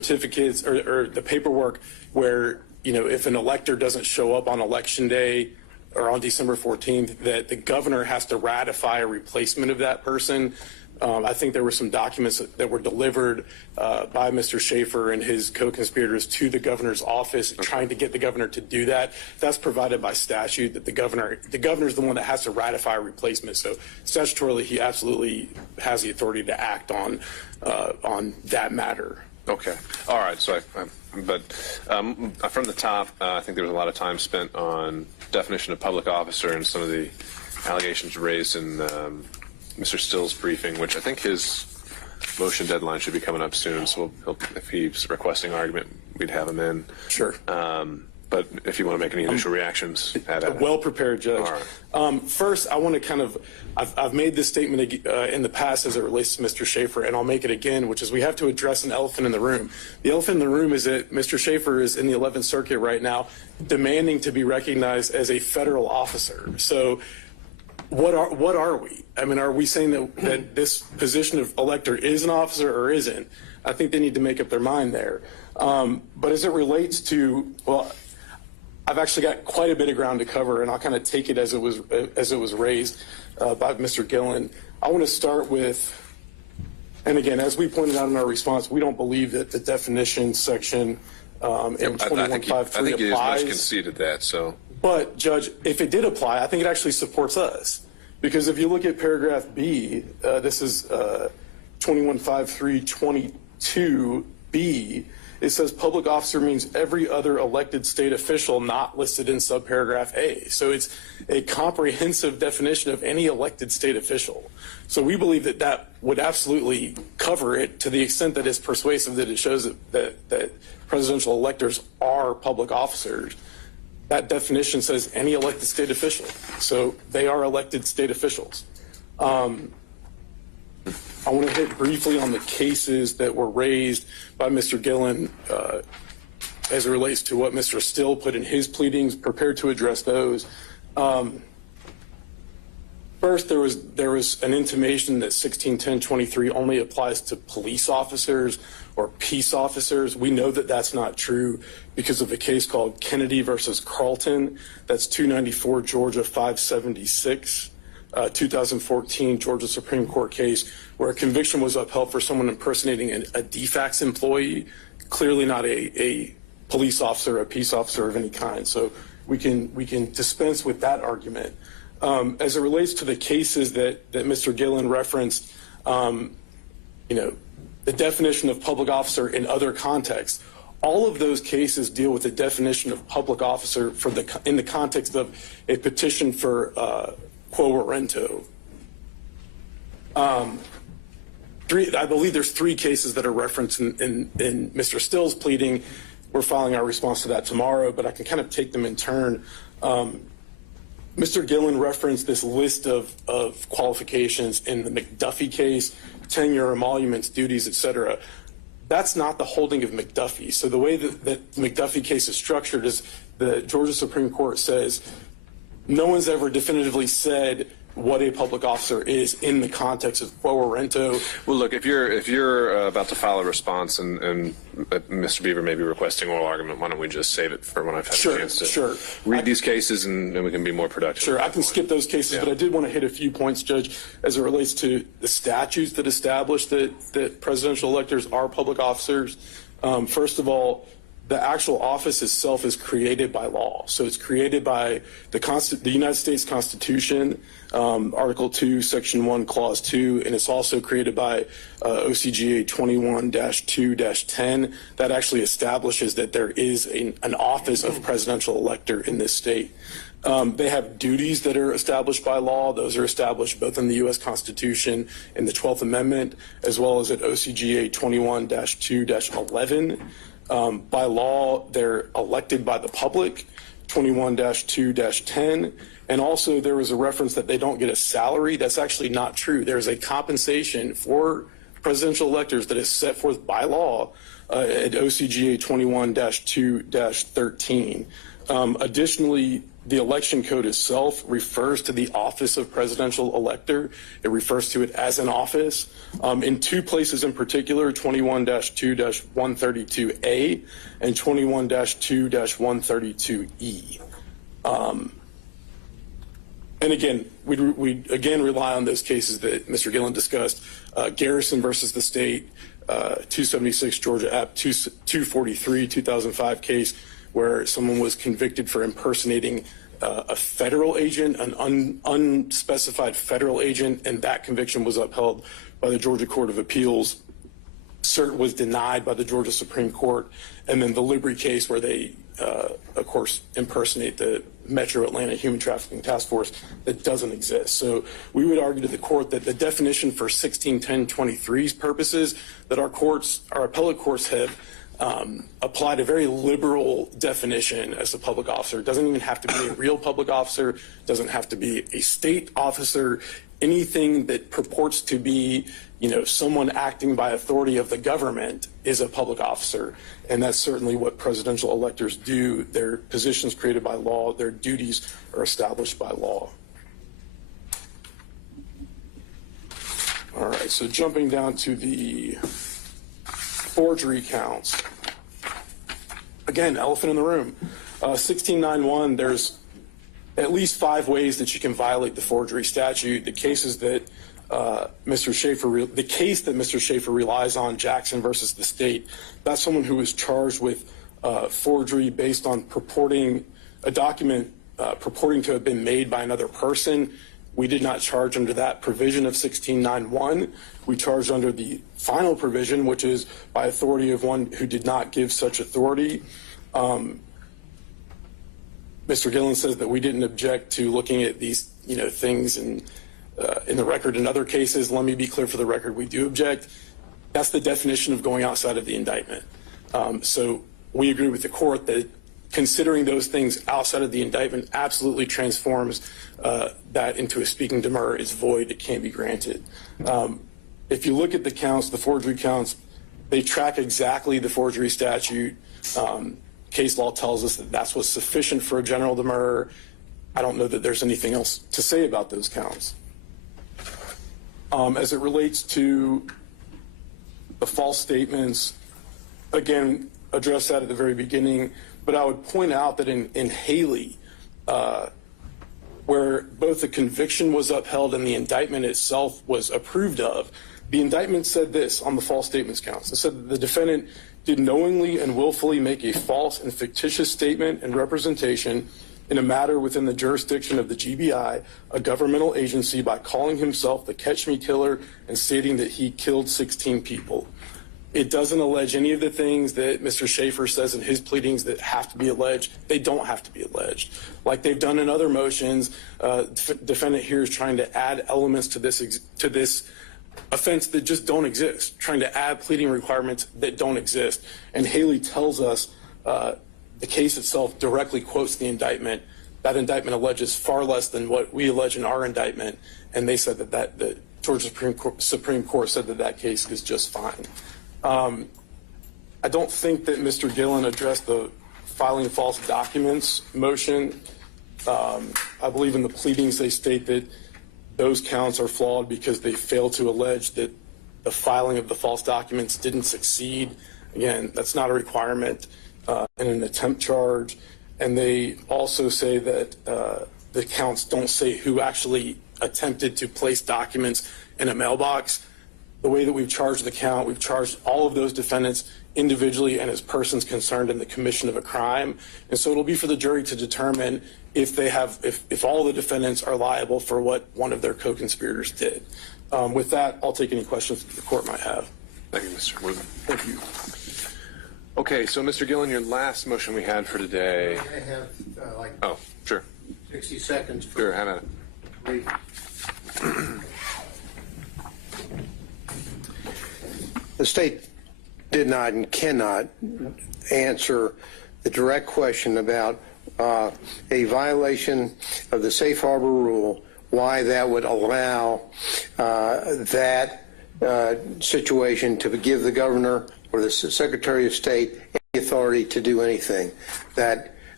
certificates or the paperwork where, you know, if an elector doesn't show up on election day or on December 14th, that the governor has to ratify a replacement of that person. I think there were some documents that were delivered by Mr. Schaefer and his co-conspirators to the governor's office, trying to get the governor to do that. That's provided by statute, that the governor is the one that has to ratify a replacement. So statutorily, he absolutely has the authority to act on that matter. Okay. All right. So, from the top, I think there was a lot of time spent on definition of public officer and some of the allegations raised in Mr. Still's briefing, which I think his motion deadline should be coming up soon. So if he's requesting argument, we'd have him in. Sure. But if you want to make any initial reactions, add it. Well prepared, Judge. All right. First, I want to I've made this statement in the past as it relates to Mr. Schaefer, and I'll make it again, which is we have to address an elephant in the room. The elephant in the room is that Mr. Schaefer is in the 11th Circuit right now, demanding to be recognized as a federal officer. So what are we? I mean, are we saying that this position of elector is an officer or isn't? I think they need to make up their mind there. But as it relates to, well, I've actually got quite a bit of ground to cover, and I'll kind of take it as it was raised by Mr. Gillen. I want to start with, and again, as we pointed out in our response, we don't believe that the definition section in 2153 applies. I think he has much conceded that. So, but Judge, if it did apply, I think it actually supports us, because if you look at paragraph B, this is 215322B. It says public officer means every other elected state official not listed in subparagraph A. So it's a comprehensive definition of any elected state official. So we believe that that would absolutely cover it to the extent that it's persuasive, that it shows that presidential electors are public officers. That definition says any elected state official. So they are elected state officials. I want to hit briefly on the cases that were raised by Mr. Gillen as it relates to what Mr. Still put in his pleadings, prepared to address those. First, there was an intimation that 161023 only applies to police officers or peace officers. We know that that's not true because of a case called Kennedy versus Carlton. That's 294 Georgia 576. 2014 Georgia Supreme Court case where a conviction was upheld for someone impersonating a DFAX employee, clearly not a police officer, a peace officer of any kind. So we can dispense with that argument. As it relates to the cases that Mr. Gillen referenced, you know, the definition of public officer in other contexts, all of those cases deal with the definition of public officer in the context of a petition for quo warranto. I believe there's 3 cases that are referenced in Mr. Still's pleading. We're filing our response to that tomorrow, but I can kind of take them in turn. Mr. Gillen referenced this list of qualifications in the McDuffie case, tenure, emoluments, duties, etc. That's not the holding of McDuffie. So the way that the McDuffie case is structured is the Georgia Supreme Court says no one's ever definitively said what a public officer is in the context of quo warranto. Well, look, if you're about to file a response and Mr. Beaver may be requesting oral argument, why don't we just save it for when I've had a chance to read these cases and we can be more productive. Sure, I can skip those cases, but I did want to hit a few points, Judge, as it relates to the statutes that establish that presidential electors are public officers. First of all, the actual office itself is created by law. So it's created by the United States Constitution, Article 2, Section 1, Clause 2, and it's also created by OCGA 21-2-10. That actually establishes that there is an office of presidential elector in this state. They have duties that are established by law. Those are established both in the U.S. Constitution and the 12th Amendment, as well as at OCGA 21-2-11. By law, they're elected by the public, 21-2-10. And also there was a reference that they don't get a salary. That's actually not true. There's a compensation for presidential electors that is set forth by law at OCGA 21-2-13. Additionally, The election code itself refers to the office of presidential elector. It refers to it as an office. In two places in particular, 21-2-132A and 21-2-132E. And again, we again rely on those cases that Mr. Gillen discussed. Garrison versus the state, 276 Georgia App 243, 2005 case where someone was convicted for impersonating a federal agent, an unspecified federal agent, and that conviction was upheld by the Georgia Court of Appeals. Cert was denied by the Georgia Supreme Court. And then the Liberty case where they, of course, impersonate the Metro Atlanta Human Trafficking Task Force that doesn't exist. So we would argue to the court that the definition for 161023's purposes, that our appellate courts have applied a very liberal definition as a public officer. It doesn't even have to be a real public officer, doesn't have to be a state officer. Anything that purports to be, someone acting by authority of the government is a public officer. And that's certainly what presidential electors do. Their positions created by law, their duties are established by law. All right, so jumping down to the forgery counts. Again, elephant in the room. 1691, there's at least 5 ways that you can violate the forgery statute. The cases that Mr. Schaefer relies on, Jackson versus the state, that's someone who was charged with forgery based on purporting a document purporting to have been made by another person. We did not charge under that provision of 1691. We charged under the final provision, which is by authority of one who did not give such authority. Mr. Gillen says that we didn't object to looking at these, things in the record in other cases. Let me be clear for the record, we do object. That's the definition of going outside of the indictment. So we agree with the court that considering those things outside of the indictment absolutely transforms that into a speaking demur. It's void, it can't be granted. If you look at the counts, the forgery counts, they track exactly the forgery statute. Case law tells us that that's what's sufficient for a general demur. I don't know that there's anything else to say about those counts. As it relates to the false statements, again, address that at the very beginning, but I would point out that in Haley, where both the conviction was upheld and the indictment itself was approved of, the indictment said this on the false statements counts. It said that the defendant did knowingly and willfully make a false and fictitious statement and representation in a matter within the jurisdiction of the GBI, a governmental agency, by calling himself the Catch Me Killer and stating that he killed 16 people. It doesn't allege any of the things that Mr. Schaefer says in his pleadings that have to be alleged. They don't have to be alleged. Like they've done in other motions, defendant here is trying to add elements to this offense that just don't exist, trying to add pleading requirements that don't exist. And Haley tells us the case itself directly quotes the indictment. That indictment alleges far less than what we allege in our indictment, and they said that the Georgia Supreme Court said that case is just fine. I don't think that Mr. Gillen addressed the filing false documents motion. I believe in the pleadings they state that those counts are flawed because they fail to allege that the filing of the false documents didn't succeed. Again, that's not a requirement in an attempt charge. And they also say that the counts don't say who actually attempted to place documents in a mailbox. The way that we've charged the count, we've charged all of those defendants individually and as persons concerned in the commission of a crime. And so it'll be for the jury to determine if all the defendants are liable for what one of their co-conspirators did. With that, I'll take any questions that the court might have. Thank you, Mr. Wood. Thank you. Okay, so Mr. Gillen, your last motion we had for today. I have Oh, sure. 60 seconds. Sure, have at it. The state did not and cannot answer the direct question about a violation of the safe harbor rule, why that would allow that situation to give the governor or the Secretary of State any authority to do anything. That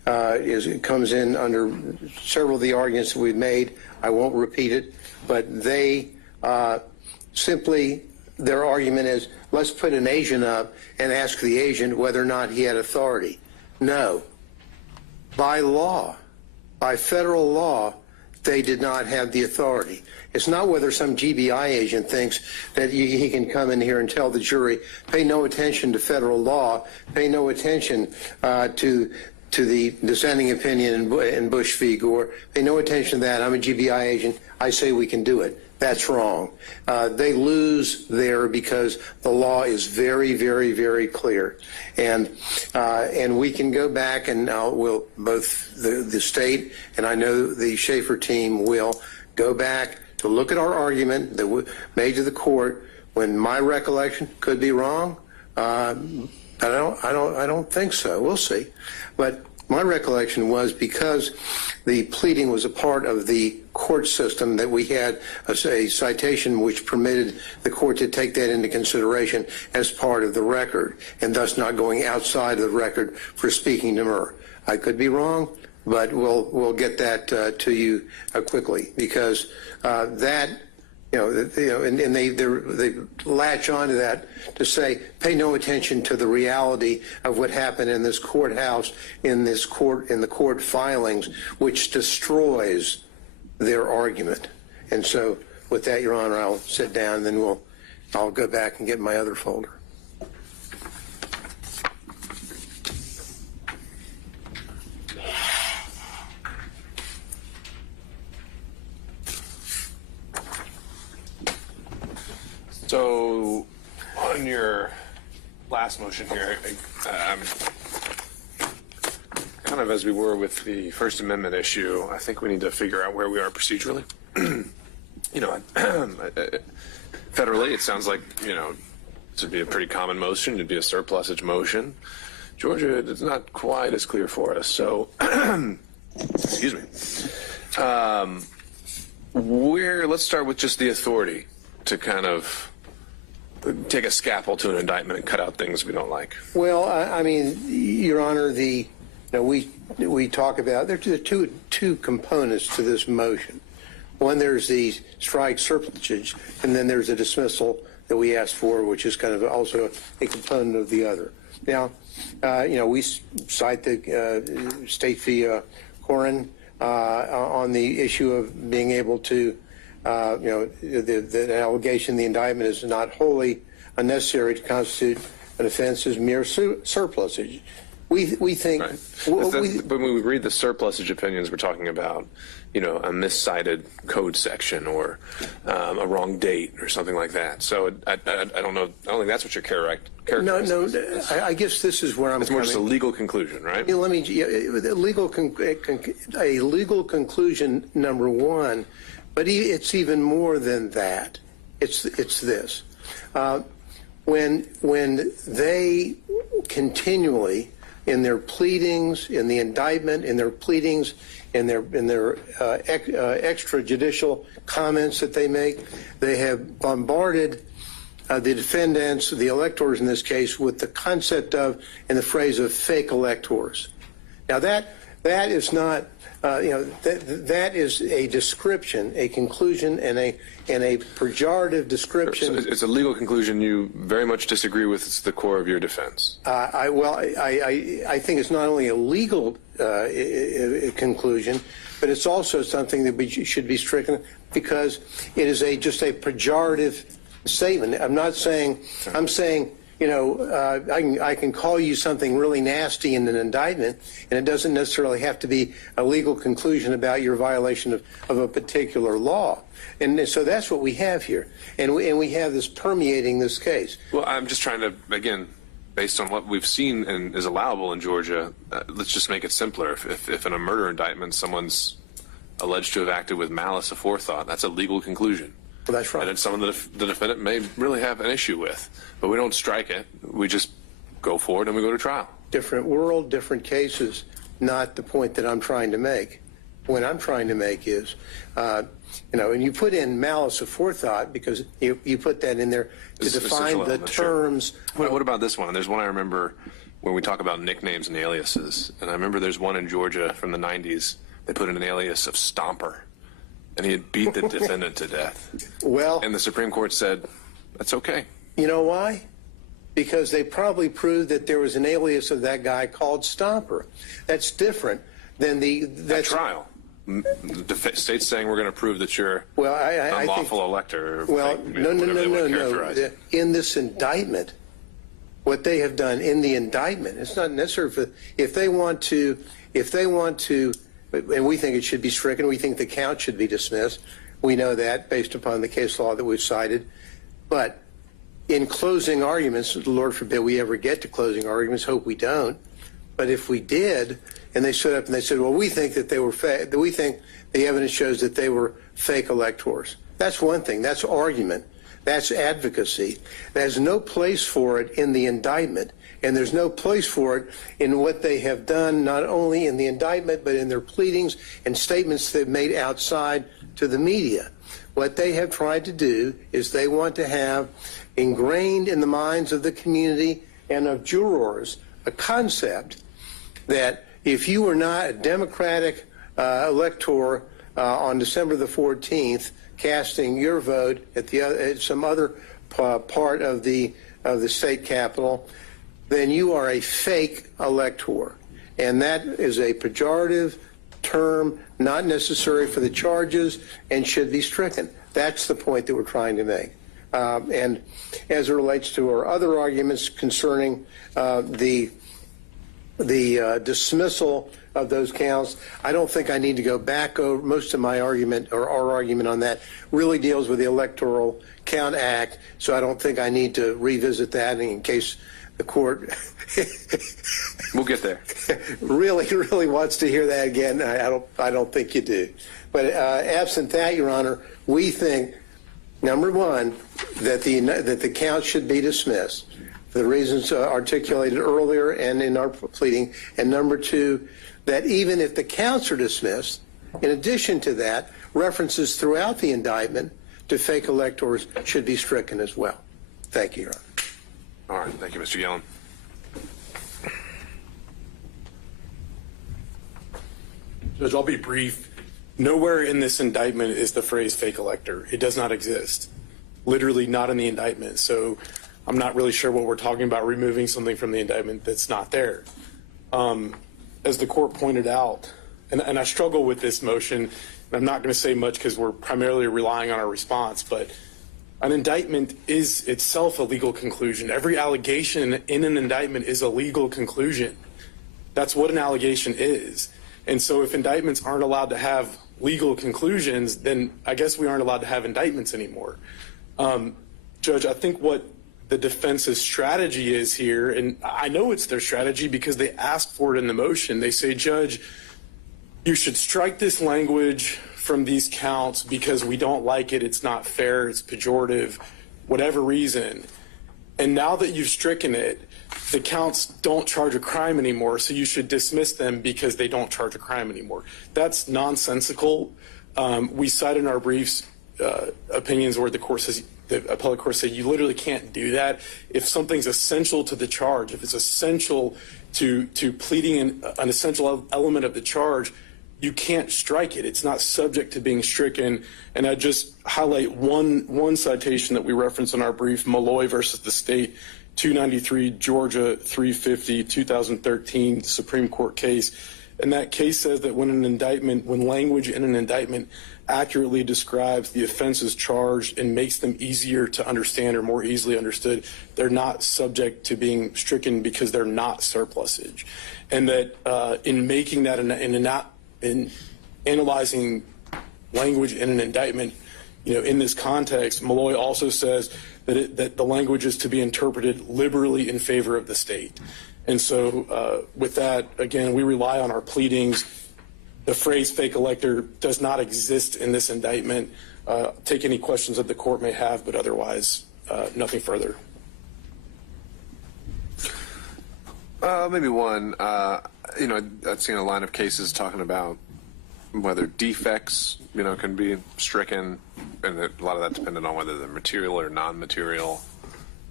it comes in under several of the arguments that we've made. I won't repeat it, but they simply, their argument is, let's put an agent up and ask the agent whether or not he had authority. No. By law, by federal law, they did not have the authority. It's not whether some GBI agent thinks that he can come in here and tell the jury, pay no attention to federal law, pay no attention to the dissenting opinion in Bush v. Gore, pay no attention to that. I'm a GBI agent. I say we can do it. That's wrong. They lose there because the law is very, very, very clear. And we can go back and we'll, both the state and I know the Schaefer team will go back to look at our argument that we made to the court when my recollection could be wrong. I don't think so. We'll see. But my recollection was because the pleading was a part of the court system that we had a citation which permitted the court to take that into consideration as part of the record and thus not going outside of the record for speaking demur. I could be wrong, but we'll get that to you quickly because that. And they latch onto that to say, pay no attention to the reality of what happened in this courthouse, in the court filings, which destroys their argument. And so, with that, Your Honor, I'll sit down, and then I'll go back and get my other folder. So, on your last motion here, kind of as we were with the First Amendment issue, I think we need to figure out where we are procedurally. Federally, it sounds like, this would be a pretty common motion. It'd be a surplusage motion. Georgia, it's not quite as clear for us. So, excuse me. Let's start with just the authority to kind of take a scalpel to an indictment and cut out things we don't like. Well, I mean, Your Honor, we talk about there are two components to this motion. One, there's the strike surplusage, and then there's a dismissal that we asked for, which is kind of also a component of the other. Now, we cite the State v. Corin on the issue of being able to the allegation, the indictment is not wholly unnecessary to constitute an offense is mere surplusage. We think. Right. When we read the surplusage opinions, we're talking about, a miscited code section or a wrong date or something like that. So I don't know. I don't think that's what you're characterizing. No. I guess this is where I'm. It's more just a legal conclusion, right? Let me. A legal conclusion, number one. But it's even more than that. It's this. When they continually, in their pleadings, in the indictment, in their pleadings, in their extrajudicial comments that they make, they have bombarded the defendants, the electors in this case, with the concept of and the phrase of fake electors. Now that is not. That is a description, a conclusion, and a pejorative description. So it's a legal conclusion you very much disagree with. It's the core of your defense. I think it's not only a legal conclusion, but it's also something that should be stricken because it is just a pejorative statement. I'm not saying. I'm saying. I can call you something really nasty in an indictment, and it doesn't necessarily have to be a legal conclusion about your violation of a particular law. And so that's what we have here. And we have this permeating this case. Well, I'm just trying to, again, based on what we've seen and is allowable in Georgia, let's just make it simpler. If in a murder indictment someone's alleged to have acted with malice aforethought, that's a legal conclusion. Well, that's right. And it's someone that the defendant may really have an issue with. But we don't strike it. We just go forward and we go to trial. Different world, different cases, not the point that I'm trying to make. The point I'm trying to make is, and you put in malice aforethought because you put that in there to define the terms. Sure. What about this one? There's one I remember when we talk about nicknames and aliases. And I remember there's one in Georgia from the 90s. They put in an alias of Stomper, and he had beat the defendant to death. Well, And the Supreme Court said, that's okay. you know why? Because they probably proved that there was an alias of that guy called Stomper. That's different than At trial. The state's saying we're going to prove that you're Well, I an think, unlawful elector. Or well, fake, no. whatever they want to characterize it. In this indictment, what they have done in the indictment, it's not necessary for, if they want to, and we think it should be stricken, we think the count should be dismissed. We know that based upon the case law that we've cited. But in closing arguments, Lord forbid we ever get to closing arguments, hope we don't. But if we did, and they stood up and they said, well, we think that they were fake, we think the evidence shows that they were fake electors. That's one thing. That's argument. That's advocacy. There's no place for it in the indictment, and there's no place for it in what they have done, not only in the indictment, but in their pleadings and statements they've made outside to the media. What they have tried to do is they want to have ingrained in the minds of the community and of jurors a concept that if you were not a Democratic elector on December the 14th, casting your vote at some other part of the state capitol, then you are a fake elector. And that is a pejorative term, not necessary for the charges, and should be stricken. That's the point that we're trying to make. And as it relates to our other arguments concerning the dismissal of those counts, I don't think I need to go back over most of my argument, or our argument on that really deals with the Electoral Count Act, so I don't think I need to revisit that in case the court We'll get there. really wants to hear that again. I don't think you do. But absent that, Your Honor, we think, number one, that the count should be dismissed for the reasons articulated earlier and in our pleading, and number two, that even if the counts are dismissed, in addition to that, references throughout the indictment to fake electors should be stricken as well. Thank you, Your Honor. All right. Thank you, Mr. Yellen. Judge, I'll be brief. Nowhere in this indictment is the phrase fake elector. It does not exist. Literally not in the indictment. So I'm not really sure what we're talking about, removing something from the indictment that's not there. As the court pointed out, and I struggle with this motion, and I'm not going to say much because we're primarily relying on our response, but an indictment is itself a legal conclusion. Every allegation in an indictment is a legal conclusion. That's what an allegation is. And so if indictments aren't allowed to have legal conclusions, then I guess we aren't allowed to have indictments anymore. Judge, I think what the defense's strategy is here, and I know it's their strategy because they asked for it in the motion. They say, Judge, you should strike this language from these counts because we don't like it, it's not fair, it's pejorative, whatever reason. And now that you've stricken it, the counts don't charge a crime anymore, so you should dismiss them because they don't charge a crime anymore. That's nonsensical. We cite in our briefs opinions where the appellate court said you literally can't do that. If something's essential to the charge, if it's essential to pleading an essential element of the charge, you can't strike it. It's not subject to being stricken. And I just highlight one citation that we reference in our brief, Malloy versus the state, 293 Georgia 350 2013 Supreme Court case. And that case says that when language in an indictment accurately describes the offenses charged and makes them easier to understand or more easily understood, they're not subject to being stricken because they're not surplusage. And that in making that in analyzing language in an indictment, in this context, Malloy also says that the language is to be interpreted liberally in favor of the state. And so with that, again, we rely on our pleadings. The phrase fake elector does not exist in this indictment. Take any questions that the court may have, but otherwise, nothing further. Maybe one. I've seen a line of cases talking about whether defects, can be stricken, and a lot of that dependent on whether they're material or non-material.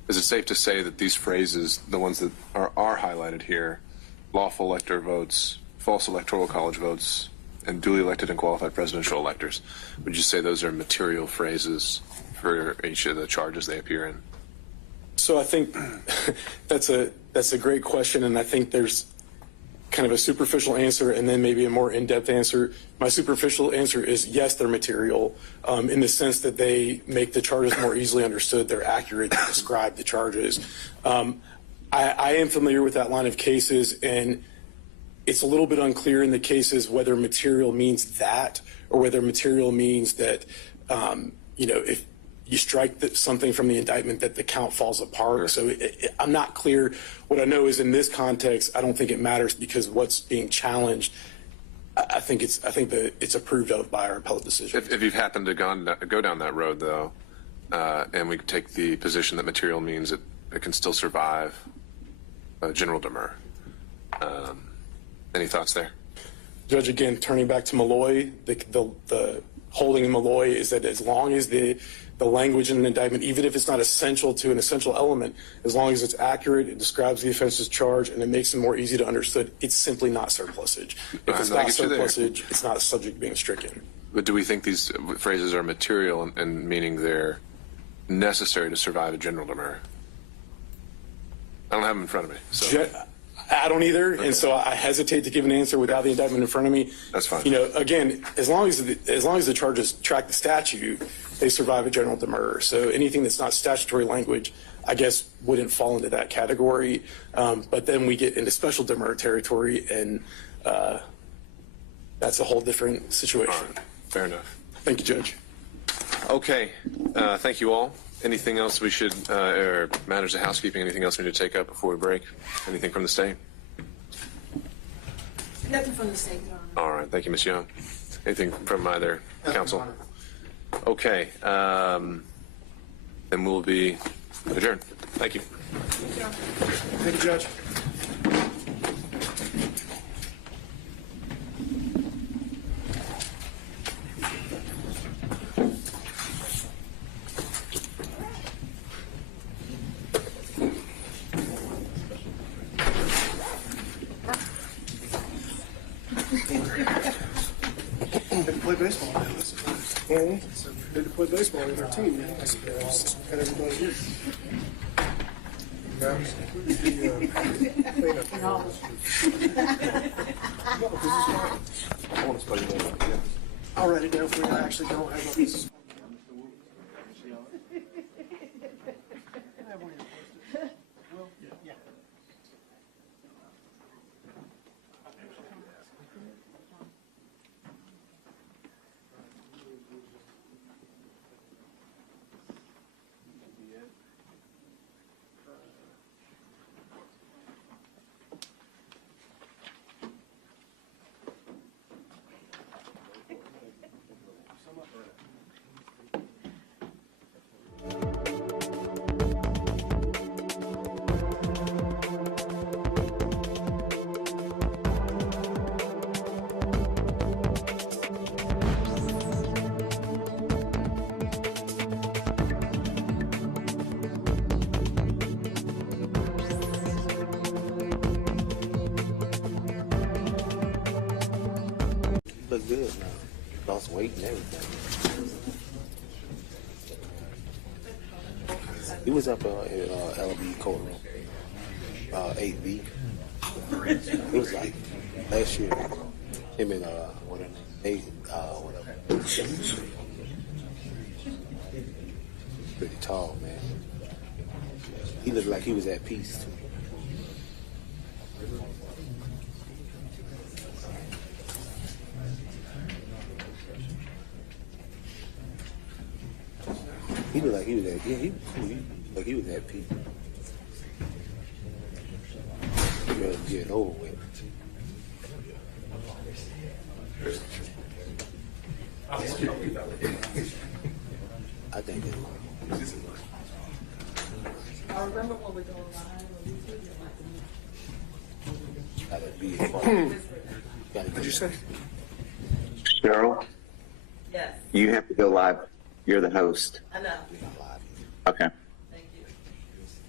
is it safe to say that these phrases, the ones that are highlighted here, lawful elector votes, false electoral college votes, and duly elected and qualified presidential electors, would you say those are material phrases for each of the charges they appear in? So I think that's a great question, and I think there's kind of a superficial answer and then maybe a more in-depth answer. My superficial answer is yes, they're material in the sense that they make the charges more easily understood. They're accurate to describe the charges. I am familiar with that line of cases, and it's a little bit unclear in the cases whether material means that or whether material means that, if you strike something from the indictment that the count falls apart. So I'm not clear. What I know is in this context, I don't think it matters because what's being challenged, I think that it's approved of by our appellate decision. If you've happened to go down that road, though, and we take the position that material means it can still survive a general demur, any thoughts there? Judge, again, turning back to Malloy, the holding in Malloy is that as long as the language in an indictment, even if it's not essential to an essential element, as long as it's accurate, it describes the offense's charge, and it makes it more easy to understand, it's simply not surplusage. If it's not surplusage, it's not subject to being stricken. But do we think these phrases are material and meaning they're necessary to survive a general demur? I don't have them in front of me. So. I don't either, okay. And so I hesitate to give an answer without the indictment in front of me. That's fine. Again, as long as the charges track the statute, they survive a general demur. So anything that's not statutory language, I guess, wouldn't fall into that category. But then we get into special demur territory, and that's a whole different situation. All right. Fair enough. Thank you, Judge. Okay. Thank you all. Anything else we should, or matters of housekeeping, anything else we need to take up before we break? Anything from the state? Nothing from the state, Your Honor. All right. Thank you, Ms. Young. Anything from either counsel? Okay. Then we'll be adjourned. Thank you. Thank you, Judge. Play baseball. They play baseball with their team. Had everybody here. I'll write it down for you. I actually don't have this. Look good now. Lost weight and everything. He was up in LB courtroom, 8B. It was like last year. Him and whatever. Pretty tall, man. He looked like he was at peace too. He looked like he was at, like he was at peace. He ready to get over with. I think it was. I remember when we go live. Gotta be. What'd you say? Cheryl, Yes, you have to go live. You're the host. I know. Okay. Thank you.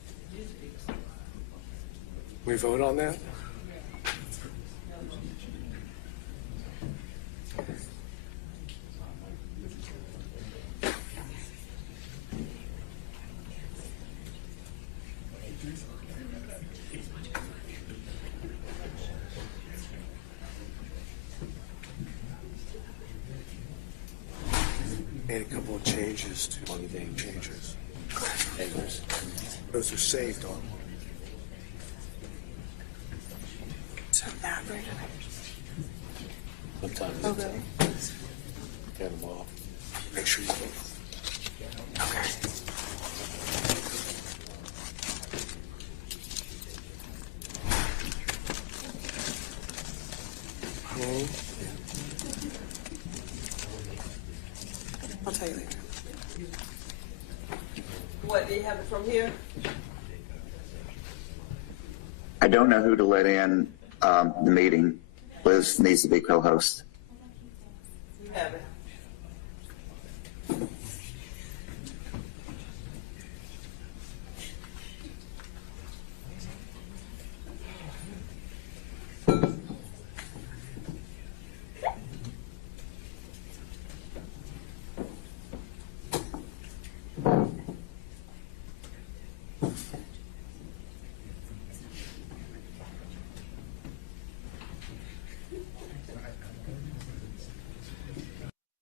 We vote on that? Made a couple of changes to Only thing changes. Elders. Those are saved on. So that right. Sometimes Okay. turn them off. Make sure you vote. Okay. I'll tell you later. What, do you have it from here? I don't know who to let in the meeting. Liz needs to be co-host. You have it.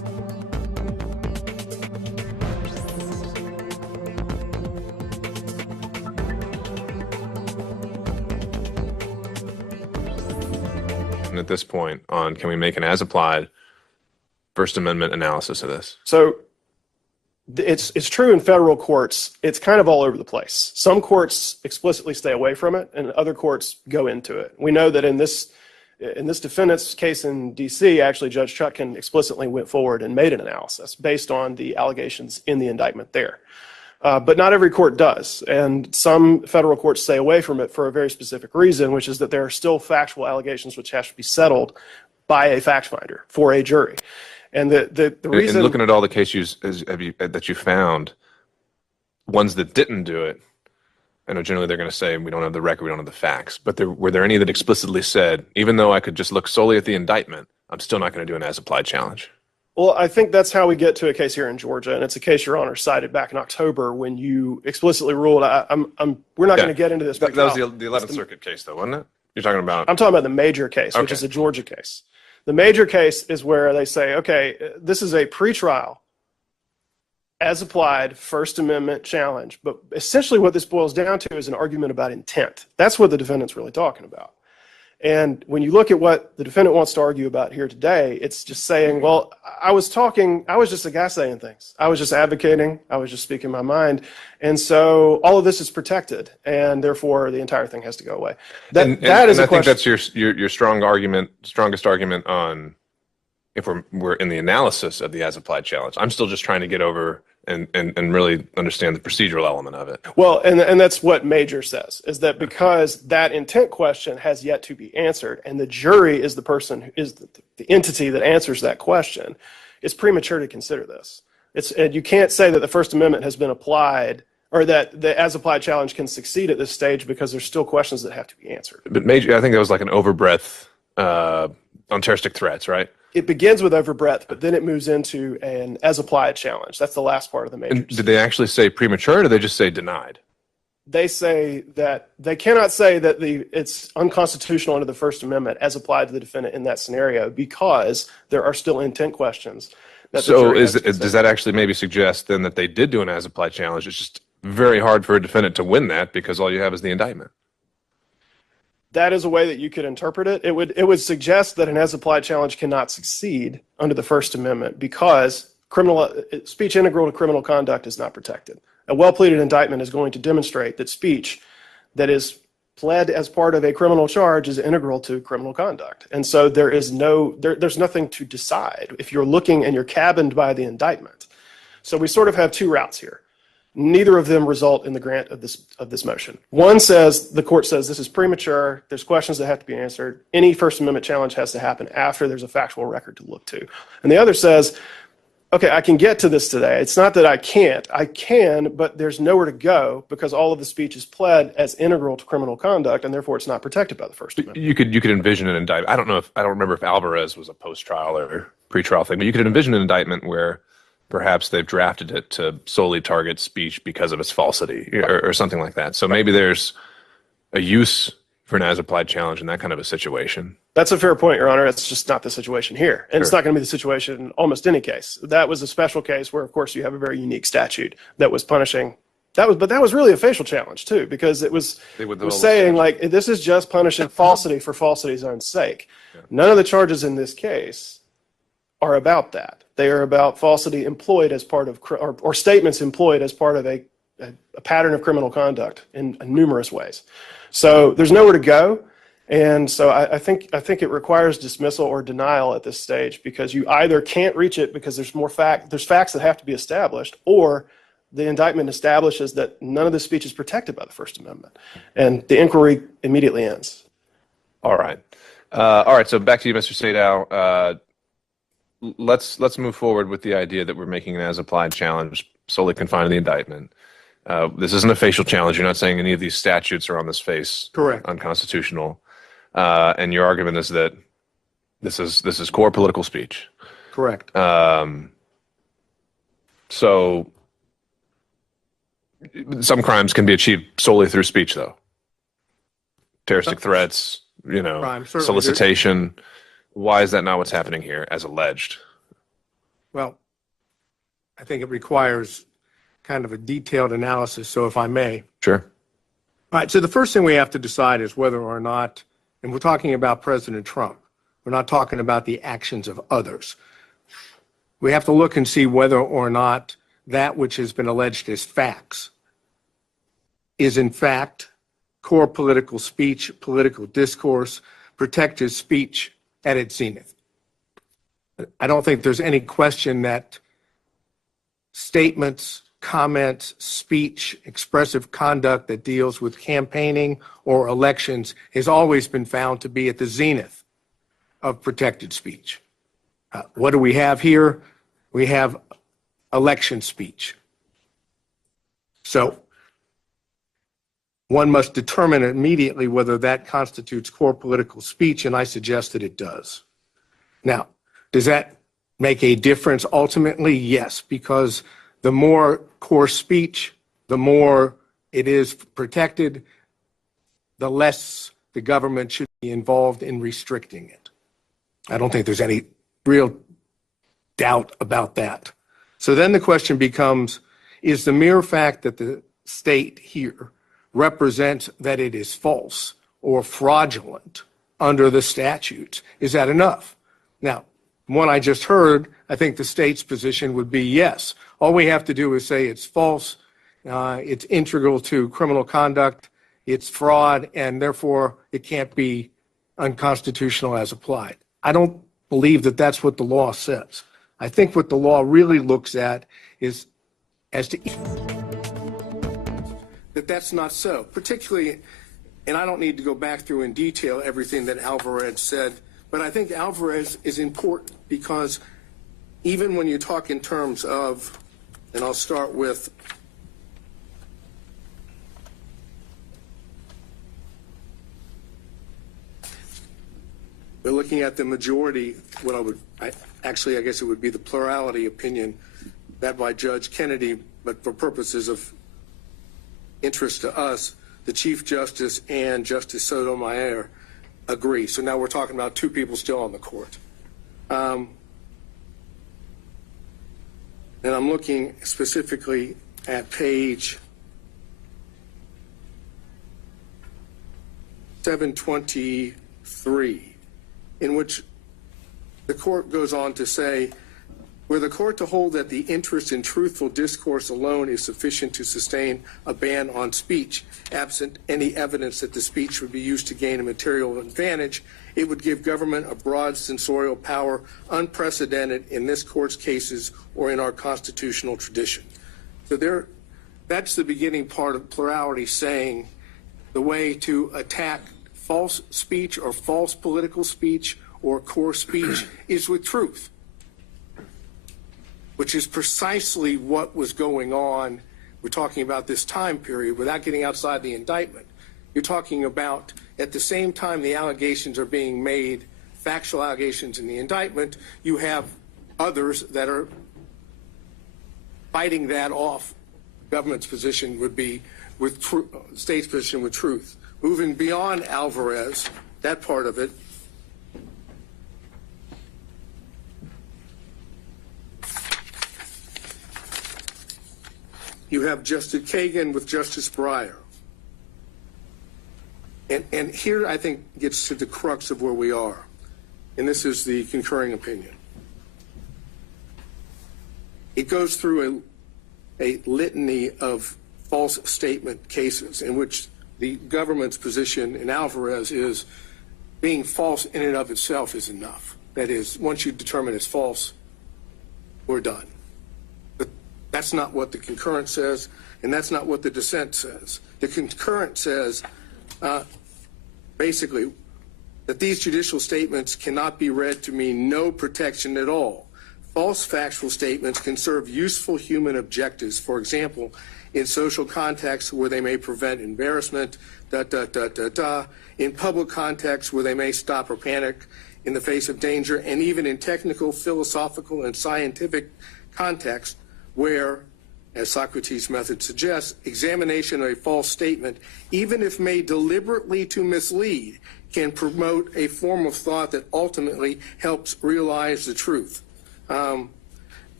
position at this point on can we make an as-applied First Amendment analysis of this? So it's true in federal courts. It's kind of all over the place. Some courts explicitly stay away from it, and other courts go into it. We know that in this defendant's case in D.C., actually Judge Chutkan explicitly went forward and made an analysis based on the allegations in the indictment there. But not every court does, and some federal courts stay away from it for a very specific reason, which is that there are still factual allegations which have to be settled by a fact finder for a jury. And the reason... And looking at all the cases that you found, ones that didn't do it, I know generally they're going to say, we don't have the record, we don't have the facts, but were there any that explicitly said, even though I could just look solely at the indictment, I'm still not going to do an as-applied challenge? Well, I think that's how we get to a case here in Georgia, and it's a case Your Honor cited back in October when you explicitly ruled, we're not going to get into this. That was the 11th Circuit case, though, wasn't it? You're talking about... I'm talking about the major case, which is a Georgia case. The major case is where they say, okay, this is a pretrial, as applied First Amendment challenge, but essentially what this boils down to is an argument about intent. That's what the defendant's really talking about. And when you look at what the defendant wants to argue about here today, it's just saying, well, I was just a guy saying things. I was just advocating. I was just speaking my mind. And so all of this is protected, and therefore the entire thing has to go away. That is a question. I think that's your strongest argument on if we're in the analysis of the as-applied challenge. I'm still just trying to get over and really understand the procedural element of it. Well, and that's what Major says, is that because that intent question has yet to be answered, and the jury is the person who is the entity that answers that question, it's premature to consider this. And you can't say that the First Amendment has been applied, or that the as-applied challenge can succeed at this stage because there's still questions that have to be answered. But Major, I think that was like an overbreadth on terroristic threats, right? It begins with overbreadth, but then it moves into an as-applied challenge. That's the last part of the Major. And did they actually say premature, or did they just say denied? They say that they cannot say that it's unconstitutional under the First Amendment as applied to the defendant in that scenario because there are still intent questions. So does that actually maybe suggest then that they did do an as-applied challenge? It's just very hard for a defendant to win that because all you have is the indictment. That is a way that you could interpret it. It would suggest that an as-applied challenge cannot succeed under the First Amendment because speech integral to criminal conduct is not protected. A well-pleaded indictment is going to demonstrate that speech that is pled as part of a criminal charge is integral to criminal conduct. And so there's nothing to decide if you're looking and you're cabined by the indictment. So we sort of have two routes here. Neither of them result in the grant of this motion. One says, the court says this is premature, there's questions that have to be answered, any First Amendment challenge has to happen after there's a factual record to look to. And the other says, okay, I can get to this today. It's not that I can't. I can, but there's nowhere to go because all of the speech is pled as integral to criminal conduct, and therefore it's not protected by the First Amendment. You could envision an indictment. I don't remember if Alvarez was a post-trial or pre-trial thing, but you could envision an indictment where perhaps they've drafted it to solely target speech because of its falsity or something like that. So maybe there's a use for an as-applied challenge in that kind of a situation. That's a fair point, Your Honor. That's just not the situation here. And It's not going to be the situation in almost any case. That was a special case where, of course, you have a very unique statute that was punishing. But that was really a facial challenge, too, because it was saying, like, this is just punishing falsity for falsity's own sake. Yeah. None of the charges in this case are about that. They are about falsity employed as part of, or statements employed as part of a pattern of criminal conduct in numerous ways. So there's nowhere to go. And so I think it requires dismissal or denial at this stage because you either can't reach it because there's facts that have to be established, or the indictment establishes that none of the speech is protected by the First Amendment. And the inquiry immediately ends. All right. So back to you, Mr. Sadow. Let's move forward with the idea that we're making an as-applied challenge solely confined to the indictment. This isn't a facial challenge. You're not saying any of these statutes are on this face unconstitutional. And your argument is that this is core political speech. Correct. So some crimes can be achieved solely through speech, though. Terroristic threats, solicitation. Why is that not what's happening here, as alleged? Well, I think it requires kind of a detailed analysis, so if I may. Sure. All right, so the first thing we have to decide is whether or not, and we're talking about President Trump, We're not talking about the actions of others. We have to look and see whether or not that which has been alleged as facts is in fact core political speech, political discourse, protected speech at its zenith. I don't think there's any question that statements, comments, speech, expressive conduct that deals with campaigning or elections has always been found to be at the zenith of protected speech. What do we have here? We have election speech. So one must determine immediately whether that constitutes core political speech, and I suggest that it does. Now, does that make a difference ultimately? Yes, because the more core speech, the more it is protected, the less the government should be involved in restricting it. I don't think there's any real doubt about that. So then the question becomes, is the mere fact that the state here represents that it is false or fraudulent under the statutes, is that enough? Now, one I just heard, I think the state's position would be yes. All we have to do is say it's false, it's integral to criminal conduct, it's fraud, and therefore it can't be unconstitutional as applied. I don't believe that that's what the law says. I think what the law really looks at is as to that that's not so, particularly, and I don't need to go back through in detail everything that Alvarez said, but I think Alvarez is important because even when you talk in terms of, and I'll start with we're looking at the majority, what I guess it would be the plurality opinion that by Judge Kennedy, but for purposes of interest to us, the Chief Justice and Justice Sotomayor agree. So now we're talking about two people still on the court. And I'm looking specifically at page 723, in which the court goes on to say, were the court to hold that the interest in truthful discourse alone is sufficient to sustain a ban on speech, absent any evidence that the speech would be used to gain a material advantage, it would give government a broad censorial power unprecedented in this court's cases or in our constitutional tradition. So that's the beginning part of plurality, saying the way to attack false speech or false political speech or core speech is with truth, which is precisely what was going on. We're talking about this time period without getting outside the indictment. You're talking about at the same time the allegations are being made, factual allegations in the indictment, you have others that are fighting that off. Government's position would be with state's position with truth. Moving beyond Alvarez, that part of it, you have Justice Kagan with Justice Breyer. And here I think gets to the crux of where we are. And this is the concurring opinion. It goes through a litany of false statement cases in which the government's position in Alvarez is being false in and of itself is enough. That is, once you determine it's false, we're done. But that's not what the concurrent says, and that's not what the dissent says. The concurrent says, basically, that these judicial statements cannot be read to mean no protection at all. False factual statements can serve useful human objectives, for example, in social contexts where they may prevent embarrassment, in public contexts where they may stop or panic in the face of danger, and even in technical, philosophical, and scientific contexts where, as Socrates' method suggests, examination of a false statement, even if made deliberately to mislead, can promote a form of thought that ultimately helps realize the truth.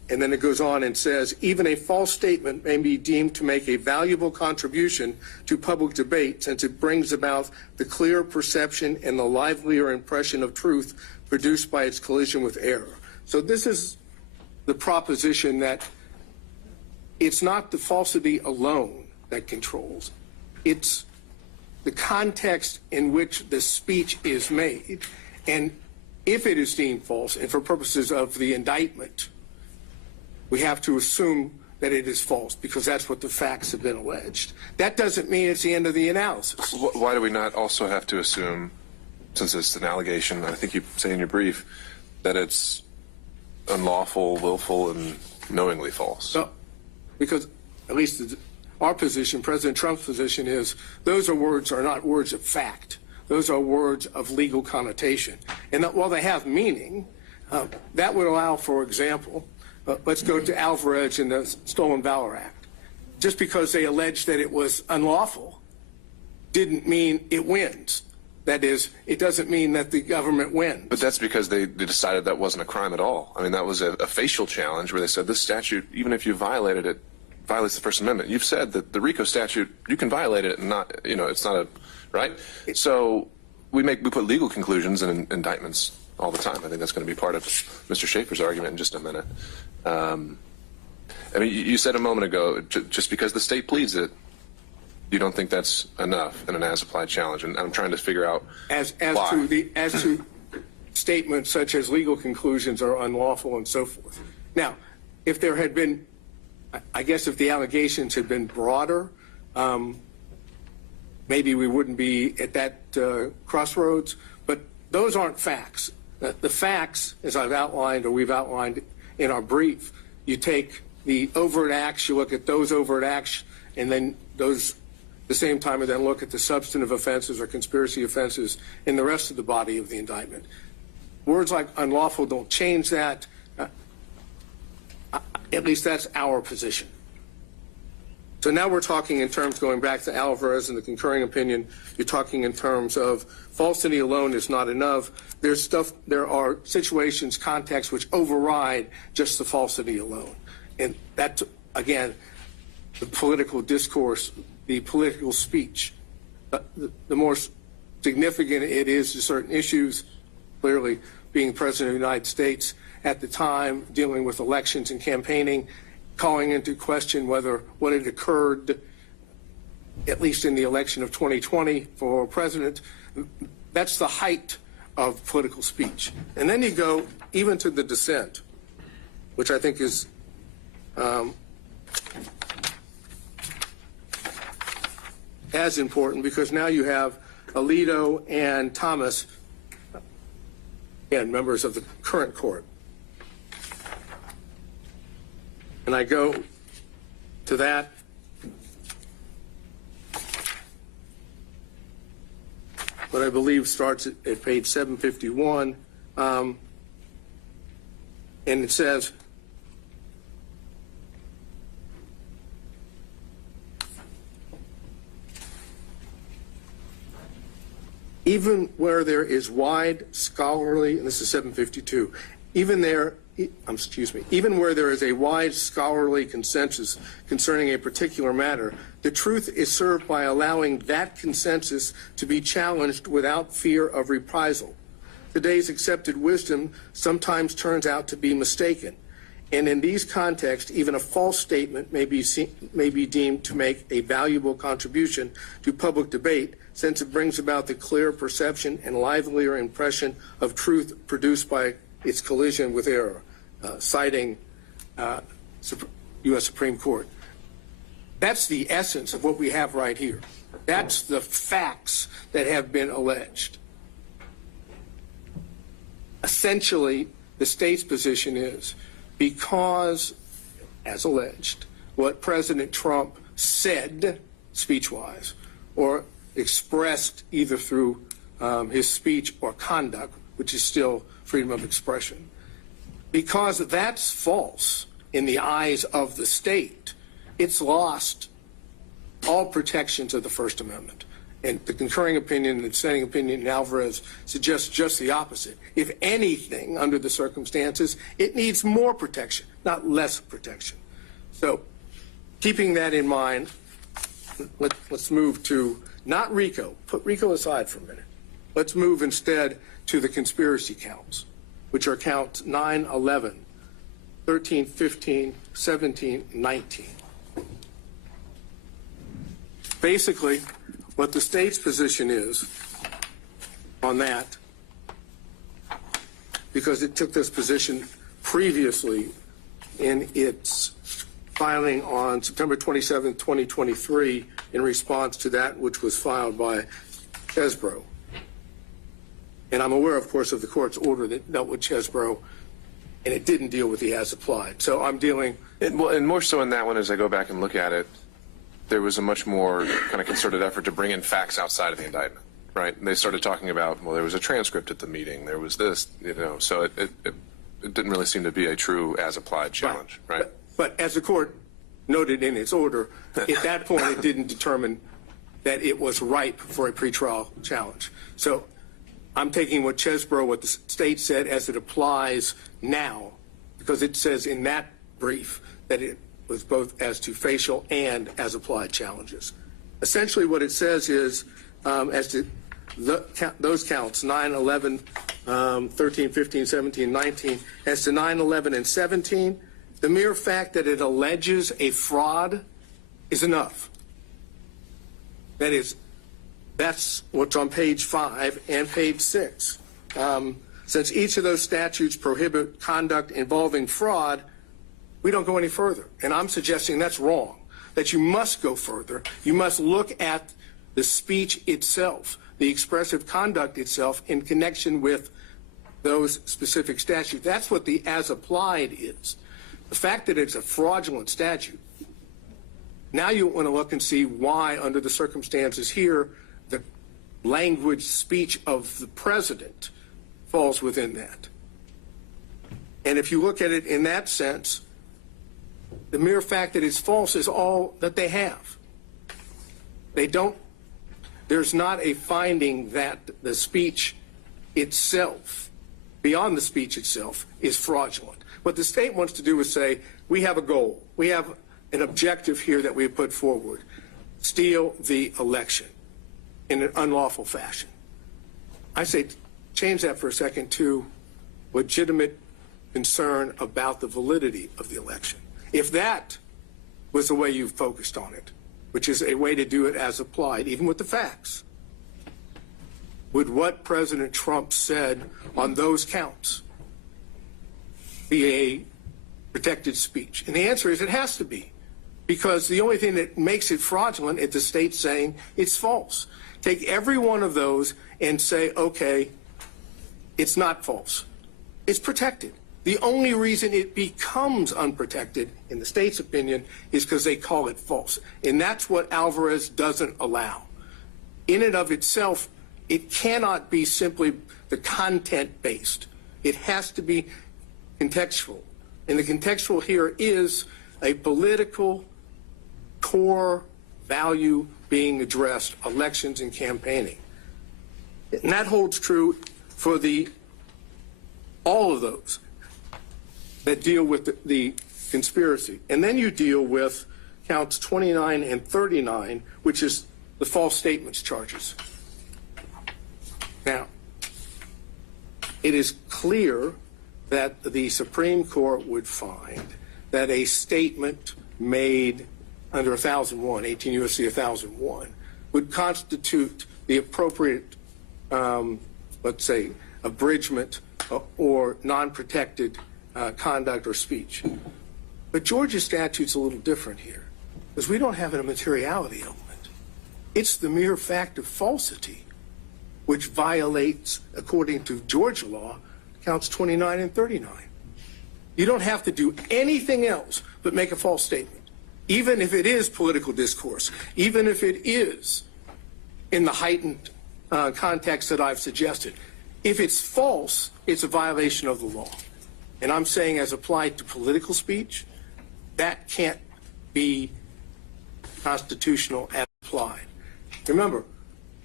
and then it goes on and says, even a false statement may be deemed to make a valuable contribution to public debate since it brings about the clear perception and the livelier impression of truth produced by its collision with error. So this is the proposition that it's not the falsity alone that controls. It's the context in which the speech is made. And if it is deemed false, and for purposes of the indictment, we have to assume that it is false because that's what the facts have been alleged. That doesn't mean it's the end of the analysis. Why do we not also have to assume, since it's an allegation, I think you say in your brief, that it's unlawful, willful, and knowingly false? So, because at least our position, President Trump's position is those are not words of fact. Those are words of legal connotation. And that while they have meaning, that would allow, for example, let's go to Alvarez in the Stolen Valor Act. Just because they alleged that it was unlawful didn't mean it wins. That is, it doesn't mean that the government wins. But that's because they decided that wasn't a crime at all. I mean, that was a facial challenge where they said this statute, even if you violated it, violates the First Amendment. You've said that the RICO statute, you can violate it and not, it's not a, right? So we put legal conclusions in indictments all the time. I think that's going to be part of Mr. Schaefer's argument in just a minute. I mean, you said a moment ago, just because the state pleads it, you don't think that's enough in an as-applied challenge, and I'm trying to figure out as why. to statements such as legal conclusions are unlawful and so forth. Now, if there had been, I guess, if the allegations had been broader, maybe we wouldn't be at that crossroads. But those aren't facts. The facts, as I've outlined or we've outlined in our brief, you take the overt acts, you look at those overt acts, and then those. The same time, and then look at the substantive offenses or conspiracy offenses in the rest of the body of the indictment. Words like unlawful don't change that. At least that's our position. So now we're talking in terms, going back to Alvarez and the concurring opinion, you're talking in terms of falsity alone is not enough. There are situations, contexts which override just the falsity alone. And that, again, the political discourse, the political speech. The more significant it is to certain issues, clearly being President of the United States at the time, dealing with elections and campaigning, calling into question whether what had occurred, at least in the election of 2020 for president, that's the height of political speech. And then you go even to the dissent, which I think is as important, because now you have Alito and Thomas, again, members of the current court. And I go to that. What I believe starts at page 751. And it says, even where there is wide scholarly, and this is 752, even where there is a wide scholarly consensus concerning a particular matter, the truth is served by allowing that consensus to be challenged without fear of reprisal. Today's accepted wisdom sometimes turns out to be mistaken, and in these contexts, even a false statement may be deemed to make a valuable contribution to public debate, since it brings about the clear perception and livelier impression of truth produced by its collision with error, citing U.S. Supreme Court. That's the essence of what we have right here. That's the facts that have been alleged. Essentially, the state's position is because, as alleged, what President Trump said speech-wise or expressed either through his speech or conduct, which is still freedom of expression, because that's false in the eyes of the state, it's lost all protections of the First Amendment. And the concurring opinion and the dissenting opinion in Alvarez suggests just the opposite. If anything, under the circumstances, it needs more protection, not less protection. So keeping that in mind, let's move to not RICO. Put RICO aside for a minute. Let's move instead to the conspiracy counts, which are counts 9, 11, 13, 15, 17, 19. Basically, what the state's position is on that, because it took this position previously in its filing on September 27, 2023, in response to that which was filed by Chesbrough. And I'm aware, of course, of the court's order that dealt with Chesbrough, and it didn't deal with the as applied. So I'm dealing. And more so in that one, as I go back and look at it, there was a much more kind of concerted effort to bring in facts outside of the indictment, right? And they started talking about, well, there was a transcript at the meeting, there was this, so it didn't really seem to be a true as-applied challenge, right? But as the court noted in its order, at that point it didn't determine that it was ripe for a pretrial challenge. So I'm taking what Chesbrough, what the state said as it applies now, because it says in that brief that it was both as to facial and as applied challenges. Essentially what it says is, as to those counts, 9, 11, 13, 15, 17, 19, as to 9, 11, and 17, the mere fact that it alleges a fraud is enough. That is, that's what's on page 5 and page 6. Since each of those statutes prohibit conduct involving fraud, we don't go any further. And I'm suggesting that's wrong, that you must go further. You must look at the speech itself, the expressive conduct itself in connection with those specific statutes. That's what the as applied is. The fact that it's a fraudulent statute, now you want to look and see why, under the circumstances here, the language speech of the president falls within that. And if you look at it in that sense, the mere fact that it's false is all that they have. There's not a finding that the speech itself, beyond the speech itself, is fraudulent. What the state wants to do is say, we have a goal. We have an objective here that we have put forward. Steal the election in an unlawful fashion. I say change that for a second to legitimate concern about the validity of the election. If that was the way you focused on it, which is a way to do it as applied, even with the facts, would what President Trump said on those counts be a protected speech? And the answer is it has to be, because the only thing that makes it fraudulent is the state saying it's false. Take every one of those and say, okay, it's not false. It's protected. The only reason it becomes unprotected, in the state's opinion, is because they call it false. And that's what Alvarez doesn't allow. In and of itself, it cannot be simply the content-based. It has to be contextual. And the contextual here is a political core value being addressed, elections and campaigning. And that holds true for all of those that deal with the conspiracy. And then you deal with counts 29 and 39, which is the false statements charges. Now, it is clear that the Supreme Court would find that a statement made under 1001, 18 U.S.C. 1001, would constitute the appropriate, let's say, abridgment or non-protected conduct or speech. But Georgia's statute's a little different here, because we don't have a materiality element. It's the mere fact of falsity which violates, according to Georgia law, counts 29 and 39. You don't have to do anything else but make a false statement, even if it is political discourse, even if it is in the heightened context that I've suggested. If it's false, it's a violation of the law. And I'm saying, as applied to political speech, that can't be constitutional as applied. Remember,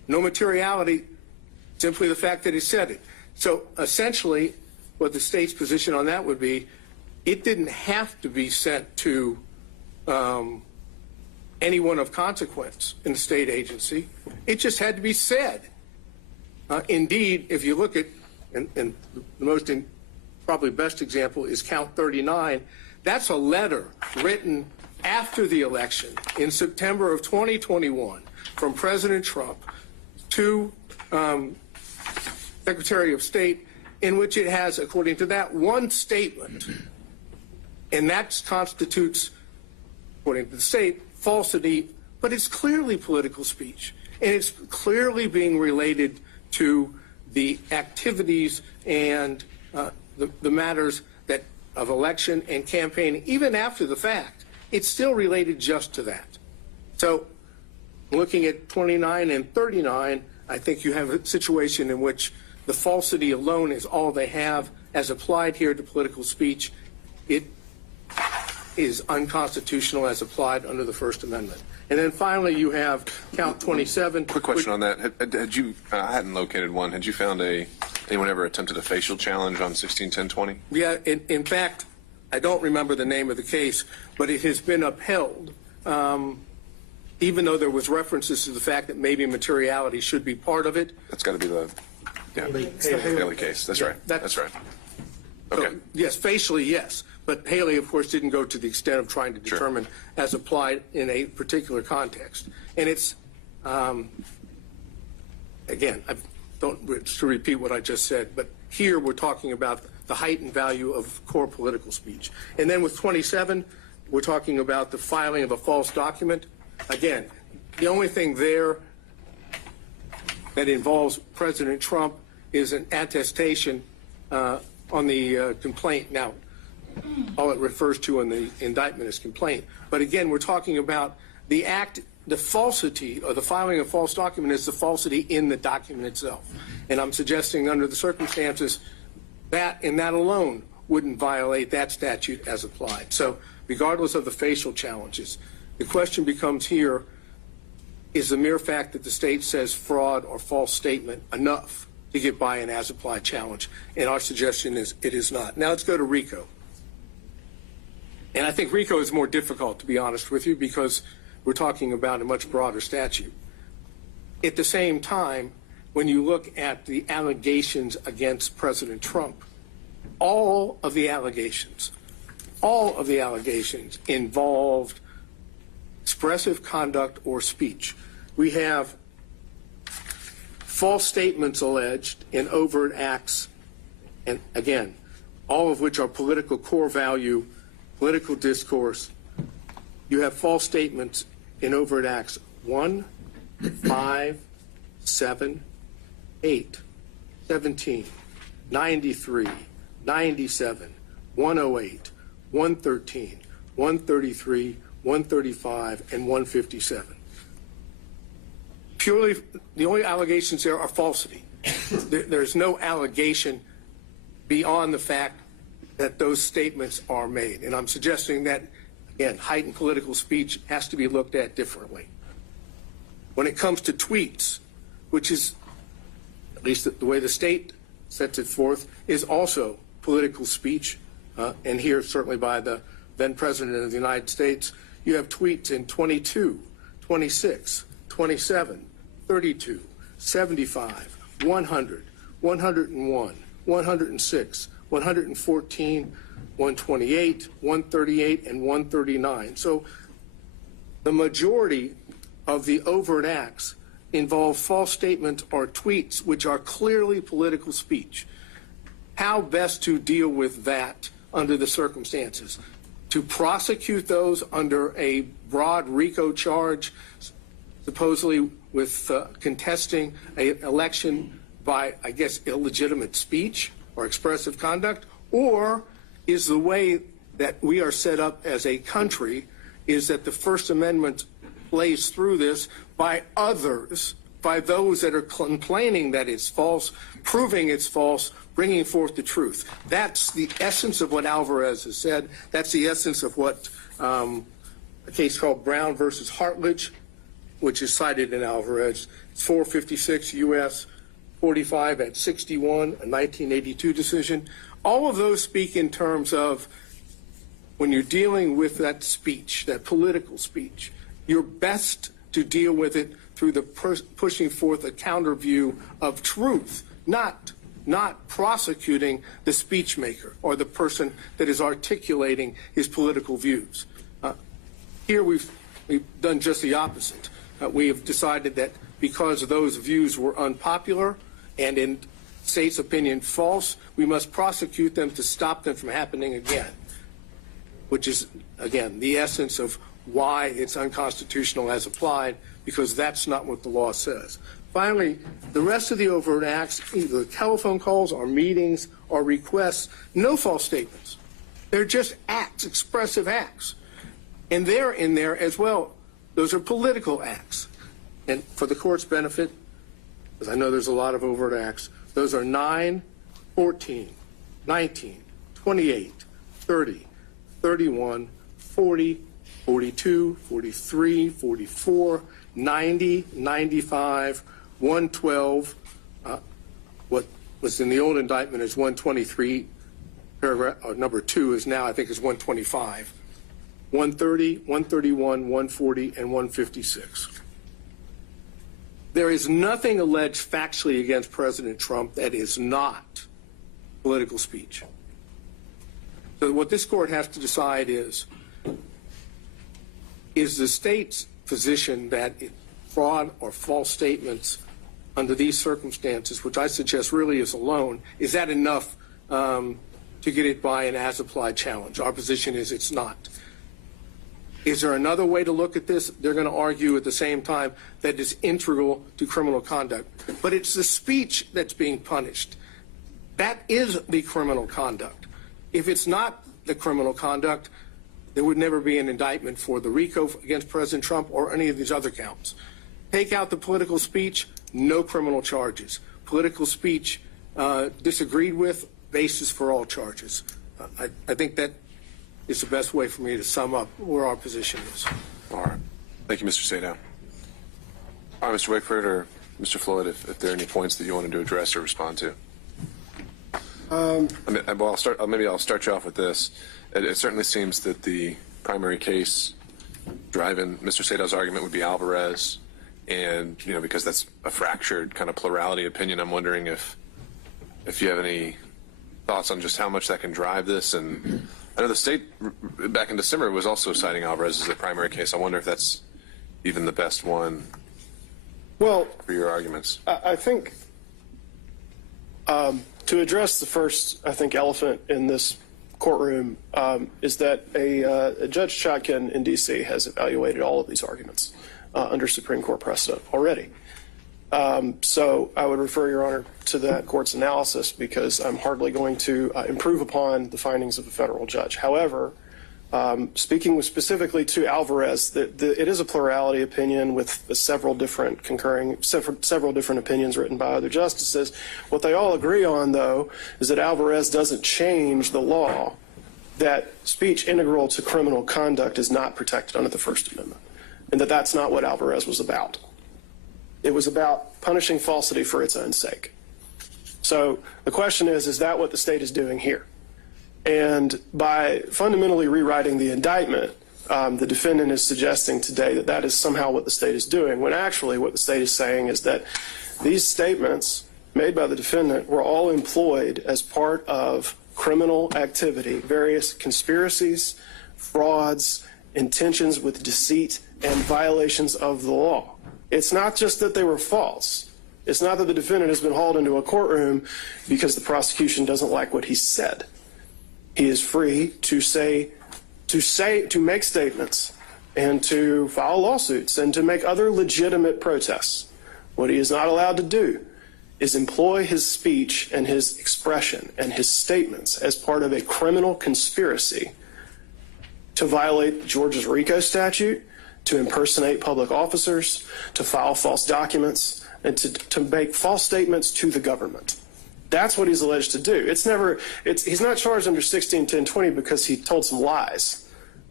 No materiality, simply the fact that he said it. So essentially, what the state's position on that would be, it didn't have to be sent to anyone of consequence in the state agency. It just had to be said. Indeed, if you look at, and the most probably best example is count 39, that's a letter written after the election in September of 2021 from President Trump to Secretary of State, in which it has, according to that, one statement, and that constitutes, according to the state, falsity, but it's clearly political speech, and it's clearly being related to the activities and the matters that of election and campaigning, even after the fact. It's still related just to that. So looking at 29 and 39, I think you have a situation in which the falsity alone is all they have as applied here to political speech. It is unconstitutional as applied under the First Amendment. And then finally, you have count 27. Quick question on that. Had you, I hadn't located one. Had you found anyone ever attempted a facial challenge on 161020? Yeah, in fact, I don't remember the name of the case, but it has been upheld, even though there was references to the fact that maybe materiality should be part of it. That's got to be the Haley case. That's right. That's right. Okay. So, yes, facially, yes. But Haley, of course, didn't go to the extent of trying to determine as applied in a particular context. And it's, again, I don't to repeat what I just said, but here we're talking about the heightened value of core political speech. And then with 27, we're talking about the filing of a false document. Again, the only thing there that involves President Trump is an attestation on the complaint. Now, all it refers to in the indictment is complaint. But again, we're talking about the act, the falsity, or the filing of false document is the falsity in the document itself. And I'm suggesting under the circumstances that and that alone wouldn't violate that statute as applied. So regardless of the facial challenges, the question becomes here, is the mere fact that the state says fraud or false statement enough to get by an as applied challenge? And our suggestion is it is not. Now let's go to RICO. And I think RICO is more difficult, to be honest with you, because we're talking about a much broader statute. At the same time, when you look at the allegations against President Trump, all of the allegations involved expressive conduct or speech. We have false statements alleged in overt acts, and again, all of which are political core value, political discourse. You have false statements in overt acts 1, 5, 7, 8, 17, 93, 97, 108, 113, 133, 135, and 157. Purely, the only allegations there are falsity. There's no allegation beyond the fact that those statements are made. And I'm suggesting that, again, heightened political speech has to be looked at differently. When it comes to tweets, which is, at least the way the state sets it forth, is also political speech, and here certainly by the then President of the United States, you have tweets in 22, 26, 27, 32, 75, 100, 101, 106, 114, 128, 138, and 139. So the majority of the overt acts involve false statements or tweets which are clearly political speech. How best to deal with that under the circumstances? To prosecute those under a broad RICO charge, supposedly with contesting an election by, I guess, illegitimate speech or expressive conduct? Or is the way that we are set up as a country is that the First Amendment plays through this by others, by those that are complaining that it's false, proving it's false, bringing forth the truth? That's the essence of what Alvarez has said. That's the essence of what a case called Brown versus Hartledge which is cited in Alvarez. It's 456 U.S. 45 at 61, a 1982 decision. All of those speak in terms of when you're dealing with that speech, that political speech, you're best to deal with it through the pushing forth a counter view of truth, not prosecuting the speech maker or the person that is articulating his political views. Here we've done just the opposite. We have decided that because those views were unpopular and in state's opinion false, we must prosecute them to stop them from happening again, which is, again, the essence of why it's unconstitutional as applied, because that's not what the law says. Finally, the rest of the overt acts, either telephone calls or meetings or requests, no false statements. They're just acts, expressive acts. And they're in there as well. Those are political acts. And for the court's benefit, because I know there's a lot of overt acts, those are 9, 14, 19, 28, 30, 31, 40, 42, 43, 44, 90, 95, 112. What was in the old indictment is 123, paragraph, or number 2 is now, I think, is 125. 130, 131, 140, and 156. There is nothing alleged factually against President Trump that is not political speech. So what this court has to decide is the state's position that fraud or false statements under these circumstances, which I suggest really is alone, is that enough to get it by an as-applied challenge? Our position is it's not. Is there another way to look at this? They're going to argue at the same time that it's integral to criminal conduct. But it's the speech that's being punished. That is the criminal conduct. If it's not the criminal conduct, there would never be an indictment for the RICO against President Trump or any of these other counts. Take out the political speech, no criminal charges. Political speech disagreed with, basis for all charges. I think that is the best way for me to sum up where our position is. All right. Thank you, Mr. Sadow. All right, Mr. Wakeford or Mr. Floyd, if there are any points that you wanted to address or respond to. Maybe I'll start you off with this. It certainly seems that the primary case driving Mr. Sadow's argument would be Alvarez, and because that's a fractured kind of plurality opinion, I'm wondering if you have any thoughts on just how much that can drive this. And I know the state back in December was also citing Alvarez as the primary case. I wonder if that's even the best one for your arguments. I think to address the first, elephant in this courtroom is that a Judge Chotkin in D.C. has evaluated all of these arguments under Supreme Court precedent already. So I would refer, Your Honor, to that court's analysis because I'm hardly going to improve upon the findings of a federal judge. However, speaking specifically to Alvarez, it is a plurality opinion with several different opinions written by other justices. What they all agree on, though, is that Alvarez doesn't change the law that speech integral to criminal conduct is not protected under the First Amendment, and that that's not what Alvarez was about. It was about punishing falsity for its own sake. So the question is that what the state is doing here? And by fundamentally rewriting the indictment, the defendant is suggesting today that that is somehow what the state is doing, when actually what the state is saying is that these statements made by the defendant were all employed as part of criminal activity, various conspiracies, frauds, intentions with deceit, and violations of the law. It's not just that they were false. It's not that the defendant has been hauled into a courtroom because the prosecution doesn't like what he said. He is free to make statements and to file lawsuits and to make other legitimate protests. What he is not allowed to do is employ his speech and his expression and his statements as part of a criminal conspiracy to violate Georgia's RICO statute, to impersonate public officers, to file false documents, and to make false statements to the government. That's what he's alleged to do. He's not charged under 161020 because he told some lies.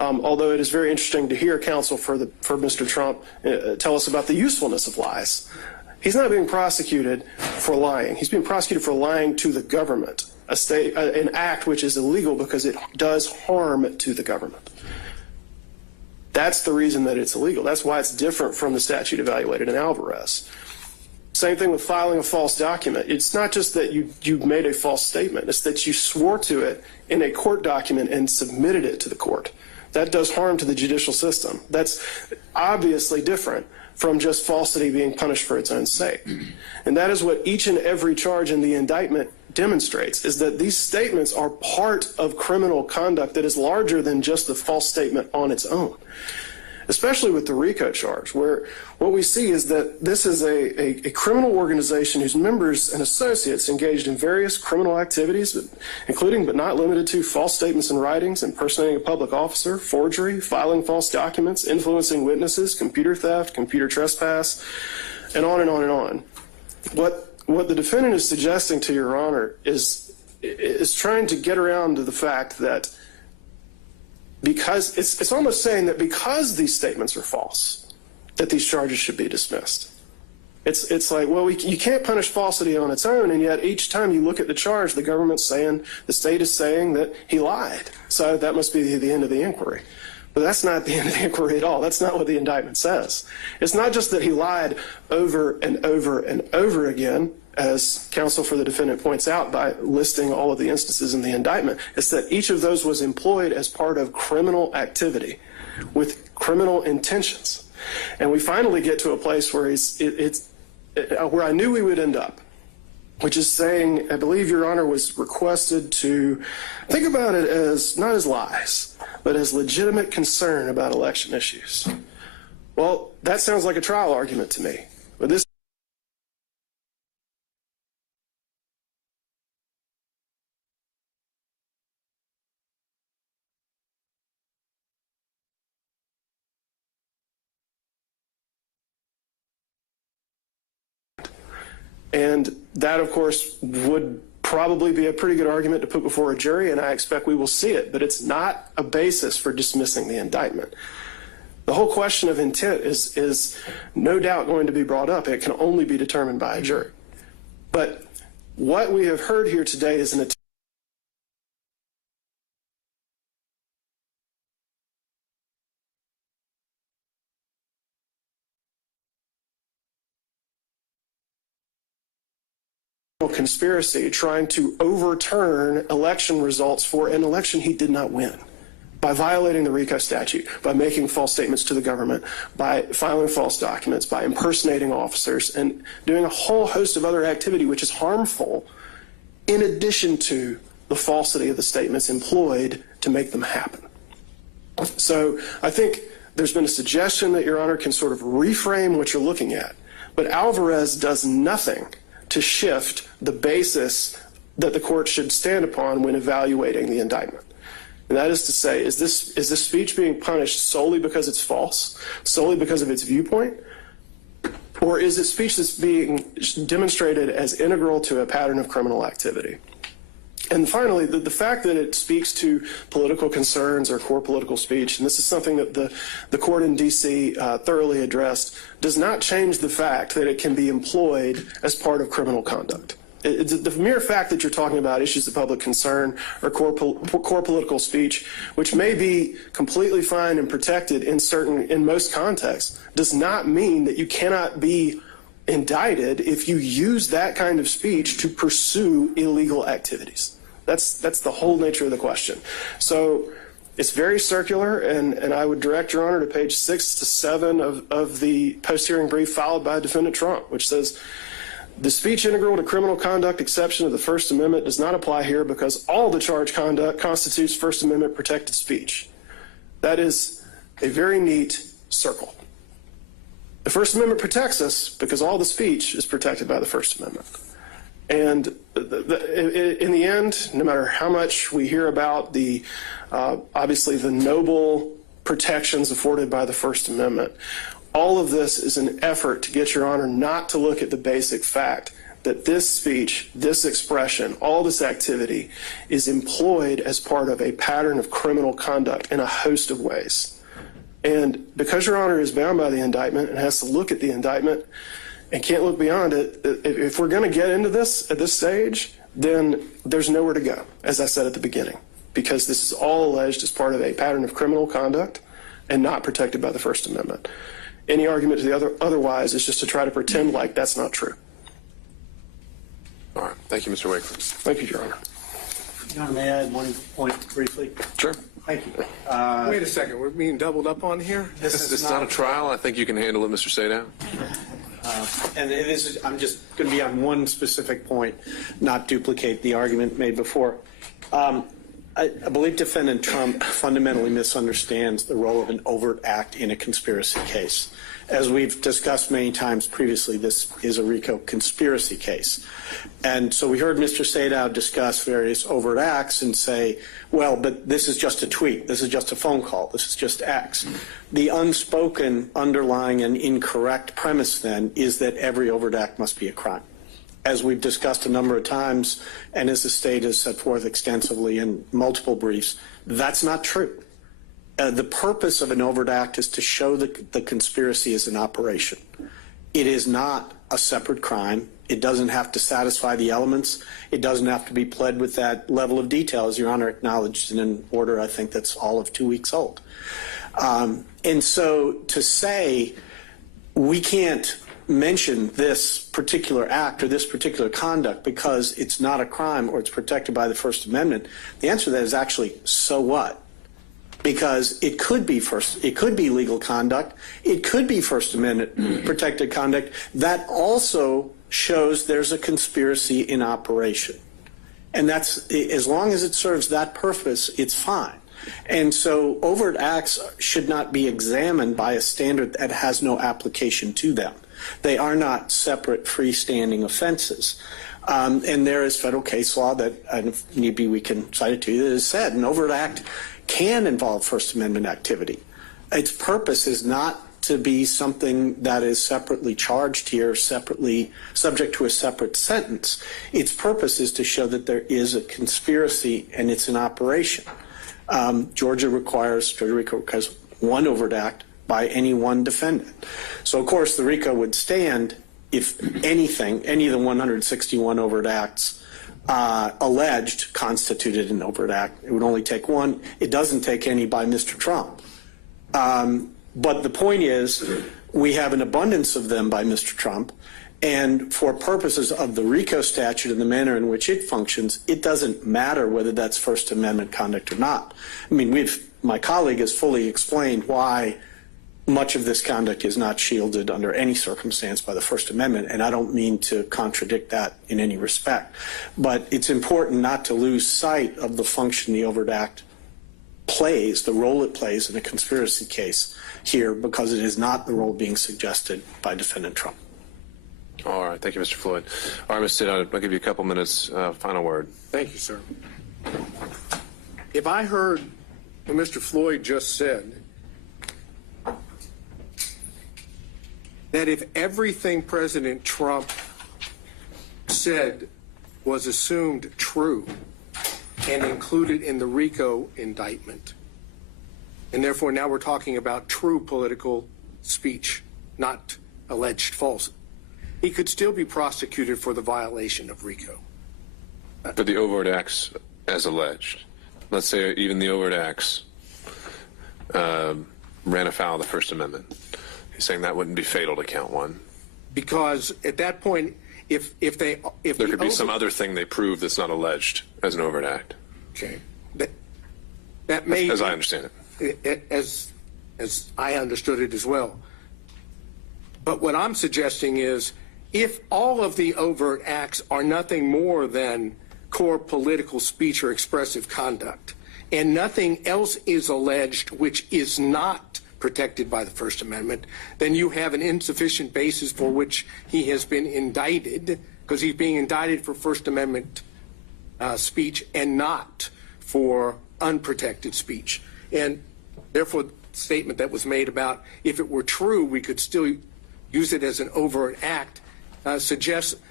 although it is very interesting to hear counsel for Mr. Trump tell us about the usefulness of lies. He's not being prosecuted for lying. He's being prosecuted for lying to the government, an act which is illegal because it does harm to the government. That's the reason that it's illegal. That's why it's different from the statute evaluated in Alvarez. Same thing with filing a false document. It's not just that you made a false statement. It's that you swore to it in a court document and submitted it to the court. That does harm to the judicial system. That's obviously different from just falsity being punished for its own sake. And that is what each and every charge in the indictment demonstrates, is that these statements are part of criminal conduct that is larger than just the false statement on its own. Especially with the RICO charge, where what we see is that this is a criminal organization whose members and associates engaged in various criminal activities, including but not limited to false statements and writings, impersonating a public officer, forgery, filing false documents, influencing witnesses, computer theft, computer trespass, and on and on and on. What the defendant is suggesting to Your Honor is trying to get around to the fact that because it's almost saying that because these statements are false, that these charges should be dismissed. It's like, well, you can't punish falsity on its own, and yet each time you look at the charge, the government's saying, the state is saying that he lied. So that must be the end of the inquiry. But that's not the end of the inquiry at all. That's not what the indictment says. It's not just that he lied over and over and over again, as counsel for the defendant points out by listing all of the instances in the indictment. It's that each of those was employed as part of criminal activity with criminal intentions. And we finally get to a place where where I knew we would end up, which is saying, I believe Your Honor was requested to think about it as not as lies, but as legitimate concern about election issues. Well, that sounds like a trial argument to me. But this and that, of course, would probably be a pretty good argument to put before a jury, and I expect we will see it, but it's not a basis for dismissing the indictment. The whole question of intent is no doubt going to be brought up. It can only be determined by a jury. But what we have heard here today is an attempt conspiracy trying to overturn election results for an election he did not win by violating the RICO statute, by making false statements to the government, by filing false documents, by impersonating officers, and doing a whole host of other activity which is harmful in addition to the falsity of the statements employed to make them happen. So I think there's been a suggestion that Your Honor can sort of reframe what you're looking at, but Alvarez does nothing to shift the basis that the court should stand upon when evaluating the indictment. And that is to say, is this speech being punished solely because it's false, solely because of its viewpoint, or is it speech that's being demonstrated as integral to a pattern of criminal activity? And finally, the fact that it speaks to political concerns or core political speech, and this is something that the court in D.C. Thoroughly addressed, does not change the fact that it can be employed as part of criminal conduct. The mere fact that you're talking about issues of public concern or core political speech, which may be completely fine and protected in most contexts, does not mean that you cannot be indicted if you use that kind of speech to pursue illegal activities. That's the whole nature of the question. So it's very circular, and I would direct Your Honor to page 6 to 7 of the post-hearing brief filed by Defendant Trump, which says, the speech integral to criminal conduct exception of the First Amendment does not apply here because all the charged conduct constitutes First Amendment protected speech. That is a very neat circle. The First Amendment protects us because all the speech is protected by the First Amendment. And in the end, no matter how much we hear about obviously the noble protections afforded by the First Amendment, all of this is an effort to get Your Honor not to look at the basic fact that this speech, this expression, all this activity is employed as part of a pattern of criminal conduct in a host of ways. And because Your Honor is bound by the indictment and has to look at the indictment and can't look beyond it, if we're going to get into this at this stage, then there's nowhere to go, as I said at the beginning, because this is all alleged as part of a pattern of criminal conduct and not protected by the First Amendment. Any argument to the otherwise is just to try to pretend like that's not true. All right. Thank you, Mr. Wakely. Thank you, Your Honor. Your Honor, may I add one point briefly? Sure. Thank you. Wait a second, we're being doubled up on here? This is not a trial. I think you can handle it, Mr. Sadow. And it is, I'm just going to be on one specific point, not duplicate the argument made before. I believe Defendant Trump fundamentally misunderstands the role of an overt act in a conspiracy case. As we've discussed many times previously, this is a RICO conspiracy case. And so we heard Mr. Sadow discuss various overt acts and say, well, but this is just a tweet, this is just a phone call, this is just X. The unspoken, underlying, and incorrect premise then is that every overt act must be a crime. As we've discussed a number of times, and as the state has set forth extensively in multiple briefs, that's not true. The purpose of an overt act is to show that the conspiracy is an operation. It is not a separate crime. It doesn't have to satisfy the elements. It doesn't have to be pled with that level of detail, as Your Honor acknowledged in an order I think that's all of 2 weeks old. And so to say we can't mention this particular act or this particular conduct because it's not a crime or it's protected by the First Amendment, the answer to that is actually, so what? Because it could be legal conduct, it could be First Amendment protected conduct that also shows there's a conspiracy in operation. And that's, as long as it serves that purpose, it's fine. And so overt acts should not be examined by a standard that has no application to them. They are not separate freestanding offenses. And there is federal case law that, if need be, we can cite it to you, that has said an overt act can involve First Amendment activity. Its purpose is not to be something that is separately charged here, separately subject to a separate sentence. Its purpose is to show that there is a conspiracy and it's an operation. Georgia requires one overt act by any one defendant. So, of course, the RICO would stand if anything, any of the 161 overt acts alleged constituted an overt act. It would only take one. It doesn't take any by Mr. Trump. But the point is, we have an abundance of them by Mr. Trump, and for purposes of the RICO statute and the manner in which it functions, it doesn't matter whether that's First Amendment conduct or not. I mean, my colleague has fully explained why much of this conduct is not shielded under any circumstance by the First Amendment, and I don't mean to contradict that in any respect. But it's important not to lose sight of the function the overt act plays, the role it plays in a conspiracy case here, because it is not the role being suggested by Defendant Trump. All right. Thank you, Mr. Floyd. All right, Mr. Sadow, I'll give you a couple minutes. Final word. Thank you, sir. If I heard what Mr. Floyd just said, that if everything President Trump said was assumed true and included in the RICO indictment, and therefore now we're talking about true political speech, not alleged false, he could still be prosecuted for the violation of RICO. For the overt acts as alleged. Let's say even the overt acts ran afoul of the First Amendment. He's saying that wouldn't be fatal to count one. Because at that point, if there could be some other thing they prove that's not alleged as an overt act. Okay. That may, as I understand it. As I understood it as well. But what I'm suggesting is, if all of the overt acts are nothing more than core political speech or expressive conduct, and nothing else is alleged which is not protected by the First Amendment, then you have an insufficient basis for which he has been indicted, because he's being indicted for First Amendment speech and not for unprotected speech. And therefore, the statement that was made about if it were true, we could still use it as an overt act, suggests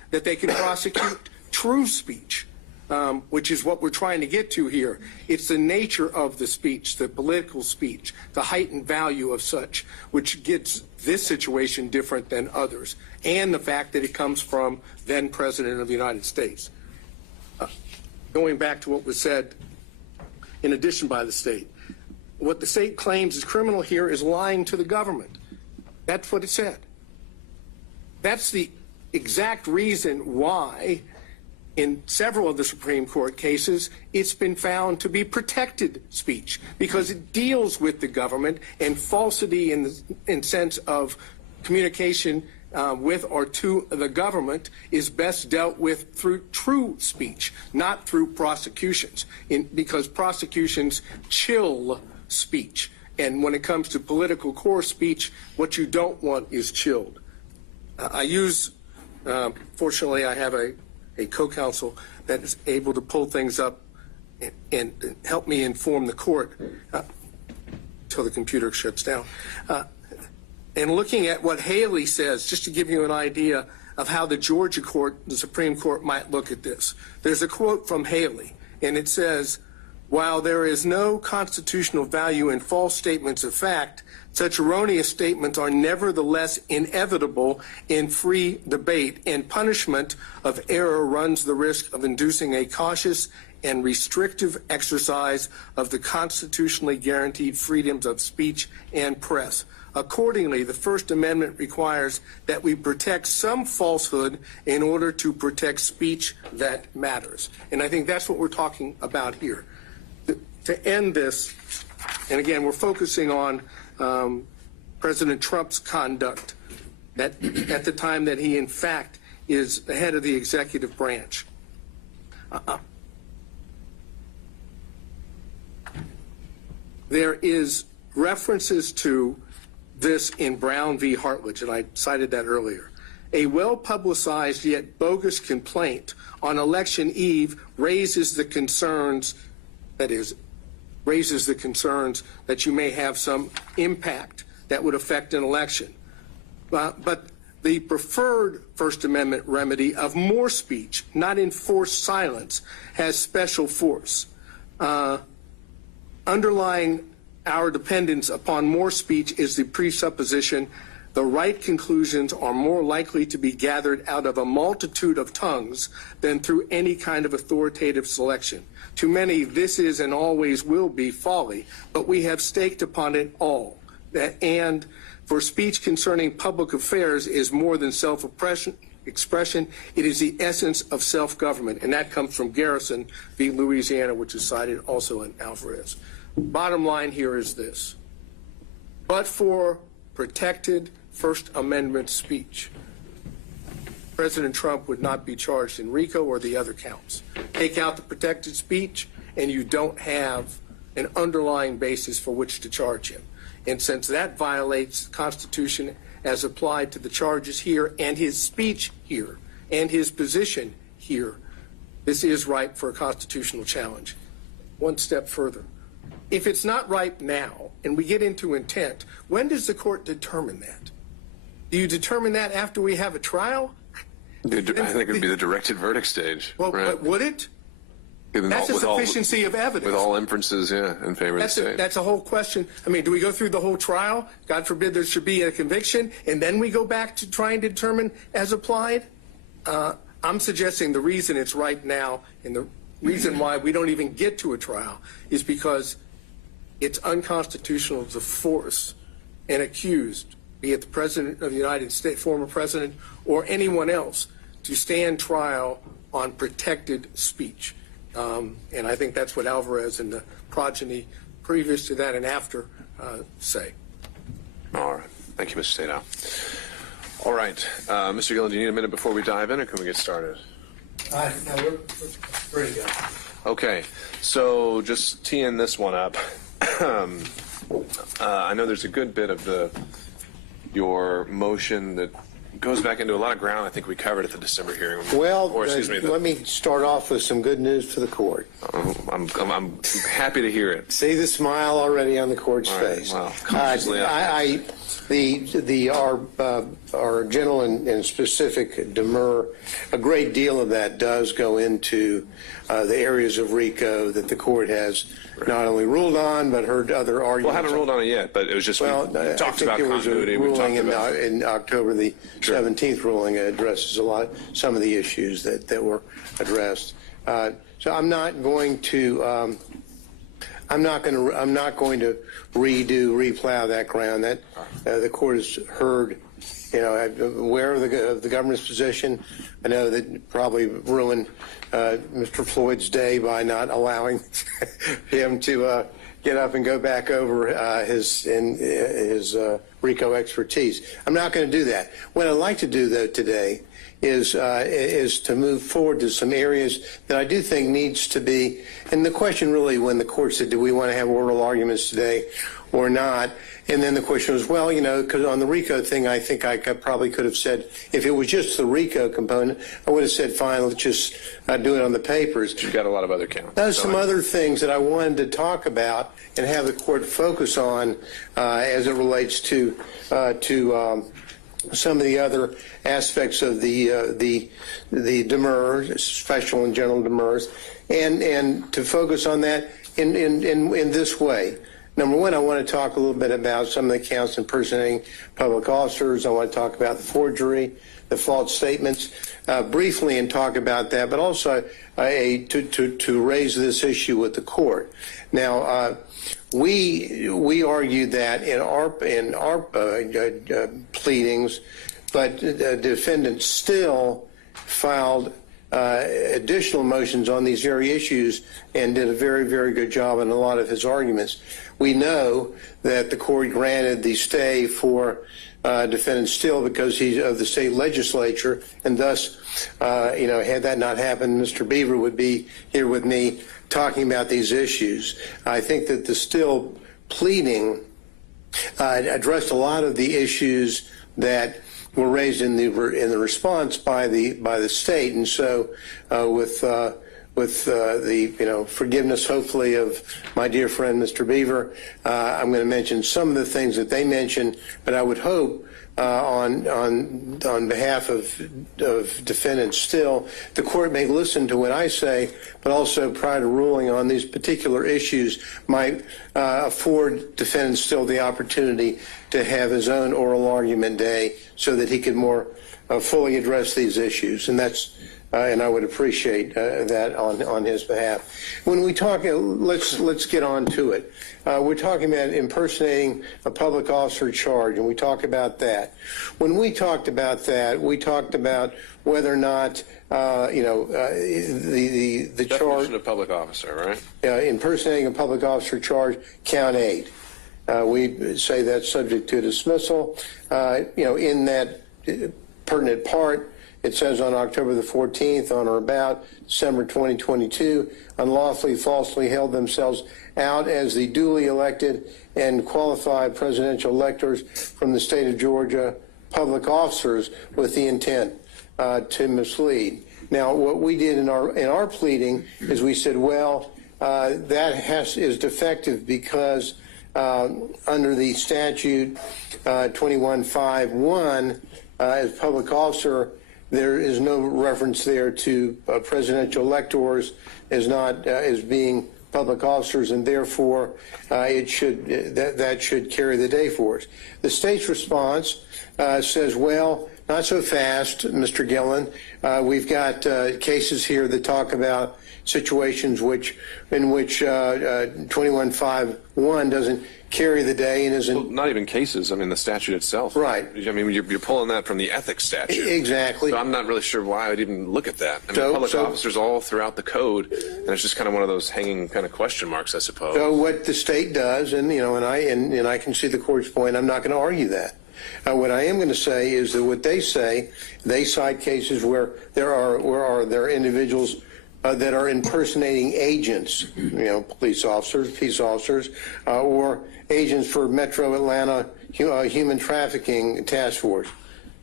that they can prosecute true speech, which is what we're trying to get to here. It's the nature of the speech, the political speech, the heightened value of such, which gets this situation different than others, and the fact that it comes from then President of the United States. Going back to what was said in addition by the state, what the state claims is criminal here is lying to the government. That's what it said. That's the exact reason why in several of the Supreme Court cases, it's been found to be protected speech because it deals with the government, and falsity in sense of communication with or to the government is best dealt with through true speech, not through prosecutions, because prosecutions chill speech. And when it comes to political core speech, what you don't want is chilled. Fortunately, I have a co-counsel that is able to pull things up and help me inform the court until the computer shuts down. And looking at what Haley says, just to give you an idea of how the Georgia court, the Supreme Court, might look at this. There's a quote from Haley, and it says, "While there is no constitutional value in false statements of fact, such erroneous statements are nevertheless inevitable in free debate, and punishment of error runs the risk of inducing a cautious and restrictive exercise of the constitutionally guaranteed freedoms of speech and press. Accordingly, the First Amendment requires that we protect some falsehood in order to protect speech that matters." And I think that's what we're talking about here. To end this, and again, we're focusing on President Trump's conduct at the time that he, in fact, is the head of the executive branch. There is references to this in Brown v. Hartledge, and I cited that earlier. A well-publicized yet bogus complaint on election eve raises the concerns that you may have some impact that would affect an election. But the preferred First Amendment remedy of more speech, not enforced silence, has special force. Underlying our dependence upon more speech is the presupposition the right conclusions are more likely to be gathered out of a multitude of tongues than through any kind of authoritative selection. To many, this is and always will be folly, but we have staked upon it all. And for speech concerning public affairs is more than self-expression, it is the essence of self-government. And that comes from Garrison v. Louisiana, which is cited also in Alvarez. Bottom line here is this. But for protected First Amendment speech, President Trump would not be charged in RICO or the other counts. Take out the protected speech, and you don't have an underlying basis for which to charge him. And since that violates the Constitution as applied to the charges here and his speech here and his position here, this is ripe for a constitutional challenge. One step further. If it's not ripe now and we get into intent, when does the court determine that? Do you determine that after we have a trial? I think it would be the directed verdict stage. Well, right? But would it? That's a sufficiency of evidence. With all inferences, yeah, in favor of the state. That's a whole question. I mean, do we go through the whole trial? God forbid there should be a conviction, and then we go back to trying to determine as applied? I'm suggesting the reason it's right now and the reason why we don't even get to a trial is because it's unconstitutional to force an accused, be it the President of the United States, former President, or anyone else, to stand trial on protected speech. And I think that's what Alvarez and the progeny previous to that and after say. All right. Thank you, Mr. Sadow. All right. Mr. Gillen, do you need a minute before we dive in, or can we get started? No, we're ready to go. Okay. So just teeing this one up. I know there's a good bit of your motion that goes back into a lot of ground I think we covered at the December hearing. Well, or excuse me, let me start off with some good news for the court. I'm happy to hear it. See the smile already on the court's All right, face. wow. Cautiously Our general and specific demur, a great deal of that does go into the areas of RICO that the court has not only ruled on but heard other arguments. Well, I haven't ruled on it yet, but it was just we talked about there was a continuity. We ruling talked about in October, the 17th ruling addresses some of the issues that were addressed. So I'm not going to replow that ground. That the court has heard. Aware of the government's position. I know that probably ruined Mr. Floyd's day by not allowing him to get up and go back over his RICO expertise. I'm not going to do that. What I'd like to do, though, today is to move forward to some areas that I do think needs to be. And the question really, when the court said, do we want to have oral arguments today or not? And then the question was, well, because on the RICO thing, I think I probably could have said, if it was just the RICO component, I would have said, fine, let's just do it on the papers. You've got a lot of other counts. There's some other things that I wanted to talk about and have the court focus on as it relates to some of the other aspects of the demurs, special and general demurs, and to focus on that in this way. Number one, I want to talk a little bit about some of the counts impersonating public officers. I want to talk about the forgery, the false statements, briefly, and talk about that, but also to raise this issue with the court. Now, we argued that in our pleadings, but the defendant still filed additional motions on these very issues and did a very, very good job in a lot of his arguments. We know that the court granted the stay for defendant Still because he's of the state legislature, and thus, had that not happened, Mr. Beaver would be here with me talking about these issues. I think that the Still pleading addressed a lot of the issues that were raised in the response by the state, and so with the forgiveness, hopefully, of my dear friend Mr. Beaver, I'm going to mention some of the things that they mentioned, but I would hope on behalf of defendants Still, the court may listen to what I say, but also prior to ruling on these particular issues might afford defendant Still the opportunity to have his own oral argument day so that he could more fully address these issues. And that's and I would appreciate that on his behalf. When we talk, let's get on to it. We're talking about impersonating a public officer charge, and we talk about that. When we talked about that, we talked about whether or not the charge Definition of public officer, right? Impersonating a public officer charge, count 8. We say that's subject to dismissal. In that pertinent part, it says on October the 14th, on or about December 2022, unlawfully, falsely held themselves out as the duly elected and qualified presidential electors from the state of Georgia, public officers with the intent to mislead. Now, what we did in our pleading is we said, well, that is defective because under the statute 2151, as public officer, there is no reference there to presidential electors as being public officers, and therefore that should carry the day for us. The state's response says, well, not so fast, Mr. Gillen. We've got cases here that talk about situations in which 2151 doesn't carry the day and isn't. Well, not even cases. I mean, the statute itself. Right. I mean, you're pulling that from the ethics statute. Exactly. So I'm not really sure why I'd even look at that. I mean, public officers all throughout the code, and it's just kind of one of those hanging kind of question marks, I suppose. So what the state does, and I can see the court's point. I'm not going to argue that. What I am going to say is that what they say, they cite cases where there are individuals that are impersonating agents, police officers, peace officers, or agents for Metro Atlanta Human Trafficking Task Force.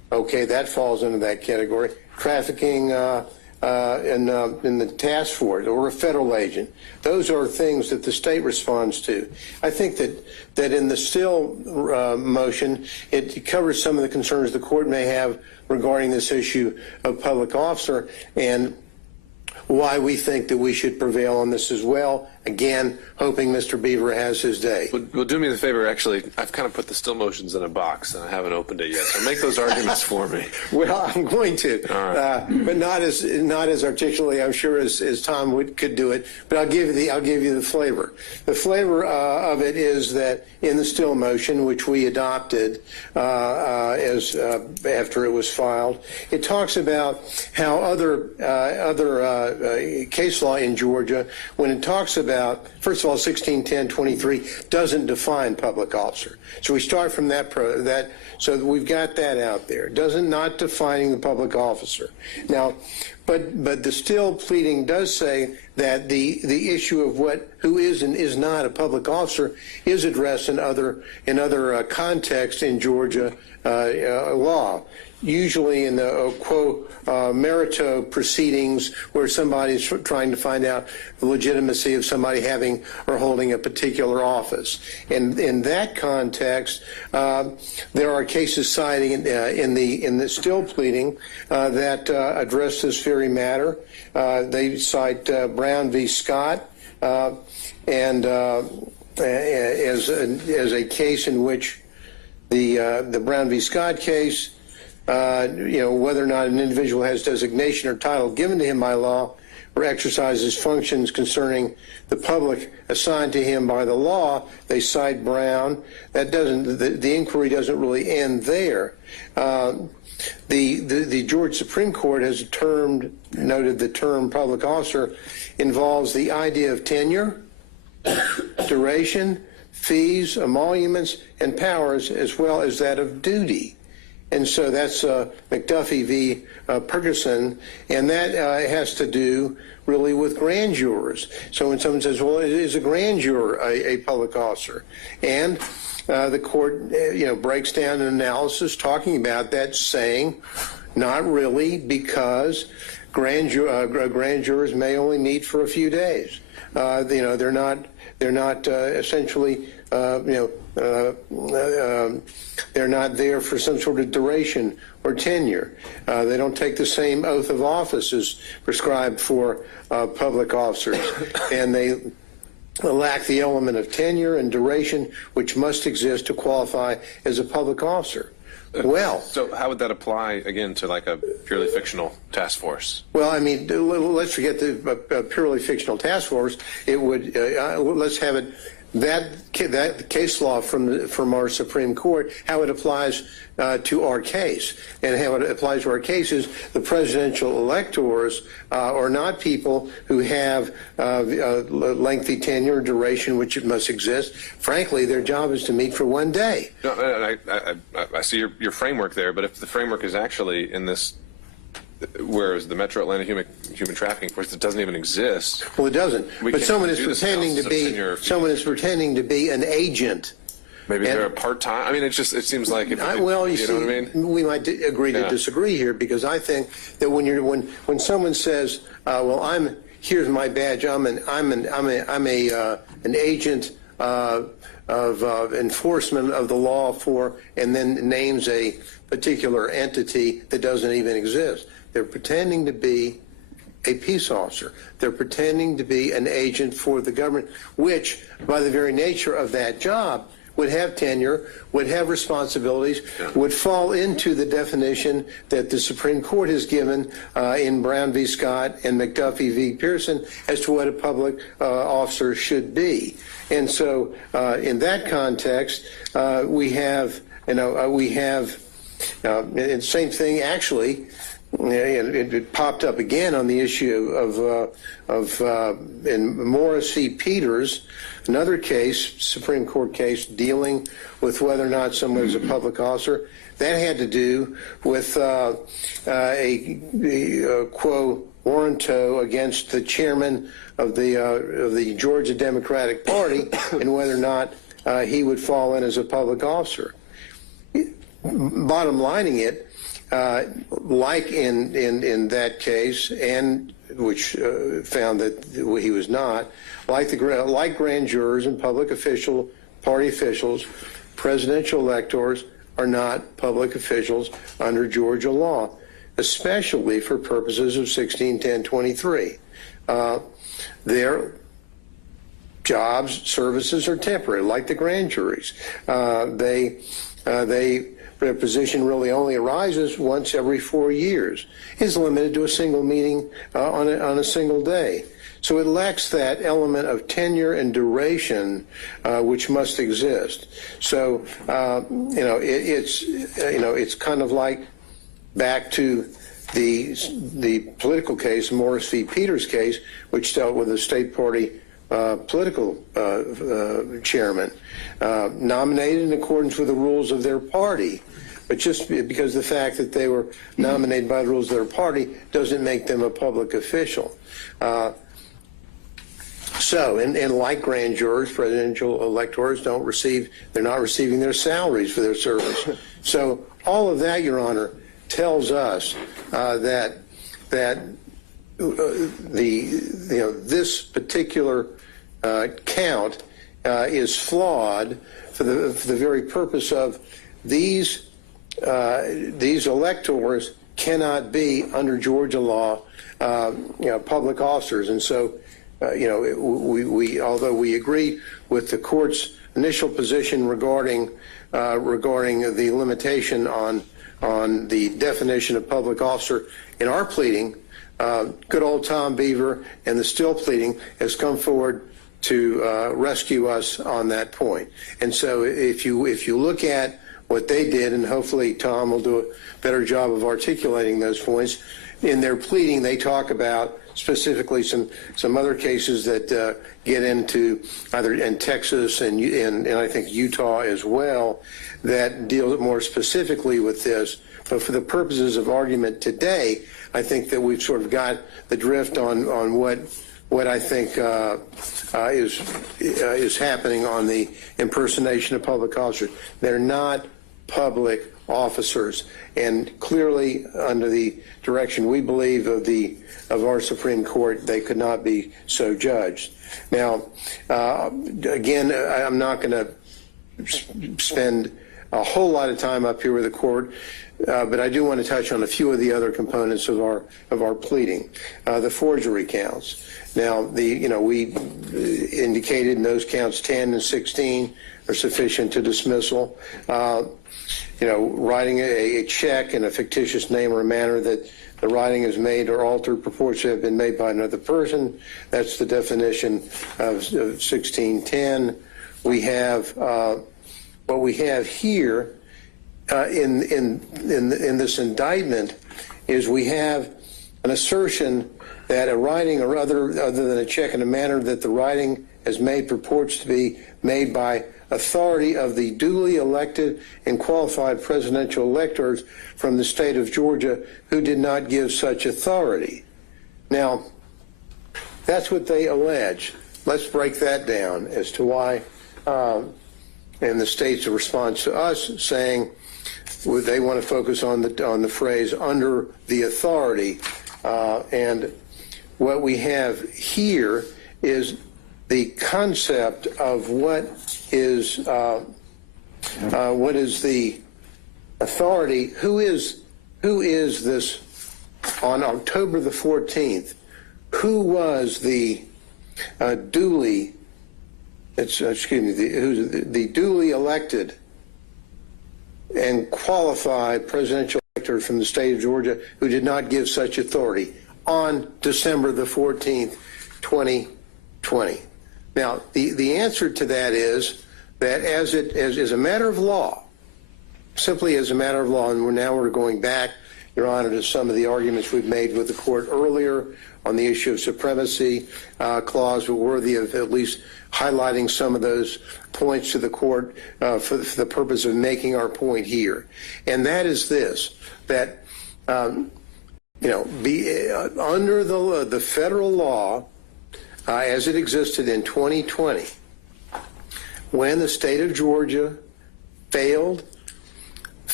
Okay, that falls into that category. Trafficking in the task force or a federal agent. Those are things that the state responds to. I think that in the Still motion, it covers some of the concerns the court may have regarding this issue of public officer and why we think that we should prevail on this as well. Again, hoping Mr. Beaver has his day. Well, do me the favor, actually, I've kind of put the Still motions in a box and I haven't opened it yet, so make those arguments for me. Well, I'm going to, but not as articulately, I'm sure, as Tom could do it. But I'll give you the flavor. The flavor of it is that in the Still motion, which we adopted after it was filed, it talks about how other case law in Georgia, when it talks about, first of all, 1610-23 doesn't define public officer. So we start from that, so we've got that out there. Not defining the public officer. Now, but the Still pleading does say that the issue of who is and is not a public officer is addressed in other contexts in Georgia law. Usually in the quo merito proceedings where somebody's trying to find out the legitimacy of somebody having or holding a particular office. And in that context, there are cases citing in the Still pleading that address this very matter. They cite Brown v. Scott and as a case in which the Brown v. Scott case, whether or not an individual has designation or title given to him by law or exercises functions concerning the public assigned to him by the law, they cite Brown. That doesn't, the inquiry doesn't really end there. The Georgia Supreme Court has noted the term public officer involves the idea of tenure, duration, fees, emoluments, and powers, as well as that of duty. And so that's McAfee v. Ferguson, and that has to do really with grand jurors. So when someone says, well, is a grand juror a public officer? And the court breaks down an analysis talking about that, saying not really, because grand jurors may only meet for a few days. They're not essentially they're not there for some sort of duration or tenure. They don't take the same oath of office as prescribed for public officers, and they lack the element of tenure and duration which must exist to qualify as a public officer. Well, so how would that apply again to like a purely fictional task force? Well, I mean, let's forget the purely fictional task force. It would let's have it that case law from our Supreme Court, how it applies to our case, and how it applies to our case is the presidential electors are not people who have lengthy tenure, duration, which it must exist. Frankly, their job is to meet for one day. No, I see your framework there, but if the framework is actually in this, whereas the Metro Atlanta human trafficking force, it doesn't even exist. Well, it doesn't. But someone is pretending to be an agent. Maybe they're a part-time. I mean, it seems like if well, you know what I mean? We might agree to disagree here, because I think that when someone says, "Well, here's my badge. I'm an agent of enforcement of the law for," and then names a particular entity that doesn't even exist. They're pretending to be a peace officer. They're pretending to be an agent for the government, which, by the very nature of that job, would have tenure, would have responsibilities, would fall into the definition that the Supreme Court has given in Brown v. Scott and McAfee v. Pearson as to what a public officer should be. And so in that context, we have, and same thing actually, it popped up again on the issue in Morris v. Peters, another case, Supreme Court case, dealing with whether or not someone is a public officer. That had to do with a quo warranto against the chairman of the Georgia Democratic Party and whether or not he would fall in as a public officer. Bottom lining it, like in that case, and which found that he was not, like grand jurors and public party officials, presidential electors are not public officials under Georgia law, especially for purposes of 1610-23. Their jobs, services are temporary, like the grand juries. Their position really only arises once every 4 years. Is limited to a single meeting on a single day. So it lacks that element of tenure and duration which must exist. So it's kind of like back to the political case, Morris v. Peters case, which dealt with a state party political chairman nominated in accordance with the rules of their party. But just because the fact that they were nominated by the rules of their party doesn't make them a public official. And like grand jurors, presidential electors they're not receiving their salaries for their service. So all of that, Your Honor, tells us that this particular count is flawed for the very purpose of these electors cannot be under Georgia law public officers. And so we although we agree with the court's initial position regarding the limitation on the definition of public officer in our pleading, good old Tom Beaver and the Still pleading has come forward to rescue us on that point. And so if you look at what they did, and hopefully Tom will do a better job of articulating those points, in their pleading they talk about specifically some other cases that get into either in Texas and I think Utah as well that deal more specifically with this. But for the purposes of argument today, I think that we've sort of got the drift on what I think is happening on the impersonation of public officers. They're not public officers, and clearly under the direction we believe of our Supreme Court, they could not be so judged. Now, again, I'm not going to spend a whole lot of time up here with the court, but I do want to touch on a few of the other components of our pleading. The forgery counts. Now, we indicated in those counts 10 and 16 are sufficient to dismissal. Writing a check in a fictitious name or a manner that the writing is made or altered purports to have been made by another person. That's the definition of 1610. We have what we have here in this indictment is we have an assertion that a writing or other than a check in a manner that the writing has made purports to be made by authority of the duly elected and qualified presidential electors from the state of Georgia who did not give such authority. Now, that's what they allege. Let's break that down as to why, and the state's response to us saying they want to focus on the phrase under the authority, and what we have here is the concept of what is the authority. Who is this on October the 14th? Who was the duly elected and qualified presidential elector from the state of Georgia who did not give such authority on December the 14th, 2020? Now, the answer to that is that as a matter of law, simply as a matter of law, and we're going back, Your Honor, to some of the arguments we've made with the court earlier on the issue of supremacy clause, but worthy of at least highlighting some of those points to the court for the purpose of making our point here. And that is this, that, under the federal law, as it existed in 2020, when the state of Georgia failed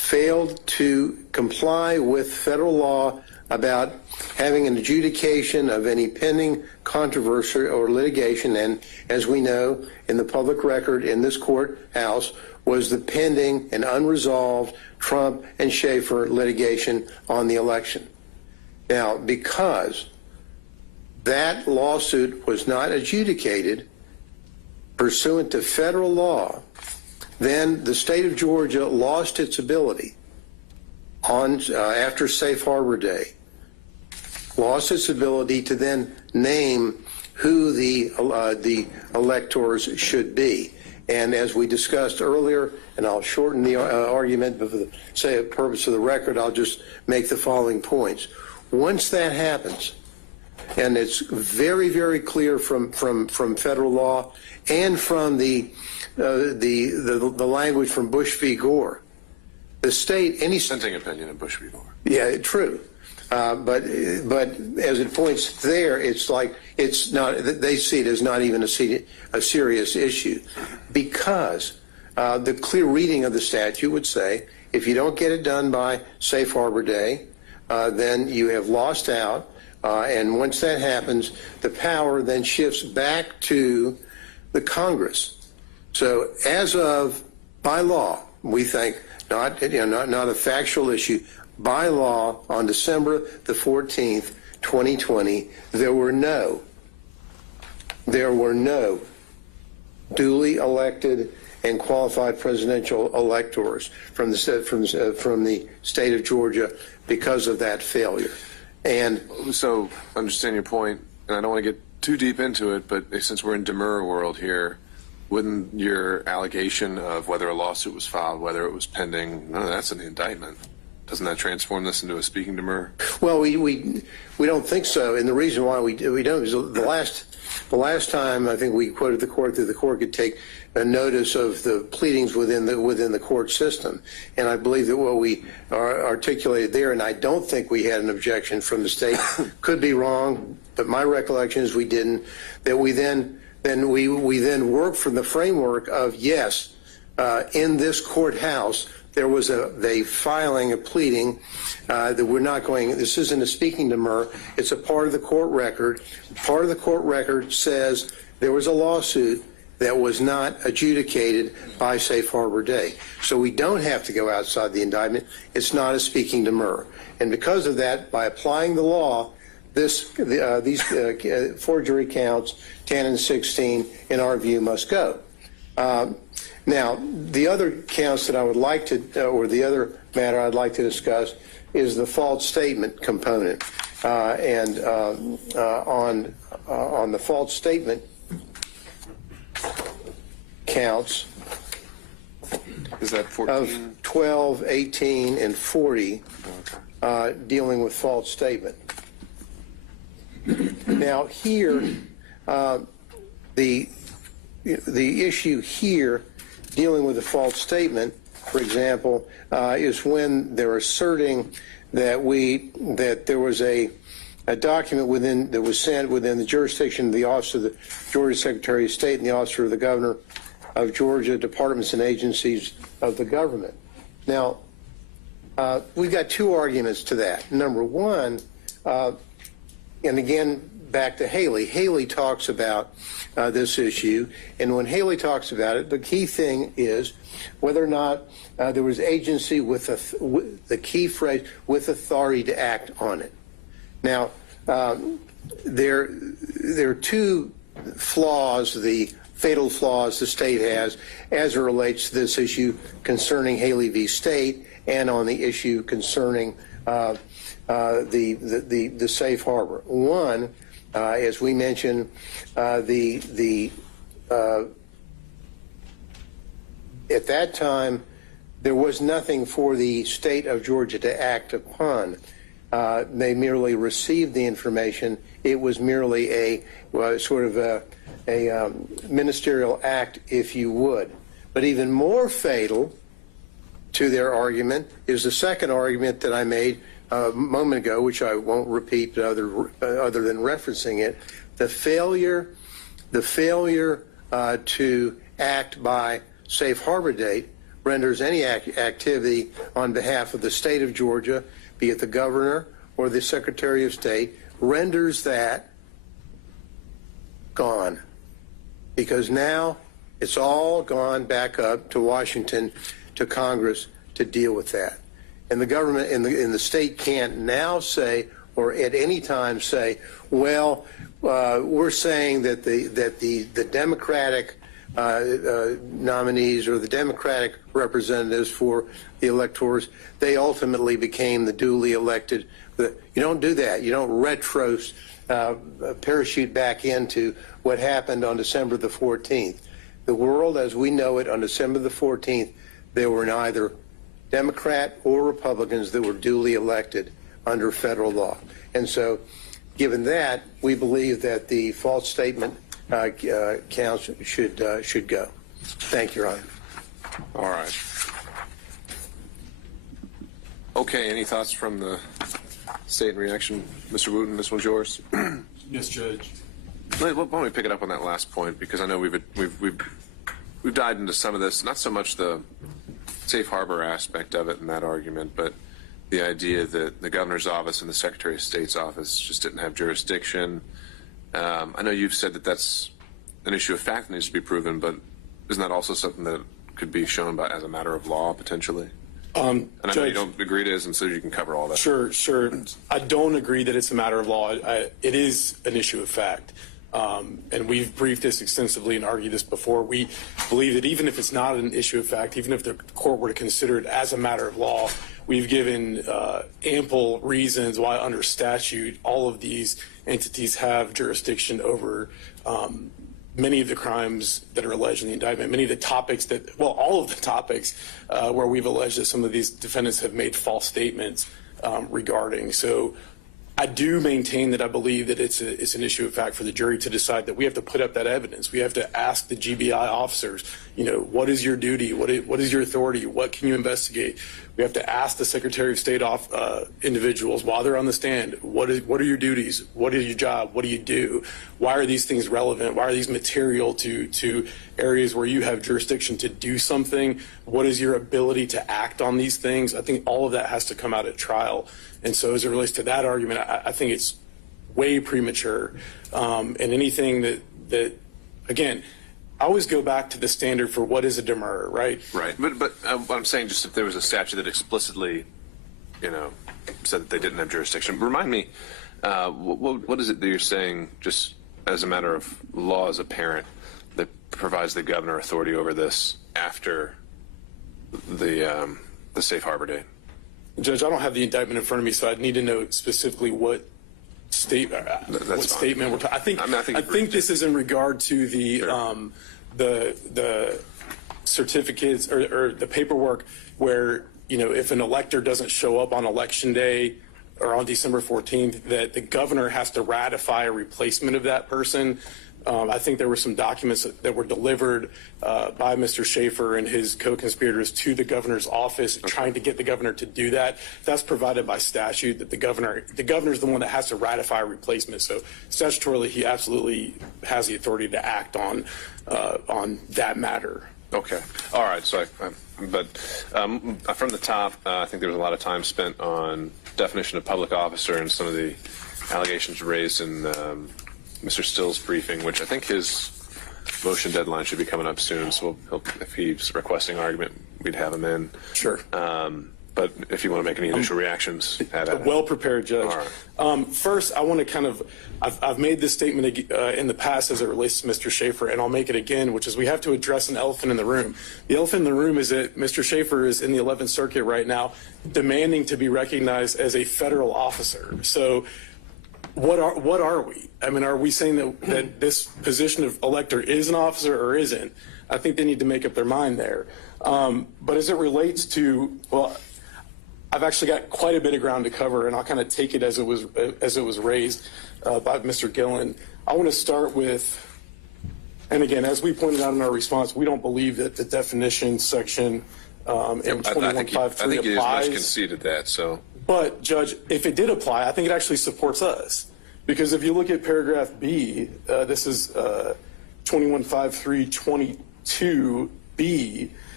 failed to comply with federal law about having an adjudication of any pending controversy or litigation, and as we know, in the public record in this courthouse was the pending and unresolved Trump and Schaefer litigation on the election. Now, because that lawsuit was not adjudicated pursuant to federal law, then the state of Georgia lost its ability on after Safe Harbor Day, lost its ability to then name who the electors should be. And as we discussed earlier, and I'll shorten the argument, but for the purpose of the record, I'll just make the following points. Once that happens, and it's very, very clear from federal law and from the language from Bush v. Gore, the state, any Dissenting opinion of Bush v. Gore. yeah, true. But as it points there, it's like it's not. They see it as not even a serious issue, because the clear reading of the statute would say if you don't get it done by Safe Harbor Day, then you have lost out. And once that happens, the power then shifts back to the Congress. So as of by law, we think not a factual issue. By law, on December the 14th, 2020, there were no duly elected and qualified presidential electors from the state of Georgia because of that failure. And so, understand your point, and I don't want to get too deep into it, but since we're in demurrer world here, wouldn't your allegation of whether a lawsuit was filed, whether it was pending, none of that's in the indictment? Doesn't that transform this into a speaking demurrer? well, we don't think so, and the reason why we don't is the last time I think we quoted the court that the court could take a notice of the pleadings within the court system, and I believe that what we articulated there, and I don't think we had an objection from the state, could be wrong, but my recollection is we didn't. That we then worked from the framework of yes, in this courthouse there was they filing a pleading that we're not going. This isn't a speaking demurrer. It's a part of the court record. Part of the court record says there was a lawsuit that was not adjudicated by Safe Harbor Day. So we don't have to go outside the indictment. It's not a speaking demurrer. And because of that, by applying the law, these forgery counts 10 and 16, in our view, must go. Now, the other counts that I would like to, or the other matter I'd like to discuss, is the false statement component. On the false statement counts Is that 14? of 12, 18, and 40 dealing with false statement. Now here, the issue here dealing with the false statement, for example, is when they're asserting that there was a document that was sent within the jurisdiction of the Office of the Georgia Secretary of State and the Office of the Governor of Georgia, departments and agencies of the government. Now, we've got two arguments to that. Number one, and again, back to Haley. Haley talks about this issue, and when Haley talks about it, the key thing is whether or not there was agency with the key phrase, with authority to act on it. Now, there are two flaws, the fatal flaws the state has as it relates to this issue concerning Haley v. State and on the issue concerning the safe harbor. One, as we mentioned, at that time, there was nothing for the state of Georgia to act upon. They merely received the information. It was merely a sort of a ministerial act, if you would. But even more fatal to their argument is the second argument that I made a moment ago, which I won't repeat other than referencing it, the failure to act by safe harbor date renders any activity on behalf of the state of Georgia, be it the governor or the Secretary of State, renders that gone. Because now it's all gone back up to Washington, to Congress to deal with that. And the government in the state can't now say, or at any time say, well, we're saying that the Democratic nominees or the Democratic representatives for the electors, they ultimately became the duly elected. You don't do that. You don't parachute back into what happened on December the 14th. The world as we know it on December the 14th, there were neither Democrat or Republicans that were duly elected under federal law. And so, given that, we believe that the false statement counts should go. Thank you, Your Honor. All right. Okay, any thoughts from the state in reaction? Mr. Wooten, this one's yours. Yes, Judge. Why don't we pick it up on that last point, because I know we've dived into some of this, not so much the safe harbor aspect of it in that argument, but the idea that the governor's office and the Secretary of State's office just didn't have jurisdiction. I know you've said that that's an issue of fact that needs to be proven, but isn't that also something that could be shown by as a matter of law potentially? And I know you don't agree it is, and so you can cover all that. Sure. I don't agree that it's a matter of law. It is an issue of fact. And we've briefed this extensively and argued this before. We believe that even if it's not an issue of fact, even if the court were to consider it as a matter of law, we've given ample reasons why under statute all of these entities have jurisdiction over many of the crimes that are alleged in the indictment, many of the topics that, well, all of the topics where we've alleged that some of these defendants have made false statements regarding. So I do maintain that I believe that it's an issue of fact for the jury to decide that we have to put up that evidence. We have to ask the GBI officers, what is your duty? What is your authority? What can you investigate? We have to ask the Secretary of State individuals while they're on the stand, what are your duties? What is your job? What do you do? Why are these things relevant? Why are these material to areas where you have jurisdiction to do something? What is your ability to act on these things? I think all of that has to come out at trial. And so as it relates to that argument, I think it's way premature. And anything that again, I always go back to the standard for what is a demurrer, right? Right. But what I'm saying, just if there was a statute that explicitly, said that they didn't have jurisdiction, remind me, what is it that you're saying, just as a matter of law as a parent, that provides the governor authority over this after the safe harbor date? Judge, I don't have the indictment in front of me, so I'd need to know specifically what statement we're talking. I think this is in regard to the certificates or the paperwork where if an elector doesn't show up on election day or on December 14th, that the governor has to ratify a replacement of that person. I think there were some documents that were delivered by Mr. Schaefer and his co-conspirators to the governor's office, trying to get the governor to do that. That's provided by statute, that the governor's the one that has to ratify a replacement. So statutorily, he absolutely has the authority to act on that matter. Okay. All right. So, from the top, I think there was a lot of time spent on definition of public officer and some of the allegations raised in Mr. Still's briefing, which I think his motion deadline should be coming up soon. So if he's requesting argument, we'd have him in. Sure. But if you want to make any initial reactions, well prepared, Judge. All right. First, I want to I've made this statement in the past as it relates to Mr. Schaefer, and I'll make it again, which is we have to address an elephant in the room. The elephant in the room is that Mr. Schaefer is in the 11th Circuit right now, demanding to be recognized as a federal officer. So what are we? I mean, are we saying that this position of elector is an officer or isn't? I think they need to make up their mind there. But as it relates to, well, I've actually got quite a bit of ground to cover, and I'll kind of take it as it was raised by Mr. Gillen. I want to start with, and again, as we pointed out in our response, we don't believe that the definition section in 21.53 applies. I think you much conceded that. So, but Judge, if it did apply, I think it actually supports us, because if you look at paragraph B, this is 21.53.22B.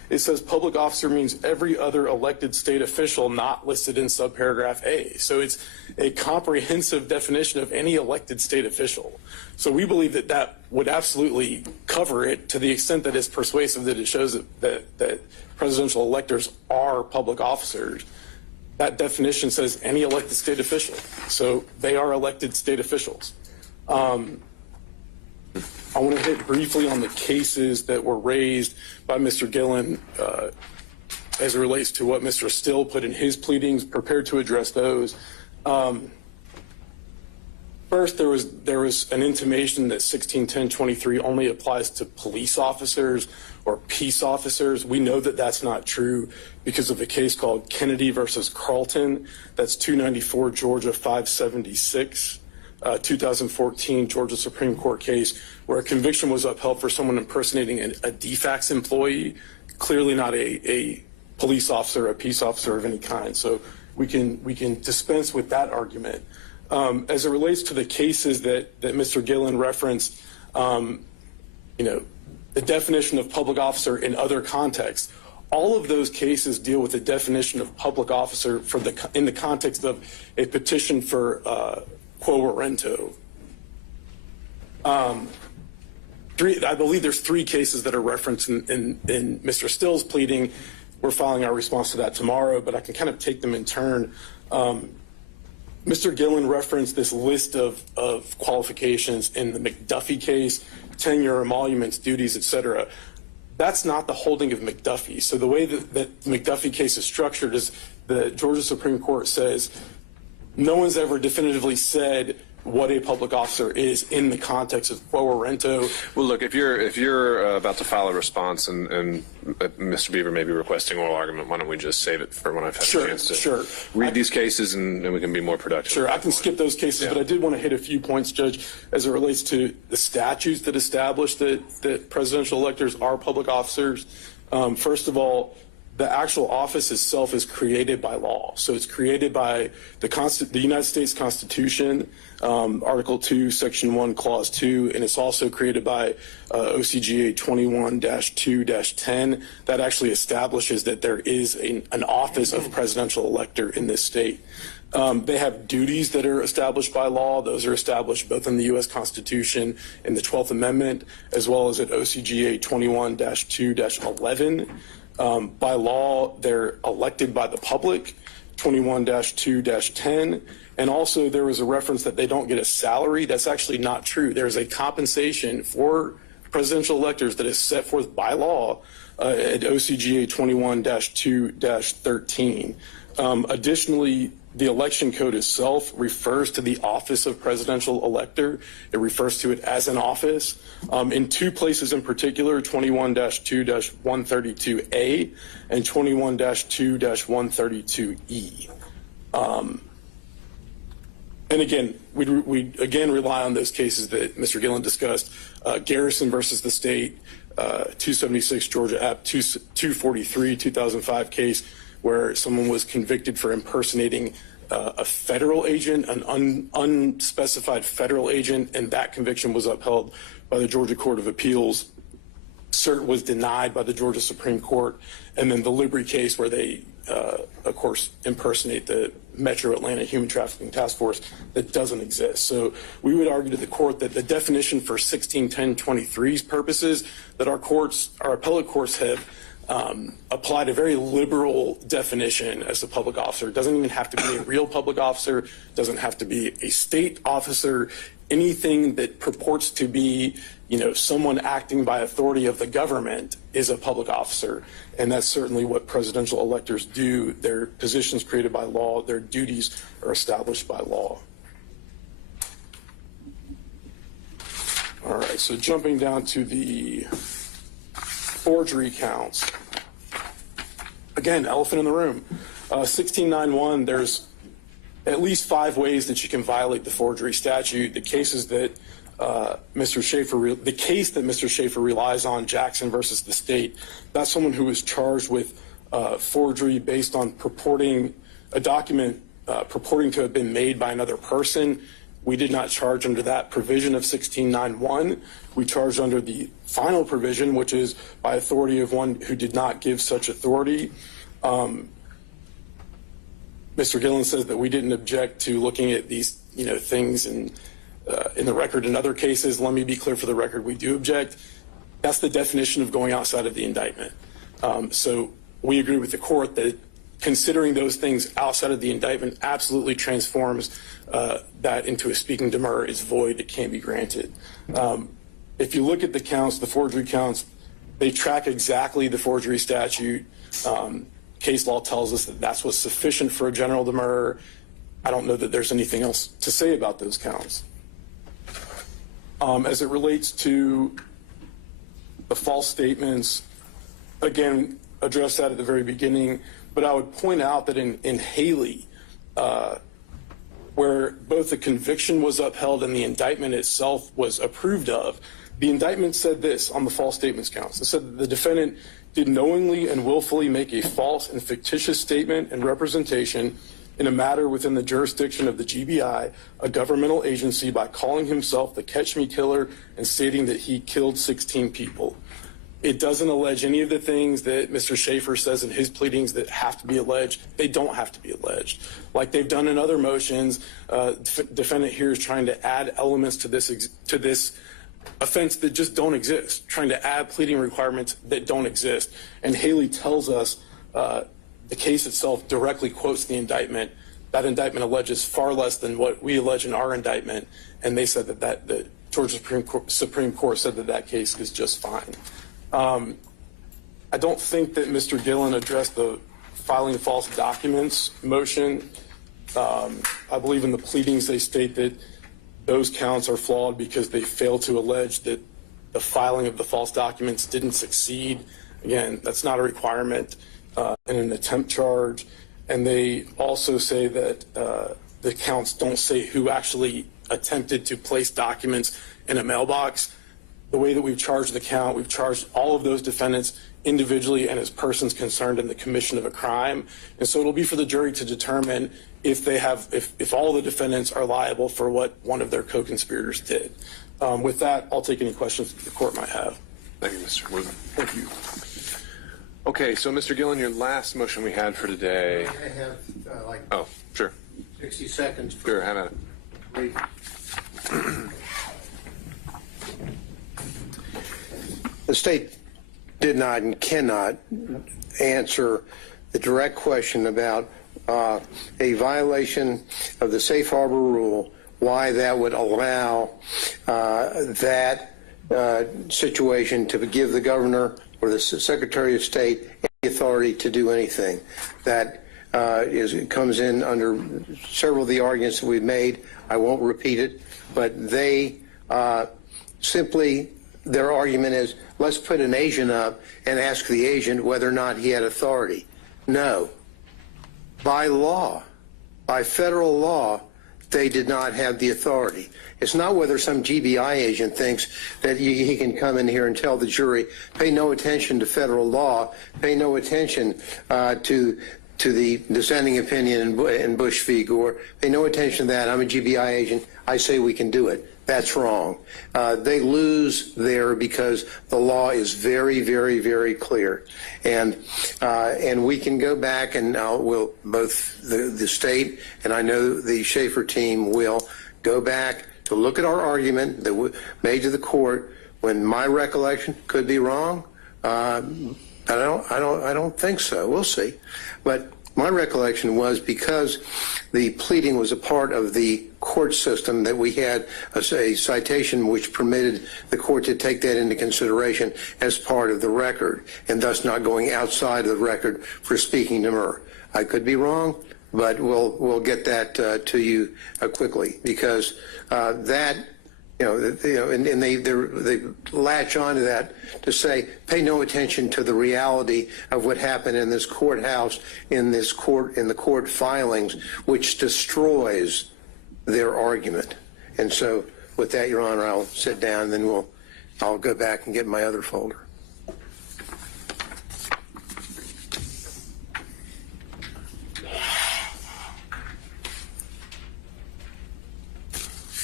it says public officer means every other elected state official not listed in subparagraph A. So it's a comprehensive definition of any elected state official. So we believe that that would absolutely cover it to the extent that it's persuasive that it shows that presidential electors are public officers. That definition says any elected state official. So they are elected state officials. I want to hit briefly on the cases that were raised by Mr. Gillen as it relates to what Mr. Still put in his pleadings, prepared to address those. First, there was an intimation that 161023 only applies to police officers or peace officers. We know that that's not true because of a case called Kennedy versus Carlton. That's 294 Georgia 576, 2014 Georgia Supreme Court case where a conviction was upheld for someone impersonating a DFACS employee, clearly not a police officer, a peace officer of any kind. So we can dispense with that argument. As it relates to the cases that Mr. Gillen referenced, the definition of public officer in other contexts, all of those cases deal with the definition of public officer in the context of a petition for quo warranto. I believe there's 3 cases that are referenced in Mr. Still's pleading. We're filing our response to that tomorrow, but I can kind of take them in turn. Mr. Gillen referenced this list of qualifications in the McDuffie case, tenure, emoluments, duties, etc. That's not the holding of McDuffie. So the way that the McDuffie case is structured is the Georgia Supreme Court says no one's ever definitively said what a public officer is in the context of quo warranto. Well, look, if you're about to file a response and Mr. Beaver may be requesting oral argument, why don't we just save it for when I've had a chance to read these cases and we can be more productive. Sure, I can skip those cases, but I did want to hit a few points, Judge, as it relates to the statutes that establish that presidential electors are public officers. First of all, the actual office itself is created by law. So it's created by the United States Constitution, Article 2, Section 1, Clause 2, and it's also created by OCGA 21-2-10. That actually establishes that there is an office of presidential elector in this state. They have duties that are established by law. Those are established both in the U.S. Constitution and the 12th Amendment, as well as at OCGA 21-2-11. By law, they're elected by the public, 21-2-10. And also there was a reference that they don't get a salary. That's actually not true. There's a compensation for presidential electors that is set forth by law at OCGA 21-2-13. Additionally, the election code itself refers to the office of presidential elector. It refers to it as an office. In 2 places in particular, 21-2-132A and 21-2-132E. And again, we again rely on those cases that Mr. Gillen discussed. Garrison versus the state, 276 Georgia App 243, 2005 case where someone was convicted for impersonating a federal agent, an unspecified federal agent, and that conviction was upheld by the Georgia Court of Appeals. Cert was denied by the Georgia Supreme Court. And then the Libri case where they, of course, impersonate the Metro Atlanta Human Trafficking Task Force that doesn't exist. So we would argue to the court that the definition for 161023's purposes that our appellate courts have applied a very liberal definition as a public officer. It doesn't even have to be a real public officer, doesn't have to be a state officer, anything that purports to be, someone acting by authority of the government is a public officer. And that's certainly what presidential electors do. Their positions created by law, their duties are established by law. All right, so jumping down to the forgery counts. Again, elephant in the room. 1691, there's at least 5 ways that you can violate the forgery statute. The cases that the case that Mr. Schaefer relies on, Jackson versus the state, that's someone who was charged with forgery based on purporting a document purporting to have been made by another person We did not charge under that provision of 1691. We charged under the final provision, which is by authority of one who did not give such authority. Mr. Gillen says that we didn't object to looking at these, things in the record in other cases. Let me be clear for the record, we do object. That's the definition of going outside of the indictment. So we agree with the court that considering those things outside of the indictment absolutely transforms that into a speaking demur is void. It can't be granted. If you look at the counts, the forgery counts, they track exactly the forgery statute. Case law tells us that that's what's sufficient for a general demur. I don't know that there's anything else to say about those counts. As it relates to the false statements, again, address that at the very beginning, but I would point out that in Haley, where both the conviction was upheld and the indictment itself was approved of, the indictment said this on the false statements counts. It said that the defendant did knowingly and willfully make a false and fictitious statement and representation in a matter within the jurisdiction of the GBI, a governmental agency, by calling himself the Catch Me Killer and stating that he killed 16 people. It doesn't allege any of the things that Mr. Schaefer says in his pleadings that have to be alleged. They don't have to be alleged. Like they've done in other motions, defendant here is trying to add elements to this offense that just don't exist, trying to add pleading requirements that don't exist. And Haley tells us the case itself directly quotes the indictment. That indictment alleges far less than what we allege in our indictment, and they said that the Georgia Supreme Court said that case is just fine. I don't think that Mr. Gillen addressed the filing false documents motion. I believe in the pleadings they state that those counts are flawed because they fail to allege that the filing of the false documents didn't succeed. Again, that's not a requirement in an attempt charge. And they also say that the counts don't say who actually attempted to place documents in a mailbox. The way that we've charged the count, we've charged all of those defendants individually and as persons concerned in the commission of a crime. And so it'll be for the jury to determine if all the defendants are liable for what one of their co-conspirators did. With that, I'll take any questions that the court might have. Thank you, Mr. Woodman. Thank you. Okay, so Mr. Gillen, your last motion we had for today. I have like Oh, sure. 60 seconds. Sure, have at it. The state did not and cannot answer the direct question about a violation of the safe harbor rule, why that would allow that situation to give the governor or the Secretary of State any authority to do anything. That comes in under several of the arguments that we've made. I won't repeat it, but they simply, their argument is, let's put an agent up and ask the agent whether or not he had authority. No. By law, by federal law, they did not have the authority. It's not whether some GBI agent thinks that he can come in here and tell the jury, pay no attention to federal law, pay no attention to the dissenting opinion in Bush v. Gore, pay no attention to that. I'm a GBI agent. I say we can do it. That's wrong. They lose there because the law is very, very, very clear. And we can go back and we'll both the state and I know the Schaefer team will go back to look at our argument that we made to the court. When my recollection could be wrong, I don't think so. We'll see. But my recollection was because the pleading was a part of the court system that we had a citation which permitted the court to take that into consideration as part of the record and thus not going outside of the record for speaking demur. I could be wrong, but we'll get that to you quickly because that. And they latch onto that to say, pay no attention to the reality of what happened in this courthouse, in the court filings, which destroys their argument. And so, with that, Your Honor, I'll sit down, and then I'll go back and get my other folder.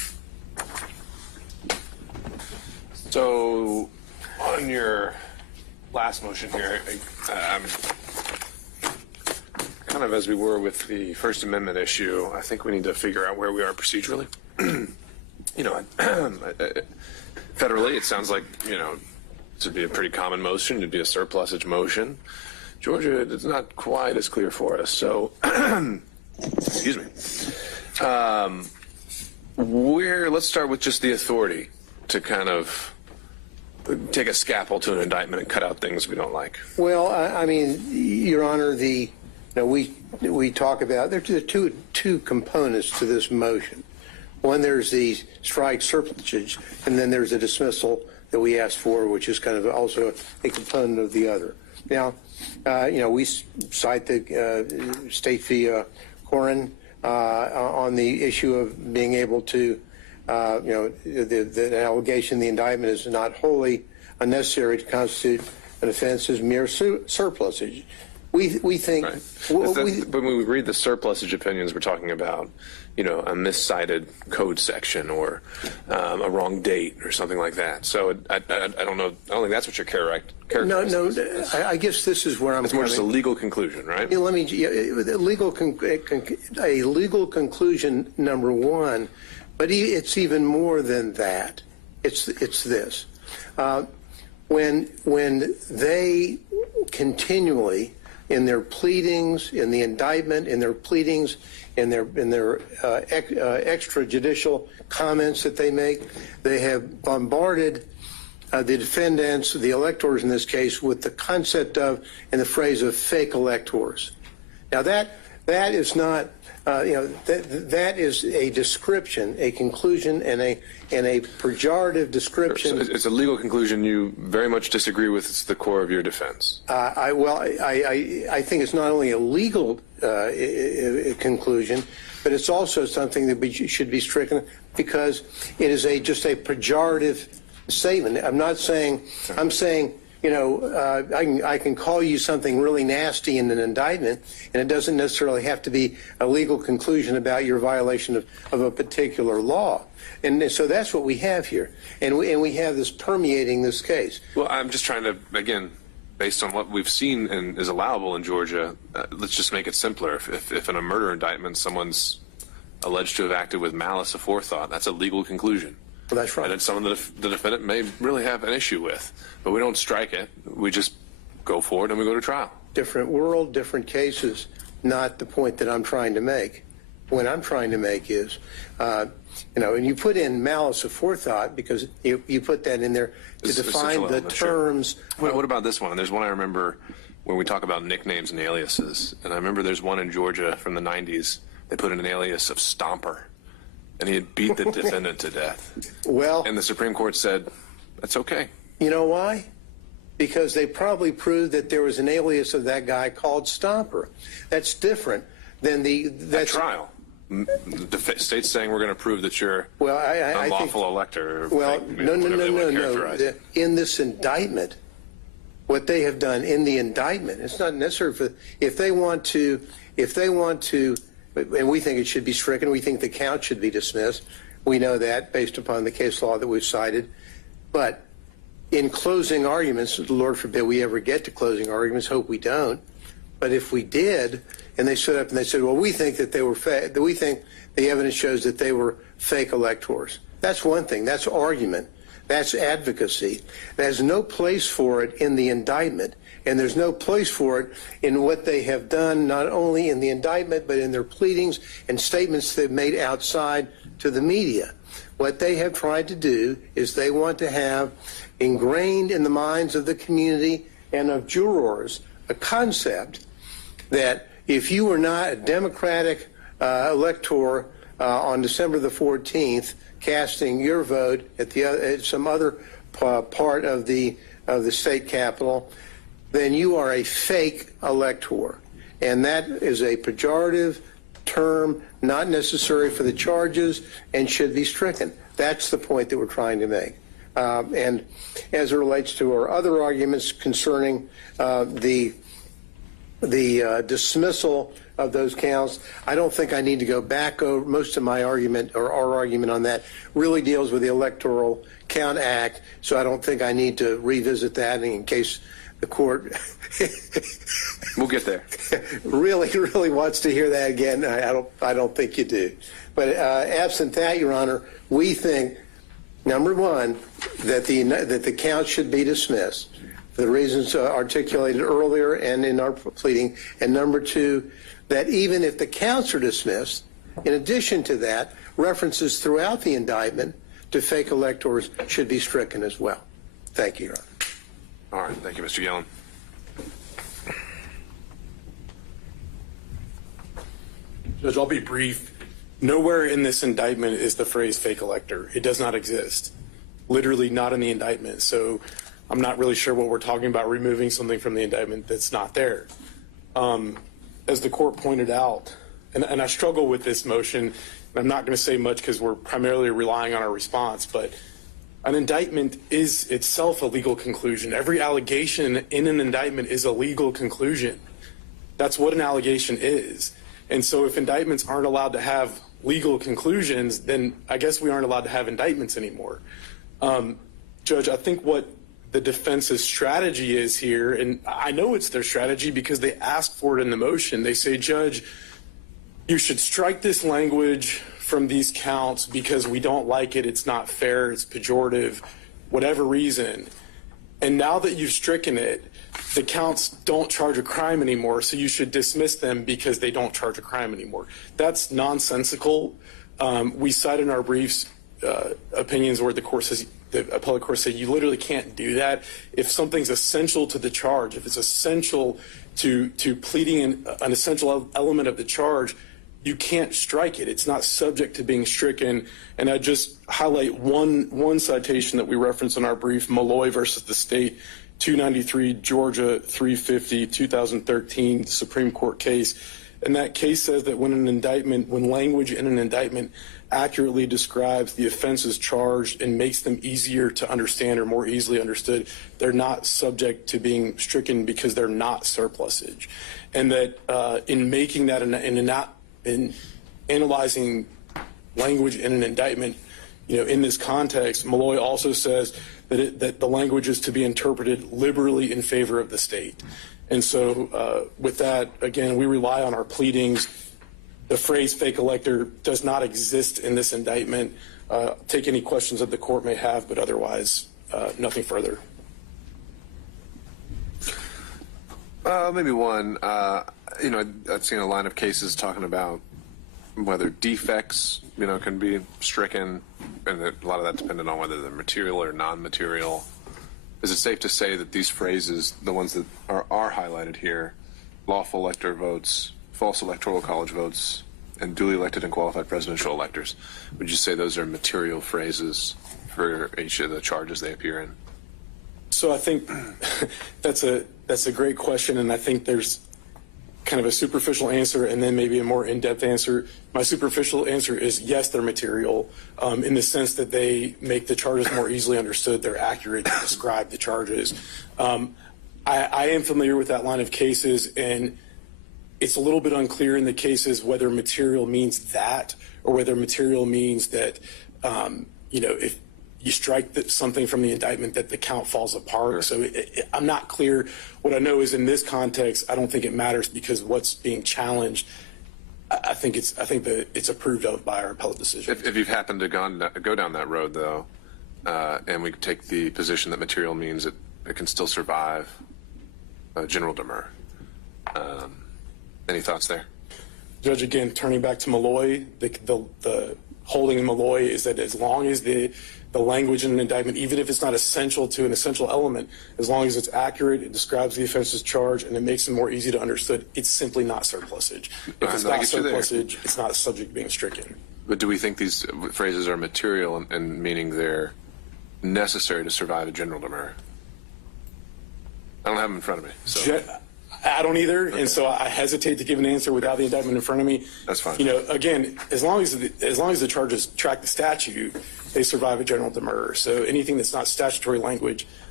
So, on your last motion here, kind of as we were with the First Amendment issue, I think we need to figure out where we are procedurally. Federally, it sounds like, this would be a pretty common motion. It'd be a surplusage motion. Georgia, it's not quite as clear for us. So, excuse me. Let's start with just the authority to kind of take a scalpel to an indictment and cut out things we don't like. Well, I mean, Your Honor, we talk about there's two components to this motion. One, there's the strike surplusage, and then there's a dismissal that we asked for, which is kind of also a component of the other. Now, we cite the State v. Corin on the issue of being able to, the allegation, the indictment is not wholly unnecessary to constitute an offense as mere surplusage. We think. Right. When we read the surplusage opinions, we're talking about, a miscited code section or a wrong date or something like that. So I don't know. I don't think that's what you're characterizing. No. I guess this is where I'm. It's more just a legal conclusion, right? Let me. A legal conclusion, number one, but it's even more than that. It's this. When they continually, in their pleadings, in the indictment, in their pleadings, in their extrajudicial comments that they make, they have bombarded the defendants, the electors in this case, with the concept of and the phrase of fake electors. Now that is not, that is a description, a conclusion, and a pejorative description. So it's a legal conclusion you very much disagree with. It's the core of your defense. I think it's not only a legal conclusion, but it's also something that should be stricken because it is just a pejorative statement. I'm not saying. I'm saying. I can call you something really nasty in an indictment, and it doesn't necessarily have to be a legal conclusion about your violation of a particular law. And so that's what we have here. And we have this permeating this case. Well, I'm just trying to, again, based on what we've seen and is allowable in Georgia, let's just make it simpler. If in a murder indictment someone's alleged to have acted with malice aforethought, that's a legal conclusion. Well, that's right. And it's something that the defendant may really have an issue with. But we don't strike it. We just go forward and we go to trial. Different world, different cases, not the point that I'm trying to make. What I'm trying to make is, and you put in malice aforethought because you put that in there to define the terms. Sure. What about this one? There's one I remember when we talk about nicknames and aliases. And I remember there's one in Georgia from the 90s. They put in an alias of Stomper. And he had beat the defendant to death. Well, and the Supreme Court said, that's okay. You know why? Because they probably proved that there was an alias of that guy called Stomper. That's different than that's trial. The state's saying we're going to prove that you're I unlawful think, elector. Well, no. In this indictment, what they have done in the indictment, it's not necessary if they want to, and we think it should be stricken. We think the count should be dismissed. We know that based upon the case law that we've cited. But in closing arguments, Lord forbid we ever get to closing arguments, hope we don't. But if we did, and they stood up and they said, well, we think that they were fake, we think the evidence shows that they were fake electors. That's one thing. That's argument. That's advocacy. There's no place for it in the indictment. And there's no place for it in what they have done, not only in the indictment, but in their pleadings and statements they've made outside to the media. What they have tried to do is they want to have ingrained in the minds of the community and of jurors a concept that if you were not a Democratic elector on December the 14th, casting your vote at some other part of the state capitol, then you are a fake elector. And that is a pejorative term, not necessary for the charges, and should be stricken. That's the point that we're trying to make. And as it relates to our other arguments concerning the the dismissal of those counts. I don't think I need to go back over most of my argument, or our argument on that really deals with the Electoral Count Act, so I don't think I need to revisit that in case the court We'll get there. really wants to hear that again. I don't think you do. But absent that, Your Honor, we think, number one, that the count should be dismissed for the reasons articulated earlier and in our pleading, and number two, that even if the counts are dismissed, in addition to that, references throughout the indictment to fake electors should be stricken as well. Thank you, Your Honor. All right. Thank you, Mr. Yellen. Judge, I'll be brief. Nowhere in this indictment is the phrase fake elector. It does not exist. Literally not in the indictment. So I'm not really sure what we're talking about, removing something from the indictment that's not there. As the court pointed out, and I struggle with this motion, and I'm not going to say much because we're primarily relying on our response, but an indictment is itself a legal conclusion. Every allegation in an indictment is a legal conclusion. That's what an allegation is. And so if indictments aren't allowed to have legal conclusions, then I guess we aren't allowed to have indictments anymore. Judge, I think what the defense's strategy is here, and I know it's their strategy because they asked for it in the motion. They say, Judge, you should strike this language from these counts because we don't like it, it's not fair, it's pejorative, whatever reason. And now that you've stricken it, the counts don't charge a crime anymore, so you should dismiss them because they don't charge a crime anymore. That's nonsensical. We cite in our briefs opinions where the appellate court said you literally can't do that. If something's essential to the charge, if it's essential to pleading an essential element of the charge, you can't strike it. It's not subject to being stricken. And I just highlight one citation that we reference in our brief, Malloy versus the state, 293 Georgia 350 2013 Supreme Court case. And that case says that when language in an indictment accurately describes the offenses charged and makes them easier to understand or more easily understood, they're not subject to being stricken because they're not surplusage. And that in making that in analyzing language in an indictment, in this context, Malloy also says that the language is to be interpreted liberally in favor of the state. And so with that, again, we rely on our pleadings. The phrase fake elector does not exist in this indictment. Take any questions that the court may have, but otherwise, nothing further. Maybe one. I've seen a line of cases talking about whether defects, can be stricken, and a lot of that dependent on whether they're material or non-material. Is it safe to say that these phrases, the ones that are highlighted here, lawful elector votes, false electoral college votes, and duly elected and qualified presidential electors, would you say those are material phrases for each of the charges they appear in? So I think that's a great question, and I think there's kind of a superficial answer and then maybe a more in-depth answer. My superficial answer is yes, they're material in the sense that they make the charges more easily understood. They're accurate to describe the charges. I am familiar with that line of cases, and it's a little bit unclear in the cases whether material means that or whether material means that, if you strike something from the indictment that the count falls apart. So I'm not clear. What I know is in this context, I don't think it matters because what's being challenged, I think that it's approved of by our appellate decision. If you've happened to go down that road, though, and we take the position that material means it can still survive general demur, any thoughts there? Judge, again, turning back to Malloy, the holding in Malloy is that as long as the language in an indictment, even if it's not essential to an essential element, as long as it's accurate, it describes the offense's charge, and it makes it more easy to understand, it's simply not surplusage. If it's not surplusage, it's not subject to being stricken. But do we think these phrases are material and meaning they're necessary to survive a general demur? I don't have them in front of me. So. I don't either, okay. And so I hesitate to give an answer without the indictment in front of me. That's fine. Again, as long as the charges track the statute, they survive a general demur. So anything that's not statutory language,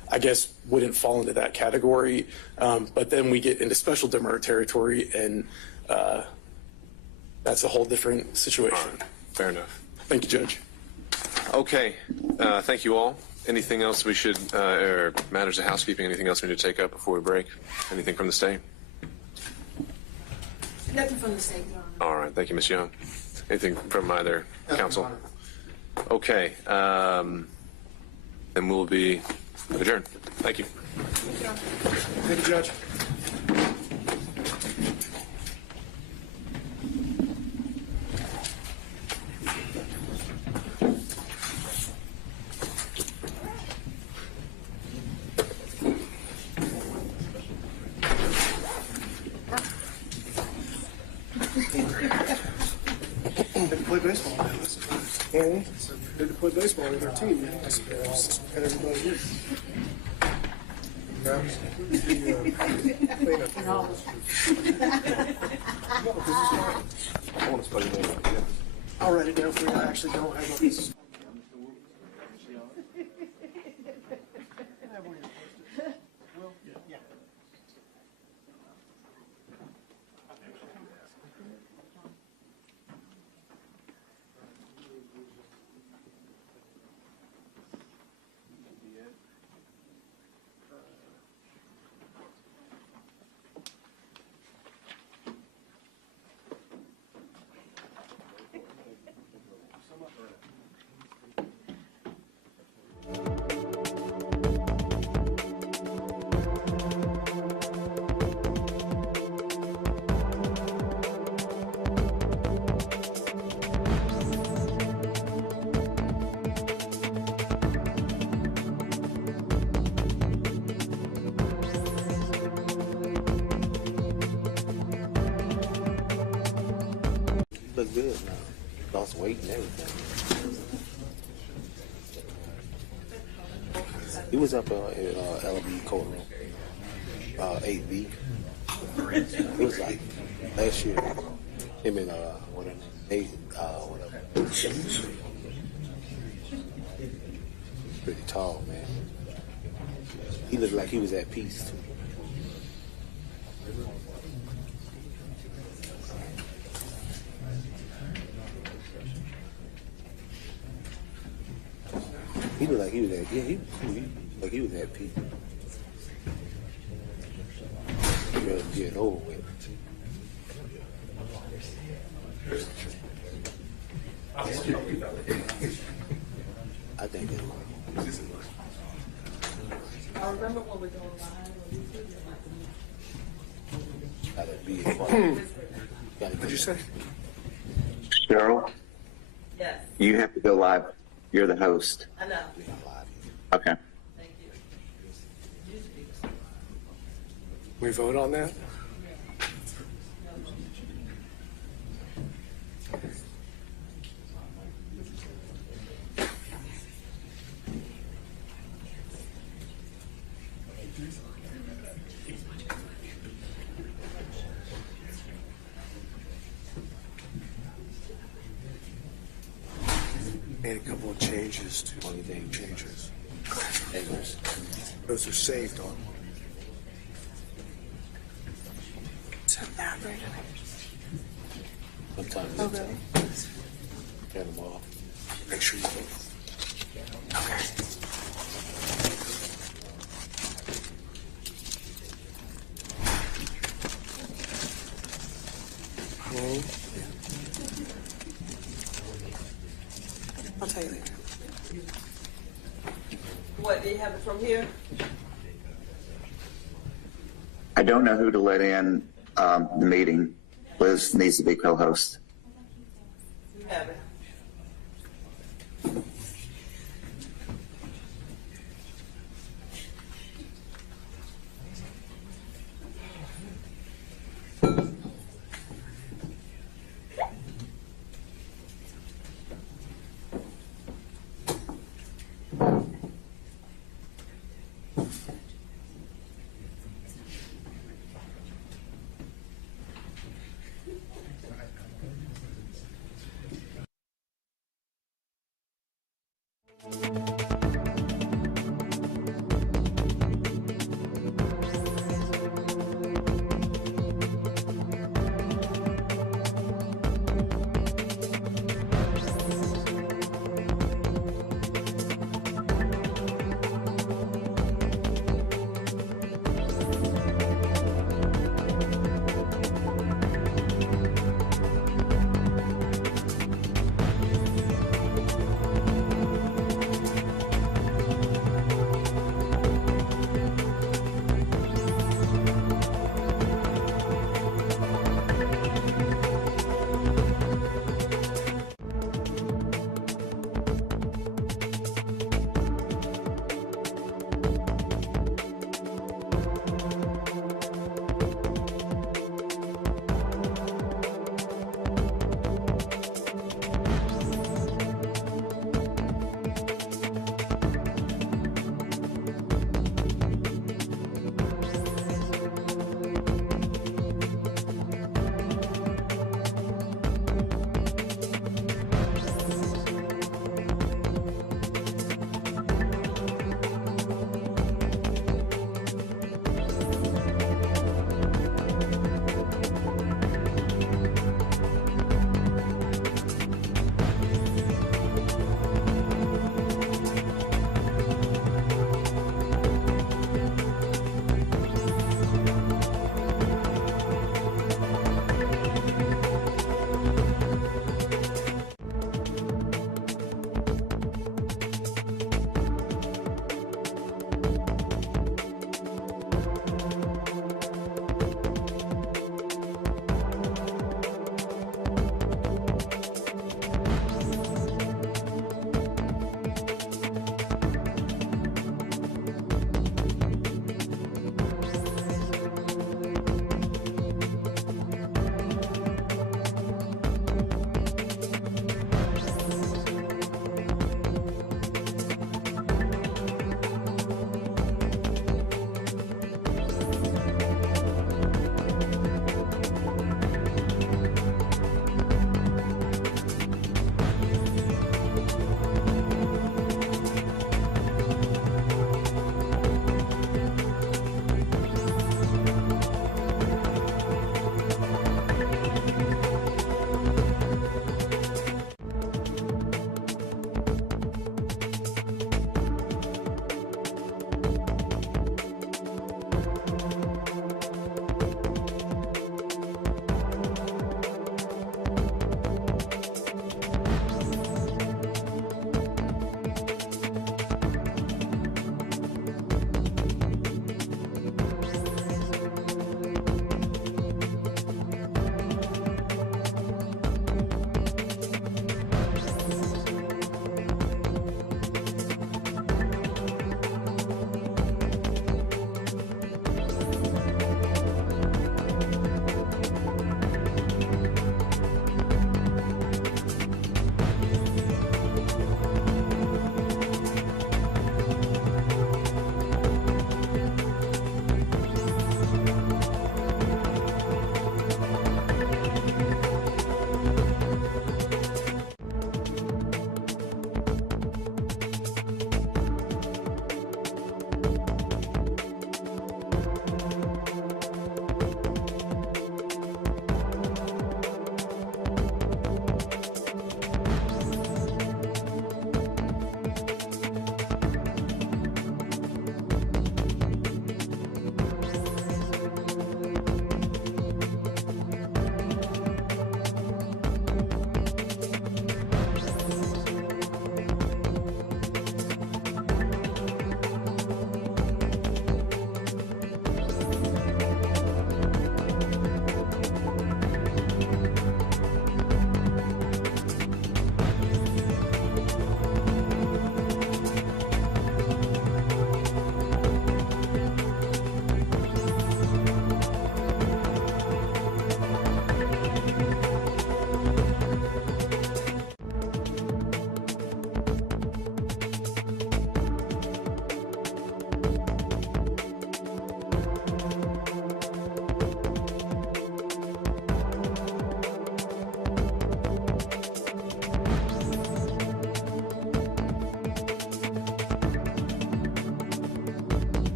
I guess wouldn't fall into that category. But then we get into special demurrer territory, and that's a whole different situation. All right. Fair enough. Thank you, Judge. Okay. Thank you all. Anything else we should, or matters of housekeeping, anything else we need to take up before we break? Anything from the state? Nothing from the state, Your Honor. All right. Thank you, Ms. Young. Anything from either counsel? Okay. Then we'll be adjourned. Thank you. Thank you, Judge. Play baseball. Did to play baseball with our team, man. And everybody here. I'll write it down for you. I actually don't have this. Look good now. Lost weight and everything. He was up in LB courtroom, 8B. It was like last year. Him and whatever. Pretty tall, man. He looked like he was at peace too. He looked like he was at, yeah, he was cool. Like he was at peace. He ready to get over with. I think it was. I remember when we were going live. Gotta be a What'd you say? Cheryl, Yes, you have to go live. You're the host. I know. Okay. Thank you. We vote on that? Made a couple of changes to anything changes. Those are saved on. Sometimes Oh, really? turn them off. Make sure you vote. I'll tell you later. What, they have it from here? I don't know who to let in the meeting. Liz needs to be co-host. You have it.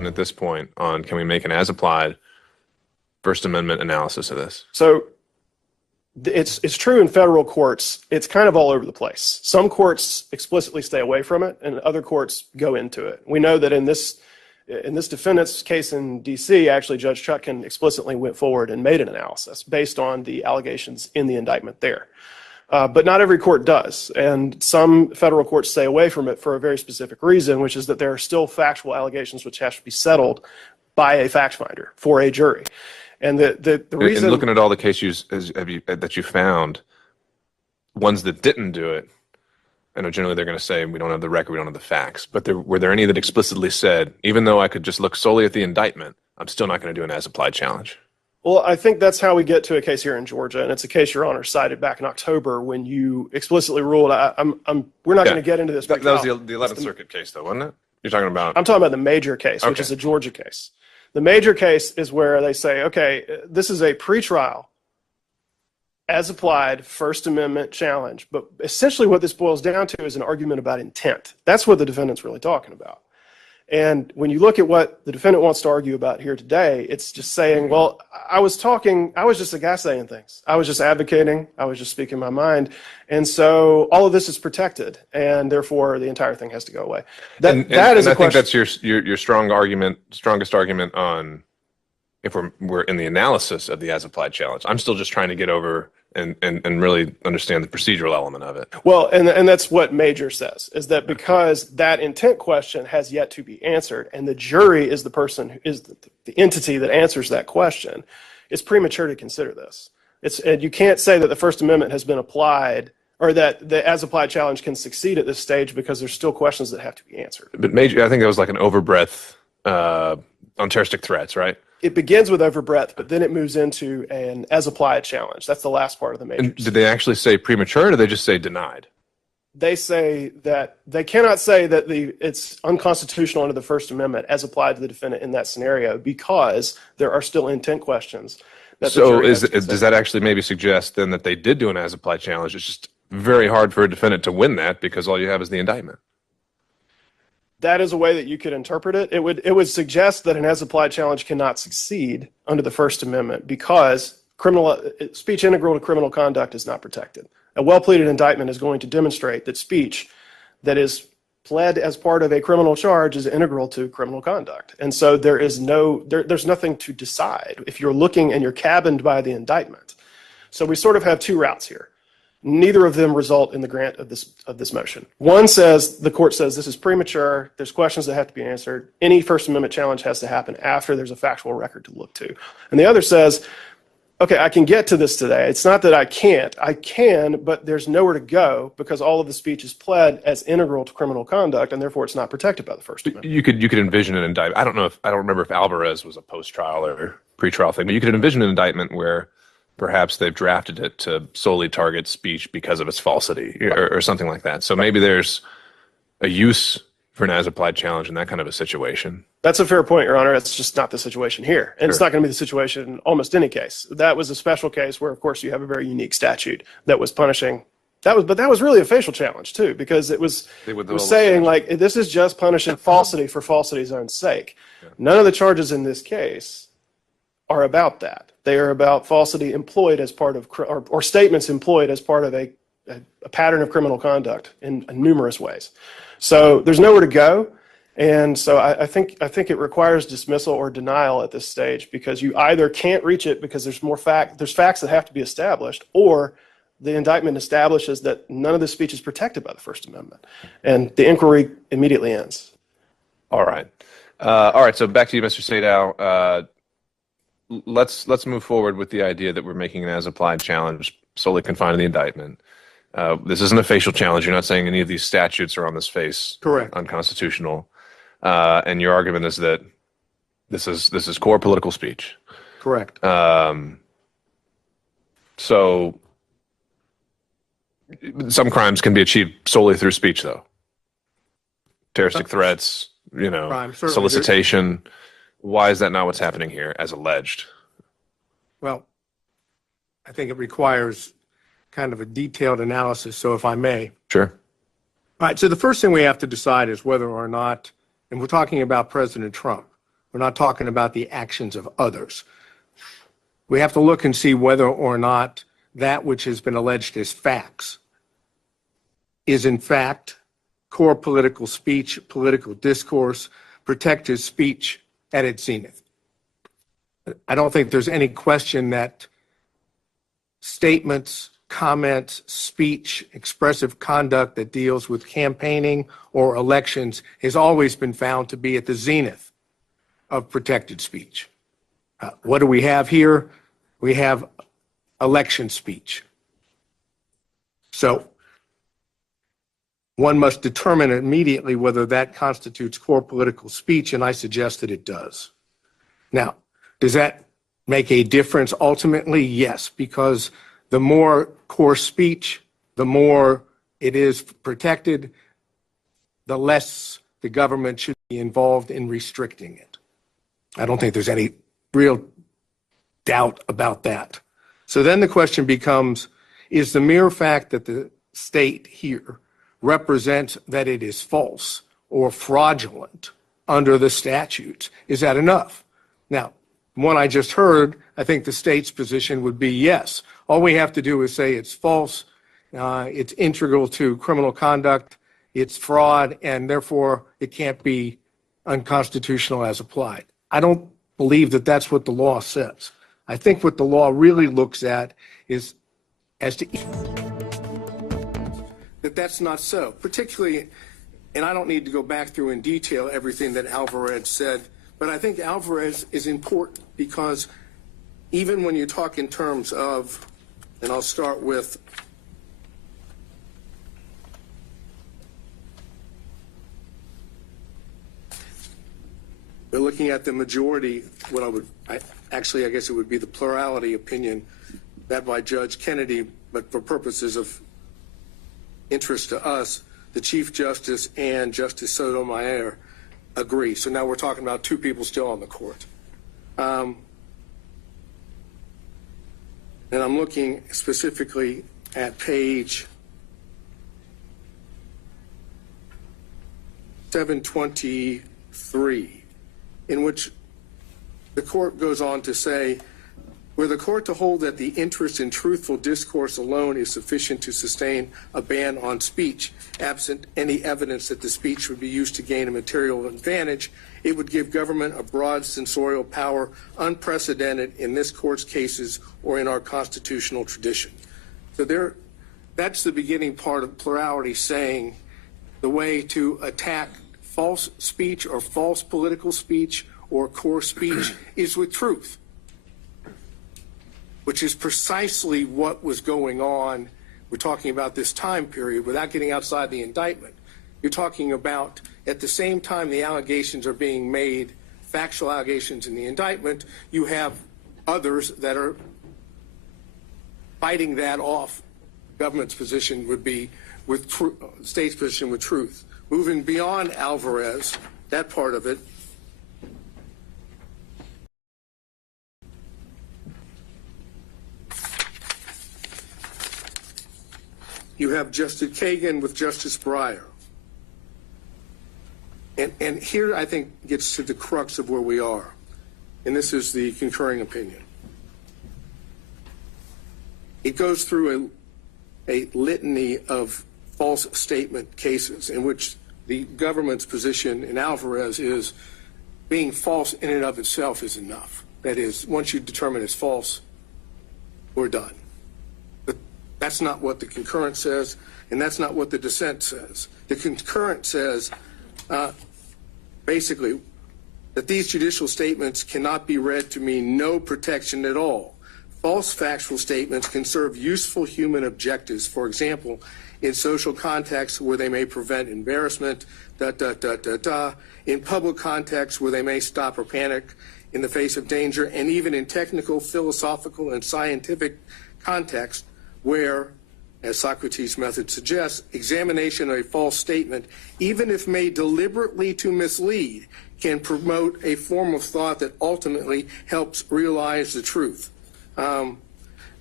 position at this point on can we make an as-applied First Amendment analysis of this? So it's true in federal courts. It's kind of all over the place. Some courts explicitly stay away from it, and other courts go into it. We know that in this defendant's case in D.C., actually Judge Chutkan explicitly went forward and made an analysis based on the allegations in the indictment there. But not every court does, and some federal courts stay away from it for a very specific reason, which is that there are still factual allegations which have to be settled by a fact finder for a jury. And the reason... And looking at all the cases that you found, ones that didn't do it, I know generally they're going to say we don't have the record, we don't have the facts, but were there any that explicitly said, even though I could just look solely at the indictment, I'm still not going to do an as-applied challenge? Well, I think that's how we get to a case here in Georgia, and it's a case Your Honor cited back in October when you explicitly ruled. We're not going to get into this. That was the 11th Circuit case, though, wasn't it? You're talking about? I'm talking about the major case, which is a Georgia case. The major case is where they say, okay, this is a pretrial, as applied First Amendment challenge, but essentially what this boils down to is an argument about intent. That's what the defendant's really talking about. And when you look at what the defendant wants to argue about here today, it's just saying, well, I was just a guy saying things. I was just advocating. I was just speaking my mind. And so all of this is protected, and therefore the entire thing has to go away. That is a question. I think that's your strongest argument on if we're in the analysis of the as-applied challenge. I'm still just trying to get over and really understand the procedural element of it. Well, and that's what Major says, is that because that intent question has yet to be answered, and the jury is the person who is the entity that answers that question, it's premature to consider this. And you can't say that the First Amendment has been applied or that the as-applied challenge can succeed at this stage because there's still questions that have to be answered. But Major, I think that was like an overbreadth on terroristic threats, right? It begins with overbreadth, but then it moves into an as-applied challenge. That's the last part of the major. And did they actually say premature, or did they just say denied? They say that they cannot say that it's unconstitutional under the First Amendment as applied to the defendant in that scenario because there are still intent questions. So does that actually maybe suggest then that they did do an as-applied challenge? It's just very hard for a defendant to win that because all you have is the indictment. That is a way that you could interpret it. It would suggest that an as-applied challenge cannot succeed under the First Amendment because speech integral to criminal conduct is not protected. A well-pleaded indictment is going to demonstrate that speech that is pled as part of a criminal charge is integral to criminal conduct. And so there's nothing to decide if you're looking and you're cabined by the indictment. So we sort of have two routes here. Neither of them result in the grant of this motion. One says, the court says this is premature, there's questions that have to be answered, any First Amendment challenge has to happen after there's a factual record to look to. And the other says, okay, I can get to this today. It's not that I can't. I can, but there's nowhere to go because all of the speech is pled as integral to criminal conduct, and therefore it's not protected by the First Amendment. You could envision an indictment. I don't remember if Alvarez was a post-trial or pre-trial thing, but you could envision an indictment where perhaps they've drafted it to solely target speech because of its falsity or something like that. So maybe there's a use for an as-applied challenge in that kind of a situation. That's a fair point, Your Honor. It's just not the situation here. And It's not going to be the situation in almost any case. That was a special case where, of course, you have a very unique statute that was punishing. But that was really a facial challenge, too, because it was saying, like, this is just punishing falsity for falsity's own sake. Yeah. None of the charges in this case are about that. They are about falsity employed as part of, or statements employed as part of a pattern of criminal conduct in numerous ways. So there's nowhere to go. And so I think it requires dismissal or denial at this stage because you either can't reach it because there's facts that have to be established, or the indictment establishes that none of the speech is protected by the First Amendment. And the inquiry immediately ends. All right. So back to you, Mr. Sadow. Let's move forward with the idea that we're making an as-applied challenge solely confined to the indictment. This isn't a facial challenge. You're not saying any of these statutes are on this face correct, unconstitutional. And your argument is that this is core political speech. Correct. So some crimes can be achieved solely through speech, though. Terroristic threats, solicitation. Why is that not what's happening here, as alleged? Well, I think it requires kind of a detailed analysis, so if I may. Sure. All right, so the first thing we have to decide is whether or not, and we're talking about President Trump, We're not talking about the actions of others. We have to look and see whether or not that which has been alleged as facts is in fact core political speech, political discourse, protected speech at its zenith. I don't think there's any question that statements, comments, speech, expressive conduct that deals with campaigning or elections has always been found to be at the zenith of protected speech. What do we have here? We have election speech. So one must determine immediately whether that constitutes core political speech, and I suggest that it does. Now, does that make a difference ultimately? Yes, because the more core speech, the more it is protected, the less the government should be involved in restricting it. I don't think there's any real doubt about that. So then the question becomes, is the mere fact that the state here represents that it is false or fraudulent under the statutes, is that enough? Now, from what I just heard, I think the state's position would be yes. All we have to do is say it's false, it's integral to criminal conduct, it's fraud, and therefore it can't be unconstitutional as applied. I don't believe that that's what the law says. I think what the law really looks at is as to that that's not so, particularly, and I don't need to go back through in detail everything that Alvarez said, but I think Alvarez is important because even when you talk in terms of, and I'll start with we're looking at the majority, I guess it would be the plurality opinion that by Judge Kennedy, but for purposes of interest to us, the Chief Justice and Justice Sotomayor agree. So now we're talking about two people still on the court. And I'm looking specifically at page 723, in which the court goes on to say, were the court to hold that the interest in truthful discourse alone is sufficient to sustain a ban on speech, absent any evidence that the speech would be used to gain a material advantage, it would give government a broad censorial power unprecedented in this court's cases or in our constitutional tradition. So that's the beginning part of plurality, saying the way to attack false speech or false political speech or core speech is with truth, which is precisely what was going on. We're talking about this time period without getting outside the indictment. You're talking about at the same time the allegations are being made, factual allegations in the indictment, you have others that are fighting that off. Government's position would be with state's position with truth. Moving beyond Alvarez, that part of it, you have Justice Kagan with Justice Breyer. And here I think gets to the crux of where we are. And this is the concurring opinion. It goes through a litany of false statement cases in which the government's position in Alvarez is being false in and of itself is enough. That is, once you determine it's false, we're done. But that's not what the concurrent says, and that's not what the dissent says. The concurrent says, basically, that these judicial statements cannot be read to mean no protection at all. False factual statements can serve useful human objectives, for example, in social contexts where they may prevent embarrassment, in public contexts where they may stop or panic in the face of danger, and even in technical, philosophical, and scientific contexts where, as Socrates' method suggests, examination of a false statement, even if made deliberately to mislead, can promote a form of thought that ultimately helps realize the truth.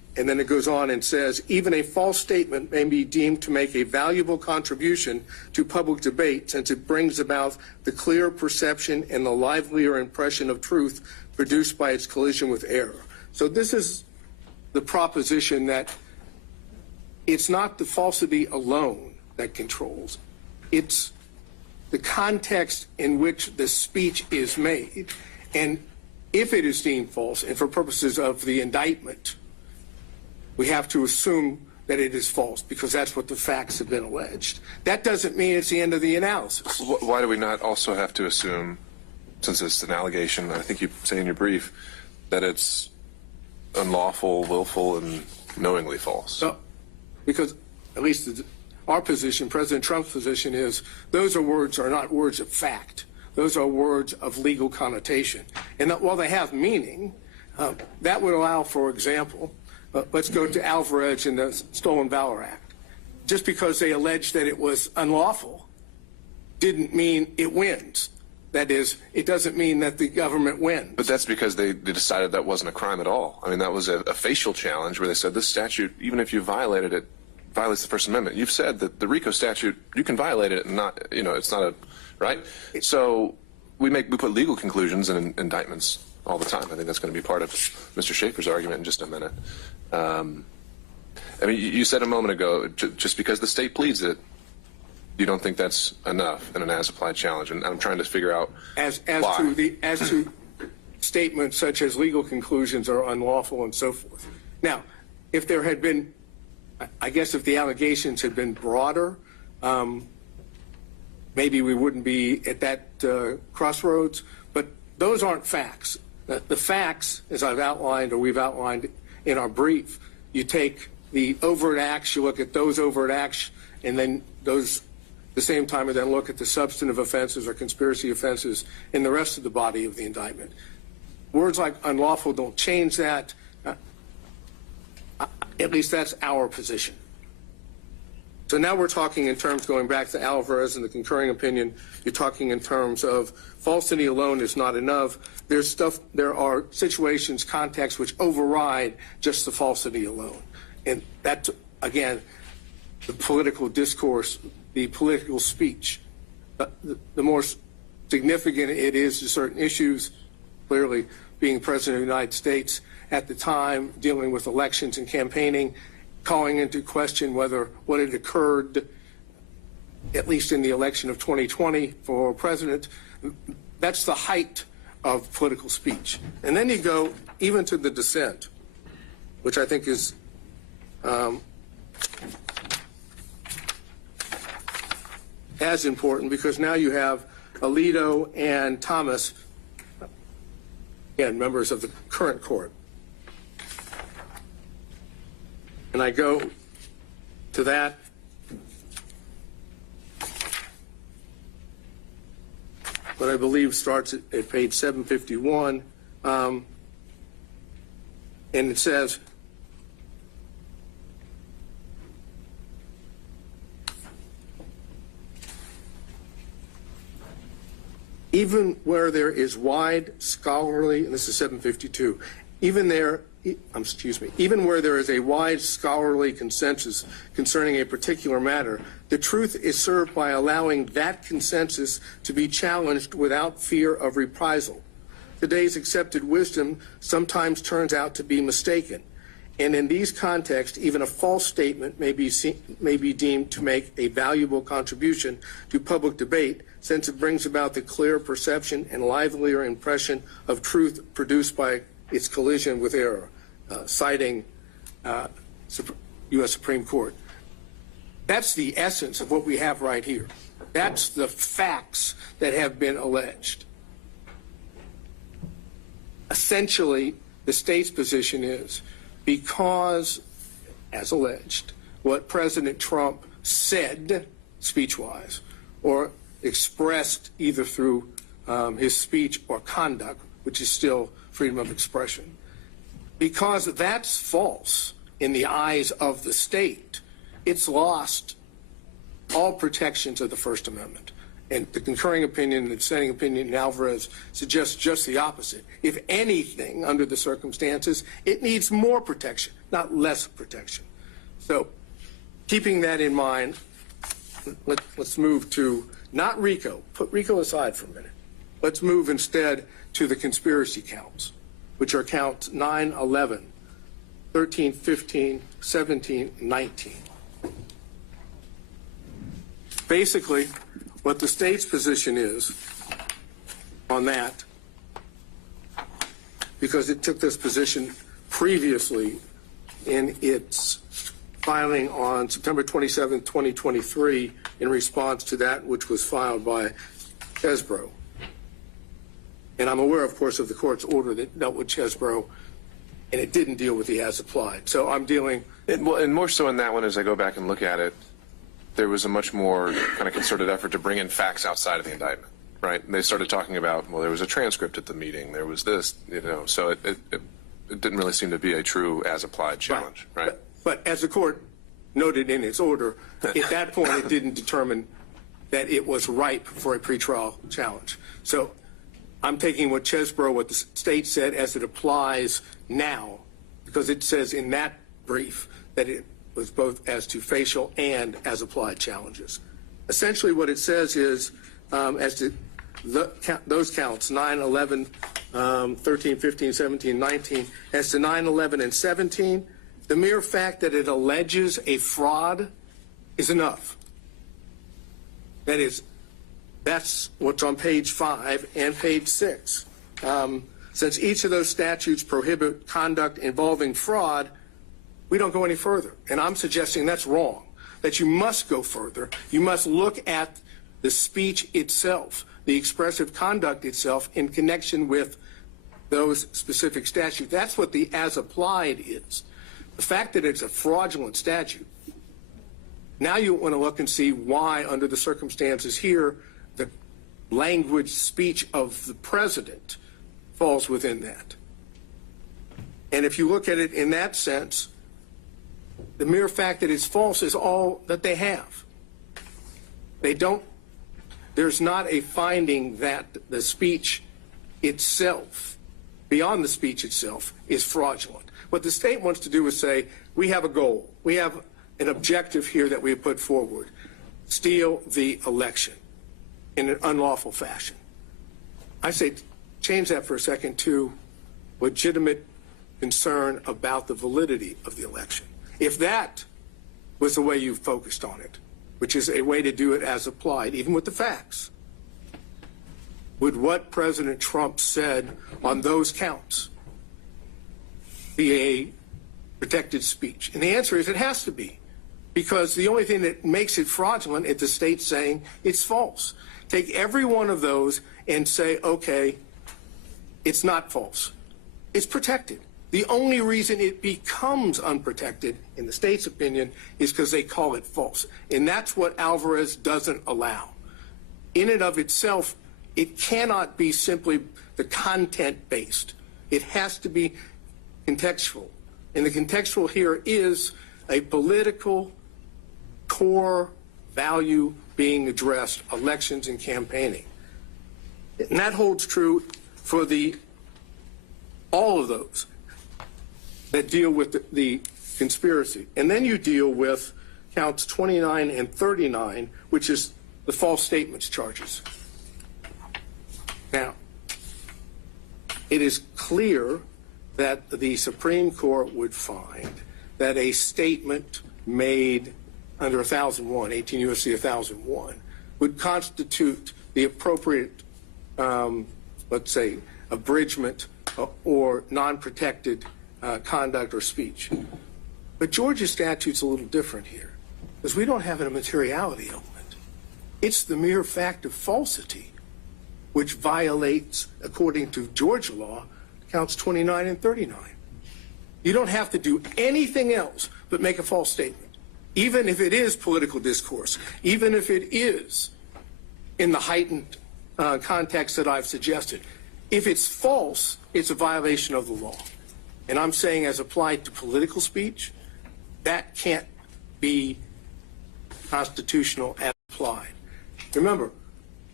and then it goes on and says, even a false statement may be deemed to make a valuable contribution to public debate since it brings about the clear perception and the livelier impression of truth produced by its collision with error. So this is the proposition that it's not the falsity alone that controls. It's the context in which the speech is made. And if it is deemed false, and for purposes of the indictment, we have to assume that it is false because that's what the facts have been alleged. That doesn't mean it's the end of the analysis. Why do we not also have to assume, since it's an allegation, I think you say in your brief, that it's unlawful, willful, and knowingly false? No, because at least our position, President Trump's position, is those are not words of fact. Those are words of legal connotation. And that while they have meaning, that would allow, for example, let's go to Alvarez and the Stolen Valor Act. Just because they alleged that it was unlawful didn't mean it wins. That is, it doesn't mean that the government wins. But that's because they decided that wasn't a crime at all. I mean, that was a facial challenge where they said this statute, even if you violated it, violates the First Amendment. You've said that the RICO statute, you can violate it and not, it's not a, right? So we put legal conclusions in indictments all the time. I think that's going to be part of Mr. Schaefer's argument in just a minute. I mean, you said a moment ago, just because the state pleads it, you don't think that's enough in an as-applied challenge, and I'm trying to figure out as why. to statements such as legal conclusions are unlawful and so forth. Now, if there had been, I guess, if the allegations had been broader, maybe we wouldn't be at that crossroads. But those aren't facts. The facts, as I've outlined or we've outlined in our brief, you take the overt acts, you look at those overt acts, and then those, at the same time, and then look at the substantive offenses or conspiracy offenses in the rest of the body of the indictment. Words like unlawful don't change that. At least that's our position. So now we're talking in terms, going back to Alvarez and the concurring opinion, you're talking in terms of falsity alone is not enough. There are situations, contexts which override just the falsity alone. And that, again, the political discourse, the political speech, the more significant it is to certain issues, clearly being President of the United States at the time, dealing with elections and campaigning, calling into question whether what had occurred, at least in the election of 2020 for president, that's the height of political speech. And then you go even to the dissent, which I think is as important, because now you have Alito and Thomas, again, members of the current court. And I go to that. What I believe starts at page 751. And it says, even where there is wide scholarly, and this is 752, even where there is a wide scholarly consensus concerning a particular matter, the truth is served by allowing that consensus to be challenged without fear of reprisal. Today's accepted wisdom sometimes turns out to be mistaken, and in these contexts, even a false statement may be deemed to make a valuable contribution to public debate, since it brings about the clear perception and livelier impression of truth produced by its collision with error, citing U.S. Supreme Court. That's the essence of what we have right here. That's the facts that have been alleged. Essentially, the state's position is because, as alleged, what President Trump said speech-wise or expressed either through his speech or conduct, which is still freedom of expression, because that's false in the eyes of the state, it's lost all protections of the First Amendment. And the concurring opinion, the dissenting opinion in Alvarez suggests just the opposite. If anything, under the circumstances, it needs more protection, not less protection. So keeping that in mind, let's move to not RICO. Put RICO aside for a minute. Let's move instead to the conspiracy counts, which are counts 9, 11, 13, 15, 17, 19. Basically, what the state's position is on that, because it took this position previously in its filing on September 27, 2023, in response to that which was filed by Chesbrough. And I'm aware, of course, of the court's order that dealt with Chesbrough, and it didn't deal with the as applied. So I'm dealing. And more so in that one, as I go back and look at it, there was a much more kind of concerted effort to bring in facts outside of the indictment, right? And they started talking about, well, there was a transcript at the meeting, there was this, so it didn't really seem to be a true as applied challenge, right? But as the court noted in its order, at that point it didn't determine that it was ripe for a pretrial challenge. So I'm taking what Chesbrough, what the state said as it applies now, because it says in that brief that it was both as to facial and as applied challenges. Essentially what it says is, as to those counts, 9, 11, 13, 15, 17, 19, as to 9, 11, and 17, the mere fact that it alleges a fraud is enough. That's what's on page 5 and page 6. Since each of those statutes prohibit conduct involving fraud, we don't go any further. And I'm suggesting that's wrong, that you must go further. You must look at the speech itself, the expressive conduct itself in connection with those specific statutes. That's what the as applied is. The fact that it's a fraudulent statute, now you want to look and see why, under the circumstances here, the language speech of the president falls within that. And if you look at it in that sense, the mere fact that it's false is all that they have. There's not a finding that the speech itself, beyond the speech itself, is fraudulent. What the state wants to do is say, we have a goal. We have an objective here that we have put forward. Steal the election in an unlawful fashion. I say change that for a second to legitimate concern about the validity of the election. If that was the way you focused on it, which is a way to do it as applied, even with the facts, would what President Trump said on those counts be a protected speech? And the answer is it has to be, because the only thing that makes it fraudulent is the state saying it's false. Take every one of those and say, okay, it's not false. It's protected. The only reason it becomes unprotected, in the state's opinion, is because they call it false. And that's what Alvarez doesn't allow. In and of itself, it cannot be simply the content-based. It has to be contextual. And the contextual here is a political core value being addressed, elections and campaigning. And that holds true for all of those that deal with the conspiracy. And then you deal with counts 29 and 39, which is the false statements charges. Now, it is clear that the Supreme Court would find that a statement made under 1001, 18 U.S.C. 1001, would constitute the appropriate, let's say, abridgment or non-protected conduct or speech. But Georgia's statute's a little different here, because we don't have a materiality element. It's the mere fact of falsity, which violates, according to Georgia law, counts 29 and 39. You don't have to do anything else but make a false statement, even if it is political discourse, even if it is in the heightened context that I've suggested. If it's false, it's a violation of the law. And I'm saying, as applied to political speech, that can't be constitutional as applied. Remember,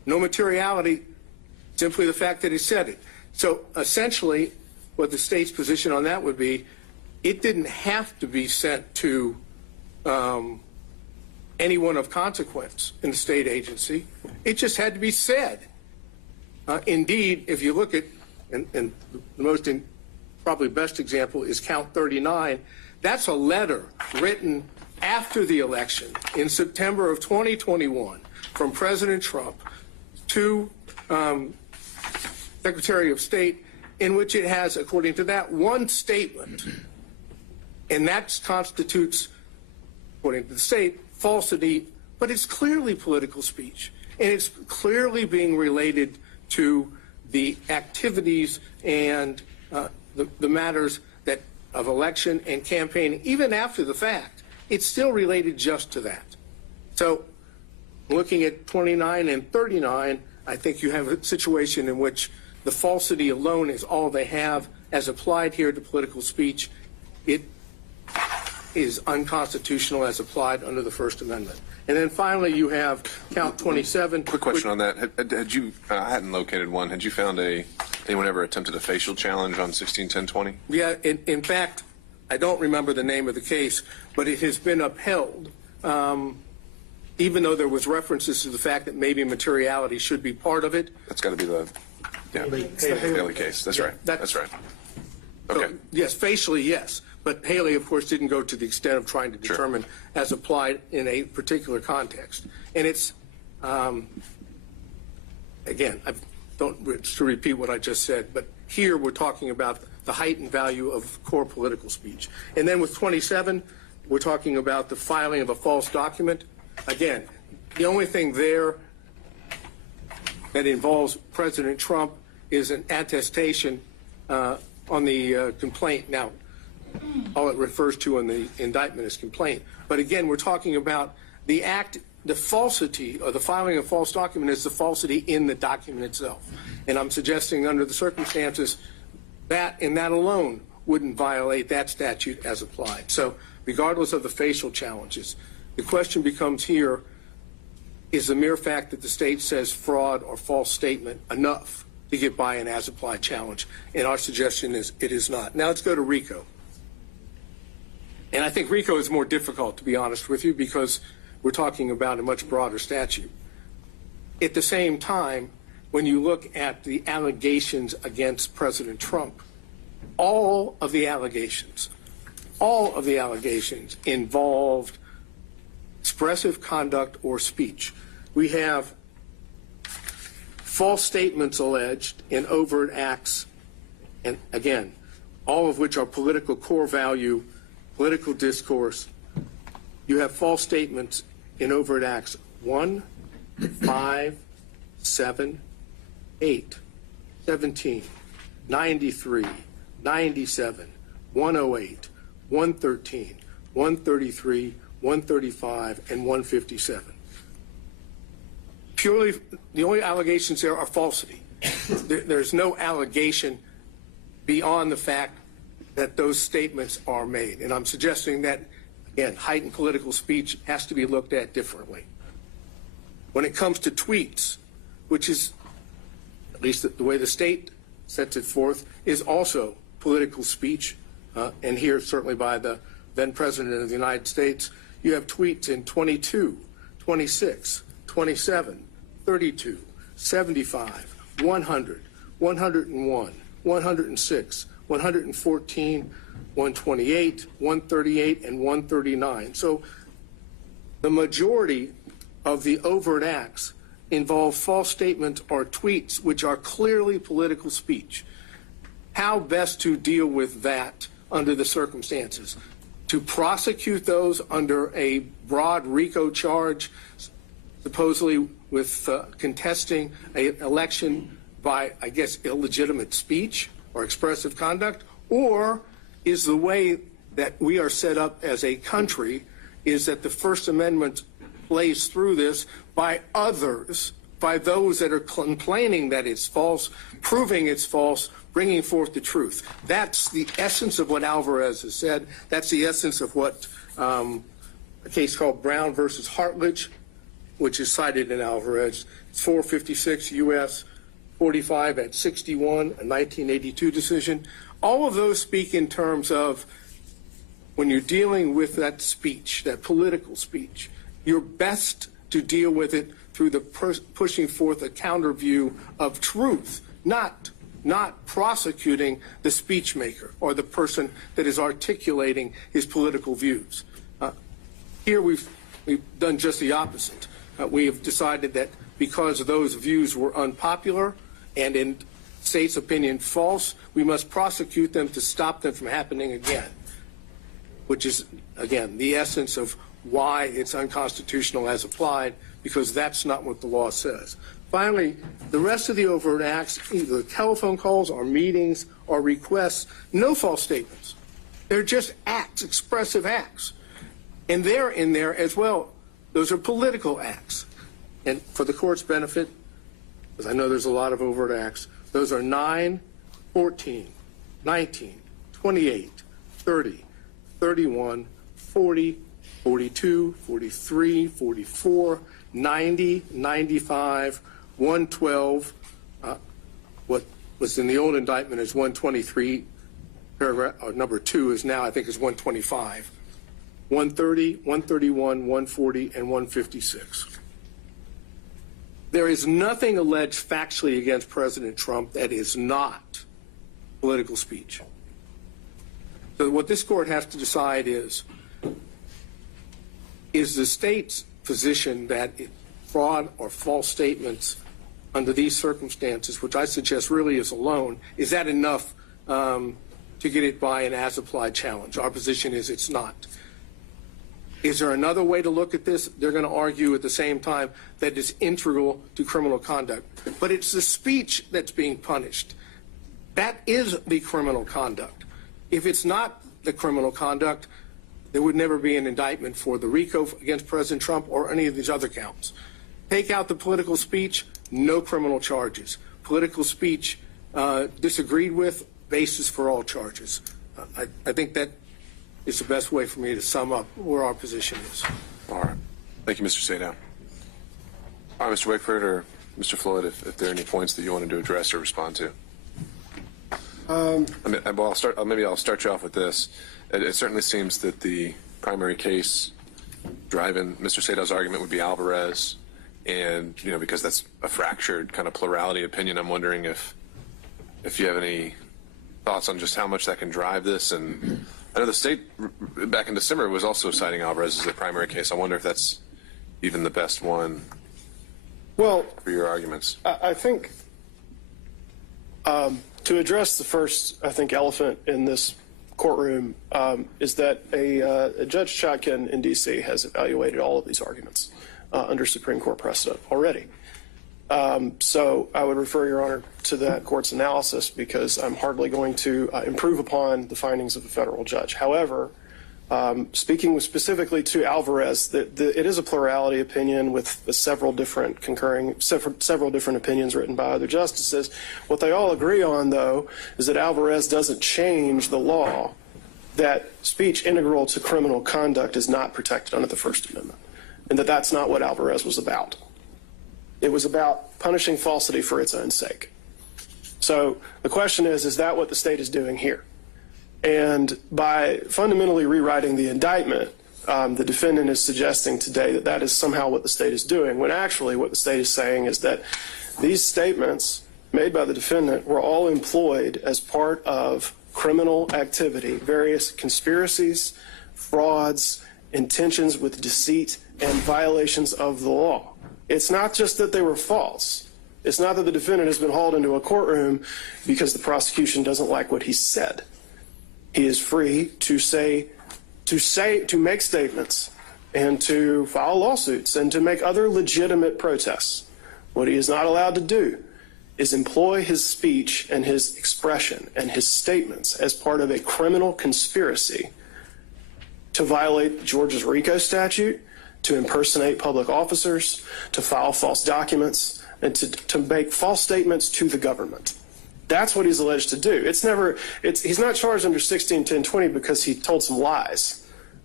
No materiality, simply the fact that he said it. So essentially, what the state's position on that would be, it didn't have to be sent to anyone of consequence in the state agency. It just had to be said. Indeed, if you look at, and the most probably best example is count 39, that's a letter written after the election in September of 2021 from President Trump to Secretary of State, in which it has, according to that, one statement, and that constitutes, according to the state, falsity, but it's clearly political speech, and it's clearly being related to the activities and the matters that of election and campaigning. Even after the fact, it's still related just to that. So looking at 29 and 39, I think you have a situation in which the falsity alone is all they have as applied here to political speech. It is unconstitutional as applied under the First Amendment. And then finally, you have count 27. Quick question on that. Had you, I hadn't located one. Had you found anyone ever attempted a facial challenge on 161020? Yeah, in fact, I don't remember the name of the case, but it has been upheld, even though there was references to the fact that maybe materiality should be part of it. That's got to be the Haley case. That's right. That's right. Okay. So, yes, facially, yes. But Haley, of course, didn't go to the extent of trying to determine as applied in a particular context. And it's, again, I don't to repeat what I just said, but here we're talking about the heightened value of core political speech. And then with 27, we're talking about the filing of a false document. Again, the only thing there that involves President Trump is an attestation on the complaint. Now, all it refers to in the indictment is complaint. But again, we're talking about the act, the falsity, or the filing of a false document is the falsity in the document itself. And I'm suggesting under the circumstances that and that alone wouldn't violate that statute as applied. So regardless of the facial challenges, the question becomes here, is the mere fact that the state says fraud or false statement enough to get by an as applied challenge? And our suggestion is it is not. Now let's go to RICO. And I think RICO is more difficult, to be honest with you, because we're talking about a much broader statute. At the same time, when you look at the allegations against President Trump, all of the allegations involved expressive conduct or speech. We have false statements alleged in overt acts, and again, all of which are political core value, political discourse. You have false statements in overt acts 1, 5, 7, 8, 17, 93, 97, 108, 113, 133, 135, and 157. Purely, the only allegations there are falsity. There's no allegation beyond the fact that those statements are made. And I'm suggesting that, again, heightened political speech has to be looked at differently. When it comes to tweets, which is, at least the way the state sets it forth, is also political speech, and here certainly by the then President of the United States, you have tweets in 22, 26, 27, 32, 75, 100, 101, 106, 114, 128, 138, and 139. So the majority of the overt acts involve false statements or tweets which are clearly political speech. How best to deal with that under the circumstances? To prosecute those under a broad RICO charge, supposedly with contesting an election by, I guess, illegitimate speech or expressive conduct? Or is the way that we are set up as a country is that the First Amendment plays through this by others, by those that are complaining that it's false, proving it's false, bringing forth the truth? That's the essence of what Alvarez has said. That's the essence of what a case called Brown versus Hartledge which is cited in Alvarez. It's 456 U.S. 45 at 61, a 1982 decision. All of those speak in terms of when you're dealing with that speech, that political speech, you're best to deal with it through the pushing forth a counter view of truth, not prosecuting the speech maker or the person that is articulating his political views. Here we've done just the opposite. We have decided that because those views were unpopular and in state's opinion false, we must prosecute them to stop them from happening again, which is, again, the essence of why it's unconstitutional as applied, because that's not what the law says. Finally, the rest of the overt acts, either telephone calls or meetings or requests, no false statements. They're just acts, expressive acts. And they're in there as well. Those are political acts. And for the court's benefit, because I know there's a lot of overt acts, those are 9, 14, 19, 28, 30, 31, 40, 42, 43, 44, 90, 95, 112. What was in the old indictment is 123, paragraph, number 2 is now, I think, is 125. 130, 131, 140, and 156. There is nothing alleged factually against President Trump that is not political speech. So what this court has to decide is the state's position that fraud or false statements under these circumstances, which I suggest really is alone, is that enough to get it by an as-applied challenge? Our position is it's not. Is there another way to look at this? They're going to argue at the same time that it's integral to criminal conduct. But it's the speech that's being punished. That is the criminal conduct. If it's not the criminal conduct, there would never be an indictment for the RICO against President Trump or any of these other counts. Take out the political speech, no criminal charges. Political speech disagreed with, basis for all charges. I think that is the best way for me to sum up where our position is. All right. Thank you, Mr. Sadow. All right, Mr. Wakeford or Mr. Floyd, if there are any points that you wanted to address or respond to. Maybe I'll start you off with this. It certainly seems that the primary case driving Mr. Sadow's argument would be Alvarez, and because that's a fractured kind of plurality opinion, I'm wondering if you have any thoughts on just how much that can drive this. And I know the state back in December was also citing Alvarez as a primary case. I wonder if that's even the best one for your arguments. I think to address the first, elephant in this courtroom is that a Judge Chotkin in D.C. has evaluated all of these arguments under Supreme Court precedent already. So I would refer, Your Honor, to that court's analysis because I'm hardly going to improve upon the findings of a federal judge. However, speaking specifically to Alvarez, it is a plurality opinion with several different opinions written by other justices. What they all agree on, though, is that Alvarez doesn't change the law that speech integral to criminal conduct is not protected under the First Amendment, and that that's not what Alvarez was about. It was about punishing falsity for its own sake. So the question is that what the state is doing here? And by fundamentally rewriting the indictment, the defendant is suggesting today that that is somehow what the state is doing, when actually what the state is saying is that these statements made by the defendant were all employed as part of criminal activity, various conspiracies, frauds, intentions with deceit, and violations of the law. It's not just that they were false. It's not that the defendant has been hauled into a courtroom because the prosecution doesn't like what he said. He is free to make statements and to file lawsuits and to make other legitimate protests. What he is not allowed to do is employ his speech and his expression and his statements as part of a criminal conspiracy to violate Georgia's RICO statute, to impersonate public officers, to file false documents, and to make false statements to the government. That's what he's alleged to do. He's not charged under 161020 because he told some lies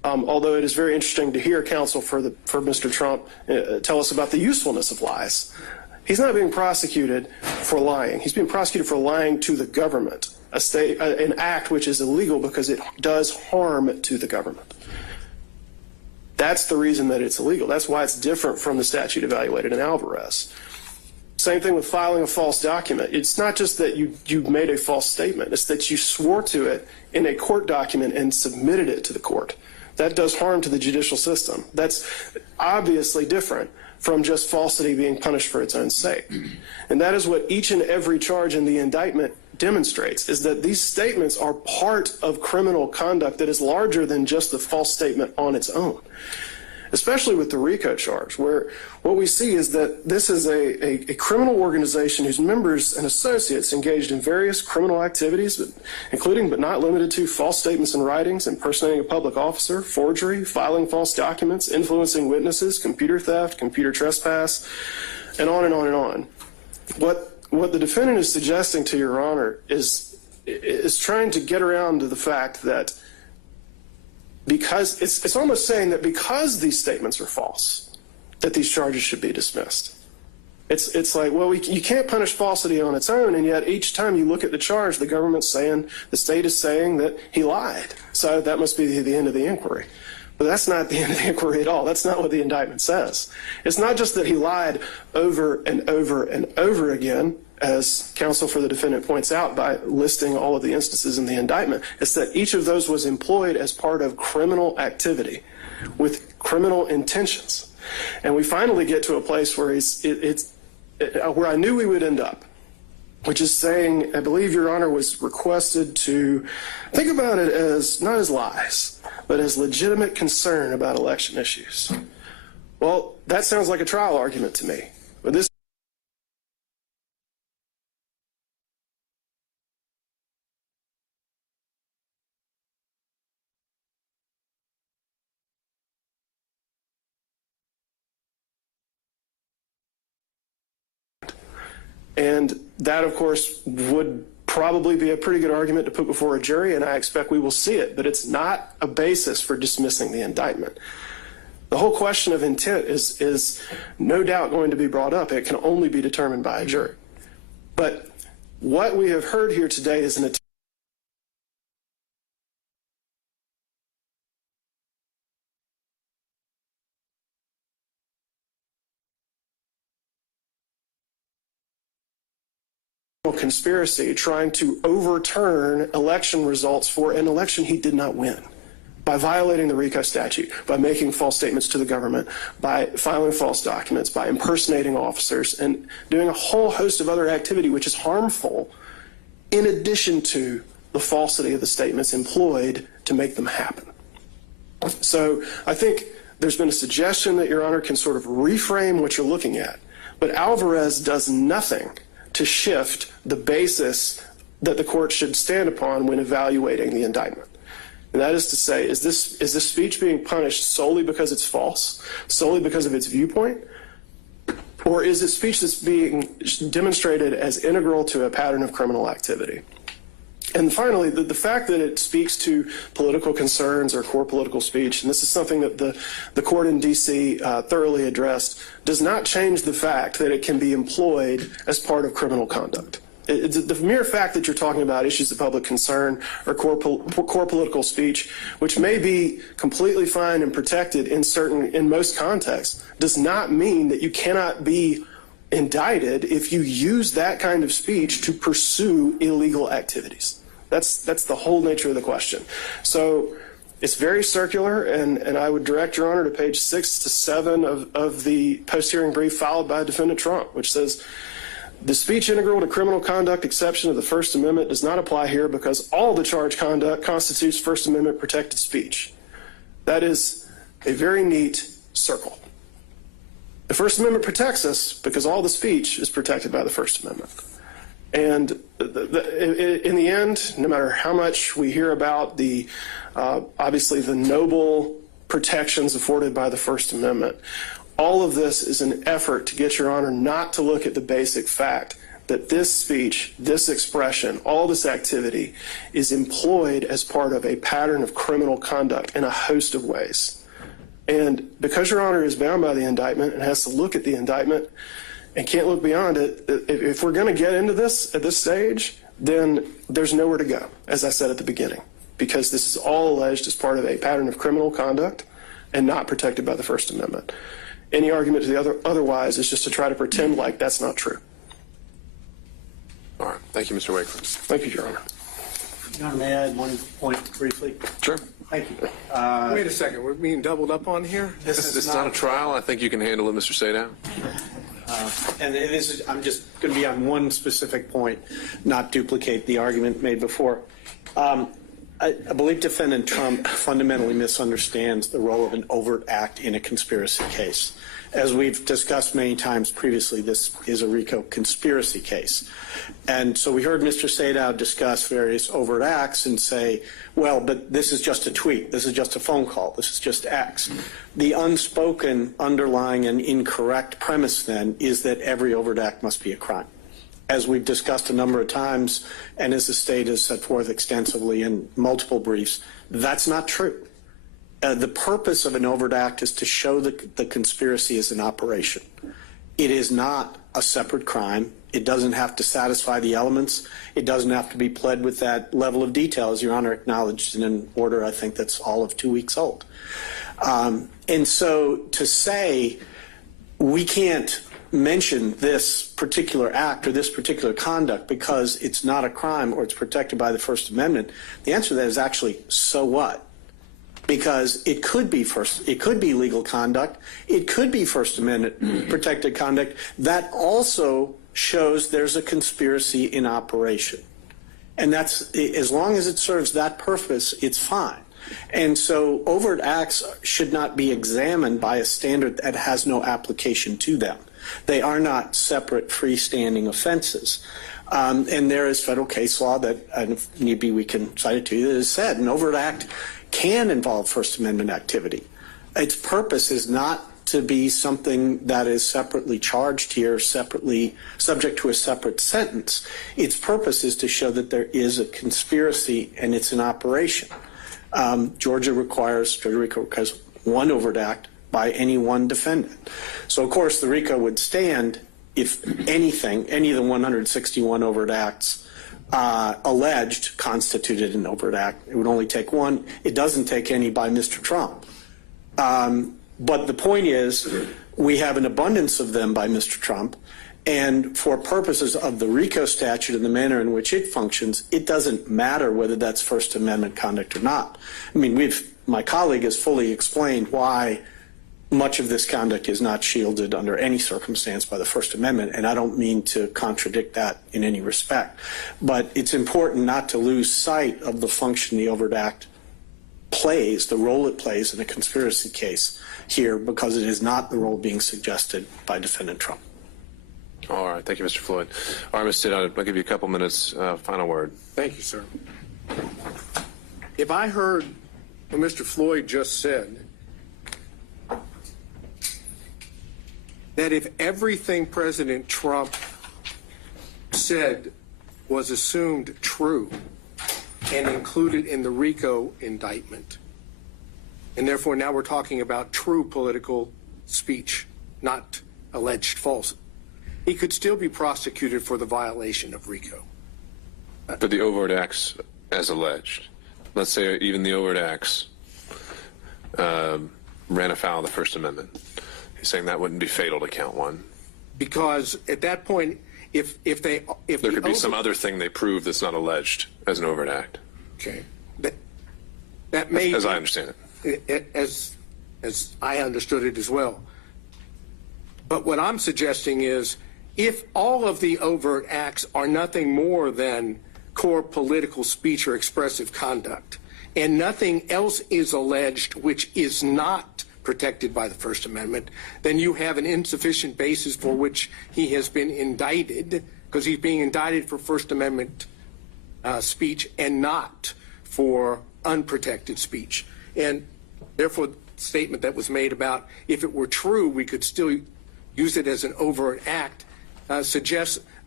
although it is very interesting to hear counsel for Mr. Trump tell us about the usefulness of lies. He's not being prosecuted for lying. He's being prosecuted for lying to the government, an act which is illegal because it does harm to the government. That's the reason that it's illegal. That's why it's different from the statute evaluated in Alvarez. Same thing with filing a false document. It's not just that you made a false statement. It's that you swore to it in a court document and submitted it to the court. That does harm to the judicial system. That's obviously different from just falsity being punished for its own sake. And that is what each and every charge in the indictment demonstrates, is that these statements are part of criminal conduct that is larger than just the false statement on its own, especially with the RICO charge, where what we see is that this is a criminal organization whose members and associates engaged in various criminal activities, including but not limited to false statements and writings, impersonating a public officer, forgery, filing false documents, influencing witnesses, computer theft, computer trespass, and on and on and on. What the defendant is suggesting to Your Honor is trying to get around to the fact that because it's almost saying that because these statements are false, that these charges should be dismissed. It's like, well, you can't punish falsity on its own, and yet each time you look at the charge, the government's saying, the state is saying that he lied. So that must be the end of the inquiry. But that's not the end of the inquiry at all. That's not what the indictment says. It's not just that he lied over and over and over again, as counsel for the defendant points out by listing all of the instances in the indictment. It's that each of those was employed as part of criminal activity with criminal intentions. And we finally get to a place where where I knew we would end up, which is saying, I believe Your Honor was requested to think about it as not as lies, but as legitimate concern about election issues. Well, that sounds like a trial argument to me. But this and that, of course, would probably be a pretty good argument to put before a jury, and I expect we will see it, but it's not a basis for dismissing the indictment. The whole question of intent is no doubt going to be brought up. It can only be determined by a jury. But what we have heard here today is an attempt conspiracy trying to overturn election results for an election he did not win by violating the RICO statute, by making false statements to the government, by filing false documents, by impersonating officers, and doing a whole host of other activity which is harmful in addition to the falsity of the statements employed to make them happen. So I think there's been a suggestion that Your Honor can sort of reframe what you're looking at, but Alvarez does nothing to shift the basis that the court should stand upon when evaluating the indictment. And that is to say, is this speech being punished solely because it's false, solely because of its viewpoint, or is it speech that's being demonstrated as integral to a pattern of criminal activity? And finally, the fact that it speaks to political concerns or core political speech, and this is something that the court in D.C. Thoroughly addressed, does not change the fact that it can be employed as part of criminal conduct. The mere fact that you're talking about issues of public concern or core political speech, which may be completely fine and protected in most contexts, does not mean that you cannot be indicted if you use that kind of speech to pursue illegal activities. That's the whole nature of the question. So it's very circular, and I would direct Your Honor to page 6 to 7 of the post-hearing brief filed by Defendant Trump, which says, the speech integral to criminal conduct exception of the First Amendment does not apply here because all the charged conduct constitutes First Amendment protected speech. That is a very neat circle. The First Amendment protects us because all the speech is protected by the First Amendment. And in the end, no matter how much we hear about obviously the noble protections afforded by the First Amendment, all of this is an effort to get Your Honor not to look at the basic fact that this speech, this expression, all this activity is employed as part of a pattern of criminal conduct in a host of ways. And because Your Honor is bound by the indictment and has to look at the indictment and can't look beyond it, if we're going to get into this at this stage, then there's nowhere to go, as I said at the beginning, because this is all alleged as part of a pattern of criminal conduct and not protected by the First Amendment. Any argument to the otherwise is just to try to pretend like that's not true. All right. Thank you, Mr. Wakeland. Thank you, Your Honor. Your Honor, may I add one point briefly? Sure. Thank you. Wait a second, we're being doubled up on here? This is not a trial. I think you can handle it, Mr. Sadow. And this is, I'm just going to be on one specific point, not duplicate the argument made before. I believe Defendant Trump fundamentally misunderstands the role of an overt act in a conspiracy case. As we've discussed many times previously, this is a RICO conspiracy case. And so we heard Mr. Sadow discuss various overt acts and say, well, but this is just a tweet. This is just a phone call. This is just X. The unspoken underlying and incorrect premise then is that every overt act must be a crime. As we've discussed a number of times, and as the state has set forth extensively in multiple briefs, that's not true. The purpose of an overt act is to show that the conspiracy is an operation. It is not a separate crime. It doesn't have to satisfy the elements. It doesn't have to be pled with that level of detail, as Your Honor acknowledged in an order I think that's all of 2 weeks old. And so to say we can't mention this particular act or this particular conduct because it's not a crime or it's protected by the First Amendment, the answer to that is actually, so what? Because it could be legal conduct, it could be First Amendment protected conduct that also shows there's a conspiracy in operation. And that's, as long as it serves that purpose, it's fine. And so overt acts should not be examined by a standard that has no application to them. They are not separate freestanding offenses. And there is federal case law that, and if need be, we can cite it to you, that has said an overt act can involve First Amendment activity. Its purpose is not to be something that is separately charged here, separately subject to a separate sentence. Its purpose is to show that there is a conspiracy and it's an operation. Georgia requires one overt act by any one defendant. So, of course, the RICO would stand if anything, any of the 161 overt acts alleged constituted an overt act. It would only take one. It doesn't take any by Mr. Trump. But the point is, we have an abundance of them by Mr. Trump, and for purposes of the RICO statute and the manner in which it functions, it doesn't matter whether that's First Amendment conduct or not. I mean, my colleague has fully explained why much of this conduct is not shielded under any circumstance by the First Amendment, and I don't mean to contradict that in any respect. But it's important not to lose sight of the function the overt act plays, the role it plays in a conspiracy case here, because it is not the role being suggested by Defendant Trump. All right. Thank you, Mr. Floyd. All right, Mr. State, I'll give you a couple minutes. Final word. Thank you, sir. If I heard what Mr. Floyd just said, that if everything President Trump said was assumed true and included in the RICO indictment, and therefore now we're talking about true political speech, not alleged false, he could still be prosecuted for the violation of RICO. For the overt acts as alleged. Let's say even the overt acts ran afoul of the First Amendment. He's saying that wouldn't be fatal to count one. Because at that point, if there could be some other thing they prove that's not alleged as an overt act. Okay, that may, as I understand it, as I understood it as well. But what I'm suggesting is, if all of the overt acts are nothing more than core political speech or expressive conduct, and nothing else is alleged which is not protected by the First Amendment, then you have an insufficient basis for which he has been indicted, because he's being indicted for First Amendment speech and not for unprotected speech. And therefore, the statement that was made about if it were true, we could still use it as an overt act suggests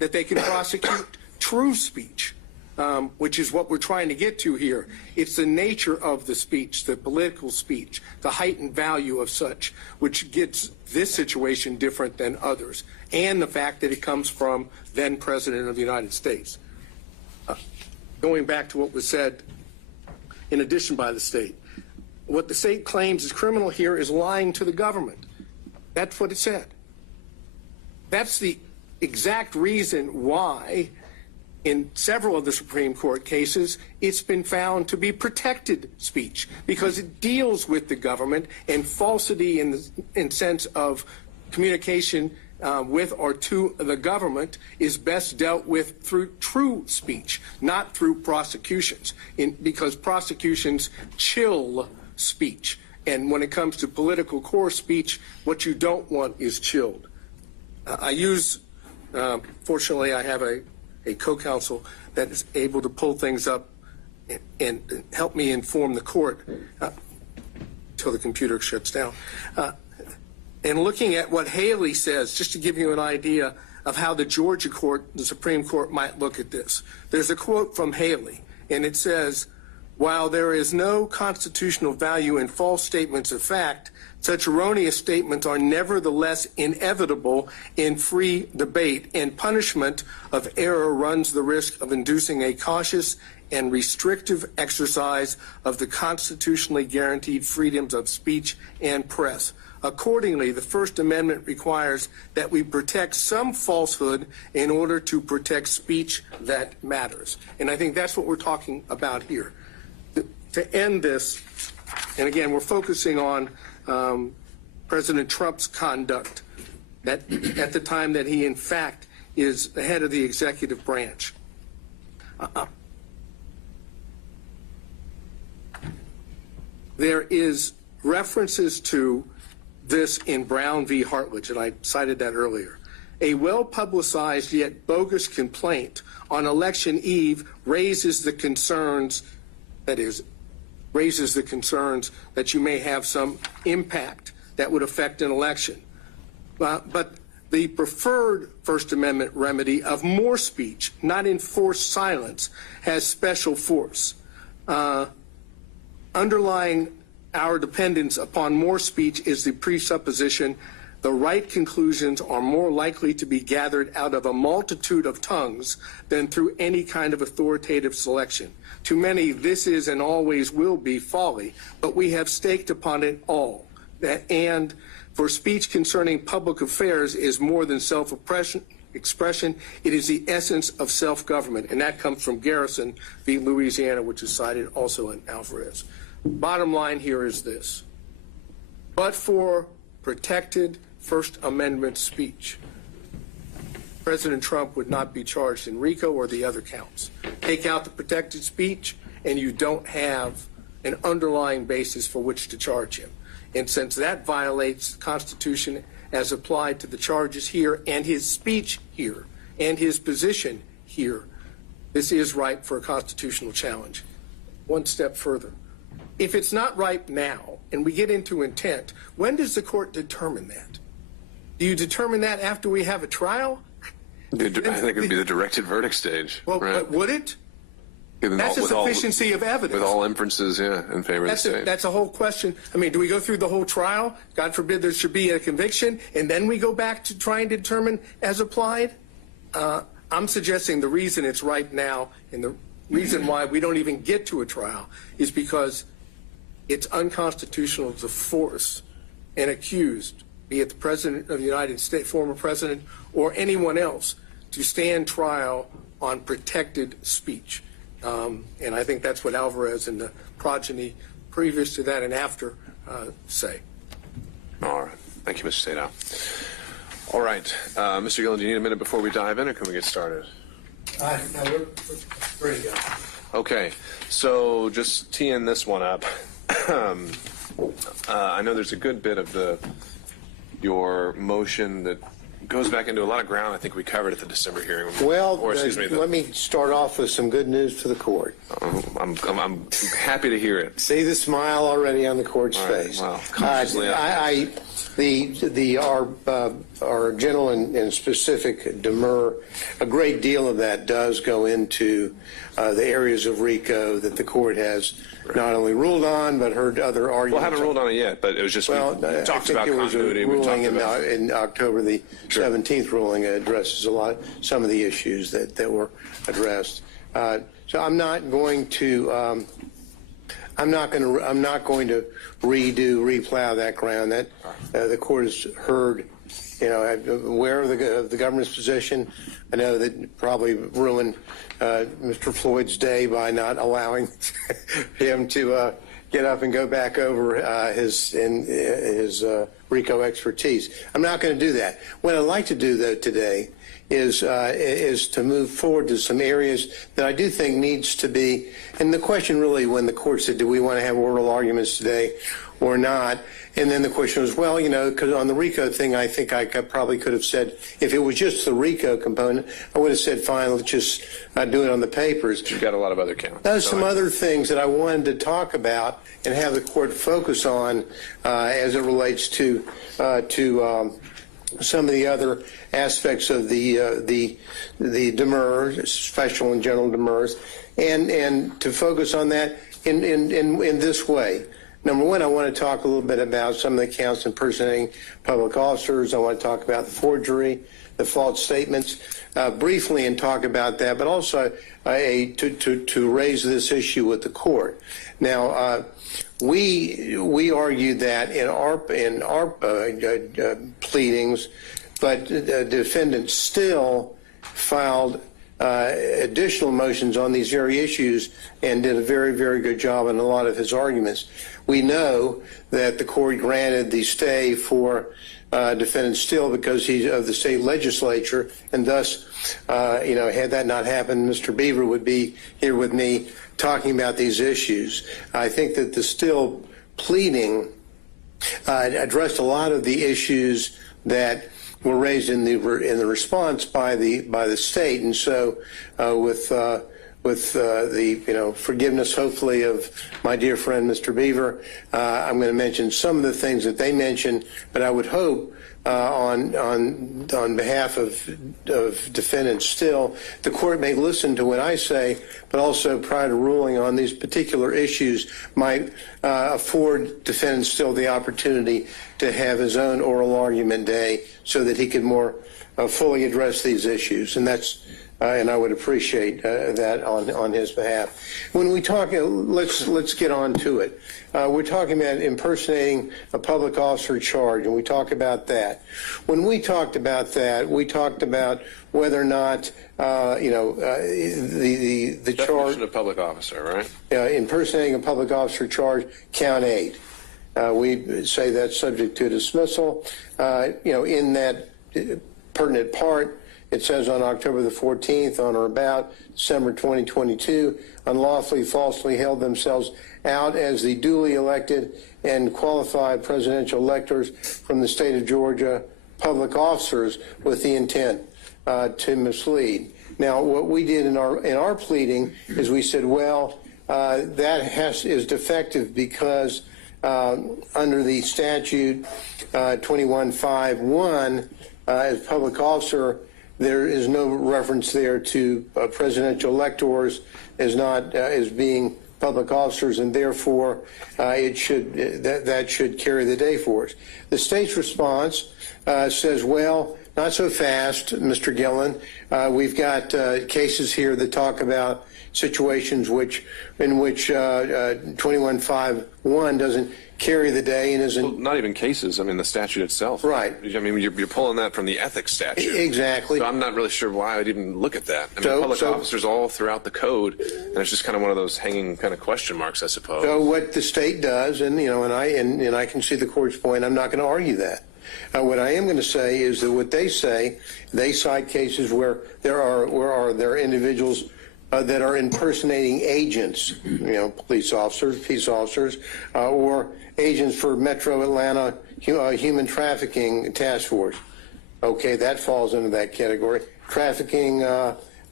that they can prosecute true speech, which is what we're trying to get to here. It's the nature of the speech, the political speech, the heightened value of such, which gets this situation different than others, and the fact that it comes from then President of the United States. Going back to what was said in addition by the state, what the state claims is criminal here is lying to the government. That's what it said. That's the exact reason why in several of the Supreme Court cases it's been found to be protected speech, because it deals with the government, and falsity in sense of communication with or to the government is best dealt with through true speech, not through prosecutions, because prosecutions chill speech. And when it comes to political core speech, what you don't want is chilled. Fortunately, I have a co-counsel that is able to pull things up and help me inform the court until the computer shuts down. And looking at what Haley says, just to give you an idea of how the Georgia court, the Supreme Court, might look at this. There's a quote from Haley, and it says, "While there is no constitutional value in false statements of fact, such erroneous statements are nevertheless inevitable in free debate, and punishment of error runs the risk of inducing a cautious and restrictive exercise of the constitutionally guaranteed freedoms of speech and press. Accordingly, the First Amendment requires that we protect some falsehood in order to protect speech that matters." And I think that's what we're talking about here. To end this, and again, we're focusing on President Trump's conduct at the time that he, in fact, is the head of the executive branch. There is references to this in Brown v. Hartledge, and I cited that earlier. A well-publicized yet bogus complaint on election eve raises the concerns that you may have some impact that would affect an election. But the preferred First Amendment remedy of more speech, not enforced silence, has special force. Underlying our dependence upon more speech is the presupposition the right conclusions are more likely to be gathered out of a multitude of tongues than through any kind of authoritative selection. To many, this is and always will be folly, but we have staked upon it all. And for speech concerning public affairs is more than self-expression. It is the essence of self-government, and that comes from Garrison v. Louisiana, which is cited also in Alvarez. Bottom line here is this. But for protected First Amendment speech, President Trump would not be charged in RICO or the other counts. Take out the protected speech, and you don't have an underlying basis for which to charge him. And since that violates the Constitution as applied to the charges here and his speech here and his position here, this is ripe for a constitutional challenge. One step further. If it's not ripe now and we get into intent, when does the court determine that? Do you determine that after we have a trial? I think it would be the directed verdict stage. Well, right? Would it? That's a sufficiency of evidence. With all inferences, in favor of the state. That's a whole question. I mean, do we go through the whole trial? God forbid there should be a conviction, and then we go back to trying to determine as applied? I'm suggesting the reason it's ripe now and the reason why we don't even get to a trial is because it's unconstitutional to force an accused, be it the President of the United States, former President, or anyone else, to stand trial on protected speech. And I think that's what Alvarez and the progeny previous to that and after say. All right. Thank you, Mr. Sadow. All right. Mr. Gillen, do you need a minute before we dive in, or can we get started? No, we're ready to go. Okay. So just teeing this one up. I know there's a good bit of your motion that goes back into a lot of ground I think we covered at the December hearing. Well, let me start off with some good news to the court. I'm happy to hear it. See the smile already on the court's face. Well, consciously our our general and specific demur, a great deal of that does go into the areas of RICO that the court has not only ruled on, but heard other arguments. Well, I haven't ruled on it yet, but it was just, Well, we I talked think about there was a continuity. We talked ruling about in October the 17th ruling addresses some of the issues that were addressed. So I'm not going to replow that ground. That the court has heard. I'm aware of the government's position. I know that probably ruined Mr. Floyd's day by not allowing him to get up and go back over his RICO expertise. I'm not going to do that. What I'd like to do, though, today is to move forward to some areas that I do think needs to be. And the question really, when the court said, do we want to have oral arguments today or not? And then the question was, well, because on the RICO thing, I think I probably could have said, if it was just the RICO component, I would have said, fine, let's just do it on the papers. You've got a lot of other counts. There's some other things that I wanted to talk about and have the court focus on as it relates to some of the other aspects of the demurs, special and general demurs, and to focus on that in this way. Number one, I want to talk a little bit about some of the counts impersonating public officers. I want to talk about the forgery, the false statements, briefly, and talk about that, but also to raise this issue with the court. Now, we argued that in our pleadings, but the defendant still filed additional motions on these very issues and did a very, very good job in a lot of his arguments. We know that the court granted the stay for defendant Still because he's of the state legislature, and thus, had that not happened, Mr. Beaver would be here with me talking about these issues. I think that the Still pleading addressed a lot of the issues that were raised in the response by the state, and so with the forgiveness, hopefully, of my dear friend Mr. Beaver, I'm going to mention some of the things that they mentioned, but I would hope on behalf of defendant Still, the court may listen to what I say, but also prior to ruling on these particular issues might afford defendant Still the opportunity to have his own oral argument day so that he can more fully address these issues. And that's and I would appreciate that on his behalf. When we talk, let's get on to it. We're talking about impersonating a public officer charge, and we talk about that. When we talked about that, we talked about whether or not the charge. Definition of public officer, right? Impersonating a public officer charge, count 8. We say that's subject to dismissal. In that pertinent part, it says on October the 14th, on or about December 2022, unlawfully, falsely held themselves out as the duly elected and qualified presidential electors from the state of Georgia, public officers with the intent to mislead. Now, what we did in our pleading is we said, well, that is defective because under the statute 2151, as public officer, there is no reference there to presidential electors as being public officers, and therefore that should carry the day for us. The state's response says, well, not so fast, Mr. Gillen. We've got cases here that talk about situations in which 2151 doesn't carry the day and isn't. Well, not even cases. I mean, the statute itself. Right. I mean, you're pulling that from the ethics statute. Exactly. So I'm not really sure why I'd even look at that. I mean, public officers all throughout the code, and it's just kind of one of those hanging kind of question marks, I suppose. So what the state does, and I can see the court's point. I'm not going to argue that. What I am going to say is that what they say, they cite cases where there are individuals that are impersonating agents, police officers, peace officers, or agents for Metro Atlanta Human Trafficking Task Force. Okay, that falls into that category. Trafficking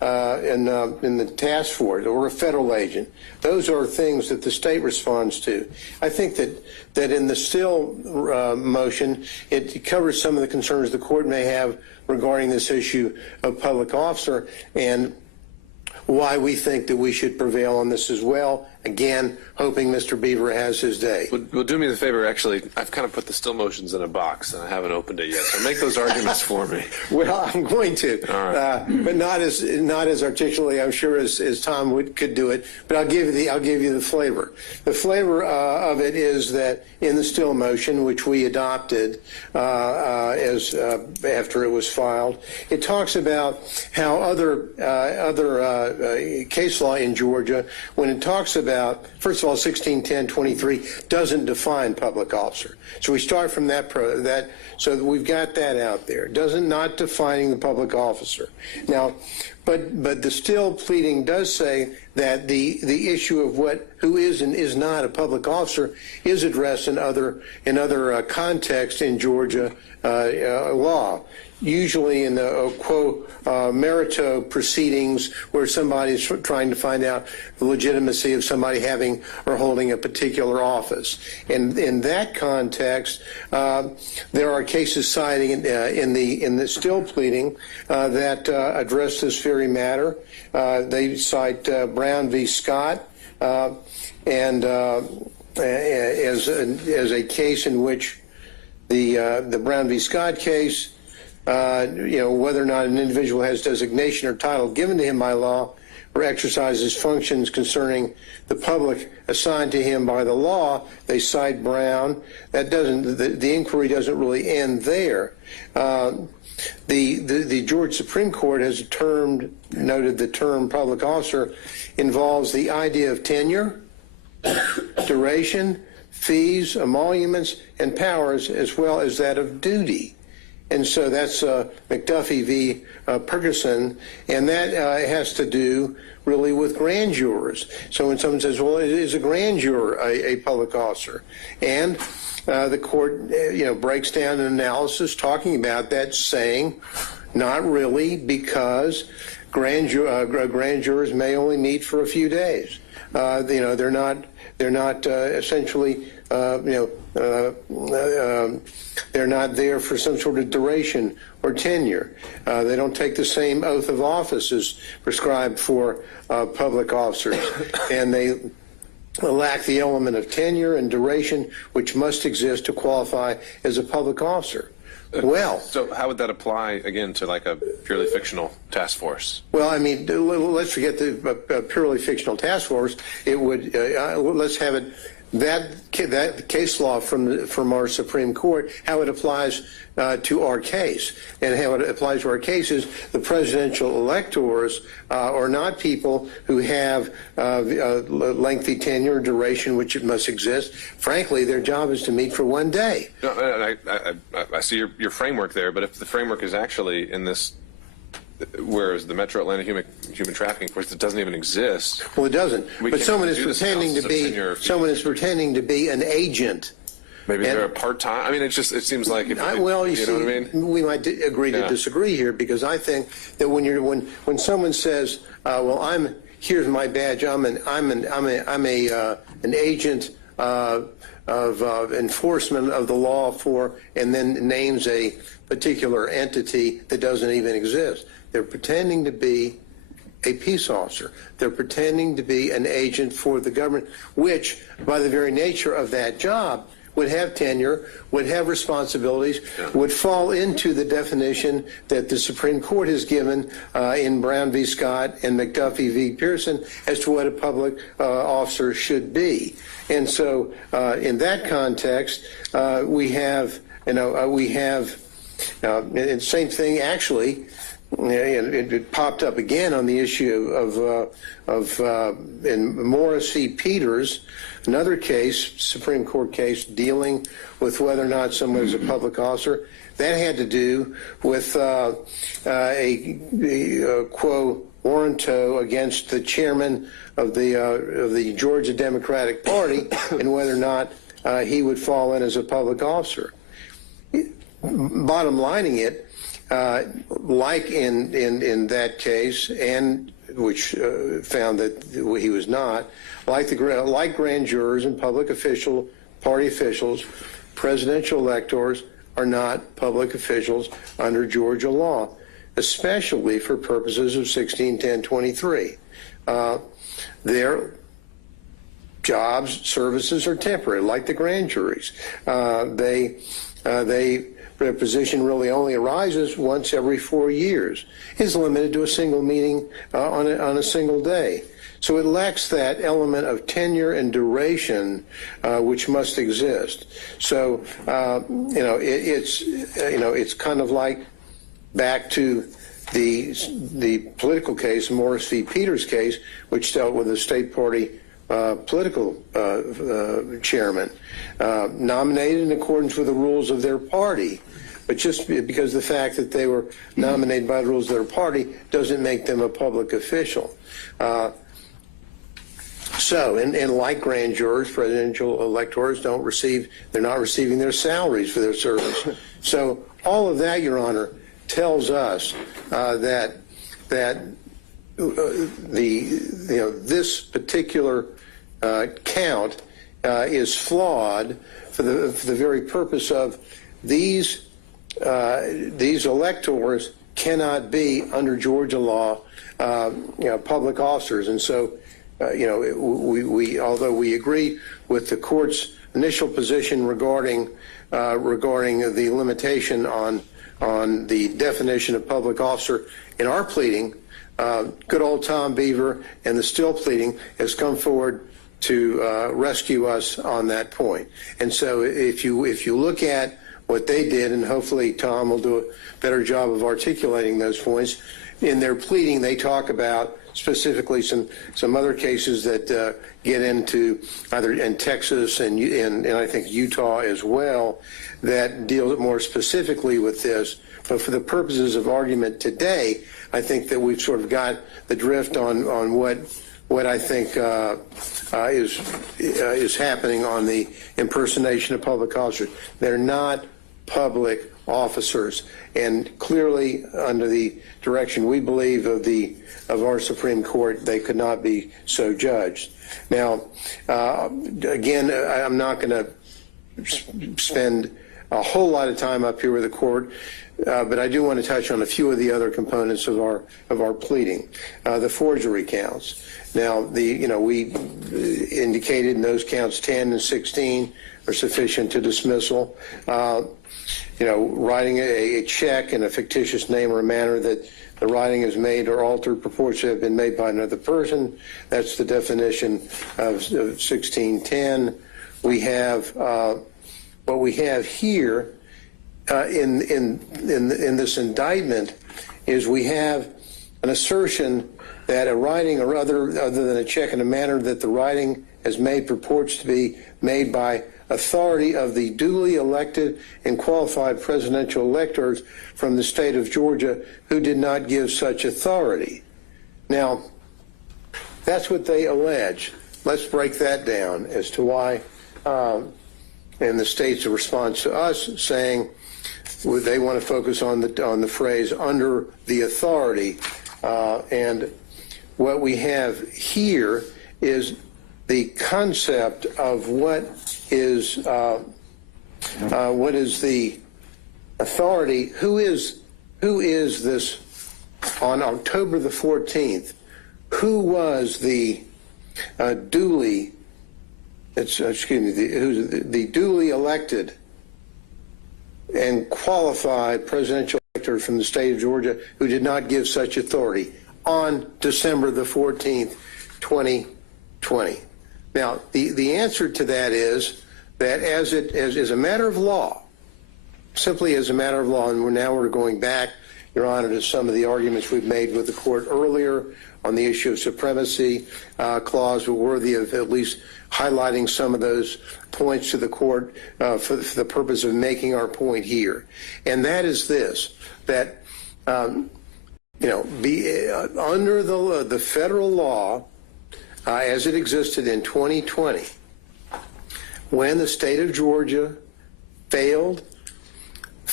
in the task force or a federal agent. Those are things that the state responds to. I think that in the Still motion, it covers some of the concerns the court may have regarding this issue of public officer and why we think that we should prevail on this as well. Again, hoping Mr. Beaver has his day. Well, do me the favor, actually, I've kind of put the Still motions in a box, and I haven't opened it yet, so make those arguments for me. Well, I'm going to, but not as articulately, I'm sure, as Tom could do it. But I'll give you the flavor. The flavor of it is that in the Still motion, which we adopted as after it was filed, it talks about how other case law in Georgia, when it talks about, first of all, 1610-23 doesn't define public officer. So we start from that, so that we've got that out there. Not defining the public officer. Now, but the Still pleading does say that the issue of who is and is not a public officer is addressed in other contexts in Georgia law. Usually in the quo merito proceedings where somebody is trying to find out the legitimacy of somebody having or holding a particular office. And in that context, there are cases citing in the Still pleading that address this very matter. They cite Brown v. Scott and as a case in which the Brown v. Scott case, whether or not an individual has designation or title given to him by law or exercises functions concerning the public assigned to him by the law, they cite Brown. That doesn't, the inquiry doesn't really end there. The Georgia Supreme Court has noted the term public officer involves the idea of tenure, duration, fees, emoluments, and powers, as well as that of duty. And so that's McAfee v. Ferguson, and that has to do really with grand jurors. So when someone says, well, is a grand juror a public officer? And the court, breaks down an analysis talking about that, saying, not really, because grand jurors may only meet for a few days. They're not essentially, they're not there for some sort of duration or tenure. They don't take the same oath of office as prescribed for public officers, and they lack the element of tenure and duration which must exist to qualify as a public officer. Well, so how would that apply again to like a purely fictional task force? Well, I mean, let's forget the purely fictional task force. It would let's have it that case law from our Supreme Court, how it applies to our case, and how it applies to our case is the presidential electors are not people who have lengthy tenure or duration, which it must exist. Frankly, their job is to meet for one day. No, I see your framework there, but if the framework is actually in this, whereas the Metro Atlanta human trafficking force, it doesn't even exist. Well, it doesn't. But someone is pretending to be an agent. Maybe they're a part-time. I mean, it seems like you know what I mean. We might agree to disagree here, because I think that when someone says, "Well, here's my badge. I'm an agent of enforcement of the law for," and then names a particular entity that doesn't even exist. They're pretending to be a peace officer. They're pretending to be an agent for the government, which, by the very nature of that job, would have tenure, would have responsibilities, would fall into the definition that the Supreme Court has given in Brown v. Scott and McAfee v. Pearson as to what a public officer should be. And so in that context, we have, and same thing actually, it popped up again on the issue in Morris v. Peters, another case, Supreme Court case, dealing with whether or not someone is a public officer. That had to do with a quo warranto against the chairman of the Georgia Democratic Party and whether or not he would fall in as a public officer. Bottom lining it, like in that case, and which found that he was not, like grand jurors and public official, party officials, presidential electors are not public officials under Georgia law, especially for purposes of 1610-23. Their jobs, services are temporary, like the grand juries. Their position really only arises once every 4 years. Is limited to a single meeting on a single day. So it lacks that element of tenure and duration which must exist. So it's kind of like back to the political case, Morris v. Peters case, which dealt with a state party political chairman nominated in accordance with the rules of their party. But just because the fact that they were nominated by the rules of their party doesn't make them a public official. And like grand jurors, presidential electors they're not receiving their salaries for their service. So all of that, Your Honor, tells us that this particular count is flawed for the very purpose of these electors cannot be under Georgia law public officers. And so we although we agree with the court's initial position regarding the limitation on the definition of public officer in our pleading, good old Tom Beaver and the Still pleading has come forward to rescue us on that point. And so if you look at what they did, and hopefully Tom will do a better job of articulating those points, in their pleading they talk about specifically some other cases that get into either in Texas and I think Utah as well that deal more specifically with this. But for the purposes of argument today, I think that we've sort of got the drift on what I think is happening on the impersonation of public officers. They're not public officers, and clearly under the direction we believe of our Supreme Court, they could not be so judged. Now, again, I'm not going to spend a whole lot of time up here with the court, but I do want to touch on a few of the other components of our pleading. The forgery counts. Now, we indicated in those counts 10 and 16 are sufficient to dismissal. Writing a check in a fictitious name or a manner that the writing is made or altered purports to have been made by another person. That's the definition of 1610. We have what we have here in this indictment is we have an assertion that a writing or other than a check in a manner that the writing has made purports to be made by authority of the duly elected and qualified presidential electors from the state of Georgia who did not give such authority. Now, that's what they allege. Let's break that down as to why, and the state's response to us saying they want to focus on the phrase under the authority, and what we have here is the concept of what is the authority. Who is this on October the 14th? Who was the duly duly elected and qualified presidential elector from the state of Georgia who did not give such authority on December the 14th, 2020? Now, the answer to that is that as a matter of law, simply as a matter of law, and we're going back, Your Honor, to some of the arguments we've made with the court earlier on the issue of supremacy clause, we're worthy of at least highlighting some of those points to the court for the purpose of making our point here. And that is this, that, under the federal law, as it existed in 2020, when the state of Georgia failed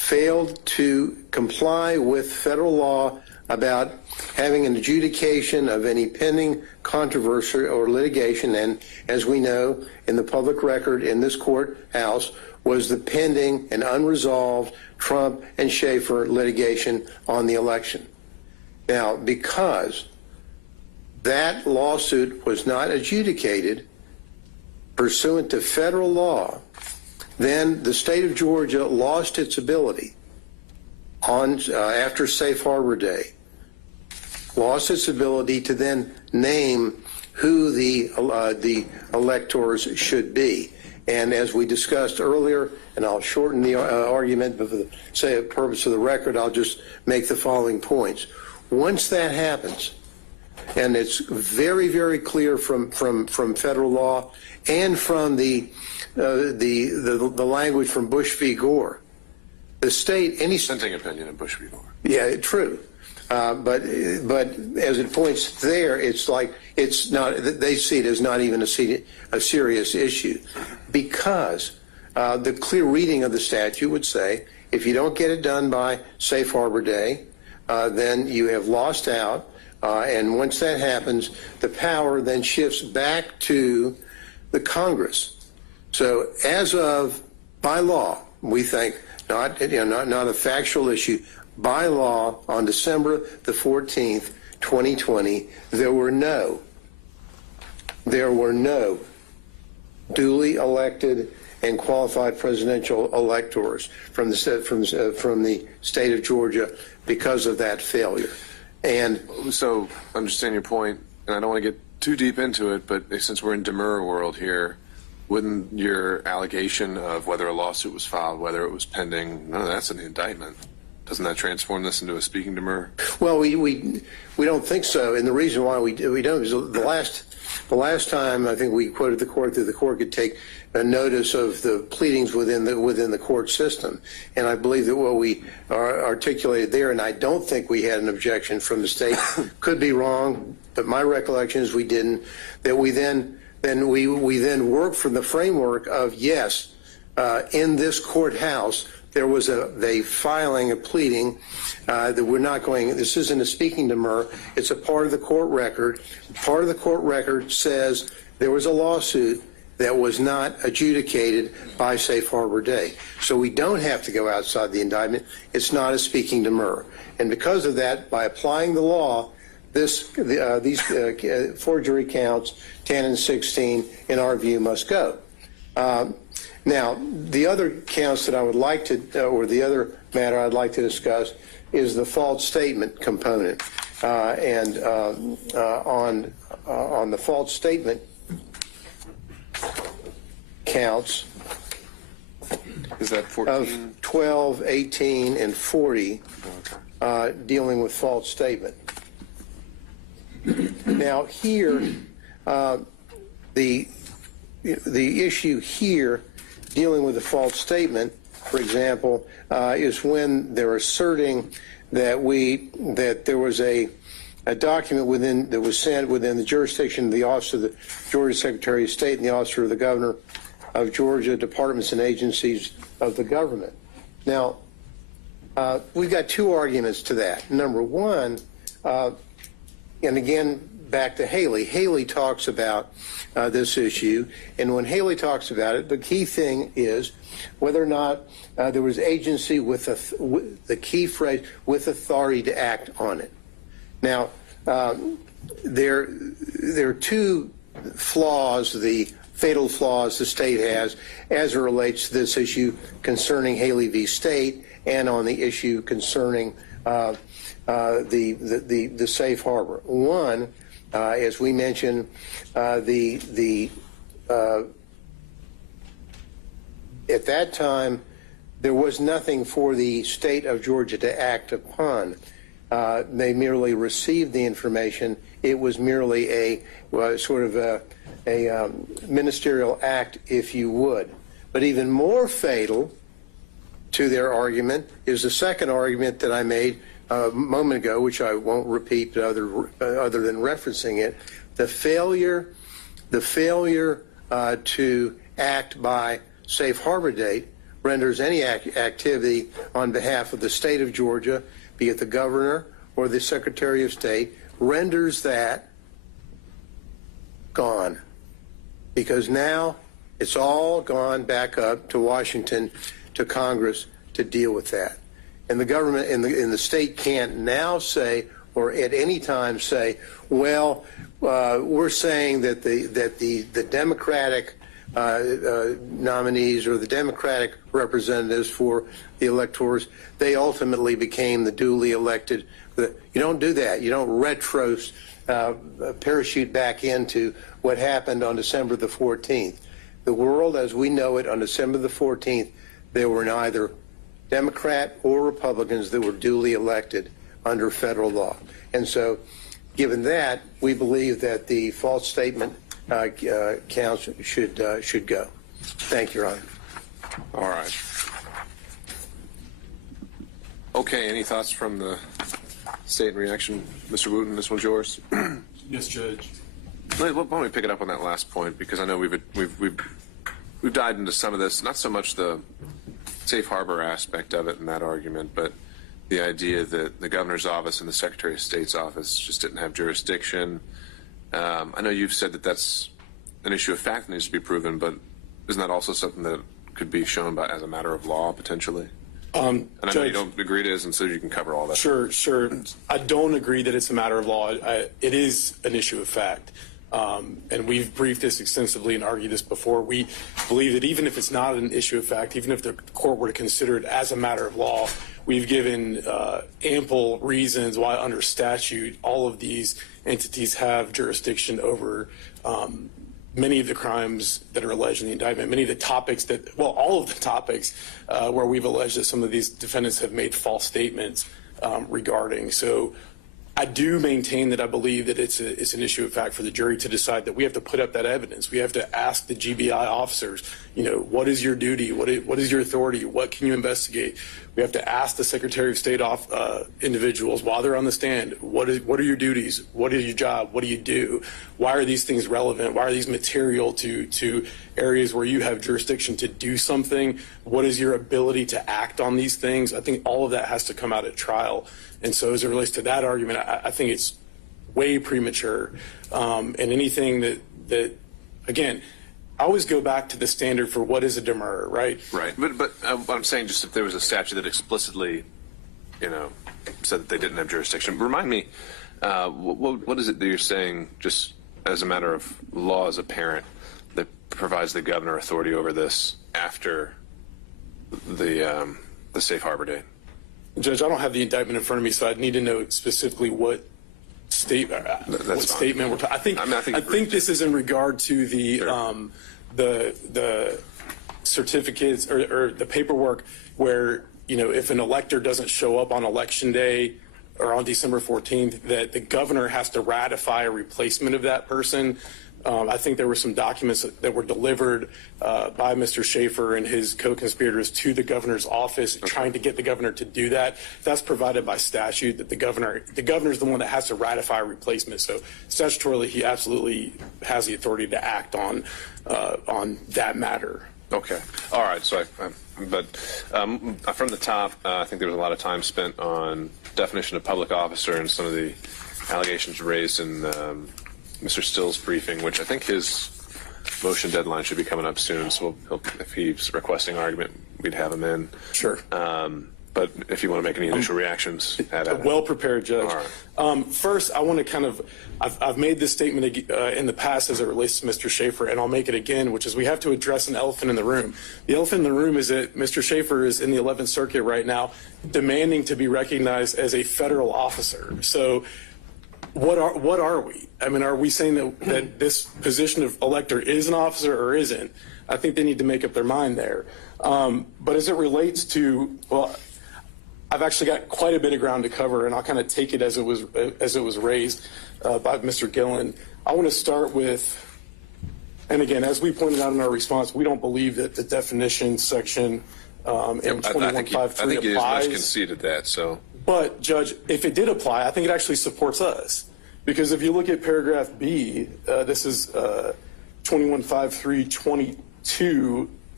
failed to comply with federal law about having an adjudication of any pending controversy or litigation, and as we know, in the public record in this courthouse was the pending and unresolved Trump and Schaefer litigation on the election. Now, because that lawsuit was not adjudicated pursuant to federal law, then the state of Georgia lost its ability on after Safe Harbor Day, lost its ability to then name who the electors should be. And as we discussed earlier, and I'll shorten the argument, but for the purpose of the record, I'll just make the following points. Once that happens, and it's very, very clear from federal law and from the language from Bush v. Gore, the state, any Dissenting opinion of Bush v. Gore. yeah, true. But as it points there, it's like it's not. They see it as not even a serious issue, because the clear reading of the statute would say if you don't get it done by Safe Harbor Day, then you have lost out. And once that happens, the power then shifts back to the Congress. So as of by law, we think not a factual issue. By law, on December the 14th, 2020, there were no duly elected and qualified presidential electors from the state of Georgia because of that failure. And so, understand your point, and I don't want to get too deep into it, but since we're in demurrer world here, wouldn't your allegation of whether a lawsuit was filed, whether it was pending, none of that's in the indictment? Doesn't that transform this into a speaking demurrer? Well, we don't think so, and the reason why we don't is the last time I think we quoted the court that the court could take a notice of the pleadings within the court system, and I believe that what we articulated there, and I don't think we had an objection from the state, could be wrong, but my recollection is we didn't. That we then worked from the framework of yes, in this courthouse. There was a filing, a pleading that we're not going, this isn't a speaking demurrer, it's a part of the court record. Part of the court record says there was a lawsuit that was not adjudicated by Safe Harbor Day. So we don't have to go outside the indictment. It's not a speaking demurrer. And because of that, by applying the law, these forgery counts, 10 and 16, in our view, must go. Now, the other counts that I would like to, or the other matter I'd like to discuss is the false statement component. On the false statement counts is that 14? Of 12, 18, and 40 dealing with false statement. Now, here, the issue here dealing with the false statement, for example, is when they're asserting that there was a document that was sent within the jurisdiction of the Office of the Georgia Secretary of State and the Office of the Governor of Georgia, departments and agencies of the government. Now, we've got two arguments to that. Number one, and again, back to Haley. Haley talks about this issue, and when Haley talks about it, the key thing is whether or not there was agency with the key phrase, with authority to act on it. Now, there are two flaws, the fatal flaws the state has as it relates to this issue concerning Haley v. State and on the issue concerning the safe harbor. One, as we mentioned, at that time, there was nothing for the state of Georgia to act upon. They merely received the information. It was merely a sort of a ministerial act, if you would. But even more fatal to their argument is the second argument that I made a moment ago, which I won't repeat other than referencing it, the failure to act by safe harbor date renders any activity on behalf of the state of Georgia, be it the governor or the Secretary of State, renders that gone. Because now it's all gone back up to Washington, to Congress to deal with that. And the government in the state can't now say, or at any time say, well, we're saying that the Democratic nominees or the Democratic representatives for the electors, they ultimately became the duly elected. You don't do that. You don't parachute back into what happened on December the 14th. The world as we know it on December the 14th, there were neither Democrat or Republicans that were duly elected under federal law. And so, given that, we believe that the false statement counts should go. Thank you, Your Honor. All right. Okay, any thoughts from the state in reaction? Mr. Wooten, this one's yours. Yes, Judge. Why don't we pick it up on that last point, because I know we've dived into some of this, not so much the safe harbor aspect of it in that argument, but the idea that the governor's office and the Secretary of State's office just didn't have jurisdiction. I know you've said that that's an issue of fact that needs to be proven, but isn't that also something that could be shown by as a matter of law potentially? And I know you don't agree to it, and so you can cover all that. Sure. I don't agree that it's a matter of law. It is an issue of fact. And we've briefed this extensively and argued this before. We believe that even if it's not an issue of fact, even if the court were to consider it as a matter of law, we've given ample reasons why under statute all of these entities have jurisdiction over many of the crimes that are alleged in the indictment, many of the topics that, well, all of the topics where we've alleged that some of these defendants have made false statements regarding. So I do maintain that I believe that it's an issue of fact for the jury to decide that we have to put up that evidence. We have to ask the GBI officers, what is your duty? What is your authority? What can you investigate? We have to ask the Secretary of State individuals while they're on the stand, what are your duties? What is your job? What do you do? Why are these things relevant? Why are these material to areas where you have jurisdiction to do something? What is your ability to act on these things? I think all of that has to come out at trial. And so as it relates to that argument, I think it's way premature. And anything that again, I always go back to the standard for what is a demurrer, right? Right. But I'm saying just if there was a statute that explicitly, said that they didn't have jurisdiction. Remind me, what is it that you're saying just as a matter of law as a parent that provides the governor authority over this after the safe harbor date? Judge, I don't have the indictment in front of me, so I'd need to know specifically what statement we're talking. I think this is in regard to the certificates or the paperwork where if an elector doesn't show up on election day or on December 14th, that the governor has to ratify a replacement of that person. I think there were some documents that were delivered by Mr. Schaefer and his co-conspirators to the governor's office, trying to get the governor to do that. That's provided by statute that the governor is the one that has to ratify a replacement. So statutorily, he absolutely has the authority to act on that matter. Okay. All right. So, from the top, I think there was a lot of time spent on definition of public officer and some of the allegations raised in Mr. Still's briefing, which I think his motion deadline should be coming up soon. So if he's requesting argument, we'd have him in. Sure. But if you want to make any initial reactions, well prepared, Judge. All right. First, I want to I've made this statement in the past as it relates to Mr. Schaefer, and I'll make it again, which is we have to address an elephant in the room. The elephant in the room is that Mr. Schaefer is in the 11th Circuit right now demanding to be recognized as a federal officer. So what are we? I mean, are we saying that this position of elector is an officer or isn't? I think they need to make up their mind there. But as it relates to, well, I've actually got quite a bit of ground to cover, and I'll kind of take it as it was raised by Mr. Gillen. I want to start with, and again, as we pointed out in our response, we don't believe that the definition section in 2153 I think you applies. much conceded that. So, but Judge, if it did apply, I think it actually supports us, because if you look at paragraph B, this is 215322B.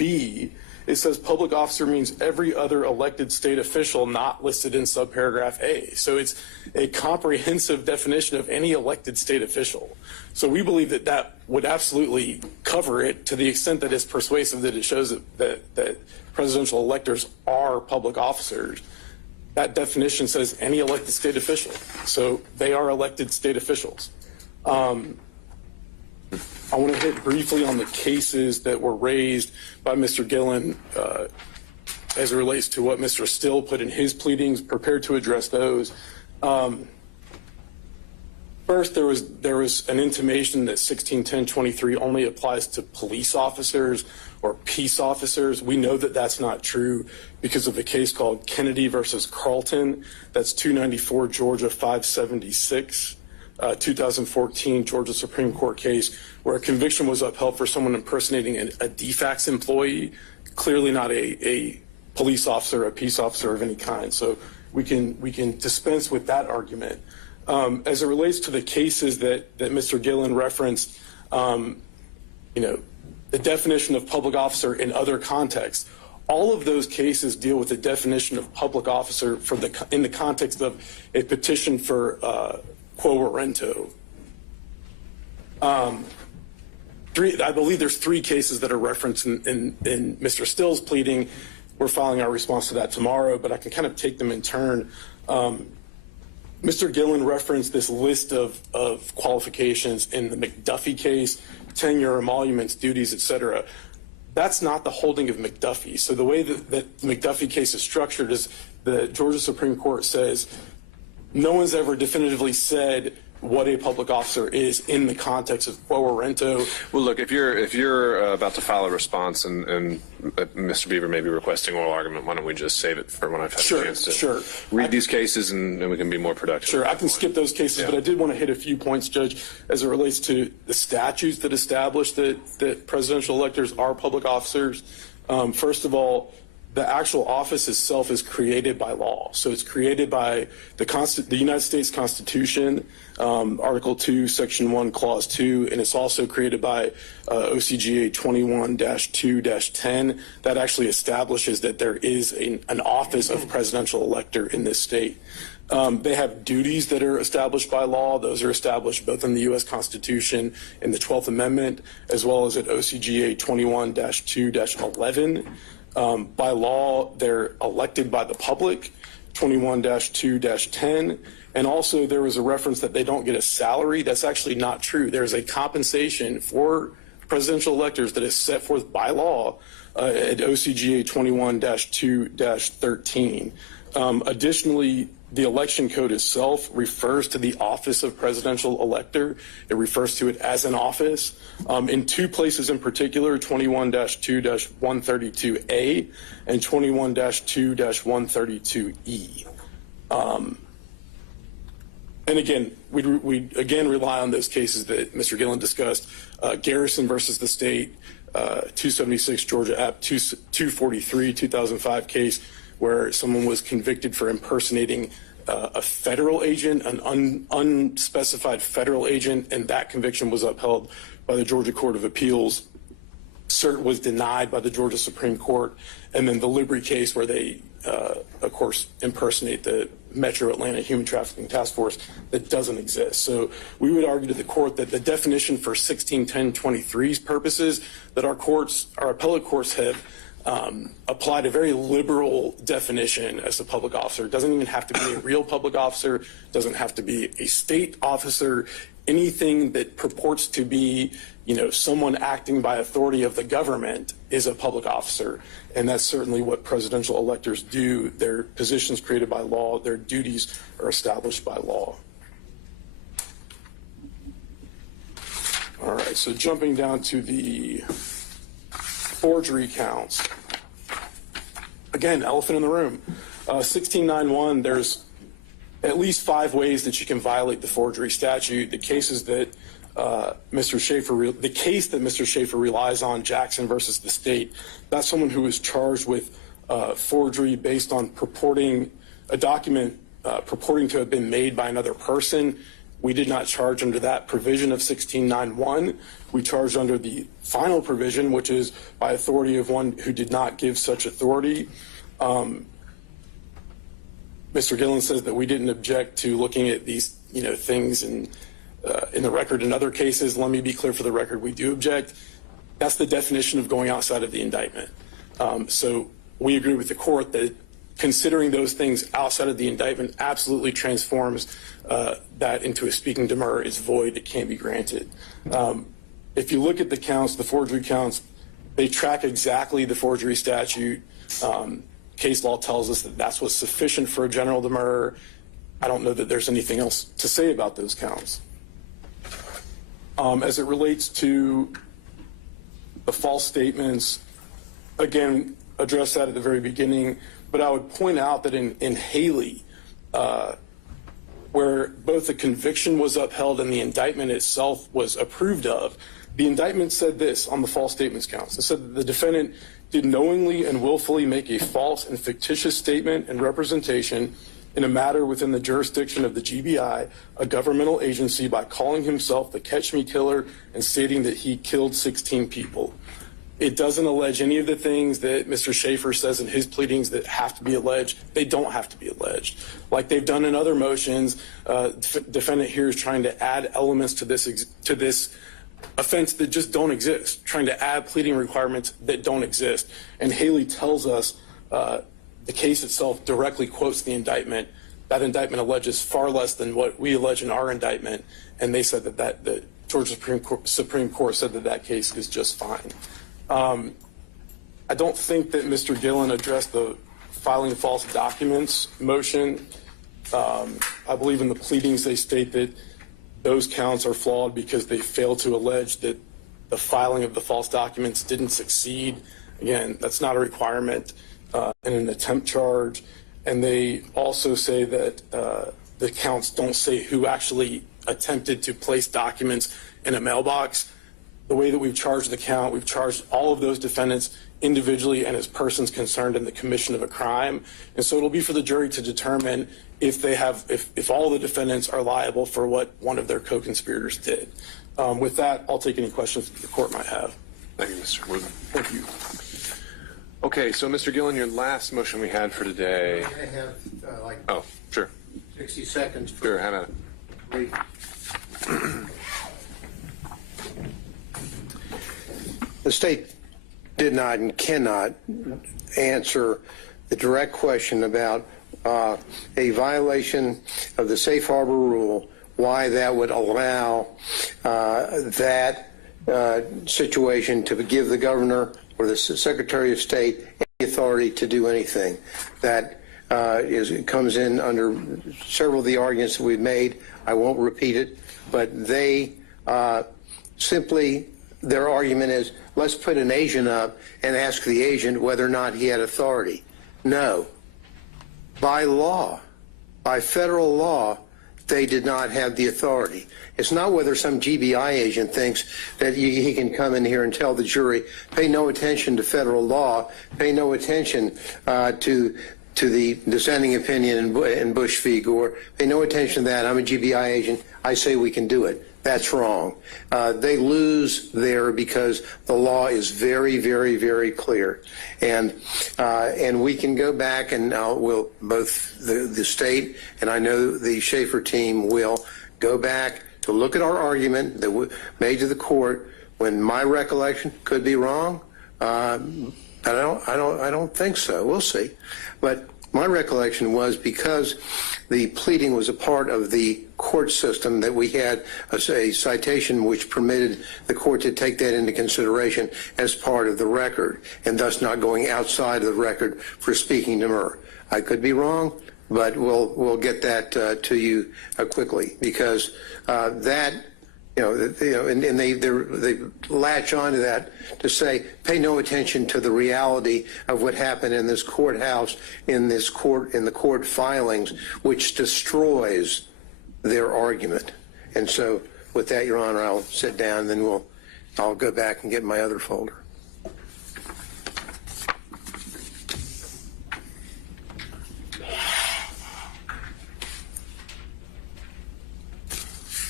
B, it says public officer means every other elected state official not listed in subparagraph A. So it's a comprehensive definition of any elected state official. So we believe that that would absolutely cover it to the extent that it's persuasive that it shows that presidential electors are public officers. That definition says any elected state official. So they are elected state officials. I want to hit briefly on the cases that were raised by Mr. Gillen as it relates to what Mr. Still put in his pleadings, prepared to address those. First, there was an intimation that 1610-23 only applies to police officers or peace officers. We know that that's not true because of a case called Kennedy versus Carlton. That's 294 Georgia 576. 2014 Georgia Supreme Court case where a conviction was upheld for someone impersonating a DFAX employee, clearly not a police officer, a peace officer of any kind. So we can dispense with that argument. As it relates to the cases that Mr. Gillen referenced, the definition of public officer in other contexts, all of those cases deal with the definition of public officer in the context of a petition for quo warranto. I believe there's 3 cases that are referenced in Mr. Still's pleading. We're filing our response to that tomorrow, but I can kind of take them in turn. Mr. Gillen referenced this list of qualifications in the McDuffie case, tenure, emoluments, duties, etc. That's not the holding of McDuffie. So the way that the McDuffie case is structured is the Georgia Supreme Court says no one's ever definitively said what a public officer is in the context of quo warranto. Well, look, if you're about to file a response and Mr. Beaver may be requesting oral argument, why don't we just save it for when I've had a chance to read these cases and we can be more productive. Sure, I can skip those cases, but I did want to hit a few points, Judge, as it relates to the statutes that establish that presidential electors are public officers. First of all, the actual office itself is created by law. So it's created by the United States Constitution, Article 2, Section 1, Clause 2, and it's also created by OCGA 21-2-10. That actually establishes that there is an office of presidential elector in this state. They have duties that are established by law. Those are established both in the U.S. Constitution in the 12th Amendment, as well as at OCGA 21-2-11. By law, they're elected by the public, 21-2-10. And also there was a reference that they don't get a salary. That's actually not true. There's a compensation for presidential electors that is set forth by law at OCGA 21-2-13. Additionally, the election code itself refers to the office of presidential elector. It refers to it as an office. In 2 places in particular, 21-2-132A and 21-2-132E. And again, we again rely on those cases that Mr. Gillen discussed. Garrison versus the state, 276 Georgia App 243, 2005 case where someone was convicted for impersonating a federal agent, an unspecified federal agent, and that conviction was upheld by the Georgia Court of Appeals. Cert was denied by the Georgia Supreme Court. And then the Libri case where they, of course, impersonate the Metro Atlanta Human Trafficking Task Force that doesn't exist. So we would argue to the court that the definition for 1610-23's purposes that our appellate courts have applied a very liberal definition as a public officer. It doesn't even have to be a real public officer, doesn't have to be a state officer, anything that purports to be, someone acting by authority of the government is a public officer. And that's certainly what presidential electors do. Their positions created by law, their duties are established by law. All right, so jumping down to the forgery counts. Again, elephant in the room. 1691, there's at least 5 ways that you can violate the forgery statute. The cases that Mr. Schaefer relies on, Jackson versus the state, that's someone who is charged with forgery based on purporting a document purporting to have been made by another person. We did not charge under that provision of 1691. We charged under the final provision, which is by authority of one who did not give such authority. Mr. Gillen says that we didn't object to looking at these, things in the record in other cases. Let me be clear for the record, we do object. That's the definition of going outside of the indictment. So we agree with the court that considering those things outside of the indictment absolutely transforms that into a speaking demur is void. It can't be granted. If you look at the counts, the forgery counts, they track exactly the forgery statute. Case law tells us that that's what's sufficient for a general demur. I don't know that there's anything else to say about those counts. As it relates to the false statements, again, address that at the very beginning, but I would point out that in Haley, where both the conviction was upheld and the indictment itself was approved of, the indictment said this on the false statements counts. It said that the defendant did knowingly and willfully make a false and fictitious statement and representation in a matter within the jurisdiction of the GBI, a governmental agency, by calling himself the Catch Me Killer and stating that he killed 16 people. It doesn't allege any of the things that Mr. Schaefer says in his pleadings that have to be alleged. They don't have to be alleged. Like they've done in other motions, defendant here is trying to add elements to this offense that just don't exist, trying to add pleading requirements that don't exist. And Haley tells us the case itself directly quotes the indictment. That indictment alleges far less than what we allege in our indictment, and they said that the Georgia Supreme Court said that case is just fine. I don't think that Mr. Gillen addressed the filing false documents motion. I believe in the pleadings they state that those counts are flawed because they fail to allege that the filing of the false documents didn't succeed. Again, that's not a requirement in an attempt charge. And they also say that the counts don't say who actually attempted to place documents in a mailbox. The way that we've charged the count, we've charged all of those defendants individually and as persons concerned in the commission of a crime. And so it'll be for the jury to determine if all the defendants are liable for what one of their co-conspirators did. With that, I'll take any questions that the court might have. Thank you, Mr. Woodman. Thank you. Okay, so Mr. Gillen, your last motion we had for today. I have Oh, sure. 60 seconds. Sure, have at it. Brief. The state did not and cannot answer the direct question about a violation of the safe harbor rule, why that would allow that situation to give the governor or the Secretary of State any authority to do anything. That comes in under several of the arguments that we've made. I won't repeat it, but they simply, their argument is, let's put an agent up and ask the agent whether or not he had authority. No. By law, by federal law, they did not have the authority. It's not whether some GBI agent thinks that he can come in here and tell the jury, pay no attention to federal law, pay no attention to the dissenting opinion in Bush v. Gore, pay no attention to that. I'm a GBI agent. I say we can do it. That's wrong. They lose there because the law is very, very, very clear. And we can go back and we'll, both the state and I know the Schaefer team will go back to look at our argument that we made to the court when my recollection could be wrong. I don't think so. We'll see. But my recollection was because the pleading was a part of the court system that we had a citation which permitted the court to take that into consideration as part of the record and thus not going outside of the record for speaking demur. I could be wrong, but we'll get that to you quickly because that. And they latch onto that to say, pay no attention to the reality of what happened in this courthouse, in the court filings, which destroys their argument. And so, with that, Your Honor, I'll sit down, then I'll go back and get my other folder.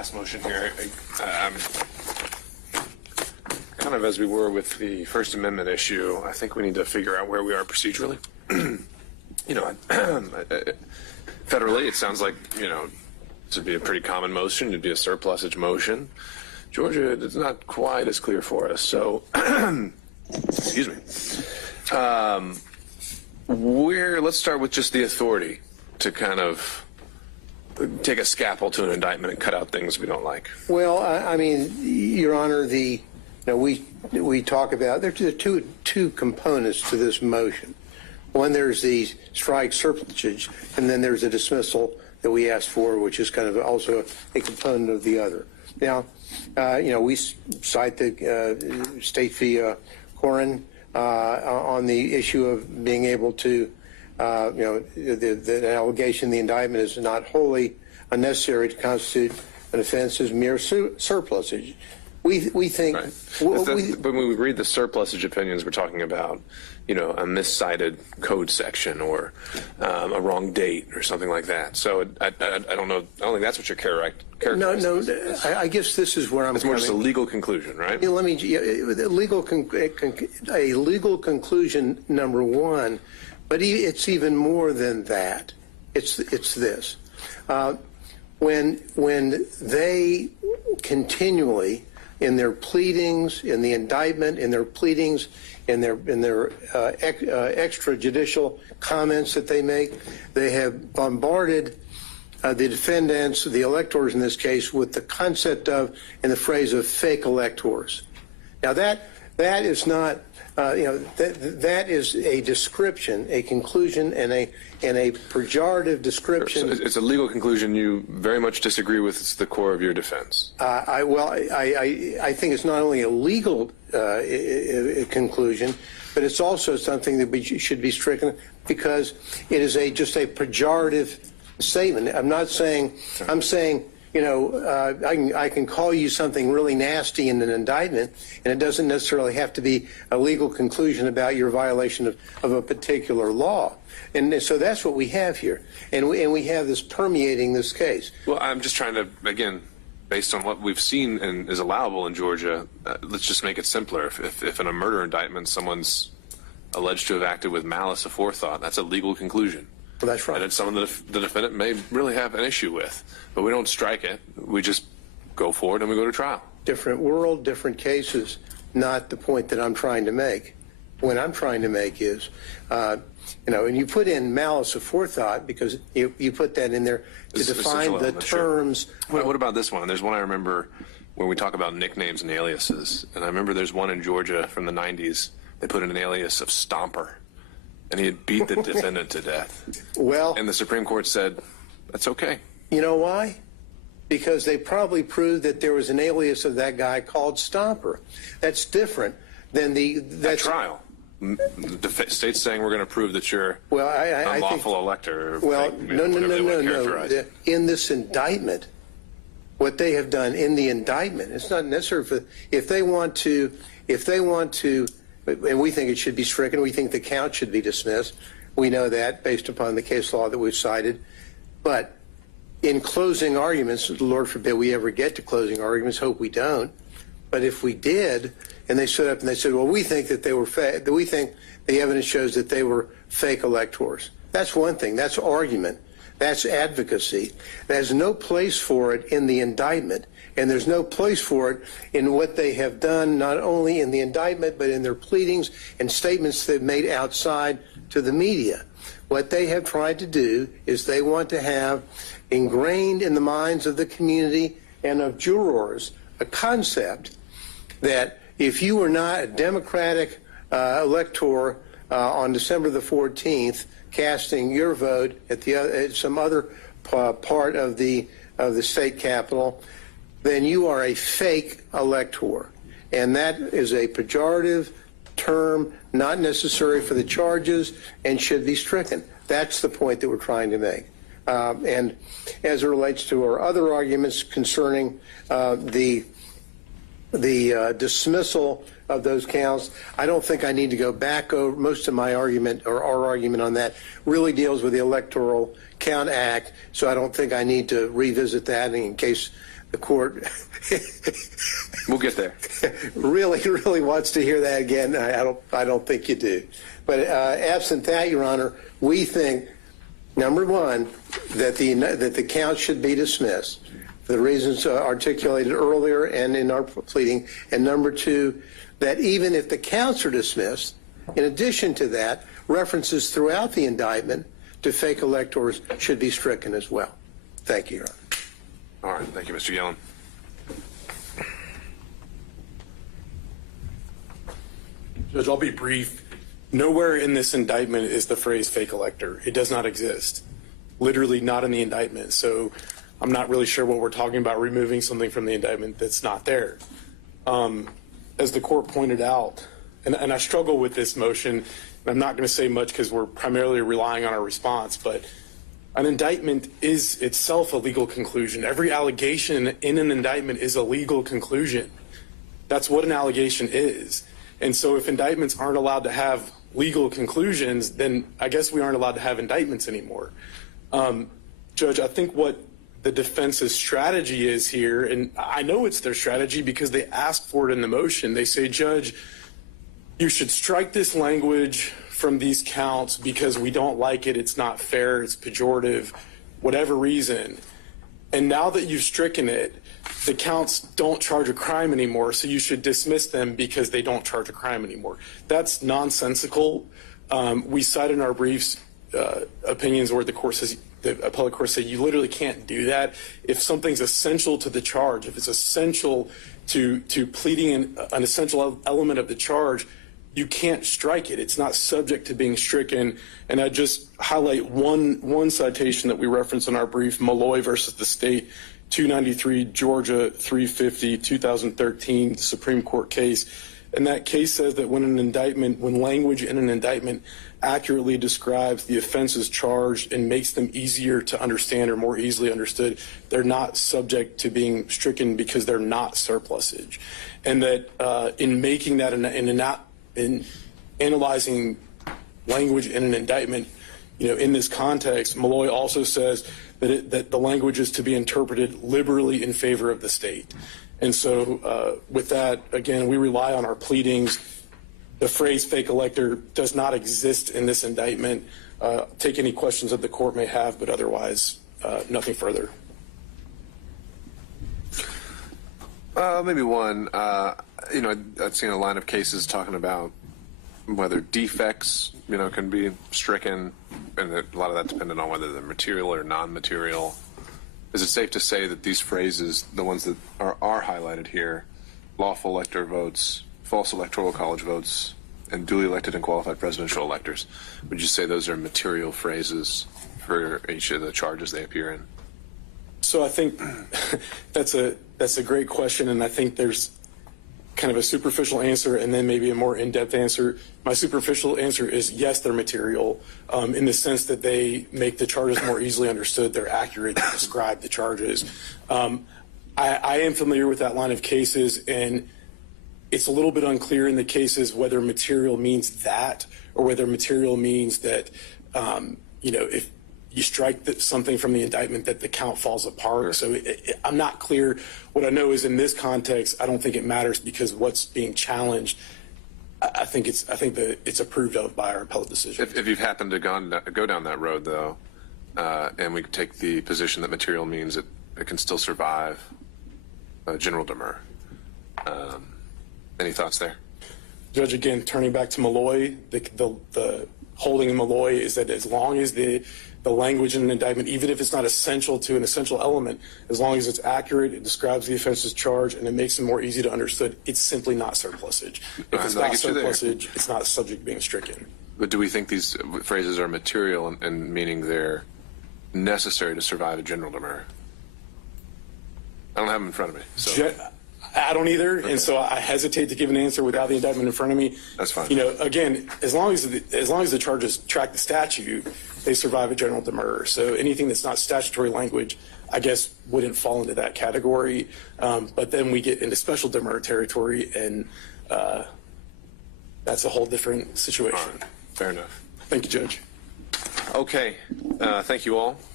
last motion here, kind of as we were with the First Amendment issue, I think we need to figure out where we are procedurally. You know, federally, it sounds like, you know, to be a pretty common motion, it'd be a surplusage motion. Georgia, it's not quite as clear for us. So, excuse me. Let's start with just the authority to kind of take a scalpel to an indictment and cut out things we don't like. Well, I mean, Your Honor, we talk about, there are two components to this motion. One, there's the strike surplusage, and then there's a dismissal that we asked for, which is kind of also a component of the other. Now, you know, we cite the State v. Corin on the issue of being able to, you know, the allegation in the indictment is not wholly unnecessary to constitute an offense as mere surplusage. We think. Right. But when we read the surplusage opinions, we're talking about, you know, a miscited code section or a wrong date or something like that. So I don't know. I don't think that's what you're characterizing. No. I guess this is where I'm. It's more just a legal conclusion, right? You know, let me. A legal conclusion, number one, but it's even more than that. It's this. When they continually, in their pleadings, in the indictment, in their pleadings, in their extrajudicial comments that they make, they have bombarded the defendants, the electors in this case, with the concept of, and the phrase of, fake electors. Now that is not, you know, that is a description, a conclusion, and a pejorative description. So it's a legal conclusion you very much disagree with. It's the core of your defense. I think it's not only a legal conclusion, but it's also something that should be stricken because it is just a pejorative statement. I'm not saying. I'm saying, you know, I can call you something really nasty in an indictment, and it doesn't necessarily have to be a legal conclusion about your violation of a particular law. And so that's what we have here. And we have this permeating this case. Well, I'm just trying to, again, based on what we've seen and is allowable in Georgia, let's just make it simpler. If in a murder indictment someone's alleged to have acted with malice aforethought, that's a legal conclusion. Well, that's right. And it's something that the defendant may really have an issue with. But we don't strike it. We just go forward and we go to trial. Different world, different cases, not the point that I'm trying to make. What I'm trying to make is, you know, and you put in malice aforethought because you put that in there to define the terms. Sure. What about this one? There's one I remember when we talk about nicknames and aliases. And I remember there's one in Georgia from the 90s. They put in an alias of Stomper. And he had beat the defendant to death. Well, and the Supreme Court said, that's okay. You know why? Because they probably proved that there was an alias of that guy called Stomper. That's different than the trial. The state's saying we're going to prove that you're unlawful elector. Well, no. In this indictment, what they have done in the indictment, it's not necessary if they want to, and we think it should be stricken. We think the count should be dismissed. We know that based upon the case law that we've cited. But in closing arguments, Lord forbid we ever get to closing arguments, hope we don't. But if we did, and they stood up and they said, well, we think that they were we think the evidence shows that they were fake electors. That's one thing. That's argument. That's advocacy. There's no place for it in the indictment. And there's no place for it in what they have done, not only in the indictment, but in their pleadings and statements they've made outside to the media. What they have tried to do is they want to have ingrained in the minds of the community and of jurors a concept that if you were not a Democratic elector on December the 14th, casting your vote at some other part of the state capitol, then you are a fake elector. And that is a pejorative term, not necessary for the charges, and should be stricken. That's the point that we're trying to make. And as it relates to our other arguments concerning the dismissal of those counts, I don't think I need to go back over. Most of my argument, or our argument on that, really deals with the Electoral Count Act, so I don't think I need to revisit that in case the court We'll get there. really wants to hear that again. I don't think you do. But absent that, Your Honor, we think, number one, that the count should be dismissed for the reasons articulated earlier and in our pleading, and number two, that even if the counts are dismissed, in addition to that, references throughout the indictment to fake electors should be stricken as well. Thank you, Your Honor. All right. Thank you, Mr. Yellen. Judge, I'll be brief. Nowhere in this indictment is the phrase fake elector. It does not exist. Literally not in the indictment. So I'm not really sure what we're talking about, removing something from the indictment that's not there. As the court pointed out, and I struggle with this motion, and I'm not going to say much because we're primarily relying on our response, but an indictment is itself a legal conclusion. Every allegation in an indictment is a legal conclusion. That's what an allegation is. And so if indictments aren't allowed to have legal conclusions, then I guess we aren't allowed to have indictments anymore. Judge, I think what the defense's strategy is here, and I know it's their strategy because they asked for it in the motion. They say, Judge, you should strike this language from these counts because we don't like it, it's not fair, it's pejorative, whatever reason. And now that you've stricken it, the counts don't charge a crime anymore, so you should dismiss them because they don't charge a crime anymore. That's nonsensical. We cite in our briefs opinions where the appellate court say you literally can't do that. If something's essential to the charge, if it's essential to pleading an essential element of the charge, you can't strike it. It's not subject to being stricken. And I just highlight one citation that we reference in our brief, Malloy versus the state, 293 Georgia 350 2013 Supreme Court case. And that case says that when language in an indictment accurately describes the offenses charged and makes them easier to understand or more easily understood, they're not subject to being stricken because they're not surplusage. And that in making that in analyzing language in an indictment, in this context, Malloy also says that the language is to be interpreted liberally in favor of the state. And so with that, again, we rely on our pleadings. The phrase fake elector does not exist in this indictment. Take any questions that the court may have, but otherwise, nothing further. Maybe one. I've seen a line of cases talking about whether defects, can be stricken, and a lot of that dependent on whether they're material or non-material. Is it safe to say that these phrases, the ones that are highlighted here, lawful elector votes, false electoral college votes, and duly elected and qualified presidential electors, would you say those are material phrases for each of the charges they appear in? So I think that's a great question, and I think there's kind of a superficial answer and then maybe a more in-depth answer. My superficial answer is yes, they're material in the sense that they make the charges more easily understood. They're accurate to describe the charges. I am familiar with that line of cases, and it's a little bit unclear in the cases whether material means that or whether material means that, if you strike something from the indictment that the count falls apart. So I'm not clear. What I know is in this context, I don't think it matters because what's being challenged, I think that it's approved of by our appellate decision. If you've happened to go down that road, though, and we take the position that material means it can still survive general demur. Any thoughts there? Judge, again, turning back to Malloy, the holding in Malloy is that as long as the language in an indictment, even if it's not essential to an essential element, as long as it's accurate, it describes the offense's charge, and it makes it more easy to understood, it's simply not surplusage. If it's not surplusage, it's not subject to being stricken. But do we think these phrases are material and meaning they're necessary to survive a general demur? I don't have them in front of me. So. I don't either, okay. And so I hesitate to give an answer without the indictment in front of me. That's fine. Again, as long as the charges track the statute, they survive a general demur. So anything that's not statutory language, I guess, wouldn't fall into that category. But then we get into special demur territory, and that's a whole different situation. All right. Fair enough. Thank you, Judge. Okay. Thank you all.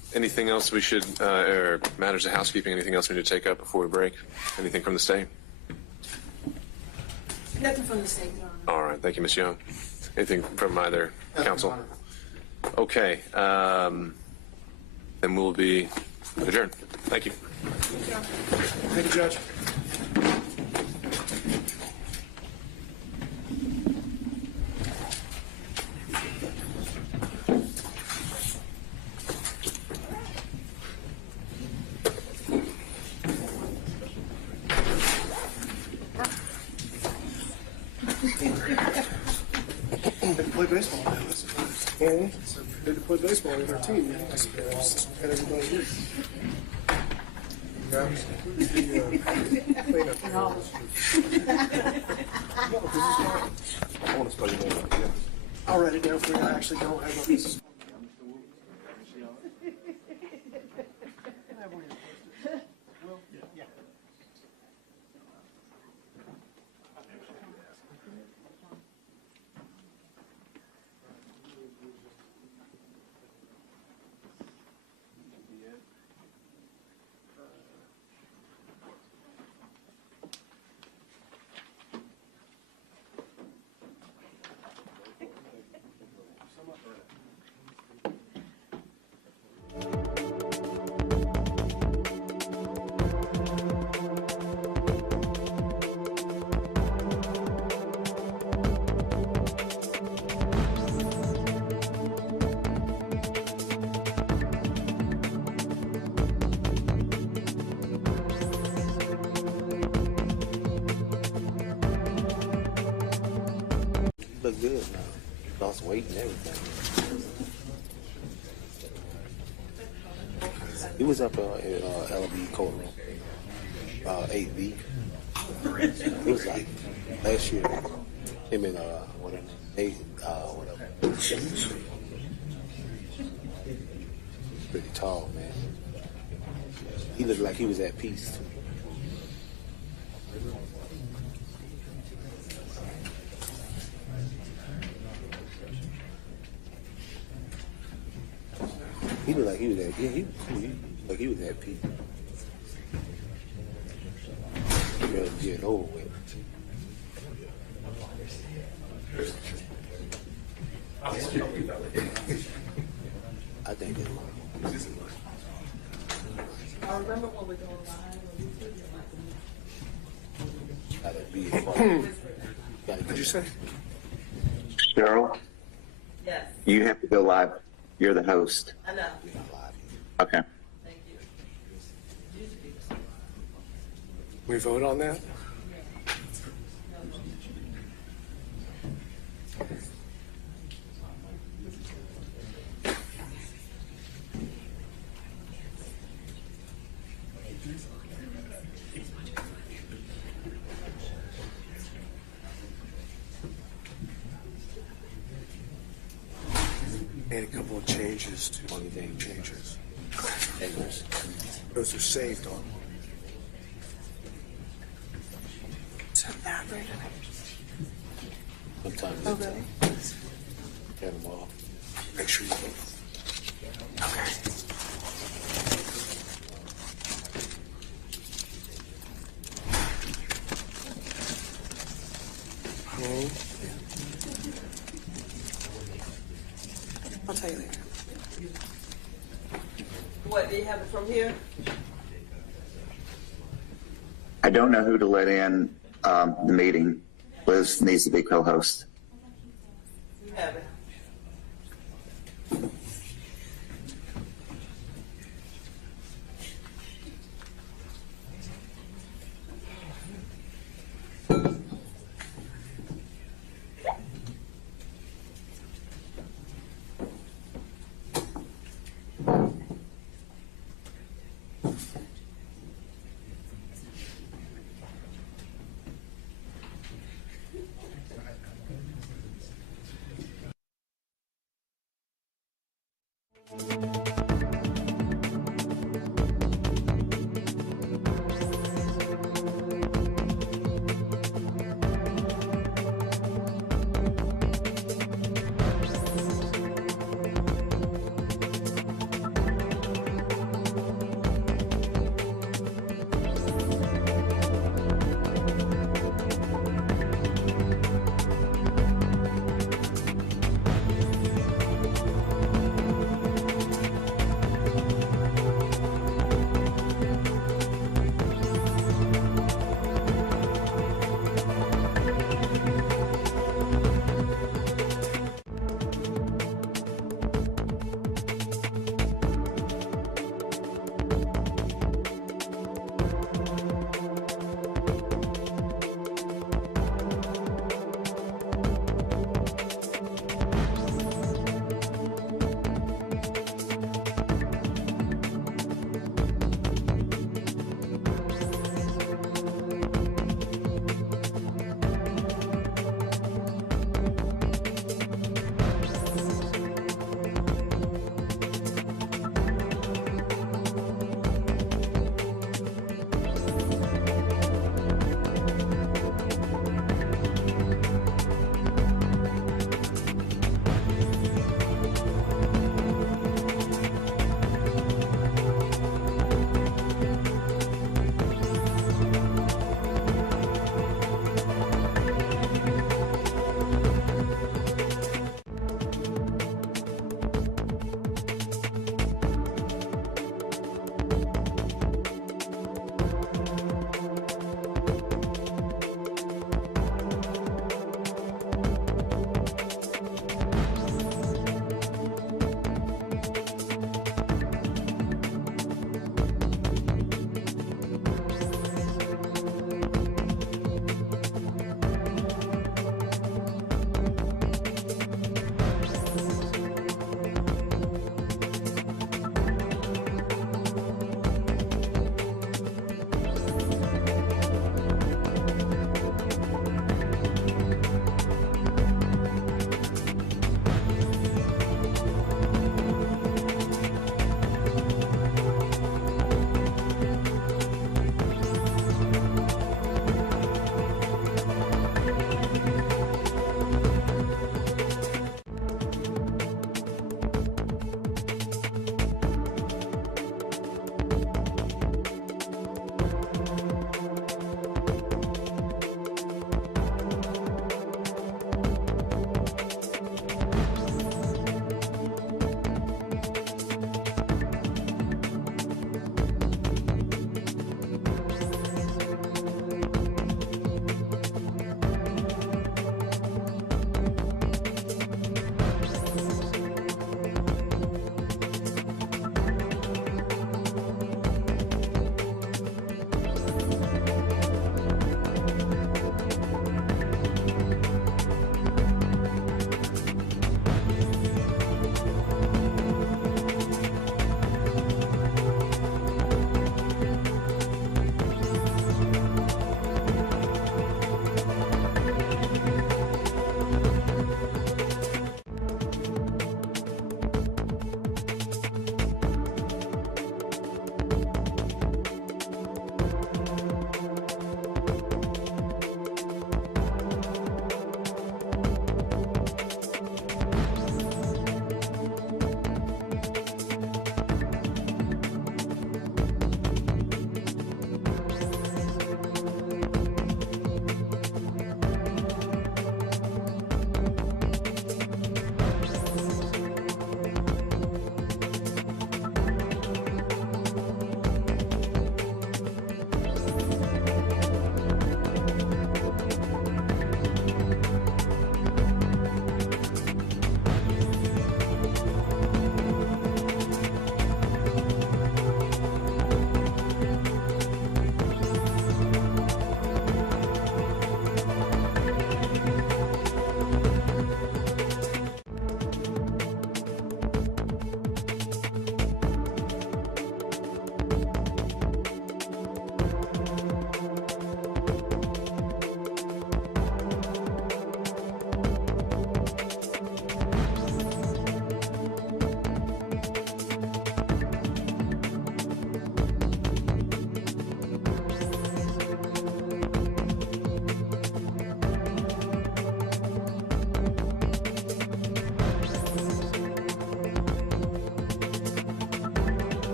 Anything else we should, or matters of housekeeping, anything else we need to take up before we break? Anything from the state? Nothing from the state, Your Honor. All right, thank you, Ms. Young. Anything from either counsel? Okay, then we'll be adjourned. Thank you. Thank you, Judge. They can play baseball now. So they can play baseball with their team. Man. Just had everybody here. I'll write it down for you. I actually don't have my pieces. Look good now. Lost weight and everything. He was up in LB courtroom, 8B. It was like last year. Him and whatever, whatever. Pretty tall, man. He looked like he was at peace. He looked like he was at, yeah, he like he was at peace. He ready to get over with. I think it was. I remember when we were going live. Gotta be What'd you say? Cheryl, Yes, you have to go live. You're the host. I know. Okay. Thank you. We vote on that? Made a couple of changes to Only thing changes. English. Those are saved on. Sometimes Oh, it's, really? turn them off. Make sure you vote. Okay. I'll tell you later. What, they have it from here? I don't know who to let in the meeting. Liz needs to be co-host. You have it.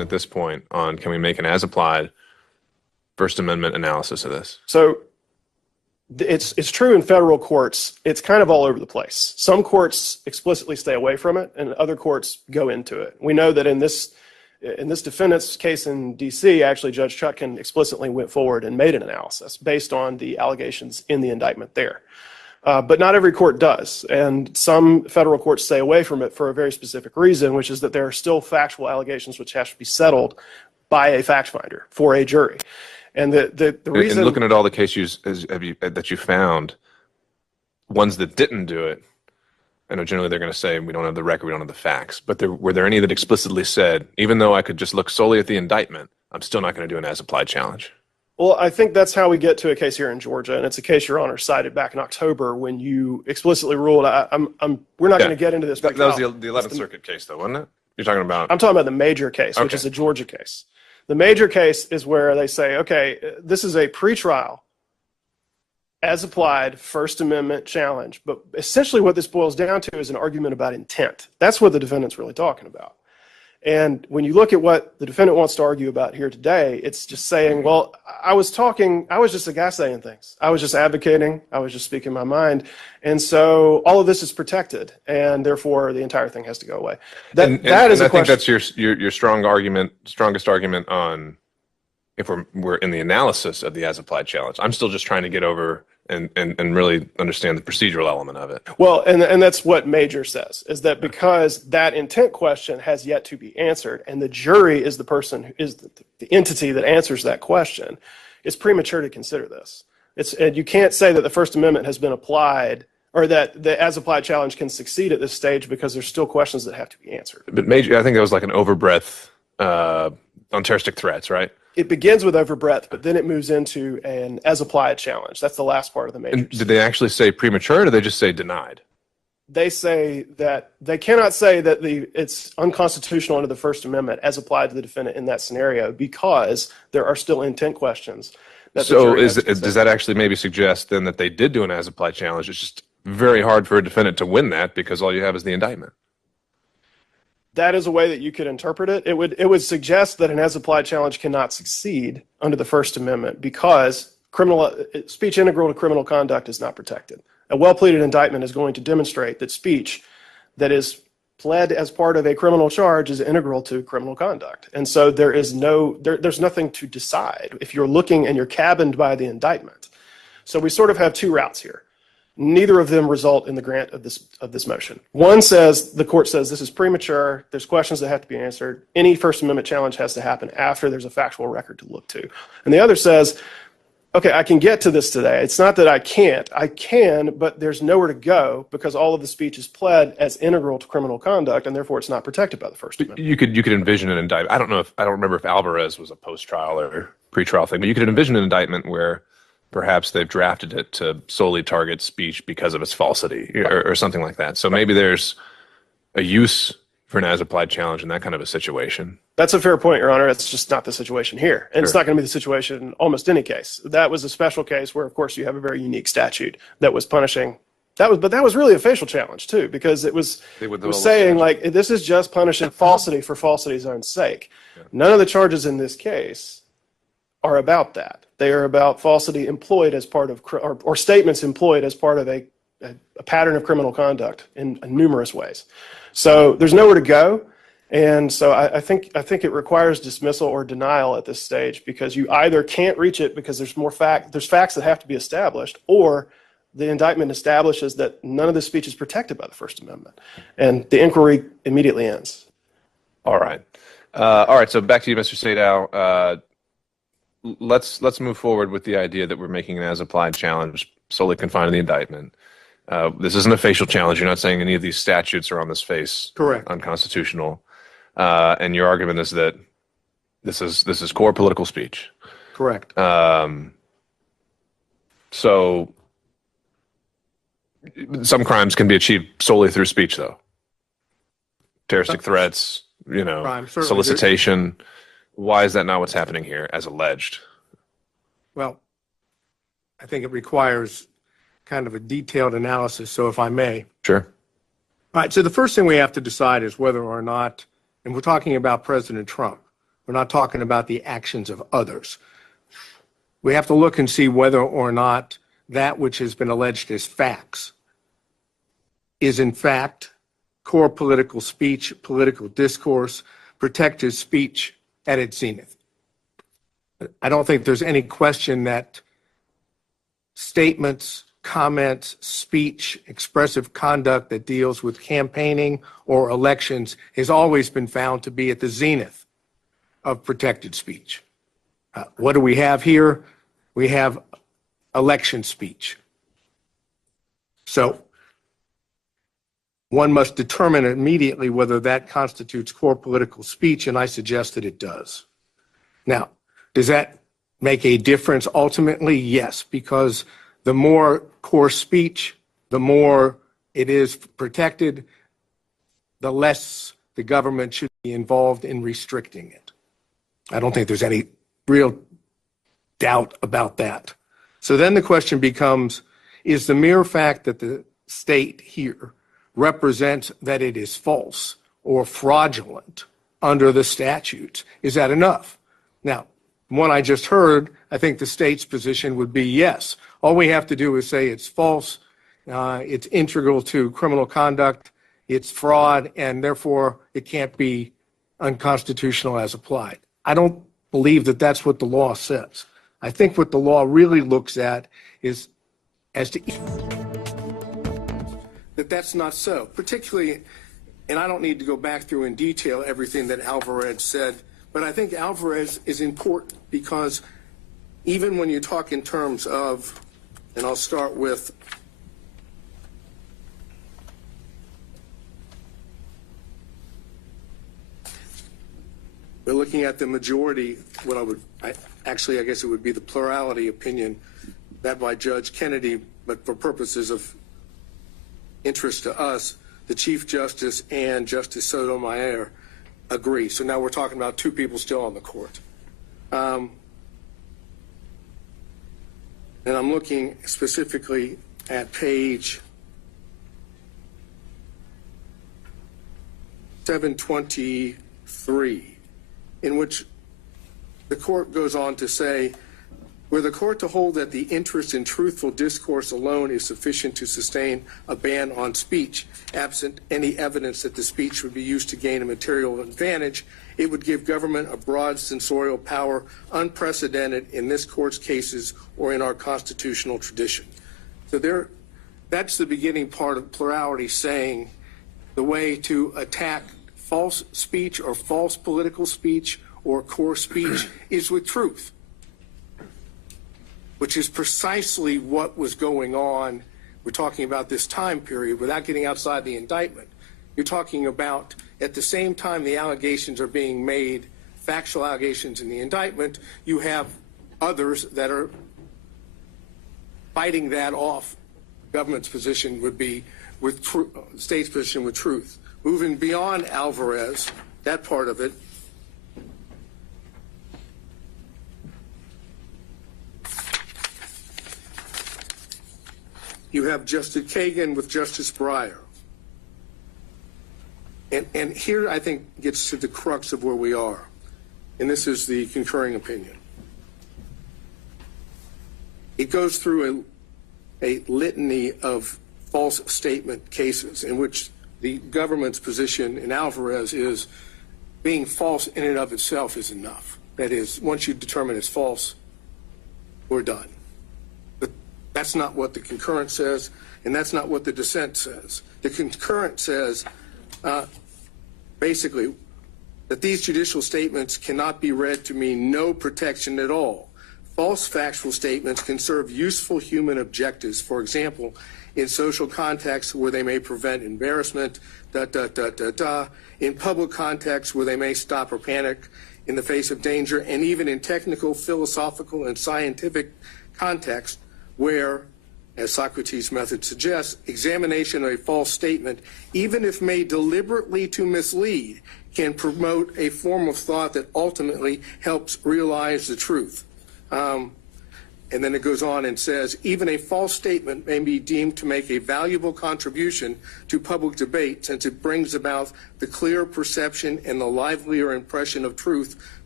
at this point on can we make an as-applied First Amendment analysis of this? So it's true in federal courts. It's kind of all over the place. Some courts explicitly stay away from it, and other courts go into it. We know that in this defendant's case in D.C., actually Judge Chutkan explicitly went forward and made an analysis based on the allegations in the indictment there. But not every court does, and some federal courts stay away from it for a very specific reason, which is that there are still factual allegations which have to be settled by a fact finder for a jury. And the reason, and looking at all the cases that you found, ones that didn't do it, I know generally they're going to say we don't have the record, we don't have the facts. But were there any that explicitly said, even though I could just look solely at the indictment, I'm still not going to do an as-applied challenge? Well, I think that's how we get to a case here in Georgia, and it's a case Your Honor cited back in October when you explicitly ruled. We're not going to get into this. That was the 11th Circuit case, though, wasn't it? You're talking about? I'm talking about the major case, which is a Georgia case. The major case is where they say, okay, this is a pretrial, as applied First Amendment challenge. But essentially what this boils down to is an argument about intent. That's what the defendant's really talking about. And when you look at what the defendant wants to argue about here today, it's just saying, well, I was just a guy saying things. I was just advocating. I was just speaking my mind. And so all of this is protected, and therefore the entire thing has to go away. That is a question. I think that's your strongest argument on if we're in the analysis of the as-applied challenge. I'm still just trying to get over and really understand the procedural element of it. Well, and that's what Major says, is that because that intent question has yet to be answered, and the jury is the person who is the entity that answers that question, it's premature to consider this. And you can't say that the First Amendment has been applied or that the as-applied challenge can succeed at this stage because there's still questions that have to be answered. But Major, I think that was like an overbreadth on terroristic threats, right? It begins with overbreadth, but then it moves into an as-applied challenge. That's the last part of the major. And did they actually say premature, or did they just say denied? They say that they cannot say that it's unconstitutional under the First Amendment as applied to the defendant in that scenario because there are still intent questions. So does that actually maybe suggest then that they did do an as-applied challenge? It's just very hard for a defendant to win that because all you have is the indictment. That is a way that you could interpret it. It would suggest that an as-applied challenge cannot succeed under the First Amendment because speech integral to criminal conduct is not protected. A well-pleaded indictment is going to demonstrate that speech that is pled as part of a criminal charge is integral to criminal conduct. And so there's nothing to decide if you're looking and you're cabined by the indictment. So we sort of have two routes here. Neither of them result in the grant of this motion. One says, the court says this is premature, there's questions that have to be answered, any First Amendment challenge has to happen after there's a factual record to look to. And the other says, okay, I can get to this today. It's not that I can't. I can, but there's nowhere to go because all of the speech is pled as integral to criminal conduct, and therefore it's not protected by the First Amendment. You could envision an indictment. I don't remember if Alvarez was a post-trial or pre-trial thing, but you could envision an indictment where perhaps they've drafted it to solely target speech because of its falsity or something like that. So maybe there's a use for an as-applied challenge in that kind of a situation. That's a fair point, Your Honor. It's just not the situation here. And It's not going to be the situation in almost any case. That was a special case where, of course, you have a very unique statute that was punishing. But that was really a facial challenge, too, because it was saying, like, this is just punishing falsity for falsity's own sake. Yeah. None of the charges in this case are about that. They are about falsity employed as part of, or statements employed as part of a pattern of criminal conduct in numerous ways. So there's nowhere to go. And so I think it requires dismissal or denial at this stage because you either can't reach it because there's facts that have to be established, or the indictment establishes that none of this speech is protected by the First Amendment. And the inquiry immediately ends. All right. So back to you, Mr. Sadow. Let's move forward with the idea that we're making an as-applied challenge solely confined to the indictment. This isn't a facial challenge. You're not saying any of these statutes are on this face correct unconstitutional. And your argument is that this is core political speech. Correct. So some crimes can be achieved solely through speech, though. Terroristic threats, solicitation. Why is that not what's happening here, as alleged? Well, I think it requires kind of a detailed analysis, so if I may. Sure. All right, so the first thing we have to decide is whether or not, and we're talking about President Trump, We're not talking about the actions of others. We have to look and see whether or not that which has been alleged as facts is in fact core political speech, political discourse, protected speech at its zenith. I don't think there's any question that statements, comments, speech, expressive conduct that deals with campaigning or elections has always been found to be at the zenith of protected speech. What do we have here? We have election speech. So one must determine immediately whether that constitutes core political speech, and I suggest that it does. Now, does that make a difference ultimately? Yes, because the more core speech, the more it is protected, the less the government should be involved in restricting it. I don't think there's any real doubt about that. So then the question becomes, is the mere fact that the state here represents that it is false or fraudulent under the statutes, is that enough? Now, from what I just heard, I think the state's position would be yes. All we have to do is say it's false, it's integral to criminal conduct, it's fraud, and therefore it can't be unconstitutional as applied. I don't believe that that's what the law says. I think what the law really looks at is as to that that's not so, particularly, and I don't need to go back through in detail everything that Alvarez said, but I think Alvarez is important because even when you talk in terms of, and I'll start with we're looking at the majority, I guess it would be the plurality opinion that by Judge Kennedy, but for purposes of interest to us, the Chief Justice and Justice Sotomayor agree. So now we're talking about two people still on the court. And I'm looking specifically at page 723, in which the court goes on to say, were the court to hold that the interest in truthful discourse alone is sufficient to sustain a ban on speech, absent any evidence that the speech would be used to gain a material advantage, it would give government a broad censorial power unprecedented in this court's cases or in our constitutional tradition. So that's the beginning part of plurality, saying the way to attack false speech or false political speech or core speech is with truth, which is precisely what was going on. We're talking about this time period without getting outside the indictment. You're talking about at the same time the allegations are being made, factual allegations in the indictment, you have others that are fighting that off. Government's position would be with state's position with truth. Moving beyond Alvarez, that part of it, you have Justice Kagan with Justice Breyer. And here I think gets to the crux of where we are. And this is the concurring opinion. It goes through a litany of false statement cases in which the government's position in Alvarez is being false in and of itself is enough. That is, once you determine it's false, we're done. That's not what the concurrent says, and that's not what the dissent says. The concurrent says, basically, that these judicial statements cannot be read to mean no protection at all. False factual statements can serve useful human objectives, for example, in social contexts where they may prevent embarrassment, in public contexts where they may stop or panic in the face of danger, and even in technical, philosophical, and scientific contexts where, as Socrates' method suggests, examination of a false statement, even if made deliberately to mislead, can promote a form of thought that ultimately helps realize the truth. And then it goes on and says, even a false statement may be deemed to make a valuable contribution to public debate since it brings about the clear perception and the livelier impression of truth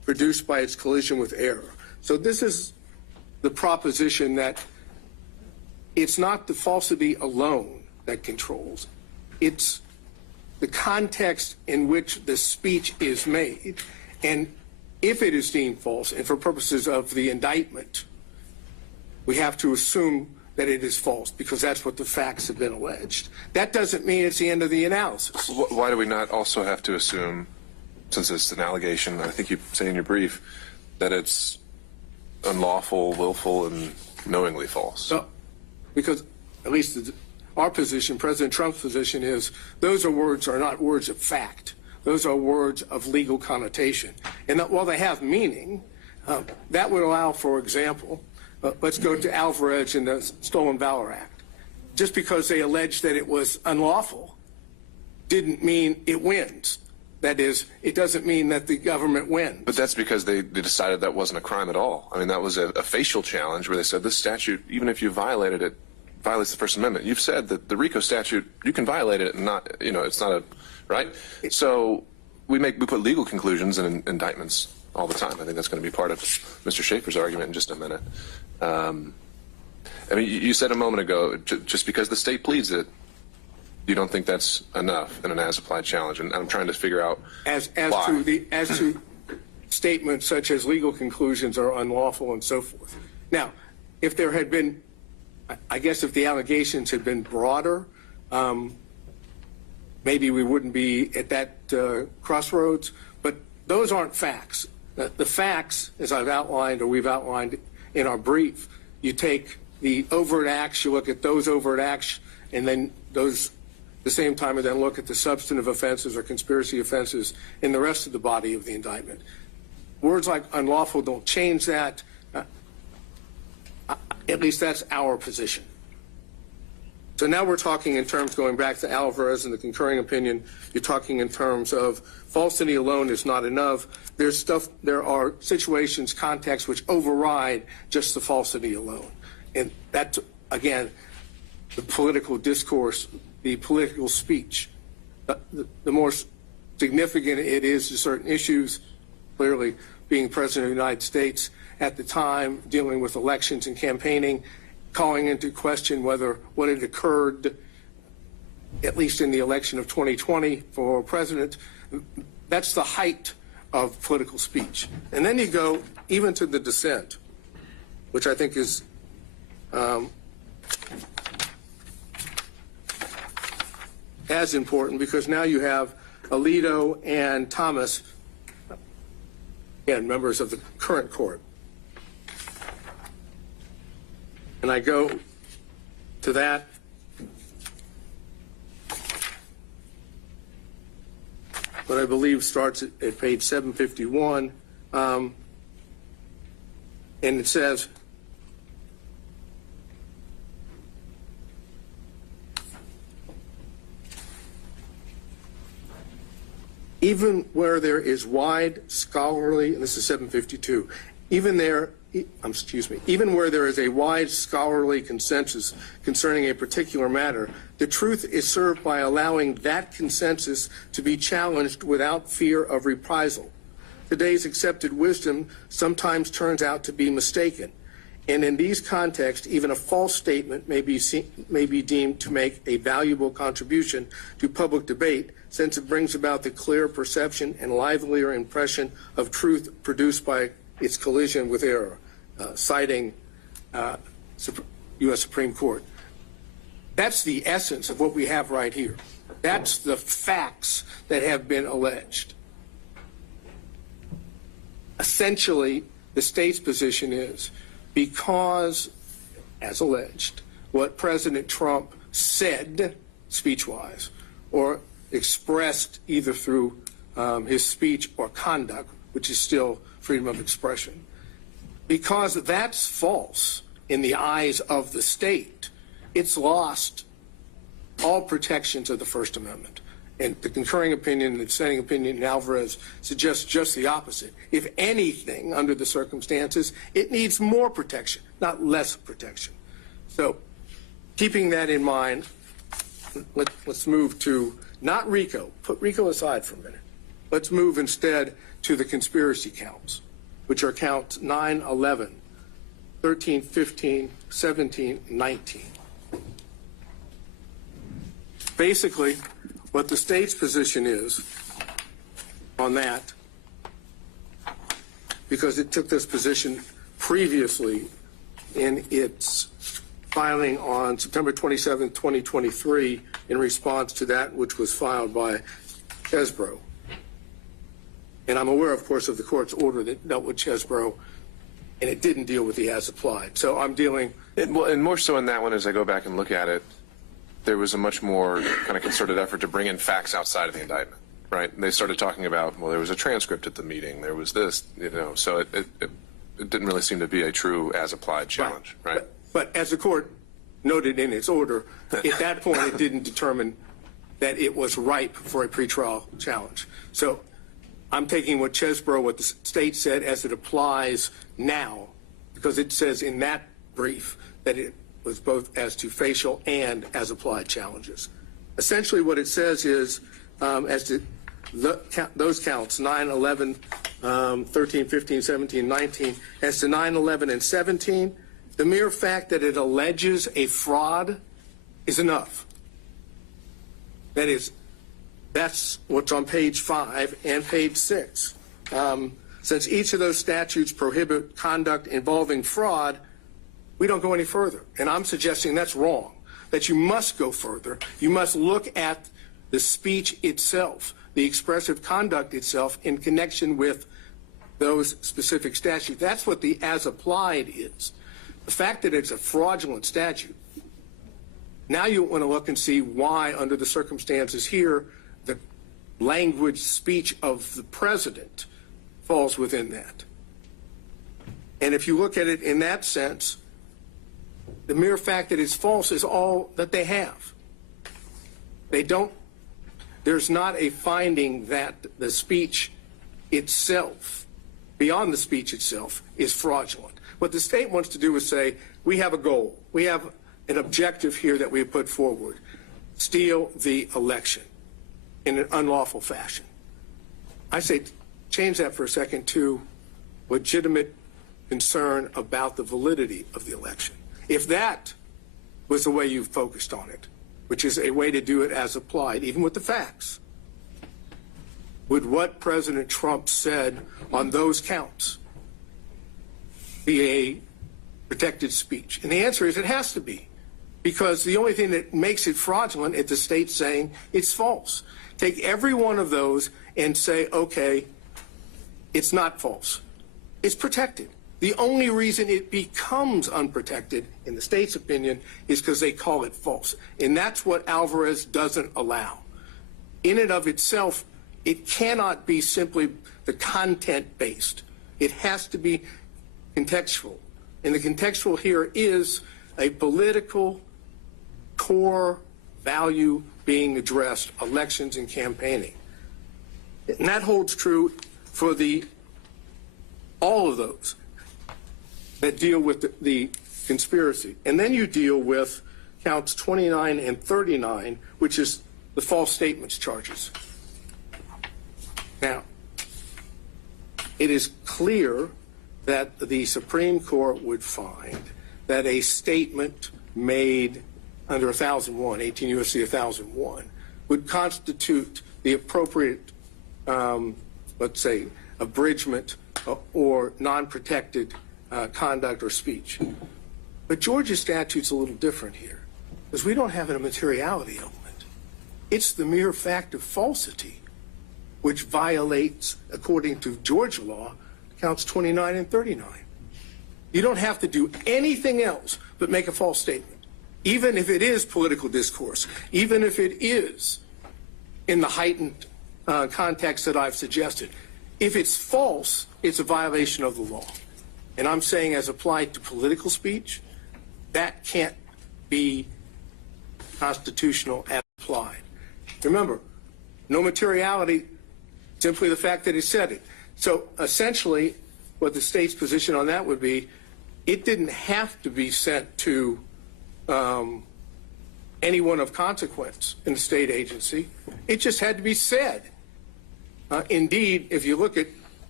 produced by its collision with error. So this is the proposition that it's not the falsity alone that controls. It's the context in which the speech is made. And if it is deemed false, and for purposes of the indictment, we have to assume that it is false because that's what the facts have been alleged. That doesn't mean it's the end of the analysis. Why do we not also have to assume, since it's an allegation, I think you say in your brief, that it's unlawful, willful, and knowingly false? Because at least our position, President Trump's position, is those are not words of fact. Those are words of legal connotation. And that while they have meaning, that would allow, for example, let's go to Alvarez and the Stolen Valor Act. Just because they alleged that it was unlawful didn't mean it wins. That is, it doesn't mean that the government wins. But that's because they decided that wasn't a crime at all. I mean, that was a facial challenge where they said this statute, even if you violated it, violates the First Amendment. You've said that the RICO statute, you can violate it and not, it's not a, right? So we put legal conclusions in indictments all the time. I think that's going to be part of Mr. Schaefer's argument in just a minute. I mean, you said a moment ago, just because the state pleads it, you don't think that's enough in an as-applied challenge, and I'm trying to figure out why. As to statements such as legal conclusions are unlawful and so forth. Now, if there had been, I guess if the allegations had been broader, maybe we wouldn't be at that crossroads, but those aren't facts. The facts, as I've outlined or we've outlined in our brief, you take the overt acts, you look at those overt acts, and then those the same time, and then look at the substantive offenses or conspiracy offenses in the rest of the body of the indictment. Words like unlawful don't change that. At least that's our position. So now we're talking in terms, going back to Alvarez and the concurring opinion, you're talking in terms of falsity alone is not enough. There are situations, contexts which override just the falsity alone. And that, again, the political discourse, the political speech, the more significant it is to certain issues, clearly being President of the United States at the time, dealing with elections and campaigning, calling into question whether what had occurred, at least in the election of 2020 for president, that's the height of political speech. And then you go even to the dissent, which I think is as important, because now you have Alito and Thomas, again, members of the current court. And I go to that. What I believe starts at page 751, and it says, even where there is wide scholarly, and this is 752, even where there is a wide scholarly consensus concerning a particular matter, the truth is served by allowing that consensus to be challenged without fear of reprisal. Today's accepted wisdom sometimes turns out to be mistaken, and in these contexts, even a false statement may be deemed to make a valuable contribution to public debate, since it brings about the clear perception and livelier impression of truth produced by its collision with error, citing U.S. Supreme Court. That's the essence of what we have right here. That's the facts that have been alleged. Essentially, the state's position is, because, as alleged, what President Trump said speech-wise or expressed either through his speech or conduct, which is still freedom of expression, because that's false in the eyes of the state, it's lost all protections of the First Amendment. And the concurring opinion and the dissenting opinion in Alvarez suggests just the opposite. If anything, under the circumstances, it needs more protection, not less protection. So keeping that in mind, let's move to not RICO. Put RICO aside for a minute. Let's move instead to the conspiracy counts, which are counts 9, 11, 13, 15, 17, 19. Basically, what the state's position is on that, because it took this position previously in its filing on September 27, 2023, in response to that which was filed by Chesbrough. And I'm aware, of course, of the court's order that dealt with Chesbrough, and it didn't deal with the as applied. So I'm dealing. Well, and more so in that one, as I go back and look at it, there was a much more kind of concerted effort to bring in facts outside of the indictment, right? And they started talking about, well, there was a transcript at the meeting, there was this, so it didn't really seem to be a true as applied challenge, right? But as the court noted in its order, at that point it didn't determine that it was ripe for a pretrial challenge. So I'm taking what Chesbrough, what the state said, as it applies now, because it says in that brief that it was both as to facial and as applied challenges. Essentially what it says is, as to those counts, 9, 11, 13, 15, 17, 19, as to 9, 11, and 17, the mere fact that it alleges a fraud is enough. That is, that's what's on page 5 and page 6. Since each of those statutes prohibit conduct involving fraud, we don't go any further. And I'm suggesting that's wrong, that you must go further. You must look at the speech itself, the expressive conduct itself in connection with those specific statutes. That's what the as applied is. The fact that it's a fraudulent statute, now you want to look and see why, under the circumstances here, the language speech of the president falls within that. And if you look at it in that sense, the mere fact that it's false is all that they have. There's not a finding that the speech itself, beyond the speech itself, is fraudulent. What the state wants to do is say, we have a goal. We have an objective here that we have put forward. Steal the election in an unlawful fashion. I say change that for a second to legitimate concern about the validity of the election. If that was the way you focused on it, which is a way to do it as applied, even with the facts, would what President Trump said on those counts be a protected speech? And the answer is it has to be, because the only thing that makes it fraudulent is the state saying it's false. Take every one of those and say, okay, it's not false. It's protected. The only reason it becomes unprotected, in the state's opinion, is because they call it false. And that's what Alvarez doesn't allow. In and of itself, it cannot be simply the content-based. It has to be contextual. And the contextual here is a political core value being addressed, elections and campaigning. And that holds true for all of those that deal with the conspiracy. And then you deal with counts 29 and 39, which is the false statements charges. Now, it is clear that the Supreme Court would find that a statement made under 1001, 18 U.S.C. 1001, would constitute the appropriate, let's say, abridgment or non-protected conduct or speech. But Georgia's statute's a little different here, because we don't have a materiality element. It's the mere fact of falsity which violates, according to Georgia law, counts 29 and 39. You don't have to do anything else but make a false statement, even if it is political discourse, even if it is in the heightened context that I've suggested. If it's false, it's a violation of the law. And I'm saying, as applied to political speech, that can't be constitutional as applied. Remember, no materiality, simply the fact that it said it. So essentially, what the state's position on that would be, it didn't have to be sent to anyone of consequence in the state agency. It just had to be said. Indeed, if you look at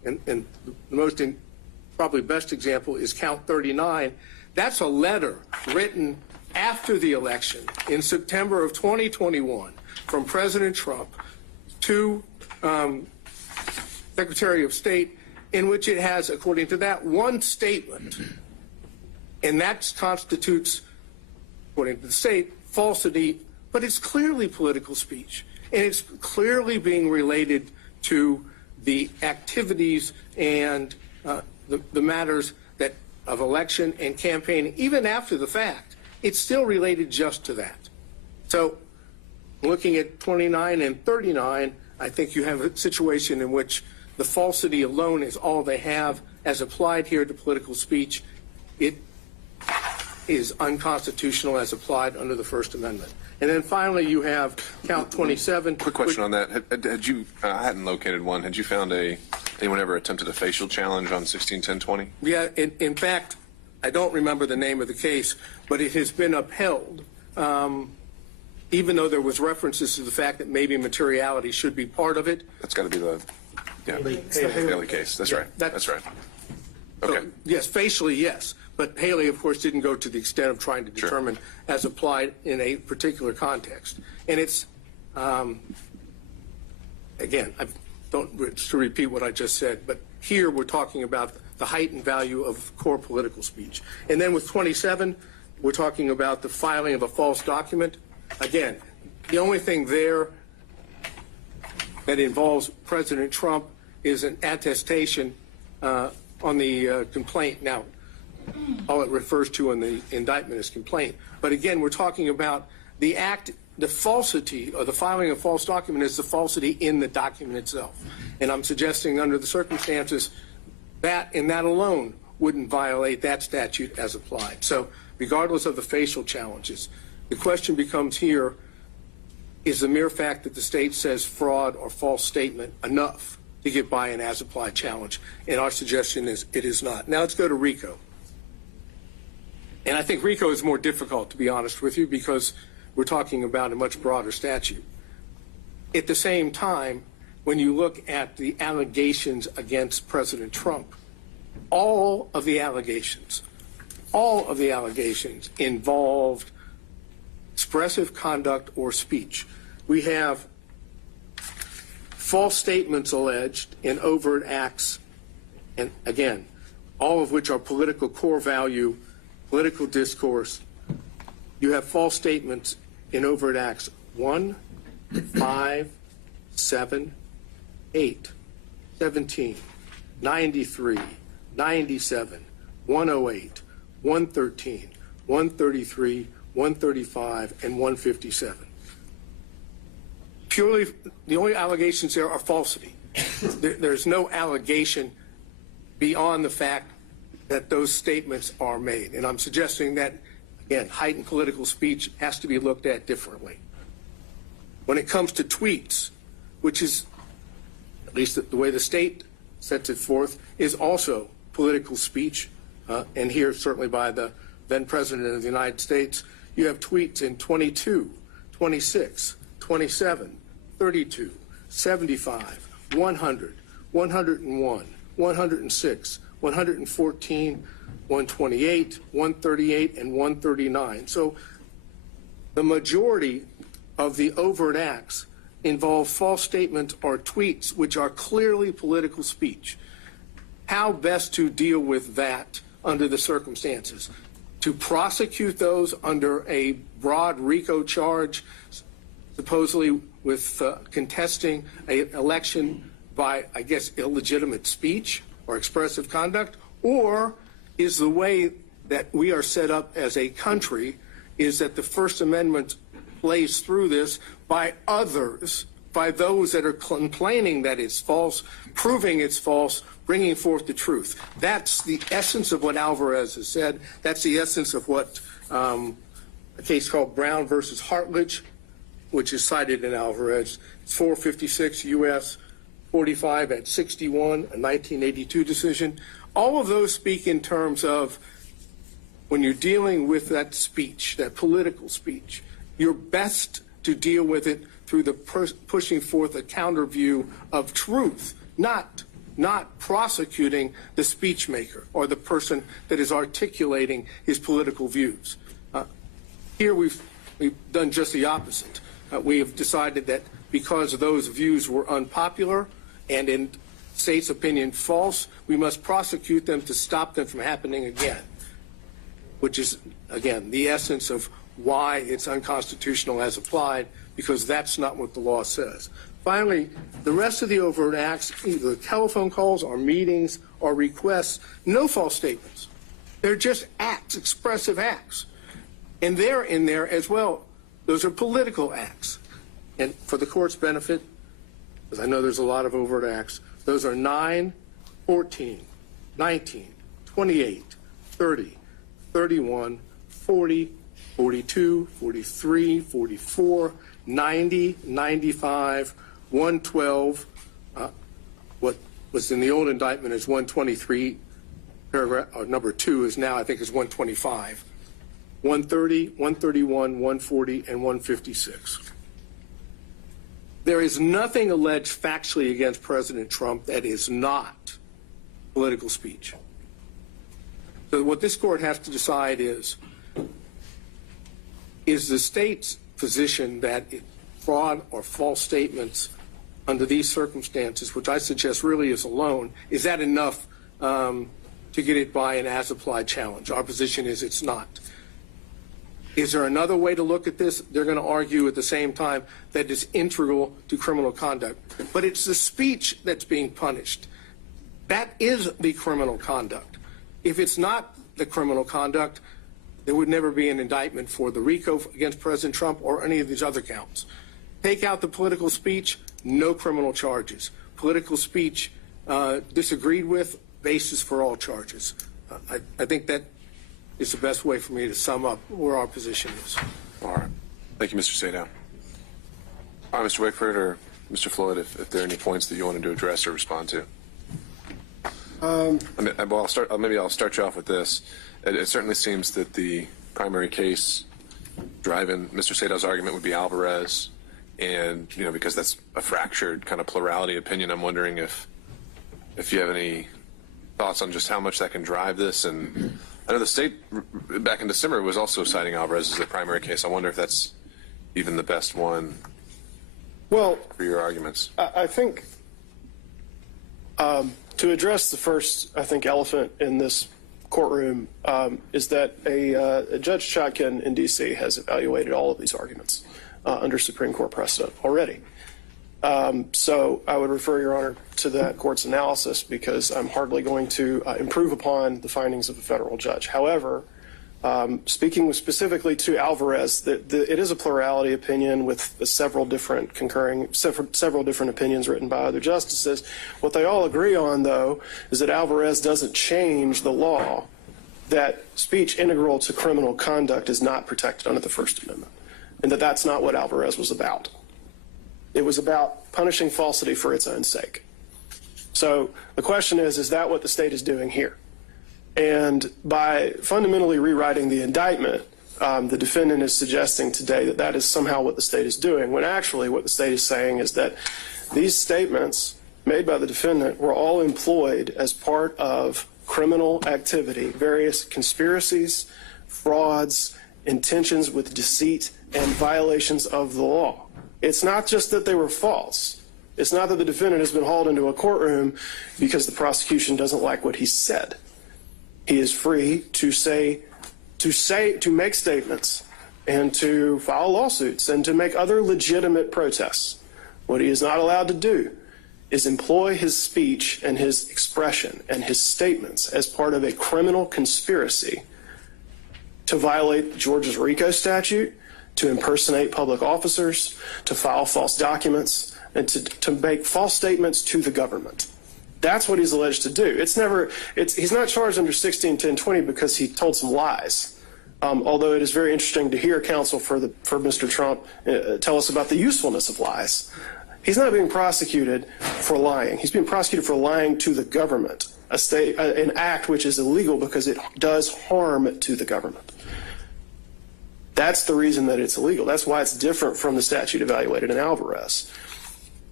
and the most probably best example is count 39. That's a letter written after the election in September of 2021 from President Trump to Secretary of State, in which it has, according to that, one statement, and that constitutes, according to the state, falsity, but it's clearly political speech, and it's clearly being related to the activities and the matters that of election and campaigning, even after the fact. It's still related just to that. So looking at 29 and 39, I think you have a situation in which the falsity alone is all they have as applied here to political speech. It is unconstitutional as applied under the First Amendment. And then finally, you have count 27. Quick question on that. Had you, I hadn't located one. Had you found anyone ever attempted a facial challenge on 161020? Yeah, in fact, I don't remember the name of the case, but it has been upheld, even though there was references to the fact that maybe materiality should be part of it. That's got to be the Haley case. That's right. That's right. Okay. So, yes, facially, yes. But Haley, of course, didn't go to the extent of trying to determine as applied in a particular context. And it's, again, I don't to repeat what I just said, but here we're talking about the heightened value of core political speech. And then with 27, we're talking about the filing of a false document. Again, the only thing there that involves President Trump is an attestation on the complaint. Now, all it refers to in the indictment is complaint. But again, we're talking about the act, the falsity, or the filing of false document is the falsity in the document itself. And I'm suggesting under the circumstances that and that alone wouldn't violate that statute as applied. So regardless of the facial challenges, the question becomes here, is the mere fact that the state says fraud or false statement enough to get by an as applied challenge? And our suggestion is it is not. Now let's go to RICO. And I think RICO is more difficult, to be honest with you, because we're talking about a much broader statute. At the same time, when you look at the allegations against President Trump, all of the allegations involved expressive conduct or speech. We have false statements alleged in overt acts, and again, all of which are political core value, political discourse. You have false statements in overt acts 1, 5, 7, 8, 17, 93, 97, 108, 113, 133, 135, and 157. Purely, the only allegations there are falsity. There's no allegation beyond the fact that those statements are made. And I'm suggesting that, again, heightened political speech has to be looked at differently. When it comes to tweets, which is, at least the way the state sets it forth, is also political speech, and here certainly by the then President of the United States, you have tweets in 22, 26, 27, 32, 75, 100, 101, 106, 114, 128, 138, and 139. So the majority of the overt acts involve false statements or tweets which are clearly political speech. How best to deal with that under the circumstances? To prosecute those under a broad RICO charge, supposedly with contesting an election by, I guess, illegitimate speech or expressive conduct? Or is the way that we are set up as a country is that the First Amendment plays through this by others, by those that are complaining that it's false, proving it's false, bringing forth the truth? That's the essence of what Alvarez has said. That's the essence of what a case called Brown versus Hartledge, which is cited in Alvarez. It's 456 U.S. 45 at 61, a 1982 decision. All of those speak in terms of when you're dealing with that speech, that political speech, you're best to deal with it through the pushing forth a counter view of truth, not not prosecuting the speech maker or the person that is articulating his political views. Here we've done just the opposite. We have decided that because those views were unpopular and in state's opinion false, we must prosecute them to stop them from happening again, which is, again, the essence of why it's unconstitutional as applied, because that's not what the law says. Finally, the rest of the overt acts, either telephone calls or meetings or requests, no false statements. They're just acts, expressive acts. And they're in there as well. Those are political acts. And for the court's benefit, because I know there's a lot of overt acts, those are 9, 14, 19, 28, 30, 31, 40, 42, 43, 44, 90, 95, 112, what was in the old indictment is 123, paragraph, or number 2 is now, I think, is 125, 130, 131, 140, and 156. There is nothing alleged factually against President Trump that is not political speech. So what this court has to decide is the state's position that fraud or false statements under these circumstances, which I suggest really is alone, is that enough to get it by an as-applied challenge? Our position is it's not. Is there another way to look at this? They're going to argue at the same time that it's integral to criminal conduct. But it's the speech that's being punished. That is the criminal conduct. If it's not the criminal conduct, there would never be an indictment for the RICO against President Trump or any of these other counts. Take out the political speech, no criminal charges. Political speech disagreed with, basis for all charges. I think that is the best way for me to sum up where our position is. All right. Thank you, Mr. Sadow. All right, Mr. Wickford or Mr. Floyd, if there are any points that you wanted to address or respond to. Maybe I'll start you off with this. It certainly seems that the primary case driving Mr. Sadow's argument would be Alvarez, and because that's a fractured kind of plurality opinion, I'm wondering if you have any thoughts on just how much that can drive this. And I know the state back in December was also citing Alvarez as the primary case. I wonder if that's even the best one for your arguments. I think to address the first, elephant in this courtroom is that a Judge Chotkin in D.C. has evaluated all of these arguments under Supreme Court precedent already. So I would refer Your Honor to that court's analysis, because I'm hardly going to improve upon the findings of a federal judge. However, speaking specifically to Alvarez, it is a plurality opinion with several different opinions written by other justices. What they all agree on, though, is that Alvarez doesn't change the law that speech integral to criminal conduct is not protected under the First Amendment, and that that's not what Alvarez was about. It was about punishing falsity for its own sake. So the question is that what the state is doing here? And by fundamentally rewriting the indictment, the defendant is suggesting today that that is somehow what the state is doing, when actually what the state is saying is that these statements made by the defendant were all employed as part of criminal activity, various conspiracies, frauds, intentions with deceit, and violations of the law. It's not just that they were false. It's not that the defendant has been hauled into a courtroom because the prosecution doesn't like what he said. He is free to make statements and to file lawsuits and to make other legitimate protests. What he is not allowed to do is employ his speech and his expression and his statements as part of a criminal conspiracy to violate Georgia's RICO statute, to impersonate public officers, to file false documents, and to make false statements to the government. That's what he's alleged to do. He's not charged under 161020 because he told some lies. Although it is very interesting to hear counsel for Mr. Trump tell us about the usefulness of lies. He's not being prosecuted for lying. He's being prosecuted for lying to the government, an act which is illegal because it does harm to the government. That's the reason that it's illegal. That's why it's different from the statute evaluated in Alvarez.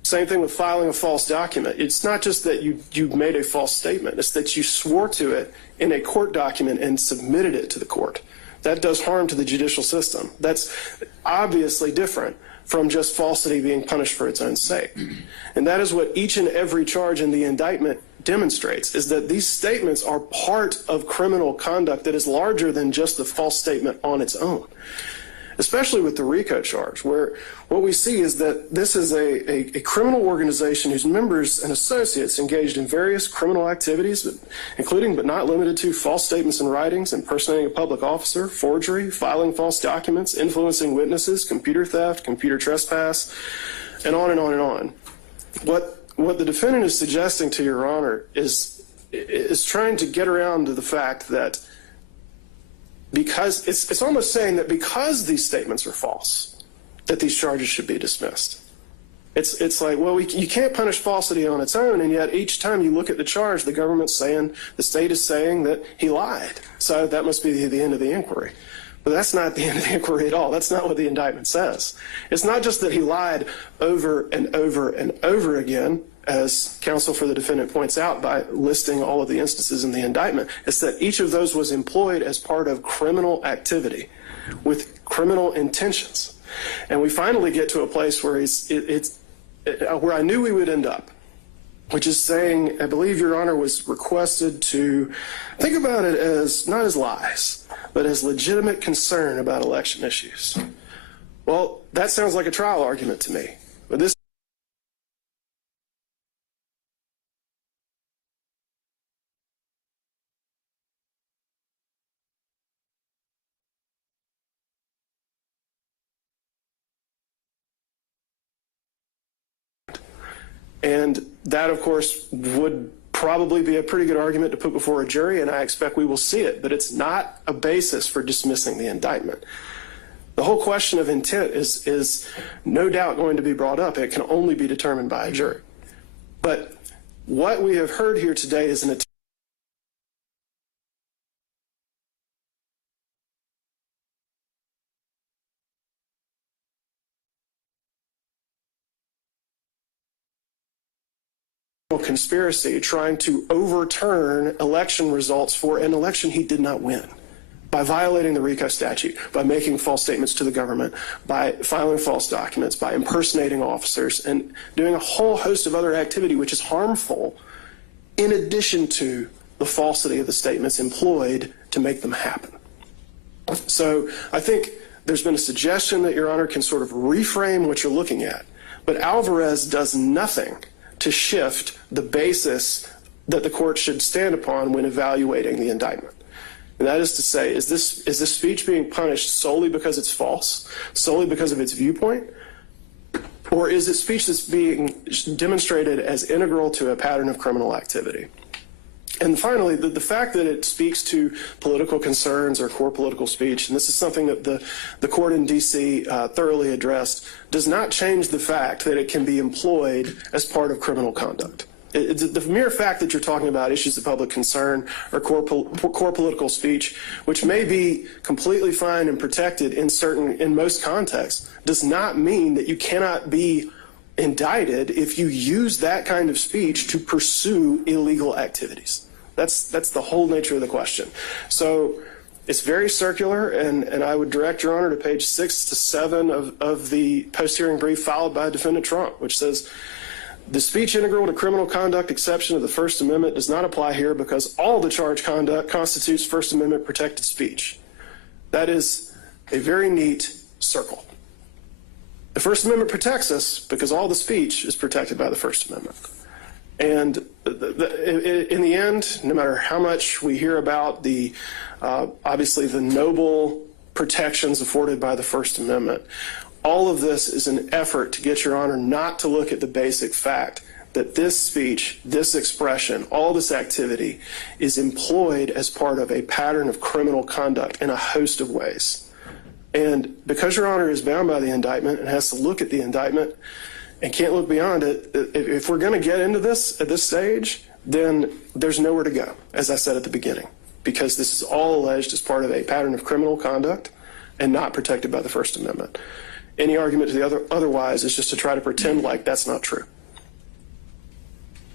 Same thing with filing a false document. It's not just that you made a false statement. It's that you swore to it in a court document and submitted it to the court. That does harm to the judicial system. That's obviously different from just falsity being punished for its own sake. And that is what each and every charge in the indictment demonstrates, is that these statements are part of criminal conduct that is larger than just the false statement on its own. Especially with the RICO charge, where what we see is that this is a criminal organization whose members and associates engaged in various criminal activities, including but not limited to false statements and writings, impersonating a public officer, forgery, filing false documents, influencing witnesses, computer theft, computer trespass, and on and on and on. What the defendant is suggesting to Your Honor is trying to get around to the fact that because it's almost saying that because these statements are false, that these charges should be dismissed. It's like, well, you can't punish falsity on its own, and yet each time you look at the charge, the government's saying, the state is saying that he lied. So that must be the end of the inquiry. But that's not the end of the inquiry at all. That's not what the indictment says. It's not just that he lied over and over and over again, as counsel for the defendant points out by listing all of the instances in the indictment. It's that each of those was employed as part of criminal activity with criminal intentions. And we finally get to a place where where I knew we would end up, which is saying, I believe Your Honor was requested to think about it as not as lies, but as legitimate concern about election issues. Well, that sounds like a trial argument to me. But this and that, of course, would probably be a pretty good argument to put before a jury, and I expect we will see it, but it's not a basis for dismissing the indictment. The whole question of intent is no doubt going to be brought up. It can only be determined by a jury. But what we have heard here today is an attempt conspiracy trying to overturn election results for an election he did not win by violating the RICO statute, by making false statements to the government, by filing false documents, by impersonating officers, and doing a whole host of other activity which is harmful in addition to the falsity of the statements employed to make them happen. So I think there's been a suggestion that Your Honor can sort of reframe what you're looking at, but Alvarez does nothing to shift the basis that the court should stand upon when evaluating the indictment. And that is to say, is this speech being punished solely because it's false, solely because of its viewpoint, or is it speech that's being demonstrated as integral to a pattern of criminal activity? And finally, the fact that it speaks to political concerns or core political speech, and this is something that the court in D.C. Thoroughly addressed, does not change the fact that it can be employed as part of criminal conduct. The mere fact that you're talking about issues of public concern or core political speech, which may be completely fine and protected in most contexts, does not mean that you cannot be indicted if you use that kind of speech to pursue illegal activities. That's the whole nature of the question. So it's very circular, and I would direct Your Honor to page 6 to 7 of the post-hearing brief filed by Defendant Trump, which says, the speech integral to criminal conduct exception of the First Amendment does not apply here because all the charged conduct constitutes First Amendment protected speech. That is a very neat circle. The First Amendment protects us because all the speech is protected by the First Amendment. And in the end, no matter how much we hear about obviously the noble protections afforded by the First Amendment, all of this is an effort to get Your Honor not to look at the basic fact that this speech, this expression, all this activity is employed as part of a pattern of criminal conduct in a host of ways. And because Your Honor is bound by the indictment and has to look at the indictment and can't look beyond it, if we're going to get into this at this stage, then there's nowhere to go, as I said at the beginning, because this is all alleged as part of a pattern of criminal conduct and not protected by the First Amendment. Any argument to the otherwise is just to try to pretend like that's not true.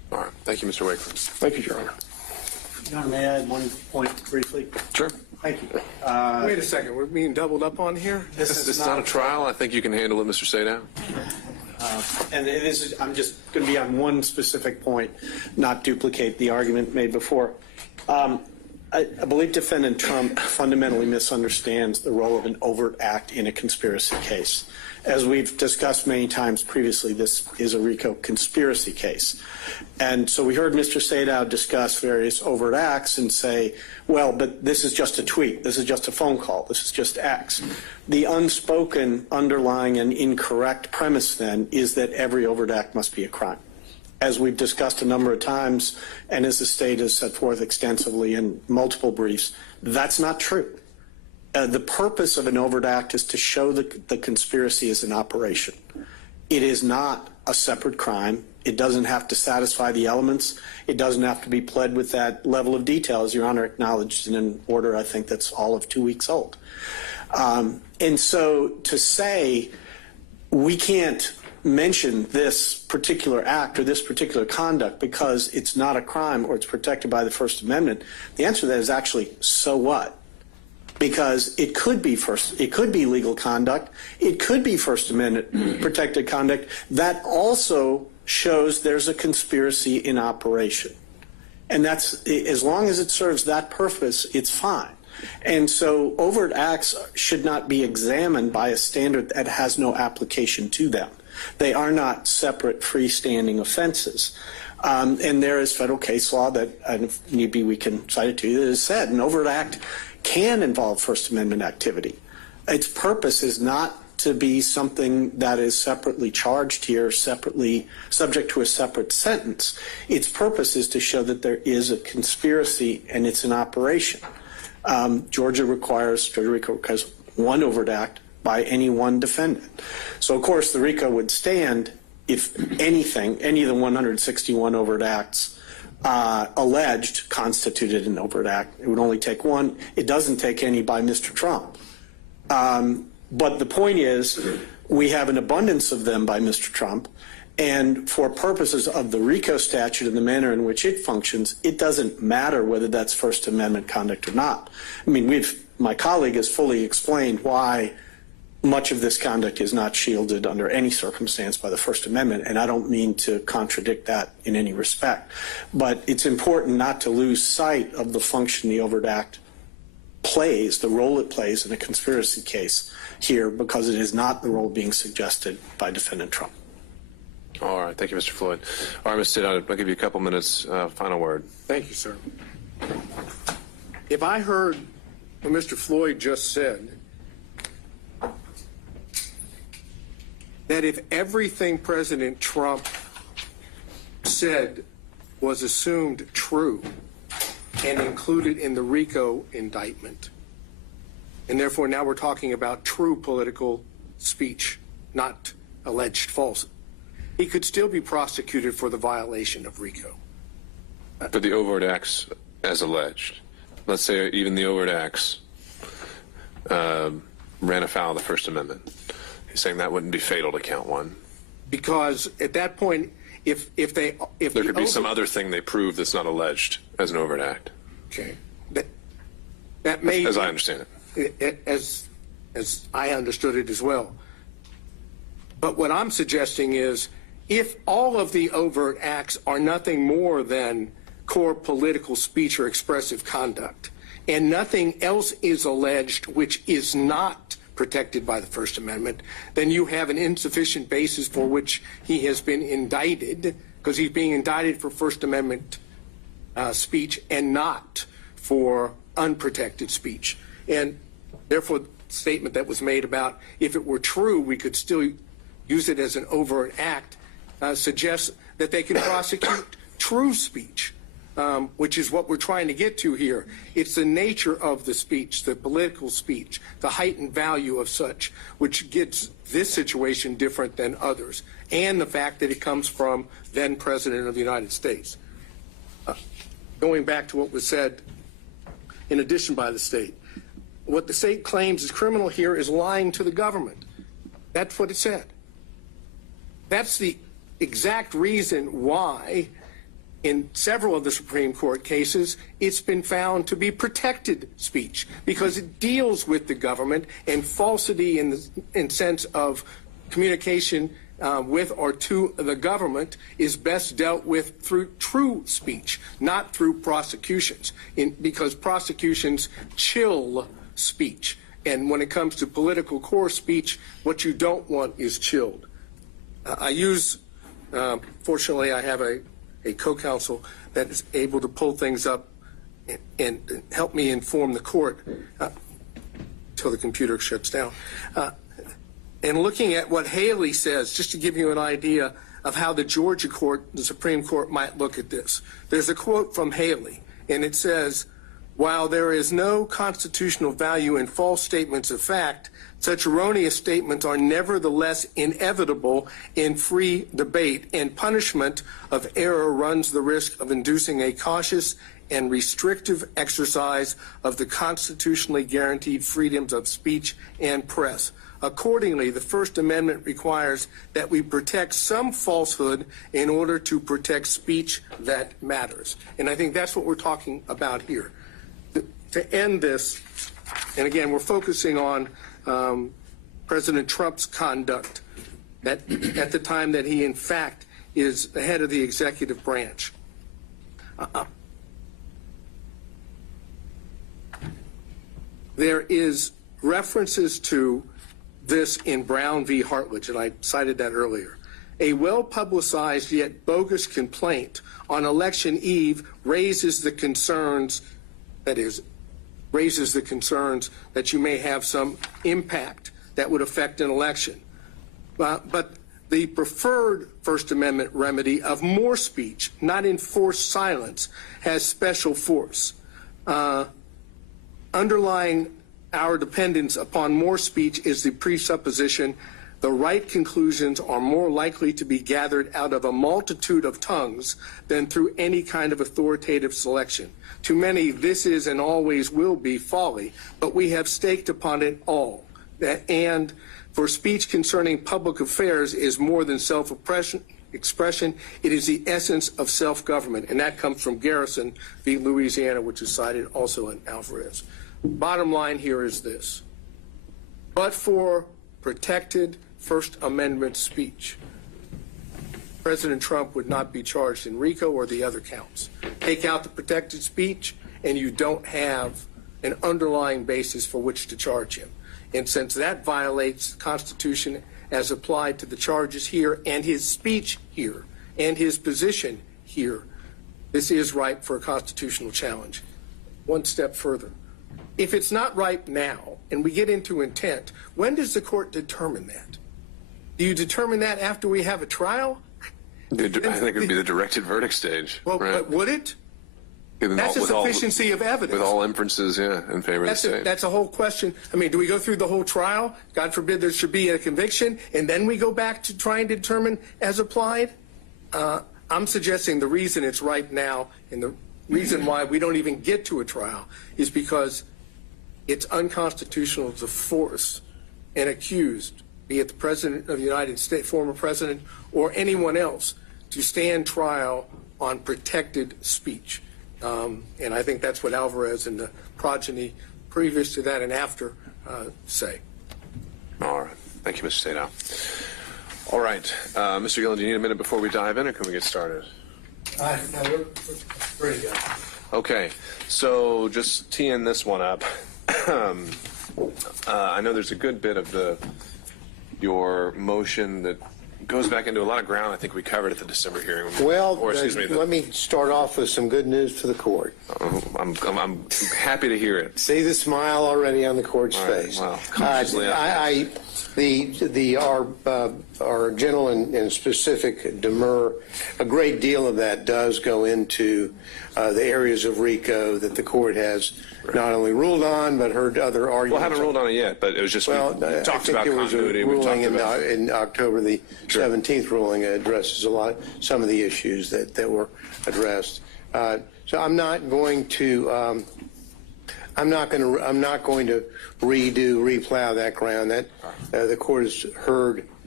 All right. Thank you, Mr. Wakeland. Thank you, Your Honor. Your Honor, may I add one point briefly? Sure. Thank you. Wait a second, we're being doubled up on here? This is not a trial. I think you can handle it, Mr. Sadow. And I'm just going to be on one specific point, not duplicate the argument made before. I believe Defendant Trump fundamentally misunderstands the role of an overt act in a conspiracy case. As we've discussed many times previously, this is a RICO conspiracy case. And so we heard Mr. Sadow discuss various overt acts and say, well, but this is just a tweet, this is just a phone call, this is just X. The unspoken underlying and incorrect premise then is that every overt act must be a crime. As we've discussed a number of times, and as the state has set forth extensively in multiple briefs, that's not true. The purpose of an overt act is to show the conspiracy is an operation. It is not a separate crime. It doesn't have to satisfy the elements. It doesn't have to be pled with that level of detail, as Your Honor acknowledged in an order I think that's all of 2 weeks old. And so to say we can't mention this particular act or this particular conduct because it's not a crime or it's protected by the First Amendment, the answer to that is actually, so what? Because it could be legal conduct, it could be First Amendment protected conduct that also shows there's a conspiracy in operation. And that's, as long as it serves that purpose, it's fine. And so overt acts should not be examined by a standard that has no application to them. They are not separate freestanding offenses. And there is federal case law that, and if need be, we can cite it to you, that has said an overt act can involve First Amendment activity. Its purpose is not to be something that is separately charged here, separately subject to a separate sentence. Its purpose is to show that there is a conspiracy and it's an operation. Georgia RICO requires one overt act by any one defendant. So, of course, the RICO would stand if anything, any of the 161 overt acts alleged constituted an overt act. It would only take one. It doesn't take any by Mr. Trump. But the point is, we have an abundance of them by Mr. Trump, and for purposes of the RICO statute and the manner in which it functions, it doesn't matter whether that's First Amendment conduct or not. I mean, my colleague has fully explained why much of this conduct is not shielded under any circumstance by the First Amendment, and I don't mean to contradict that in any respect. But it's important not to lose sight of the function the overt act plays, the role it plays in a conspiracy case here, because it is not the role being suggested by Defendant Trump. All right. Thank you, Mr. Floyd. All right, Mr. Sadow, I'll give you a couple minutes. Final word. Thank you, sir. If I heard what Mr. Floyd just said, that if everything President Trump said was assumed true and included in the RICO indictment, and therefore now we're talking about true political speech, not alleged false, he could still be prosecuted for the violation of RICO. For the overt acts as alleged. Let's say even the overt acts ran afoul of the First Amendment. He's saying that wouldn't be fatal to count one. Because at that point, if there could be some other thing they prove that's not alleged as an overt act. Okay. That may, as I understand it. As I understood it as well. But what I'm suggesting is, if all of the overt acts are nothing more than core political speech or expressive conduct, and nothing else is alleged which is not protected by the First Amendment, then you have an insufficient basis for which he has been indicted, because he's being indicted for First Amendment speech and not for unprotected speech. And therefore, the statement that was made about if it were true, we could still use it as an overt act, suggests that they can prosecute true speech, which is what we're trying to get to here. It's the nature of the speech, the political speech, the heightened value of such, which gets this situation different than others, and the fact that it comes from then President of the United States. Going back to what was said in addition by the state, what the state claims is criminal here is lying to the government. That's what it said. That's the exact reason why in several of the Supreme Court cases, it's been found to be protected speech because it deals with the government, and falsity in sense of communication with or to the government is best dealt with through true speech, not through prosecutions, because prosecutions chill speech. And when it comes to political core speech, what you don't want is chilled. Fortunately, I have a co-counsel that is able to pull things up and help me inform the court until the computer shuts down. And looking at what Haley says, just to give you an idea of how the Georgia court, the Supreme Court, might look at this. There's a quote from Haley, and it says, "While there is no constitutional value in false statements of fact, such erroneous statements are nevertheless inevitable in free debate, and punishment of error runs the risk of inducing a cautious and restrictive exercise of the constitutionally guaranteed freedoms of speech and press. Accordingly, the First Amendment requires that we protect some falsehood in order to protect speech that matters." And I think that's what we're talking about here. To end this, and again, we're focusing on President Trump's conduct at the time that he, in fact, is the head of the executive branch. There is references to this in Brown v. Hartledge, and I cited that earlier. A well-publicized yet bogus complaint on election eve raises the concerns that you may have some impact that would affect an election. But the preferred First Amendment remedy of more speech, not enforced silence, has special force. Underlying our dependence upon more speech is the presupposition the right conclusions are more likely to be gathered out of a multitude of tongues than through any kind of authoritative selection. To many, this is and always will be folly, but we have staked upon it all. And for speech concerning public affairs is more than self-expression, it is the essence of self-government, and that comes from Garrison v. Louisiana, which is cited also in Alvarez. Bottom line here is this: but for protected First Amendment speech, President Trump would not be charged in RICO or the other counts. Take out the protected speech, and you don't have an underlying basis for which to charge him. And since that violates the Constitution as applied to the charges here and his speech here and his position here, this is ripe for a constitutional challenge. One step further. If it's not ripe now, and we get into intent, when does the court determine that? Do you determine that after we have a trial? I think it would be the directed verdict stage. Well, right? but would it? That's a sufficiency of evidence. With all inferences, yeah, in favor of the state. That's a whole question. I mean, do we go through the whole trial? God forbid there should be a conviction, and then we go back to try and determine as applied? I'm suggesting the reason it's ripe now, and the reason why we don't even get to a trial, is because it's unconstitutional to force an accused, be it the President of the United States, former President, or anyone else, to stand trial on protected speech. And I think that's what Alvarez and the progeny previous to that and after say. All right. Thank you, Mr. Sadow. All right. Mr. Gillen, do you need a minute before we dive in, or can we get started? No, we're ready to go. Okay. So just teeing this one up. I know there's a good bit of your motion that goes back into a lot of ground I think we covered at the December hearing. Well, let me start off with some good news for the court. I'm happy to hear it. See the smile already on the court's face. Wow. Our general and specific demur, a great deal of that does go into the areas of RICO that the court has not only ruled on, but heard other arguments. Well, I haven't ruled on it yet, but it was just, we talked about continuity. There was a ruling in October, the 17th ruling addresses some of the issues that were addressed. So I'm not going to replow that ground. That the court has heard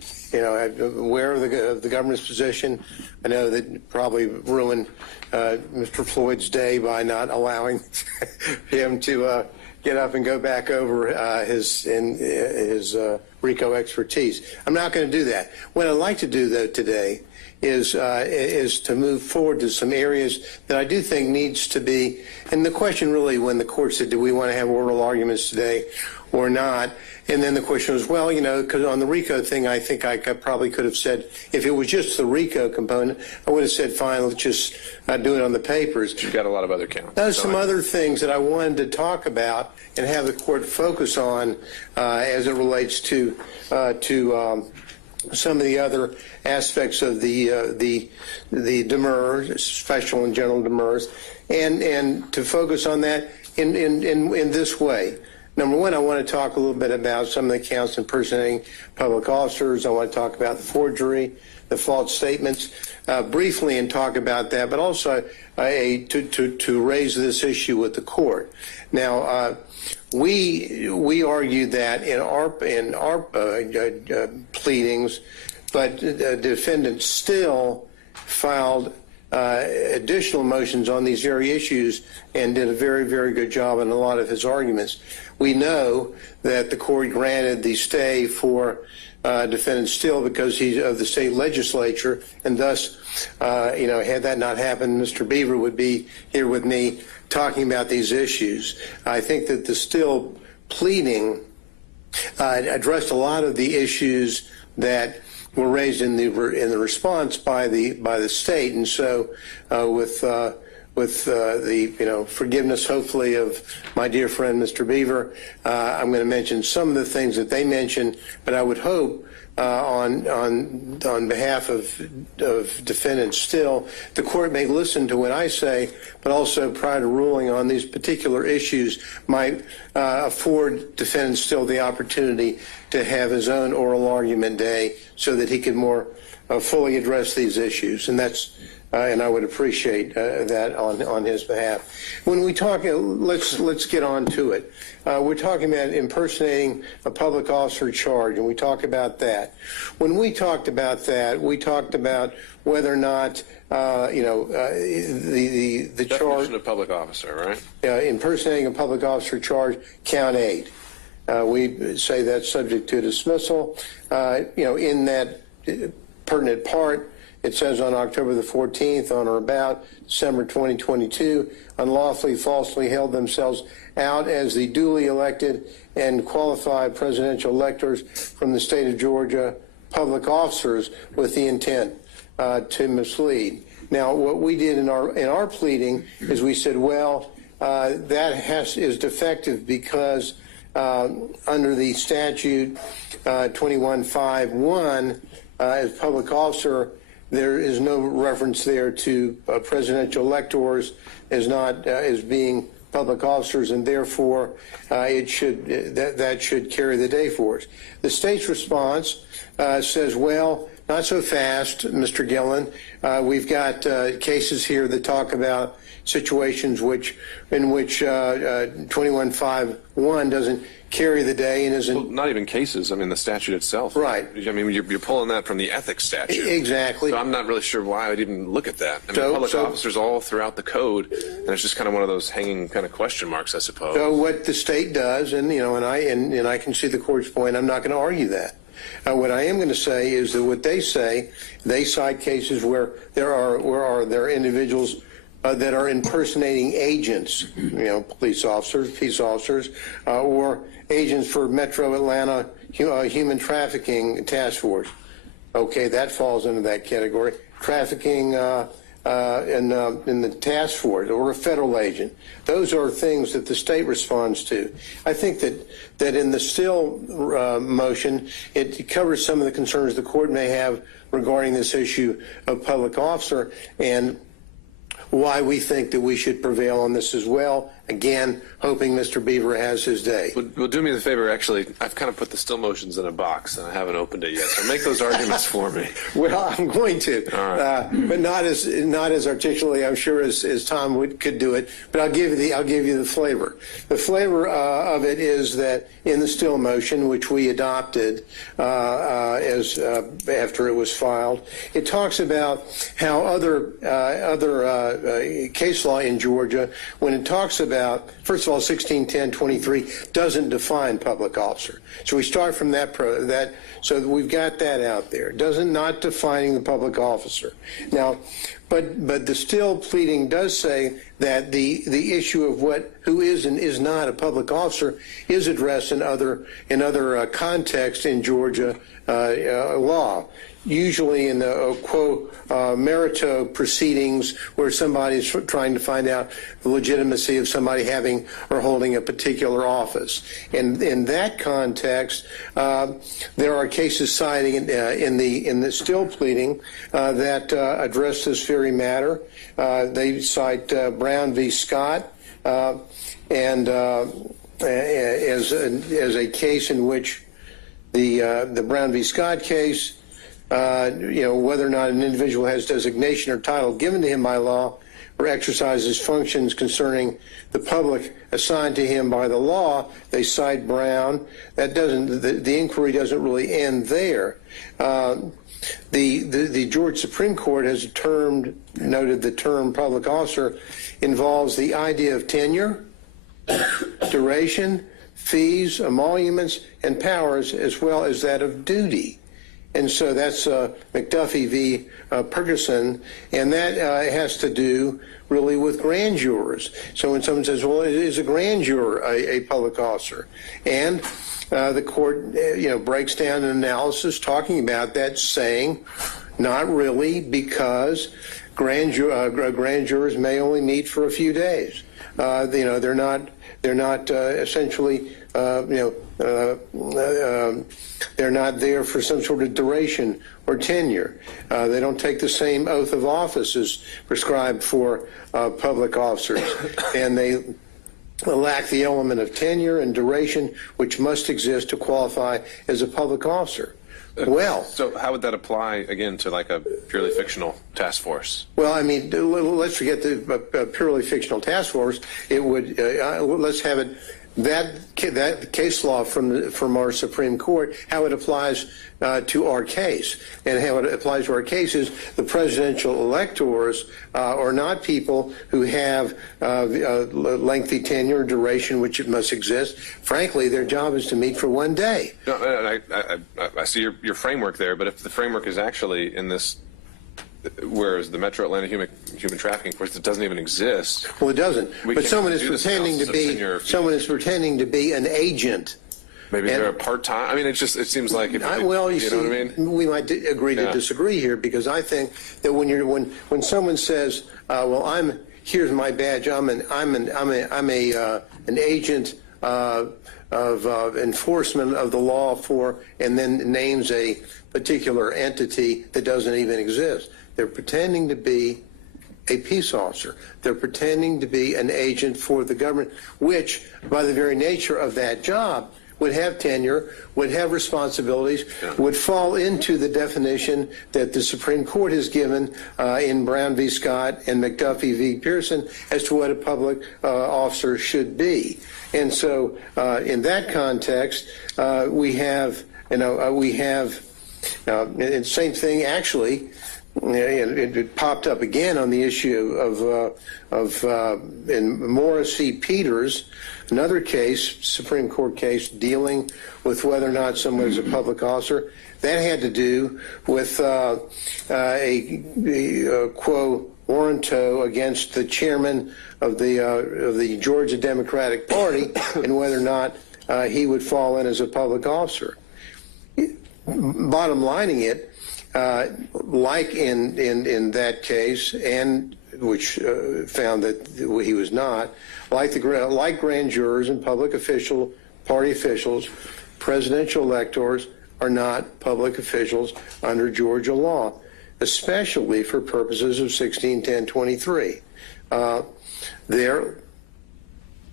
aware of the government's position. I know that probably ruined Mr. Floyd's day by not allowing him to get up and go back over his RICO expertise. I'm not going to do that. What I'd like to do, though, today is to move forward to some areas that I do think needs to be, and the question really when the court said, do we want to have oral arguments today or not? And then the question was, well, because on the RICO thing, I think I probably could have said, if it was just the RICO component, I would have said, fine, let's just do it on the papers. You've got a lot of other counts. There's some other things that I wanted to talk about and have the court focus on as it relates to some of the other aspects of the demurs, special and general demurs, and to focus on that in this way. Number one, I want to talk a little bit about some of the counts impersonating public officers. I want to talk about the forgery, the false statements, briefly, and talk about that, but also to raise this issue with the court. Now, we argued that in our pleadings, but the defendant still filed additional motions on these very issues and did a very, very good job in a lot of his arguments. We know that the court granted the stay for defendant Still because he's of the state legislature, and thus, had that not happened, Mr. Beaver would be here with me talking about these issues. I think that the Still pleading addressed a lot of the issues that were raised in the response by the state, and so with the forgiveness, hopefully, of my dear friend Mr. Beaver, I'm going to mention some of the things that they mentioned, but I would hope on behalf of defendant Still, the court may listen to what I say, but also prior to ruling on these particular issues might afford defendant Still the opportunity to have his own oral argument day so that he can more fully address these issues, and that's and I would appreciate that on his behalf. When we talk, let's get on to it. We're talking about impersonating a public officer charge, and we talk about that. When we talked about that, we talked about whether or not the charge Definition of public officer, right? Impersonating a public officer charge, count 8. We say that's subject to dismissal. In that pertinent part, it says on October the 14th, on or about December 2022, unlawfully, falsely held themselves out as the duly elected and qualified presidential electors from the state of Georgia, public officers with the intent to mislead. Now, what we did in our pleading is we said, well, that is defective because under the statute 2151, as public officer, there is no reference there to presidential electors as being public officers, and therefore that should carry the day for us. The state's response says, well, not so fast, Mr. Gillen. We've got cases here that talk about situations in which 2151 doesn't carry the day and isn't. Well, not even cases. I mean, the statute itself. Right. I mean, you're pulling that from the ethics statute. Exactly. So I'm not really sure why I didn't look at that. I mean, public officers all throughout the code, and it's just kind of one of those hanging kind of question marks, I suppose. So what the state does, and I can see the court's point. I'm not going to argue that. What I am going to say is that what they say, they cite cases where there are individuals that are impersonating agents, police officers, peace officers, or agents for Metro Atlanta Human Trafficking Task Force. Okay, that falls into that category. Trafficking in the task force or a federal agent. Those are things that the state responds to. I think that in the Still motion, it covers some of the concerns the court may have regarding this issue of public officer and why we think that we should prevail on this as well. Again, hoping Mr. Beaver has his day. Well, do me the favor, actually, I've kind of put the still motions in a box, and I haven't opened it yet, so make those arguments for me. Well, I'm going to, but not as articulately, I'm sure, as Tom could do it. But I'll give you the flavor. The flavor of it is that in the still motion, which we adopted as after it was filed, it talks about how other case law in Georgia, when it talks about, first of all, 1610-23 doesn't define public officer. So we start from that, so we've got that out there. Not defining the public officer. Now, but the still pleading does say that the issue of who is and is not a public officer is addressed in other contexts in Georgia law. Usually in the quo merito proceedings where somebody's trying to find out the legitimacy of somebody having or holding a particular office. And in that context, there are cases citing in the still pleading that address this very matter. They cite Brown v. Scott and as a case in which the Brown v. Scott case, whether or not an individual has designation or title given to him by law or exercises functions concerning the public assigned to him by the law, they cite Brown. That doesn't, the inquiry doesn't really end there. The Georgia Supreme Court has noted the term public officer involves the idea of tenure, duration, fees, emoluments, and powers, as well as that of duty. And so that's McAfee v. Ferguson, and that has to do really with grand jurors. So when someone says, well, is a grand juror a public officer? And the court breaks down an analysis talking about that, saying not really, because grand jurors may only meet for a few days. They're not essentially they're not there for some sort of duration or tenure. They don't take the same oath of office as prescribed for public officers, and they lack the element of tenure and duration which must exist to qualify as a public officer. Well, so how would that apply again to like a purely fictional task force? Well, I mean, let's forget the purely fictional task force. It would let's have it that case law from our Supreme Court, how it applies to our case, and how it applies to our case is the presidential electors are not people who have lengthy tenure, duration, which it must exist. Frankly, their job is to meet for one day. No, I see your framework there, but if the framework is actually in this, whereas the Metro Atlanta Human Trafficking Force, it doesn't even exist. Well, it doesn't. But someone is pretending to be an agent. Maybe they're a part-time. I mean, it seems like. You know what I mean? We might agree to disagree here, because I think that when someone says, "Well, here's my badge. I'm an agent of enforcement of the law for," and then names a particular entity that doesn't even exist. They're pretending to be a peace officer. They're pretending to be an agent for the government, which, by the very nature of that job, would have tenure, would have responsibilities, would fall into the definition that the Supreme Court has given in Brown v. Scott and McAfee v. Pearson as to what a public officer should be. And so in that context, we have, and same thing actually, it popped up again on the issue in Morris v. Peters, another case, Supreme Court case, dealing with whether or not someone is a public officer. That had to do with a quo warranto against the chairman of the Georgia Democratic Party and whether or not he would fall in as a public officer. Bottom lining it, like in that case, and which found that he was not, like grand jurors and public party officials, presidential electors are not public officials under Georgia law, especially for purposes of 1610-23.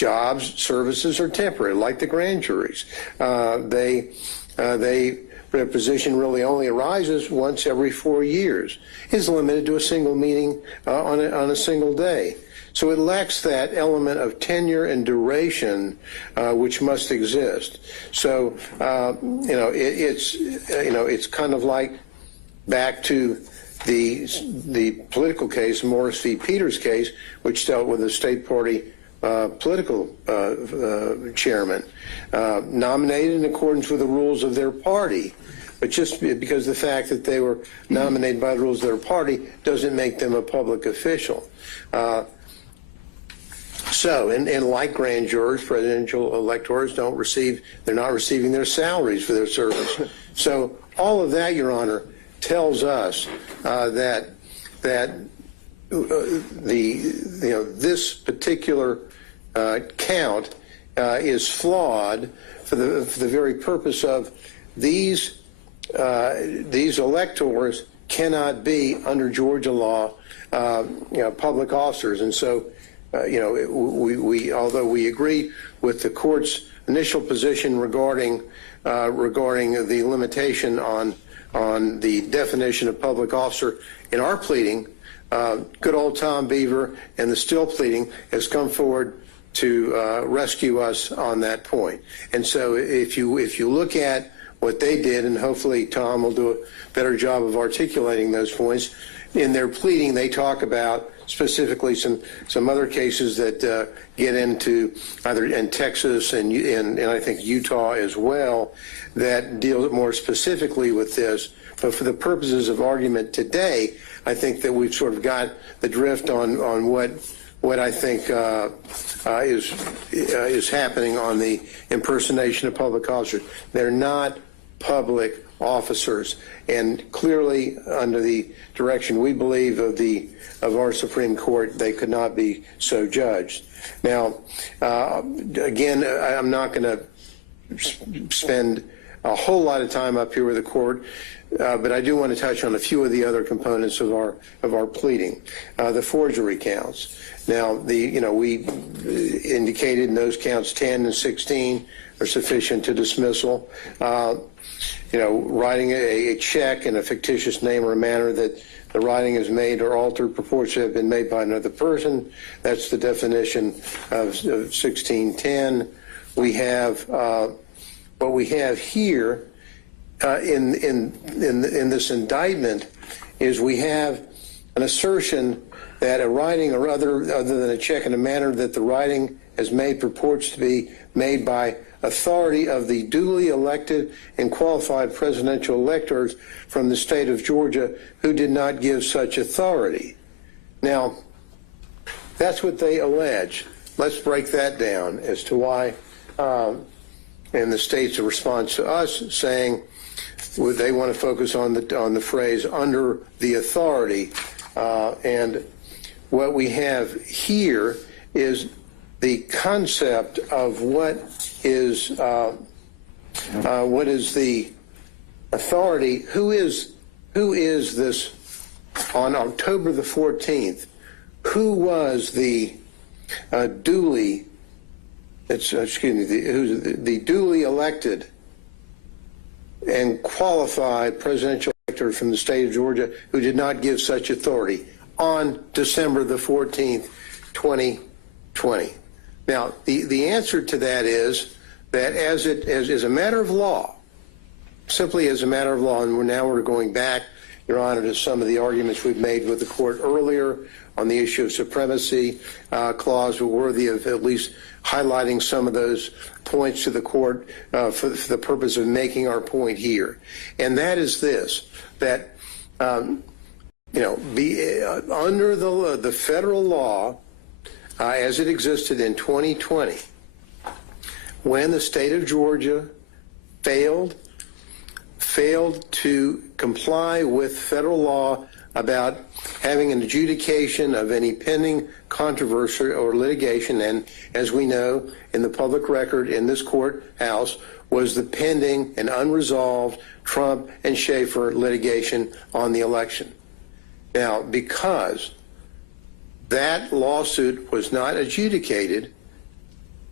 jobs, services are temporary, like the grand juries. Their position really only arises once every 4 years. Is limited to a single meeting on a single day. So it lacks that element of tenure and duration which must exist. So it's kind of like back to the political case, Morris v. Peters case, which dealt with a state party political chairman nominated in accordance with the rules of their party. But just because the fact that they were nominated by the rules of their party doesn't make them a public official. And like grand jurors, presidential electors they're not receiving their salaries for their service. So all of that, Your Honor, tells us that this particular count is flawed for the very purpose of these electors cannot be, under Georgia law, public officers. And so, although we agree with the court's initial position regarding the limitation on the definition of public officer in our pleading, good old Tom Beaver and the Still pleading has come forward to rescue us on that point. And so if you look at what they did, and hopefully Tom will do a better job of articulating those points, in their pleading they talk about specifically some other cases that get into either in Texas and I think Utah as well, that deal more specifically with this. But for the purposes of argument today, I think that we've sort of got the drift on what I think is happening on the impersonation of public officers. They're not public officers, and clearly under the direction we believe of our Supreme Court, they could not be so judged. Now, again, I'm not going to spend a whole lot of time up here with the court, but I do want to touch on a few of the other components of our pleading. The forgery counts. Now, we indicated in those counts 10 and 16 are sufficient to dismissal. Writing a check in a fictitious name or a manner that the writing is made or altered purports to have been made by another person. That's the definition of 1610. We have what we have here in this indictment is we have an assertion that a writing or other than a check in a manner that the writing has made purports to be made by authority of the duly elected and qualified presidential electors from the state of Georgia who did not give such authority. Now, that's what they allege. Let's break that down as to why, and the state's response to us saying they want to focus on the phrase under the authority, and what we have here is the concept of what is the authority. Who is this on October the 14th? Who was the duly duly elected and qualified presidential elector from the state of Georgia who did not give such authority on December the 14th, 2020? Now, the answer to that is that as a matter of law, simply as a matter of law, and we're going back, Your Honor, to some of the arguments we've made with the court earlier on the issue of supremacy clause, we're worthy of at least highlighting some of those points to the court for the purpose of making our point here. And that is this, that, under the federal law, as it existed in 2020, when the state of Georgia failed to comply with federal law about having an adjudication of any pending controversy or litigation, and as we know, in the public record in this courthouse was the pending and unresolved Trump and Schaefer litigation on the election. Now, because that lawsuit was not adjudicated,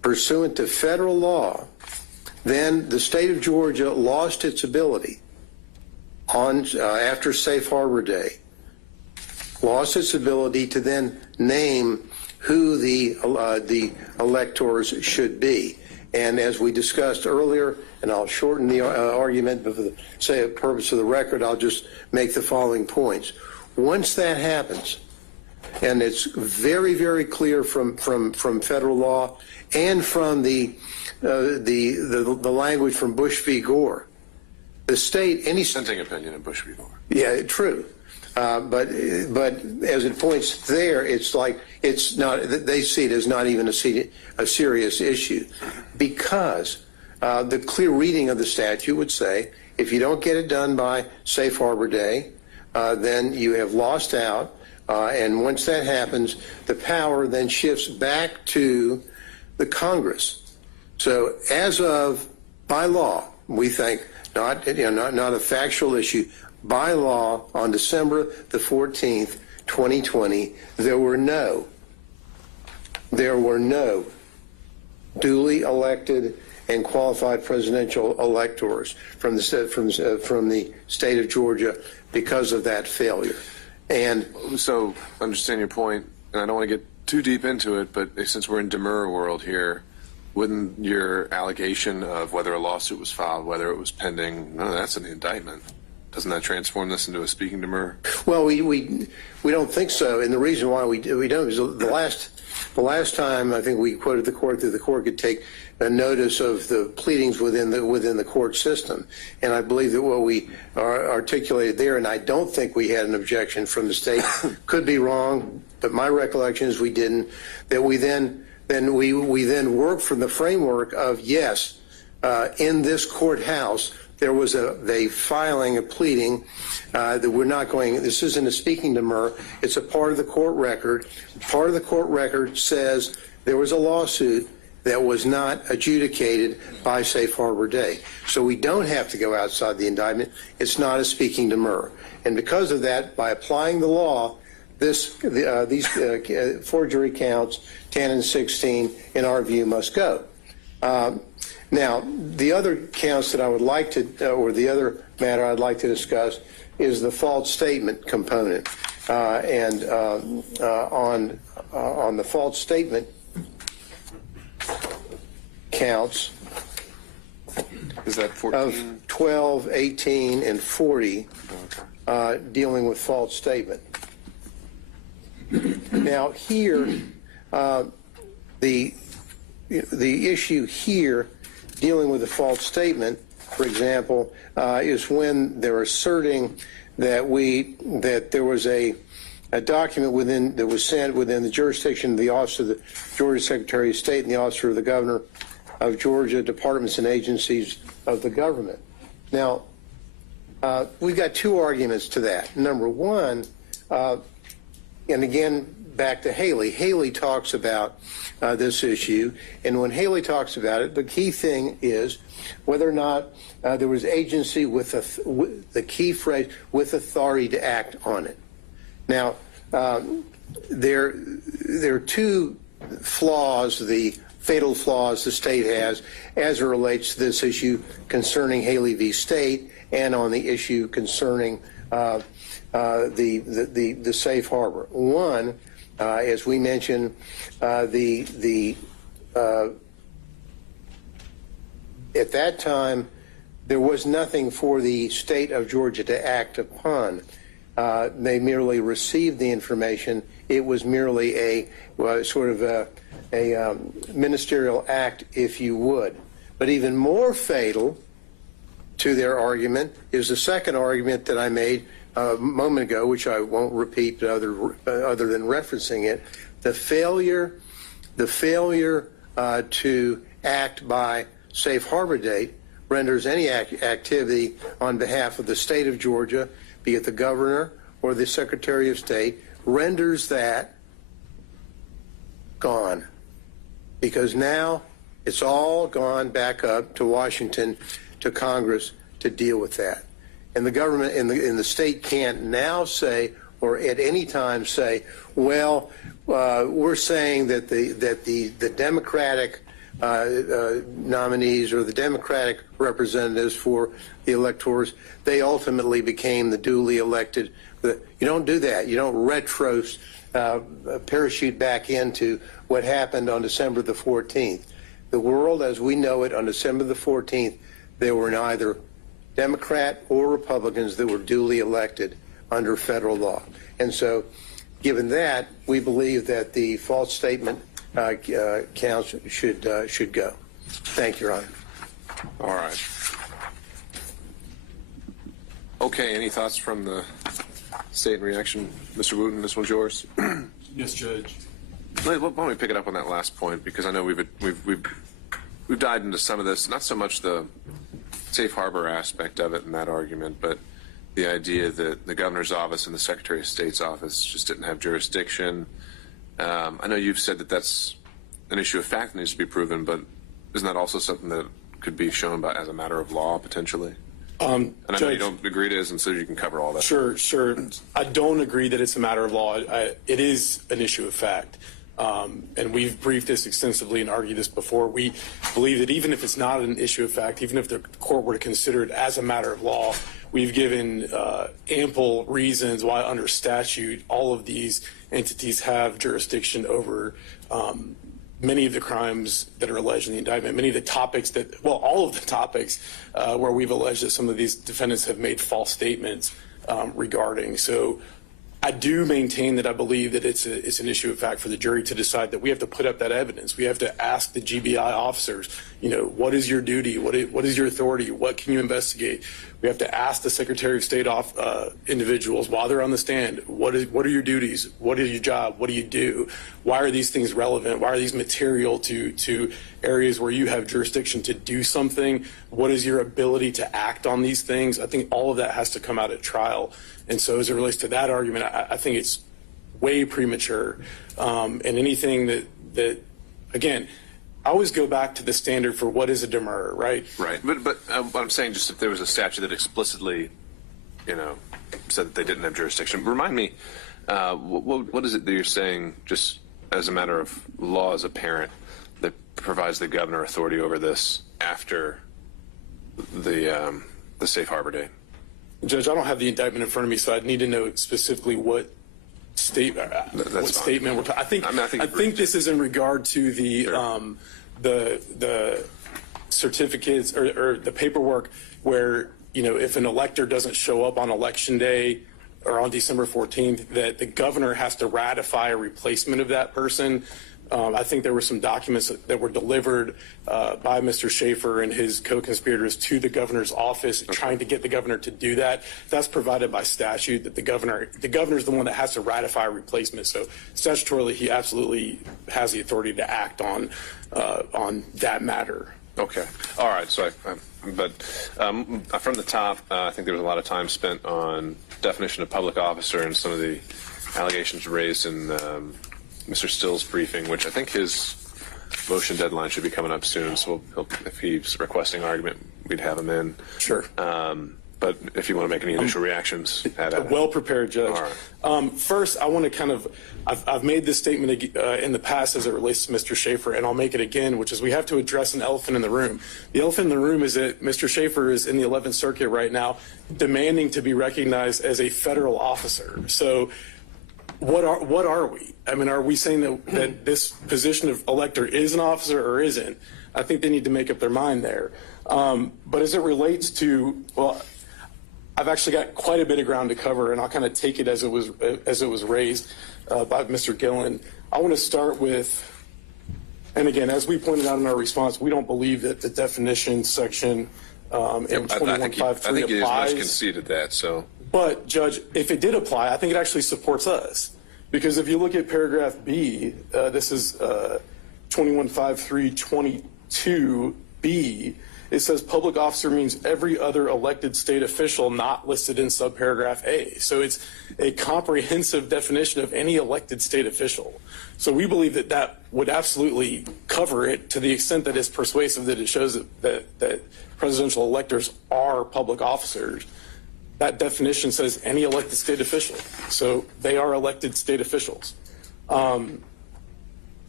pursuant to federal law, then the state of Georgia lost its ability on after Safe Harbor Day, lost its ability to then name who the electors should be. And as we discussed earlier, and I'll shorten the argument, but for the purpose of the record, I'll just make the following points. Once that happens, and it's very, very clear from federal law and from the language from Bush v. Gore, the state, any Dissenting opinion in Bush v. Gore. yeah, true. But as it points there, it's like it's not. They see it as not even a serious issue, because the clear reading of the statute would say if you don't get it done by Safe Harbor Day, then you have lost out. And once that happens, the power then shifts back to the Congress. So as of by law, we think not a factual issue. By law, on December the 14th, 2020, there were no duly elected and qualified presidential electors from the state of Georgia because of that failure. And so, understand your point, and I don't want to get too deep into it, but since we're in demurrer world here, wouldn't your allegation of whether a lawsuit was filed, whether it was pending, none of that's in the indictment? Doesn't that transform this into a speaking demurrer? Well, we don't think so, and the reason why we don't is the last time I think we quoted the court that the court could take a notice of the pleadings within the court system, and I believe that what we articulated there, and I don't think we had an objection from the state, could be wrong, but my recollection is we didn't. That we then worked from the framework of yes, in this courthouse. There was a filing, a pleading that we're not going, this isn't a speaking demurrer, it's a part of the court record. Part of the court record says there was a lawsuit that was not adjudicated by Safe Harbor Day. So we don't have to go outside the indictment. It's not a speaking demurrer. And because of that, by applying the law, these forgery counts, 10 and 16, in our view, must go. Now, the other counts that I would like to, or the other matter I'd like to discuss is the false statement component. And on the false statement counts is that 14? Of 12, 18, and 40 dealing with false statement. Now, here, the issue here dealing with a false statement, for example, is when they're asserting that there was a document that was sent within the jurisdiction of the Office of the Georgia Secretary of State and the Office of the Governor of Georgia, departments and agencies of the government. Now, we've got two arguments to that. Number one, and again, back to Haley. Haley talks about this issue, and when Haley talks about it, the key thing is whether or not there was agency with the key phrase, with authority to act on it. Now, there are two flaws, the fatal flaws the state has as it relates to this issue concerning Haley v. State and on the issue concerning the safe harbor. One, as we mentioned, at that time, there was nothing for the state of Georgia to act upon. They merely received the information. It was merely a ministerial act, if you would. But even more fatal to their argument is the second argument that I made a moment ago, which I won't repeat other than referencing it, the failure to act by safe harbor date renders any activity on behalf of the state of Georgia, be it the governor or the Secretary of State, renders that gone. Because now it's all gone back up to Washington, to Congress to deal with that. And the government and the state can't now say, or at any time say, well, we're saying that the Democratic nominees or the Democratic representatives for the electors, they ultimately became the duly elected. You don't do that. You don't parachute back into what happened on December the 14th. The world as we know it on December the 14th, there were neither Democrat or Republicans that were duly elected under federal law. And so, given that, we believe that the false statement counts should go. Thank you, Your Honor. All right. Okay, any thoughts from the state in reaction? Mr. Wooten, this one's yours. Yes, Judge. Why don't we pick it up on that last point, because I know we've dived into some of this, not so much the safe harbor aspect of it in that argument, but the idea that the governor's office and the Secretary of State's office just didn't have jurisdiction. I know you've said that that's an issue of fact that needs to be proven, but isn't that also something that could be shown as a matter of law potentially? And I know you don't agree it is, and so you can cover all that. Sure. I don't agree that it's a matter of law. It is an issue of fact. And we've briefed this extensively and argued this before. We believe that even if it's not an issue of fact, even if the court were to consider it as a matter of law, we've given ample reasons why under statute all of these entities have jurisdiction over many of the crimes that are alleged in the indictment, many of the topics all of the topics where we've alleged that some of these defendants have made false statements regarding. So I do maintain that I believe that it's an issue of fact for the jury to decide that we have to put up that evidence. We have to ask the GBI officers, what is your duty? What is your authority? What can you investigate? We have to ask the Secretary of State individuals while they're on the stand, what are your duties? What is your job? What do you do? Why are these things relevant? Why are these material to areas where you have jurisdiction to do something? What is your ability to act on these things? I think all of that has to come out at trial. And so as it relates to that argument, I think it's way premature. And anything that again, I always go back to the standard for what is a demurrer, right? Right. But I'm saying just if there was a statute that explicitly, said that they didn't have jurisdiction. Remind me, what is it that you're saying just as a matter of law as a parent that provides the governor authority over this after the safe harbor date? Judge, I don't have the indictment in front of me, so I'd need to know specifically what statement we're talking. I think this is in regard to the certificates or the paperwork where if an elector doesn't show up on election day or on December 14th, that the governor has to ratify a replacement of that person. I think there were some documents that were delivered by Mr. Schaefer and his co-conspirators to the governor's office, trying to get the governor to do that. That's provided by statute that the governor is the one that has to ratify a replacement. So statutorily, he absolutely has the authority to act on that matter. Okay. All right. So, from the top, I think there was a lot of time spent on definition of public officer and some of the allegations raised in Mr. Still's briefing, which I think his motion deadline should be coming up soon. So if he's requesting argument, we'd have him in. Sure. But if you want to make any initial reactions, well prepared, Judge. All right. First, I want to I've made this statement in the past as it relates to Mr. Schaefer, and I'll make it again, which is we have to address an elephant in the room. The elephant in the room is that Mr. Schaefer is in the 11th Circuit right now, demanding to be recognized as a federal officer. So what are we? I mean, are we saying that this position of elector is an officer or isn't? I think they need to make up their mind there. But as it relates to, I've actually got quite a bit of ground to cover, and I'll kind of take it as it was raised by Mr. Gillen. I want to start with, and again, as we pointed out in our response, we don't believe that the definition section in 2153 applies. I think he has much conceded that. So, but Judge, if it did apply, I think it actually supports us, because if you look at paragraph B, this is 215322B. It says public officer means every other elected state official not listed in subparagraph A. So it's a comprehensive definition of any elected state official. So we believe that would absolutely cover it to the extent that it's persuasive, that it shows that presidential electors are public officers. That definition says any elected state official. So they are elected state officials.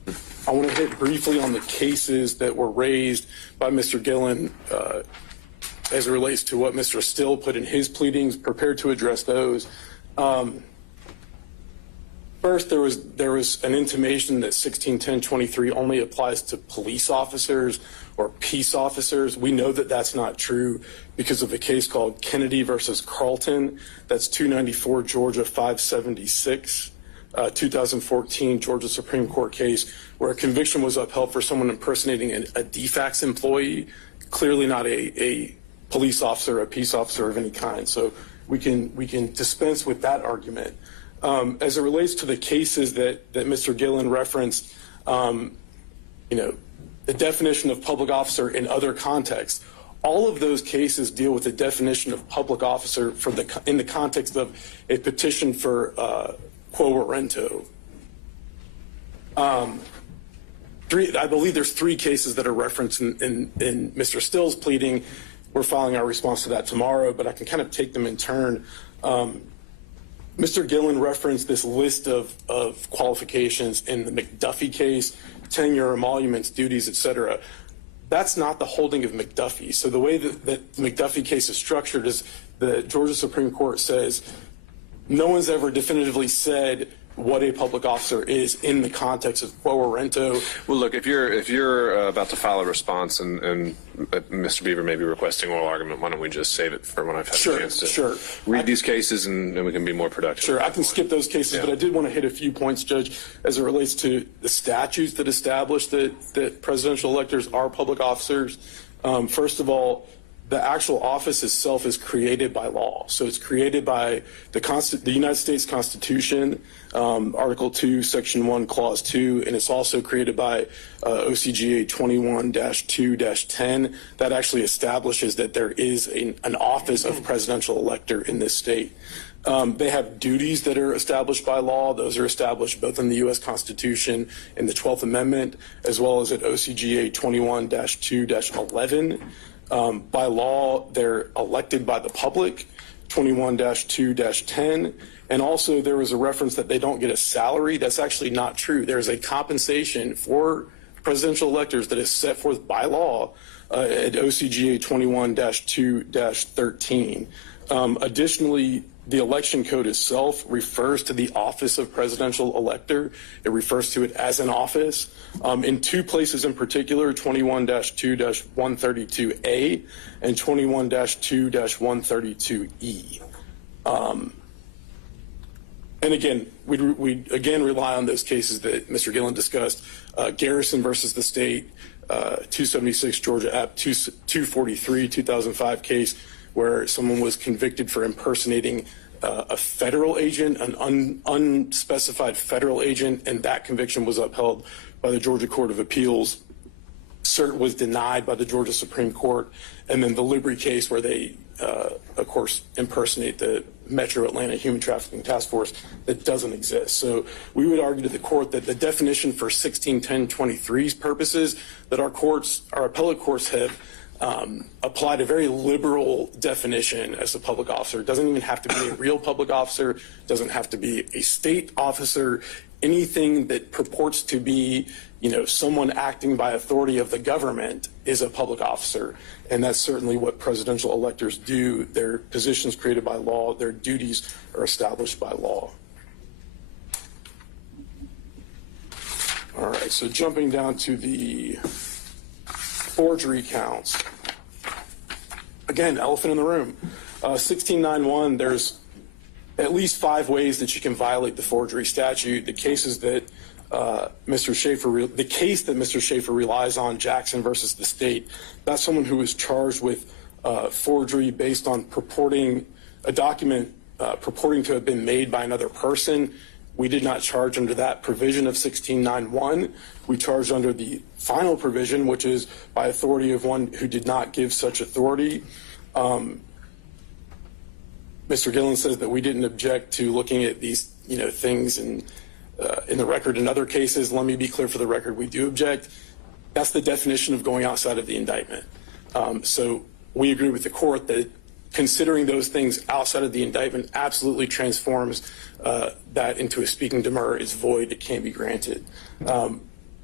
I want to hit briefly on the cases that were raised by Mr. Gillen as it relates to what Mr. Still put in his pleadings, prepared to address those. First, there was an intimation that 1610-23 only applies to police officers or peace officers. We know that that's not true because of a case called Kennedy versus Carlton. That's 294 Georgia 576, 2014 Georgia Supreme Court case where a conviction was upheld for someone impersonating a DFACS employee, clearly not a police officer, a peace officer of any kind. So we can dispense with that argument. As it relates to the cases that Mr. Gillen referenced, the definition of public officer in other contexts, all of those cases deal with the definition of public officer in the context of a petition for quo warranto. I believe there's 3 cases that are referenced in Mr. Still's pleading. We're filing our response to that tomorrow, but I can kind of take them in turn. Mr. Gillen referenced this list of qualifications in the McDuffie case, tenure, emoluments, duties, etc. That's not the holding of McDuffie. So the way that the McDuffie case is structured is the Georgia Supreme Court says no one's ever definitively said what a public officer is in the context of quo warranto. Well, look, if you're about to file a response and Mr. Beaver may be requesting oral argument, why don't we just save it for when I've had a chance to read these cases and we can be more productive. Sure, I can skip those cases, but I did want to hit a few points, Judge, as it relates to the statutes that establish that presidential electors are public officers. First of all, the actual office itself is created by law. So it's created by the United States Constitution, Article 2, Section 1, Clause 2, and it's also created by OCGA 21-2-10. That actually establishes that there is an office of presidential elector in this state. They have duties that are established by law. Those are established both in the U.S. Constitution and the 12th Amendment, as well as at OCGA 21-2-11. By law, they're elected by the public, 21-2-10. And also there was a reference that they don't get a salary. That's actually not true. There's a compensation for presidential electors that is set forth by law at OCGA 21-2-13. Additionally, the election code itself refers to the office of presidential elector. It refers to it as an office. In 2 places in particular, 21-2-132A and 21-2-132E. And again, we again rely on those cases that Mr. Gillen discussed. Garrison versus the state, 276 Georgia App 243, 2005 case where someone was convicted for impersonating a federal agent, an unspecified federal agent, and that conviction was upheld by the Georgia Court of Appeals. Cert was denied by the Georgia Supreme Court. And then the Libri case where they, of course, impersonate the Metro Atlanta Human Trafficking Task Force that doesn't exist. So we would argue to the court that the definition for 1610-23's purposes that our appellate courts have applied a very liberal definition as a public officer. It doesn't even have to be a real public officer, doesn't have to be a state officer, anything that purports to be, someone acting by authority of the government is a public officer. And that's certainly what presidential electors do. Their positions created by law, their duties are established by law. All right, so jumping down to the forgery counts. Again, elephant in the room. 1691, there's at least 5 ways that you can violate the forgery statute. The cases that Mr. Schaefer relies on, Jackson versus the state, that's someone who was charged with forgery based on purporting a document purporting to have been made by another person. We did not charge under that provision of 1691. We charged under the final provision, which is by authority of one who did not give such authority. Mr. Gillen says that we didn't object to looking at these, things in the record in other cases. Let me be clear for the record, we do object. That's the definition of going outside of the indictment. So we agree with the court that considering those things outside of the indictment absolutely transforms that into a speaking demur is void, it can't be granted.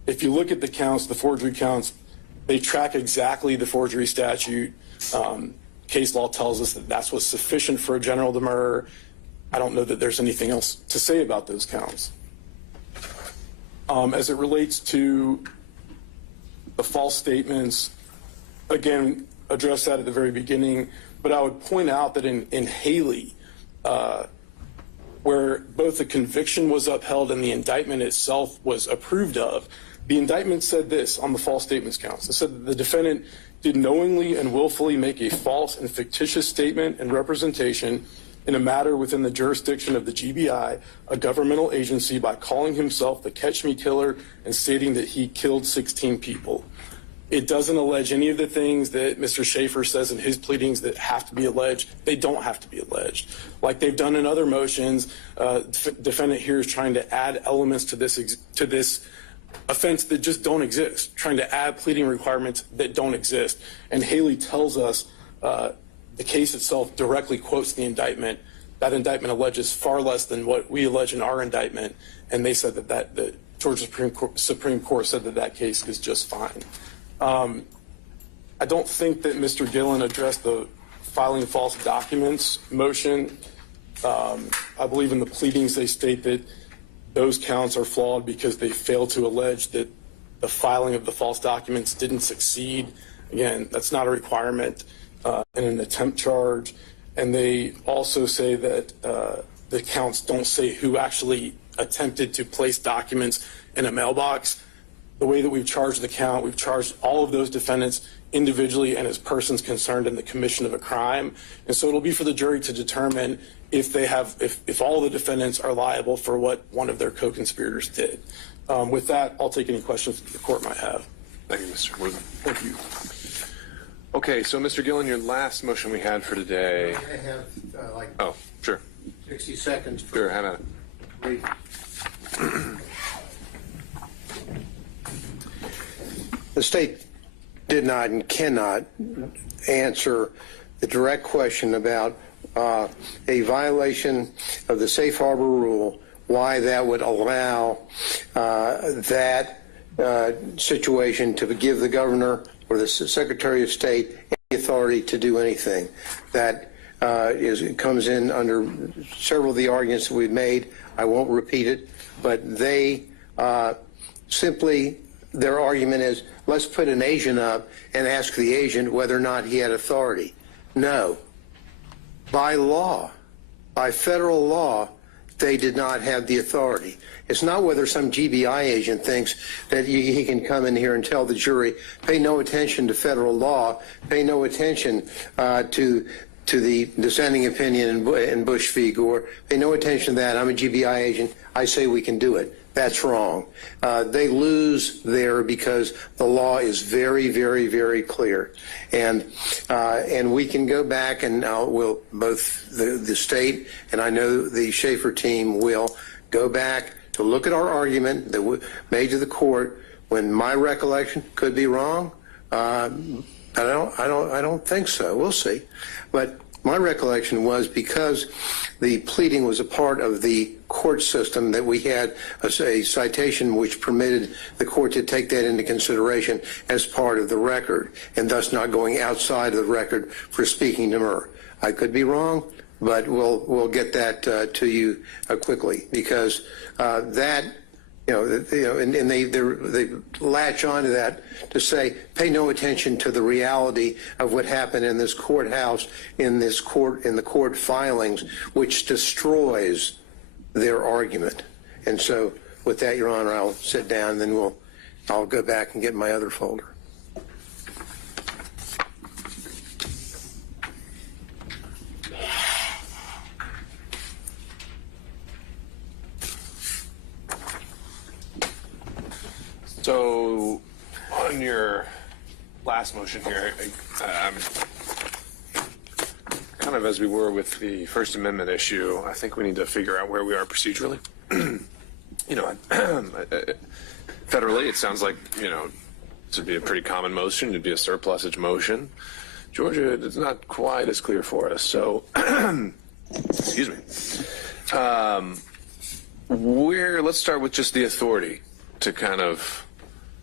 if you look at the counts, the forgery counts, they track exactly the forgery statute. Case law tells us that that's what's sufficient for a general demurrer. I don't know that there's anything else to say about those counts. As it relates to the false statements, again, addressed that at the very beginning, but I would point out that in Haley, where both the conviction was upheld and the indictment itself was approved of, the indictment said this on the false statements counts. It said that the defendant did knowingly and willfully make a false and fictitious statement and representation in a matter within the jurisdiction of the GBI, a governmental agency, by calling himself the Catch Me Killer and stating that he killed 16 people. It doesn't allege any of the things that Mr. Schaefer says in his pleadings that have to be alleged. They don't have to be alleged. Like they've done in other motions, defendant here is trying to add elements to this offense that just don't exist, trying to add pleading requirements that don't exist. And Haley tells us the case itself directly quotes the indictment. That indictment alleges far less than what we allege in our indictment, and they said that the Georgia Supreme Court said that that case is just fine. I don't think that Mr. Gillen addressed the filing false documents motion. I believe in the pleadings they state that those counts are flawed because they fail to allege that the filing of the false documents didn't succeed. Again, that's not a requirement in an attempt charge. And they also say that the counts don't say who actually attempted to place documents in a mailbox. The way that we've charged the count, we've charged all of those defendants individually and as persons concerned in the commission of a crime. And so it'll be for the jury to determine if they have, if all the defendants are liable for what one of their co-conspirators did. With that, I'll take any questions that the court might have. Thank you, Mr. Woodman. Thank you. Okay, so Mr. Gillen, your last motion we had for today. I have like Oh, sure. 60 seconds. Sure, have at it. Brief. The state did not and cannot answer the direct question about a violation of the safe harbor rule, why that would allow that situation to give the governor or the Secretary of State any authority to do anything. That comes in under several of the arguments that we've made. I won't repeat it, but they simply, their argument is, let's put an agent up and ask the agent whether or not he had authority. No. By law, by federal law, they did not have the authority. It's not whether some GBI agent thinks that he can come in here and tell the jury, pay no attention to federal law, pay no attention to the dissenting opinion in Bush v. Gore, pay no attention to that. I'm a GBI agent. I say we can do it. That's wrong. They lose there because the law is very, very, very clear. And we can go back and we'll, both the state and I know the Schaefer team will go back to look at our argument that we made to the court when my recollection could be wrong. I don't think so. We'll see. But my recollection was because the pleading was a part of the court system that we had a citation which permitted the court to take that into consideration as part of the record and thus not going outside of the record for speaking demur. I could be wrong, but we'll get that to you quickly because that. And they latch onto that to say, pay no attention to the reality of what happened in this courthouse, in the court filings, which destroys their argument. And so, with that, Your Honor, I'll sit down, and then I'll go back and get my other folder. So, on your last motion here, I'm kind of as we were with the First Amendment issue, I think we need to figure out where we are procedurally. Federally, it sounds like, this would be a pretty common motion. It'd be a surplusage motion. Georgia, it's not quite as clear for us. So, excuse me. Let's start with just the authority to kind of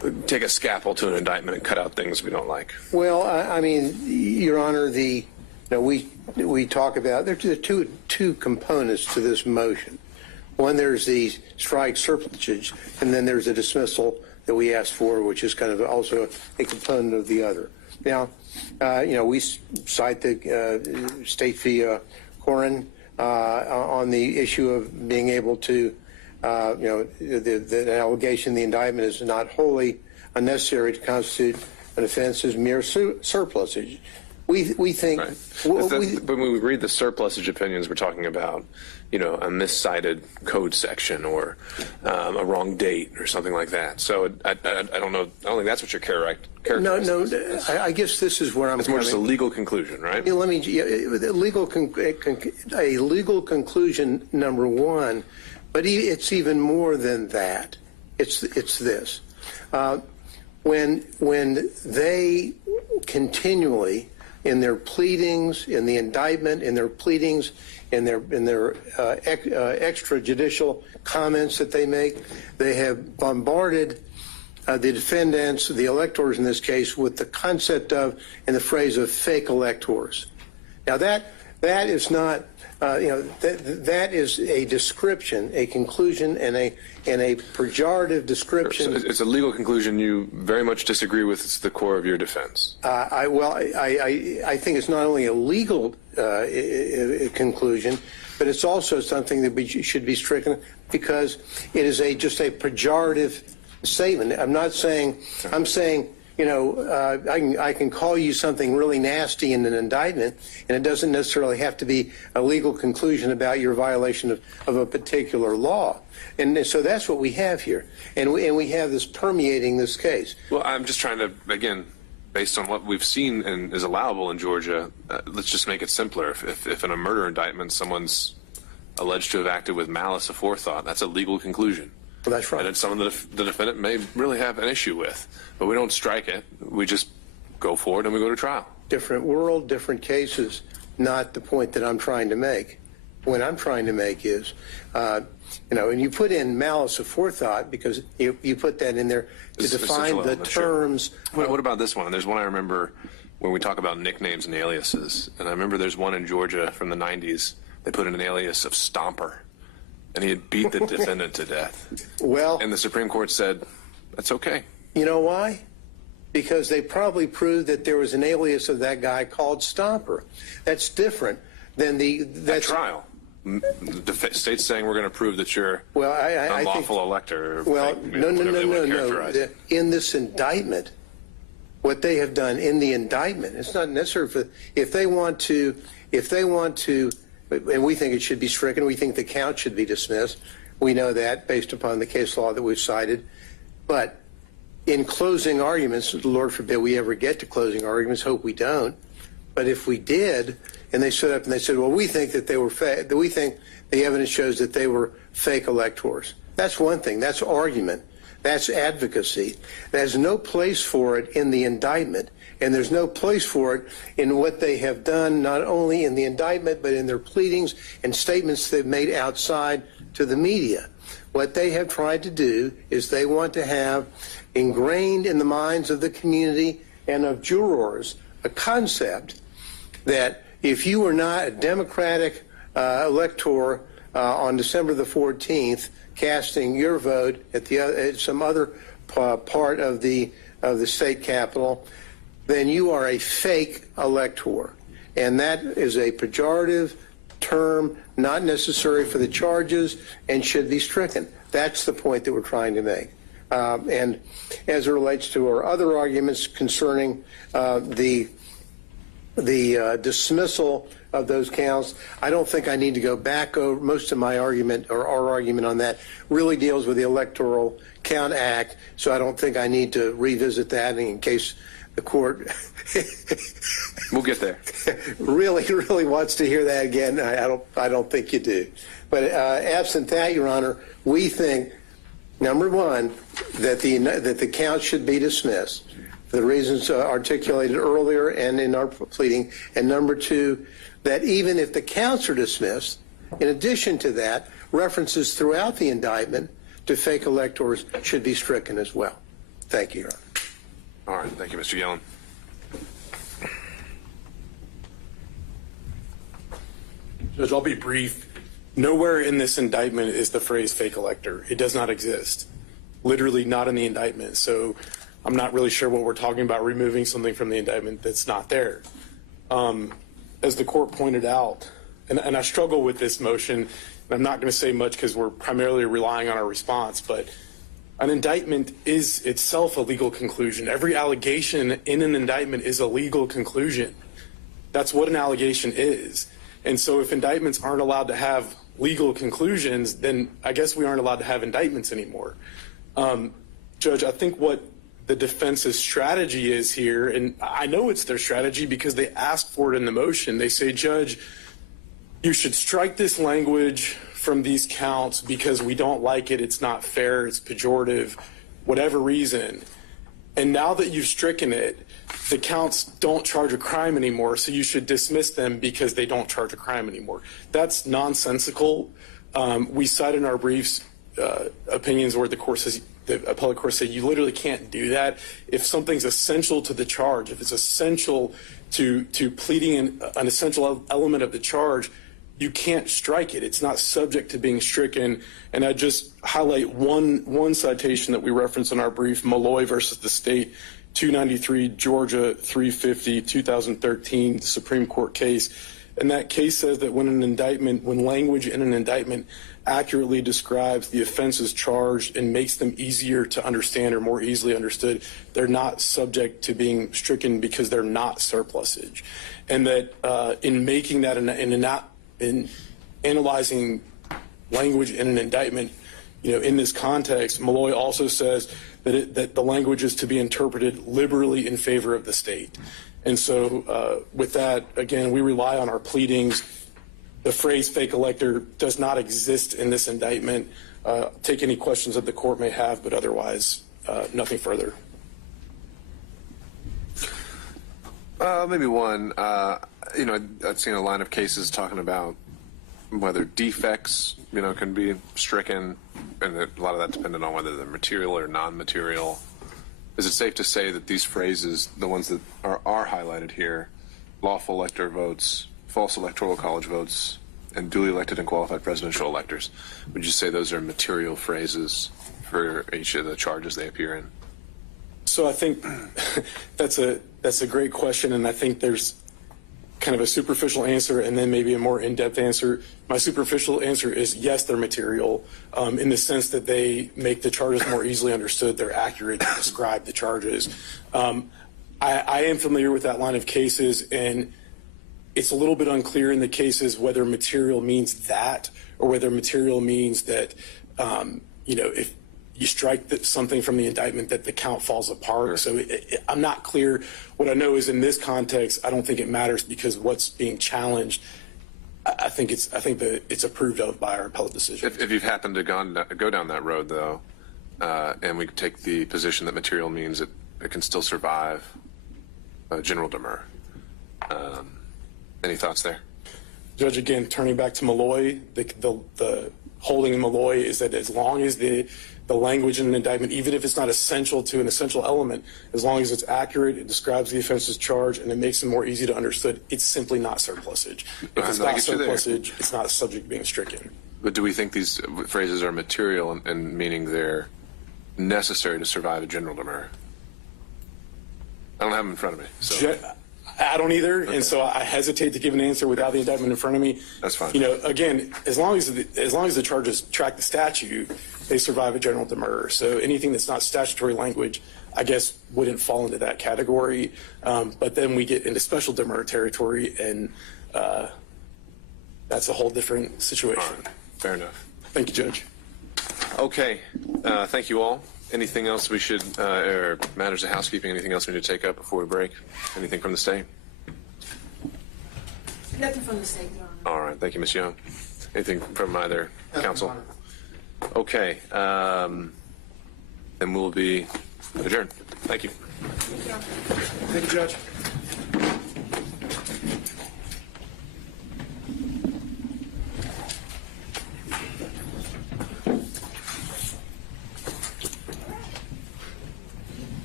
take a scalpel to an indictment and cut out things we don't like. Well, I mean, Your Honor, we talk about there are two components to this motion. One, there's the strike surplusage, and then there's a dismissal that we asked for, which is kind of also a component of the other. Now, we cite the State v. Corin on the issue of being able to, the allegation, the indictment is not wholly unnecessary to constitute an offense as mere surplusage. We think. Right. But when we read the surplusage opinions, we're talking about, a miscited code section or a wrong date or something like that. So I don't know. I don't think that's what you're characterizing. No. I guess this is where I'm. It's more just a legal conclusion, right? Let me. A legal conclusion, number one, but it's even more than that. It's this. When they continually, in their pleadings, in the indictment, in their pleadings, in their extrajudicial comments that they make, they have bombarded the defendants, the electors in this case, with the concept of and the phrase of fake electors. Now that is not, that is a description, a conclusion, and a pejorative description. So it's a legal conclusion you very much disagree with. It's the core of your defense. I think it's not only a legal conclusion, but it's also something that should be stricken because it is just a pejorative statement. I'm not saying. I'm saying. I can call you something really nasty in an indictment, and it doesn't necessarily have to be a legal conclusion about your violation of a particular law. And so that's what we have here. And we have this permeating this case. Well, I'm just trying to, again, based on what we've seen and is allowable in Georgia, let's just make it simpler. If in a murder indictment someone's alleged to have acted with malice aforethought, that's a legal conclusion. Well, that's right. And it's something that the defendant may really have an issue with. But we don't strike it. We just go forward and we go to trial. Different world, different cases, not the point that I'm trying to make. The point I'm trying to make is, and you put in malice aforethought because you put that in there to define the terms. Sure. What about this one? There's one I remember when we talk about nicknames and aliases. And I remember there's one in Georgia from the 90s. They put in an alias of Stomper. And he had beat the defendant to death. Well, and the Supreme Court said, that's okay. You know why? Because they probably proved that there was an alias of that guy called Stomper. That's different than that trial. The state's saying we're going to prove that you're an unlawful elector. Well, no. In this indictment, what they have done in the indictment, it's not necessary if they want to, and we think it should be stricken. We think the count should be dismissed. We know that based upon the case law that we've cited. But in closing arguments, Lord forbid we ever get to closing arguments, hope we don't. But if we did, and they stood up and they said, well, we think that they were fake, we think the evidence shows that they were fake electors. That's one thing. That's argument. That's advocacy. There's no place for it in the indictment. And there's no place for it in what they have done, not only in the indictment, but in their pleadings and statements they've made outside to the media. What they have tried to do is they want to have ingrained in the minds of the community and of jurors a concept that if you were not a Democratic elector on December the 14th, casting your vote at some other part of the state capitol, then you are a fake elector. And that is a pejorative term, not necessary for the charges, and should be stricken. That's the point that we're trying to make. And as it relates to our other arguments concerning the dismissal of those counts, I don't think I need to go back over most of my argument, or our argument on that really deals with the Electoral Count Act, so I don't think I need to revisit that in case the court we'll get there. really wants to hear that again. I don't think you do. But absent that, Your Honor, we think, number one, that the count should be dismissed for the reasons articulated earlier and in our pleading, and number two, that even if the counts are dismissed, in addition to that, references throughout the indictment to fake electors should be stricken as well. Thank you, Your Honor. All right. Thank you, Mr. Yellen. Judge, I'll be brief. Nowhere in this indictment is the phrase fake elector. It does not exist. Literally not in the indictment. So I'm not really sure what we're talking about, removing something from the indictment that's not there. As the court pointed out, and I struggle with this motion, and I'm not going to say much because we're primarily relying on our response, but an indictment is itself a legal conclusion. Every allegation in an indictment is a legal conclusion. That's what an allegation is. And so if indictments aren't allowed to have legal conclusions, then I guess we aren't allowed to have indictments anymore. Judge, I think what the defense's strategy is here, and I know it's their strategy because they asked for it in the motion. They say, Judge, you should strike this language from these counts because we don't like it, it's not fair, it's pejorative, whatever reason. And now that you've stricken it, the counts don't charge a crime anymore, so you should dismiss them because they don't charge a crime anymore. That's nonsensical. We cite in our briefs opinions where the court says, the appellate court said, you literally can't do that. If something's essential to the charge, if it's essential to pleading an essential element of the charge, you can't strike it. It's not subject to being stricken. And I just highlight one citation that we reference in our brief, Malloy versus the state, 293 Georgia 350 2013 Supreme Court case. And that case says that when language in an indictment accurately describes the offenses charged and makes them easier to understand or more easily understood, they're not subject to being stricken because they're not surplusage. And that in making that in analyzing language in an indictment, in this context, Malloy also says that the language is to be interpreted liberally in favor of the state. And so with that, again, we rely on our pleadings. The phrase fake elector does not exist in this indictment. Take any questions that the court may have, but otherwise, nothing further. Maybe one. I've seen a line of cases talking about whether defects, can be stricken, and a lot of that dependent on whether they're material or non-material. Is it safe to say that these phrases, the ones that are highlighted here, lawful elector votes, false electoral college votes, and duly elected and qualified presidential electors, would you say those are material phrases for each of the charges they appear in? So I think that's a great question, and I think there's kind of a superficial answer and then maybe a more in-depth answer. My superficial answer is yes, they're material in the sense that they make the charges more easily understood. They're accurate to describe the charges. I am familiar with that line of cases, and it's a little bit unclear in the cases whether material means that or whether material means that, if you strike something from the indictment that the count falls apart. So I'm not clear. What I know is in this context, I don't think it matters because what's being challenged, I think that it's approved of by our appellate decision. If you've happened to go down that road, though, and we take the position that material means it can still survive general demur. Any thoughts there? Judge, again, turning back to Malloy, the holding in Malloy is that as long as the language in an indictment, even if it's not essential to an essential element, as long as it's accurate, it describes the offense's charge, and it makes it more easy to understand, it's simply not surplusage. If it's not surplusage, it's not subject to being stricken. But do we think these phrases are material and meaning they're necessary to survive a general demur? I don't have them in front of me. So. I don't either, okay. And so I hesitate to give an answer without the indictment in front of me. That's fine. Again, as long as the charges track the statute, they survive a general demur. So anything that's not statutory language, I guess, wouldn't fall into that category. But then we get into special demur territory, and that's a whole different situation. All right. Fair enough. Thank you, Judge. Okay. Thank you all. Anything else we should, or matters of housekeeping, anything else we need to take up before we break? Anything from the state? Nothing from the state, Your Honor. All right. Thank you, Ms. Young. Anything from either counsel? Okay. Then we'll be adjourned. Thank you. Thank you, Judge.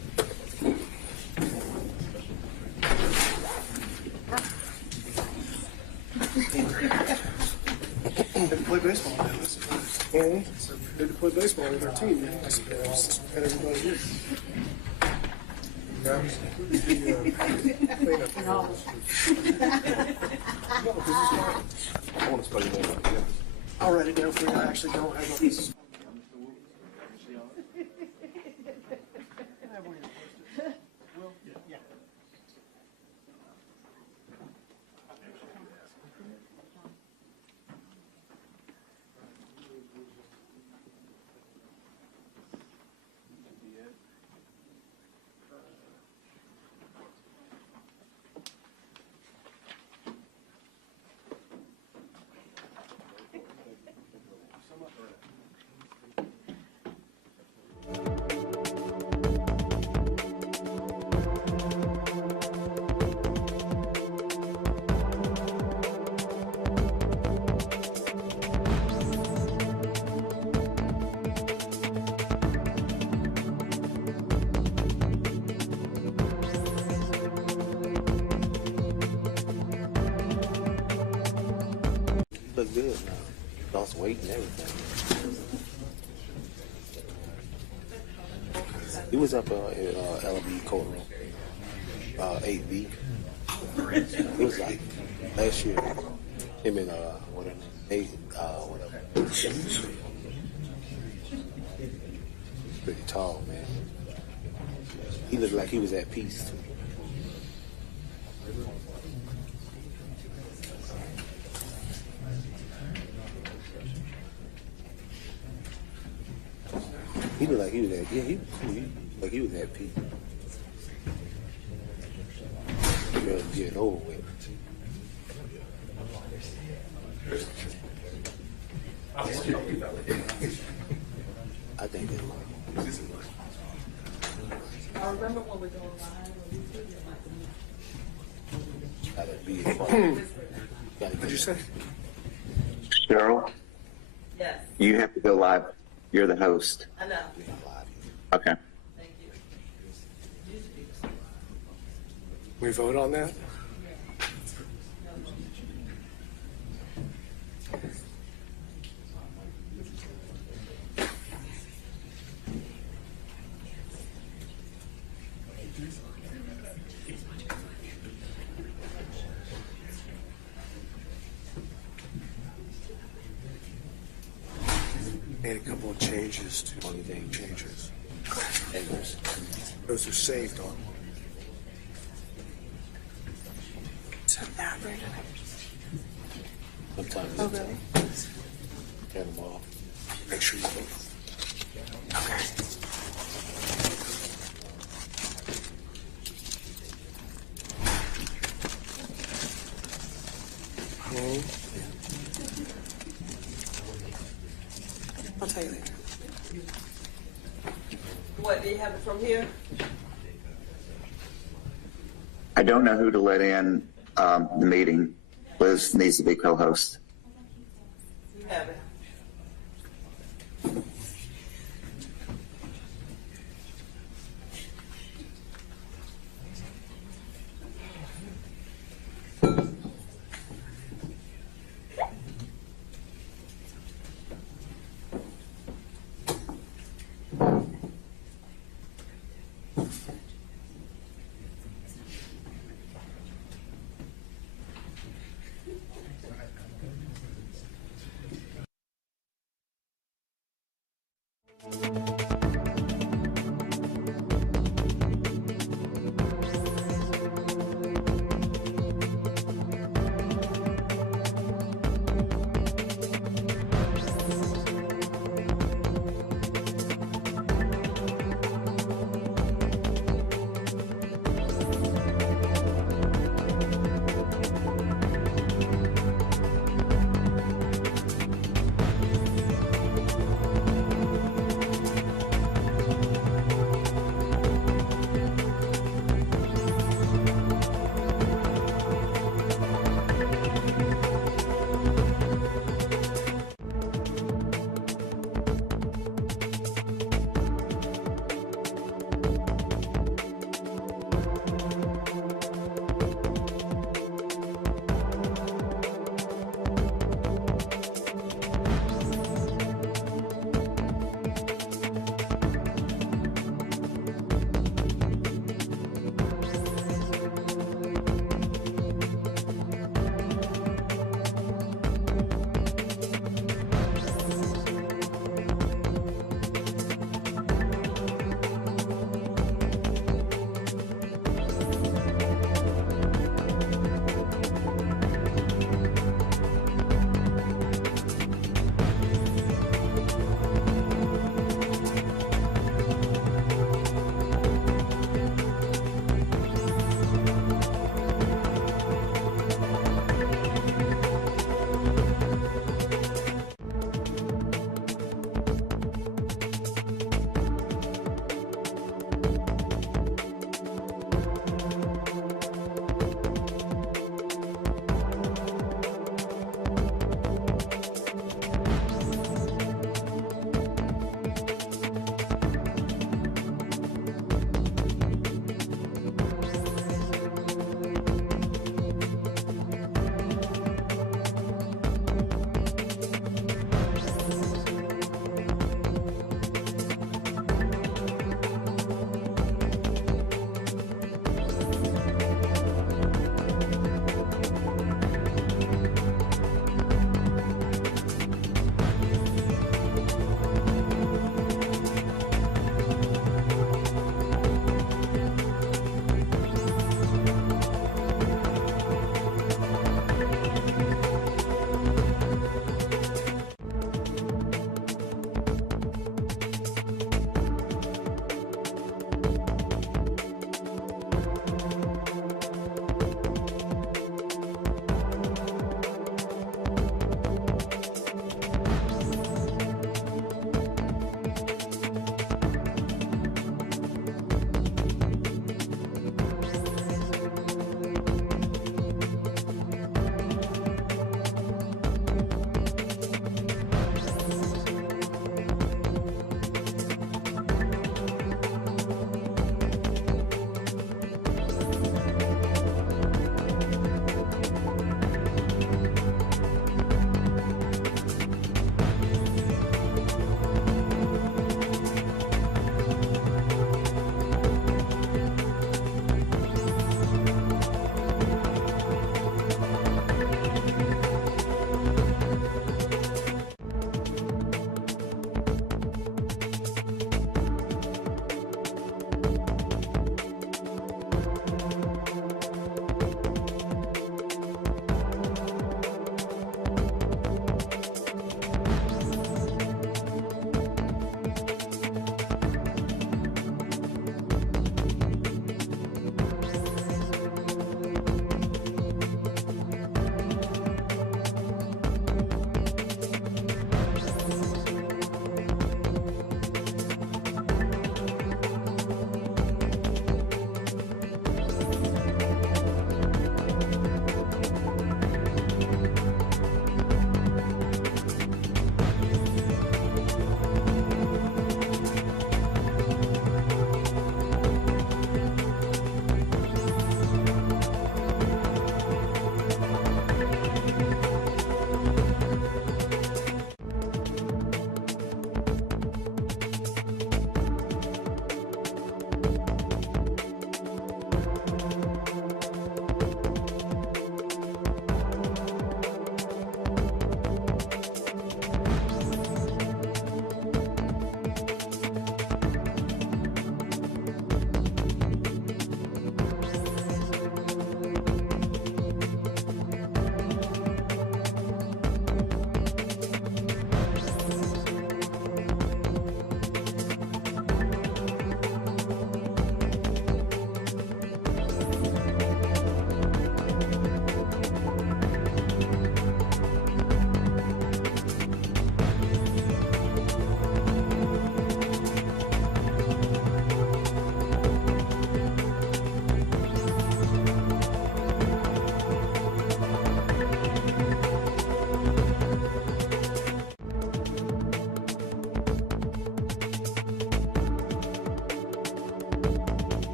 Had to play baseball. Had to play baseball with our team. I had everybody here. I want to spell your name out. Yeah. I'll write it down for you. I actually don't have a Look good now. Lost weight and everything. He was up in LB courtroom, 8B. It was like last year. Him and whatever. Whatever. Pretty tall, man. He looked like he was at peace. He looked like he was at, yeah, he like he was at peace. Ready to get over with. I think it was. I remember when we go live, Gotta be. What'd you say? Cheryl, yes, you have to go live. You're the host. I know, Okay. thank you. We vote on that? Made a couple of changes to only thing changes. Those are saved on. Sometimes turn them off. Make sure you vote. Okay. I'll tell you later. What, do you have it from here? I don't know who to let in the meeting. Liz needs to be co-host. You have it.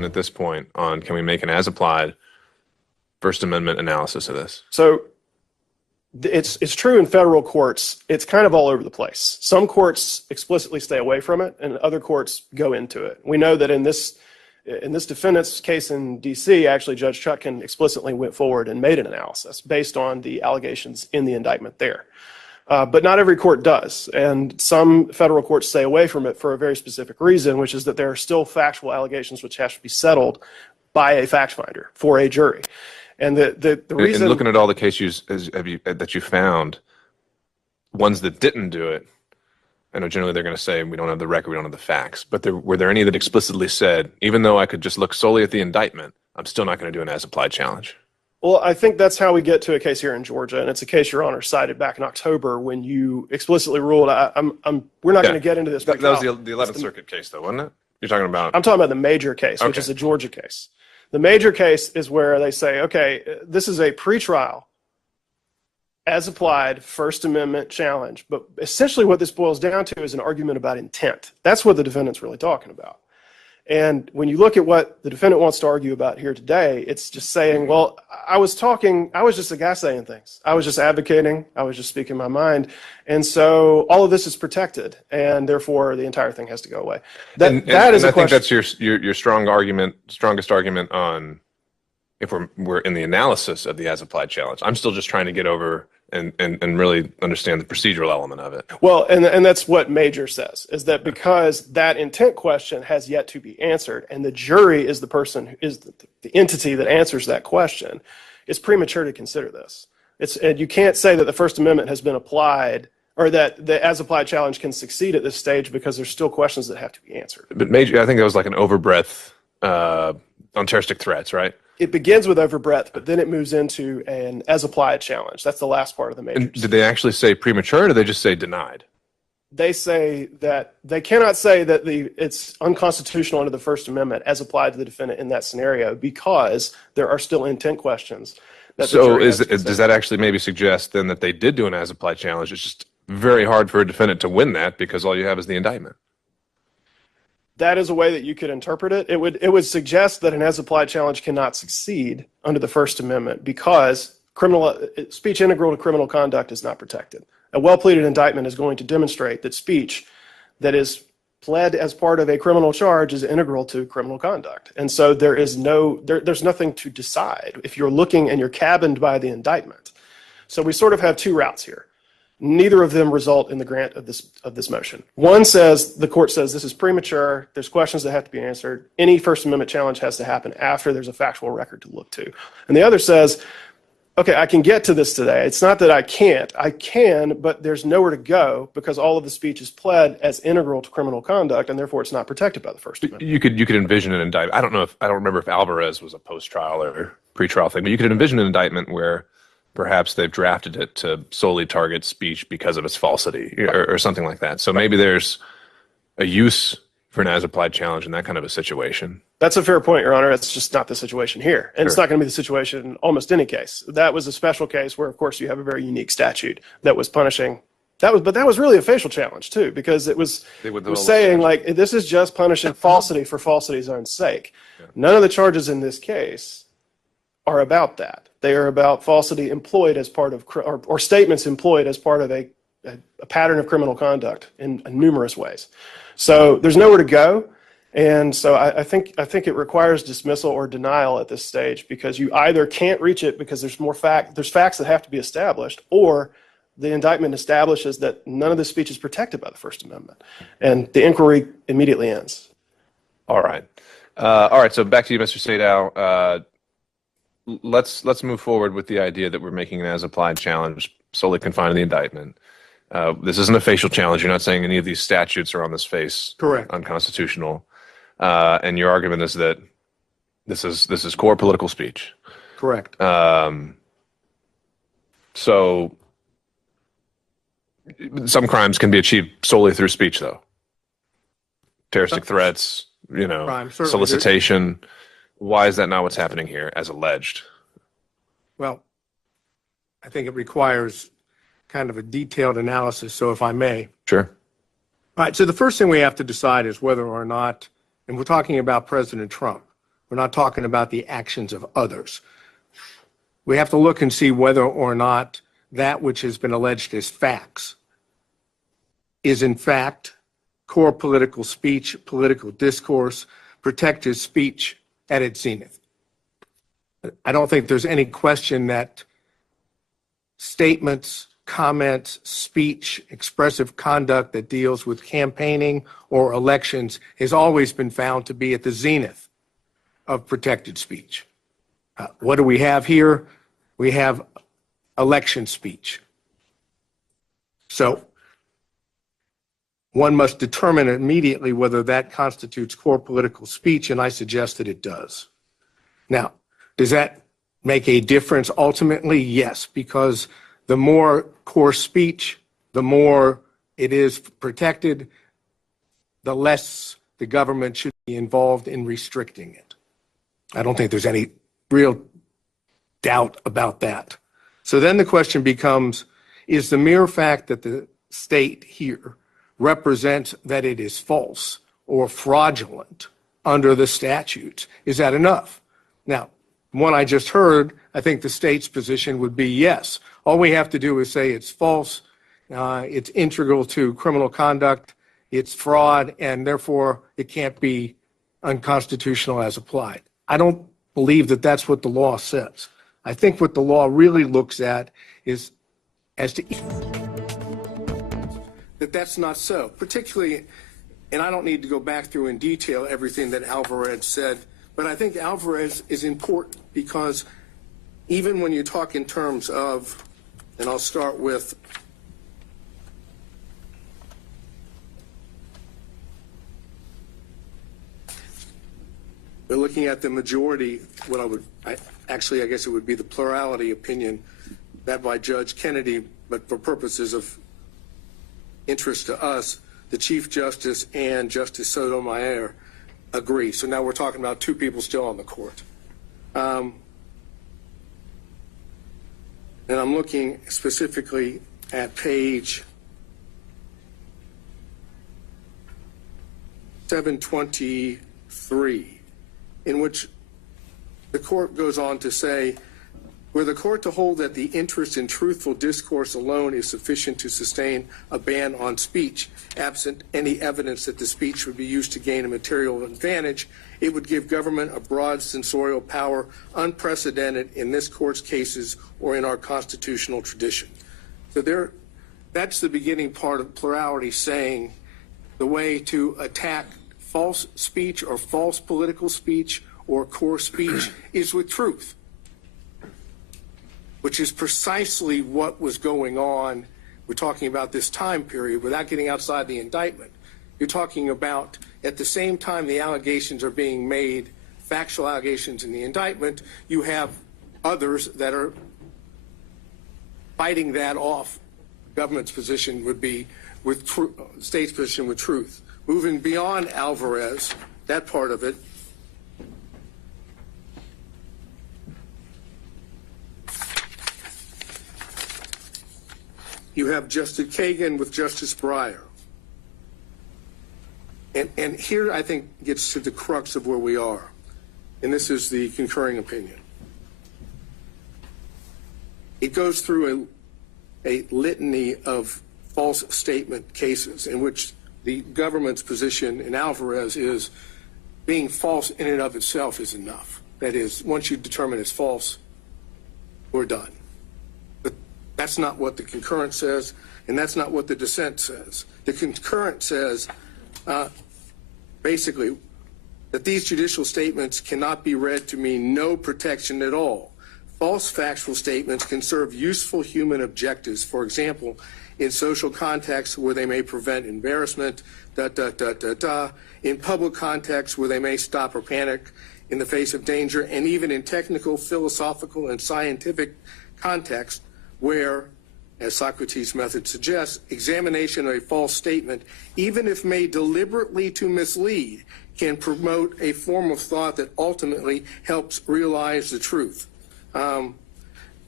position at this point on can we make an as-applied First Amendment analysis of this? So it's true in federal courts. It's kind of all over the place. Some courts explicitly stay away from it, and other courts go into it. We know that in this defendant's case in D.C., actually Judge Chutkan explicitly went forward and made an analysis based on the allegations in the indictment there. But not every court does, and some federal courts stay away from it for a very specific reason, which is that there are still factual allegations which have to be settled by a fact finder for a jury. And the reason... And looking at all the cases that you found, ones that didn't do it, I know generally they're going to say we don't have the record, we don't have the facts, but were there any that explicitly said, even though I could just look solely at the indictment, I'm still not going to do an as-applied challenge? Well, I think that's how we get to a case here in Georgia, and it's a case Your Honor cited back in October when you explicitly ruled. We're not going to get into this. That was the 11th Circuit case, though, wasn't it? You're talking about? I'm talking about the major case, which is a Georgia case. The major case is where they say, okay, this is a pretrial, as applied First Amendment challenge, but essentially what this boils down to is an argument about intent. That's what the defendant's really talking about. And when you look at what the defendant wants to argue about here today, it's just saying, well, I was just a guy saying things. I was just advocating. I was just speaking my mind. And so all of this is protected, and therefore the entire thing has to go away. That is a question. I think that's your strongest argument on if we're in the analysis of the as-applied challenge. I'm still just trying to get over and really understand the procedural element of it. Well, and that's what Major says, is that because that intent question has yet to be answered, and the jury is the person, is the entity that answers that question, it's premature to consider this. And you can't say that the First Amendment has been applied, or that the as-applied challenge can succeed at this stage because there's still questions that have to be answered. But Major, I think that was like an overbreadth on terroristic threats, right? It begins with overbreadth, but then it moves into an as-applied challenge. That's the last part of the Major. And did they actually say premature, or did they just say denied? They say that they cannot say that it's unconstitutional under the First Amendment as applied to the defendant in that scenario because there are still intent questions. So does that actually maybe suggest then that they did do an as-applied challenge? It's just very hard for a defendant to win that because all you have is the indictment. That is a way that you could interpret it. It would suggest that an as-applied challenge cannot succeed under the First Amendment because speech integral to criminal conduct is not protected. A well-pleaded indictment is going to demonstrate that speech that is pled as part of a criminal charge is integral to criminal conduct. And so there's nothing to decide if you're looking and you're cabined by the indictment. So we sort of have two routes here. Neither of them result in the grant of this motion. One says, the court says this is premature, there's questions that have to be answered, any First Amendment challenge has to happen after there's a factual record to look to. And the other says, okay, I can get to this today. It's not that I can't. I can, but there's nowhere to go because all of the speech is pled as integral to criminal conduct, and therefore it's not protected by the First Amendment. You could envision an indictment. I don't remember if Alvarez was a post-trial or pre-trial thing, but you could envision an indictment where perhaps they've drafted it to solely target speech because of its falsity or something like that. So maybe there's a use for an as-applied challenge in that kind of a situation. That's a fair point, Your Honor. That's just not the situation here. And It's not going to be the situation in almost any case. That was a special case where, of course, you have a very unique statute that was punishing. But that was really a facial challenge, too, because it was saying, like, this is just punishing falsity for falsity's own sake. Yeah. None of the charges in this case are about that. They are about falsity employed as part of, or statements employed as part of a pattern of criminal conduct in numerous ways. So there's nowhere to go. And so I think it requires dismissal or denial at this stage because you either can't reach it because there's facts that have to be established, or the indictment establishes that none of this speech is protected by the First Amendment. And the inquiry immediately ends. All right. So back to you, Mr. Sadow. Let's move forward with the idea that we're making an as-applied challenge solely confined to the indictment. This isn't a facial challenge. You're not saying any of these statutes are on this face unconstitutional. And your argument is that this is core political speech. Correct. So some crimes can be achieved solely through speech, though. Terroristic threats, solicitation. Why is that not what's happening here, as alleged? Well, I think it requires kind of a detailed analysis, so if I may. Sure. All right, so the first thing we have to decide is whether or not, and we're talking about President Trump, We're not talking about the actions of others. We have to look and see whether or not that which has been alleged as facts is in fact core political speech, political discourse, protected speech at its zenith. I don't think there's any question that statements, comments, speech, expressive conduct that deals with campaigning or elections has always been found to be at the zenith of protected speech. What do we have here? We have election speech. So one must determine immediately whether that constitutes core political speech, and I suggest that it does. Now, does that make a difference ultimately? Yes, because the more core speech, the more it is protected, the less the government should be involved in restricting it. I don't think there's any real doubt about that. So then the question becomes, is the mere fact that the state here represents that it is false or fraudulent under the statutes, is that enough? Now, one I just heard, I think the state's position would be yes. All we have to do is say it's false, it's integral to criminal conduct, it's fraud, and therefore it can't be unconstitutional as applied. I don't believe that that's what the law says. I think what the law really looks at is as to that that's not so, particularly, and I don't need to go back through in detail everything that Alvarez said, but I think Alvarez is important because even when you talk in terms of, and I'll start with we're looking at the majority, I guess it would be the plurality opinion that by Judge Kennedy, but for purposes of interest to us, the Chief Justice and Justice Sotomayor agree. So now we're talking about two people still on the court. And I'm looking specifically at page 723, in which the court goes on to say, were the court to hold that the interest in truthful discourse alone is sufficient to sustain a ban on speech, absent any evidence that the speech would be used to gain a material advantage, it would give government a broad censorial power unprecedented in this court's cases or in our constitutional tradition. So that's the beginning part of plurality, saying the way to attack false speech or false political speech or core speech is with truth, which is precisely what was going on. We're talking about this time period without getting outside the indictment. You're talking about at the same time the allegations are being made, factual allegations in the indictment, you have others that are fighting that off. Government's position would be with state's position with truth. Moving beyond Alvarez, that part of it, you have Justice Kagan with Justice Breyer. And here I think gets to the crux of where we are. And this is the concurring opinion. It goes through a litany of false statement cases in which the government's position in Alvarez is being false in and of itself is enough. That is, once you determine it's false, we're done. But that's not what the concurrent says, and that's not what the dissent says. The concurrent says, basically, that these judicial statements cannot be read to mean no protection at all. False factual statements can serve useful human objectives, for example, in social contexts where they may prevent embarrassment, in public contexts where they may stop or panic in the face of danger, and even in technical, philosophical, and scientific contexts where, as Socrates' method suggests, examination of a false statement, even if made deliberately to mislead, can promote a form of thought that ultimately helps realize the truth.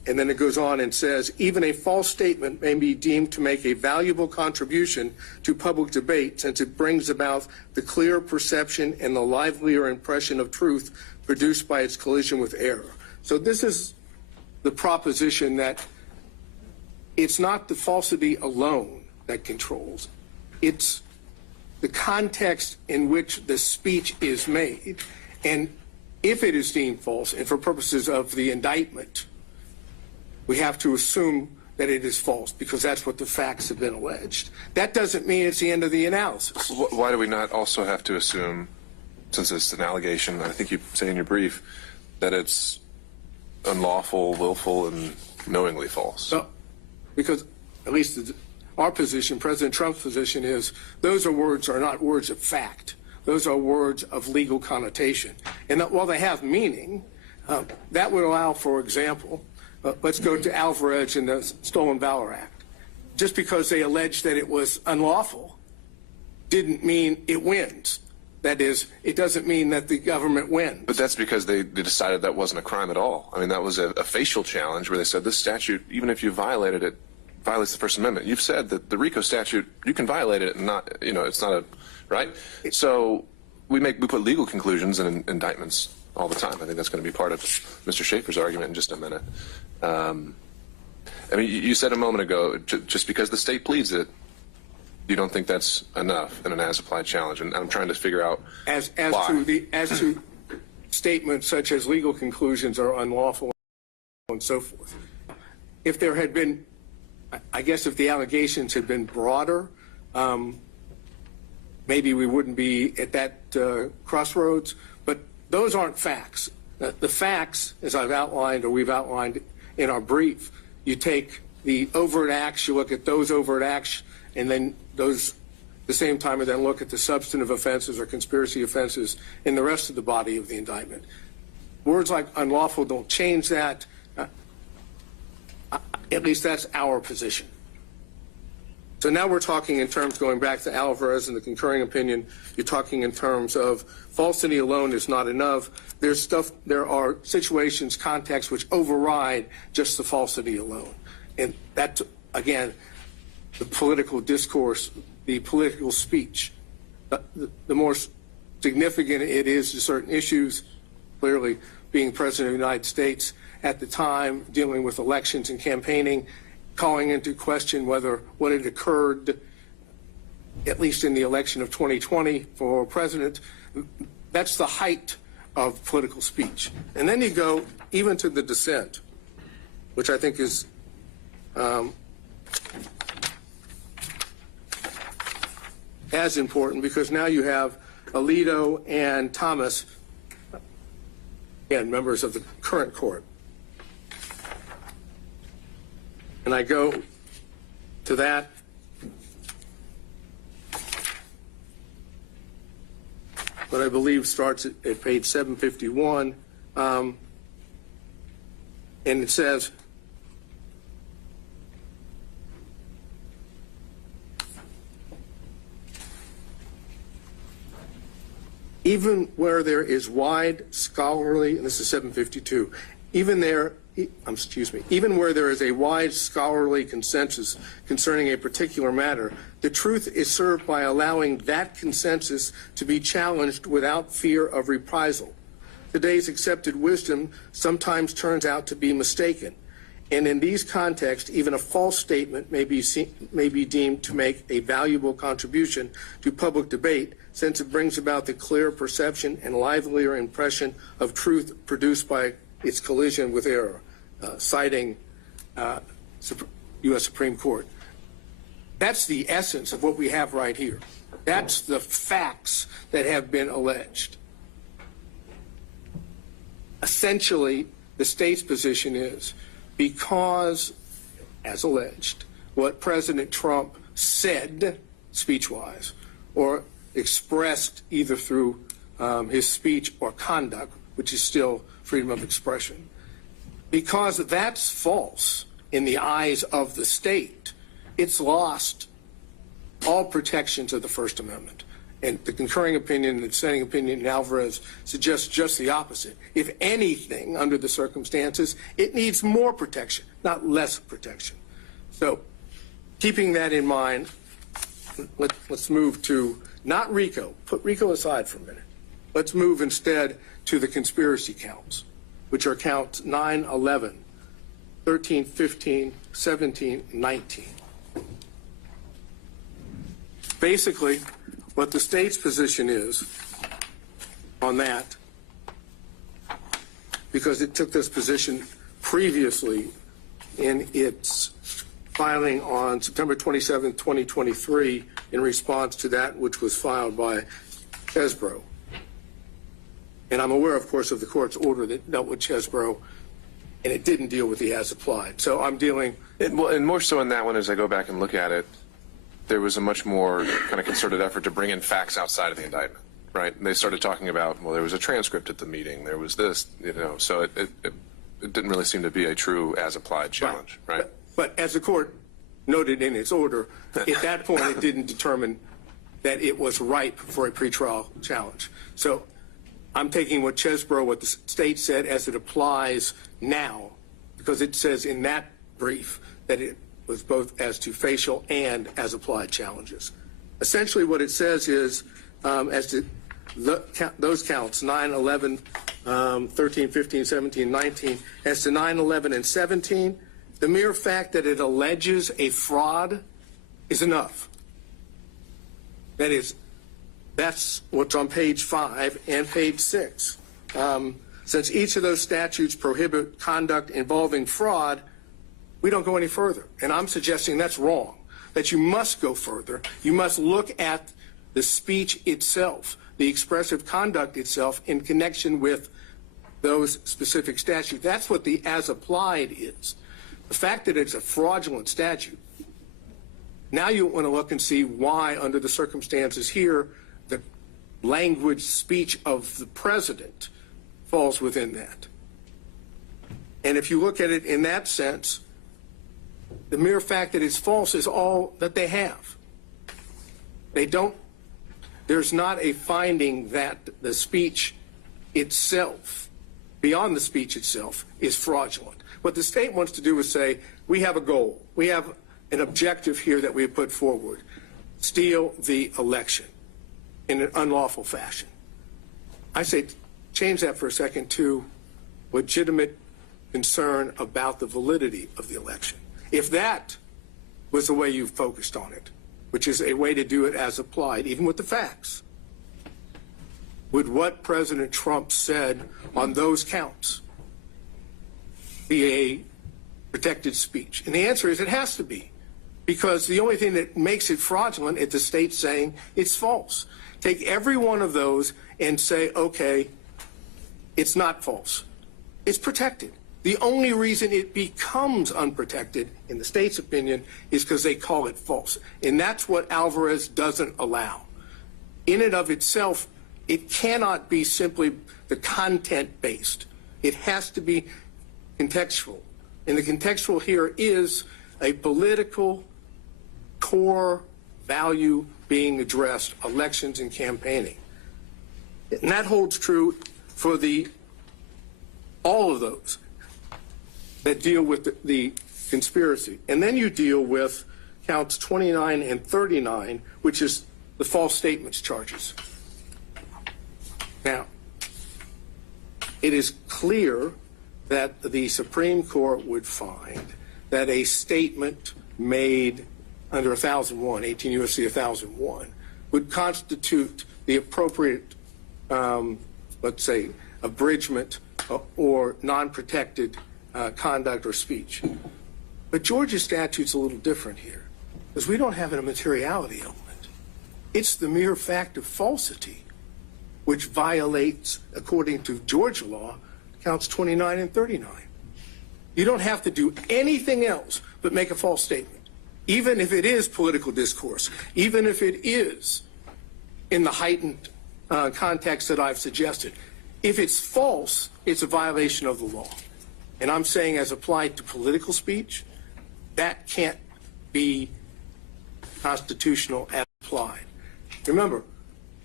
and then it goes on and says, even a false statement may be deemed to make a valuable contribution to public debate since it brings about the clear perception and the livelier impression of truth produced by its collision with error. So this is the proposition that it's not the falsity alone that controls. It's the context in which the speech is made. And if it is deemed false, and for purposes of the indictment, we have to assume that it is false because that's what the facts have been alleged. That doesn't mean it's the end of the analysis. Why do we not also have to assume, since it's an allegation, I think you say in your brief, that it's unlawful, willful, and knowingly false? So, because at least our position, President Trump's position is those are not words of fact. Those are words of legal connotation. And while they have meaning, that would allow, for example, let's go to Alvarez and the Stolen Valor Act. Just because they alleged that it was unlawful didn't mean it wins. That is, it doesn't mean that the government wins. But that's because they decided that wasn't a crime at all. I mean, that was a facial challenge where they said this statute, even if you violated it, violates the First Amendment. You've said that the RICO statute, you can violate it and not, it's not a, right? So we put legal conclusions in indictments all the time. I think that's going to be part of Mr. Schaefer's argument in just a minute. I mean, you said a moment ago, just because the state pleads it, you don't think that's enough in an as-applied challenge, and I'm trying to figure out as why. to statements such as legal conclusions are unlawful and so forth. If there had been, I guess, if the allegations had been broader, maybe we wouldn't be at that crossroads. But those aren't facts. The facts, as I've outlined or we've outlined in our brief, you take the overt acts, you look at those overt acts, and then those at the same time, and then look at the substantive offenses or conspiracy offenses in the rest of the body of the indictment. Words like unlawful don't change that. At least that's our position. So now we're talking in terms, going back to Alvarez and the concurring opinion, you're talking in terms of falsity alone is not enough. There are situations, contexts which override just the falsity alone. And that, again, the political discourse, the political speech, the more significant it is to certain issues, clearly being President of the United States at the time, dealing with elections and campaigning, calling into question whether what had occurred, at least in the election of 2020 for president, that's the height of political speech. And then you go even to the dissent, which I think is as important, because now you have Alito and Thomas, again, members of the current court. And I go to that. What I believe starts at page 751. And it says, even where there is wide scholarly, and this is 752, even where there is a wide scholarly consensus concerning a particular matter, the truth is served by allowing that consensus to be challenged without fear of reprisal. Today's accepted wisdom sometimes turns out to be mistaken, and in these contexts, even a false statement may be deemed to make a valuable contribution to public debate, since it brings about the clear perception and livelier impression of truth produced by its collision with error, citing U.S. Supreme Court. That's the essence of what we have right here. That's the facts that have been alleged. Essentially, the state's position is because, as alleged, what President Trump said speech-wise or expressed either through his speech or conduct, which is still freedom of expression, because that's false in the eyes of the state, it's lost all protections of the First Amendment. And the concurring opinion and the dissenting opinion in Alvarez suggests just the opposite. If anything, under the circumstances, it needs more protection, not less protection. So keeping that in mind, let's move to not RICO. Put RICO aside for a minute. Let's move instead to the conspiracy counts, which are counts 9, 11, 13, 15, 17, 19. Basically, what the state's position is on that, because it took this position previously in its filing on September 27, 2023, in response to that which was filed by Chesbrough. And I'm aware, of course, of the court's order that dealt with Chesbrough, and it didn't deal with the as applied. So I'm dealing. And more so in that one, as I go back and look at it, there was a much more kind of concerted effort to bring in facts outside of the indictment, right? And they started talking about, well, there was a transcript at the meeting, there was this, so it didn't really seem to be a true as applied challenge, right? But as the court noted in its order, at that point it didn't determine that it was ripe for a pretrial challenge. So I'm taking what Chesbrough, what the state said as it applies now, because it says in that brief that it was both as to facial and as applied challenges. Essentially what it says is, as to those counts, 9, 11, 13, 15, 17, 19, as to 9, 11, and 17, the mere fact that it alleges a fraud is enough. That is, that's what's on page 5 and page 6. Since each of those statutes prohibit conduct involving fraud, we don't go any further. And I'm suggesting that's wrong, that you must go further. You must look at the speech itself, the expressive conduct itself in connection with those specific statutes. That's what the as applied is. The fact that it's a fraudulent statute, now you want to look and see why, under the circumstances here, the language speech of the president falls within that. And if you look at it in that sense, the mere fact that it's false is all that they have. There's not a finding that the speech itself, beyond the speech itself, is fraudulent. What the state wants to do is say, we have a goal. We have an objective here that we have put forward. Steal the election in an unlawful fashion. I say change that for a second to legitimate concern about the validity of the election. If that was the way you focused on it, which is a way to do it as applied, even with the facts, would what President Trump said on those counts be a protected speech? And the answer is it has to be, because the only thing that makes it fraudulent is the state saying it's false. Take every one of those and say, okay, it's not false. It's protected. The only reason it becomes unprotected, in the state's opinion, is because they call it false. And that's what Alvarez doesn't allow. In and of itself, it cannot be simply the content-based. It has to be contextual. And the contextual here is a political core value being addressed, elections and campaigning. And that holds true for all of those that deal with the conspiracy. And then you deal with counts 29 and 39, which is the false statements charges. Now, it is clear that the Supreme Court would find that a statement made under 1001, 18 U.S.C. 1001, would constitute the appropriate, let's say, abridgment or non-protected conduct or speech. But Georgia's statute's a little different here, because we don't have a materiality element. It's the mere fact of falsity, which violates, according to Georgia law, counts 29 and 39. You don't have to do anything else but make a false statement, even if it is political discourse, even if it is in the heightened context that I've suggested. If it's false, it's a violation of the law. And I'm saying, as applied to political speech, that can't be constitutional as applied. Remember,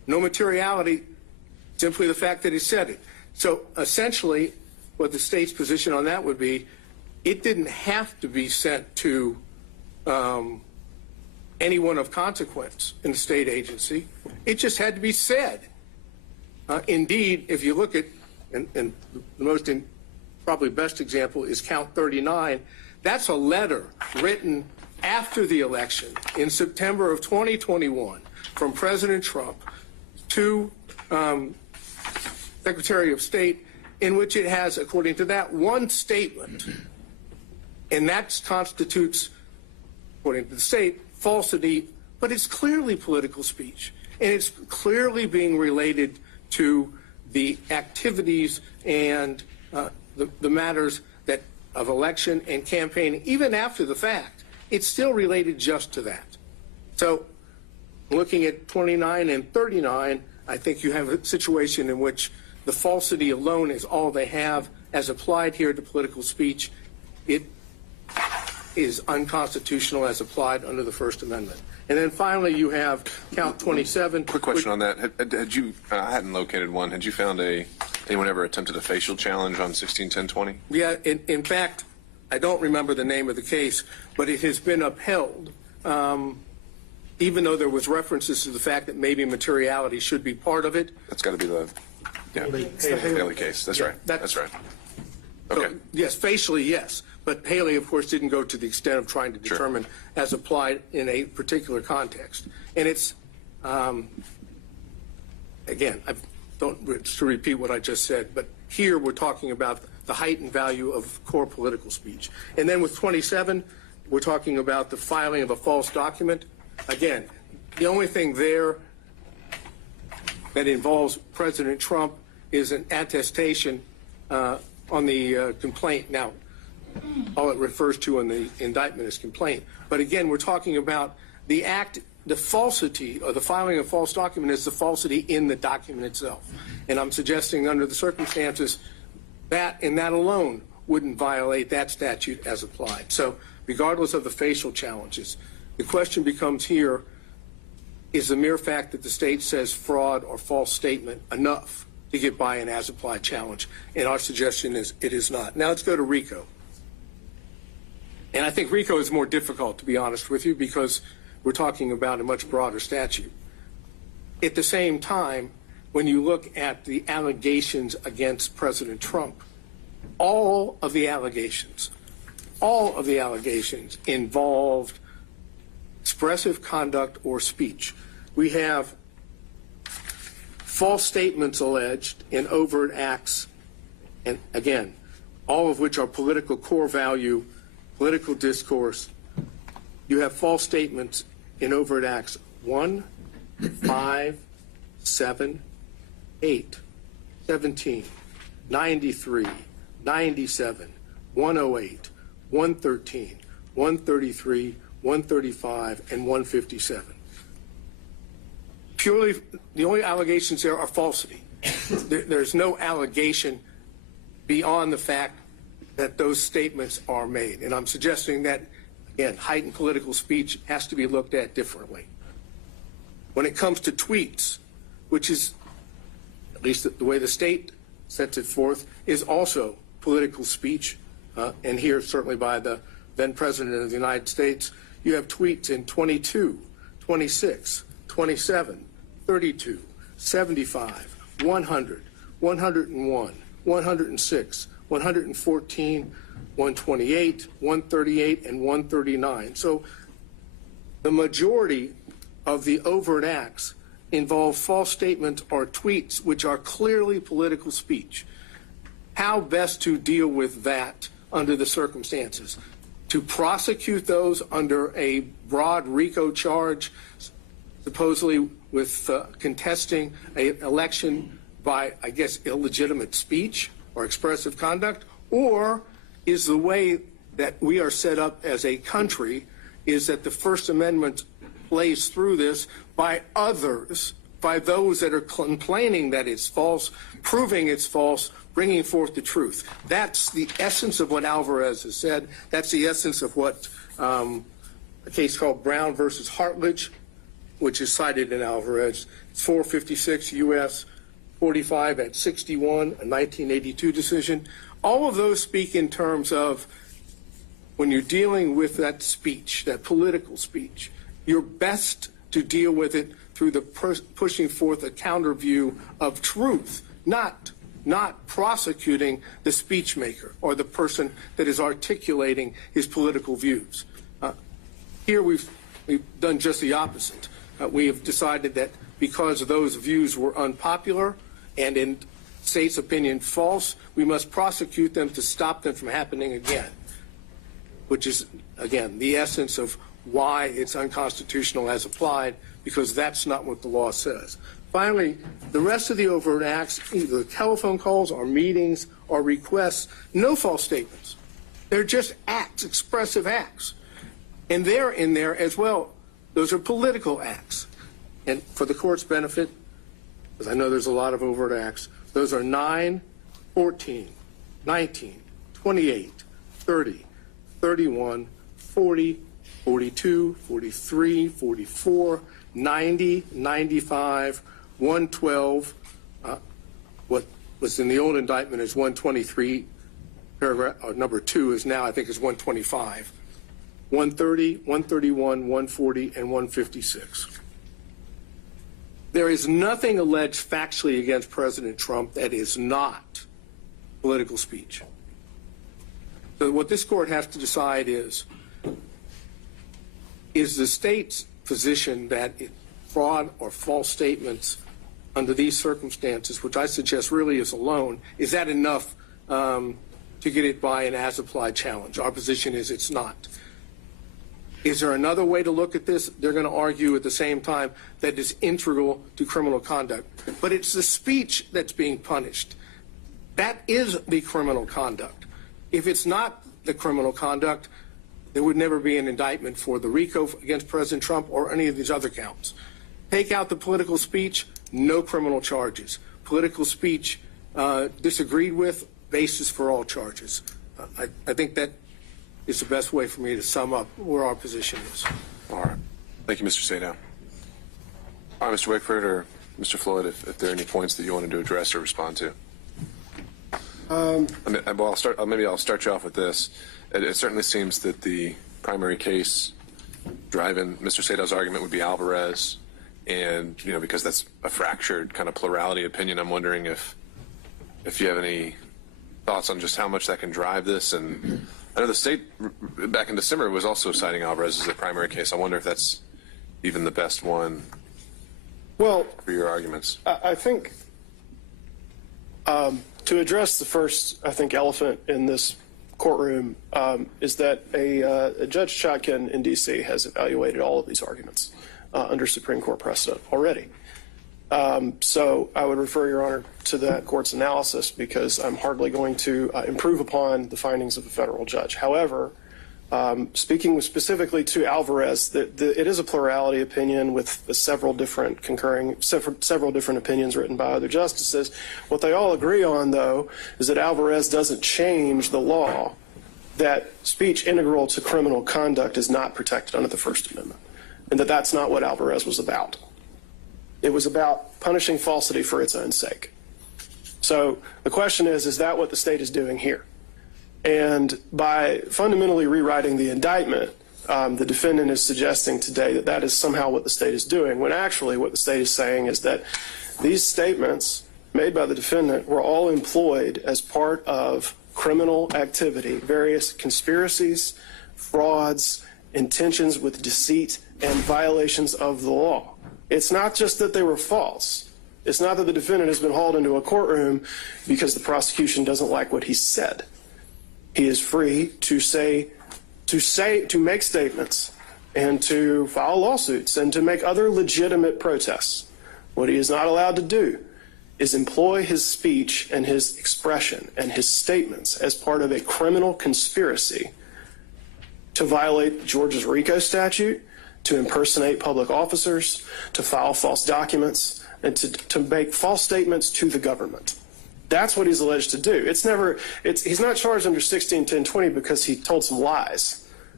No materiality, simply the fact that he said it. So essentially, what the state's position on that would be, it didn't have to be sent to anyone of consequence in the state agency. It just had to be said. Indeed, if you look at, and the most probably best example is count 39, that's a letter written after the election in September of 2021 from President Trump to Secretary of State, in which it has, according to that, one statement, and that constitutes, according to the state, falsity, but it's clearly political speech, and it's clearly being related to the activities and the matters that of election and campaigning, even after the fact. It's still related just to that. So looking at 29 and 39, I think you have a situation in which the falsity alone is all they have as applied here to political speech. It is unconstitutional as applied under the First Amendment. And then finally, you have count 27. Quick question on that. Had you, I hadn't located one. Had you found anyone ever attempted a facial challenge on 161020? Yeah, in fact, I don't remember the name of the case, but it has been upheld, even though there was references to the fact that maybe materiality should be part of it. That's got to be the Haley case. That's right. That's right. Okay. So, yes, facially, yes. But Haley, of course, didn't go to the extent of trying to determine as applied in a particular context. And it's, again, I don't to repeat what I just said, but here we're talking about the heightened value of core political speech. And then with 27, we're talking about the filing of a false document. Again, the only thing there that involves President Trump is an attestation on the complaint. Now, all it refers to in the indictment is complaint. But again, we're talking about the act, the falsity, or the filing of a false document is the falsity in the document itself. And I'm suggesting under the circumstances, that and that alone wouldn't violate that statute as applied. So regardless of the facial challenges, the question becomes here, is the mere fact that the state says fraud or false statement enough to get by an as-applied challenge? And our suggestion is it is not. Now let's go to RICO. And I think RICO is more difficult, to be honest with you, because we're talking about a much broader statute. At the same time, when you look at the allegations against President Trump, all of the allegations involved expressive conduct or speech. We have false statements alleged in overt acts, and again, all of which are political core value, political discourse. You have false statements in overt acts 1, 5, 7, 8, 17, 93, 97, 108, 113, 133, 135, and 157. Purely, the only allegations there are falsity. There's no allegation beyond the fact that those statements are made. And I'm suggesting that, again, heightened political speech has to be looked at differently. When it comes to tweets, which is, at least the way the state sets it forth, is also political speech, and here certainly by the then President of the United States, you have tweets in 22, 26, 27, 32, 75, 100, 101, 106, 114, 128, 138, and 139. So the majority of the overt acts involve false statements or tweets which are clearly political speech. How best to deal with that under the circumstances? To prosecute those under a broad RICO charge, supposedly with contesting an election by, I guess, illegitimate speech or expressive conduct? Or is the way that we are set up as a country is that the First Amendment plays through this by others, by those that are complaining that it's false, proving it's false, bringing forth the truth? That's the essence of what Alvarez has said. That's the essence of what a case called Brown versus Hartledge which is cited in Alvarez. It's 456 U.S. 45 at 61, a 1982 decision. All of those speak in terms of when you're dealing with that speech, that political speech, you're best to deal with it through the pushing forth a counter view of truth, not prosecuting the speech maker or the person that is articulating his political views. Here we've done just the opposite. We have decided that because those views were unpopular and in state's opinion false, we must prosecute them to stop them from happening again, which is, again, the essence of why it's unconstitutional as applied, because that's not what the law says. Finally, the rest of the overt acts, either telephone calls or meetings or requests, no false statements. They're just acts, expressive acts. And they're in there as well. Those are political acts. And for the court's benefit, because I know there's a lot of overt acts, those are 9, 14, 19, 28, 30, 31, 40, 42, 43, 44, 90, 95, 112. What was in the old indictment is 123, paragraph, or number 2 is now, I think, is 125. 130, 131, 140, and 156. There is nothing alleged factually against President Trump that is not political speech. So what this court has to decide is the state's position that fraud or false statements under these circumstances, which I suggest really is alone, is that enough to get it by an as-applied challenge? Our position is it's not. Is there another way to look at this? They're going to argue at the same time that it's integral to criminal conduct. But it's the speech that's being punished. That is the criminal conduct. If it's not the criminal conduct, there would never be an indictment for the RICO against President Trump or any of these other counts. Take out the political speech, no criminal charges. Political speech disagreed with, basis for all charges. I think that is the best way for me to sum up where our position is. All right. Thank you, Mr. Sadow. All right, Mr. Wickford or Mr. Floyd, if there are any points that you wanted to address or respond to. Maybe I'll start you off with this. It certainly seems that the primary case driving Mr. Sadow's argument would be Alvarez, and because that's a fractured kind of plurality opinion, I'm wondering if you have any thoughts on just how much that can drive this. And I know the state back in December was also citing Alvarez as the primary case. I wonder if that's even the best one for your arguments. I think to address the first, elephant in this courtroom is that a Judge Chotkin in D.C. has evaluated all of these arguments under Supreme Court precedent already. So I would refer, Your Honor, to that court's analysis because I'm hardly going to improve upon the findings of a federal judge. However, speaking specifically to Alvarez, it is a plurality opinion with several different opinions written by other justices. What they all agree on, though, is that Alvarez doesn't change the law that speech integral to criminal conduct is not protected under the First Amendment, and that that's not what Alvarez was about. It was about punishing falsity for its own sake. So the question is that what the state is doing here? And by fundamentally rewriting the indictment, the defendant is suggesting today that that is somehow what the state is doing, when actually what the state is saying is that these statements made by the defendant were all employed as part of criminal activity, various conspiracies, frauds, intentions with deceit, and violations of the law. It's not just that they were false. It's not that the defendant has been hauled into a courtroom because the prosecution doesn't like what he said. He is free to make statements and to file lawsuits and to make other legitimate protests. What he is not allowed to do is employ his speech and his expression and his statements as part of a criminal conspiracy to violate Georgia's RICO statute, to impersonate public officers, to file false documents, and to make false statements to the government. That's what he's alleged to do. He's not charged under 161020 because he told some lies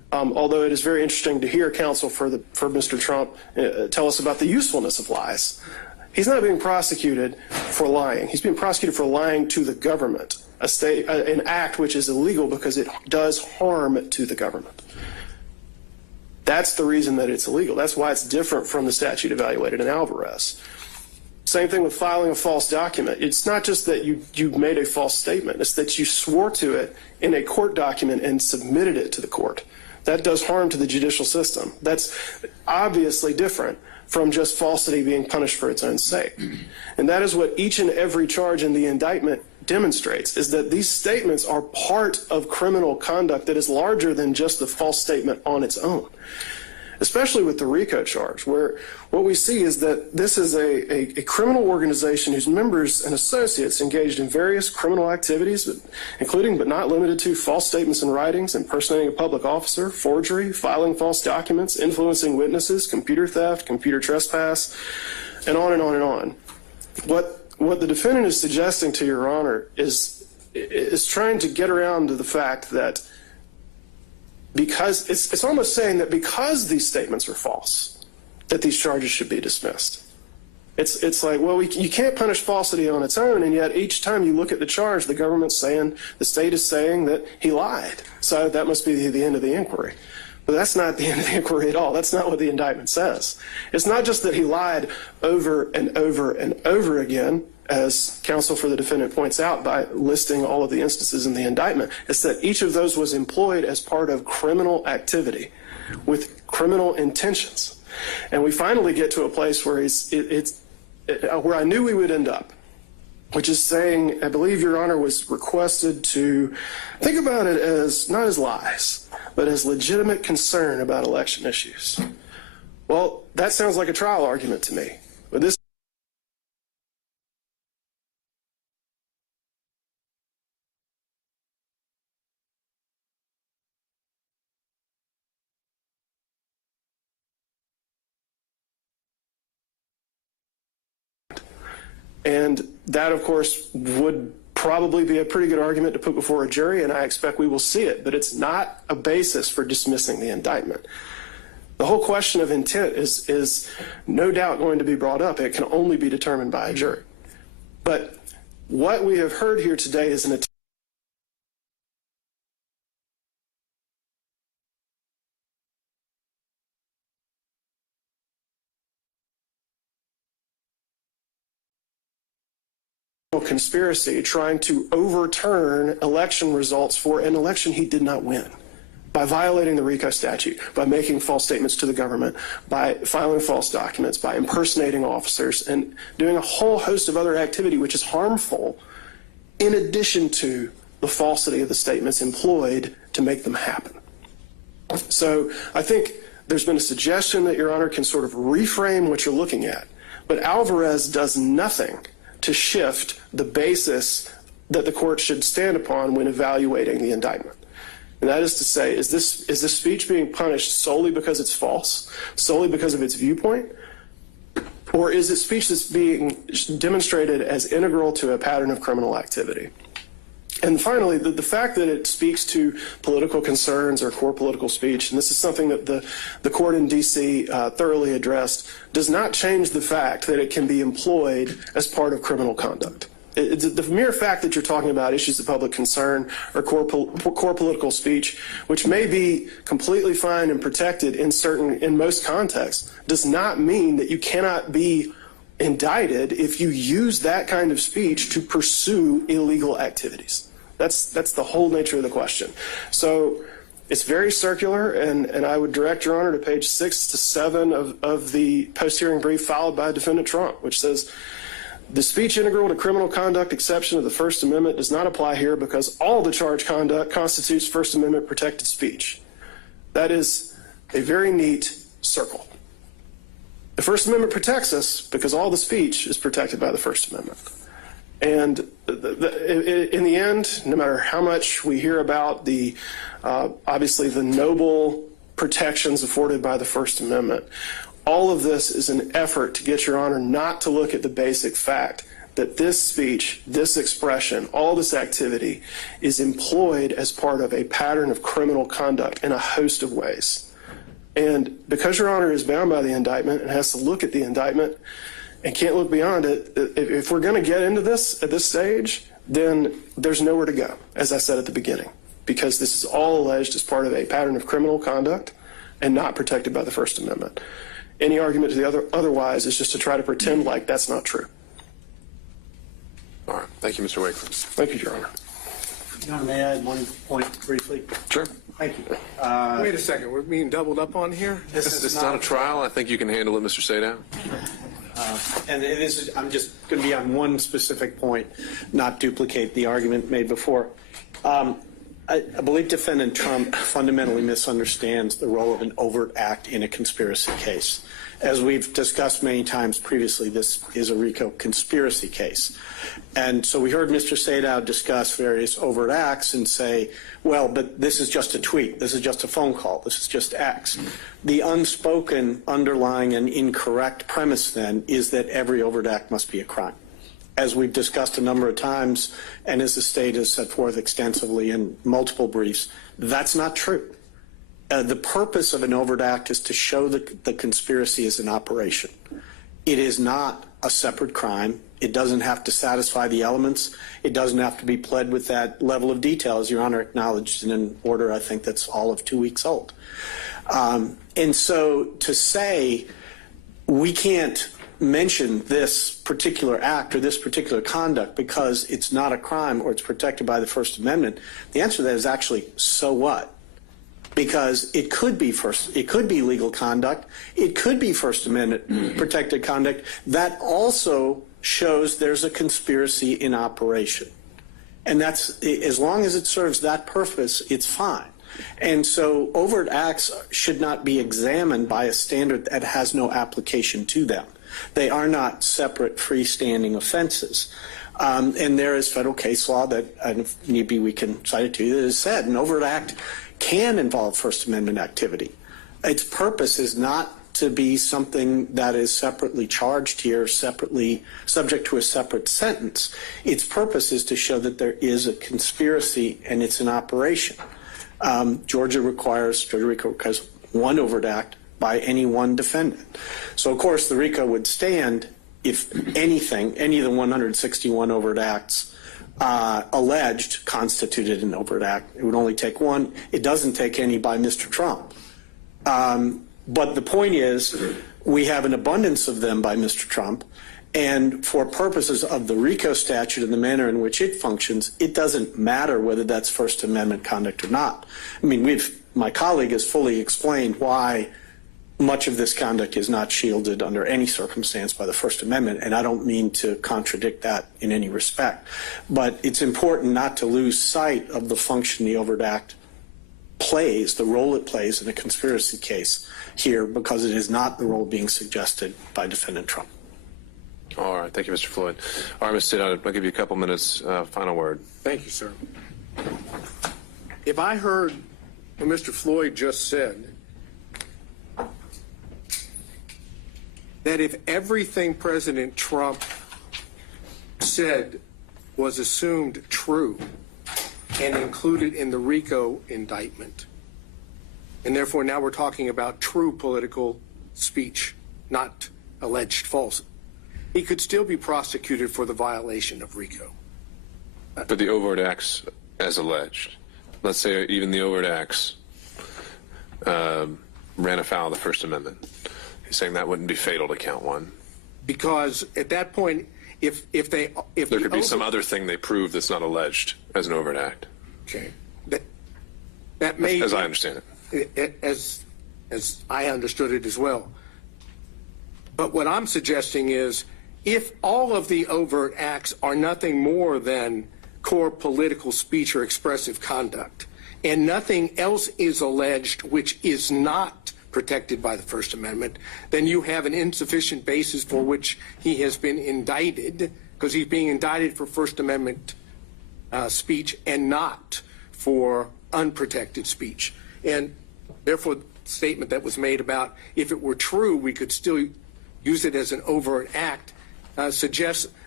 although it is very interesting to hear counsel for Mr. Trump tell us about the usefulness of lies. He's not being prosecuted for lying. He's being prosecuted for lying to the government, an act which is illegal because it does harm to the government. That's the reason that it's illegal. That's why it's different from the statute evaluated in Alvarez. Same thing with filing a false document. It's not just that you made a false statement. It's that you swore to it in a court document and submitted it to the court. That does harm to the judicial system. That's obviously different from just falsity being punished for its own sake. And that is what each and every charge in the indictment demonstrates, is that these statements are part of criminal conduct that is larger than just the false statement on its own, especially with the RICO charge, where what we see is that this is a criminal organization whose members and associates engaged in various criminal activities, including but not limited to false statements and writings, impersonating a public officer, forgery, filing false documents, influencing witnesses, computer theft, computer trespass, and on and on and on. What the defendant is suggesting to Your Honor is trying to get around to the fact that because it's almost saying that because these statements are false, that these charges should be dismissed. It's like, well, you can't punish falsity on its own, and yet each time you look at the charge, the government's saying, the state is saying that he lied. So that must be the end of the inquiry. But that's not the end of the inquiry at all. That's not what the indictment says. It's not just that he lied over and over and over again, as counsel for the defendant points out by listing all of the instances in the indictment. It's that each of those was employed as part of criminal activity with criminal intentions. And we finally get to a place where where I knew we would end up, which is saying, I believe Your Honor was requested to think about it as not as lies, but as legitimate concern about election issues. Well, that sounds like a trial argument to me. But this and that, of course, would probably be a pretty good argument to put before a jury, and I expect we will see it, but it's not a basis for dismissing the indictment. The whole question of intent is no doubt going to be brought up. It can only be determined by a jury. But what we have heard here today is an attempt conspiracy trying to overturn election results for an election he did not win by violating the RICO statute, by making false statements to the government, by filing false documents, by impersonating officers, and doing a whole host of other activity which is harmful in addition to the falsity of the statements employed to make them happen. So I think there's been a suggestion that Your Honor can sort of reframe what you're looking at, but Alvarez does nothing to shift the basis that the court should stand upon when evaluating the indictment. And that is to say, is this speech being punished solely because it's false, solely because of its viewpoint, or is it speech that's being demonstrated as integral to a pattern of criminal activity? And finally, the fact that it speaks to political concerns or core political speech, and this is something that the court in D.C. Thoroughly addressed, does not change the fact that it can be employed as part of criminal conduct. The mere fact that you're talking about issues of public concern or core political speech, which may be completely fine and protected in most contexts, does not mean that you cannot be indicted if you use that kind of speech to pursue illegal activities. That's the whole nature of the question. So it's very circular, and I would direct Your Honor to page 6 to 7 of the post-hearing brief filed by Defendant Trump, which says, the speech integral to criminal conduct exception of the First Amendment does not apply here because all the charged conduct constitutes First Amendment protected speech. That is a very neat circle. The First Amendment protects us because all the speech is protected by the First Amendment. And in the end, no matter how much we hear about obviously the noble protections afforded by the First Amendment, all of this is an effort to get Your Honor not to look at the basic fact that this speech, this expression, all this activity is employed as part of a pattern of criminal conduct in a host of ways. And because Your Honor is bound by the indictment and has to look at the indictment and can't look beyond it, if we're going to get into this at this stage, then there's nowhere to go, as I said at the beginning, because this is all alleged as part of a pattern of criminal conduct and not protected by the First Amendment. Any argument to the otherwise is just to try to pretend like that's not true. All right. Thank you, Mr. Wakeland. Thank you, Your Honor. Your Honor, may I add one point briefly? Sure. Thank you. Wait a second, we're being doubled up on here? This is not a trial. I think you can handle it, Mr. Sadow. And I'm just going to be on one specific point, not duplicate the argument made before. I believe Defendant Trump fundamentally misunderstands the role of an overt act in a conspiracy case. As we've discussed many times previously, this is a RICO conspiracy case. And so we heard Mr. Sadow discuss various overt acts and say, well, but this is just a tweet. This is just a phone call. This is just X. The unspoken, underlying, and incorrect premise then is that every overt act must be a crime. As we've discussed a number of times, and as the state has set forth extensively in multiple briefs, that's not true. The purpose of an overt act is to show that the conspiracy is an operation. It is not a separate crime. It doesn't have to satisfy the elements. It doesn't have to be pled with that level of detail, as Your Honor acknowledged in an order I think that's all of 2 weeks old. And so to say we can't mention this particular act or this particular conduct because it's not a crime or it's protected by the First Amendment, the answer to that is actually, so what? Because it could be legal conduct, it could be First Amendment protected conduct. That also shows there's a conspiracy in operation. And that's, as long as it serves that purpose, it's fine. And so overt acts should not be examined by a standard that has no application to them. They are not separate freestanding offenses. And there is federal case law that, if need be, we can cite it to you, that has said an overt act can involve First Amendment activity. Its purpose is not to be something that is separately charged here, separately subject to a separate sentence. Its purpose is to show that there is a conspiracy and it's an operation. Georgia requires one overt act by any one defendant. So, of course, the RICO would stand if anything, any of the 161 overt acts alleged constituted an overt act. It would only take one. It doesn't take any by Mr. Trump. But the point is, we have an abundance of them by Mr. Trump, and for purposes of the RICO statute and the manner in which it functions, it doesn't matter whether that's First Amendment conduct or not. I mean, my colleague has fully explained why much of this conduct is not shielded under any circumstance by the First Amendment, and I don't mean to contradict that in any respect. But it's important not to lose sight of the function the overt act plays, the role it plays in a conspiracy case here, because it is not the role being suggested by Defendant Trump. All right. Thank you, Mr. Floyd. All right, Mr. Sadow, I'll give you a couple minutes. Final word. Thank you, sir. If I heard what Mr. Floyd just said, that if everything President Trump said was assumed true and included in the RICO indictment, and therefore now we're talking about true political speech, not alleged false, he could still be prosecuted for the violation of RICO. For the overt acts as alleged. Let's say even the overt acts ran afoul of the First Amendment. He's saying that wouldn't be fatal to count one. Because at that point, if there could be some other thing they prove that's not alleged as an overt act. Okay. That may, as I understand it. As I understood it as well. But what I'm suggesting is, if all of the overt acts are nothing more than core political speech or expressive conduct, and nothing else is alleged which is not protected by the First Amendment, then you have an insufficient basis for which he has been indicted, because he's being indicted for First Amendment speech and not for unprotected speech. And therefore, the statement that was made about if it were true, we could still use it as an overt act suggests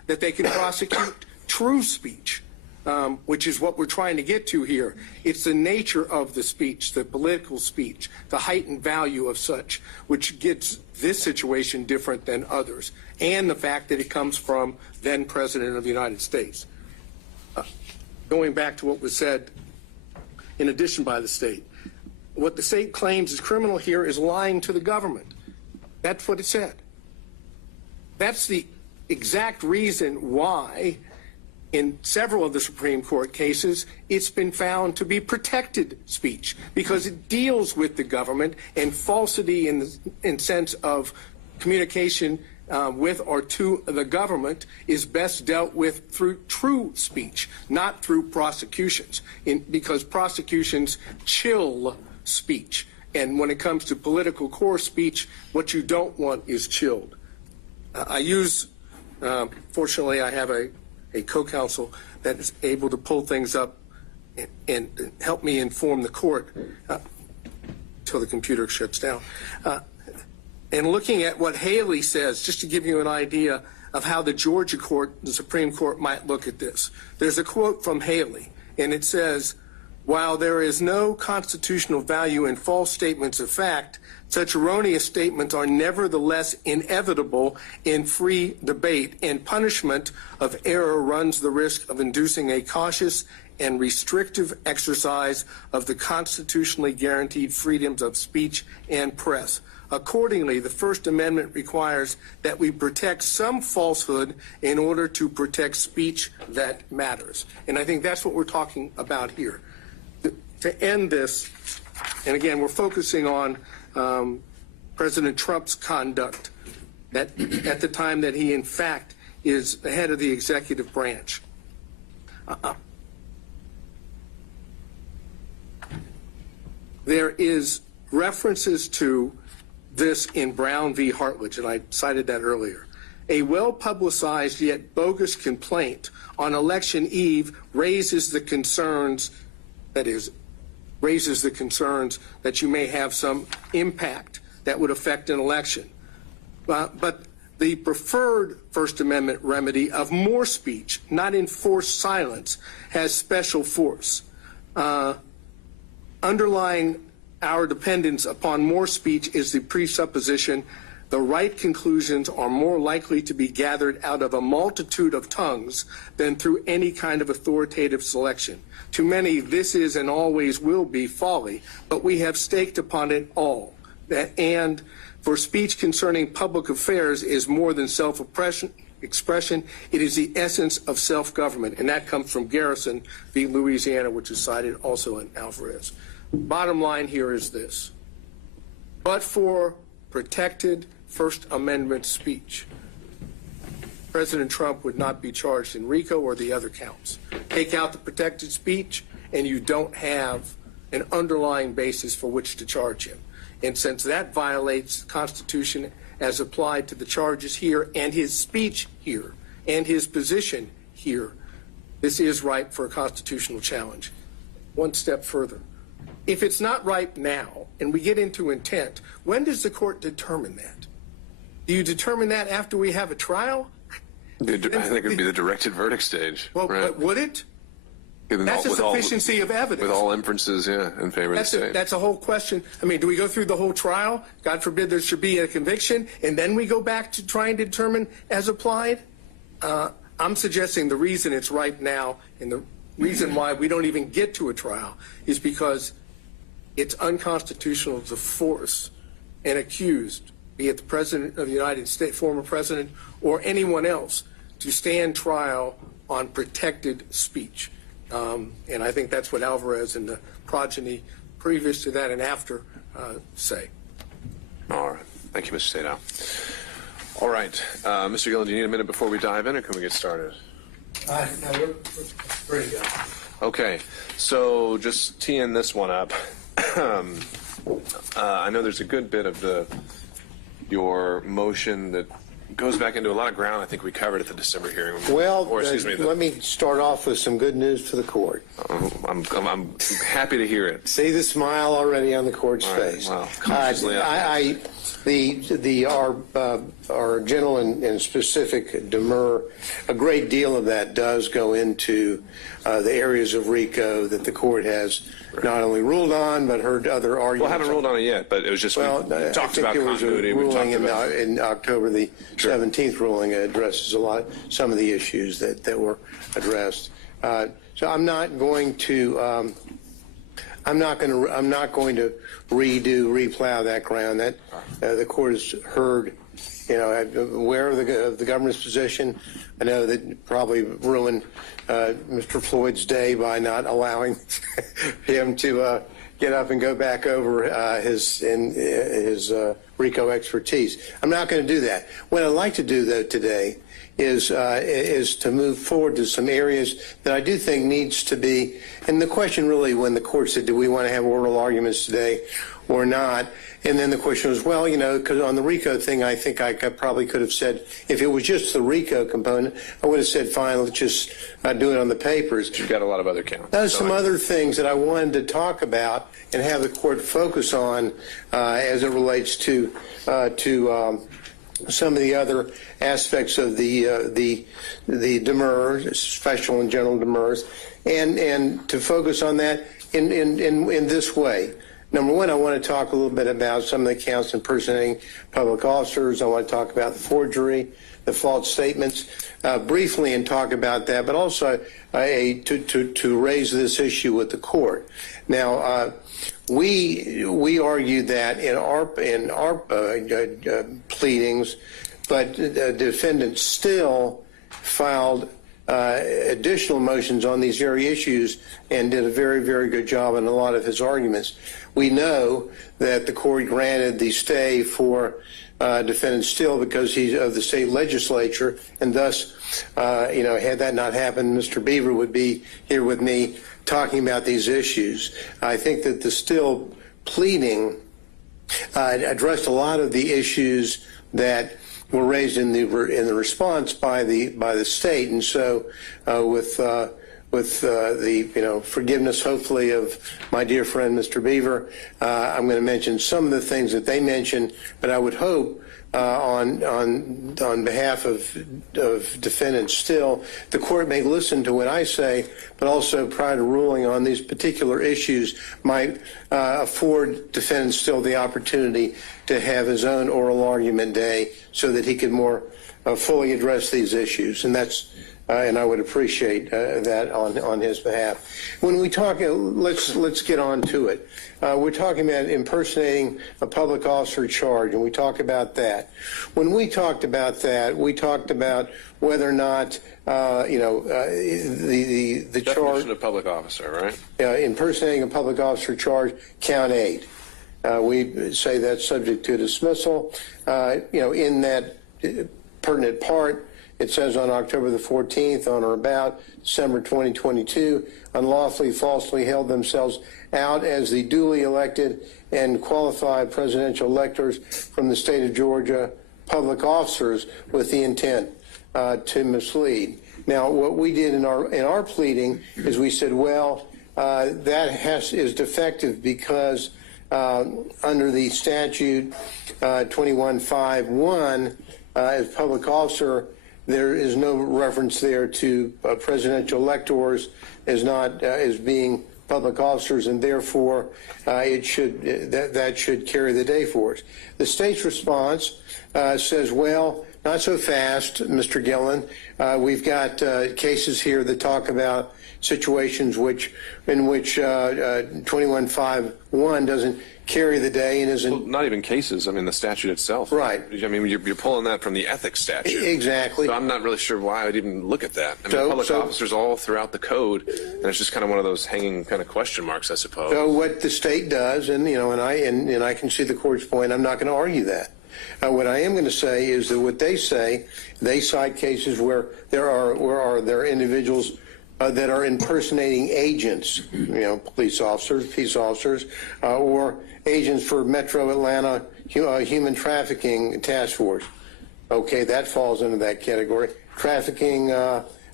that they can prosecute true speech, which is what we're trying to get to here. It's the nature of the speech, the political speech, the heightened value of such, which gets this situation different than others, and the fact that it comes from then President of the United States. Going back to what was said in addition by the state, what the state claims is criminal here is lying to the government. That's what it said. That's the exact reason why in several of the Supreme Court cases, it's been found to be protected speech because it deals with the government, and falsity in sense of communication with or to the government is best dealt with through true speech, not through prosecutions, because prosecutions chill speech. And when it comes to political core speech, what you don't want is chilled. Fortunately, I have a co-counsel that is able to pull things up and help me inform the court until the computer shuts down. And looking at what Haley says, just to give you an idea of how the Georgia court, the Supreme Court, might look at this. There's a quote from Haley, and it says, "While there is no constitutional value in false statements of fact, such erroneous statements are nevertheless inevitable in free debate, and punishment of error runs the risk of inducing a cautious and restrictive exercise of the constitutionally guaranteed freedoms of speech and press. Accordingly, the First Amendment requires that we protect some falsehood in order to protect speech that matters." And I think that's what we're talking about here. To end this, and again, we're focusing on President Trump's conduct that at the time that he, in fact, is the head of the executive branch. There is references to this in Brown v. Hartledge, and I cited that earlier. A well-publicized yet bogus complaint on election eve raises the concerns, that you may have some impact that would affect an election. But the preferred First Amendment remedy of more speech, not enforced silence, has special force. Underlying our dependence upon more speech is the presupposition the right conclusions are more likely to be gathered out of a multitude of tongues than through any kind of authoritative selection. To many, this is and always will be folly, but we have staked upon it all. And for speech concerning public affairs is more than self-expression, it is the essence of self-government, and that comes from Garrison v. Louisiana, which is cited also in Alvarez. Bottom line here is this. But for protected First Amendment speech, President Trump would not be charged in RICO or the other counts. Take out the protected speech, and you don't have an underlying basis for which to charge him. And since that violates the Constitution as applied to the charges here and his speech here and his position here, this is ripe for a constitutional challenge. One step further. If it's not ripe now and we get into intent, when does the court determine that? Do you determine that after we have a trial? I think it would be the directed verdict stage. Well, right? but would it? That's a sufficiency of evidence. With all inferences, in favor of the state. That's a whole question. I mean, do we go through the whole trial? God forbid there should be a conviction, and then we go back to trying to determine as applied? I'm suggesting the reason it's ripe now and the reason why we don't even get to a trial is because it's unconstitutional to force an accused, be it the President of the United States, former President, or anyone else, to stand trial on protected speech. And I think that's what Alvarez and the progeny previous to that and after say. All right. Thank you, Mr. Sadow. All right. Mr. Gillen, do you need a minute before we dive in, or can we get started? No, we're ready to go. Okay. So just teeing this one up. I know there's a good bit of your motion that goes back into a lot of ground I think we covered at the December hearing. Well, let me start off with some good news for the court. I'm happy to hear it. See the smile already on the court's face. Well, cautiously our general and specific demur, a great deal of that does go into the areas of RICO that the court has not only ruled on but heard other arguments. Well, haven't ruled on it yet, but it was just we talked about there was continuity. a We ruling talked about in October the 17th ruling addresses some of the issues that were addressed. So I'm not going to replow that ground. That the court has heard. I'm aware of the government's position. I know that probably ruined Mr. Floyd's day by not allowing him to get up and go back over his RICO expertise. I'm not going to do that. What I'd like to do, though, today is to move forward to some areas that I do think needs to be, and the question really when the court said, do we want to have oral arguments today or not? And then the question was, well, because on the RICO thing, I think I probably could have said, if it was just the RICO component, I would have said, fine, let's just do it on the papers. You've got a lot of other counts. There's some other things that I wanted to talk about and have the court focus on as it relates to some of the other aspects of the demurs, special and general demurs, and to focus on that in this way. Number one, I want to talk a little bit about some of the counts impersonating public officers. I want to talk about the forgery, the false statements, briefly, and talk about that, but also to raise this issue with the court. Now, we argued that in our pleadings, but the defendant still filed additional motions on these very issues and did a very, very good job in a lot of his arguments. We know that the court granted the stay for defendant Still because he's of the state legislature, and thus, had that not happened, Mr. Beaver would be here with me talking about these issues. I think that the Still pleading addressed a lot of the issues that were raised in the response by the state, and so with the forgiveness, hopefully, of my dear friend Mr. Beaver, I'm going to mention some of the things that they mentioned, but I would hope on behalf of defendants Still, the court may listen to what I say, but also prior to ruling on these particular issues might afford defendant Still the opportunity to have his own oral argument day so that he can more fully address these issues, and that's and I would appreciate that on his behalf. When we talk, let's get on to it. We're talking about impersonating a public officer charge, and we talk about that. When we talked about that, we talked about whether or not the Definition of public officer, right? Impersonating a public officer charge, count 8. We say that's subject to dismissal. In that pertinent part, it says on October the 14th, on or about December 2022, unlawfully, falsely held themselves out as the duly elected and qualified presidential electors from the state of Georgia, public officers with the intent to mislead. Now, what we did in our pleading is we said, well, that is defective because under the statute 2151, as public officer, there is no reference there to presidential electors as being public officers, and therefore that should carry the day for us. The state's response says, well, not so fast, Mr. Gillen. We've got cases here that talk about situations in which 2151 doesn't carry the day and isn't. Well, not even cases. I mean, the statute itself. Right. I mean, you're pulling that from the ethics statute. Exactly. So I'm not really sure why I'd even look at that. I mean, public officers all throughout the code, and it's just kind of one of those hanging kind of question marks, I suppose. So what the state does, and I can see the court's point. I'm not going to argue that. What I am going to say is that what they say, they cite cases where there are individuals that are impersonating agents, police officers, peace officers, or agents for Metro Atlanta Human Trafficking Task Force. Okay, that falls into that category. Trafficking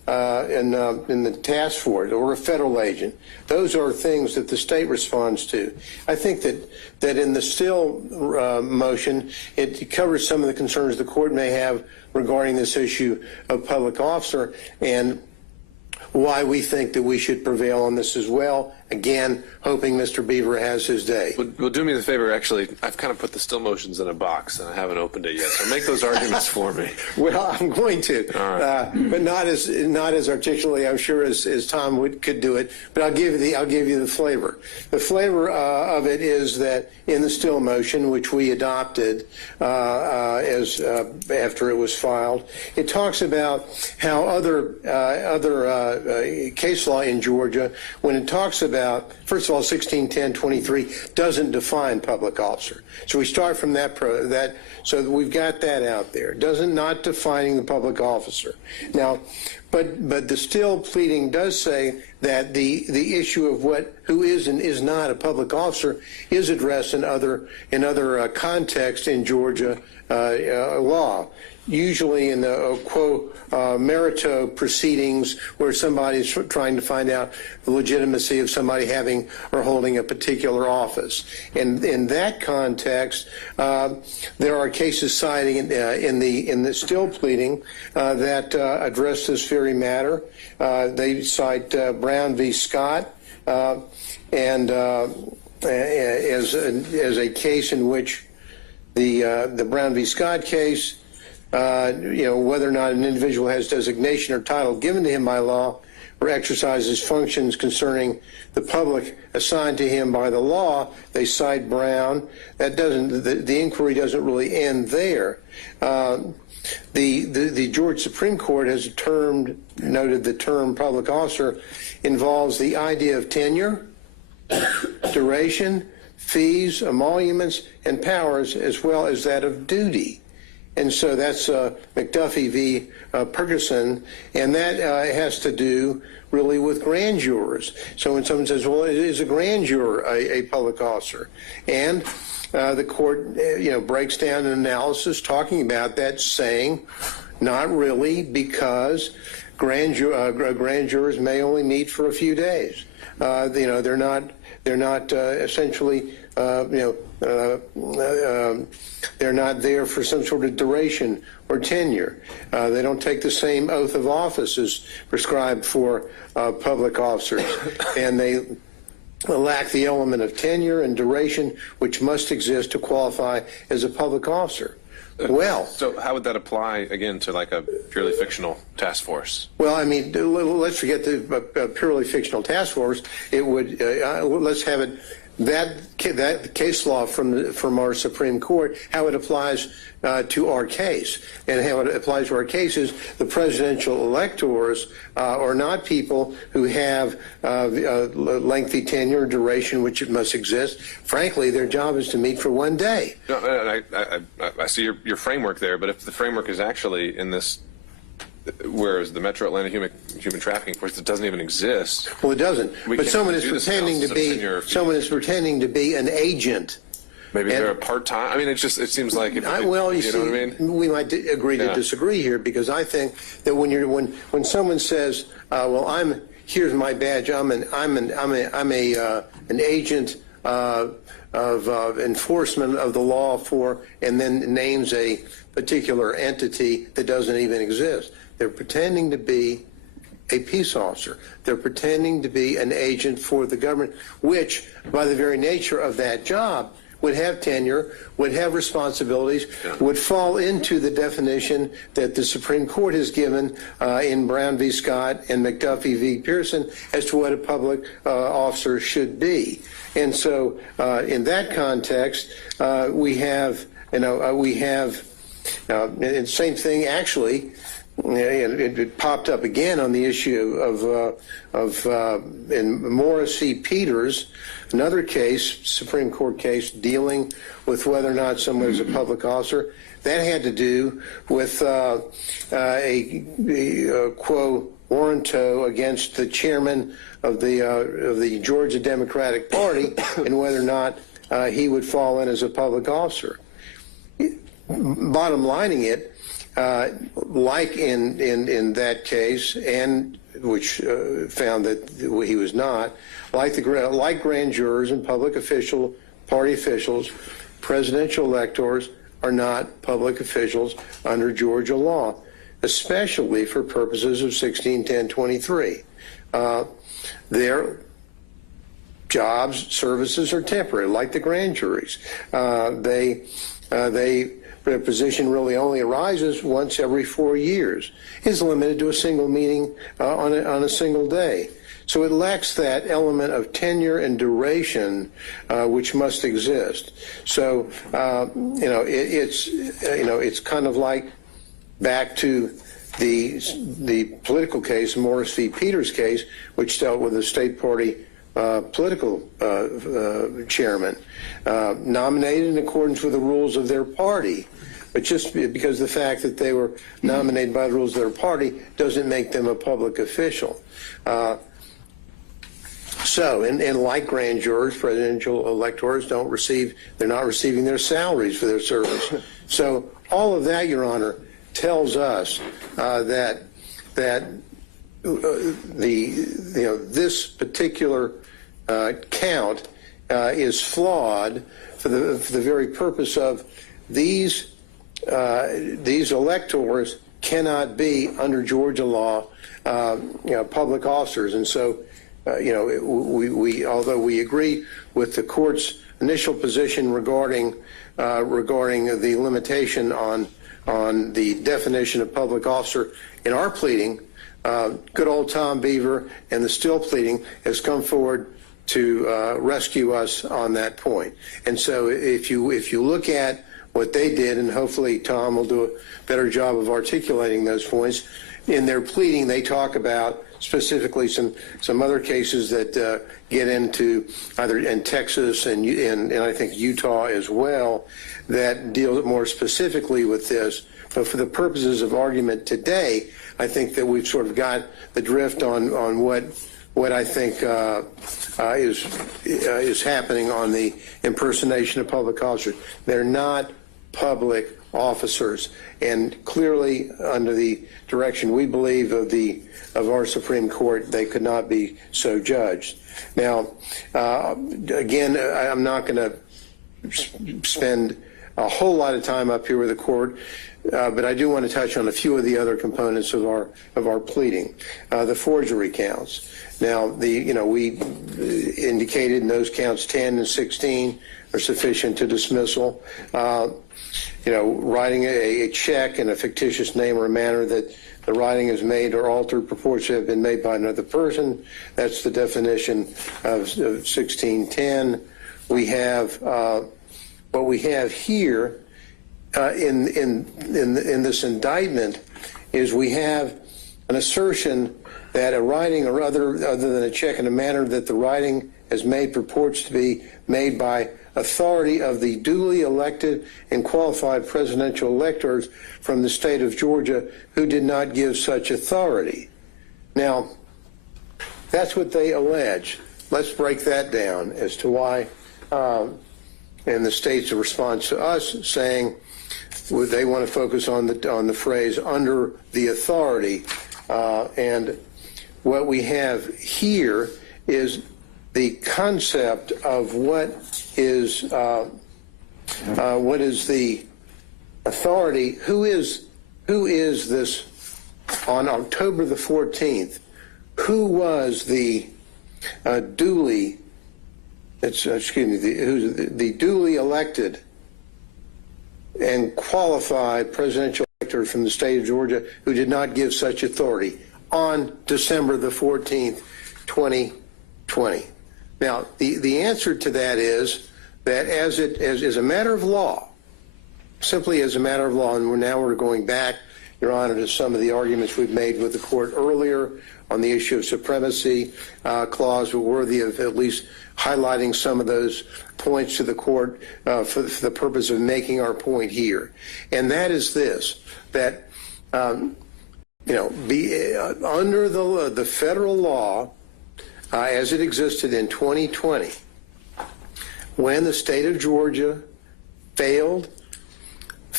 in the task force or a federal agent. Those are things that the state responds to. I think that in the Still motion, it covers some of the concerns the court may have regarding this issue of public officer and why we think that we should prevail on this as well. Again, hoping Mr. Beaver has his day. Well, do me the favor, actually, I've kind of put the Still motions in a box, and I haven't opened it yet, so make those arguments for me. Well, I'm going to, but not as articulately, I'm sure, as Tom could do it. But I'll give you the flavor. The flavor of it is that in the Still motion, which we adopted as after it was filed, it talks about how other case law in Georgia, when it talks about, first of all, 1610-23 doesn't define public officer. So we start from that, so that we've got that out there. Not defining the public officer. Now, but the Still pleading does say that the issue of who is and is not a public officer is addressed in other contexts in Georgia law. Usually in the quo merito proceedings where somebody's trying to find out the legitimacy of somebody having or holding a particular office. And in that context, there are cases citing in the Still pleading that address this very matter. They cite Brown v. Scott and as a case in which the Brown v. Scott case, whether or not an individual has designation or title given to him by law or exercises functions concerning the public assigned to him by the law, they cite Brown. That doesn't, the inquiry doesn't really end there. The Georgia Supreme Court has noted the term public officer involves the idea of tenure, duration, fees, emoluments, and powers, as well as that of duty. And so that's McAfee v. Ferguson, and that has to do really with grand jurors. So when someone says, well, is a grand juror a public officer? And the court, breaks down an analysis talking about that, saying not really, because grand jurors may only meet for a few days. They're not essentially, they're not there for some sort of duration or tenure. They don't take the same oath of office as prescribed for public officers, and they lack the element of tenure and duration which must exist to qualify as a public officer. Well, so how would that apply again to like a purely fictional task force? Well, I mean, let's forget the purely fictional task force. It would let's have it that case law from our Supreme Court, how it applies to our case, and how it applies to our case is the presidential electors are not people who have lengthy tenure or duration, which it must exist. Frankly, their job is to meet for one day. No, I see your framework there, but if the framework is actually in this, whereas the Metro Atlanta human trafficking force, it doesn't even exist. Well, it doesn't. But someone is pretending to be an agent. Maybe they're a part-time. I mean, it seems like you know what I mean? We might agree to disagree here, because I think that when someone says, "Well, here's my badge. I'm an agent of enforcement of the law for," and then names a particular entity that doesn't even exist. They're pretending to be a peace officer. They're pretending to be an agent for the government, which, by the very nature of that job, would have tenure, would have responsibilities, would fall into the definition that the Supreme Court has given in Brown v. Scott and McAfee v. Pearson as to what a public officer should be. And so in that context, we have, and same thing actually, it popped up again on the issue in Morris v. Peters, another case, Supreme Court case, dealing with whether or not someone is a public officer. That had to do with a quo warranto against the chairman of the Georgia Democratic Party and whether or not he would fall in as a public officer. Bottom lining it, like in that case, and which found that he was not, like grand jurors and public party officials, presidential electors are not public officials under Georgia law, especially for purposes of 1610-23. Their jobs, services are temporary, like the grand juries. Their position really only arises once every 4 years. Is limited to a single meeting on a single day. So it lacks that element of tenure and duration which must exist. So it's kind of like back to the political case, Morris v. Peters case, which dealt with a state party political chairman nominated in accordance with the rules of their party. But just because the fact that they were nominated by the rules of their party doesn't make them a public official. And like grand jurors, presidential electors they're not receiving their salaries for their service. So all of that, Your Honor, tells us that this particular count is flawed for the very purpose of these electors cannot be under Georgia law public officers. And so we although we agree with the court's initial position regarding the limitation on the definition of public officer in our pleading, good old Tom Beaver and the Still pleading has come forward to rescue us on that point. And so if you look at what they did, and hopefully Tom will do a better job of articulating those points, in their pleading they talk about specifically some other cases that get into either in Texas and I think Utah as well that deal more specifically with this. But for the purposes of argument today, I think that we've sort of got the drift on what I think is happening on the impersonation of public officers. They're not public officers, and clearly under the direction we believe of our Supreme Court, they could not be so judged. Now, again, I'm not going to spend a whole lot of time up here with the court, but I do want to touch on a few of the other components of our pleading. The forgery counts. Now, we indicated in those counts 10 and 16 are sufficient to dismissal. Writing a check in a fictitious name or a manner that the writing is made or altered purports to have been made by another person. That's the definition of 1610. We have what we have here in this indictment is we have an assertion that a writing or other than a check in a manner that the writing has made purports to be made by authority of the duly elected and qualified presidential electors from the state of Georgia who did not give such authority. Now, that's what they allege. Let's break that down as to why, and the state's response to us saying they want to focus on the phrase under the authority, and what we have here is the concept of what is the authority. Who is this on October the 14th? Who was the duly elected and qualified presidential elector from the state of Georgia who did not give such authority on December the 14th, 2020? Now, the answer to that is that as a matter of law, simply as a matter of law, and we're going back, Your Honor, to some of the arguments we've made with the court earlier on the issue of supremacy clause, we're worthy of at least highlighting some of those points to the court for the purpose of making our point here. And that is this, that, under the federal law, as it existed in 2020, when the state of Georgia failed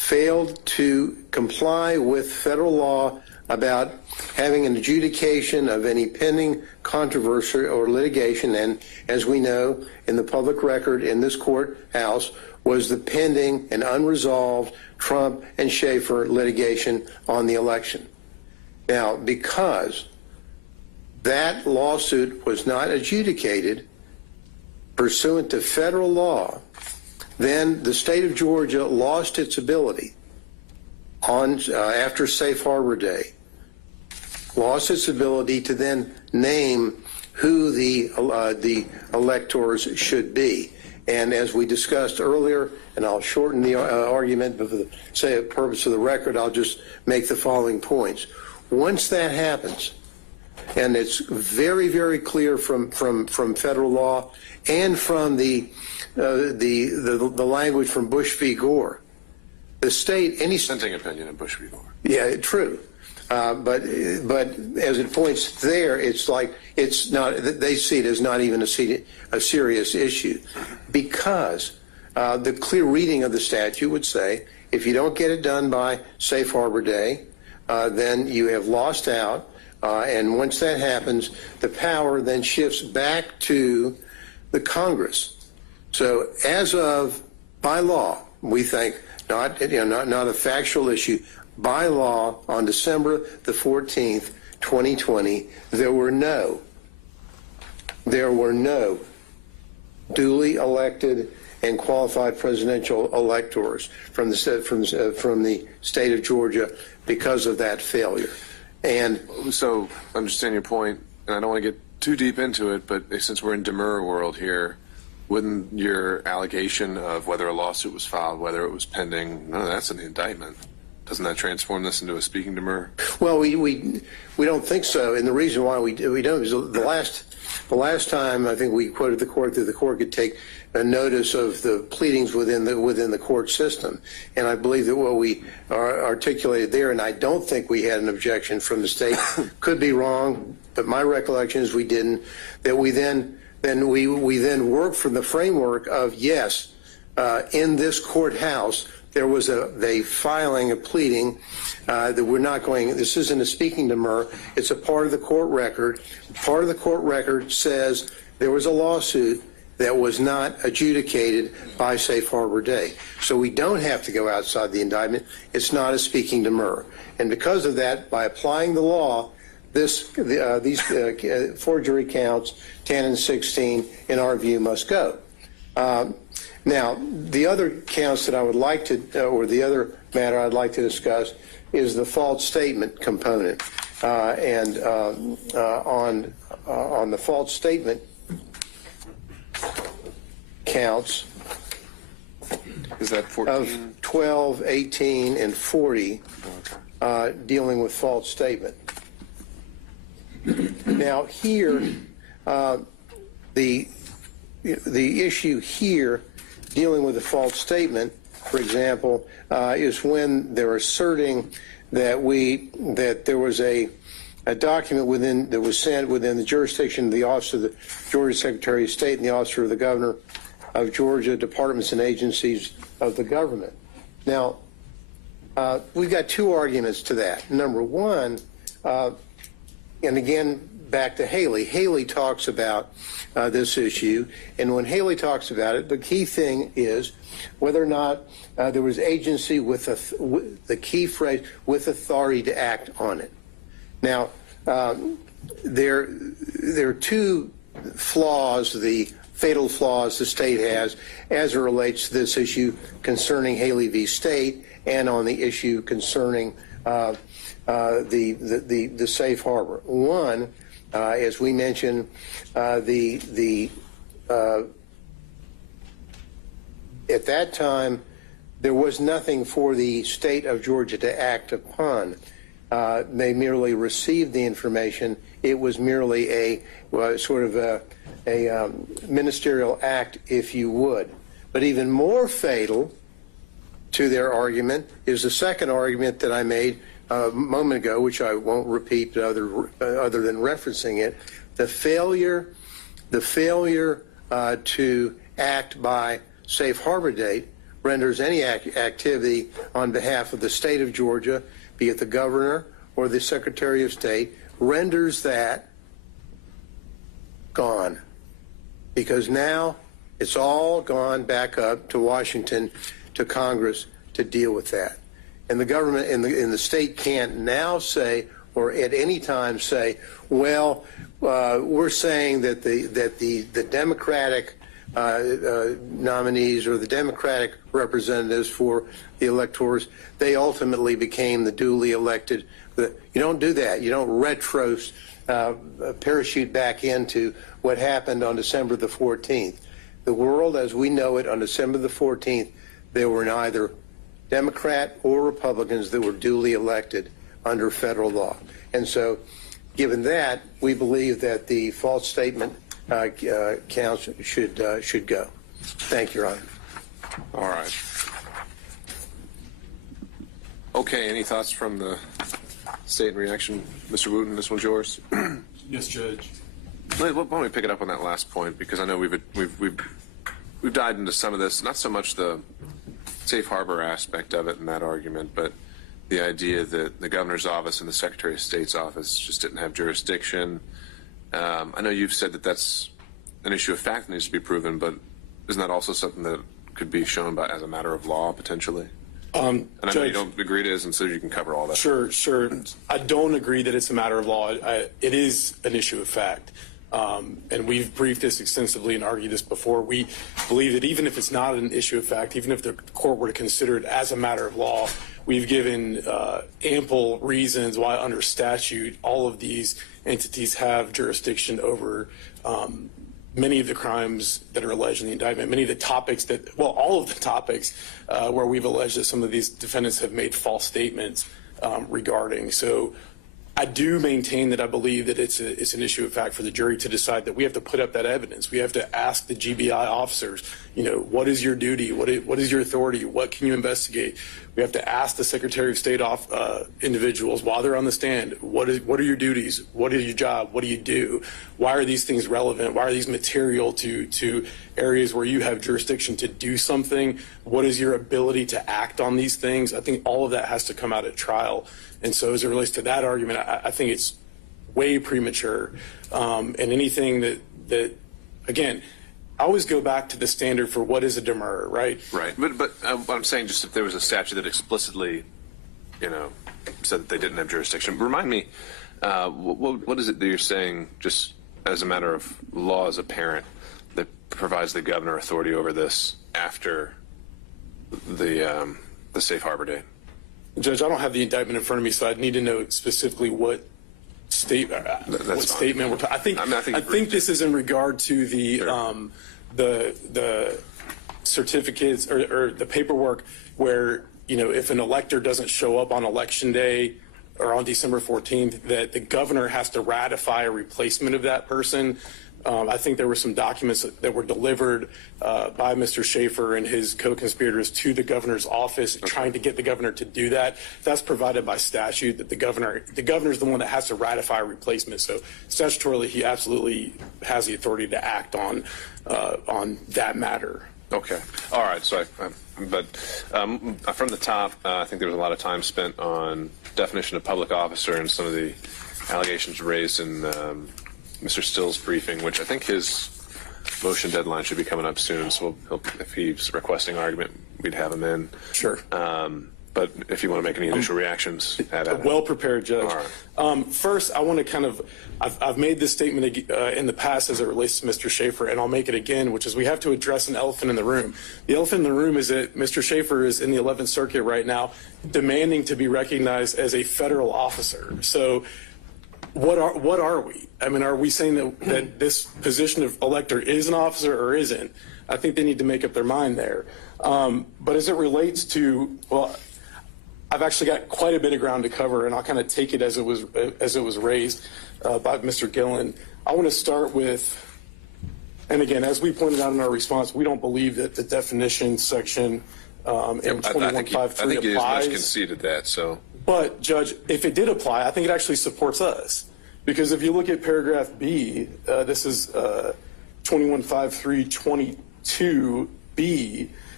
failed to comply with federal law about having an adjudication of any pending controversy or litigation, and as we know, in the public record in this courthouse was the pending and unresolved Trump and Schaefer litigation on the election. Now, because that lawsuit was not adjudicated pursuant to federal law, then the state of Georgia lost its ability on after Safe Harbor Day, lost its ability to then name who the electors should be. And as we discussed earlier, and I'll shorten the argument, but for the purpose of the record, I'll just make the following points. Once that happens, and it's very, very clear from federal law and from the language from Bush v. Gore, the state, any Dissenting opinion of Bush v. Gore. yeah, true. But as it points there, it's like it's not. They see it as not even a serious issue, because the clear reading of the statute would say if you don't get it done by Safe Harbor Day, then you have lost out. And once that happens, the power then shifts back to the Congress. So as of by law, we think not a factual issue. By law, on December the 14th, 2020, there were no duly elected and qualified presidential electors from the state of Georgia because of that failure. And so I understand your point, and I don't want to get too deep into it, but since we're in demurrer world here, wouldn't your allegation of whether a lawsuit was filed, whether it was pending, none of that's in the indictment? Doesn't that transform this into a speaking demurrer? Well, we don't think so, and the reason why we don't is the last time I think we quoted the court that the court could take a notice of the pleadings within the court system, and I believe that what we articulated there, and I don't think we had an objection from the state, could be wrong, but my recollection is we didn't. That we then worked from the framework of yes, in this courthouse. There was a filing, a pleading that we're not going, this isn't a speaking demurrer, it's a part of the court record. Part of the court record says there was a lawsuit that was not adjudicated by Safe Harbor Day. So we don't have to go outside the indictment. It's not a speaking demurrer. And because of that, by applying the law, these forgery counts, 10 and 16, in our view, must go. Now, the other counts that I would like to, or the other matter I'd like to discuss is the false statement component. On the false statement counts is that 14? Of 12, 18, and 40 dealing with false statement. Now, here, the issue here dealing with a false statement, for example, is when they're asserting that there was a document that was sent within the jurisdiction of the Office of the Georgia Secretary of State and the Office of the Governor of Georgia, departments and agencies of the government. Now, we've got two arguments to that. Number one, and again, back to Haley. Haley talks about this issue, and when Haley talks about it, the key thing is whether or not there was agency with the key phrase, with authority to act on it. Now, there are two flaws, the fatal flaws the state has as it relates to this issue concerning Haley v. State and on the issue concerning the safe harbor. One, as we mentioned, at that time, there was nothing for the state of Georgia to act upon. They merely received the information. It was merely a sort of a ministerial act, if you would. But even more fatal to their argument is the second argument that I made a moment ago, which I won't repeat other than referencing it, the failure to act by safe harbor date renders any activity on behalf of the state of Georgia, be it the governor or the Secretary of State, renders that gone. Because now it's all gone back up to Washington, to Congress to deal with that. And the government in the state can't now say, or at any time say, well, we're saying that the Democratic nominees or the Democratic representatives for the electors, they ultimately became the duly elected. You don't do that. You don't retro parachute back into what happened on December the 14th. The world as we know it on December the 14th, there were neither Democrat or Republicans that were duly elected under federal law. And so, given that, we believe that the false statement counts should go. Thank you, Your Honor. All right. Okay, any thoughts from the state in reaction? Mr. Wooten, this one's yours. Yes, Judge. Why don't we pick it up on that last point, because I know we've dived into some of this, not so much the safe harbor aspect of it in that argument, but the idea that the governor's office and the Secretary of State's office just didn't have jurisdiction. I know you've said that that's an issue of fact that needs to be proven, but isn't that also something that could be shown by as a matter of law potentially? And I know Judge, you don't agree it is, and so you can cover all that. Sure. I don't agree that it's a matter of law. It is an issue of fact. And we've briefed this extensively and argued this before. We believe that even if it's not an issue of fact, even if the court were to consider it as a matter of law, we've given ample reasons why under statute all of these entities have jurisdiction over many of the crimes that are alleged in the indictment, many of the topics that, well, all of the topics where we've alleged that some of these defendants have made false statements regarding. So I do maintain that I believe that it's an issue of fact for the jury to decide that we have to put up that evidence. We have to ask the GBI officers, what is your duty? What is your authority? What can you investigate? We have to ask the Secretary of State individuals while they're on the stand, what are your duties? What is your job? What do you do? Why are these things relevant? Why are these material to areas where you have jurisdiction to do something? What is your ability to act on these things? I think all of that has to come out at trial. And so as it relates to that argument, I think it's way premature. And anything that again, I always go back to the standard for what is a demurrer, right? Right. But I'm saying just if there was a statute that explicitly, said that they didn't have jurisdiction. Remind me, what is it that you're saying just as a matter of law as a parent that provides the governor authority over this after the safe harbor date? Judge, I don't have the indictment in front of me, so I'd need to know specifically what statement we're talking. I think this is in regard to the certificates or the paperwork where if an elector doesn't show up on election day or on December 14th, that the governor has to ratify a replacement of that person. I think there were some documents that were delivered by Mr. Schaefer and his co-conspirators to the governor's office, trying to get the governor to do that. That's provided by statute that the governor is the one that has to ratify a replacement. So statutorily, he absolutely has the authority to act on that matter. Okay. All right. So, from the top, I think there was a lot of time spent on definition of public officer and some of the allegations raised in Mr. Still's briefing, which I think his motion deadline should be coming up soon. So if he's requesting argument, we'd have him in. Sure. But if you want to make any initial reactions, add it. Well prepared, Judge. All right. First, I want to I've made this statement in the past as it relates to Mr. Schaefer, and I'll make it again, which is we have to address an elephant in the room. The elephant in the room is that Mr. Schaefer is in the 11th Circuit right now demanding to be recognized as a federal officer. So what are we? I mean, are we saying that this position of elector is an officer or isn't? I think they need to make up their mind there. But as it relates to, well, I've actually got quite a bit of ground to cover, and I'll kind of take it as it was raised by Mr. Gillen. I want to start with, and again, as we pointed out in our response, we don't believe that the definition section in 2153 I think you applies. much conceded that. So, but Judge, if it did apply, I think it actually supports us, because if you look at paragraph B, this is 215322B.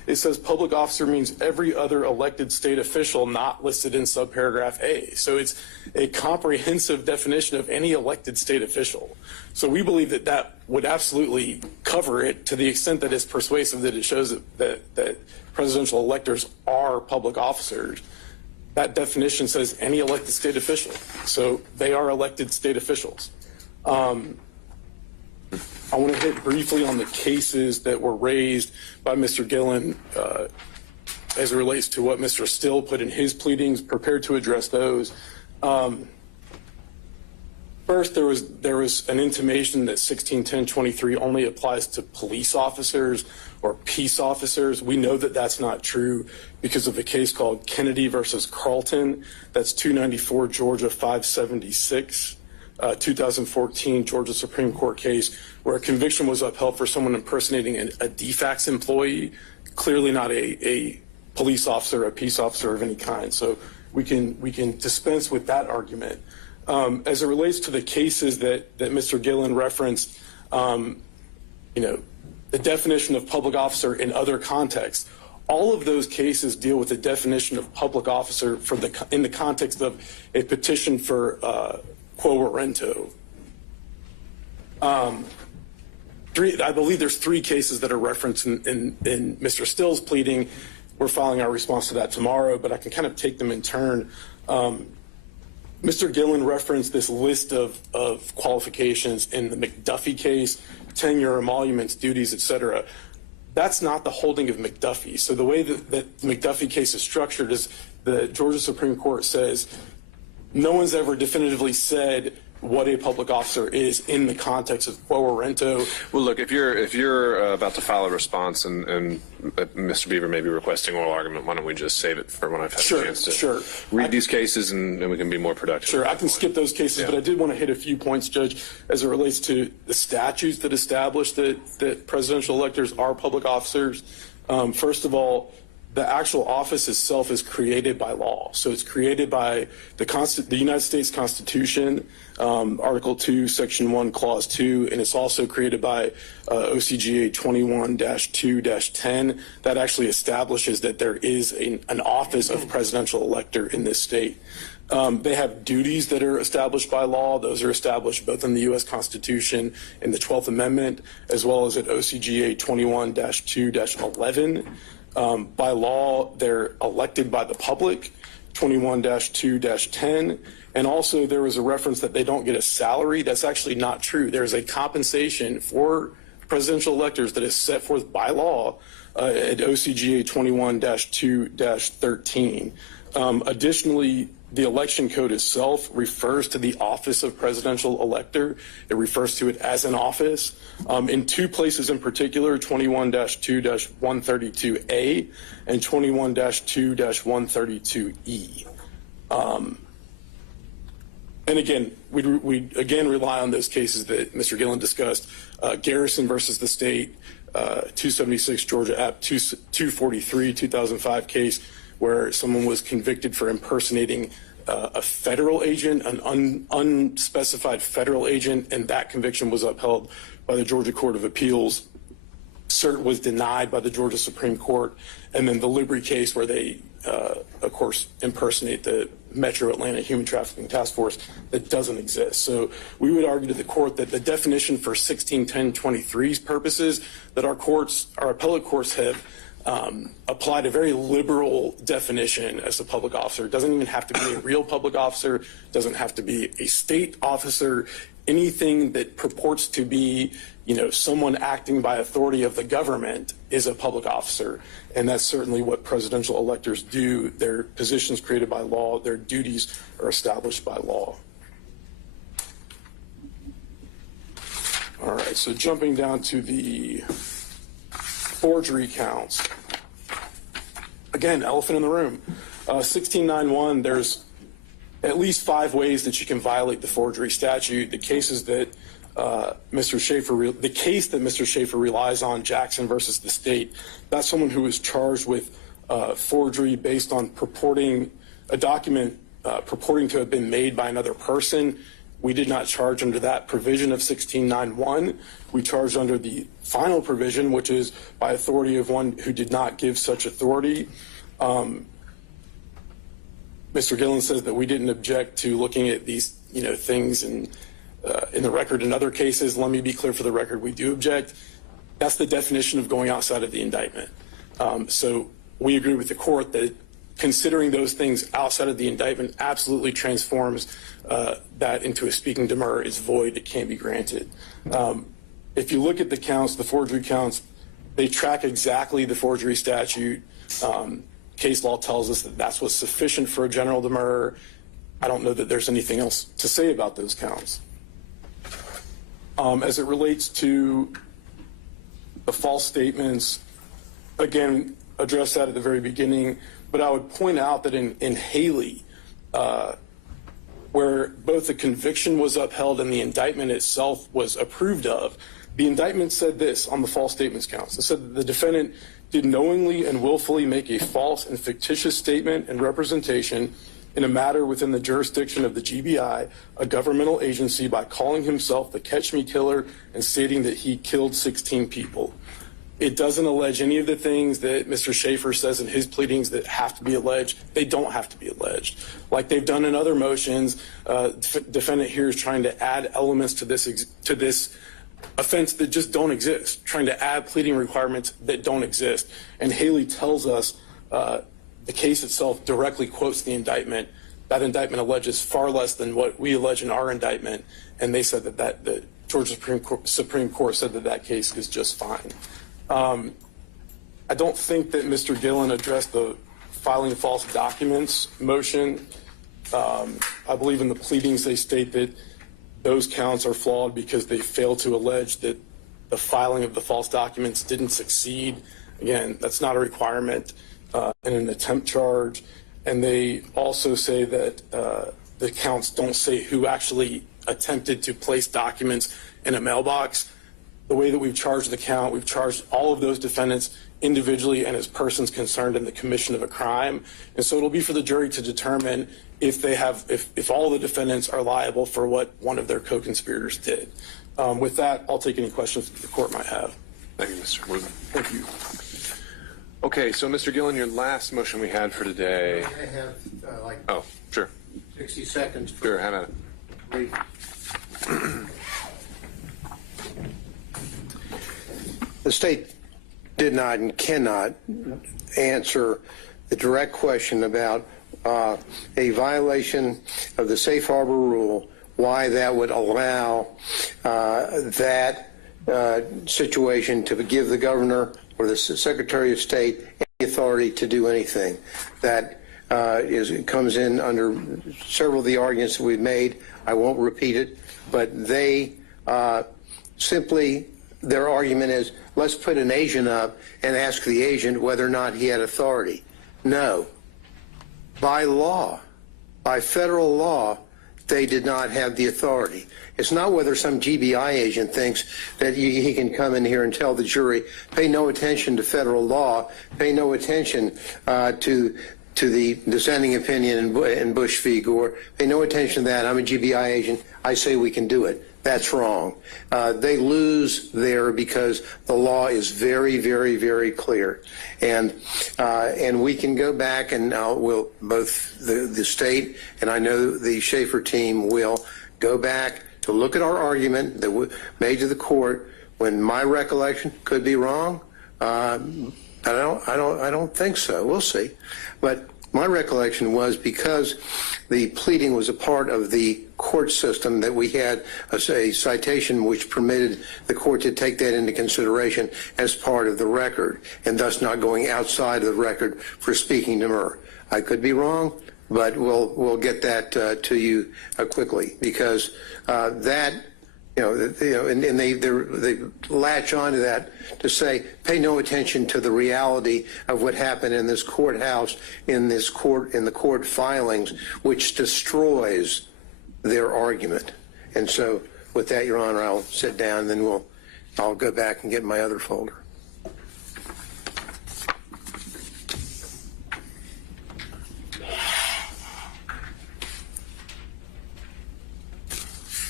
it says public officer means every other elected state official not listed in subparagraph A. So it's a comprehensive definition of any elected state official. So we believe that that would absolutely cover it to the extent that it's persuasive that it shows that presidential electors are public officers. That definition says any elected state official. So they are elected state officials. I want to hit briefly on the cases that were raised by Mr. Gillen as it relates to what Mr. Still put in his pleadings, prepared to address those. First, there was an intimation that 161023 only applies to police officers or peace officers. We know that that's not true because of a case called Kennedy versus Carlton. That's 294 Georgia 576. 2014 Georgia Supreme Court case where a conviction was upheld for someone impersonating a DFAX employee, clearly not a police officer, a peace officer of any kind. So we can dispense with that argument. As it relates to the cases that Mr. Gillen referenced, the definition of public officer in other contexts, all of those cases deal with the definition of public officer in the context of a petition for quo warranto. I believe there's 3 cases that are referenced in Mr. Still's pleading. We're filing our response to that tomorrow, but I can kind of take them in turn. Mr. Gillen referenced this list of qualifications in the McDuffie case, tenure, emoluments, duties, etc. That's not the holding of McDuffie. So the way that the McDuffie case is structured is the Georgia Supreme Court says no one's ever definitively said what a public officer is in the context of quo warranto. Well, look, if you're about to file a response and Mr. Beaver may be requesting oral argument, why don't we just save it for when I've had a chance to read these cases and we can be more productive. Sure, I can skip those cases, but I did want to hit a few points, Judge, as it relates to the statutes that establish that presidential electors are public officers. First of all, the actual office itself is created by law. So it's created by the United States Constitution, Article 2, Section 1, Clause 2, and it's also created by OCGA 21-2-10. That actually establishes that there is an office of presidential elector in this state. They have duties that are established by law. Those are established both in the U.S. Constitution in the 12th Amendment, as well as at OCGA 21-2-11. By law, they're elected by the public, 21-2-10. And also there was a reference that they don't get a salary. That's actually not true. There's a compensation for presidential electors that is set forth by law at OCGA 21-2-13. Additionally, the election code itself refers to the office of presidential elector. It refers to it as an office. In 2 places in particular, 21-2-132A and 21-2-132E. And again, we again rely on those cases that Mr. Gillen discussed. Garrison versus the state, 276 Georgia App 243, 2005 case, where someone was convicted for impersonating a federal agent, an unspecified federal agent, and that conviction was upheld by the Georgia Court of Appeals. Cert was denied by the Georgia Supreme Court. And then the Libri case where they, of course, impersonate the Metro Atlanta Human Trafficking Task Force that doesn't exist. So we would argue to the court that the definition for 161023's purposes that our appellate courts have applied a very liberal definition as a public officer. It doesn't even have to be a real public officer, doesn't have to be a state officer, anything that purports to be, someone acting by authority of the government is a public officer. And that's certainly what presidential electors do. Their positions created by law, their duties are established by law. All right, so jumping down to the forgery counts. Again, elephant in the room. 1691, there's at least 5 ways that you can violate the forgery statute. The cases that the case that Mr. Schaefer relies on, Jackson versus the state, that's someone who is charged with forgery based on purporting a document purporting to have been made by another person. We did not charge under that provision of 1691. We charged under the final provision, which is by authority of one who did not give such authority. Mr. Gillen says that we didn't object to looking at these, things in the record in other cases. Let me be clear for the record, we do object. That's the definition of going outside of the indictment. So we agree with the court that considering those things outside of the indictment absolutely transforms that into a speaking demur is void, it can't be granted. If you look at the counts, the forgery counts, they track exactly the forgery statute. Case law tells us that that's what's sufficient for a general demur. I don't know that there's anything else to say about those counts. As it relates to the false statements, again, addressed that at the very beginning, but I would point out that in Haley, where both the conviction was upheld and the indictment itself was approved of, the indictment said this on the false statements counts. It said that the defendant did knowingly and willfully make a false and fictitious statement and representation in a matter within the jurisdiction of the GBI, a governmental agency, by calling himself the Catch Me Killer and stating that he killed 16 people. It doesn't allege any of the things that Mr. Schaefer says in his pleadings that have to be alleged. They don't have to be alleged. Like they've done in other motions, defendant here is trying to add elements to this offense that just don't exist, trying to add pleading requirements that don't exist. And Haley tells us the case itself directly quotes the indictment. That indictment alleges far less than what we allege in our indictment, and they said that the Georgia Supreme Court said that case is just fine. I don't think that Mr. Gillen addressed the filing false documents motion. I believe in the pleadings they state that those counts are flawed because they fail to allege that the filing of the false documents didn't succeed. Again, that's not a requirement in an attempt charge. And they also say that the counts don't say who actually attempted to place documents in a mailbox. The way that we've charged the count, we've charged all of those defendants individually and as persons concerned in the commission of a crime. And so it'll be for the jury to determine if all the defendants are liable for what one of their co-conspirators did. With that, I'll take any questions that the court might have. Thank you, Mr. Worthing. Thank you. Okay, so Mr. Gillen, your last motion we had for today. I have Oh, sure. 60 seconds. Sure, have at it. Brief. The state did not and cannot answer the direct question about a violation of the safe harbor rule, why that would allow that situation to give the governor or the Secretary of State any authority to do anything. That comes in under several of the arguments that we've made. I won't repeat it, but they simply, their argument is, let's put an agent up and ask the agent whether or not he had authority. No. By law, by federal law, they did not have the authority. It's not whether some GBI agent thinks that he can come in here and tell the jury, pay no attention to federal law, pay no attention to the dissenting opinion in Bush v. Gore, pay no attention to that. I'm a GBI agent. I say we can do it. That's wrong. They lose there because the law is very, very, very clear. And we can go back and we'll, both the state and I know the Schaefer team will go back to look at our argument that we made to the court when my recollection could be wrong. I don't think so. We'll see. But my recollection was because the pleading was a part of the court system that we had a citation which permitted the court to take that into consideration as part of the record and thus not going outside of the record for speaking demur. I could be wrong, but we'll get that to you quickly because that. And they latch onto that to say, pay no attention to the reality of what happened in this courthouse, in the court filings, which destroys their argument. And so, with that, Your Honor, I'll sit down, and then I'll go back and get my other folder.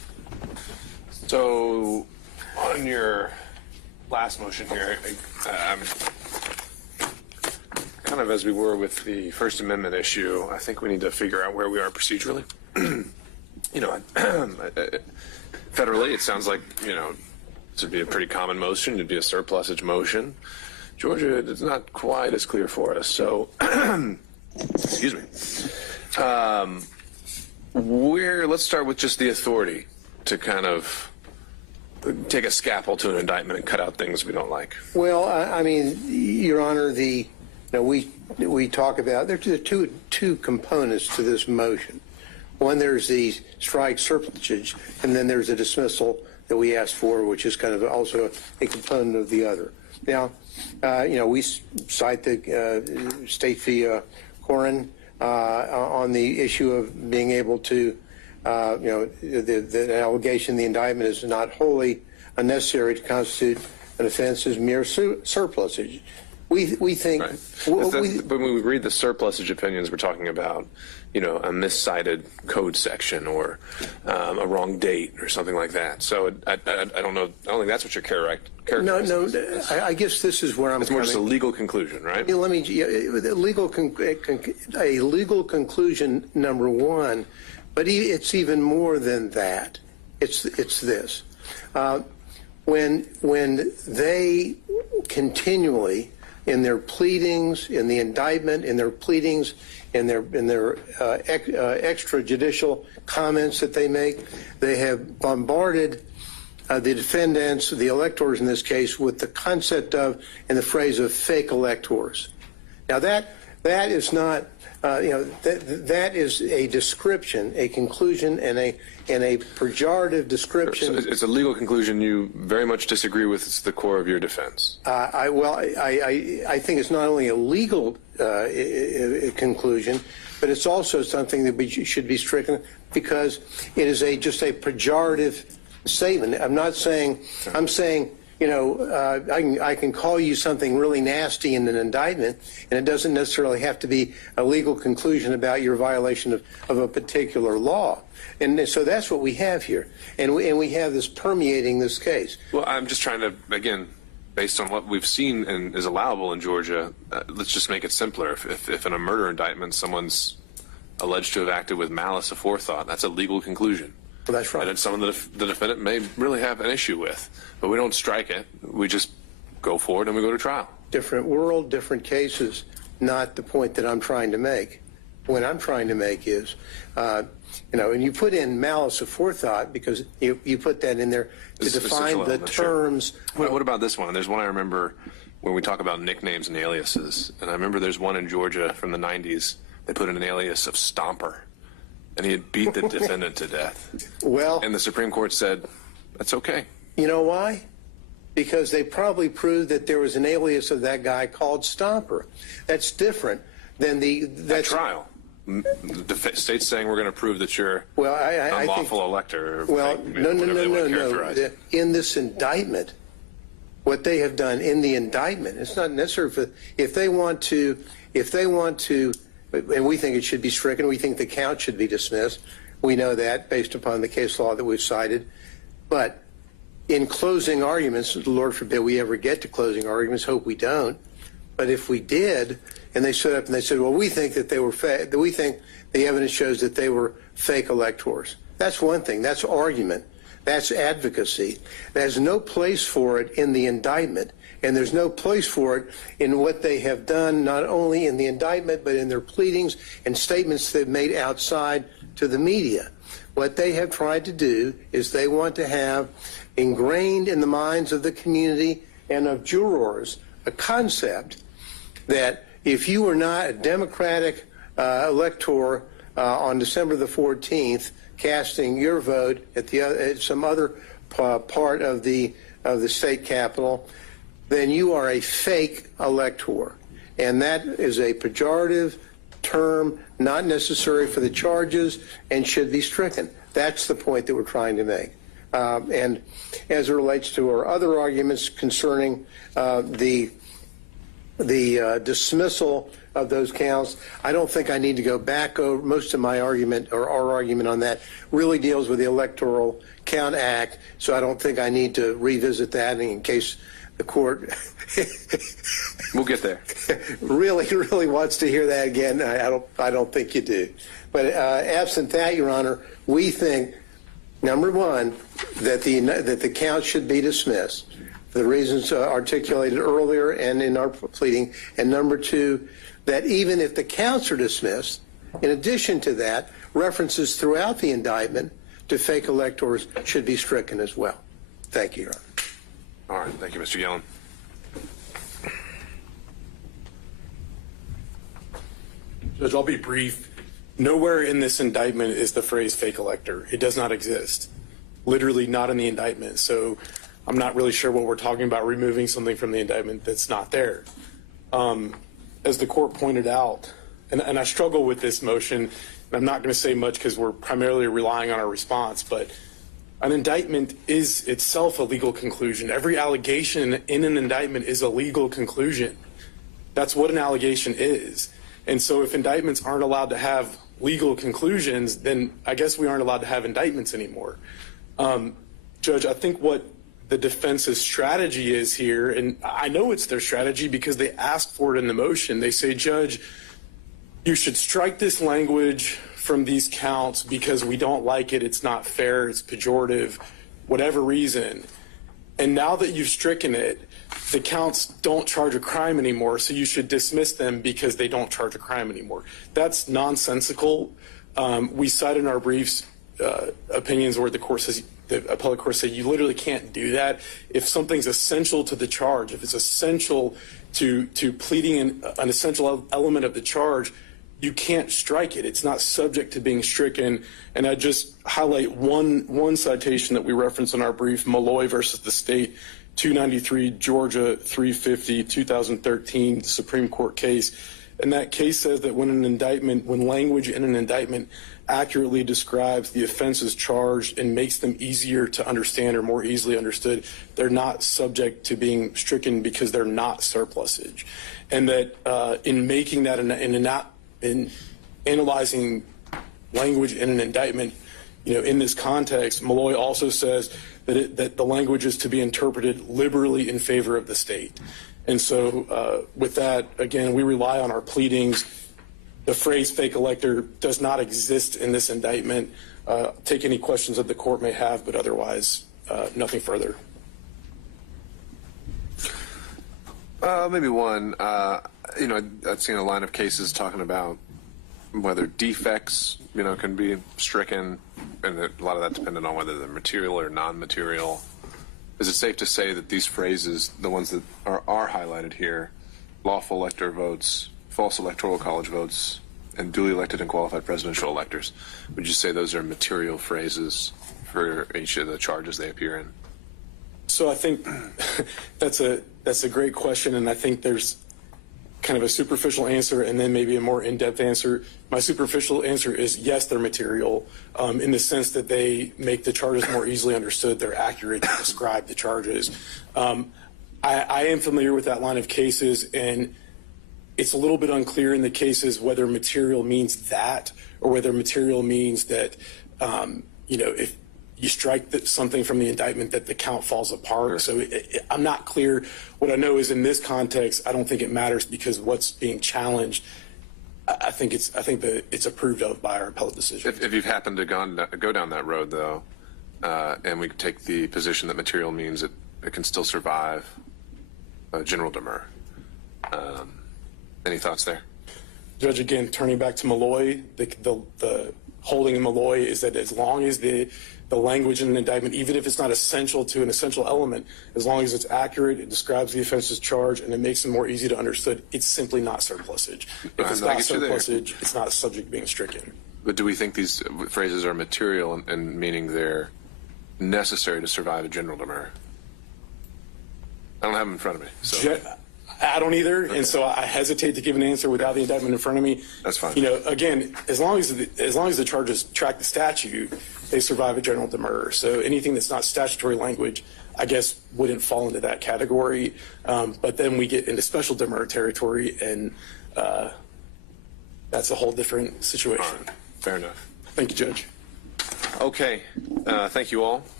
last motion here, kind of as we were with the First Amendment issue, I think we need to figure out where we are procedurally. You know, federally, it sounds like, you know, this would be a pretty common motion. It'd be a surplusage motion. Georgia, it's not quite as clear for us. So, excuse me. Let's start with just the authority to kind of take a scalpel to an indictment and cut out things we don't like. Well, I mean, Your Honor, we talk about there are two components to this motion. One, there's the strike surplusage, and then there's a dismissal that we asked for, which is kind of also a component of the other. Now, you know, we cite the State v. Corin on the issue of being able to, you know, the allegation, the indictment is not wholly unnecessary to constitute an offense as mere surplusage. We think. Right. But when we read the surplusage opinions, we're talking about, you know, a miscited code section or a wrong date or something like that. So I don't know. I don't think that's what you're characterizing. No. I guess this is where I'm. It's more just a legal conclusion, right? You know, let me. A legal conclusion, number one, but it's even more than that. It's this. When they continually, in their pleadings, in the indictment, in their pleadings, in their extrajudicial comments that they make, they have bombarded the defendants, the electors in this case, with the concept of and the phrase of fake electors. Now that is not, you know, that is a description, a conclusion, and a pejorative description. So it's a legal conclusion you very much disagree with. It's the core of your defense. I think it's not only a legal conclusion, but it's also something that should be stricken because it is just a pejorative statement. I'm not saying. I'm saying, you know, I can call you something really nasty in an indictment, and it doesn't necessarily have to be a legal conclusion about your violation of a particular law. And so that's what we have here. And we have this permeating this case. Well, I'm just trying to, again, based on what we've seen and is allowable in Georgia, let's just make it simpler. If in a murder indictment someone's alleged to have acted with malice aforethought, that's a legal conclusion. Well, that's right. And it's something that the defendant may really have an issue with. But we don't strike it. We just go forward and we go to trial. Different world, different cases, not the point that I'm trying to make. What I'm trying to make is, you know, and you put in malice aforethought because you put that in there to define the terms. Sure. What about this one? There's one I remember when we talk about nicknames and aliases. And I remember there's one in Georgia from the 90s. They put in an alias of Stomper. And he had beat the defendant to death. Well, and the Supreme Court said, that's okay. You know why? Because they probably proved that there was an alias of that guy called Stomper. That's different than that trial. The state's saying we're going to prove that you're unlawful elector. Well, no. In this indictment, what they have done in the indictment, it's not necessary if they want to, and we think it should be stricken. We think the count should be dismissed. We know that based upon the case law that we've cited. But in closing arguments, Lord forbid we ever get to closing arguments, hope we don't. But if we did, and they stood up and they said, well, we think that they were we think the evidence shows that they were fake electors. That's one thing. That's argument. That's advocacy. There's no place for it in the indictment. And there's no place for it in what they have done, not only in the indictment, but in their pleadings and statements they've made outside to the media. What they have tried to do is they want to have ingrained in the minds of the community and of jurors a concept that if you were not a Democratic elector on December the 14th, casting your vote at some other part of the state capitol, then you are a fake elector. And that is a pejorative term, not necessary for the charges, and should be stricken. That's the point that we're trying to make. And as it relates to our other arguments concerning the dismissal of those counts, I don't think I need to go back over. Most of my argument, or our argument on that, really deals with the Electoral Count Act, so I don't think I need to revisit that in case the court We'll get there. really wants to hear that again. I don't think you do. But absent that, Your Honor, we think, number one, that the count should be dismissed for the reasons articulated earlier and in our pleading. And number two, that even if the counts are dismissed, in addition to that, references throughout the indictment to fake electors should be stricken as well. Thank you, Your Honor. All right. Thank you, Mr. Yellen. Judge, I'll be brief. Nowhere in this indictment is the phrase fake elector. It does not exist. Literally not in the indictment. So I'm not really sure what we're talking about, removing something from the indictment that's not there. As the court pointed out, and I struggle with this motion, and I'm not going to say much because we're primarily relying on our response, but an indictment is itself a legal conclusion. Every allegation in an indictment is a legal conclusion. That's what an allegation is. And so if indictments aren't allowed to have legal conclusions, then I guess we aren't allowed to have indictments anymore. Judge, I think what the defense's strategy is here, and I know it's their strategy because they asked for it in the motion. They say, Judge, you should strike this language from these counts because we don't like it, it's not fair, it's pejorative, whatever reason. And now that you've stricken it, the counts don't charge a crime anymore, so you should dismiss them because they don't charge a crime anymore. That's nonsensical. We cite in our briefs opinions where the court says, the appellate court say you literally can't do that. If something's essential to the charge, if it's essential to pleading an essential element of the charge, you can't strike it. It's not subject to being stricken. And I just highlight one citation that we reference in our brief, Malloy versus the state, 293 Georgia 350 2013 Supreme Court case. And that case says that when language in an indictment accurately describes the offenses charged and makes them easier to understand or more easily understood, they're not subject to being stricken because they're not surplusage. And that in making that in analyzing language in an indictment, in this context, Malloy also says that the language is to be interpreted liberally in favor of the state. And so with that, again, we rely on our pleadings. The phrase fake elector does not exist in this indictment. Take any questions that the court may have, but otherwise, nothing further. Maybe one. I've seen a line of cases talking about whether defects, can be stricken, and a lot of that dependent on whether they're material or non-material. Is it safe to say that these phrases, the ones that are highlighted here, lawful elector votes, false electoral college votes, and duly elected and qualified presidential electors, would you say those are material phrases for each of the charges they appear in? So I think that's a great question, and I think there's kind of a superficial answer and then maybe a more in-depth answer. My superficial answer is yes, they're material in the sense that they make the charges more easily understood. They're accurate to describe the charges. I am familiar with that line of cases, and it's a little bit unclear in the cases whether material means that or whether material means that, if you strike something from the indictment that the count falls apart. Sure. So I'm not clear. What I know is in this context, I don't think it matters because what's being challenged, I think that it's approved of by our appellate decision. If you've happened to go down that road, though, and we take the position that material means it can still survive general demur. Any thoughts there? Judge, again, turning back to Malloy, the holding in Malloy is that as long as the language in an indictment, even if it's not essential to an essential element, as long as it's accurate, it describes the offense's charge, and it makes it more easy to understood, it's simply not surplusage. If it's not surplusage, it's not subject to being stricken. But do we think these phrases are material and meaning they're necessary to survive a general demur? I don't have them in front of me. So. I don't either, okay. And so I hesitate to give an answer without the indictment in front of me. That's fine. Again, as long as the charges track the statute, they survive a general demur. So anything that's not statutory language, I guess, wouldn't fall into that category. But then we get into special demur territory, and that's a whole different situation. All right. Fair enough. Thank you, Judge. Okay. Thank you all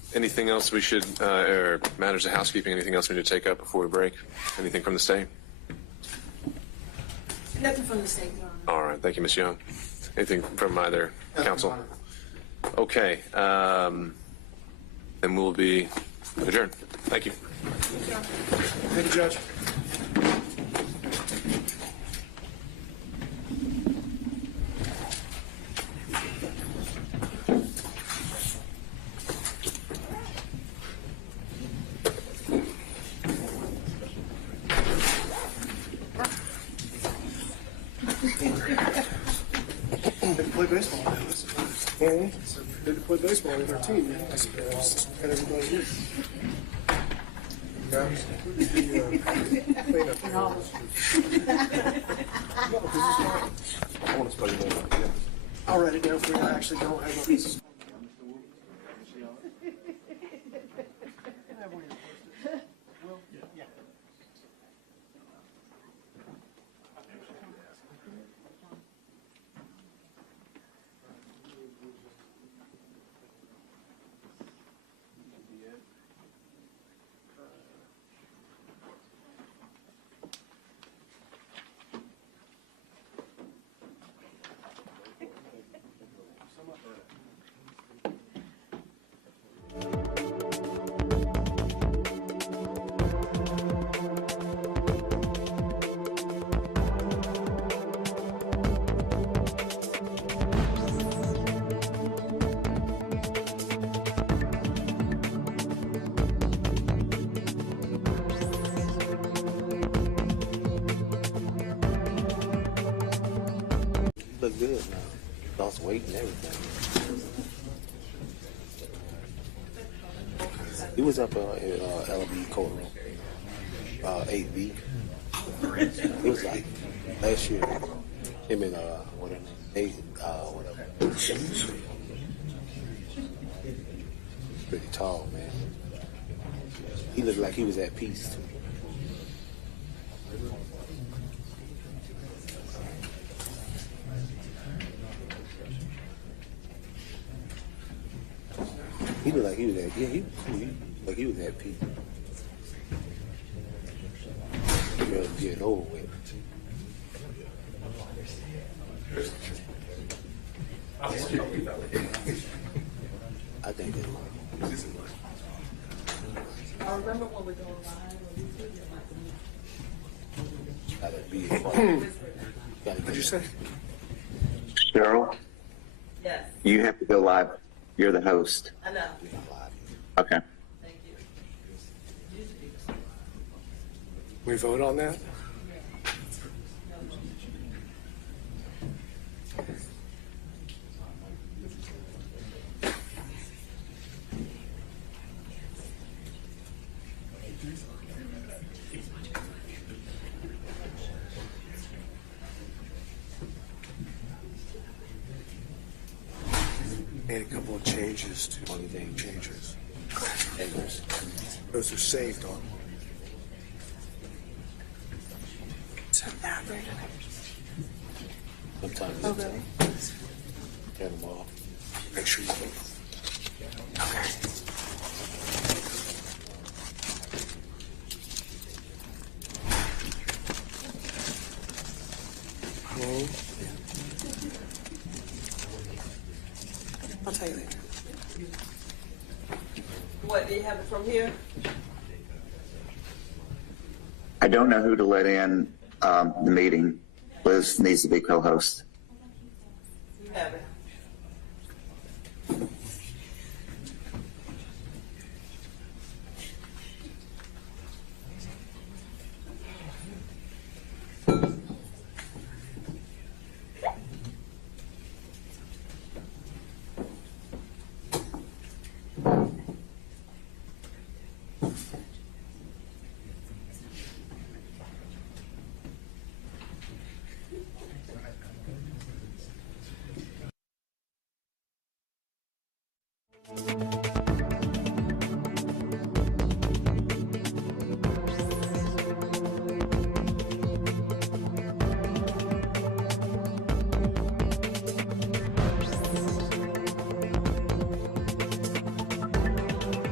Anything else we should, or matters of housekeeping, anything else we need to take up before we break? Anything from the state? Nothing from the state, Your Honor. All right, thank you, Ms. Young. Anything from either counsel? Okay, then we'll be adjourned. Thank you. Thank you, Judge. They can play baseball now. They can play baseball with their team now. And everybody is. I'll write it down for you. I actually don't have a Look good now. Lost weight and everything. He was up in LB courtroom, 8B. It was like last year. Him and whatever, whatever. Pretty tall, man. He looked like he was at peace. He looked like he was at, like he was at peace. He was getting over with. I think it was. I remember when we go live. Gotta be What'd you say? Cheryl, Yes, you have to go live. You're the host. I know. Okay. Thank you. We vote on that? Made a couple of changes to anything changes. Those are saved on. Sometimes Oh, really? turn them off. Make sure you vote. I'll tell you later. What, do you have it from here? I don't know who to let in the meeting. Liz needs to be co-host. You have it.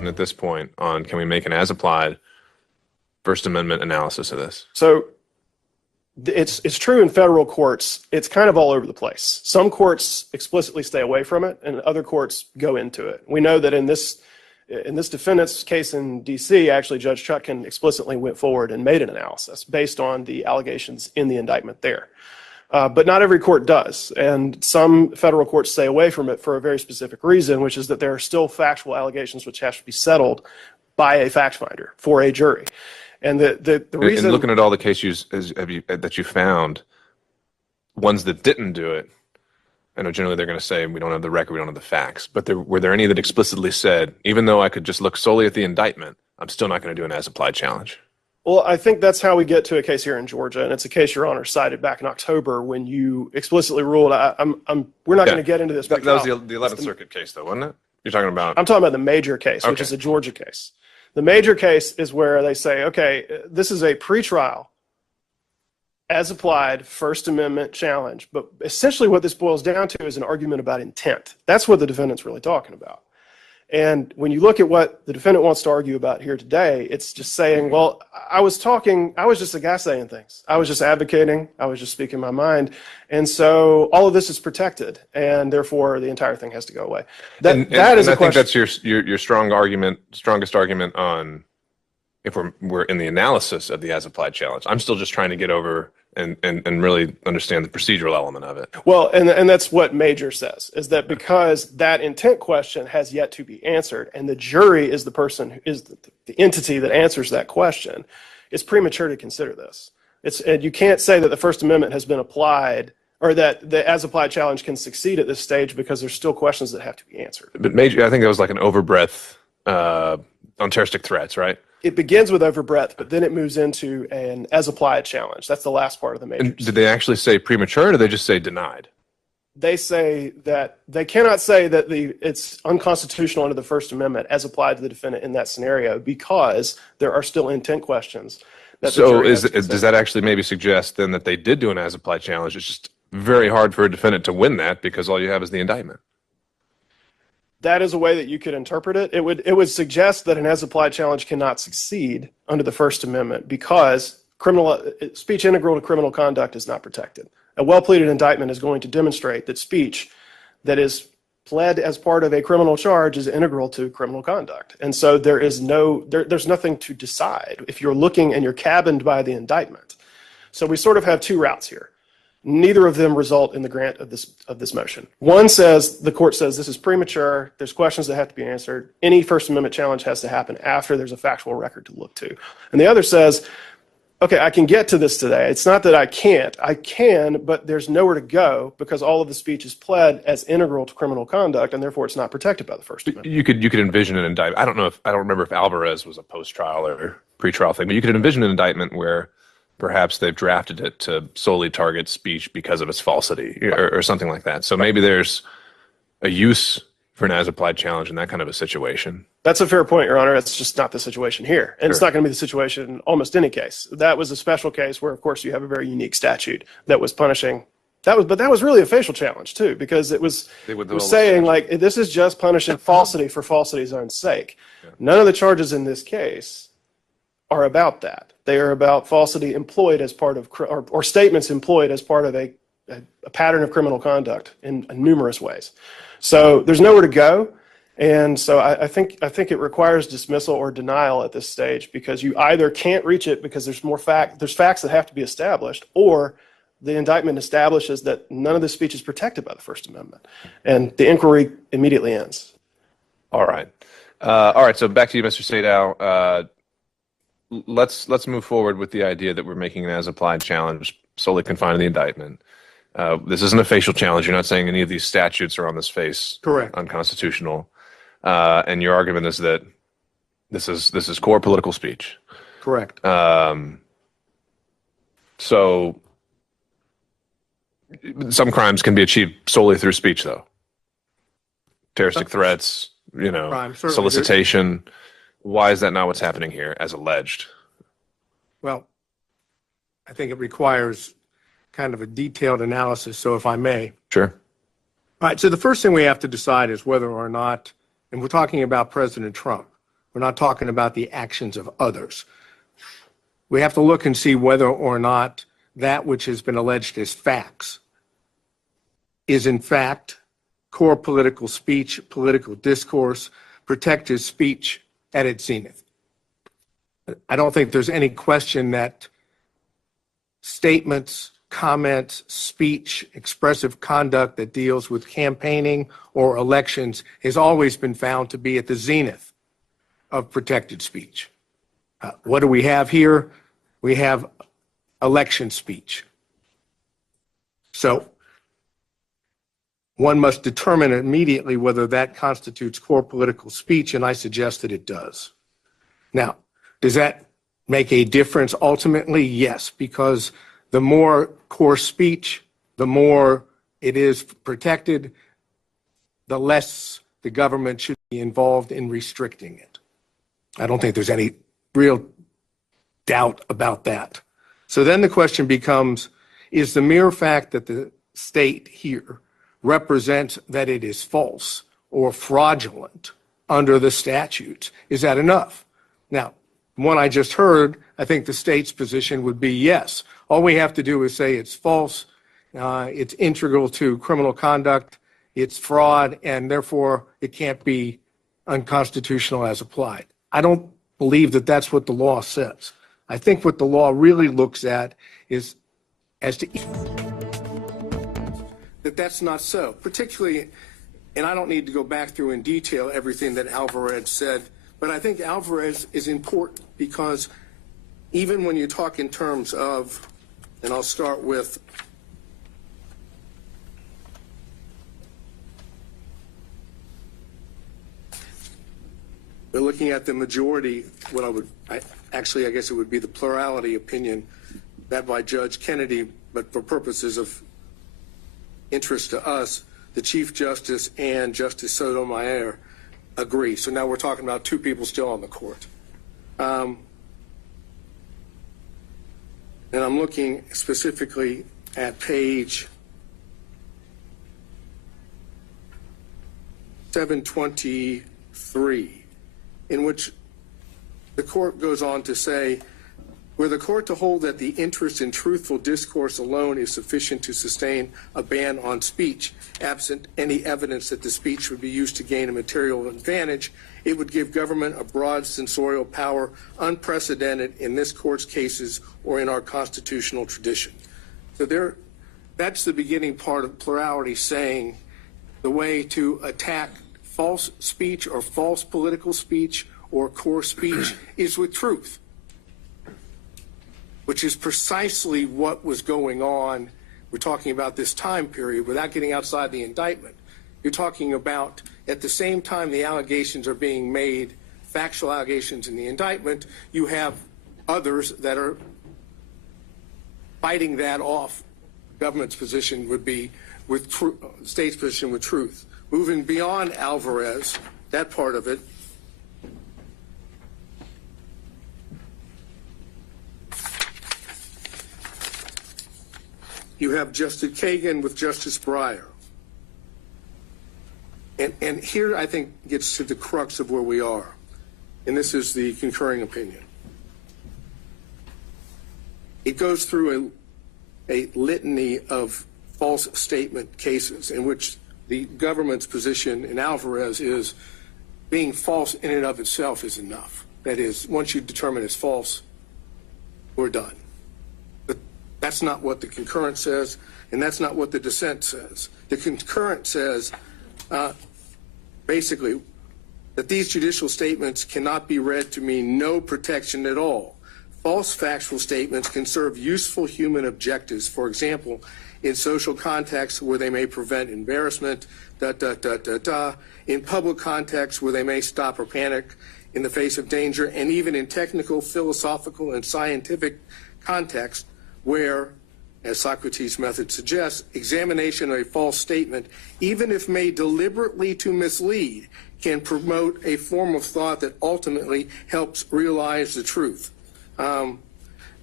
position at this point on can we make an as-applied First Amendment analysis of this? So it's true in federal courts. It's kind of all over the place. Some courts explicitly stay away from it, and other courts go into it. We know that in this defendant's case in D.C., actually Judge Chutkan explicitly went forward and made an analysis based on the allegations in the indictment there. But not every court does, and some federal courts stay away from it for a very specific reason, which is that there are still factual allegations which have to be settled by a fact finder for a jury. And the reason... And looking at all the cases that you found, ones that didn't do it, I know generally they're going to say we don't have the record, we don't have the facts, but were there any that explicitly said, even though I could just look solely at the indictment, I'm still not going to do an as-applied challenge? Well, I think that's how we get to a case here in Georgia, and it's a case Your Honor cited back in October when you explicitly ruled, we're not going to get into this. That was the 11th Circuit case, though, wasn't it? You're talking about... I'm talking about the major case, which is a Georgia case. The major case is where they say, okay, this is a pretrial, as applied First Amendment challenge, but essentially what this boils down to is an argument about intent. That's what the defendant's really talking about. And when you look at what the defendant wants to argue about here today, it's just saying, well, I was just a guy saying things. I was just advocating. I was just speaking my mind. And so all of this is protected, and therefore the entire thing has to go away. That is a question. I think that's your strongest argument on if we're in the analysis of the as-applied challenge. I'm still just trying to get over and really understand the procedural element of it. Well, and that's what Major says, is that because that intent question has yet to be answered, and the jury is the person who is the entity that answers that question, it's premature to consider this. And you can't say that the First Amendment has been applied, or that the as-applied challenge can succeed at this stage because there's still questions that have to be answered. But Major, I think that was like an overbreadth on terroristic threats, right? It begins with overbreadth, but then it moves into an as-applied challenge. That's the last part of the Major. And did they actually say premature, or did they just say denied? They say that they cannot say that it's unconstitutional under the First Amendment as applied to the defendant in that scenario because there are still intent questions. So does that actually maybe suggest then that they did do an as-applied challenge? It's just very hard for a defendant to win that because all you have is the indictment. That is a way that you could interpret it. It would suggest that an as-applied challenge cannot succeed under the First Amendment because speech integral to criminal conduct is not protected. A well-pleaded indictment is going to demonstrate that speech that is pled as part of a criminal charge is integral to criminal conduct. And so there's nothing to decide if you're looking and you're cabined by the indictment. So we sort of have two routes here. Neither of them result in the grant of this motion. One says, the court says this is premature, there's questions that have to be answered, any First Amendment challenge has to happen after there's a factual record to look to. And the other says, okay, I can get to this today. It's not that I can't. I can, but there's nowhere to go because all of the speech is pled as integral to criminal conduct, and therefore it's not protected by the First Amendment. You could envision an indictment. I don't remember if Alvarez was a post-trial or pre-trial thing, but you could envision an indictment where perhaps they've drafted it to solely target speech because of its falsity or something like that. So maybe there's a use for an as-applied challenge in that kind of a situation. That's a fair point, Your Honor. It's just not the situation here. And It's not going to be the situation in almost any case. That was a special case where, of course, you have a very unique statute that was punishing. But that was really a facial challenge, too, because it was saying, like, this is just punishing falsity for falsity's own sake. Yeah. None of the charges in this case are about that. They are about falsity employed as part of, or statements employed as part of a pattern of criminal conduct in numerous ways. So there's nowhere to go. And so I think it requires dismissal or denial at this stage because you either can't reach it because there's facts that have to be established, or the indictment establishes that none of the speech is protected by the First Amendment. And the inquiry immediately ends. All right. So back to you, Mr. Sadow. Let's move forward with the idea that we're making an as-applied challenge solely confined to the indictment. This isn't a facial challenge. You're not saying any of these statutes are on this face correct, unconstitutional. And your argument is that this is core political speech. Correct. So some crimes can be achieved solely through speech, though. Terroristic threats, solicitation. Why is that not what's happening here, as alleged? Well, I think it requires kind of a detailed analysis, so if I may. Sure. All right, so the first thing we have to decide is whether or not, and we're talking about President Trump, We're not talking about the actions of others. We have to look and see whether or not that which has been alleged as facts is in fact core political speech, political discourse, protected speech at its zenith. I don't think there's any question that statements, comments, speech, expressive conduct that deals with campaigning or elections has always been found to be at the zenith of protected speech. What do we have here? We have election speech. So one must determine immediately whether that constitutes core political speech, and I suggest that it does. Now, does that make a difference ultimately? Yes, because the more core speech, the more it is protected, the less the government should be involved in restricting it. I don't think there's any real doubt about that. So then the question becomes, is the mere fact that the state here represents that it is false or fraudulent under the statutes, is that enough? Now, one I just heard, I think the state's position would be yes. All we have to do is say it's false, it's integral to criminal conduct, it's fraud, and therefore it can't be unconstitutional as applied. I don't believe that that's what the law says. I think what the law really looks at is as to that that's not so, particularly, and I don't need to go back through in detail everything that Alvarez said, but I think Alvarez is important because even when you talk in terms of, and I'll start with we're looking at the majority, I guess it would be the plurality opinion that by Judge Kennedy, but for purposes of interest to us, the Chief Justice and Justice Sotomayor agree. So now we're talking about two people still on the court. And I'm looking specifically at page 723, in which the court goes on to say, were the court to hold that the interest in truthful discourse alone is sufficient to sustain a ban on speech, absent any evidence that the speech would be used to gain a material advantage, it would give government a broad censorial power unprecedented in this court's cases or in our constitutional tradition. So that's the beginning part of plurality, saying the way to attack false speech or false political speech or core speech is with truth, which is precisely what was going on. We're talking about this time period without getting outside the indictment. You're talking about at the same time the allegations are being made, factual allegations in the indictment, you have others that are fighting that off. Government's position would be with state's position with truth. Moving beyond Alvarez, that part of it, you have Justice Kagan with Justice Breyer. And here I think gets to the crux of where we are. And this is the concurring opinion. It goes through a litany of false statement cases in which the government's position in Alvarez is being false in and of itself is enough. That is, once you determine it's false, we're done. But that's not what the concurrent says, and that's not what the dissent says. The concurrent says, basically, that these judicial statements cannot be read to mean no protection at all. False factual statements can serve useful human objectives, for example, in social contexts where they may prevent embarrassment, in public contexts where they may stop or panic in the face of danger, and even in technical, philosophical, and scientific contexts where, as Socrates' method suggests, examination of a false statement, even if made deliberately to mislead, can promote a form of thought that ultimately helps realize the truth.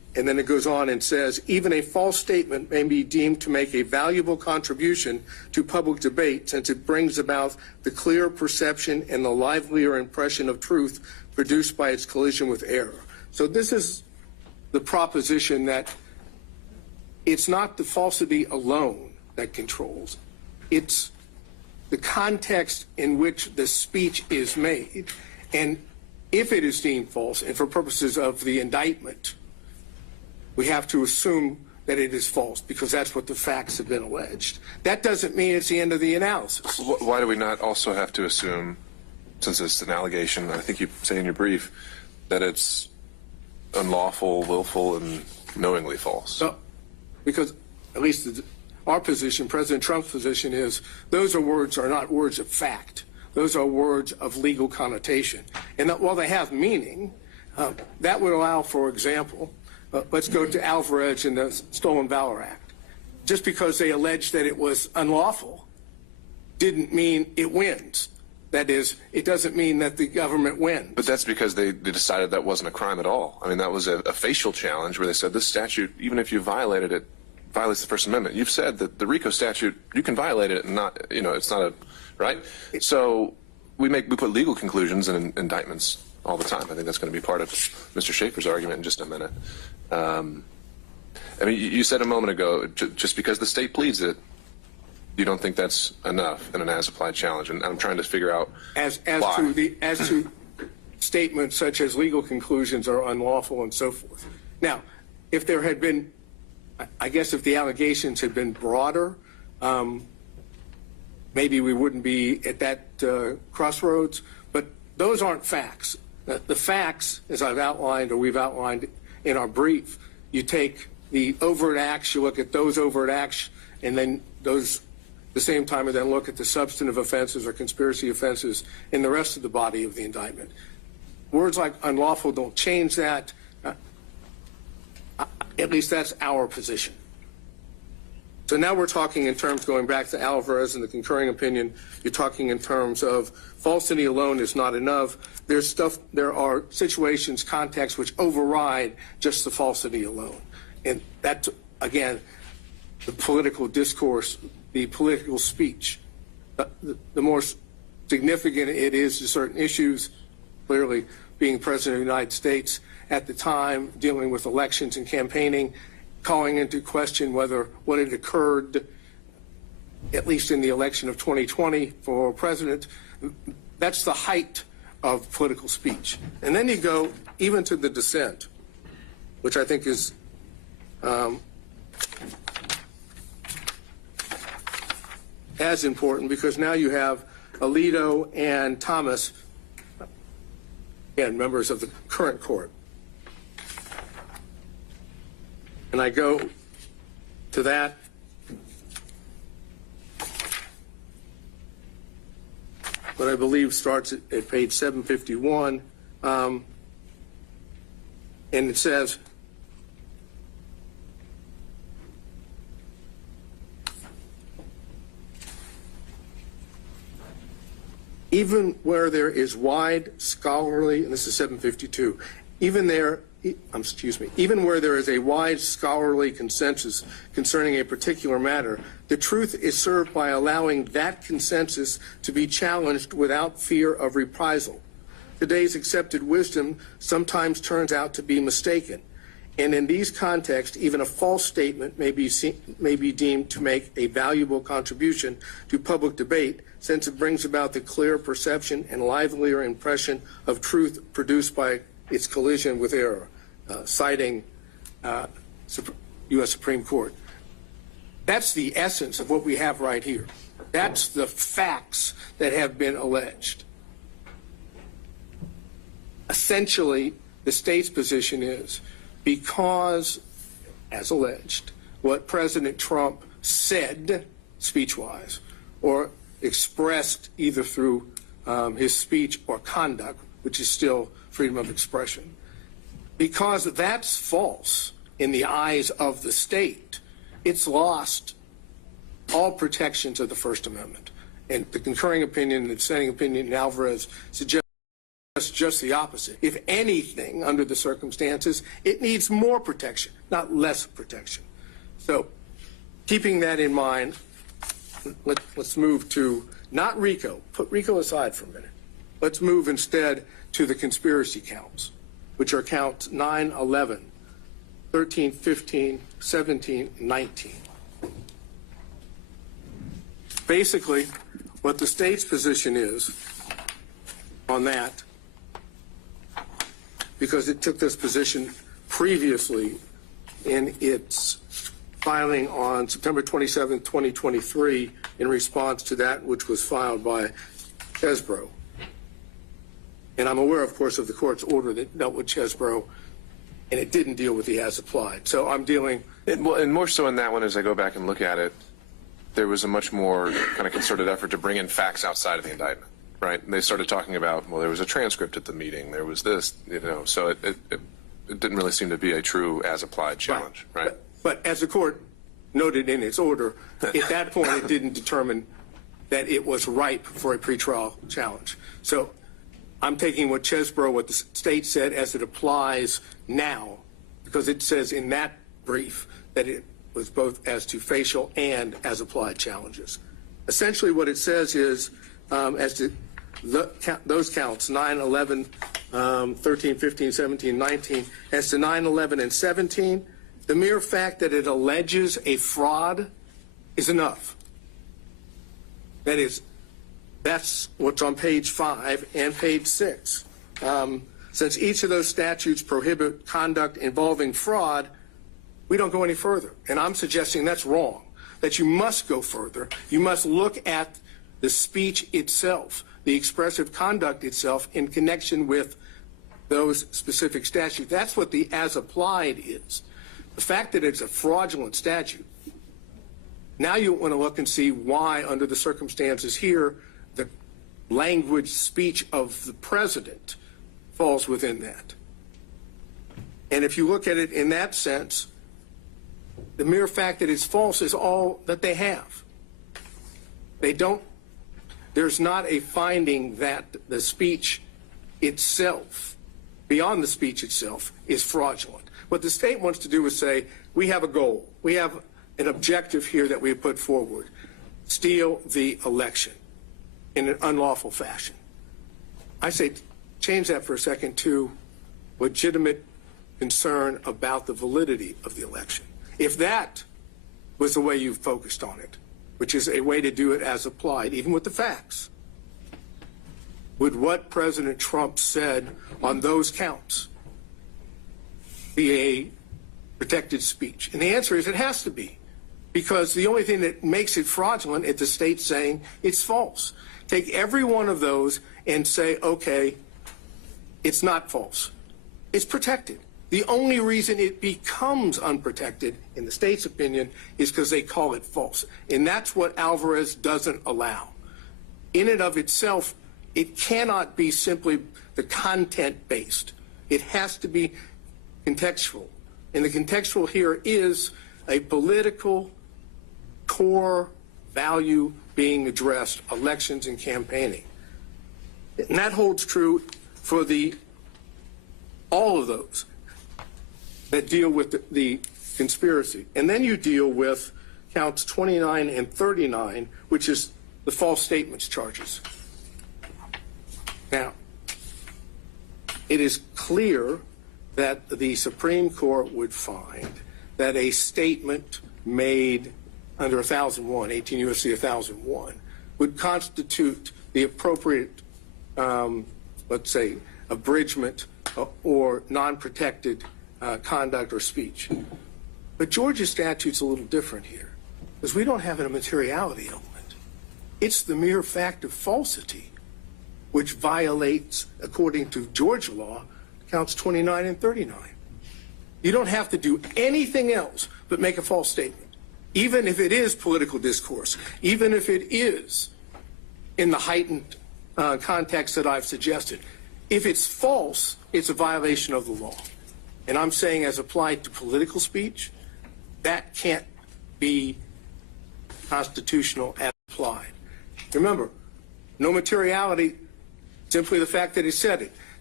and then it goes on and says, even a false statement may be deemed to make a valuable contribution to public debate since it brings about the clear perception and the livelier impression of truth produced by its collision with error. So this is the proposition that it's not the falsity alone that controls. It's the context in which the speech is made. And if it is deemed false, and for purposes of the indictment, we have to assume that it is false because that's what the facts have been alleged. That doesn't mean it's the end of the analysis. Why do we not also have to assume, since it's an allegation, I think you say in your brief, that it's unlawful, willful, and knowingly false? No, because at least our position, President Trump's position, is those are not words of fact. Those are words of legal connotation. And that while they have meaning, that would allow, for example, let's go to Alvarez and the Stolen Valor Act. Just because they alleged that it was unlawful didn't mean it wins. That is, it doesn't mean that the government wins. But that's because they decided that wasn't a crime at all. I mean, that was a facial challenge where they said this statute, even if you violated it, violates the First Amendment. You've said that the RICO statute, you can violate it and not, it's not a, right? So we put legal conclusions in indictments all the time. I think that's going to be part of Mr. Schaefer's argument in just a minute. I mean, you said a moment ago, just because the state pleads it, you don't think that's enough in an as-applied challenge, and I'm trying to figure out as why. to statements such as legal conclusions are unlawful and so forth. Now, if there had been, I guess, if the allegations had been broader, maybe we wouldn't be at that crossroads. But those aren't facts. The facts, as I've outlined or we've outlined in our brief, you take the overt acts, you look at those overt acts, and then those. The same time, and then look at the substantive offenses or conspiracy offenses in the rest of the body of the indictment. Words like unlawful don't change that. At least that's our position. So now we're talking in terms, going back to Alvarez and the concurring opinion, you're talking in terms of falsity alone is not enough. There are situations, contexts which override just the falsity alone. And that's, again, the political discourse, the political speech. The more significant it is to certain issues, clearly being President of the United States at the time, dealing with elections and campaigning, calling into question whether what had occurred, at least in the election of 2020 for president, that's the height of political speech. And then you go even to the dissent, which I think is as important, because now you have Alito and Thomas, again, members of the current court. And I go to that. What I believe starts at page 751, and it says, even where there is wide scholarly, and this is 752, even where there is a wide scholarly consensus concerning a particular matter, the truth is served by allowing that consensus to be challenged without fear of reprisal. Today's accepted wisdom sometimes turns out to be mistaken, and in these contexts, even a false statement may be deemed to make a valuable contribution to public debate, since it brings about the clear perception and livelier impression of truth produced by its collision with error, citing U.S. Supreme Court. That's the essence of what we have right here. That's the facts that have been alleged. Essentially, the state's position is, because, as alleged, what President Trump said speech-wise, or expressed either through his speech or conduct, which is still freedom of expression, because that's false in the eyes of the state, it's lost all protections of the First Amendment. And the concurring opinion and the dissenting opinion in Alvarez suggests just the opposite. If anything, under the circumstances, it needs more protection, not less protection. So keeping that in mind, let's move to not RICO. Put RICO aside for a minute. Let's move instead to the conspiracy counts, which are counts 9, 11, 13, 15, 17, 19. Basically, what the state's position is on that, because it took this position previously in its filing on September 27, 2023, in response to that which was filed by Chesbrough. And I'm aware, of course, of the court's order that dealt with Chesbrough, and it didn't deal with the as applied. So I'm dealing. And more so in that one, as I go back and look at it, there was a much more kind of concerted effort to bring in facts outside of the indictment, right? And they started talking about, well, there was a transcript at the meeting, there was this, so it didn't really seem to be a true as applied challenge, right? But as the court noted in its order, at that point it didn't determine that it was ripe for a pretrial challenge. So I'm taking what Chesbrough, what the state said as it applies now, because it says in that brief that it was both as to facial and as applied challenges. Essentially what it says is, as to those counts, 9, 11, 13, 15, 17, 19, as to 9, 11, and 17, the mere fact that it alleges a fraud is enough. That is, that's what's on page 5 and page 6. Since each of those statutes prohibit conduct involving fraud, we don't go any further. And I'm suggesting that's wrong, that you must go further. You must look at the speech itself, the expressive conduct itself in connection with those specific statutes. That's what the as applied is. The fact that it's a fraudulent statute, now you want to look and see why, under the circumstances here, the language speech of the president falls within that. And if you look at it in that sense, the mere fact that it's false is all that they have. There's not a finding that the speech itself, beyond the speech itself, is fraudulent. What the state wants to do is say, we have a goal. We have an objective here that we have put forward. Steal the election in an unlawful fashion. I say change that for a second to legitimate concern about the validity of the election. If that was the way you focused on it, which is a way to do it as applied, even with the facts, would what President Trump said on those counts be a protected speech? And the answer is it has to be, because the only thing that makes it fraudulent is the state saying it's false. Take every one of those and say, okay, it's not false. It's protected. The only reason it becomes unprotected, in the state's opinion, is because they call it false. And that's what Alvarez doesn't allow. In and of itself, it cannot be simply the content-based. It has to be contextual. And the contextual here is a political core value being addressed, elections and campaigning. And that holds true for all of those that deal with the conspiracy. And then you deal with counts 29 and 39, which is the false statements charges. Now, it is clear that the Supreme Court would find that a statement made under 1001, 18 U.S.C. 1001, would constitute the appropriate, let's say, abridgment or non-protected conduct or speech. But Georgia's statute's a little different here, because we don't have a materiality element. It's the mere fact of falsity, which violates, according to Georgia law, counts 29 and 39. You don't have to do anything else but make a false statement, even if it is political discourse, even if it is in the heightened context that I've suggested. If it's false, it's a violation of the law. And I'm saying, as applied to political speech, that can't be constitutional as applied. Remember, no materiality, simply the fact that he said it.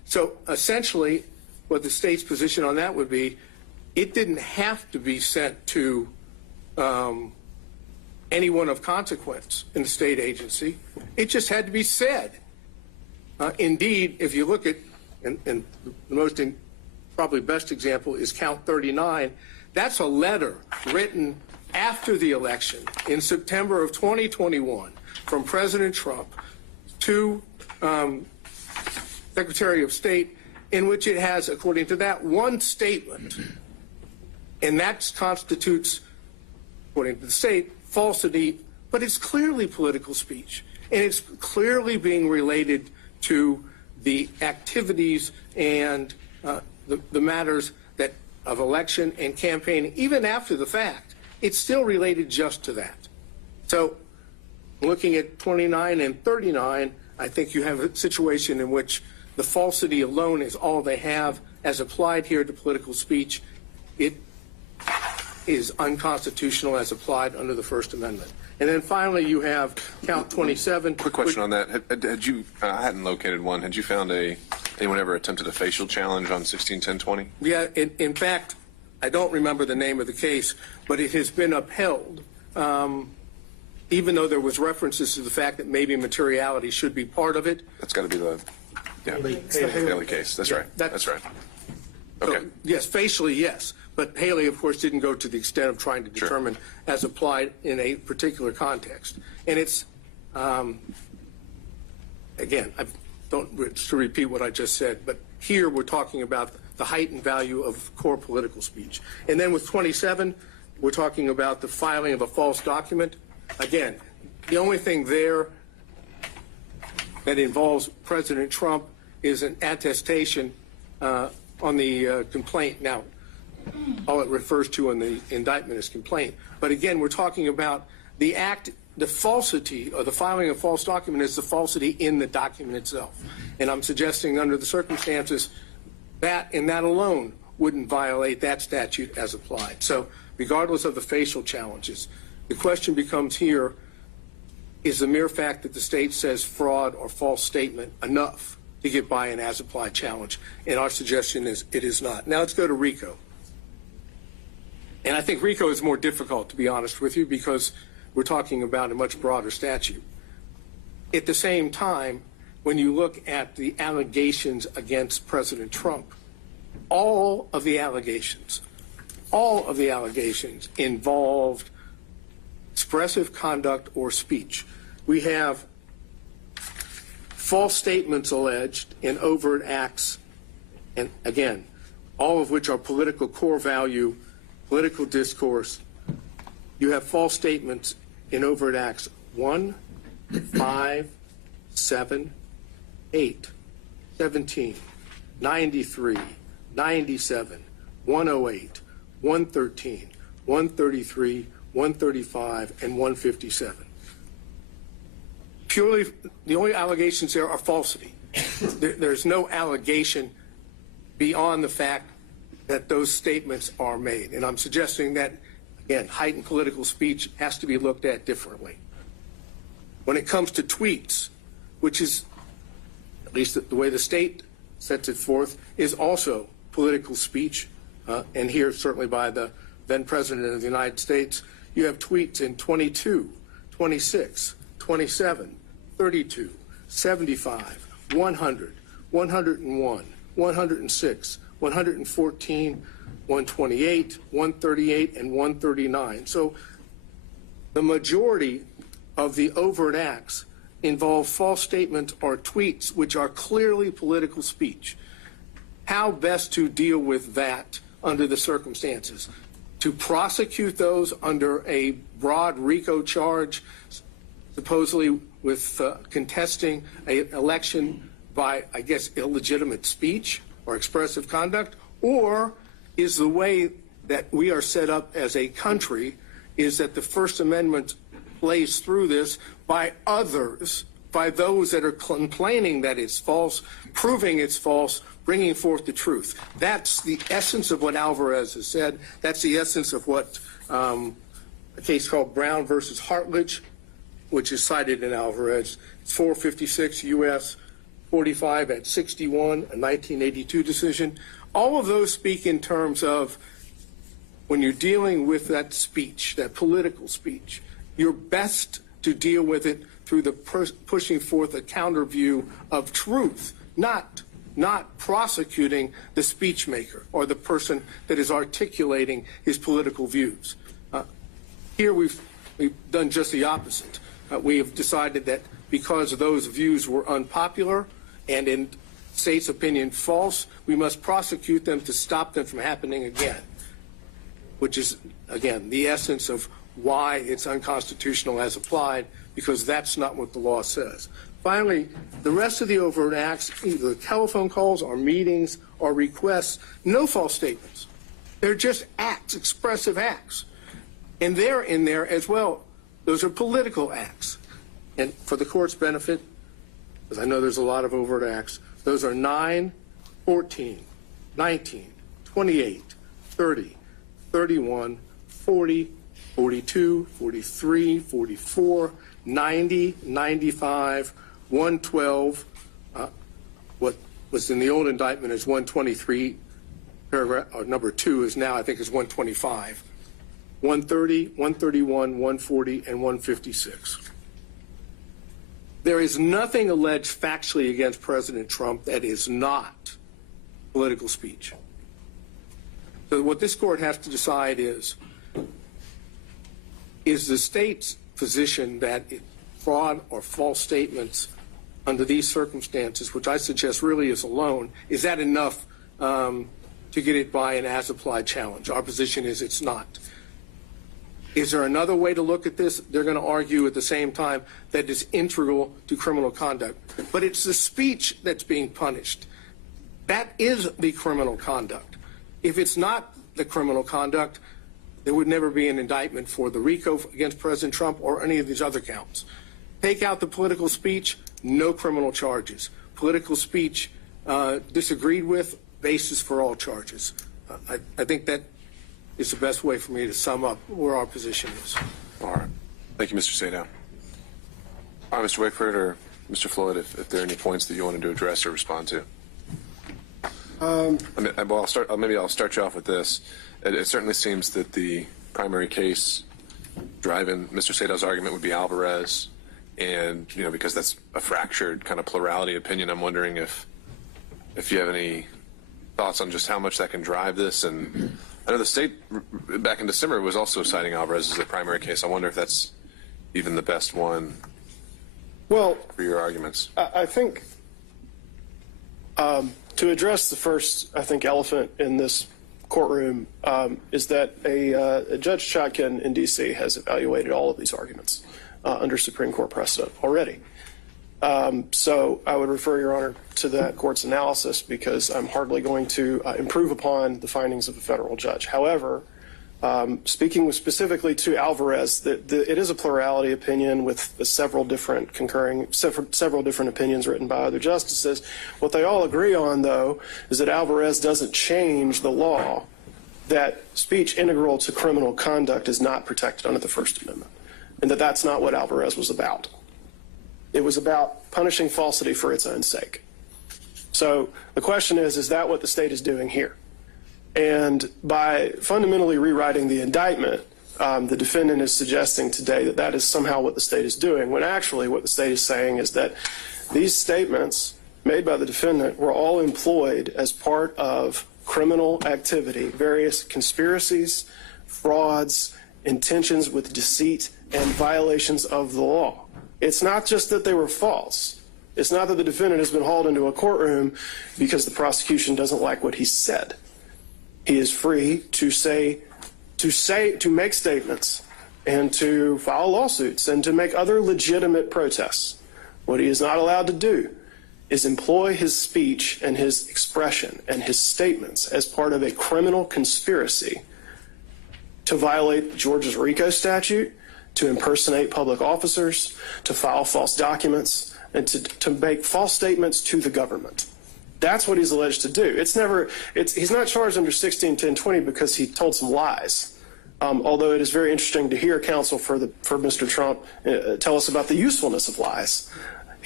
So essentially, what the state's position on that would be, it didn't have to be sent to anyone of consequence in the state agency. It just had to be said. Indeed, if you look at, and the most probably best example is count 39, that's a letter written after the election in September of 2021 from President Trump to Secretary of State, in which it has, according to that, one statement, and that constitutes, according to the state, falsity, but it's clearly political speech, and it's clearly being related to the activities and the matters that of election and campaigning. Even after the fact, it's still related just to that. So looking at 29 and 39, I think you have a situation in which the falsity alone is all they have as applied here to political speech. It is unconstitutional as applied under the First Amendment. And then finally, you have count 27. Quick question on that. Had you, I hadn't located one. Had you found anyone ever attempted a facial challenge on 161020? Yeah, in fact, I don't remember the name of the case, but it has been upheld, even though there was references to the fact that maybe materiality should be part of it. That's got to be the Haley case. That's right. That's right. Okay. So, yes, facially, yes. But Haley, of course, didn't go to the extent of trying to determine as applied in a particular context. And it's, again, I don't to repeat what I just said, but here we're talking about the heightened value of core political speech. And then with 27, we're talking about the filing of a false document. Again, the only thing there that involves President Trump is an attestation on the complaint. Now, all it refers to in the indictment is complaint. But again, we're talking about the act, the falsity, or the filing of a false document is the falsity in the document itself. And I'm suggesting under the circumstances that and that alone wouldn't violate that statute as applied. So regardless of the facial challenges, the question becomes here, is the mere fact that the state says fraud or false statement enough to get by an as applied challenge? And our suggestion is it is not. Now let's go to RICO. And I think RICO is more difficult, to be honest with you, because we're talking about a much broader statute. At the same time, when you look at the allegations against President Trump, all of the allegations involved expressive conduct or speech. We have false statements alleged in overt acts, and again, all of which are political core value, political discourse. You have false statements in overt acts 1, 5, 7, 8, 17, 93, 97, 108, 113, 133, 135, and 157. Purely, the only allegations there are falsity. There's no allegation beyond the fact that those statements are made. And I'm suggesting that, again, heightened political speech has to be looked at differently. When it comes to tweets, which is, at least the way the state sets it forth, is also political speech, and here certainly by the then President of the United States, you have tweets in 22, 26, 27, 32, 75, 100, 101, 106, 114, 128, 138, and 139. So the majority of the overt acts involve false statements or tweets which are clearly political speech. How best to deal with that under the circumstances? To prosecute those under a broad RICO charge, supposedly with contesting an election by, I guess, illegitimate speech or expressive conduct? Or is the way that we are set up as a country is that the First Amendment plays through this by others, by those that are complaining that it's false, proving it's false, bringing forth the truth? That's the essence of what Alvarez has said. That's the essence of what a case called Brown versus Hartledge, which is cited in Alvarez. It's 456 U.S. 45 at 61, a 1982 decision. All of those speak in terms of when you're dealing with that speech, that political speech, you're best to deal with it through the pushing forth a counter view of truth, not prosecuting the speech maker or the person that is articulating his political views. Here we've done just the opposite. We have decided that because those views were unpopular and in state's opinion false, we must prosecute them to stop them from happening again, which is, again, the essence of why it's unconstitutional as applied, because that's not what the law says. Finally, the rest of the overt acts, either telephone calls or meetings or requests, no false statements. They're just acts, expressive acts. And they're in there as well. Those are political acts. And for the court's benefit, because I know there's a lot of overt acts, those are 9, 14, 19, 28, 30, 31, 40, 42, 43, 44, 90, 95, 112. What was in the old indictment is 123, paragraph, or number 2 is now, I think, is 125. 130, 131, 140, and 156. There is nothing alleged factually against President Trump that is not political speech. So what this court has to decide is the state's position that fraud or false statements under these circumstances, which I suggest really is alone, is that enough to get it by an as-applied challenge? Our position is it's not. Is there another way to look at this? They're going to argue at the same time that it's integral to criminal conduct. But it's the speech that's being punished. That is the criminal conduct. If it's not the criminal conduct, there would never be an indictment for the RICO against President Trump or any of these other counts. Take out the political speech, no criminal charges. Political speech disagreed with, basis for all charges. I think that is the best way for me to sum up where our position is. All right. Thank you, Mr. Sadow. All right, Mr. Wickford or Mr. Floyd, if there are any points that you wanted to address or respond to. Maybe I'll start you off with this. It certainly seems that the primary case driving Mr. Sadow's argument would be Alvarez, and because that's a fractured kind of plurality opinion, I'm wondering if you have any thoughts on just how much that can drive this. And I know the state back in December was also citing Alvarez as the primary case. I wonder if that's even the best one for your arguments. I think to address the first, elephant in this courtroom is that a Judge Chotkin in D.C. has evaluated all of these arguments under Supreme Court precedent already. So I would refer, Your Honor, to that court's analysis, because I'm hardly going to improve upon the findings of a federal judge. However, speaking specifically to Alvarez, it is a plurality opinion with several different opinions written by other justices. What they all agree on, though, is that Alvarez doesn't change the law that speech integral to criminal conduct is not protected under the First Amendment, and that that's not what Alvarez was about. It was about punishing falsity for its own sake. So the question is that what the state is doing here? And by fundamentally rewriting the indictment, the defendant is suggesting today that that is somehow what the state is doing, when actually what the state is saying is that these statements made by the defendant were all employed as part of criminal activity, various conspiracies, frauds, intentions with deceit, and violations of the law. It's not just that they were false. It's not that the defendant has been hauled into a courtroom because the prosecution doesn't like what he said. He is free to make statements and to file lawsuits and to make other legitimate protests. What he is not allowed to do is employ his speech and his expression and his statements as part of a criminal conspiracy to violate Georgia's RICO statute, to impersonate public officers, to file false documents, and to make false statements to the government. That's what he's alleged to do. He's not charged under 161020 because he told some lies. Although it is very interesting to hear counsel for Mr. Trump tell us about the usefulness of lies.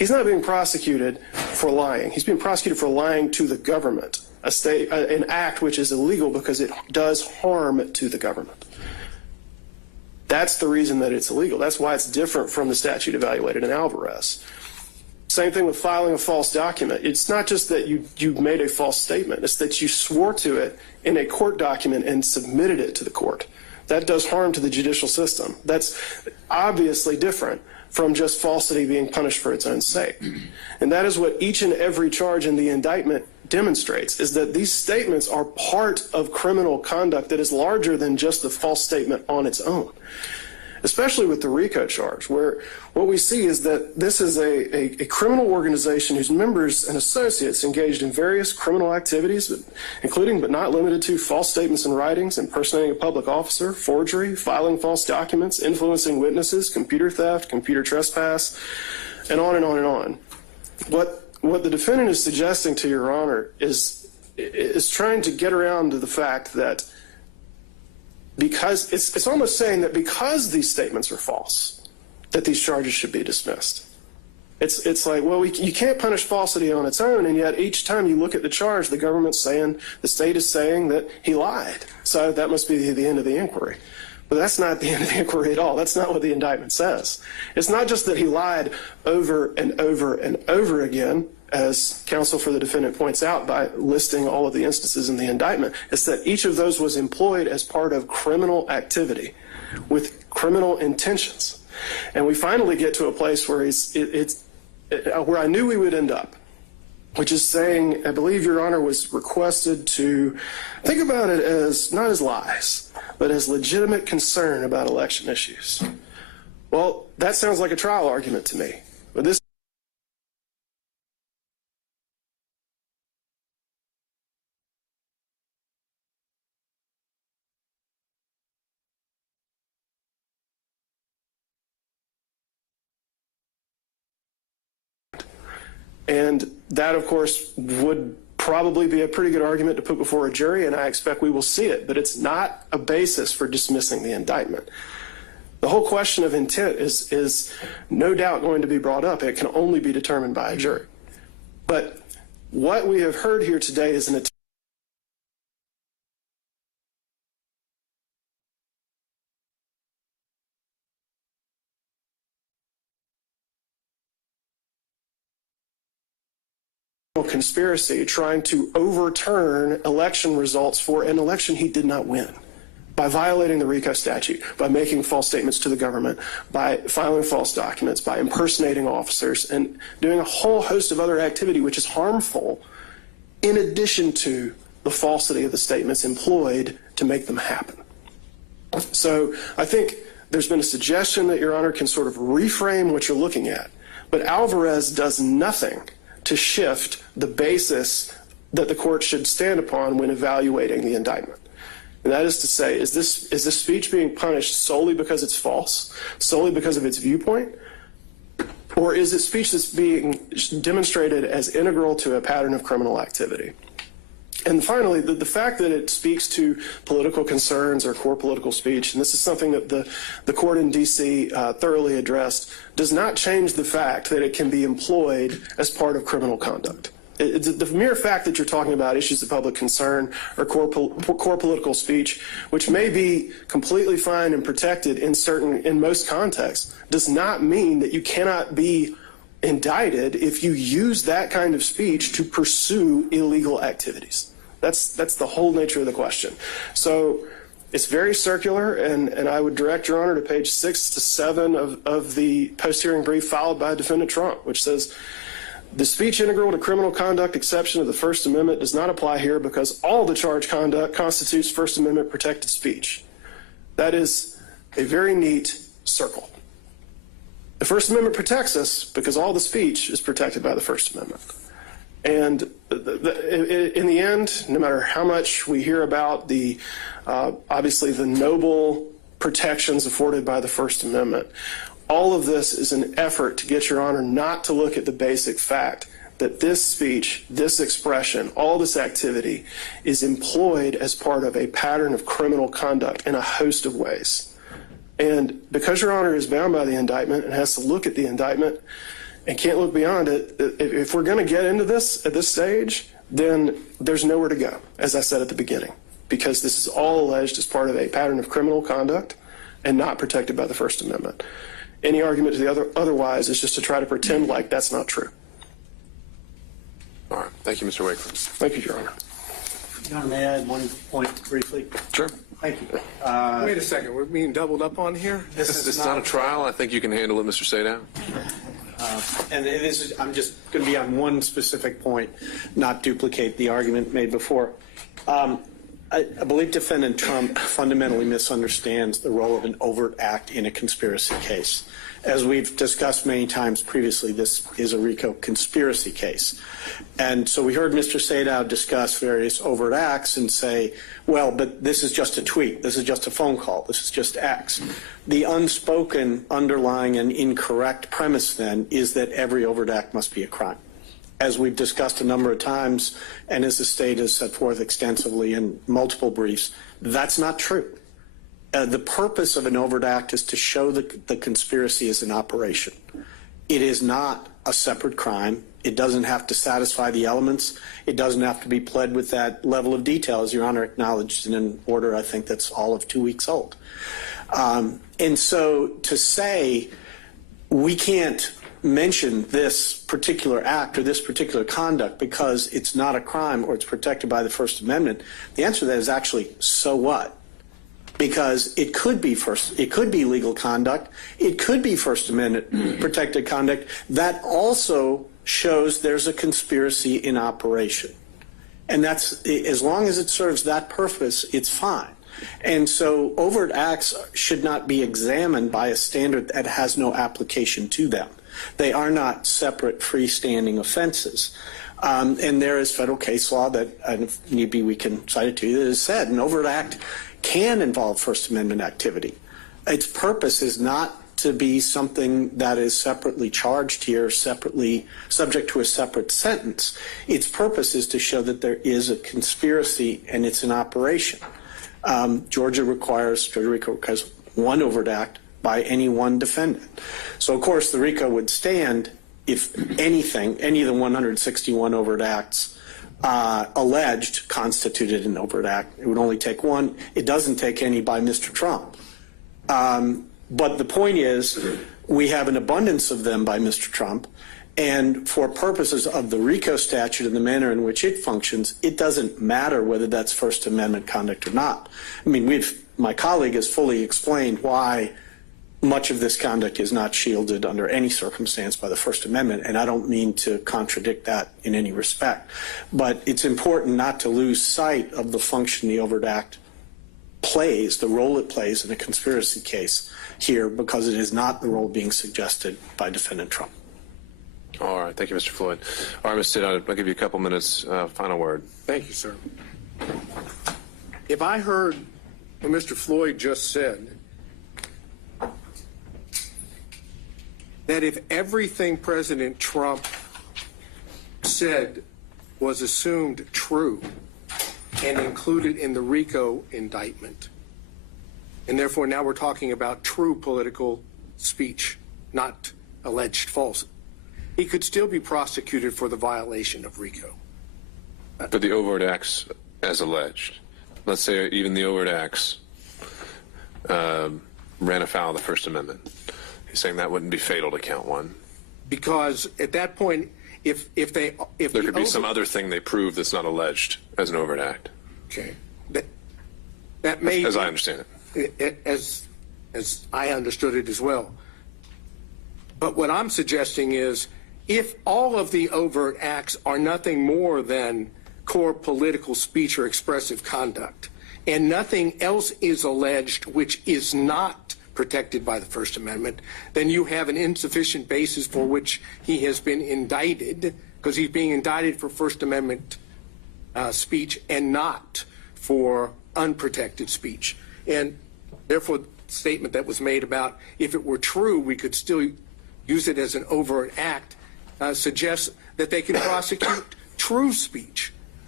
He's not being prosecuted for lying. He's being prosecuted for lying to the government, an act which is illegal because it does harm to the government. That's the reason that it's illegal. That's why it's different from the statute evaluated in Alvarez. Same thing with filing a false document. It's not just that you made a false statement. It's that you swore to it in a court document and submitted it to the court. That does harm to the judicial system. That's obviously different from just falsity being punished for its own sake. And that is what each and every charge in the indictment demonstrates, is that these statements are part of criminal conduct that is larger than just the false statement on its own, especially with the RICO charge, where what we see is that this is a criminal organization whose members and associates engaged in various criminal activities, including but not limited to false statements and writings, impersonating a public officer, forgery, filing false documents, influencing witnesses, computer theft, computer trespass, and on and on and on. What the defendant is suggesting to Your Honor is trying to get around to the fact that because it's almost saying that because these statements are false, that these charges should be dismissed. It's like, well, you can't punish falsity on its own, and yet each time you look at the charge, the government's saying, the state is saying that he lied. So that must be the end of the inquiry. But that's not the end of the inquiry at all. That's not what the indictment says. It's not just that he lied over and over and over again, as counsel for the defendant points out by listing all of the instances in the indictment. It's that each of those was employed as part of criminal activity with criminal intentions. And we finally get to a place where where I knew we would end up, which is saying, I believe Your Honor was requested to think about it as not as lies, but as legitimate concern about election issues. Well, that sounds like a trial argument to me. But this and that, of course, would probably be a pretty good argument to put before a jury, and I expect we will see it, but it's not a basis for dismissing the indictment. The whole question of intent is no doubt going to be brought up. It can only be determined by a jury. But what we have heard here today is an attempt conspiracy trying to overturn election results for an election he did not win by violating the RICO statute, by making false statements to the government, by filing false documents, by impersonating officers, and doing a whole host of other activity which is harmful in addition to the falsity of the statements employed to make them happen. So I think there's been a suggestion that Your Honor can sort of reframe what you're looking at, but Alvarez does nothing to shift the basis that the court should stand upon when evaluating the indictment. And that is to say, is this speech being punished solely because it's false, solely because of its viewpoint, or is it speech that's being demonstrated as integral to a pattern of criminal activity? And finally, the fact that it speaks to political concerns or core political speech, and this is something that the court in D.C. Thoroughly addressed, does not change the fact that it can be employed as part of criminal conduct. The mere fact that you're talking about issues of public concern or core political speech, which may be completely fine and protected in most contexts, does not mean that you cannot be indicted if you use that kind of speech to pursue illegal activities. That's the whole nature of the question. So it's very circular, and I would direct Your Honor to page 6 to 7 of the post-hearing brief filed by Defendant Trump, which says, the speech integral to criminal conduct exception of the First Amendment does not apply here because all the charged conduct constitutes First Amendment protected speech. That is a very neat circle. The First Amendment protects us because all the speech is protected by the First Amendment. And in the end, no matter how much we hear about obviously the noble protections afforded by the First Amendment, all of this is an effort to get Your Honor not to look at the basic fact that this speech, this expression, all this activity is employed as part of a pattern of criminal conduct in a host of ways. And because Your Honor is bound by the indictment and has to look at the indictment, and can't look beyond it. If we're going to get into this at this stage, then there's nowhere to go, as I said at the beginning, because this is all alleged as part of a pattern of criminal conduct and not protected by the First Amendment. Any argument to the otherwise is just to try to pretend like that's not true. All right. Thank you, Mr. Wakeland. Thank you, Your Honor. Your Honor, may I add one point briefly? Sure. Thank you. Wait a second, we're being doubled up on here? This is not a trial. I think you can handle it, Mr. Sadow. And this is, I'm just going to be on one specific point, not duplicate the argument made before. I believe Defendant Trump fundamentally misunderstands the role of an overt act in a conspiracy case. As we've discussed many times previously, this is a RICO conspiracy case. And so we heard Mr. Sadow discuss various overt acts and say, well, but this is just a tweet, this is just a phone call, this is just X. The unspoken underlying and incorrect premise then is that every overt act must be a crime. As we've discussed a number of times, and as the state has set forth extensively in multiple briefs, that's not true. The purpose of an overt act is to show that the conspiracy is in operation. It is not a separate crime. It doesn't have to satisfy the elements. It doesn't have to be pled with that level of detail, as Your Honor acknowledged in an order I think that's all of 2 weeks old. And so to say we can't mention this particular act or this particular conduct because it's not a crime or it's protected by the First Amendment, the answer to that is actually, so what? Because it could be legal conduct, it could be First Amendment protected conduct that also shows there's a conspiracy in operation. And that's, as long as it serves that purpose, it's fine. And so overt acts should not be examined by a standard that has no application to them. They are not separate freestanding offenses. And there is federal case law that, if need be, we can cite it to you, that has said an overt act can involve First Amendment activity. Its purpose is not to be something that is separately charged here, separately subject to a separate sentence. Its purpose is to show that there is a conspiracy and it's in operation. Georgia requires one overt act by any one defendant. So, of course, the RICO would stand if anything, any of the 161 overt acts alleged constituted an overt act. It would only take one. It doesn't take any by Mr. Trump. But the point is, we have an abundance of them by Mr. Trump, and for purposes of the RICO statute and the manner in which it functions, it doesn't matter whether that's First Amendment conduct or not. I mean, my colleague has fully explained why much of this conduct is not shielded under any circumstance by the First Amendment, and I don't mean to contradict that in any respect. But it's important not to lose sight of the function the overt act plays, the role it plays in a conspiracy case here, because it is not the role being suggested by Defendant Trump. All right. Thank you, Mr. Floyd. All right, Mr. Sadow, I'll give you a couple minutes. Final word. Thank you, sir. If I heard what Mr. Floyd just said, that if everything President Trump said was assumed true and included in the RICO indictment, and therefore now we're talking about true political speech, not alleged false, he could still be prosecuted for the violation of RICO. For the overt acts as alleged. Let's say even the overt acts ran afoul of the First Amendment. He's saying that wouldn't be fatal to count one. Because at that point, if there could be some other thing they prove that's not alleged as an overt act. Okay, that may, as I understand it, as I understood it as well. But what I'm suggesting is, if all of the overt acts are nothing more than core political speech or expressive conduct, and nothing else is alleged which is not protected by the First Amendment, then you have an insufficient basis for which he has been indicted, because he's being indicted for First Amendment speech and not for unprotected speech. And therefore, the statement that was made about if it were true, we could still use it as an overt act, suggests that they can prosecute true speech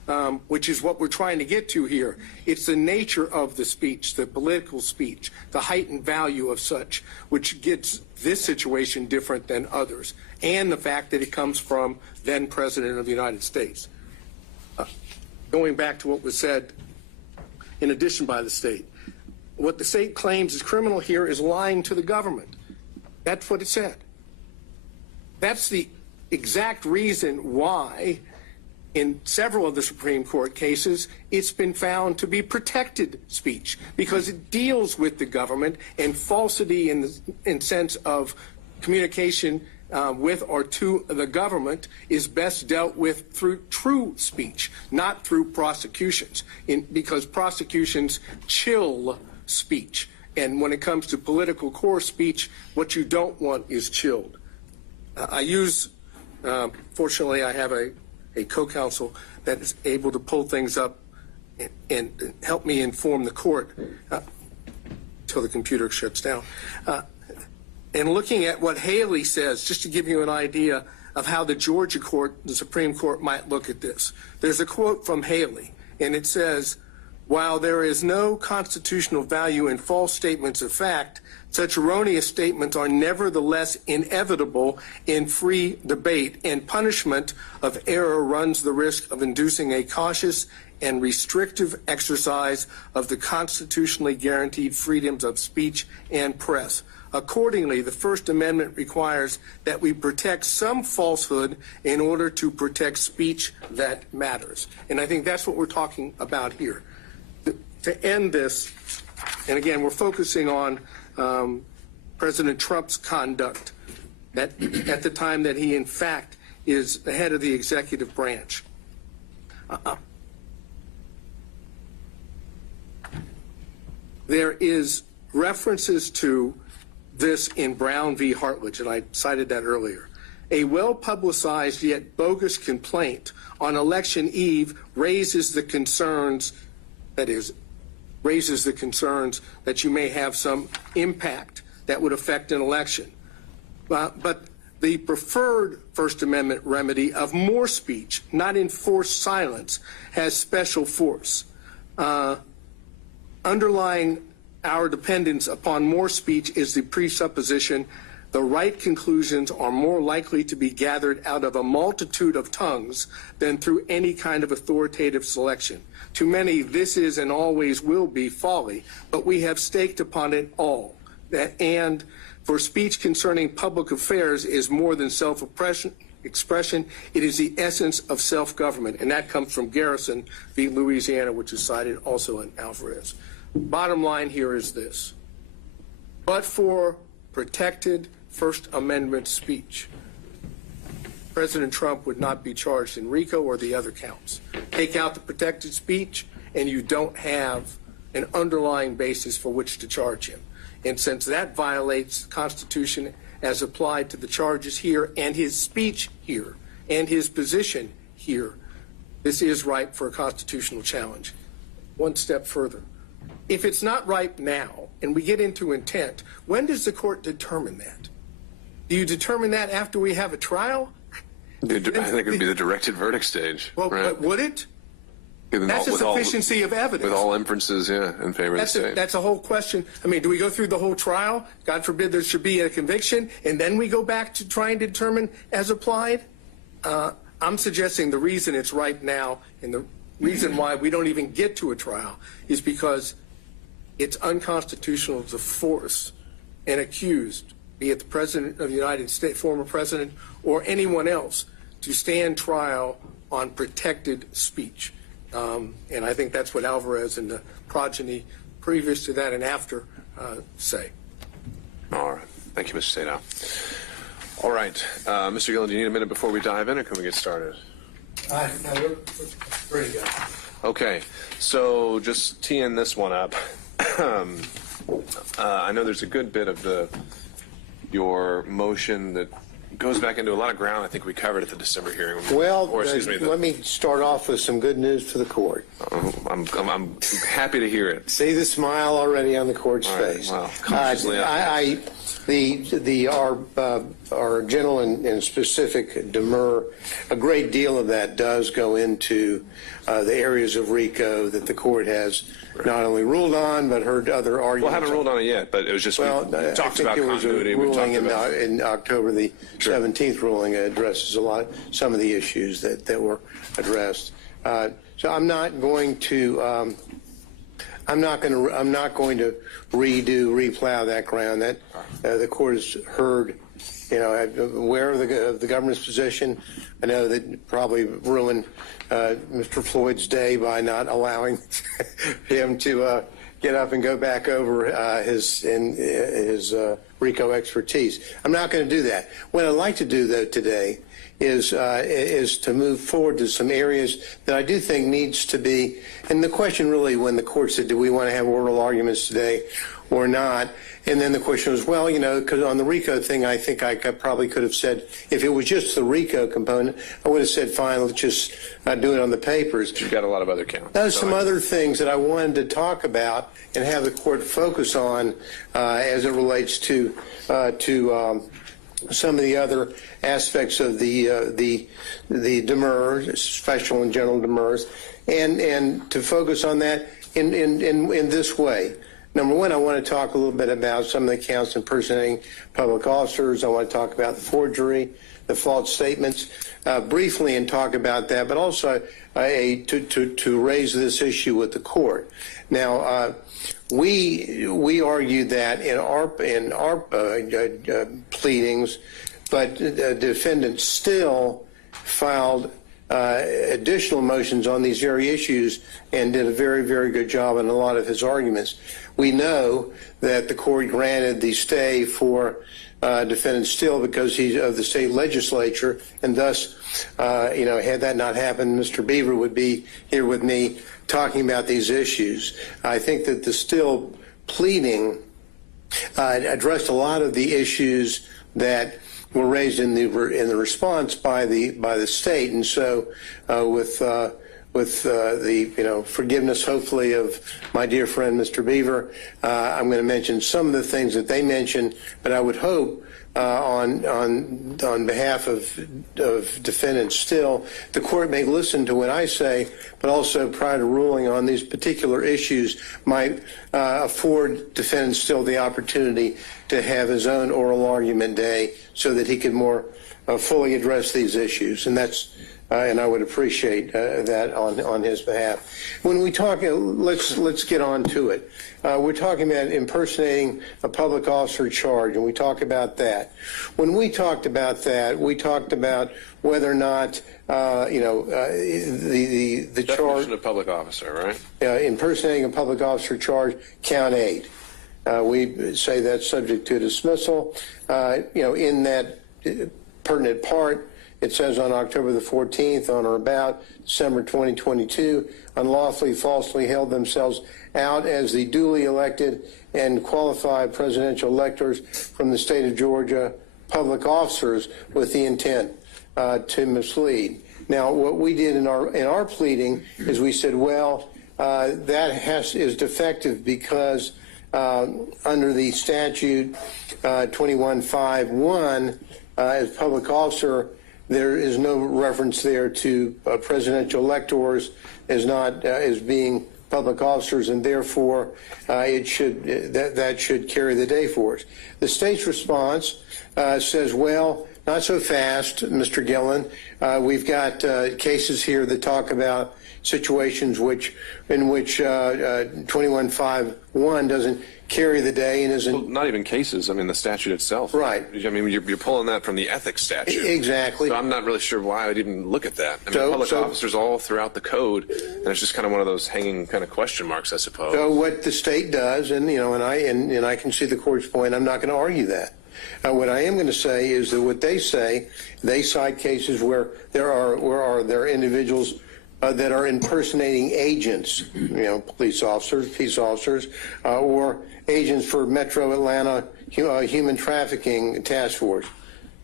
which is what we're trying to get to here. It's the nature of the speech, the political speech, the heightened value of such, which gets this situation different than others, and the fact that it comes from then President of the United States. Going back to what was said in addition by the state, what the state claims is criminal here is lying to the government. That's what it said. That's the exact reason why in several of the Supreme Court cases, it's been found to be protected speech because it deals with the government, and falsity in sense of communication with or to the government is best dealt with through true speech, not through prosecutions, because prosecutions chill speech. And when it comes to political core speech, what you don't want is chilled. Fortunately, I have a co-counsel that is able to pull things up and help me inform the court until the computer shuts down. And looking at what Haley says, just to give you an idea of how the Georgia court, the Supreme Court, might look at this. There's a quote from Haley, and it says, "While there is no constitutional value in false statements of fact, such erroneous statements are nevertheless inevitable in free debate, and punishment of error runs the risk of inducing a cautious and restrictive exercise of the constitutionally guaranteed freedoms of speech and press. Accordingly, the First Amendment requires that we protect some falsehood in order to protect speech that matters." And I think that's what we're talking about here. To end this, and again, we're focusing on President Trump's conduct at the time that he, in fact, is the head of the executive branch. There is references to this in Brown v. Hartledge, and I cited that earlier. A well-publicized yet bogus complaint on election eve raises the concerns that you may have some impact that would affect an election. But the preferred First Amendment remedy of more speech, not enforced silence, has special force. Underlying our dependence upon more speech is the presupposition the right conclusions are more likely to be gathered out of a multitude of tongues than through any kind of authoritative selection. To many, this is and always will be folly, but we have staked upon it all. And for speech concerning public affairs is more than self-expression, it is the essence of self-government, and that comes from Garrison v. Louisiana, which is cited also in Alvarez. Bottom line here is this. But for protected First Amendment speech, President Trump would not be charged in RICO or the other counts. Take out the protected speech, and you don't have an underlying basis for which to charge him. And since that violates the Constitution as applied to the charges here and his speech here and his position here, this is ripe for a constitutional challenge. One step further. If it's not ripe now, and we get into intent, when does the court determine that? Do you determine that after we have a trial? I think it would be the directed verdict stage. Well, right? but would it? That's a sufficiency of evidence. With all inferences, in favor of the state. That's a whole question. I mean, do we go through the whole trial? God forbid there should be a conviction, and then we go back to trying to determine as applied? I'm suggesting the reason it's ripe now, and the reason why we don't even get to a trial, is because it's unconstitutional to force an accused, be it the President of the United States, former President, or anyone else, to stand trial on protected speech. And I think that's what Alvarez and the progeny previous to that and after say. All right. Thank you, Mr. Sadow. All right. Mr. Gillen, do you need a minute before we dive in, or can we get started? No, we're ready to go. Okay. So just teeing this one up. I know there's a good bit of your motion that goes back into a lot of ground I think we covered at the December hearing. Well, Or, excuse me, let me start off with some good news for the court. I'm happy to hear it. See the smile already on the court's All right, face. well, consciously our general and specific demur, a great deal of that does go into the areas of RICO that the court has not only ruled on but heard other arguments. Well, I haven't ruled on it yet, but it was just, Well, we I talked think about there was a continuity. We talked ruling about in October the 17th ruling addresses some of the issues that were addressed. So I'm not going to replow that ground. That the court has heard. Aware of the government's position. I know that probably ruined Mr. Floyd's day by not allowing him to get up and go back over his RICO expertise. I'm not going to do that. What I'd like to do, though, today is to move forward to some areas that I do think needs to be, and the question really when the court said, do we want to have oral arguments today or not? And then the question was, well, because on the RICO thing, I think I probably could have said, if it was just the RICO component, I would have said, fine, let's just do it on the papers. You've got a lot of other counts. There's some other things that I wanted to talk about and have the court focus on as it relates to some of the other aspects of the demurs, special and general demurs, and to focus on that in this way. Number one, I want to talk a little bit about some of the counts impersonating public officers. I want to talk about the forgery, the false statements, briefly, and talk about that, but also to raise this issue with the court. Now, we argued that in our pleadings, but the defendant still filed additional motions on these very issues and did a very, very good job in a lot of his arguments. We know that the court granted the stay for defendant Still because he's of the state legislature, and thus, had that not happened, Mr. Beaver would be here with me talking about these issues. I think that the Still pleading addressed a lot of the issues that were raised in the response by the state, and so with the forgiveness, hopefully, of my dear friend Mr. Beaver, I'm going to mention some of the things that they mentioned, but I would hope on behalf of defendants Still, the court may listen to what I say, but also prior to ruling on these particular issues might afford defendant Still the opportunity to have his own oral argument day so that he can more fully address these issues, and that's. And I would appreciate that on his behalf. When we talk, let's get on to it. We're talking about impersonating a public officer charge, and we talk about that. When we talked about that, we talked about whether or not the charge. Definition of public officer, right? Impersonating a public officer charge, count 8. We say that's subject to dismissal. In that pertinent part. It says on October the 14th, on or about December 2022, unlawfully, falsely held themselves out as the duly elected and qualified presidential electors from the state of Georgia, public officers with the intent to mislead. Now, what we did in our pleading is we said, well, that is defective because under the statute 2151, as public officer, there is no reference there to presidential electors as being public officers, and therefore that should carry the day for us. The state's response says, well, not so fast, Mr. Gillen. We've got cases here that talk about situations in which 2151 doesn't carry the day and isn't. Well, not even cases. I mean, the statute itself. Right. I mean, you're pulling that from the ethics statute. Exactly. So I'm not really sure why I'd even look at that. I mean, public officers all throughout the code, and it's just kind of one of those hanging kind of question marks, I suppose. So what the state does, and I can see the court's point. I'm not going to argue that. What I am going to say is that what they say, they cite cases where there are individuals that are impersonating agents, police officers, peace officers, or agents for Metro Atlanta Human Trafficking Task Force.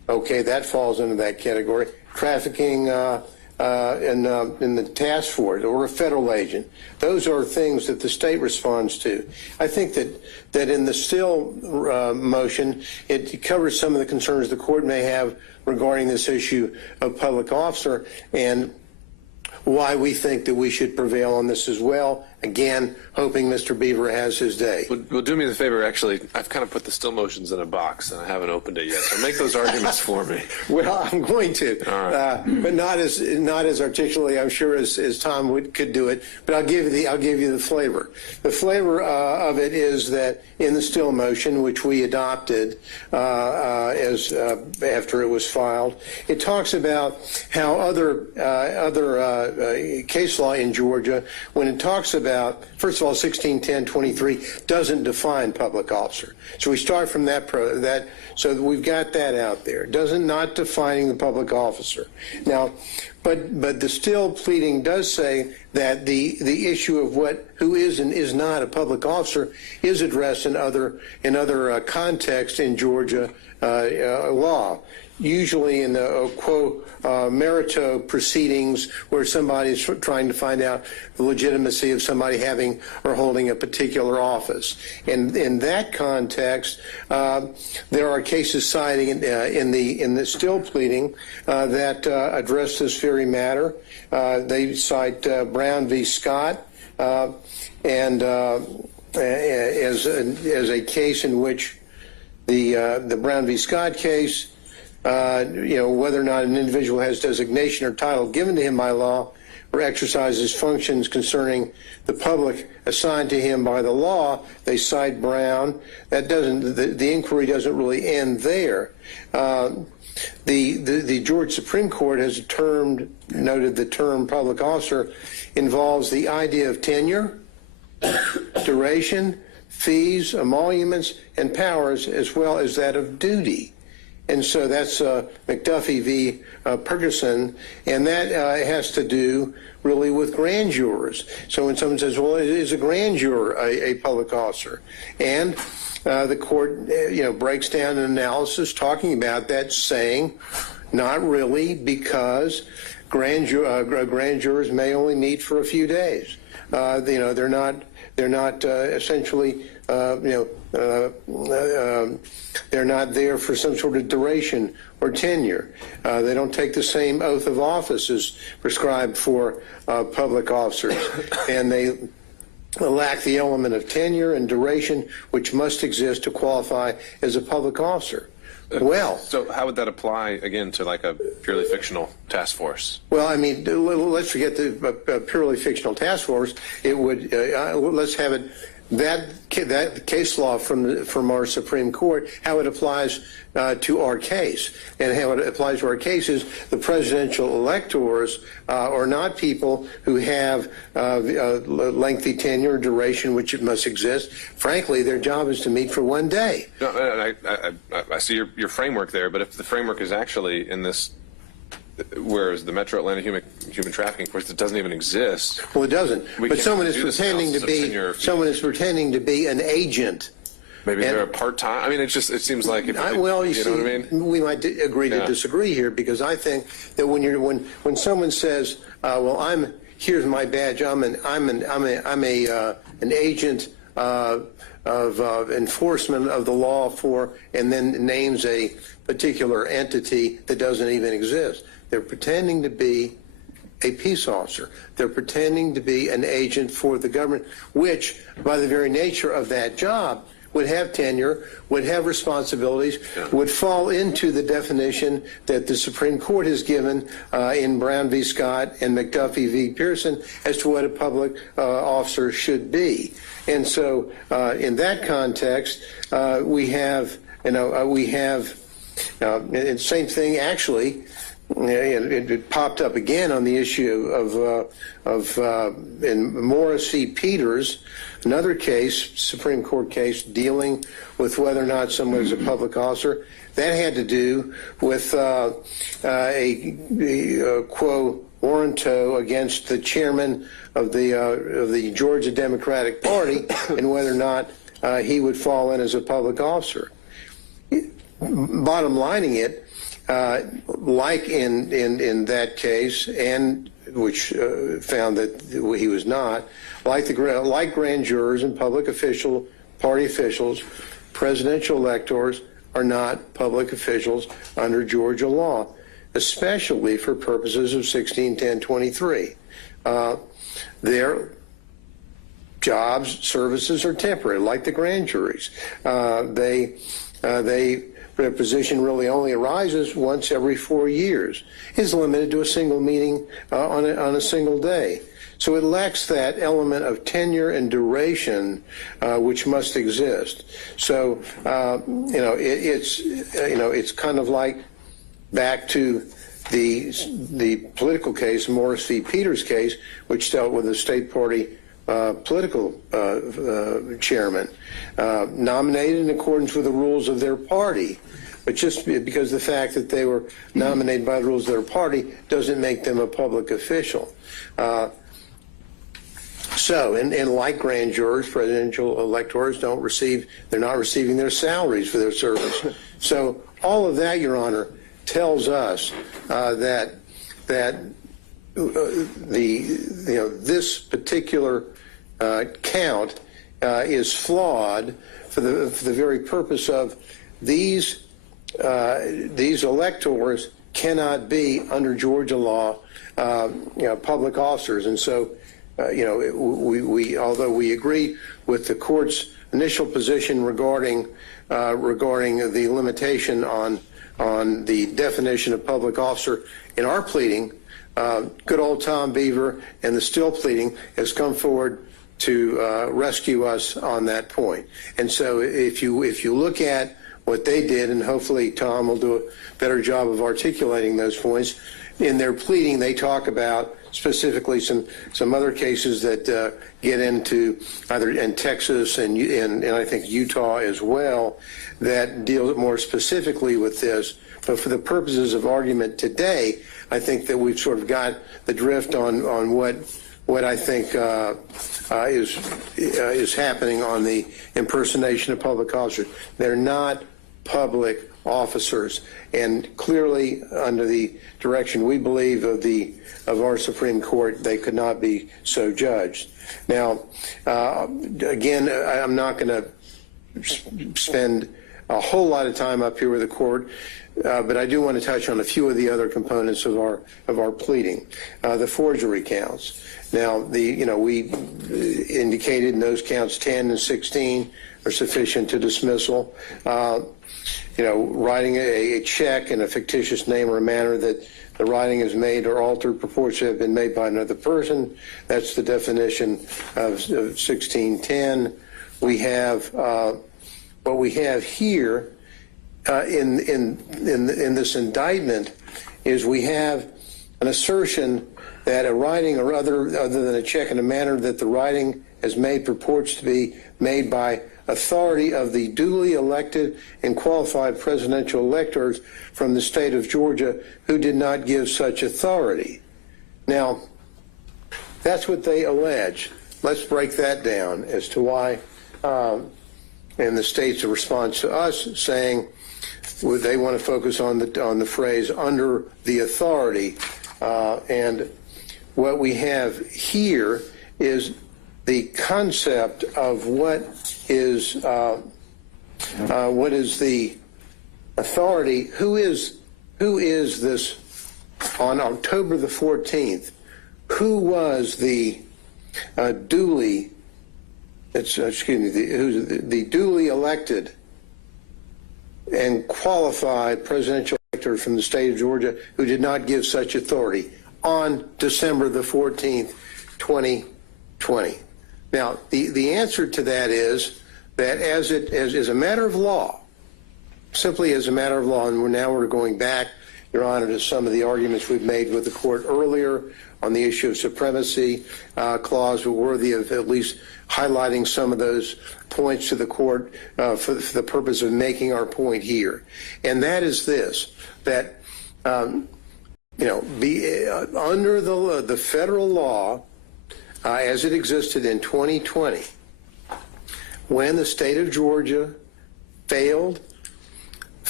Okay, that falls into that category. Trafficking in the task force or a federal agent. Those are things that the state responds to. I think that in the Still motion, it covers some of the concerns the court may have regarding this issue of public officer and why we think that we should prevail on this as well. Again, hoping Mr. Beaver has his day. Well, do me the favor, actually, I've kind of put the Still motions in a box, and I haven't opened it yet, so make those arguments for me. Well, I'm going to, but not as articulately, I'm sure, as Tom could do it. But I'll give you the flavor. The flavor of it is that in the Still motion, which we adopted as after it was filed, it talks about how other case law in Georgia, when it talks about, first of all, 1610-23 doesn't define public officer. So we start from that, so we've got that out there. Not defining the public officer. Now, but the Still pleading does say that the issue of who is and is not a public officer is addressed in other contexts in Georgia law. Usually in the quo merito proceedings where somebody is trying to find out the legitimacy of somebody having or holding a particular office. And in that context, there are cases citing in the Still pleading that address this very matter. They cite Brown v. Scott and as a case in which the Brown v. Scott case, whether or not an individual has designation or title given to him by law or exercises functions concerning the public assigned to him by the law, they cite Brown. That doesn't, the inquiry doesn't really end there. The Georgia Supreme Court has noted the term public officer involves the idea of tenure, duration, fees, emoluments, and powers, as well as that of duty. And so that's McAfee v. Ferguson, and that has to do really with grand jurors. So when someone says, well, is a grand juror a public officer? And the court breaks down an analysis talking about that, saying not really, because grand jurors may only meet for a few days. They're not essentially they're not there for some sort of duration or tenure. They don't take the same oath of office as prescribed for public officers, and they lack the element of tenure and duration which must exist to qualify as a public officer. Well, so how would that apply again to like a purely fictional task force? Well, I mean, let's forget the purely fictional task force. It would let's have it that case law from our Supreme Court, how it applies to our case, and how it applies to our case is the presidential electors are not people who have lengthy tenure, duration, which it must exist. Frankly, their job is to meet for one day. No, I see your framework there, but if the framework is actually in this, whereas the Metro Atlanta human trafficking force, it doesn't even exist. Well, it doesn't. But someone is pretending to be an agent. Maybe they're a part-time. I mean, it seems like you know what I mean. We might agree to disagree here, because I think that when someone says, "Well, here's my badge. I'm an agent of enforcement of the law for," and then names a particular entity that doesn't even exist. They're pretending to be a peace officer. They're pretending to be an agent for the government, which, by the very nature of that job, would have tenure, would have responsibilities, would fall into the definition that the Supreme Court has given in Brown v. Scott and McAfee v. Pearson as to what a public officer should be. And so in that context, we have and same thing actually. It popped up again on the issue in Morris v. Peters, another case, Supreme Court case, dealing with whether or not someone is a public officer. That had to do with a quo warranto against the chairman of the Georgia Democratic Party and whether or not he would fall in as a public officer. Bottom lining it, like in that case, and which found that he was not, like grand jurors and public party officials, presidential electors are not public officials under Georgia law, especially for purposes of 161023. Their jobs, services are temporary, like the grand juries. Their position really only arises once every 4 years. Is limited to a single meeting on a single day. So it lacks that element of tenure and duration which must exist. So it's kind of like back to the political case, Morris v. Peters case, which dealt with a state party political chairman nominated in accordance with the rules of their party. But just because the fact that they were nominated by the rules of their party doesn't make them a public official. And like grand jurors, presidential electors they're not receiving their salaries for their service. So all of that, Your Honor, tells us that this particular count is flawed for the very purpose of these electors cannot be under Georgia law public officers. And so we although we agree with the court's initial position regarding the limitation on the definition of public officer in our pleading, good old Tom Beaver and the Still pleading has come forward to rescue us on that point. And so if you look at what they did, and hopefully Tom will do a better job of articulating those points, in their pleading they talk about specifically some other cases that get into either in Texas and I think Utah as well that deal more specifically with this. But for the purposes of argument today, I think that we've sort of got the drift on what I think is happening on the impersonation of public officers. They're not public officers, and clearly under the direction we believe of our Supreme Court, they could not be so judged. Now, again, I'm not going to spend a whole lot of time up here with the court, but I do want to touch on a few of the other components of our pleading. The forgery counts. Now, we indicated in those counts 10 and 16 are sufficient to dismissal. Writing a check in a fictitious name or a manner that the writing is made or altered purports to have been made by another person. That's the definition of 1610. We have what we have here in this indictment is we have an assertion that a writing or other than a check in a manner that the writing is made purports to be made by authority of the duly elected and qualified presidential electors from the state of Georgia who did not give such authority. Now, that's what they allege. Let's break that down as to why, and the state's response to us saying they want to focus on the phrase under the authority, and what we have here is the concept of what is the authority. Who is this on October the 14th? Who was the duly duly elected and qualified presidential elector from the state of Georgia who did not give such authority on December the 14th, 2020? Now, the answer to that is that as a matter of law, simply as a matter of law, and we're going back, Your Honor, to some of the arguments we've made with the court earlier on the issue of supremacy clause, were worthy of at least highlighting some of those points to the court for the purpose of making our point here. And that is this, that, under the federal law, as it existed in 2020, when the state of Georgia failed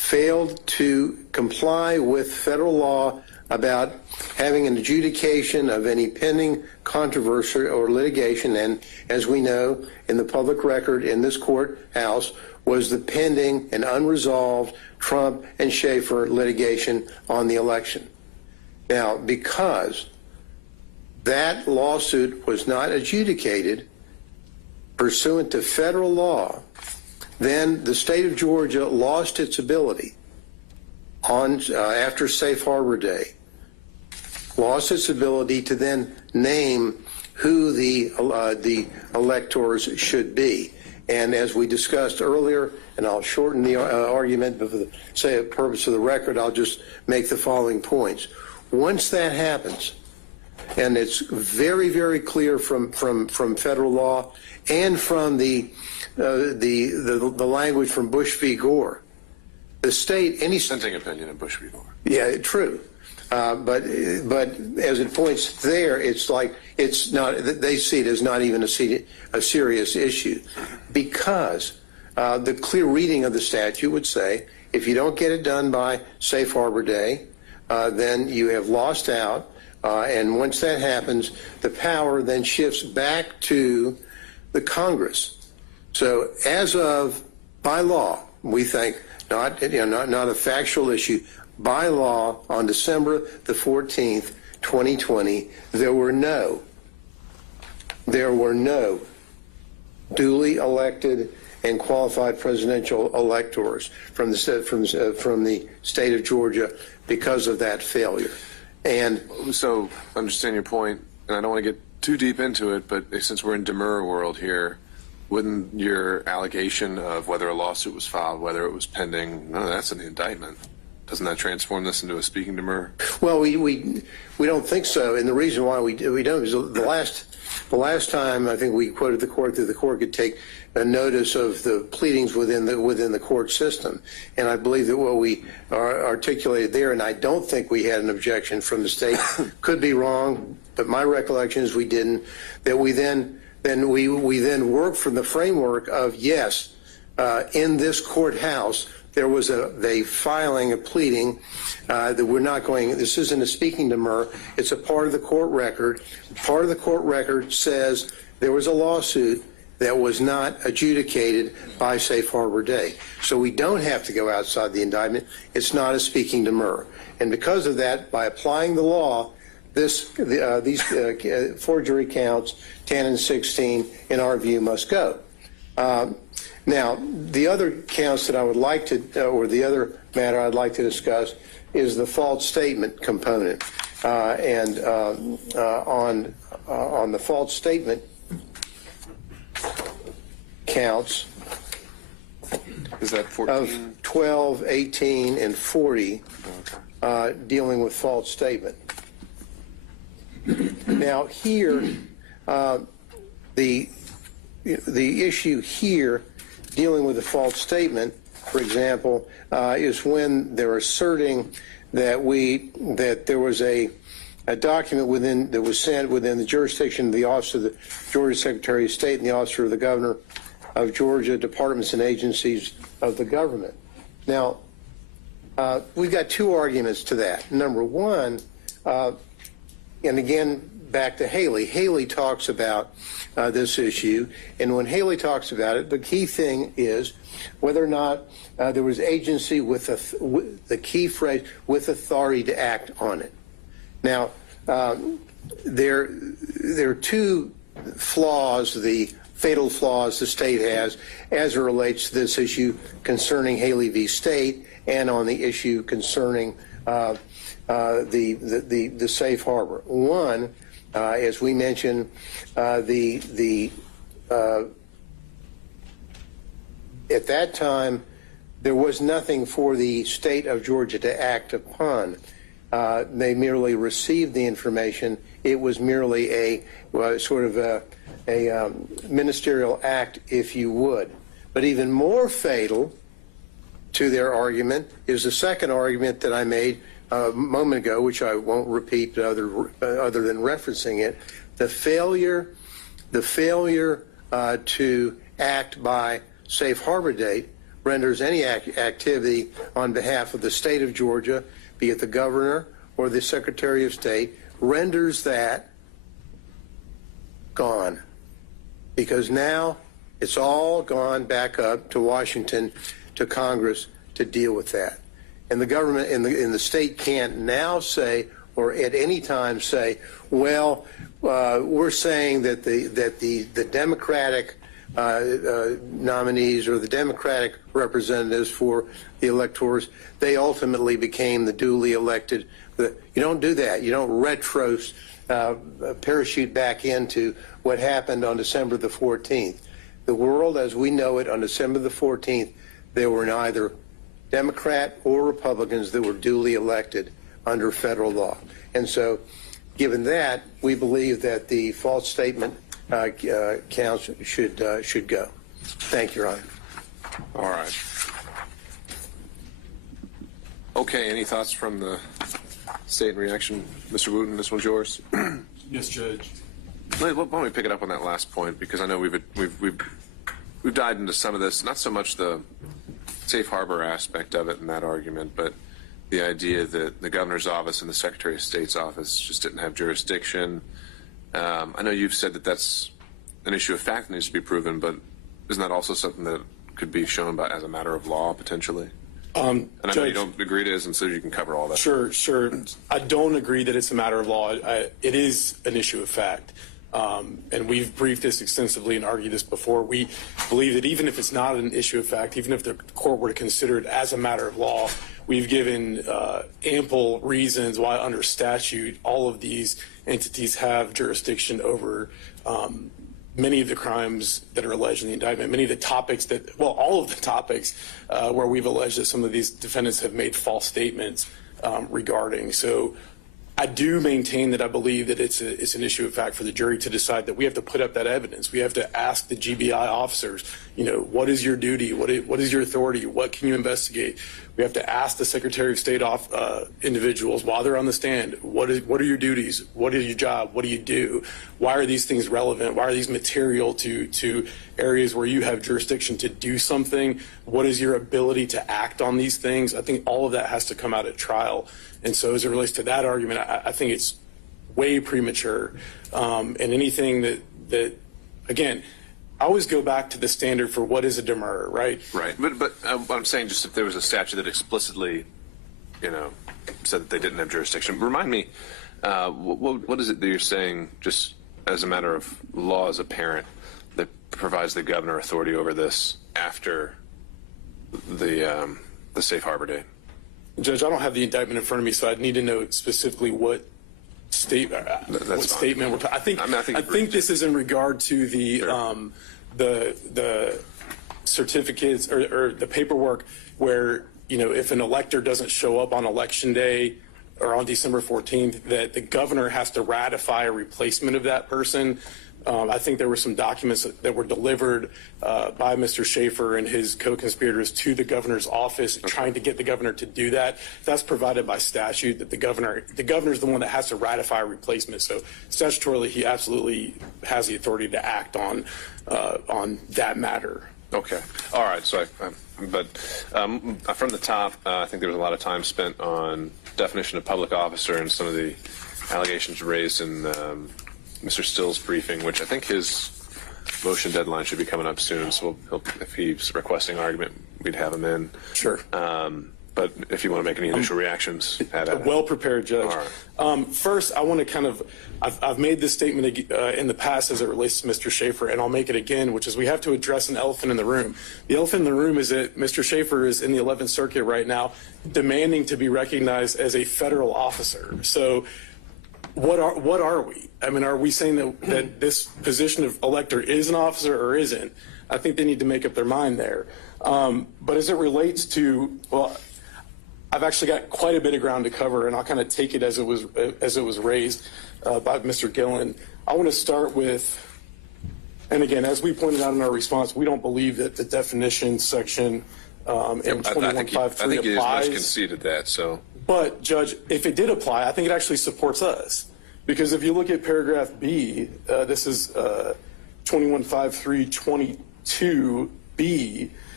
failed to comply with federal law about having an adjudication of any pending controversy or litigation, and as we know, in the public record in this courthouse was the pending and unresolved Trump and Schaefer litigation on the election. Now, because that lawsuit was not adjudicated pursuant to federal law, then the state of Georgia lost its ability on after Safe Harbor Day, lost its ability to then name who the electors should be. And as we discussed earlier, and I'll shorten the argument, but for the purpose of the record, I'll just make the following points. Once that happens, and it's very, very clear from federal law and from the language from Bush v. Gore, the state, any Dissenting opinion of Bush v. Gore. Yeah, true. But as it points there, it's like it's not. They see it as not even a serious issue, because the clear reading of the statute would say if you don't get it done by Safe Harbor Day, then you have lost out. And once that happens, the power then shifts back to the Congress. So as of by law, we think not a factual issue. By law, on December the 14th, 2020, there were no duly elected and qualified presidential electors from the state of Georgia because of that failure. And so, understand your point, and I don't want to get too deep into it, but since we're in demur world here, wouldn't your allegation of whether a lawsuit was filed, whether it was pending, none of that's in the indictment? Doesn't that transform this into a speaking demur? Well, we don't think so, and the reason why we don't is the last time I think we quoted the court that the court could take a notice of the pleadings within the court system, and I believe that what we articulated there, and I don't think we had an objection from the state, could be wrong, but my recollection is we didn't. That we then worked from the framework of yes, in this courthouse. There was a filing, a pleading that we're not going, this isn't a speaking demur, it's a part of the court record. Part of the court record says there was a lawsuit that was not adjudicated by Safe Harbor Day. So we don't have to go outside the indictment. It's not a speaking demur. And because of that, by applying the law, these forgery counts, 10 and 16, in our view, must go. Now, the other counts that I would like to, or the other matter I'd like to discuss is the false statement component. On the false statement counts is that 14? Of 12, 18, and 40 dealing with false statement. Now, here, the issue here dealing with a false statement, for example, is when they're asserting that there was a document that was sent within the jurisdiction of the Office of the Georgia Secretary of State and the Office of the Governor of Georgia, departments and agencies of the government. Now, we've got two arguments to that. Number one, and again, back to Haley. Haley talks about this issue, and when Haley talks about it, the key thing is whether or not there was agency with the key phrase, with authority to act on it. Now, there are two flaws, the fatal flaws the state has as it relates to this issue concerning Haley v. State and on the issue concerning the safe harbor. One, as we mentioned, at that time, there was nothing for the state of Georgia to act upon. They merely received the information. It was merely a sort of a ministerial act, if you would. But even more fatal to their argument is the second argument that I made a moment ago, which I won't repeat other than referencing it, the failure to act by Safe Harbor Date renders any activity on behalf of the state of Georgia, be it the governor or the Secretary of State, renders that gone. Because now it's all gone back up to Washington, to Congress to deal with that. And the government in the state can't now say, or at any time say, well, we're saying that the Democratic nominees or the Democratic representatives for the electors, they ultimately became the duly elected. You don't do that. You don't parachute back into what happened on December the 14th. The world as we know it on December the 14th, there were neither Democrat or Republicans that were duly elected under federal law. And so, given that, we believe that the false statement counts should go. Thank you, Your Honor. All right. Okay, any thoughts from the state in reaction? Mr. Wooten, this one's yours. Yes, Judge. Why don't we pick it up on that last point, because I know we've dived into some of this, not so much the safe harbor aspect of it in that argument, but the idea that the governor's office and the Secretary of State's office just didn't have jurisdiction. I know you've said that that's an issue of fact that needs to be proven, but isn't that also something that could be shown by as a matter of law potentially? And I know you don't agree to it, and so you can cover all that. Sure. I don't agree that it's a matter of law. It is an issue of fact. And we've briefed this extensively and argued this before. We believe that even if it's not an issue of fact, even if the court were to consider it as a matter of law, we've given ample reasons why under statute all of these entities have jurisdiction over many of the crimes that are alleged in the indictment, many of the topics all of the topics where we've alleged that some of these defendants have made false statements regarding. So I do maintain that I believe that it's an issue of fact for the jury to decide that we have to put up that evidence. We have to ask the GBI officers, what is your duty? What is your authority? What can you investigate? We have to ask the Secretary of State individuals while they're on the stand, what are your duties? What is your job? What do you do? Why are these things relevant? Why are these material to areas where you have jurisdiction to do something? What is your ability to act on these things? I think all of that has to come out at trial. And so as it relates to that argument, I think it's way premature. And anything that again, I always go back to the standard for what is a demurrer, right? Right. But I'm saying just if there was a statute that explicitly, said that they didn't have jurisdiction. Remind me, what is it that you're saying just as a matter of law as a parent that provides the governor authority over this after the safe harbor date? Judge, I don't have the indictment in front of me, so I'd need to know specifically what statement. I think this is in regard to the certificates or the paperwork where if an elector doesn't show up on election day or on December 14th, that the governor has to ratify a replacement of that person. I think there were some documents that were delivered by Mr. Schaefer and his co-conspirators to the governor's office, trying to get the governor to do that. That's provided by statute that the governor is the one that has to ratify a replacement. So statutorily, he absolutely has the authority to act on that matter. Okay. All right. So, from the top, I think there was a lot of time spent on definition of public officer and some of the allegations raised in Mr. Still's briefing, which I think his motion deadline should be coming up soon. So if he's requesting argument, we'd have him in. Sure. But if you want to make any initial reactions, well prepared, Judge. All right. First, I want to I've made this statement in the past as it relates to Mr. Schaefer, and I'll make it again, which is we have to address an elephant in the room. The elephant in the room is that Mr. Schaefer is in the 11th Circuit right now demanding to be recognized as a federal officer. So what are we? I mean, are we saying that this position of elector is an officer or isn't? I think they need to make up their mind there. But as it relates to, I've actually got quite a bit of ground to cover, and I'll kind of take it as it was raised by Mr. Gillen. I want to start with, and again, as we pointed out in our response, we don't believe that the definition section in 2153 applies. I think you just conceded that. So, but Judge, if it did apply, I think it actually supports us, because if you look at paragraph B, this is 215322B.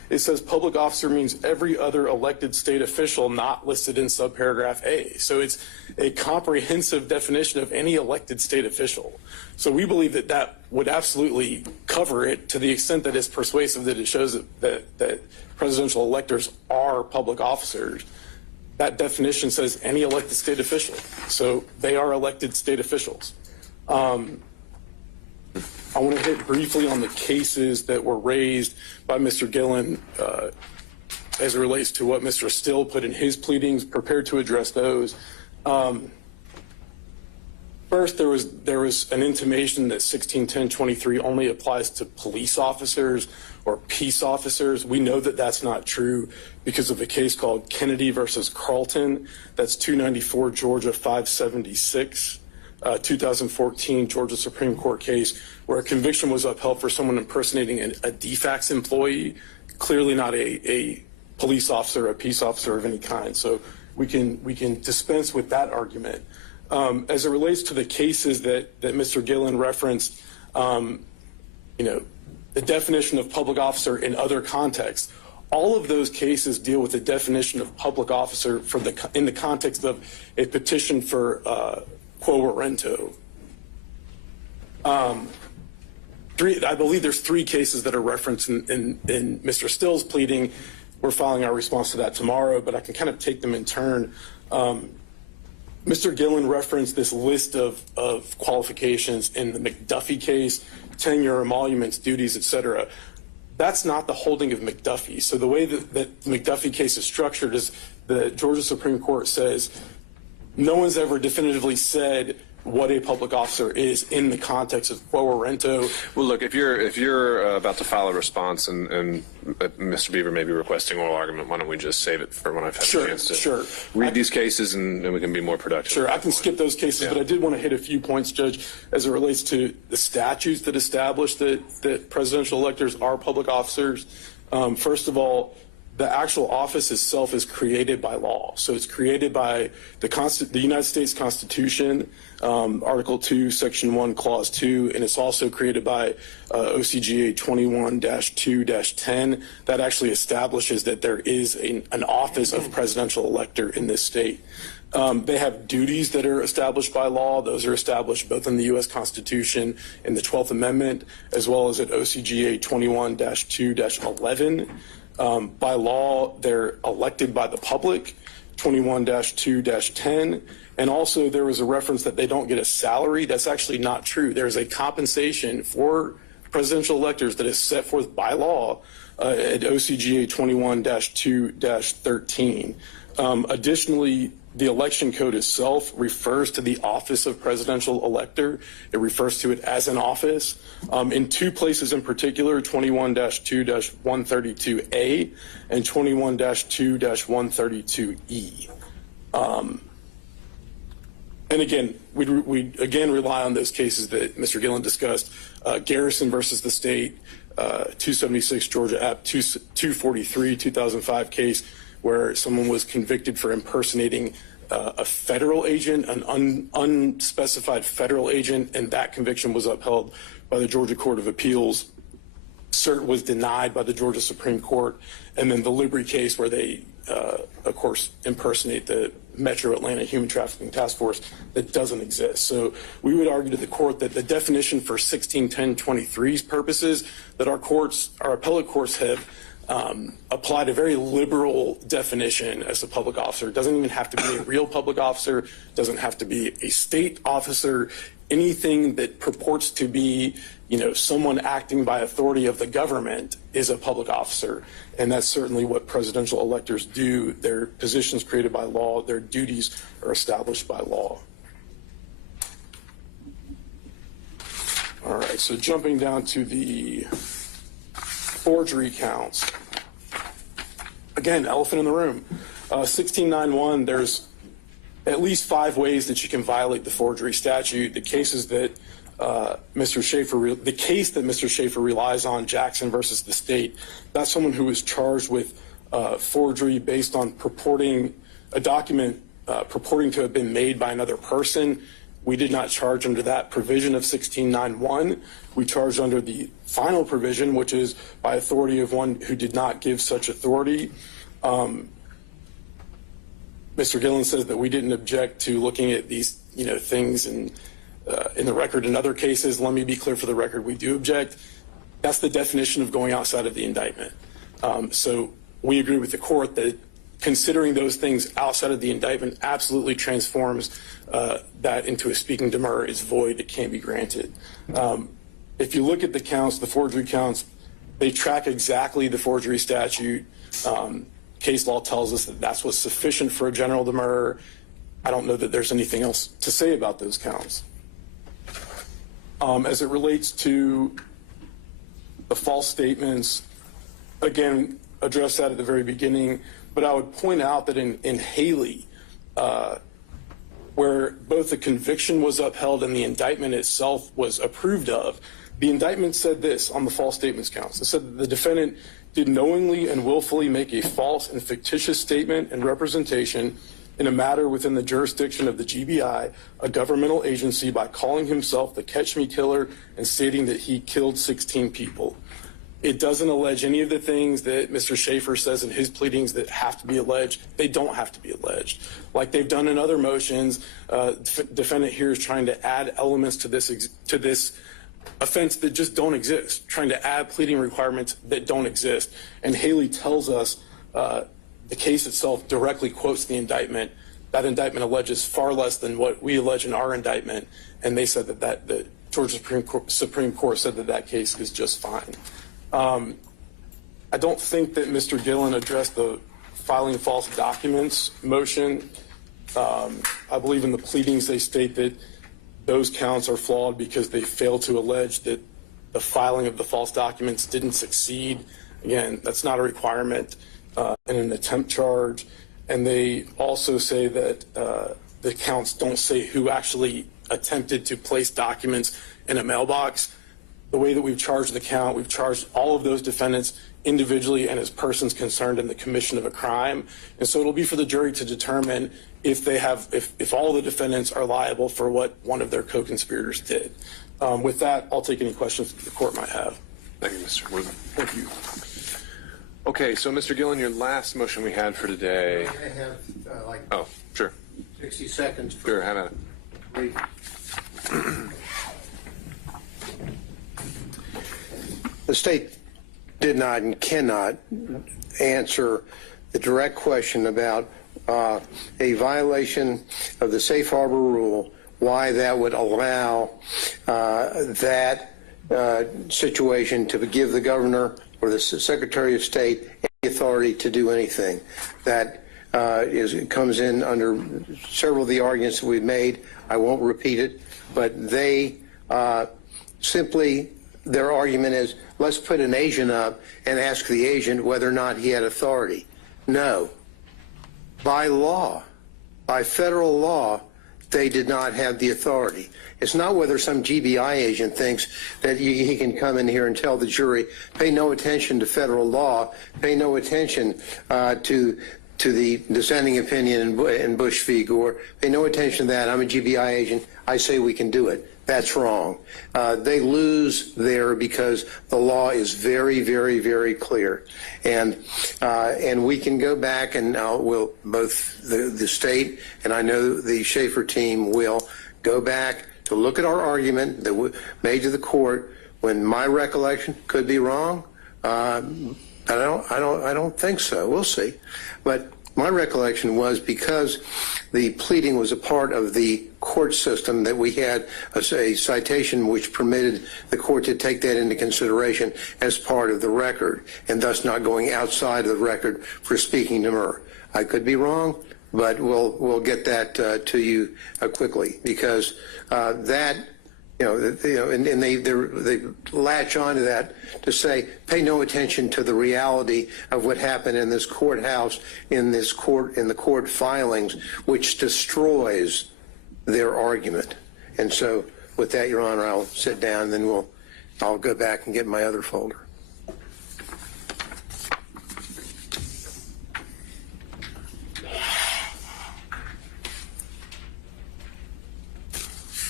it says public officer means every other elected state official not listed in subparagraph A. So it's a comprehensive definition of any elected state official. So we believe that that would absolutely cover it to the extent that it's persuasive that it shows that presidential electors are public officers. That definition says any elected state official. So they are elected state officials. I want to hit briefly on the cases that were raised by Mr. Gillen as it relates to what Mr. Still put in his pleadings, prepared to address those. First, there was an intimation that 161023 only applies to police officers or peace officers. We know that that's not true because of a case called Kennedy versus Carlton. That's 294 Georgia 576. 2014 Georgia Supreme Court case where a conviction was upheld for someone impersonating a DFAX employee, clearly not a police officer, a peace officer of any kind. So we can dispense with that argument. As it relates to the cases that Mr. Gillen referenced, the definition of public officer in other contexts, all of those cases deal with the definition of public officer in the context of a petition for quo warranto. I believe there's 3 cases that are referenced in Mr. Still's pleading. We're filing our response to that tomorrow, but I can kind of take them in turn. Mr. Gillen referenced this list of qualifications in the McDuffie case, tenure, emoluments, duties, etc. That's not the holding of McDuffie. So the way that the McDuffie case is structured is the Georgia Supreme Court says no one's ever definitively said what a public officer is in the context of quo warranto. Well, look, if you're about to file a response and Mr. Beaver may be requesting oral argument, why don't we just save it for when I've had a chance to read these cases and we can be more productive. Sure, I can skip those cases, but I did want to hit a few points, Judge, as it relates to the statutes that establish that presidential electors are public officers. First of all, the actual office itself is created by law. So it's created by the United States Constitution, Article 2, Section 1, Clause 2, and it's also created by OCGA 21-2-10. That actually establishes that there is an office of presidential elector in this state. They have duties that are established by law. Those are established both in the U.S. Constitution and the 12th Amendment, as well as at OCGA 21-2-11. By law, they're elected by the public, 21-2-10. And also there was a reference that they don't get a salary. That's actually not true. There's a compensation for presidential electors that is set forth by law at OCGA 21-2-13. Additionally, the election code itself refers to the office of presidential elector. It refers to it as an office. In 2 places in particular, 21-2-132A and 21-2-132E. And again, we again rely on those cases that Mr. Gillen discussed. Garrison versus the state, 276 Georgia App 243, 2005 case, where someone was convicted for impersonating a federal agent, an unspecified federal agent, and that conviction was upheld by the Georgia Court of Appeals. Cert was denied by the Georgia Supreme Court, and then the Libri case where they, of course, impersonate the Metro Atlanta Human Trafficking Task Force that doesn't exist. So we would argue to the court that the definition for 161023's purposes that our appellate courts have applied a very liberal definition as a public officer. It doesn't even have to be a real public officer. It doesn't have to be a state officer. Anything that purports to be, someone acting by authority of the government is a public officer. And that's certainly what presidential electors do. Their positions created by law, their duties are established by law. All right, so jumping down to the forgery counts. Again, elephant in the room. 1691, there's at least 5 ways that you can violate the forgery statute. The cases that Mr. Schaefer relies on, Jackson versus the state, that's someone who was charged with forgery based on purporting a document purporting to have been made by another person. We did not charge under that provision of 1691. We charged under the final provision, which is by authority of one who did not give such authority. Mr. Gillen says that we didn't object to looking at these, things in the record in other cases. Let me be clear for the record, we do object. That's the definition of going outside of the indictment. So we agree with the court that considering those things outside of the indictment absolutely transforms that into a speaking demur is void. It can't be granted. If you look at the counts, the forgery counts, they track exactly the forgery statute. Case law tells us that that's what's sufficient for a general demur. I don't know that there's anything else to say about those counts. As it relates to the false statements, again, addressed that at the very beginning, but I would point out that in Haley, where both the conviction was upheld and the indictment itself was approved of, the indictment said this on the false statements counts. It said that the defendant did knowingly and willfully make a false and fictitious statement and representation in a matter within the jurisdiction of the GBI, a governmental agency, by calling himself the Catch Me Killer and stating that he killed 16 people. It doesn't allege any of the things that Mr. Schaefer says in his pleadings that have to be alleged. They don't have to be alleged. Like they've done in other motions, defendant here is trying to add elements to this offense that just don't exist, trying to add pleading requirements that don't exist. And Haley tells us the case itself directly quotes the indictment. That indictment alleges far less than what we allege in our indictment, and they said that the Georgia Supreme Court said that case is just fine. I don't think that Mr. Gillen addressed the filing false documents motion. I believe in the pleadings they state that those counts are flawed because they fail to allege that the filing of the false documents didn't succeed. Again, that's not a requirement in an attempt charge. And they also say that the counts don't say who actually attempted to place documents in a mailbox. The way that we've charged the count, we've charged all of those defendants individually and as persons concerned in the commission of a crime. And so it'll be for the jury to determine if all the defendants are liable for what one of their co-conspirators did. With that, I'll take any questions that the court might have. Thank you, Mr. Worthing. Thank you. Okay, so Mr. Gillen, your last motion we had for today. I have Oh, sure. 60 seconds. Sure, have at it. The state did not and cannot answer the direct question about a violation of the safe harbor rule, why that would allow that situation to give the governor or the Secretary of State any authority to do anything. That comes in under several of the arguments that we've made. I won't repeat it, but they simply, their argument is, let's put an agent up and ask the agent whether or not he had authority. No. By law, by federal law, they did not have the authority. It's not whether some GBI agent thinks that he can come in here and tell the jury, pay no attention to federal law, pay no attention to the dissenting opinion in Bush v. Gore, pay no attention to that. I'm a GBI agent. I say we can do it. That's wrong. They lose there because the law is very, very, very clear. And we can go back and we'll both the state and I know the Schaefer team will go back to look at our argument that we made to the court when my recollection could be wrong. I don't think so. We'll see. But my recollection was because the pleading was a part of the court system that we had a citation which permitted the court to take that into consideration as part of the record and thus not going outside of the record for speaking demur. I could be wrong, but we'll get that to you quickly because that. And they latch onto that to say, pay no attention to the reality of what happened in this courthouse, in the court filings, which destroys their argument. And so, with that, Your Honor, I'll sit down, and then I'll go back and get my other folder.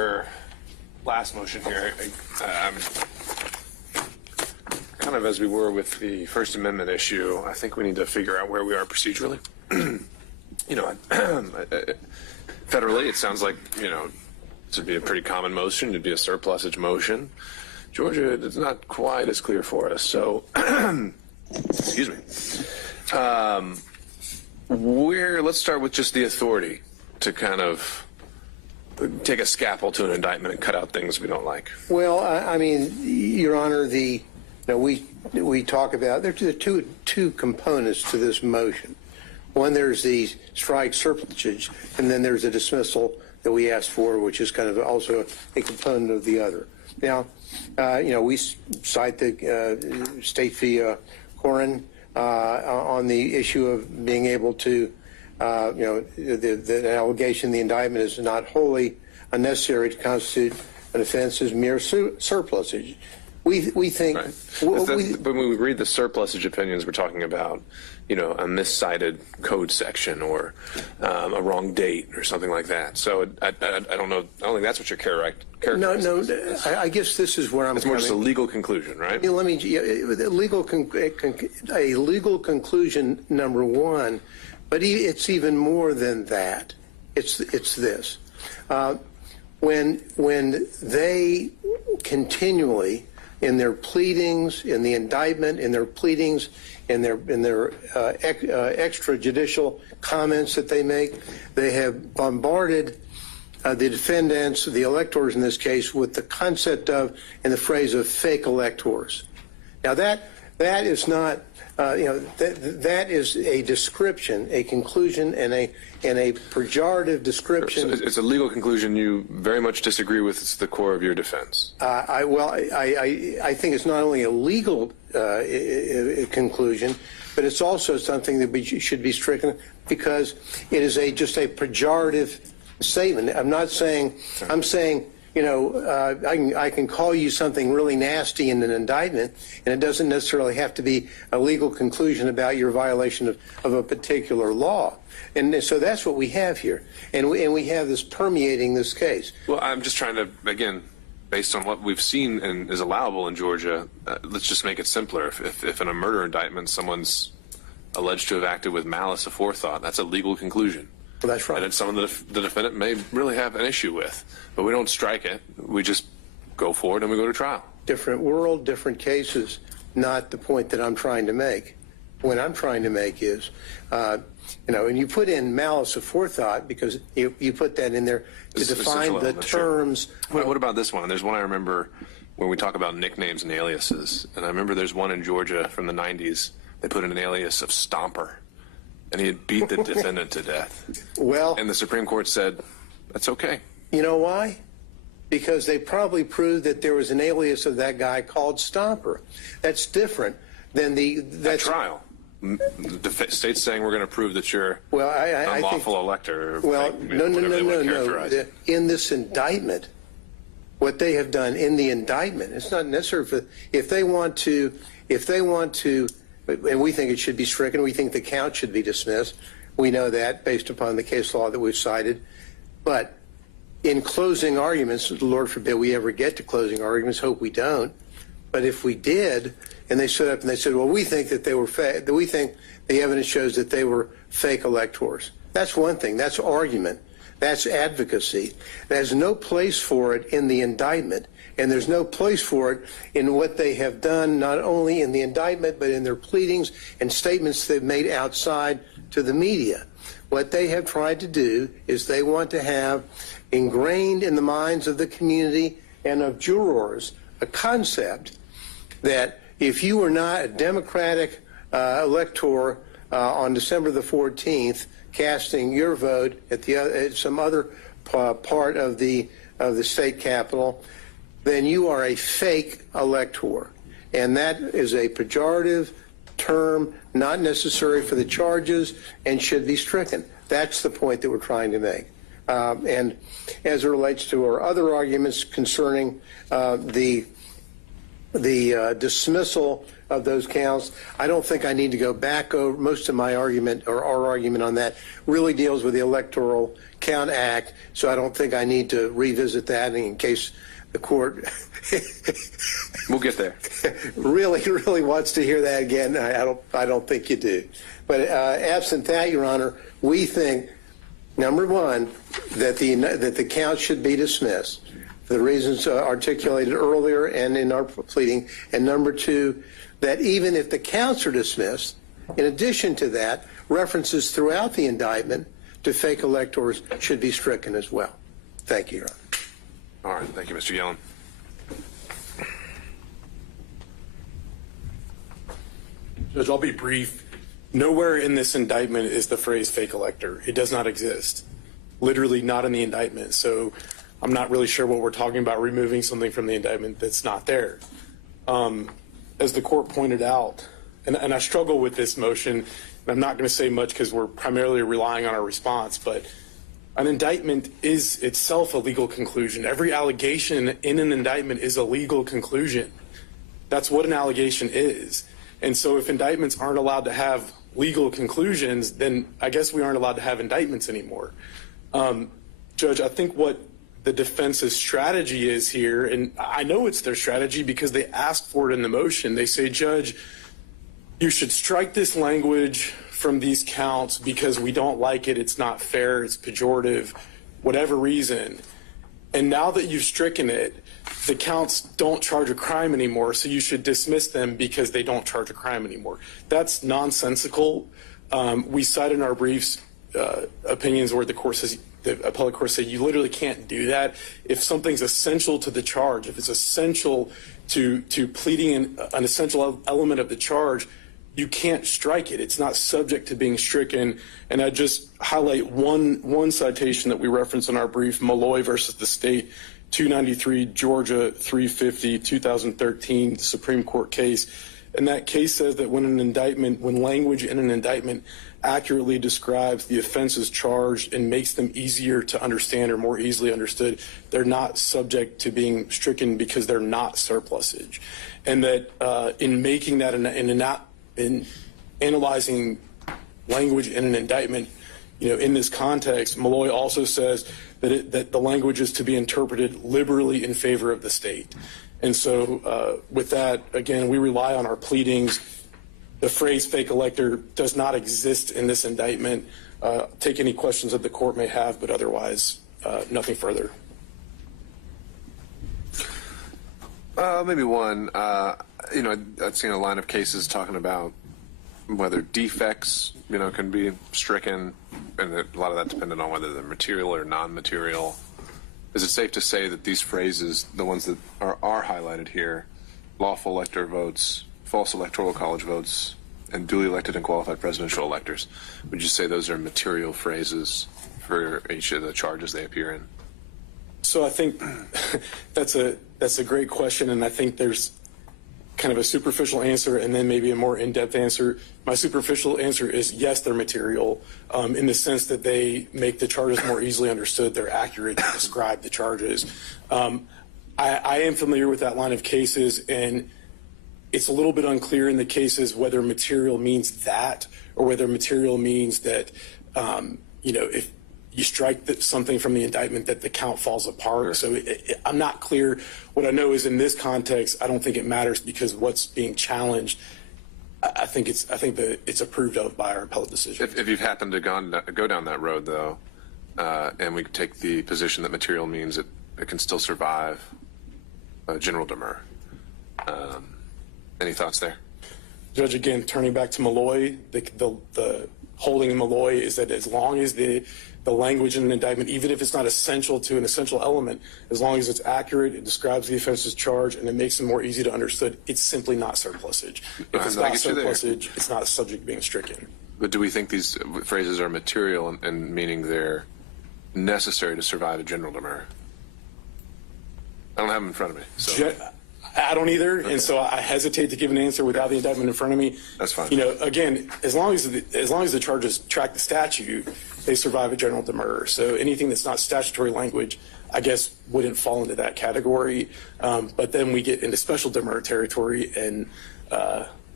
your last motion here, I'm kind of as we were with the First Amendment issue, I think we need to figure out where we are procedurally. You know, federally, it sounds like, you know, this would be a pretty common motion. It'd be a surplusage motion. Georgia, it's not quite as clear for us. So, excuse me. Let's start with just the authority to kind of take a scalpel to an indictment and cut out things we don't like. Well, I mean, Your Honor, we talk about there are two components to this motion. One, there's the strike surplusage, and then there's a dismissal that we asked for, which is kind of also a component of the other. Now, you know, we cite the State v. Corin on the issue of being able to, you know, the allegation in the indictment is not wholly unnecessary to constitute an offense as mere surplusage. We think. Right. But when we read the surplusage opinions, we're talking about, you know, a miscited code section or a wrong date or something like that. So I don't know. I don't think that's what you're characterizing. No. I guess this is where I'm. It's more just a legal conclusion, right? Let me. A legal conclusion, number one, but it's even more than that. It's this. When they continually, in their pleadings, in the indictment, in their pleadings, in their extrajudicial comments that they make, they have bombarded the defendants, the electors in this case, with the concept of and the phrase of fake electors. Now that is not, you know, that is a description, a conclusion, and a pejorative description. So it's a legal conclusion you very much disagree with. It's the core of your defense. I think it's not only a legal conclusion, but it's also something that should be stricken because it is just a pejorative statement. I'm not saying. I'm saying. You know, I can call you something really nasty in an indictment, and it doesn't necessarily have to be a legal conclusion about your violation of a particular law. And so that's what we have here. And we have this permeating this case. Well, I'm just trying to, again, based on what we've seen and is allowable in Georgia, let's just make it simpler. If in a murder indictment someone's alleged to have acted with malice aforethought, that's a legal conclusion. Well, that's right. And it's something that the defendant may really have an issue with. But we don't strike it. We just go forward and we go to trial. Different world, different cases, not the point that I'm trying to make. What I'm trying to make is, you know, and you put in malice aforethought because you put that in there to define the terms. Sure. What about this one? There's one I remember when we talk about nicknames and aliases. And I remember there's one in Georgia from the 90s. They put in an alias of Stomper. And he had beat the defendant to death. Well, and the Supreme Court said, that's okay. You know why? Because they probably proved that there was an alias of that guy called Stomper. That's different than the trial. The state's saying we're going to prove that you're an unlawful elector. Well, no. In this indictment, what they have done in the indictment, it's not necessary for if they want to. And we think it should be stricken. We think the count should be dismissed. We know that based upon the case law that we've cited. But in closing arguments, Lord forbid we ever get to closing arguments, hope we don't. But if we did, and they stood up and they said, well, we think that they were that we think the evidence shows that they were fake electors. That's one thing. That's argument. That's advocacy. There's no place for it in the indictment. And there's no place for it in what they have done, not only in the indictment, but in their pleadings and statements they've made outside to the media. What they have tried to do is they want to have ingrained in the minds of the community and of jurors a concept that if you were not a Democratic elector on December the 14th, casting your vote at some other part of the state capitol, then you are a fake elector. And that is a pejorative term, not necessary for the charges, and should be stricken. That's the point that we're trying to make. And as it relates to our other arguments concerning the dismissal of those counts. I don't think I need to go back over most of my argument, or our argument on that really deals with the Electoral Count Act, so I don't think I need to revisit that in case the court We'll get there. really wants to hear that again. I don't think you do. But absent that, Your Honor, we think, number one, that the count should be dismissed for the reasons articulated earlier and in our pleading, and number two, that even if the counts are dismissed, in addition to that, references throughout the indictment to fake electors should be stricken as well. Thank you, Your Honor. All right. Thank you, Mr. Yellen. Judge, I'll be brief. Nowhere in this indictment is the phrase fake elector. It does not exist. Literally not in the indictment. So I'm not really sure what we're talking about, removing something from the indictment that's not there. As the court pointed out, and I struggle with this motion, and I'm not going to say much because we're primarily relying on our response, but an indictment is itself a legal conclusion. Every allegation in an indictment is a legal conclusion. That's what an allegation is. And so if indictments aren't allowed to have legal conclusions, then I guess we aren't allowed to have indictments anymore. Judge, I think what the defense's strategy is here, and I know it's their strategy because they asked for it in the motion. They say, Judge, you should strike this language from these counts because we don't like it, it's not fair, it's pejorative, whatever reason. And now that you've stricken it, the counts don't charge a crime anymore, so you should dismiss them because they don't charge a crime anymore. That's nonsensical. We cite in our briefs opinions where the appellate court said you literally can't do that. If something's essential to the charge, if it's essential to pleading an essential element of the charge, you can't strike it. It's not subject to being stricken. And I just highlight one citation that we reference in our brief, Malloy versus the state, 293 Georgia 350 2013 Supreme Court case. And that case says that when language in an indictment accurately describes the offenses charged and makes them easier to understand or more easily understood, they're not subject to being stricken because they're not surplusage. And that in making that in analyzing language in an indictment, in this context, Malloy also says that the language is to be interpreted liberally in favor of the state. And so with that, again, we rely on our pleadings. The phrase fake elector does not exist in this indictment. Take any questions that the court may have, but otherwise, nothing further. Maybe one. I've seen a line of cases talking about whether defects, can be stricken, and a lot of that dependent on whether they're material or non-material. Is it safe to say that these phrases, the ones that are highlighted here, lawful elector votes, false electoral college votes, and duly elected and qualified presidential electors, would you say those are material phrases for each of the charges they appear in? So I think that's a great question, and I think there's kind of a superficial answer and then maybe a more in-depth answer. My superficial answer is yes, they're material in the sense that they make the charges more easily understood. They're accurate to describe the charges. I am familiar with that line of cases, and it's a little bit unclear in the cases whether material means that or whether material means that, if you strike something from the indictment that the count falls apart. So I'm not clear. What I know is in this context, I don't think it matters because what's being challenged, I think that it's approved of by our appellate decision. If you've happened to go down that road, though, and we take the position that material means it can still survive general demur, any thoughts there? Judge, again, turning back to Malloy, the holding in Malloy is that as long as the language in an indictment, even if it's not essential to an essential element, as long as it's accurate, it describes the offense's charge, and it makes it more easy to understood, it's simply not surplusage. If it's not surplusage, it's not subject to being stricken. But do we think these phrases are material and meaning they're necessary to survive a general demur? I don't have them in front of me. So. I don't either, okay. And so I hesitate to give an answer without the indictment in front of me. That's fine. Again, as long as the charges track the statute, they survive a general demur. So anything that's not statutory language, I guess, wouldn't fall into that category. But then we get into special demur territory, and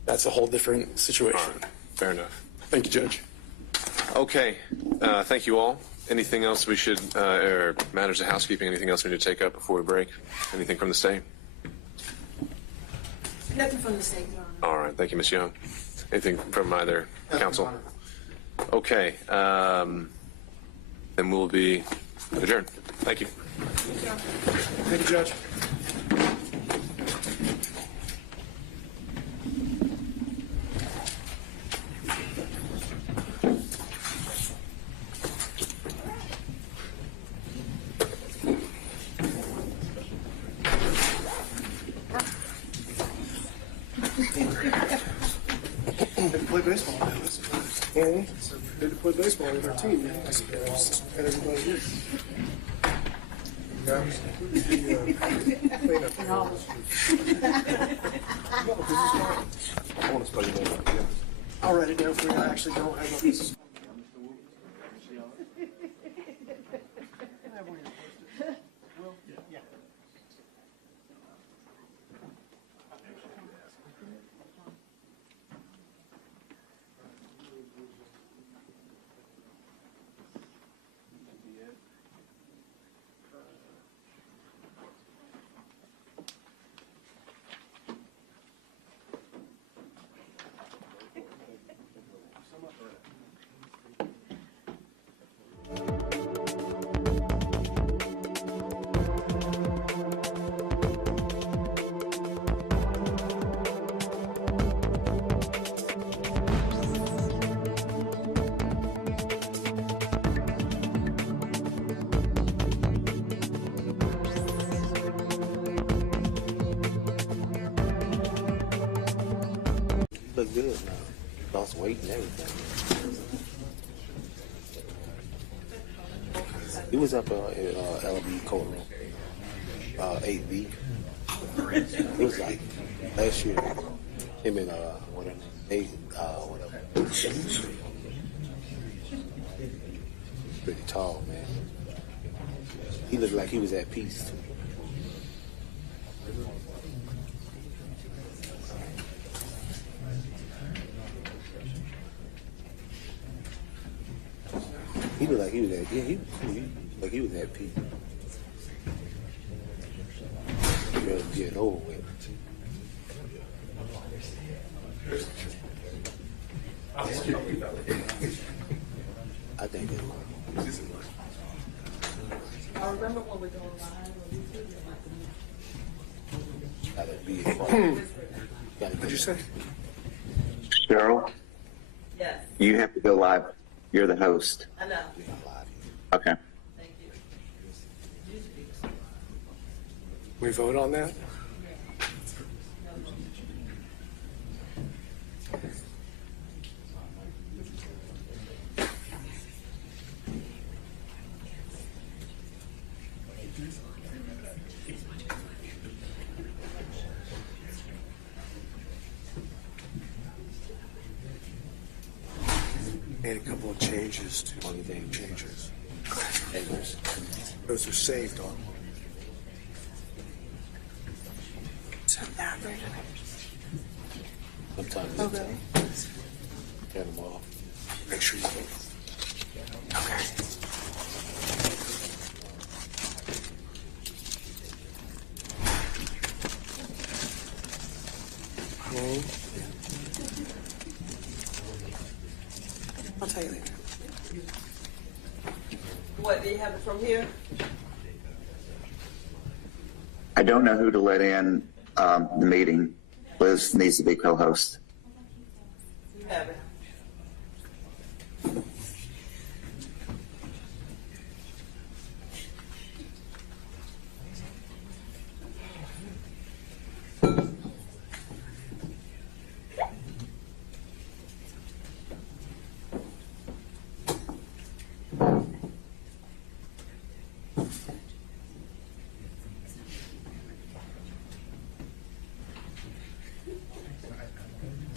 that's a whole different situation. All right. Fair enough. Thank you, Judge. Okay. Thank you all. Anything else we should, or matters of housekeeping, anything else we need to take up before we break? Anything from the state? Nothing from the state, Your Honor. All right. Thank you, Ms. Young. Anything from either counsel? Okay. Then we'll be adjourned. Thank you. Thank you, Judge. They play baseball now. They play baseball with their team. Man. And everybody is. I'll write it down for you. I actually don't have a piece of. Look good now. Lost weight and everything. He was up in LB courtroom, 8B. It was like last year. Him and whatever, whatever. Pretty tall, man. He looked like he was at peace. He looked like he was at, like he was at peace. He was getting over with. I think it was. I remember when we go live. Gotta be a part. What'd you say? Cheryl, Yes, you have to go live. You're the host. I know. Okay. Thank you. We vote on that? Made a couple of changes to the name changes. Those are saved on. Sometimes Oh, really? turn them off. Make sure you vote. Okay. I'll tell you later. What, do you have it from here? I don't know who to let in the meeting. Liz needs to be co-host. You have it.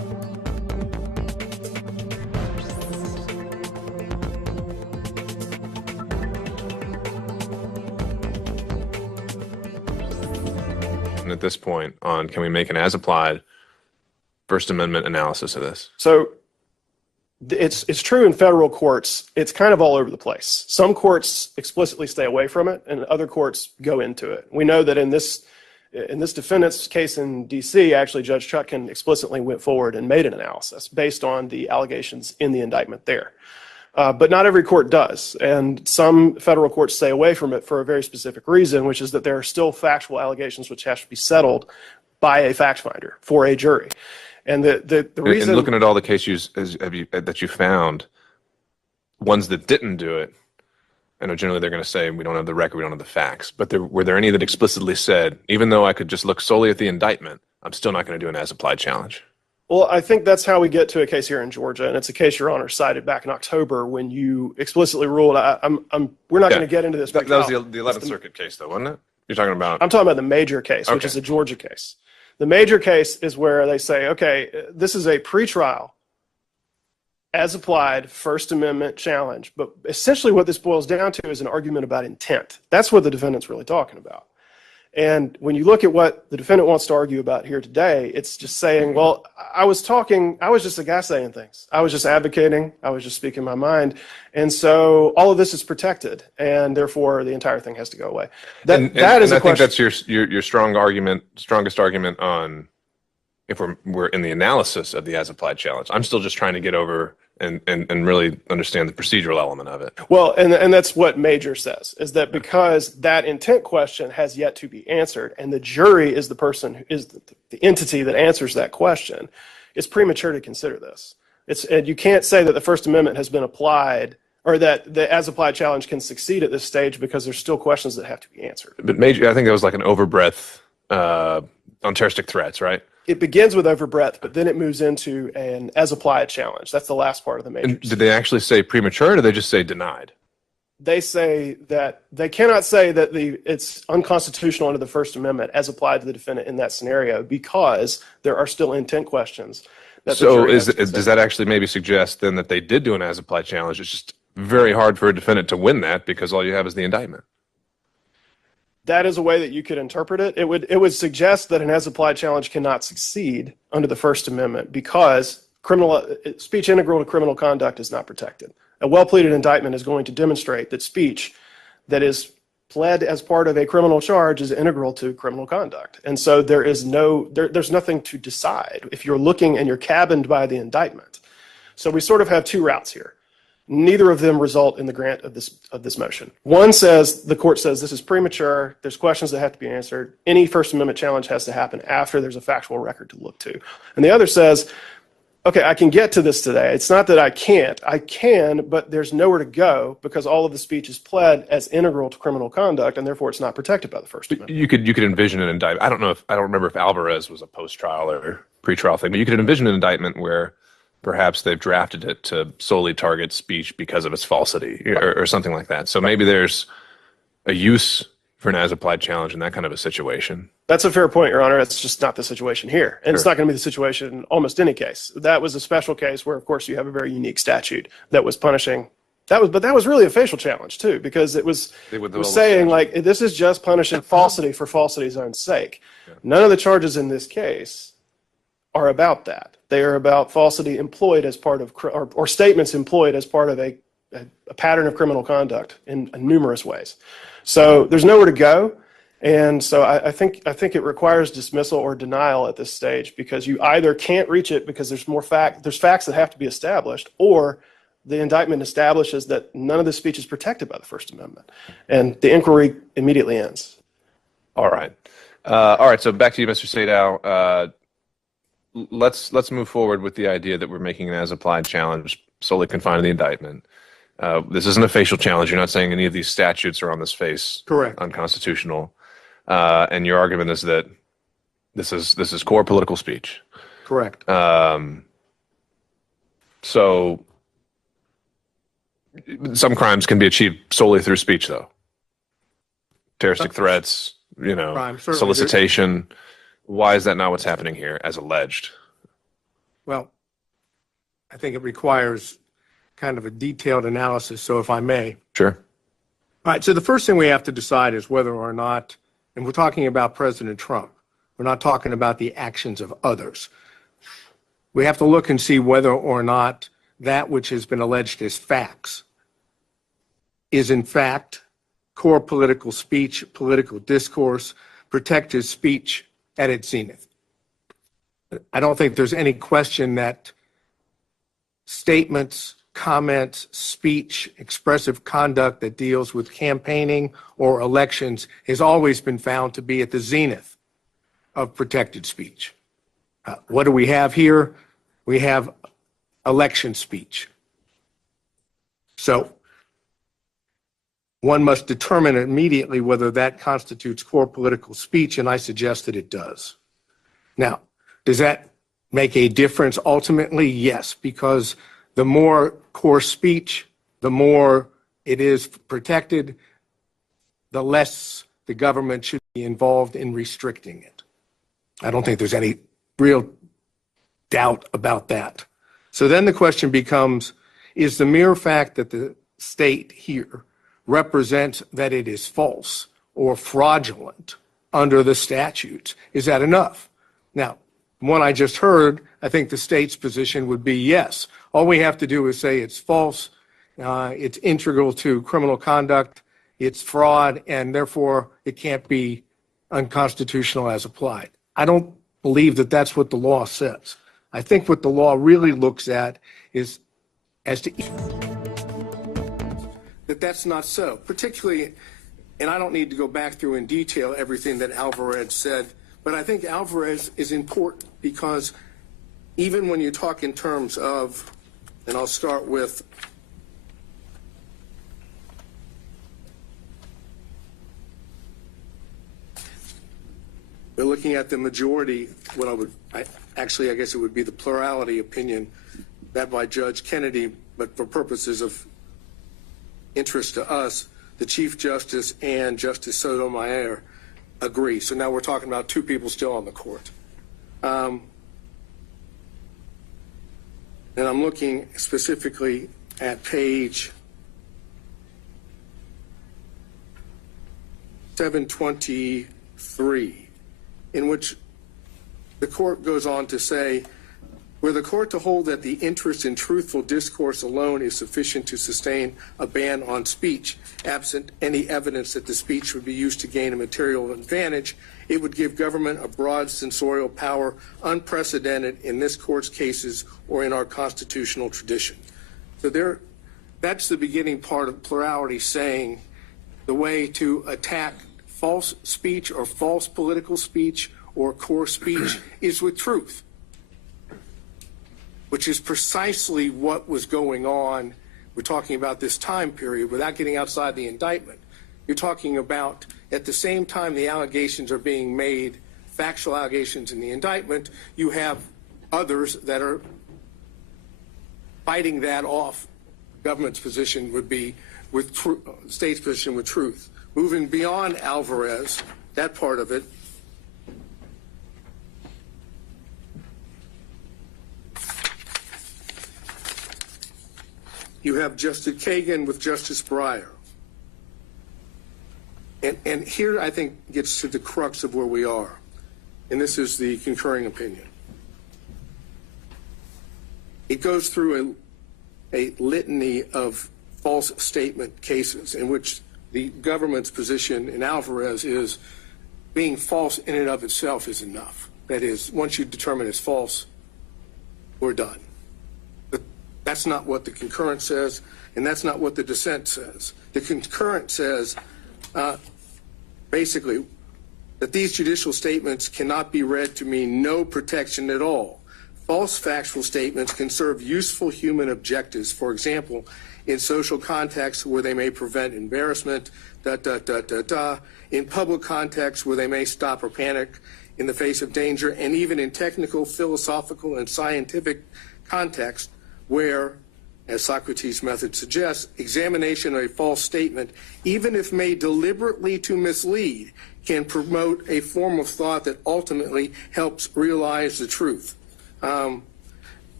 position at this point on can we make an as-applied First Amendment analysis of this? So it's true in federal courts. It's kind of all over the place. Some courts explicitly stay away from it, and other courts go into it. We know that in this defendant's case in D.C., actually Judge Chutkan explicitly went forward and made an analysis based on the allegations in the indictment there. But not every court does, and some federal courts stay away from it for a very specific reason, which is that there are still factual allegations which have to be settled by a fact finder for a jury. And the reason... And looking at all the cases that you found, ones that didn't do it, I know generally they're going to say we don't have the record, we don't have the facts, but were there any that explicitly said, even though I could just look solely at the indictment, I'm still not going to do an as-applied challenge? Well, I think that's how we get to a case here in Georgia, and it's a case Your Honor cited back in October when you explicitly ruled. We're not going to get into this. That was the 11th Circuit case, though, wasn't it? You're talking about? I'm talking about the major case, which is a Georgia case. The major case is where they say, okay, this is a pretrial, as applied First Amendment challenge, but essentially what this boils down to is an argument about intent. That's what the defendant's really talking about. And when you look at what the defendant wants to argue about here today, it's just saying, well, I was just a guy saying things. I was just advocating. I was just speaking my mind. And so all of this is protected, and therefore the entire thing has to go away. That is a question. I think that's your strongest argument on if we're in the analysis of the as-applied challenge. I'm still just trying to get over and really understand the procedural element of it. Well, and that's what Major says, is that because that intent question has yet to be answered, and the jury is the person who is the entity that answers that question, it's premature to consider this. And you can't say that the First Amendment has been applied or that the as-applied challenge can succeed at this stage because there's still questions that have to be answered. But Major, I think that was like an overbreadth on terroristic threats, right? It begins with overbreadth, but then it moves into an as-applied challenge. That's the last part of the major. And did they actually say premature, or did they just say denied? They say that they cannot say that it's unconstitutional under the First Amendment as applied to the defendant in that scenario because there are still intent questions. So does that actually maybe suggest then that they did do an as-applied challenge? It's just very hard for a defendant to win that because all you have is the indictment. That is a way that you could interpret it. It would suggest that an as-applied challenge cannot succeed under the First Amendment because speech integral to criminal conduct is not protected. A well-pleaded indictment is going to demonstrate that speech that is pled as part of a criminal charge is integral to criminal conduct. And so there's nothing to decide if you're looking and you're cabined by the indictment. So we sort of have two routes here. Neither of them result in the grant of this motion. One says, the court says this is premature, there's questions that have to be answered, any First Amendment challenge has to happen after there's a factual record to look to. And the other says, okay, I can get to this today. It's not that I can't. I can, but there's nowhere to go because all of the speech is pled as integral to criminal conduct, and therefore it's not protected by the First Amendment. You could envision an indictment. I don't remember if Alvarez was a post-trial or pre-trial thing, but you could envision an indictment where perhaps they've drafted it to solely target speech because of its falsity or something like that. So maybe there's a use for an as-applied challenge in that kind of a situation. That's a fair point, Your Honor. It's just not the situation here. And It's not going to be the situation in almost any case. That was a special case where, of course, you have a very unique statute that was punishing. But that was really a facial challenge, too, because it was saying, like, this is just punishing falsity for falsity's own sake. Yeah. None of the charges in this case are about that. They are about falsity employed as part of, or statements employed as part of a pattern of criminal conduct in numerous ways. So there's nowhere to go. And so I think it requires dismissal or denial at this stage because you either can't reach it because there's facts that have to be established, or the indictment establishes that none of the speech is protected by the First Amendment. And the inquiry immediately ends. All right. So back to you, Mr. Sadow. Let's move forward with the idea that we're making an as-applied challenge solely confined to the indictment. This isn't a facial challenge. You're not saying any of these statutes are on this face correct, unconstitutional. And your argument is that this is core political speech. Correct. So some crimes can be achieved solely through speech, though. Terroristic threats, solicitation. Why is that not what's happening here, as alleged? Well, I think it requires kind of a detailed analysis, so if I may. Sure. All right, so the first thing we have to decide is whether or not, and we're talking about President Trump, We're not talking about the actions of others. We have to look and see whether or not that which has been alleged as facts is in fact core political speech, political discourse, protected speech at its zenith. I don't think there's any question that statements, comments, speech, expressive conduct that deals with campaigning or elections has always been found to be at the zenith of protected speech. What do we have here? We have election speech. So one must determine immediately whether that constitutes core political speech, and I suggest that it does. Now, does that make a difference ultimately? Yes, because the more core speech, the more it is protected, the less the government should be involved in restricting it. I don't think there's any real doubt about that. So then the question becomes, is the mere fact that the state here represents that it is false or fraudulent under the statutes, is that enough? Now, from what I just heard, I think the state's position would be yes. All we have to do is say it's false, it's integral to criminal conduct, it's fraud, and therefore it can't be unconstitutional as applied. I don't believe that that's what the law says. I think what the law really looks at is as to that that's not so, particularly, and I don't need to go back through in detail everything that Alvarez said, but I think Alvarez is important because even when you talk in terms of, and I'll start with we're looking at the majority, I guess it would be the plurality opinion that by Judge Kennedy, but for purposes of interest to us, the Chief Justice and Justice Sotomayor agree. So now we're talking about two people still on the court. And I'm looking specifically at page 723, in which the court goes on to say, were the court to hold that the interest in truthful discourse alone is sufficient to sustain a ban on speech, absent any evidence that the speech would be used to gain a material advantage, it would give government a broad censorial power unprecedented in this court's cases or in our constitutional tradition. So that's the beginning part of plurality, saying the way to attack false speech or false political speech or core speech is with truth, which is precisely what was going on. We're talking about this time period without getting outside the indictment. You're talking about at the same time the allegations are being made, factual allegations in the indictment, you have others that are fighting that off. Government's position would be with state's position with truth. Moving beyond Alvarez, that part of it, you have Justice Kagan with Justice Breyer. And here I think gets to the crux of where we are. And this is the concurring opinion. It goes through a litany of false statement cases in which the government's position in Alvarez is being false in and of itself is enough. That is, once you determine it's false, we're done. But that's not what the concurrent says, and that's not what the dissent says. The concurrent says, basically, that these judicial statements cannot be read to mean no protection at all. False factual statements can serve useful human objectives, for example, in social contexts where they may prevent embarrassment, in public contexts where they may stop or panic in the face of danger, and even in technical, philosophical, and scientific contexts where, as Socrates' method suggests, examination of a false statement, even if made deliberately to mislead, can promote a form of thought that ultimately helps realize the truth.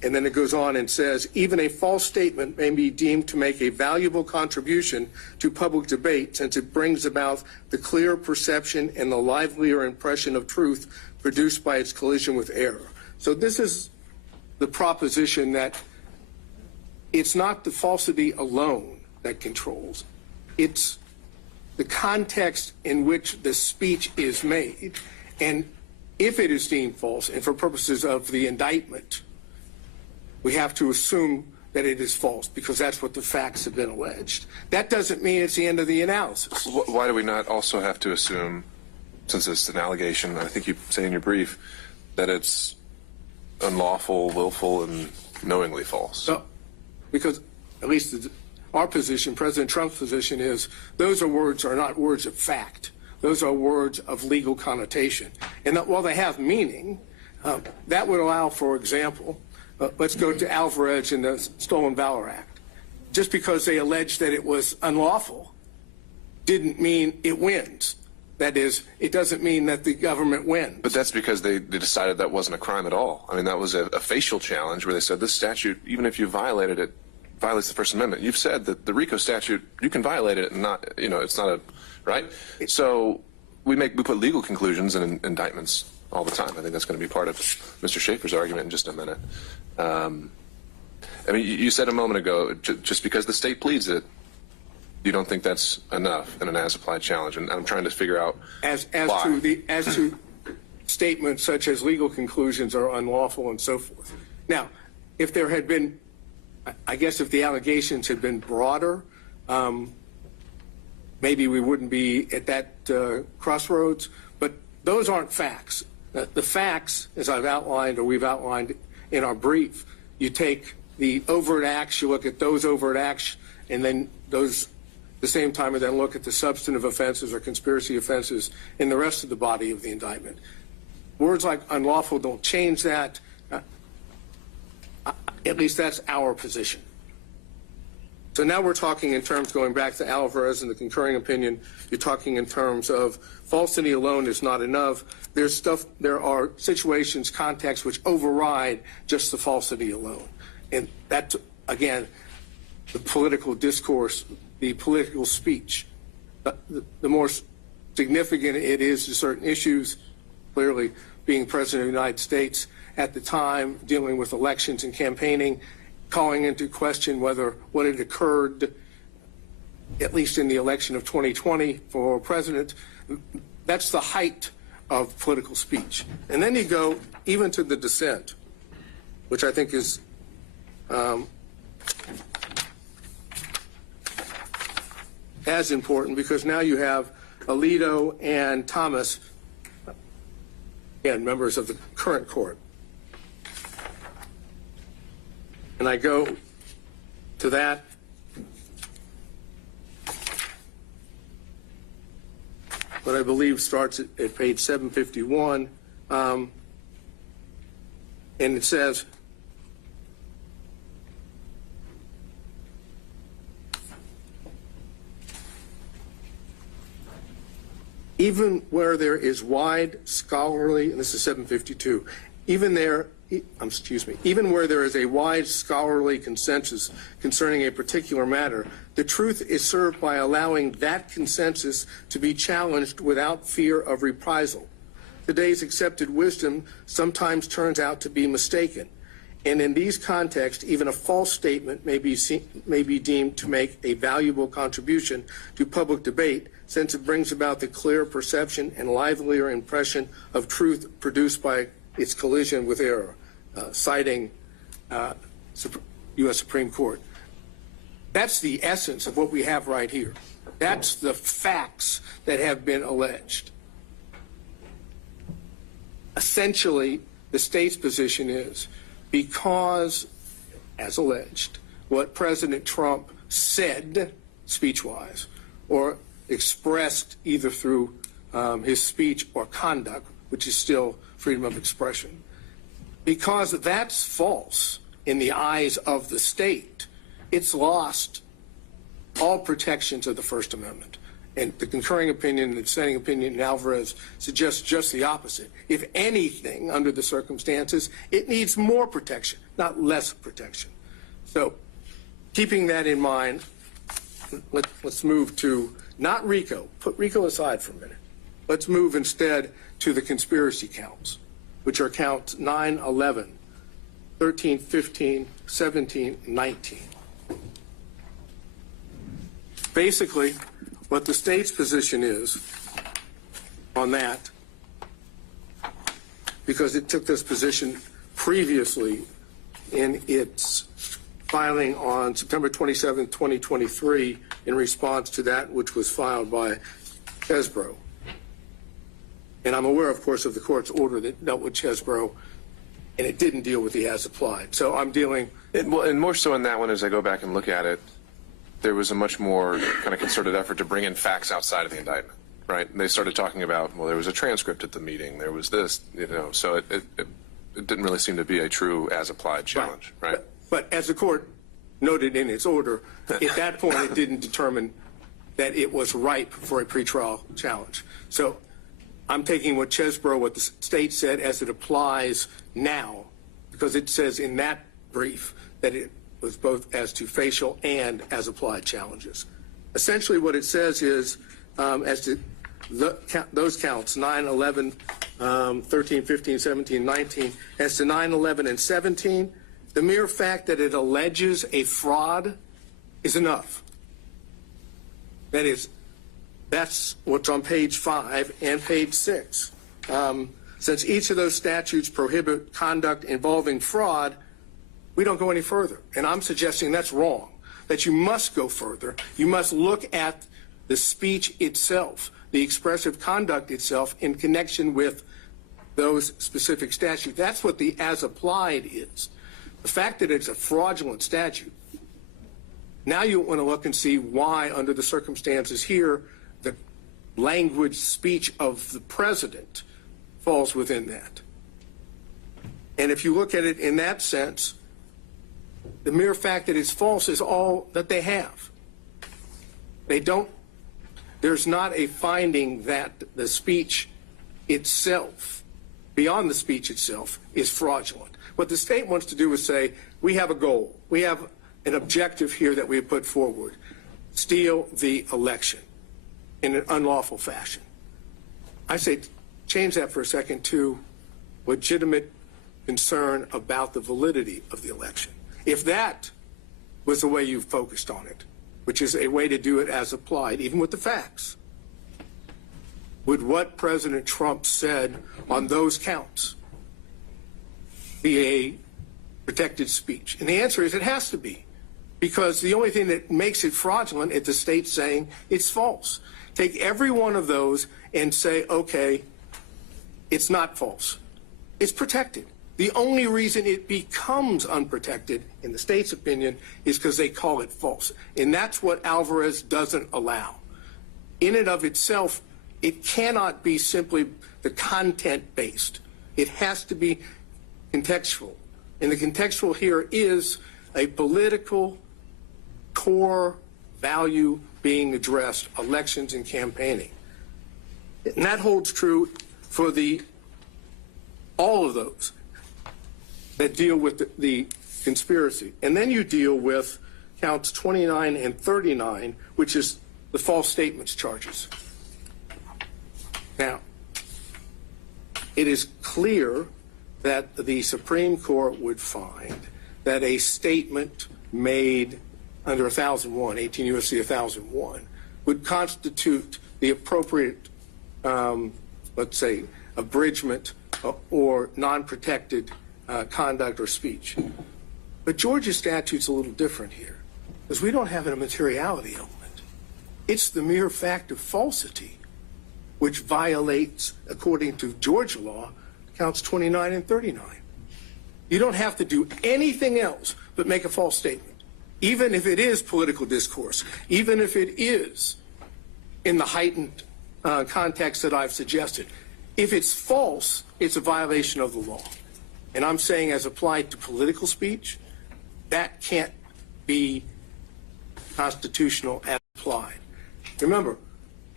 and then it goes on and says, even a false statement may be deemed to make a valuable contribution to public debate since it brings about the clear perception and the livelier impression of truth produced by its collision with error. So this is the proposition that it's not the falsity alone that controls. It's the context in which the speech is made. And if it is deemed false, and for purposes of the indictment, we have to assume that it is false because that's what the facts have been alleged. That doesn't mean it's the end of the analysis. Why do we not also have to assume, since it's an allegation, I think you say in your brief, that it's unlawful, willful, and knowingly false? No, because at least our position, President Trump's position is those are not words of fact. Those are words of legal connotation. And that while they have meaning, that would allow, for example, let's go to Alvarez and the Stolen Valor Act. Just because they alleged that it was unlawful didn't mean it wins. That is, it doesn't mean that the government wins. But that's because they decided that wasn't a crime at all. I mean, that was a facial challenge where they said this statute, even if you violated it, violates the First Amendment. You've said that the RICO statute, you can violate it and not, it's not a, right? So we put legal conclusions in indictments all the time. I think that's going to be part of Mr. Schaefer's argument in just a minute. I mean, you said a moment ago, just because the state pleads it, you don't think that's enough in an as-applied challenge, and I'm trying to figure out why. As to statements such as legal conclusions are unlawful and so forth. Now, if there had been, I guess if the allegations had been broader, maybe we wouldn't be at that crossroads, but those aren't facts. The facts, as I've outlined or we've outlined in our brief, you take the overt acts, you look at those overt acts, and then those the same time, and then look at the substantive offenses or conspiracy offenses in the rest of the body of the indictment. Words like unlawful don't change that. At least that's our position. So now we're talking in terms, going back to Alvarez and the concurring opinion, you're talking in terms of falsity alone is not enough. There are situations, contexts which override just the falsity alone. And that, again, the political discourse, the political speech, the more significant it is to certain issues, clearly being President of the United States at the time, dealing with elections and campaigning, calling into question whether what had occurred, at least in the election of 2020 for president, that's the height of political speech. And then you go even to the dissent, which I think is as important, because now you have Alito and Thomas, again, members of the current court. And I go to that. What I believe starts at page 751, and it says, even where there is wide scholarly, and this is 752, even where there is a wide scholarly consensus concerning a particular matter, the truth is served by allowing that consensus to be challenged without fear of reprisal. Today's accepted wisdom sometimes turns out to be mistaken, and in these contexts, even a false statement may be deemed to make a valuable contribution to public debate, since it brings about the clear perception and livelier impression of truth produced by its collision with error, citing U.S. Supreme Court. That's the essence of what we have right here. That's the facts that have been alleged. Essentially, the state's position is because, as alleged, what President Trump said speech-wise or expressed either through his speech or conduct, which is still freedom of expression, because that's false in the eyes of the state, it's lost all protections of the First Amendment. And the concurring opinion and the dissenting opinion in Alvarez suggests just the opposite. If anything, under the circumstances, it needs more protection, not less protection. So keeping that in mind, let's move to not RICO. Put RICO aside for a minute. Let's move instead to the conspiracy counts, which are counts 9, 11, 13, 15, 17, 19. Basically, what the state's position is on that, because it took this position previously in its filing on September 27, 2023, in response to that which was filed by Chesbrough. And I'm aware, of course, of the court's order that dealt with Chesbrough, and it didn't deal with the as applied. So I'm dealing. And more so in that one, as I go back and look at it, there was a much more kind of concerted effort to bring in facts outside of the indictment, right? And they started talking about, well, there was a transcript at the meeting, there was this, so it didn't really seem to be a true as applied challenge, right? But as the court noted in its order, at that point it didn't determine that it was ripe for a pretrial challenge. So I'm taking what Chesbrough, what the state said as it applies now, because it says in that brief that it was both as to facial and as applied challenges. Essentially what it says is, as to those counts, 9, 11, 13, 15, 17, 19, as to 9, 11, and 17, the mere fact that it alleges a fraud is enough. That is, that's what's on page 5 and page 6. Since each of those statutes prohibit conduct involving fraud, we don't go any further. And I'm suggesting that's wrong, that you must go further. You must look at the speech itself, the expressive conduct itself in connection with those specific statutes. That's what the as applied is. The fact that it's a fraudulent statute, now you want to look and see why, under the circumstances here, the language speech of the president falls within that. And if you look at it in that sense, the mere fact that it's false is all that they have. There's not a finding that the speech itself, beyond the speech itself, is fraudulent. What the state wants to do is say, we have a goal. We have an objective here that we have put forward. Steal the election in an unlawful fashion. I say change that for a second to legitimate concern about the validity of the election. If that was the way you focused on it, which is a way to do it as applied, even with the facts, would what President Trump said on those counts be a protected speech? And the answer is it has to be, because the only thing that makes it fraudulent is the state saying it's false. Take every one of those and say, okay, it's not false. It's protected. The only reason it becomes unprotected, in the state's opinion, is because they call it false. And that's what Alvarez doesn't allow. In and of itself, it cannot be simply the content-based. It has to be contextual. And the contextual here is a political core value being addressed, elections and campaigning. And that holds true for all of those that deal with the conspiracy. And then you deal with counts 29 and 39, which is the false statements charges. Now, it is clear that the Supreme Court would find that a statement made under 1001, 18 U.S.C. 1001, would constitute the appropriate, let's say, abridgment or non-protected conduct or speech. But Georgia's statute's a little different here, because we don't have a materiality element. It's the mere fact of falsity which violates, according to Georgia law, counts 29 and 39. You don't have to do anything else but make a false statement, even if it is political discourse, even if it is in the heightened context that I've suggested. If it's false, it's a violation of the law. And I'm saying, as applied to political speech, that can't be constitutional as applied. Remember,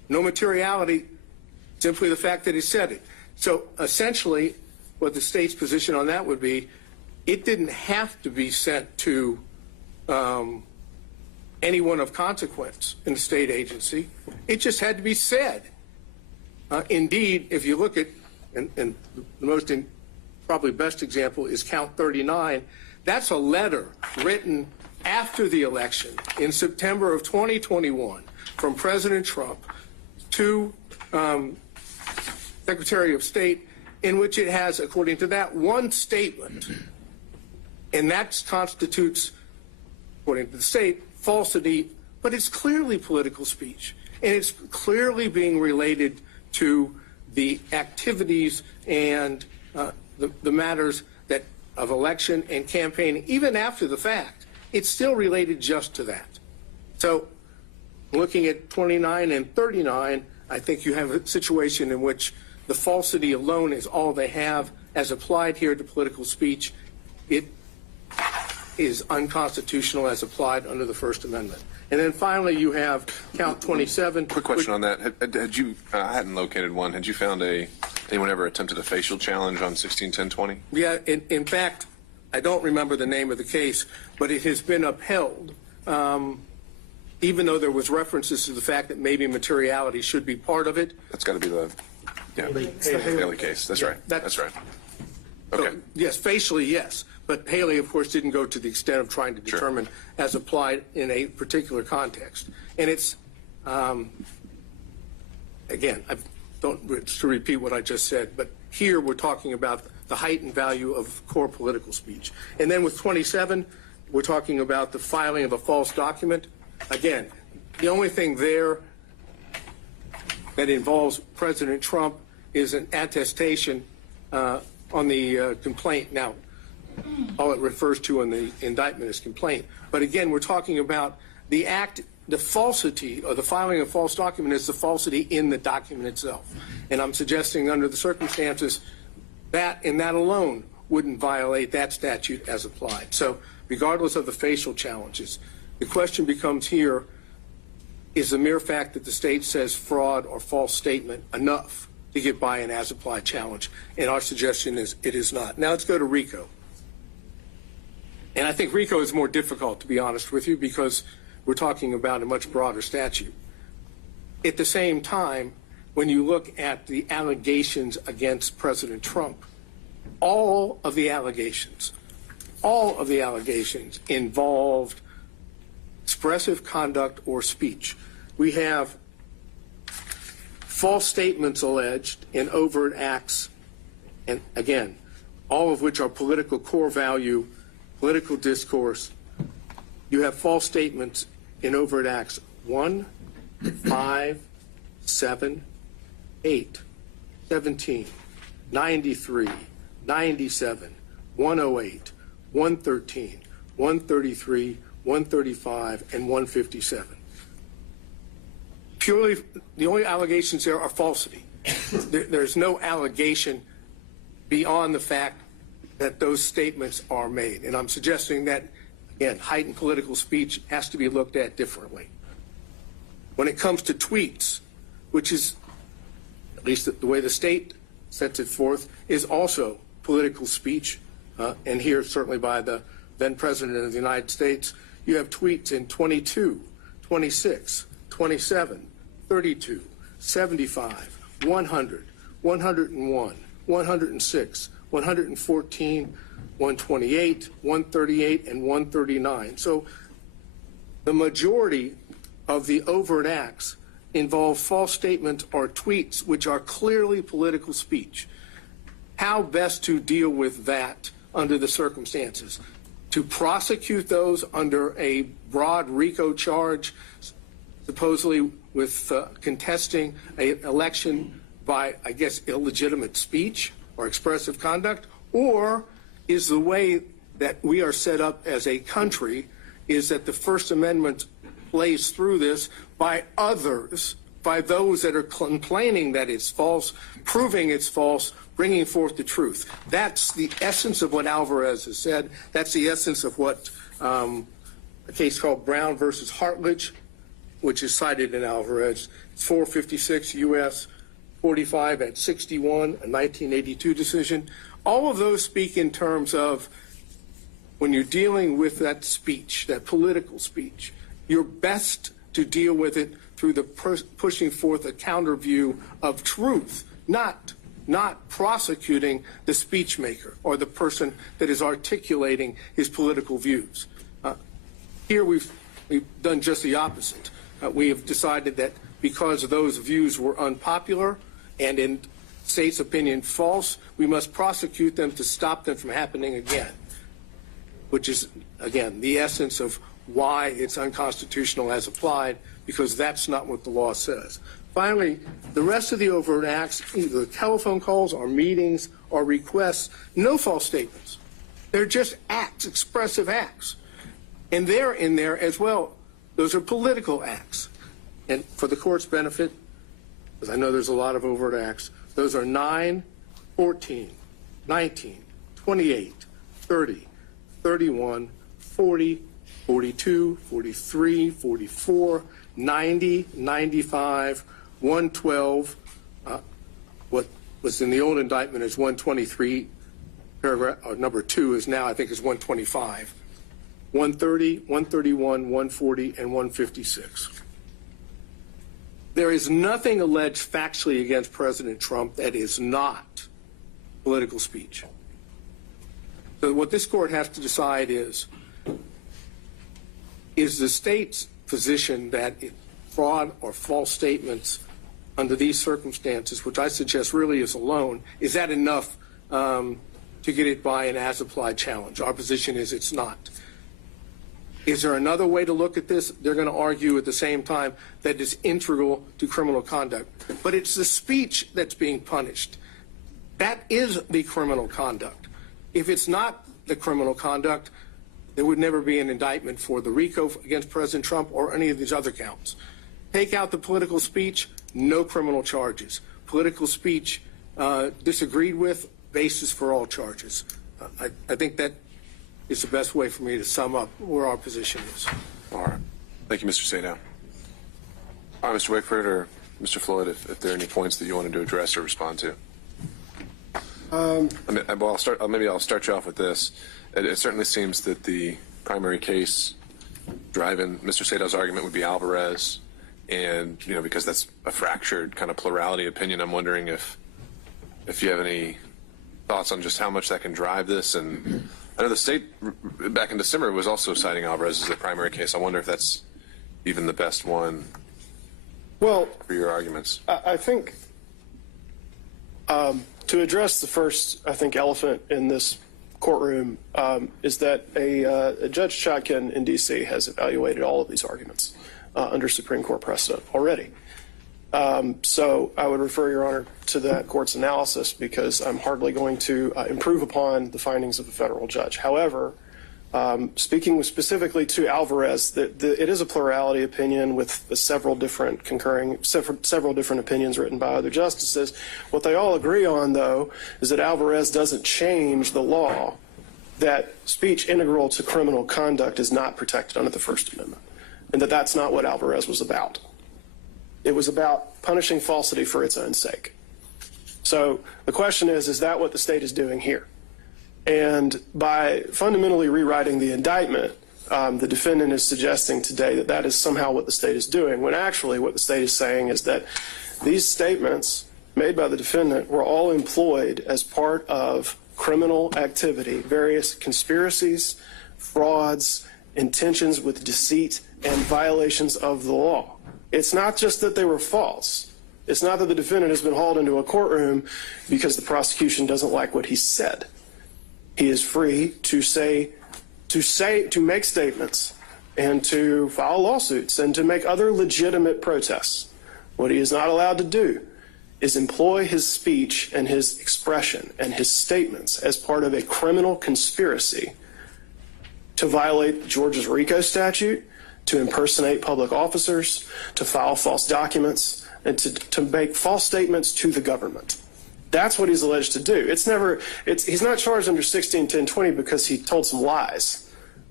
No materiality, simply the fact that he said it. So essentially, what the state's position on that would be, it didn't have to be sent to anyone of consequence in the state agency. It just had to be said. Indeed, if you look at, and the most probably best example is count 39, that's a letter written after the election in September of 2021 from President Trump to Secretary of State, in which it has, according to that, one statement, and that constitutes, according to the state, falsity, but it's clearly political speech, and it's clearly being related to the activities and the matters that of election and campaigning, even after the fact. It's still related just to that. So looking at 29 and 39, I think you have a situation in which the falsity alone is all they have as applied here to political speech. It is unconstitutional as applied under the First Amendment. And then finally, you have count 27. Quick question on that. Had you, I hadn't located one. Had you found anyone ever attempted a facial challenge on 161020? Yeah, in fact, I don't remember the name of the case, but it has been upheld, even though there was references to the fact that maybe materiality should be part of it. That's got to be the Haley case. That's right. That's right. Okay. So, yes, facially, yes. But Haley, of course, didn't go to the extent of trying to determine as applied in a particular context. And it's, again, I don't to repeat what I just said, but here we're talking about the heightened value of core political speech. And then with 27, we're talking about the filing of a false document. Again, the only thing there that involves President Trump is an attestation on the complaint. Now, all it refers to in the indictment is complaint. But again, we're talking about the act, the falsity, or the filing of false document is the falsity in the document itself. And I'm suggesting under the circumstances, that and that alone wouldn't violate that statute as applied. So regardless of the facial challenges, the question becomes here, is the mere fact that the state says fraud or false statement enough to get by an as-applied challenge? And our suggestion is it is not. Now let's go to RICO. And I think RICO is more difficult, to be honest with you, because we're talking about a much broader statute. At the same time, when you look at the allegations against President Trump, all of the allegations involved expressive conduct or speech. We have false statements alleged in overt acts, and again, all of which are political core value, political discourse. You have false statements in overt acts 1, 5, 7, 8, 17, 93, 97, 108, 113, 133, 135, and 157. Purely, the only allegations there are falsity. There's no allegation beyond the fact that those statements are made. And I'm suggesting that, again, heightened political speech has to be looked at differently. When it comes to tweets, which is, at least the way the state sets it forth, is also political speech, and here certainly by the then President of the United States, you have tweets in 22, 26, 27, 32, 75, 100, 101, 106, 114, 128, 138, and 139. So the majority of the overt acts involve false statements or tweets which are clearly political speech. How best to deal with that under the circumstances? To prosecute those under a broad RICO charge, supposedly with contesting an election by, I guess, illegitimate speech or expressive conduct? Or is the way that we are set up as a country is that the First Amendment plays through this by others, by those that are complaining that it's false, proving it's false, bringing forth the truth? That's the essence of what Alvarez has said. That's the essence of what a case called Brown versus Hartledge which is cited in Alvarez. It's 456 U.S. 45 at 61, a 1982 decision. All of those speak in terms of when you're dealing with that speech, that political speech, you're best to deal with it through the pushing forth a counter view of truth, not prosecuting the speech maker or the person that is articulating his political views. Here we've done just the opposite. We have decided that because those views were unpopular and in state's opinion false, we must prosecute them to stop them from happening again, which is, again, the essence of why it's unconstitutional as applied, because that's not what the law says. Finally, the rest of the overt acts, either telephone calls or meetings or requests, no false statements. They're just acts, expressive acts. And they're in there as well. Those are political acts. And for the court's benefit, because I know there's a lot of overt acts, those are 9, 14, 19, 28, 30, 31, 40, 42, 43, 44, 90, 95, 112. What was in the old indictment is 123, paragraph, or number 2 is now, I think, is 125. 130, 131, 140, and 156. There is nothing alleged factually against President Trump that is not political speech. So what this court has to decide is the state's position that fraud or false statements under these circumstances, which I suggest really is alone, is that enough to get it by an as-applied challenge? Our position is it's not. Is there another way to look at this? They're going to argue at the same time that it's integral to criminal conduct. But it's the speech that's being punished. That is the criminal conduct. If it's not the criminal conduct, there would never be an indictment for the RICO against President Trump or any of these other counts. Take out the political speech, no criminal charges. Political speech disagreed with, basis for all charges. I think that is the best way for me to sum up where our position is. All right. Thank you, Mr. Sadow. All right, Mr. Wickford or Mr. Floyd, if there are any points that you wanted to address or respond to. Maybe I'll start you off with this. It certainly seems that the primary case driving Mr. Sadow's argument would be Alvarez, and because that's a fractured kind of plurality opinion, I'm wondering if you have any thoughts on just how much that can drive this. And I know the state back in December was also citing Alvarez as the primary case. I wonder if that's even the best one for your arguments. I think to address the first, elephant in this courtroom is that a Judge Chotkin in D.C. has evaluated all of these arguments under Supreme Court precedent already. So I would refer, Your Honor, to that court's analysis, because I'm hardly going to improve upon the findings of the federal judge. However, speaking specifically to Alvarez, it is a plurality opinion with several different opinions written by other justices. What they all agree on, though, is that Alvarez doesn't change the law that speech integral to criminal conduct is not protected under the First Amendment, and that that's not what Alvarez was about. It was about punishing falsity for its own sake. So the question is that what the state is doing here? And by fundamentally rewriting the indictment, the defendant is suggesting today that that is somehow what the state is doing, when actually what the state is saying is that these statements made by the defendant were all employed as part of criminal activity, various conspiracies, frauds, intentions with deceit, and violations of the law. It's not just that they were false. It's not that the defendant has been hauled into a courtroom because the prosecution doesn't like what he said. He is free to make statements and to file lawsuits and to make other legitimate protests. What he is not allowed to do is employ his speech and his expression and his statements as part of a criminal conspiracy to violate Georgia's RICO statute, to impersonate public officers, to file false documents, and to make false statements to the government. That's what he's alleged to do. He's not charged under 161020 because he told some lies.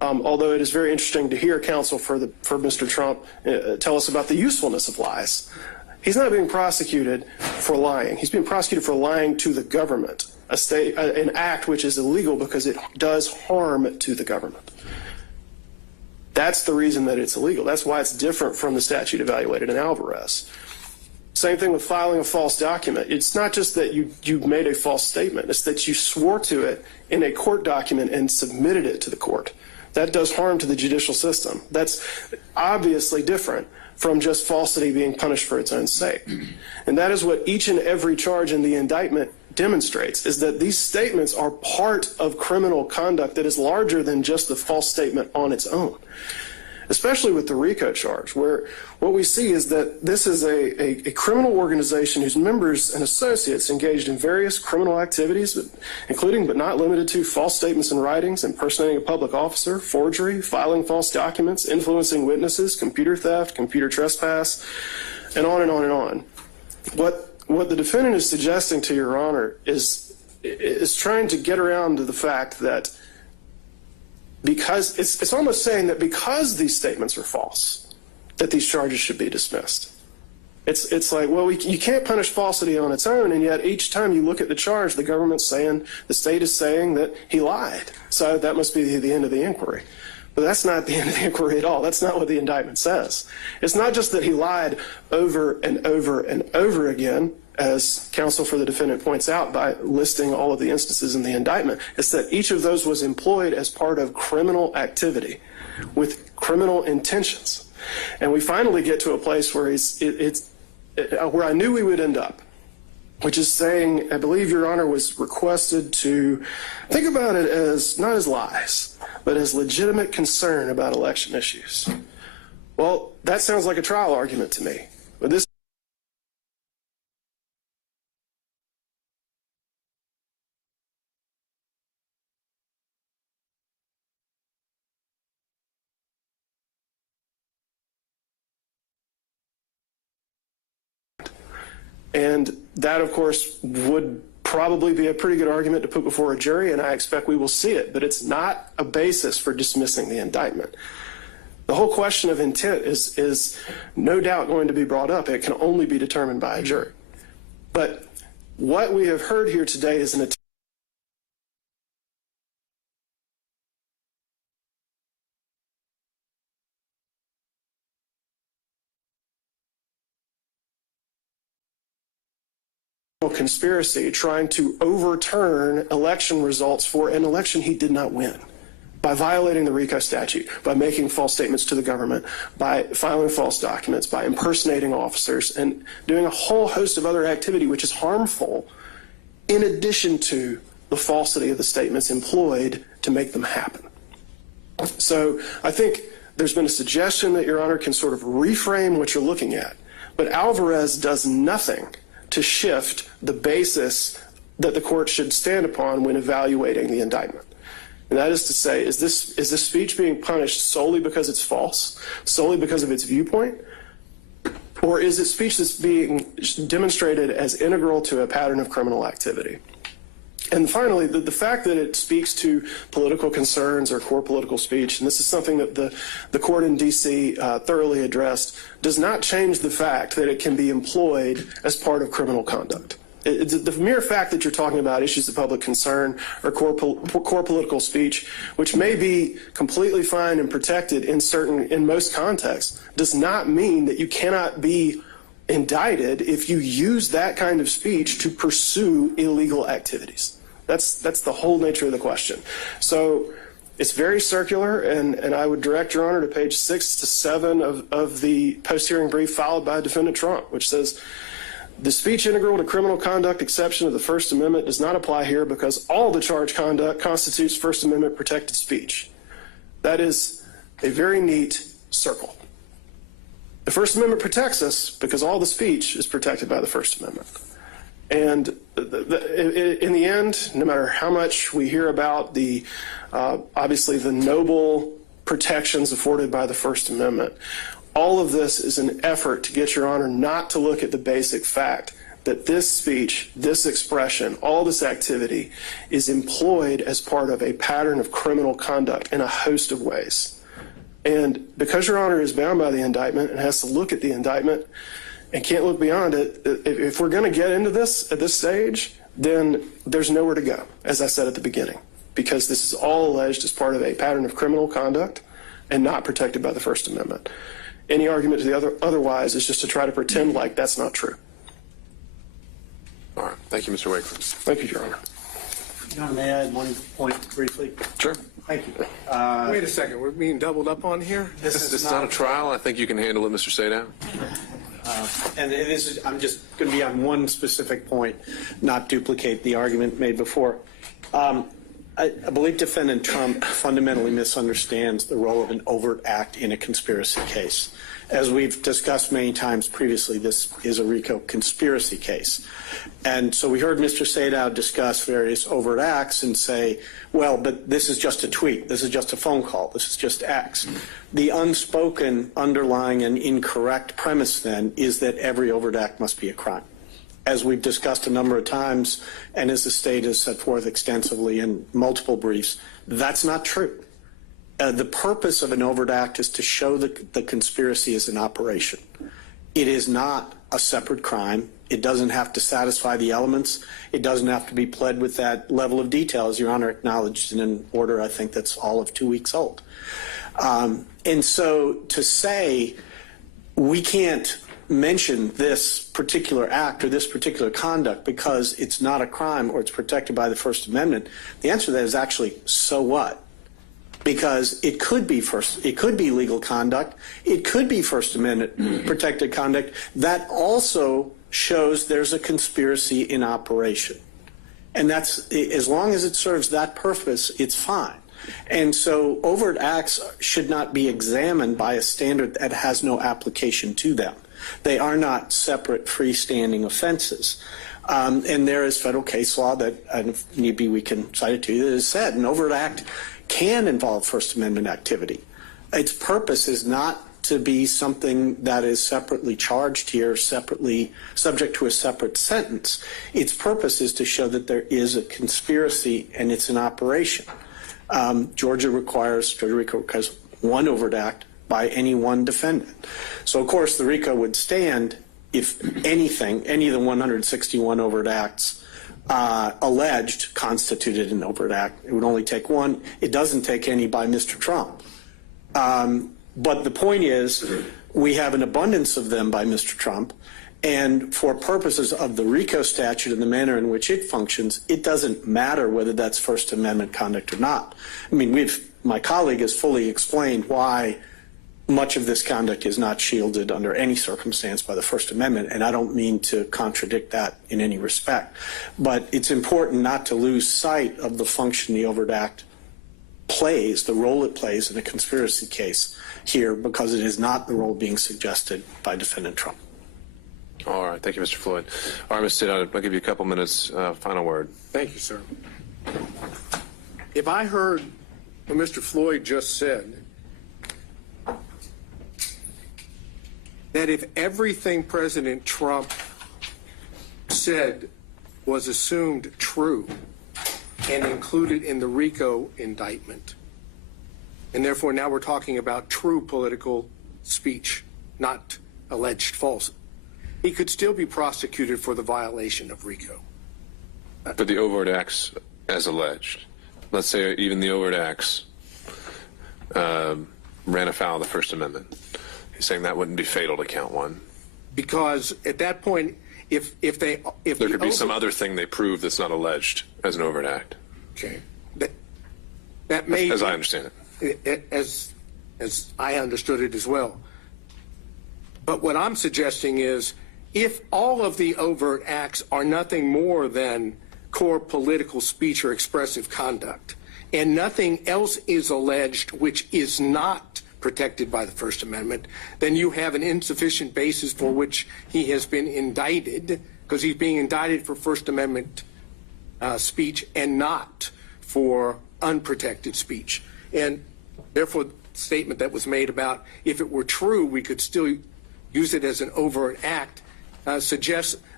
although it is very interesting to hear counsel for Mr. Trump tell us about the usefulness of lies. He's not being prosecuted for lying. He's being prosecuted for lying to the government, an act which is illegal because it does harm to the government. That's the reason that it's illegal. That's why it's different from the statute evaluated in Alvarez. Same thing with filing a false document. It's not just that you made a false statement. It's that you swore to it in a court document and submitted it to the court. That does harm to the judicial system. That's obviously different from just falsity being punished for its own sake. And that is what each and every charge in the indictment demonstrates, is that these statements are part of criminal conduct that is larger than just the false statement on its own, especially with the RICO charge, where what we see is that this is a criminal organization whose members and associates engaged in various criminal activities, including but not limited to false statements and writings, impersonating a public officer, forgery, filing false documents, influencing witnesses, computer theft, computer trespass, and on and on and on. What the defendant is suggesting to Your Honor is trying to get around to the fact that because it's almost saying that because these statements are false, that these charges should be dismissed. It's like, well, you can't punish falsity on its own, and yet each time you look at the charge, the government's saying, the state is saying that he lied. So that must be the end of the inquiry. But that's not the end of the inquiry at all. That's not what the indictment says. It's not just that he lied over and over and over again, as counsel for the defendant points out by listing all of the instances in the indictment. It's that each of those was employed as part of criminal activity with criminal intentions. And we finally get to a place where where I knew we would end up, which is saying, I believe Your Honor was requested to think about it as not as lies, but as legitimate concern about election issues. Well, that sounds like a trial argument to me. But this and that, of course, would probably be a pretty good argument to put before a jury, and I expect we will see it, but it's not a basis for dismissing the indictment. The whole question of intent is no doubt going to be brought up. It can only be determined by a jury. But what we have heard here today is an attempt conspiracy trying to overturn election results for an election he did not win by violating the RICO statute, by making false statements to the government, by filing false documents, by impersonating officers, and doing a whole host of other activity which is harmful in addition to the falsity of the statements employed to make them happen. So I think there's been a suggestion that Your Honor can sort of reframe what you're looking at, but Alvarez does nothing to shift the basis that the court should stand upon when evaluating the indictment. And that is to say, is this speech being punished solely because it's false, solely because of its viewpoint, or is it speech that's being demonstrated as integral to a pattern of criminal activity? And finally, the fact that it speaks to political concerns or core political speech, and this is something that the court in D.C. Thoroughly addressed, does not change the fact that it can be employed as part of criminal conduct. The mere fact that you're talking about issues of public concern or core political speech, which may be completely fine and protected in most contexts, does not mean that you cannot be indicted if you use that kind of speech to pursue illegal activities. That's the whole nature of the question. So it's very circular, and I would direct Your Honor to page 6 to 7 of the post-hearing brief filed by Defendant Trump, which says, the speech integral to criminal conduct exception of the First Amendment does not apply here because all the charged conduct constitutes First Amendment protected speech. That is a very neat circle. The First Amendment protects us because all the speech is protected by the First Amendment. And in the end, no matter how much we hear about obviously the noble protections afforded by the First Amendment, all of this is an effort to get Your Honor not to look at the basic fact that this speech, this expression, all this activity is employed as part of a pattern of criminal conduct in a host of ways. And because Your Honor is bound by the indictment and has to look at the indictment and can't look beyond it, if we're going to get into this at this stage, then there's nowhere to go, as I said at the beginning, because this is all alleged as part of a pattern of criminal conduct and not protected by the First Amendment. Any argument to the otherwise is just to try to pretend like that's not true. All right. Thank you, Mr. Wakeford. Thank you, Your Honor. Your Honor, may I add one point briefly? Sure. Thank you. Wait a second, we're being doubled up on here? This is not a trial. I think you can handle it, Mr. Sadow. And I'm just going to be on one specific point, not duplicate the argument made before. I believe Defendant Trump fundamentally misunderstands the role of an overt act in a conspiracy case. As we've discussed many times previously, this is a RICO conspiracy case. And so we heard Mr. Sadow discuss various overt acts and say, well, but this is just a tweet, this is just a phone call, this is just X. The unspoken underlying and incorrect premise then is that every overt act must be a crime. As we've discussed a number of times, and as the state has set forth extensively in multiple briefs, that's not true. The purpose of an overt act is to show that the conspiracy is an operation. It is not a separate crime. It doesn't have to satisfy the elements. It doesn't have to be pled with that level of detail, as Your Honor acknowledged in an order I think that's all of 2 weeks old. And so to say we can't mention this particular act or this particular conduct because it's not a crime or it's protected by the First Amendment, the answer to that is actually, so what? Because it could be legal conduct, it could be First Amendment protected conduct that also shows there's a conspiracy in operation. And that's, as long as it serves that purpose, it's fine. And so overt acts should not be examined by a standard that has no application to them. They are not separate freestanding offenses. And there is federal case law that, if need be, we can cite it to you, that has said an overt act can involve First Amendment activity. Its purpose is not to be something that is separately charged here, separately subject to a separate sentence. Its purpose is to show that there is a conspiracy and it's an operation. Georgia RICO requires one overt act by any one defendant. So, of course, the RICO would stand if anything, any of the 161 overt acts alleged constituted an overt act. It would only take one. It doesn't take any by Mr. Trump. But the point is, we have an abundance of them by Mr. Trump, and for purposes of the RICO statute and the manner in which it functions, it doesn't matter whether that's First Amendment conduct or not. I mean, my colleague has fully explained why much of this conduct is not shielded under any circumstance by the First Amendment, and I don't mean to contradict that in any respect. But it's important not to lose sight of the function the overt act plays, the role it plays in a conspiracy case here, because it is not the role being suggested by Defendant Trump. All right. Thank you, Mr. Floyd. All right, Mr. Sadow, I'll give you a couple minutes. Final word. Thank you, sir. If I heard what Mr. Floyd just said, that if everything President Trump said was assumed true and included in the RICO indictment, and therefore now we're talking about true political speech, not alleged false, he could still be prosecuted for the violation of RICO. But the overt acts as alleged, let's say even the overt acts ran afoul of the First Amendment. He's saying that wouldn't be fatal to count one. Because at that point, if there could be some other thing they prove that's not alleged as an overt act. Okay. That may, as I understand it. As I understood it as well. But what I'm suggesting is, if all of the overt acts are nothing more than core political speech or expressive conduct, and nothing else is alleged which is not protected by the First Amendment, then you have an insufficient basis for which he has been indicted, because he's being indicted for First Amendment speech and not for unprotected speech. And therefore, the statement that was made about if it were true, we could still use it as an overt act suggests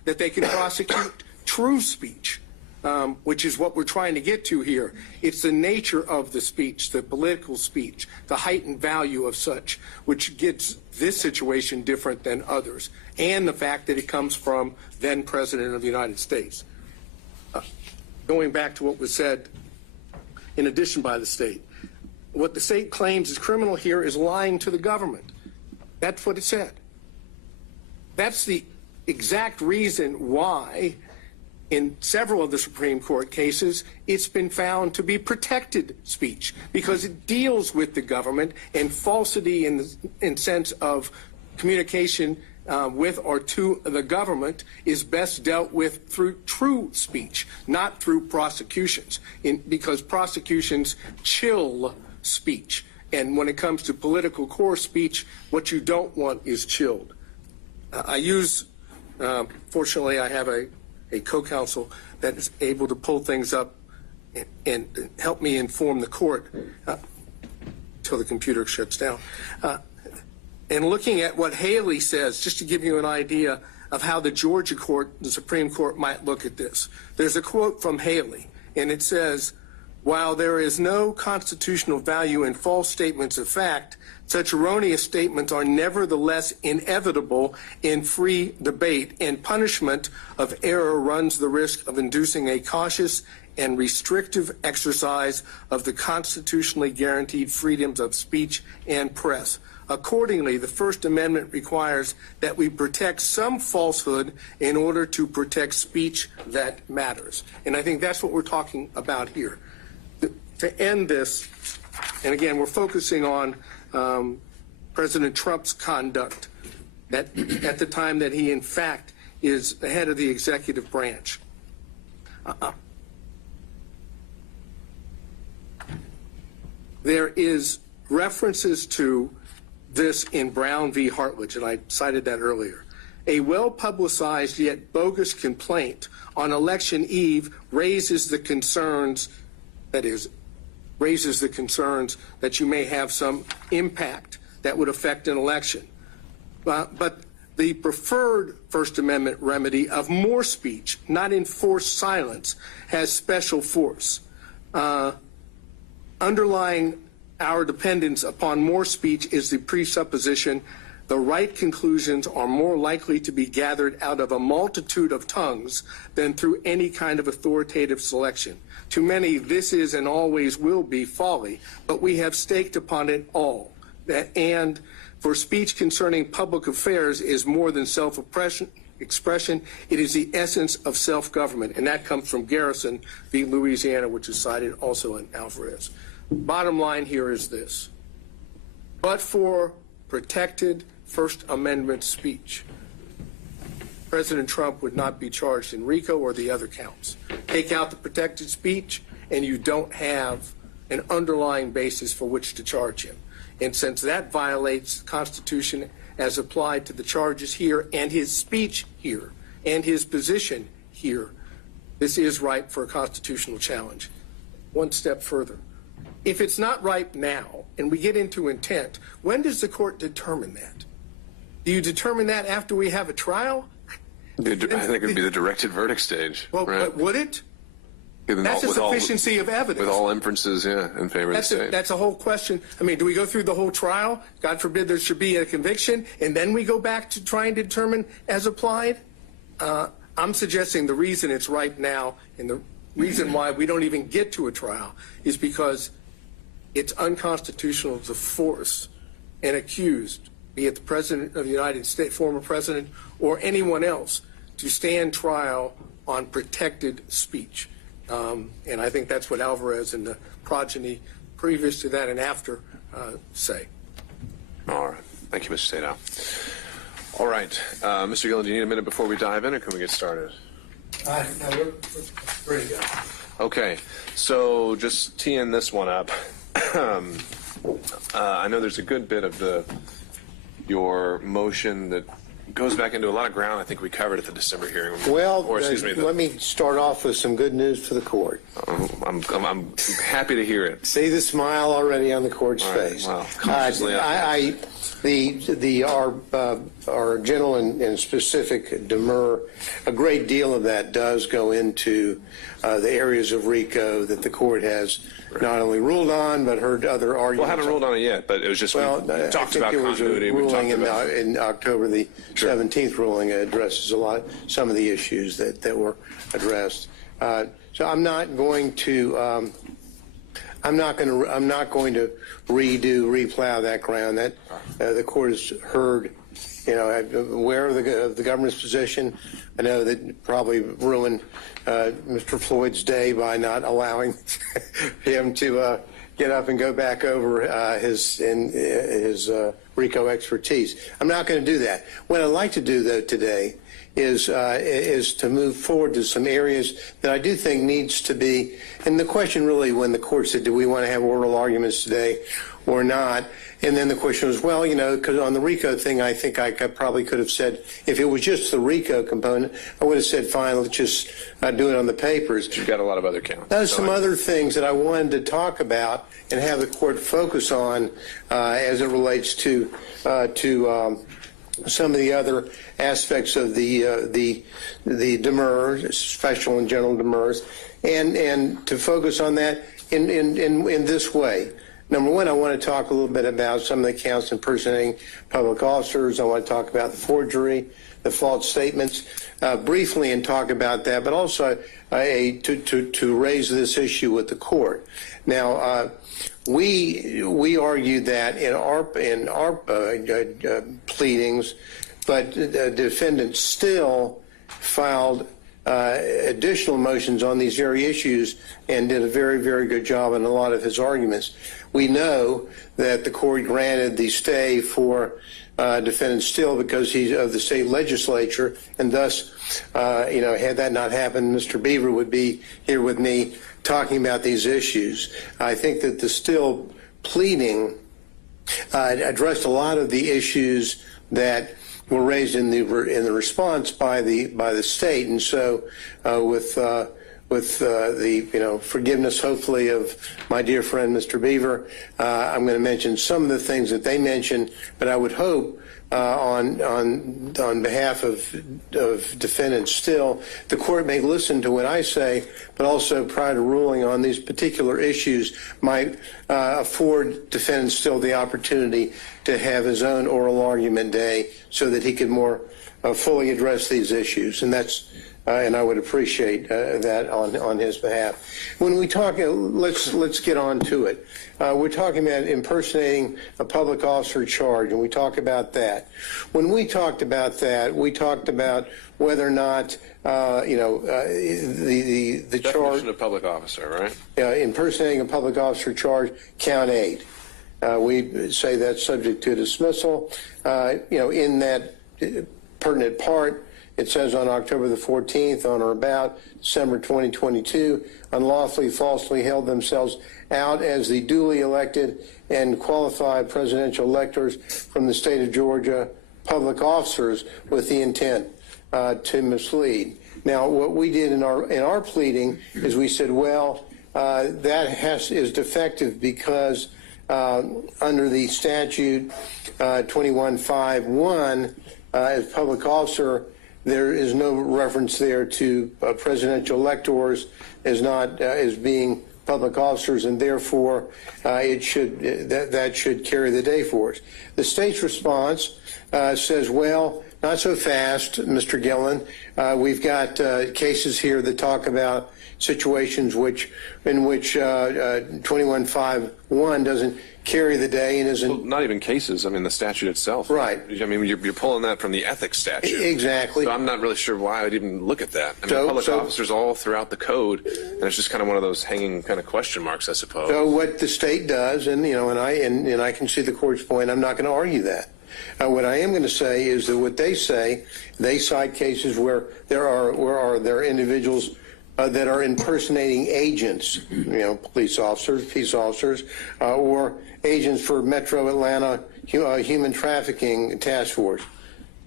that they can prosecute true speech, which is what we're trying to get to here. It's the nature of the speech, the political speech, the heightened value of such, which gets this situation different than others, and the fact that it comes from then President of the United States. Going back to what was said in addition by the state, what the state claims is criminal here is lying to the government. That's what it said. That's the exact reason why in several of the Supreme Court cases it's been found to be protected speech, because it deals with the government, and falsity in sense of communication with or to the government is best dealt with through true speech, not through prosecutions, because prosecutions chill speech. And when it comes to political core speech, what you don't want is chilled. Fortunately, I have a co-counsel that is able to pull things up and help me inform the court until the computer shuts down. And looking at what Haley says, just to give you an idea of how the Georgia court, the Supreme Court, might look at this. There's a quote from Haley, and it says, "While there is no constitutional value in false statements of fact, such erroneous statements are nevertheless inevitable in free debate, and punishment of error runs the risk of inducing a cautious and restrictive exercise of the constitutionally guaranteed freedoms of speech and press. Accordingly, the First Amendment requires that we protect some falsehood in order to protect speech that matters." And I think that's what we're talking about here. To end this, and again, we're focusing on President Trump's conduct at the time that he, in fact, is the head of the executive branch. There is references to this in Brown v. Hartledge, and I cited that earlier. A well-publicized yet bogus complaint on election eve raises the concerns, that you may have some impact that would affect an election. But the preferred First Amendment remedy of more speech, not enforced silence, has special force. Underlying our dependence upon more speech is the presupposition the right conclusions are more likely to be gathered out of a multitude of tongues than through any kind of authoritative selection. To many, this is and always will be folly, but we have staked upon it all. And for speech concerning public affairs is more than self-expression, it is the essence of self-government, and that comes from Garrison v. Louisiana, which is cited also in Alvarez. Bottom line here is this: but for protected First Amendment speech, President Trump would not be charged in RICO or the other counts. Take out the protected speech, and you don't have an underlying basis for which to charge him. And since that violates the Constitution as applied to the charges here and his speech here and his position here, this is ripe for a constitutional challenge. One step further. If it's not ripe now, and we get into intent, when does the court determine that? Do you determine that after we have a trial? I think it would be the directed verdict stage. Well, right? Would it? That's a sufficiency of evidence. With all inferences, in favor of the state. That's a whole question. I mean, do we go through the whole trial? God forbid there should be a conviction, and then we go back to try and determine as applied? I'm suggesting the reason it's ripe now, and the reason why we don't even get to a trial, is because it's unconstitutional to force an accused, be it the President of the United States, former President, or anyone else, to stand trial on protected speech. And I think that's what Alvarez and the progeny previous to that and after say. All right. Thank you, Mr. Sadow. All right. Mr. Gillen, do you need a minute before we dive in, or can we get started? No, we're ready to go. Okay. So just teeing this one up. I know there's a good bit of your motion that goes back into a lot of ground I think we covered at the December hearing. Well, or excuse me, let me start off with some good news for the court. I'm happy to hear it. See the smile already on the court's All right, face. wow. Consciously our general and specific demur, a great deal of that does go into the areas of RICO that the court has not only ruled on but heard other arguments. Well, I haven't ruled on it yet, but it was just we talked about continuity. There was a ruling we talked about in October, the 17th ruling addresses some of the issues that were addressed. So I'm not going to replow that ground. That the court has heard. I'm aware of the government's position. I know that probably ruined Mr. Floyd's day by not allowing him to get up and go back over his RICO expertise. I'm not going to do that. What I'd like to do, though, today is to move forward to some areas that I do think needs to be. And the question really, when the court said, do we want to have oral arguments today or not? And then the question was, well, because on the RICO thing, I think I probably could have said, if it was just the RICO component, I would have said, fine, let's just do it on the papers. You've got a lot of other counts. There's some other things that I wanted to talk about and have the court focus on as it relates to some of the other aspects of the demurs, special and general demurs, and to focus on that in this way. Number one, I want to talk a little bit about some of the counts impersonating public officers. I want to talk about the forgery, the false statements, briefly, and talk about that, but also to raise this issue with the court. Now, we argued that in our pleadings, but the defendant still filed additional motions on these very issues and did a very, very good job in a lot of his arguments. We know that the court granted the stay for defendant Still because he's of the state legislature, and thus, had that not happened, Mr. Beaver would be here with me talking about these issues. I think that the Still pleading addressed a lot of the issues that were raised in the response by the state, and so with the forgiveness, hopefully, of my dear friend Mr. Beaver, I'm going to mention some of the things that they mentioned, but I would hope on behalf of defendants Still, the court may listen to what I say, but also prior to ruling on these particular issues might afford defendant Still the opportunity to have his own oral argument day so that he could more fully address these issues, and that's and I would appreciate that on his behalf. When we talk, let's get on to it. We're talking about impersonating a public officer charge, and we talk about that. When we talked about that, we talked about whether or not the charge definition of public officer, right? Impersonating a public officer charge, count 8. We say that's subject to dismissal. In that pertinent part, it says on October the 14th, on or about December 2022, unlawfully, falsely held themselves out as the duly elected and qualified presidential electors from the state of Georgia, public officers with the intent to mislead. Now, what we did in our pleading is we said, well, that is defective because under the statute 2151, as public officer, there is no reference there to presidential electors as being public officers, and therefore that should carry the day for us. The state's response says, well, not so fast, Mr. Gillen. We've got cases here that talk about situations in which 2151 doesn't carry the day and isn't. Well, not even cases. I mean, the statute itself. Right. I mean, you're pulling that from the ethics statute. Exactly. So I'm not really sure why I'd even look at that. I mean, public officers all throughout the code, and it's just kind of one of those hanging kind of question marks, I suppose. So what the state does, and I can see the court's point. I'm not going to argue that. What I am going to say is that what they say, they cite cases where there are individuals that are impersonating agents, police officers, peace officers, or agents for Metro Atlanta Human Trafficking Task Force.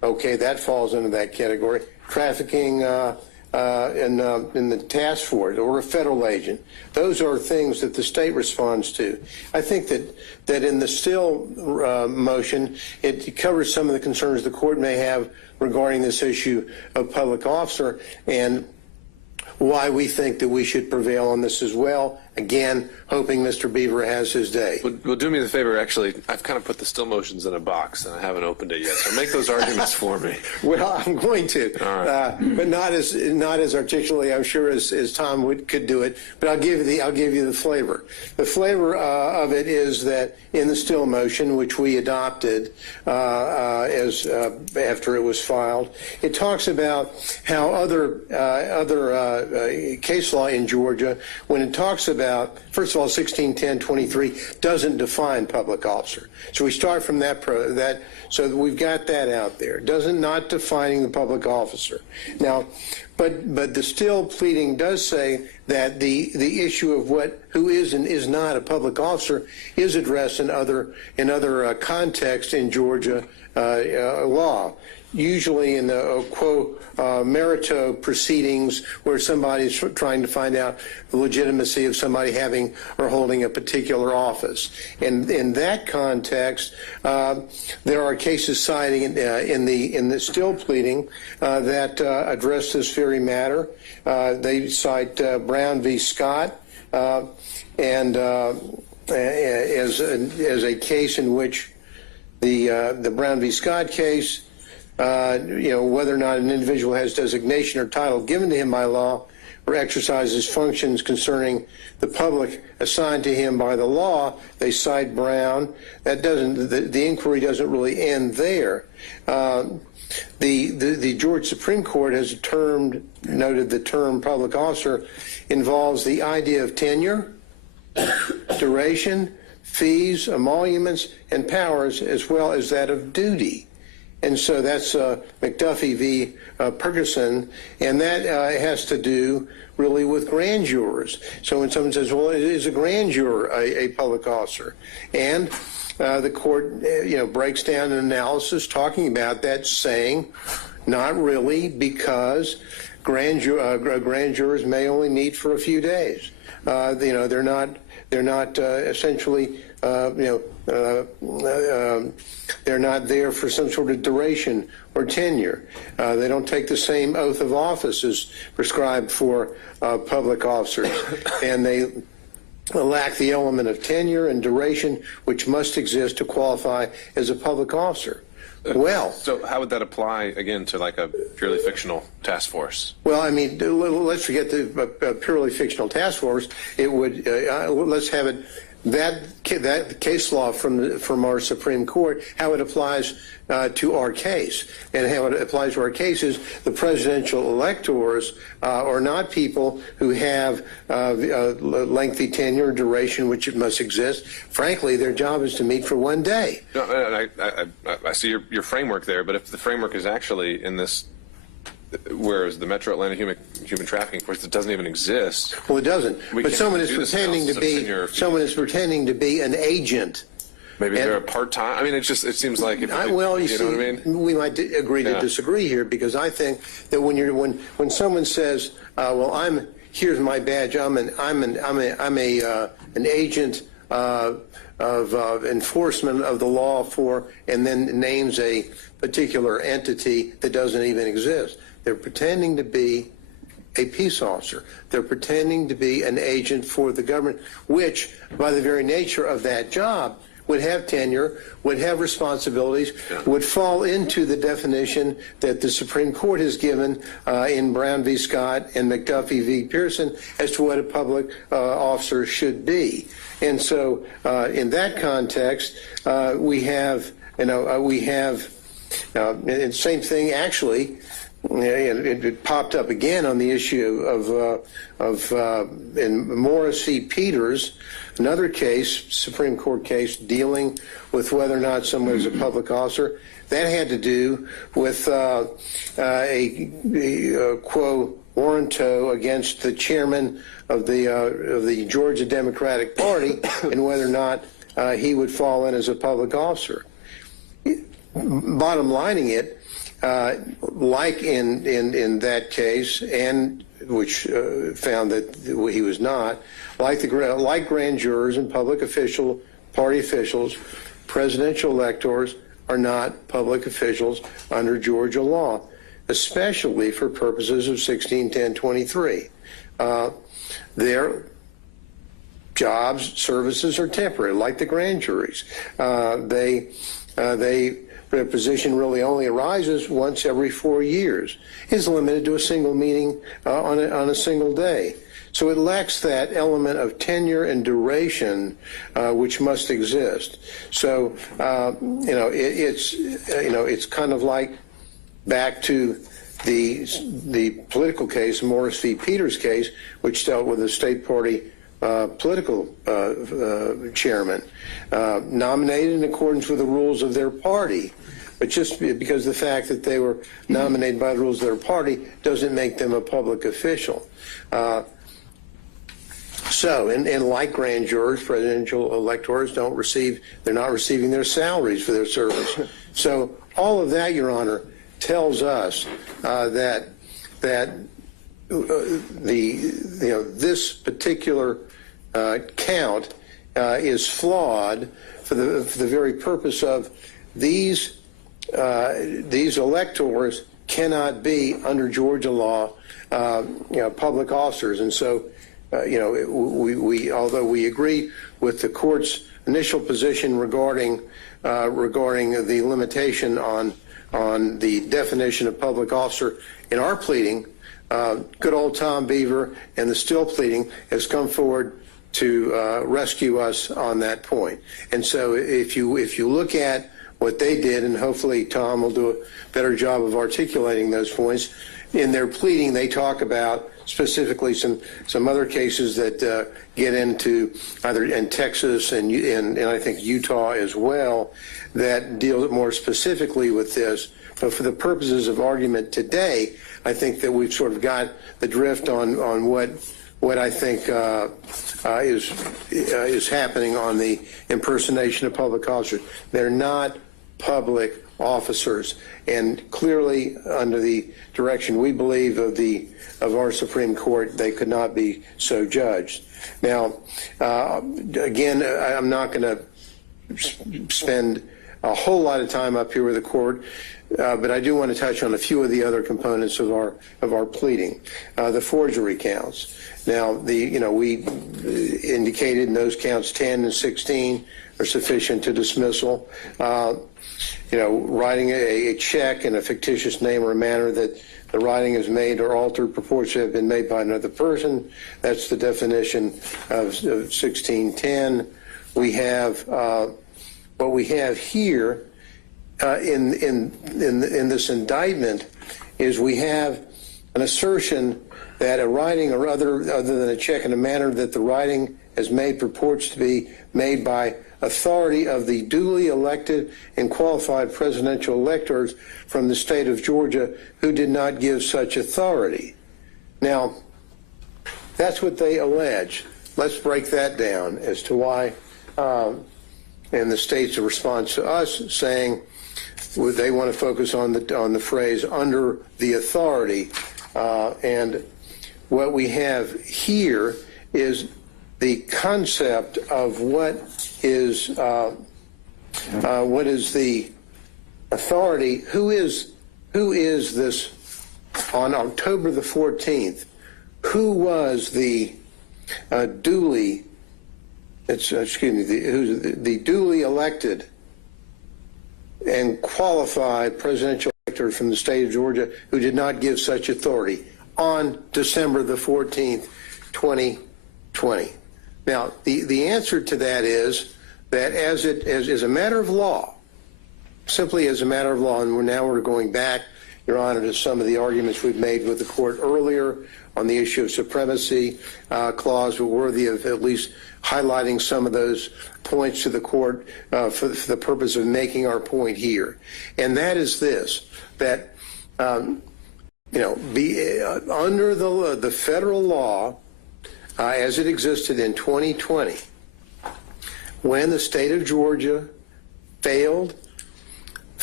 Okay, that falls into that category. Trafficking in the task force or a federal agent. Those are things that the state responds to. I think that in the Still motion, it covers some of the concerns the court may have regarding this issue of public officer and why we think that we should prevail on this as well. Again, hoping Mr. Beaver has his day. Well, do me the favor, actually, I've kind of put the Still motions in a box, and I haven't opened it yet, so make those arguments for me. Well, I'm going to, but not as articulately, I'm sure, as Tom could do it. But I'll give you the flavor. The flavor of it is that in the Still motion, which we adopted as after it was filed, it talks about how other case law in Georgia, when it talks about, first of all, 1610-23 doesn't define public officer. So we start from that, so we've got that out there. Not defining the public officer. Now, but the Still pleading does say that the issue of who is and is not a public officer is addressed in other contexts in Georgia law. Usually in the quo merito proceedings where somebody's trying to find out the legitimacy of somebody having or holding a particular office. And in that context, there are cases citing in the Still pleading that address this very matter. They cite Brown v. Scott and as a case in which the Brown v. Scott case, whether or not an individual has designation or title given to him by law or exercises functions concerning the public assigned to him by the law, they cite Brown. That doesn't, the inquiry doesn't really end there. The Georgia Supreme Court has noted the term public officer involves the idea of tenure, duration, fees, emoluments, and powers, as well as that of duty. And so that's McAfee v. Ferguson, and that has to do really with grand jurors. So when someone says, well, is a grand juror a public officer? And the court breaks down an analysis talking about that, saying not really, because grand jurors may only meet for a few days. They're not essentially they're not there for some sort of duration or tenure. They don't take the same oath of office as prescribed for public officers, and they lack the element of tenure and duration which must exist to qualify as a public officer. Well, so how would that apply again to like a purely fictional task force? Well, I mean, let's forget the purely fictional task force. It would let's have it that case law from our Supreme Court, how it applies to our case, and how it applies to our case is the presidential electors are not people who have lengthy tenure, duration, which it must exist. Frankly, their job is to meet for one day. No, I see your framework there, but if the framework is actually in this, whereas the Metro Atlanta Human Trafficking Force, it doesn't even exist. Well, it doesn't. But someone is pretending to be an agent. Maybe they're a part-time. I mean, it seems like. You know what I mean? We might agree to disagree here, because I think that when someone says, "Well, here's my badge. I'm an agent of enforcement of the law for," and then names a particular entity that doesn't even exist. They're pretending to be a peace officer. They're pretending to be an agent for the government, which, by the very nature of that job, would have tenure, would have responsibilities, would fall into the definition that the Supreme Court has given in Brown v. Scott and McAfee v. Pearson as to what a public officer should be. And so in that context, we have, and same thing actually, it popped up again on the issue in Morris v. Peters, another case, Supreme Court case, dealing with whether or not someone is a public officer. That had to do with a quo warranto against the chairman of the Georgia Democratic Party and whether or not he would fall in as a public officer. Bottom lining it, like in that case, and which found that he was not, like grand jurors and public party officials, presidential electors are not public officials under Georgia law, especially for purposes of 161023. Their jobs, services are temporary, like the grand juries. Their position really only arises once every 4 years. Is limited to a single meeting on a single day. So it lacks that element of tenure and duration which must exist. So it's kind of like back to the political case, Morris v. Peters case, which dealt with a state party political chairman nominated in accordance with the rules of their party. But just because the fact that they were nominated by the rules of their party doesn't make them a public official. And like grand jurors, presidential electors they're not receiving their salaries for their service. So all of that, Your Honor, tells us that this particular count is flawed for the very purpose of these electors cannot be under Georgia law public officers. And so we although we agree with the court's initial position regarding the limitation on the definition of public officer in our pleading, good old Tom Beaver and the Still pleading has come forward to rescue us on that point. And so if you look at what they did, and hopefully Tom will do a better job of articulating those points, in their pleading they talk about specifically some other cases that get into either in Texas and I think Utah as well that deal more specifically with this. But for the purposes of argument today, I think that we've sort of got the drift on what I think is happening on the impersonation of public officers. They're not public officers, and clearly under the direction we believe of our Supreme Court, they could not be so judged. Now, again, I'm not going to spend a whole lot of time up here with the court, but I do want to touch on a few of the other components of our pleading. The forgery counts. Now, we indicated in those counts 10 and 16 are sufficient to dismissal. Writing a check in a fictitious name or a manner that the writing is made or altered purports to have been made by another person. That's the definition of 1610. We have what we have here in this indictment is we have an assertion that a writing or other than a check in a manner that the writing is made purports to be made by authority of the duly elected and qualified presidential electors from the state of Georgia who did not give such authority. Now, that's what they allege. Let's break that down as to why, and the state's response to us saying they want to focus on the phrase under the authority, and what we have here is the concept of what is the authority. Who is this on October the 14th? Who was the duly duly elected and qualified presidential elector from the state of Georgia who did not give such authority on December the 14th, 2020? Now, the answer to that is that as a matter of law, simply as a matter of law, and we're going back, Your Honor, to some of the arguments we've made with the court earlier on the issue of supremacy clause, were worthy of at least highlighting some of those points to the court for the purpose of making our point here. And that is this, that, under the federal law, as it existed in 2020, when the state of Georgia failed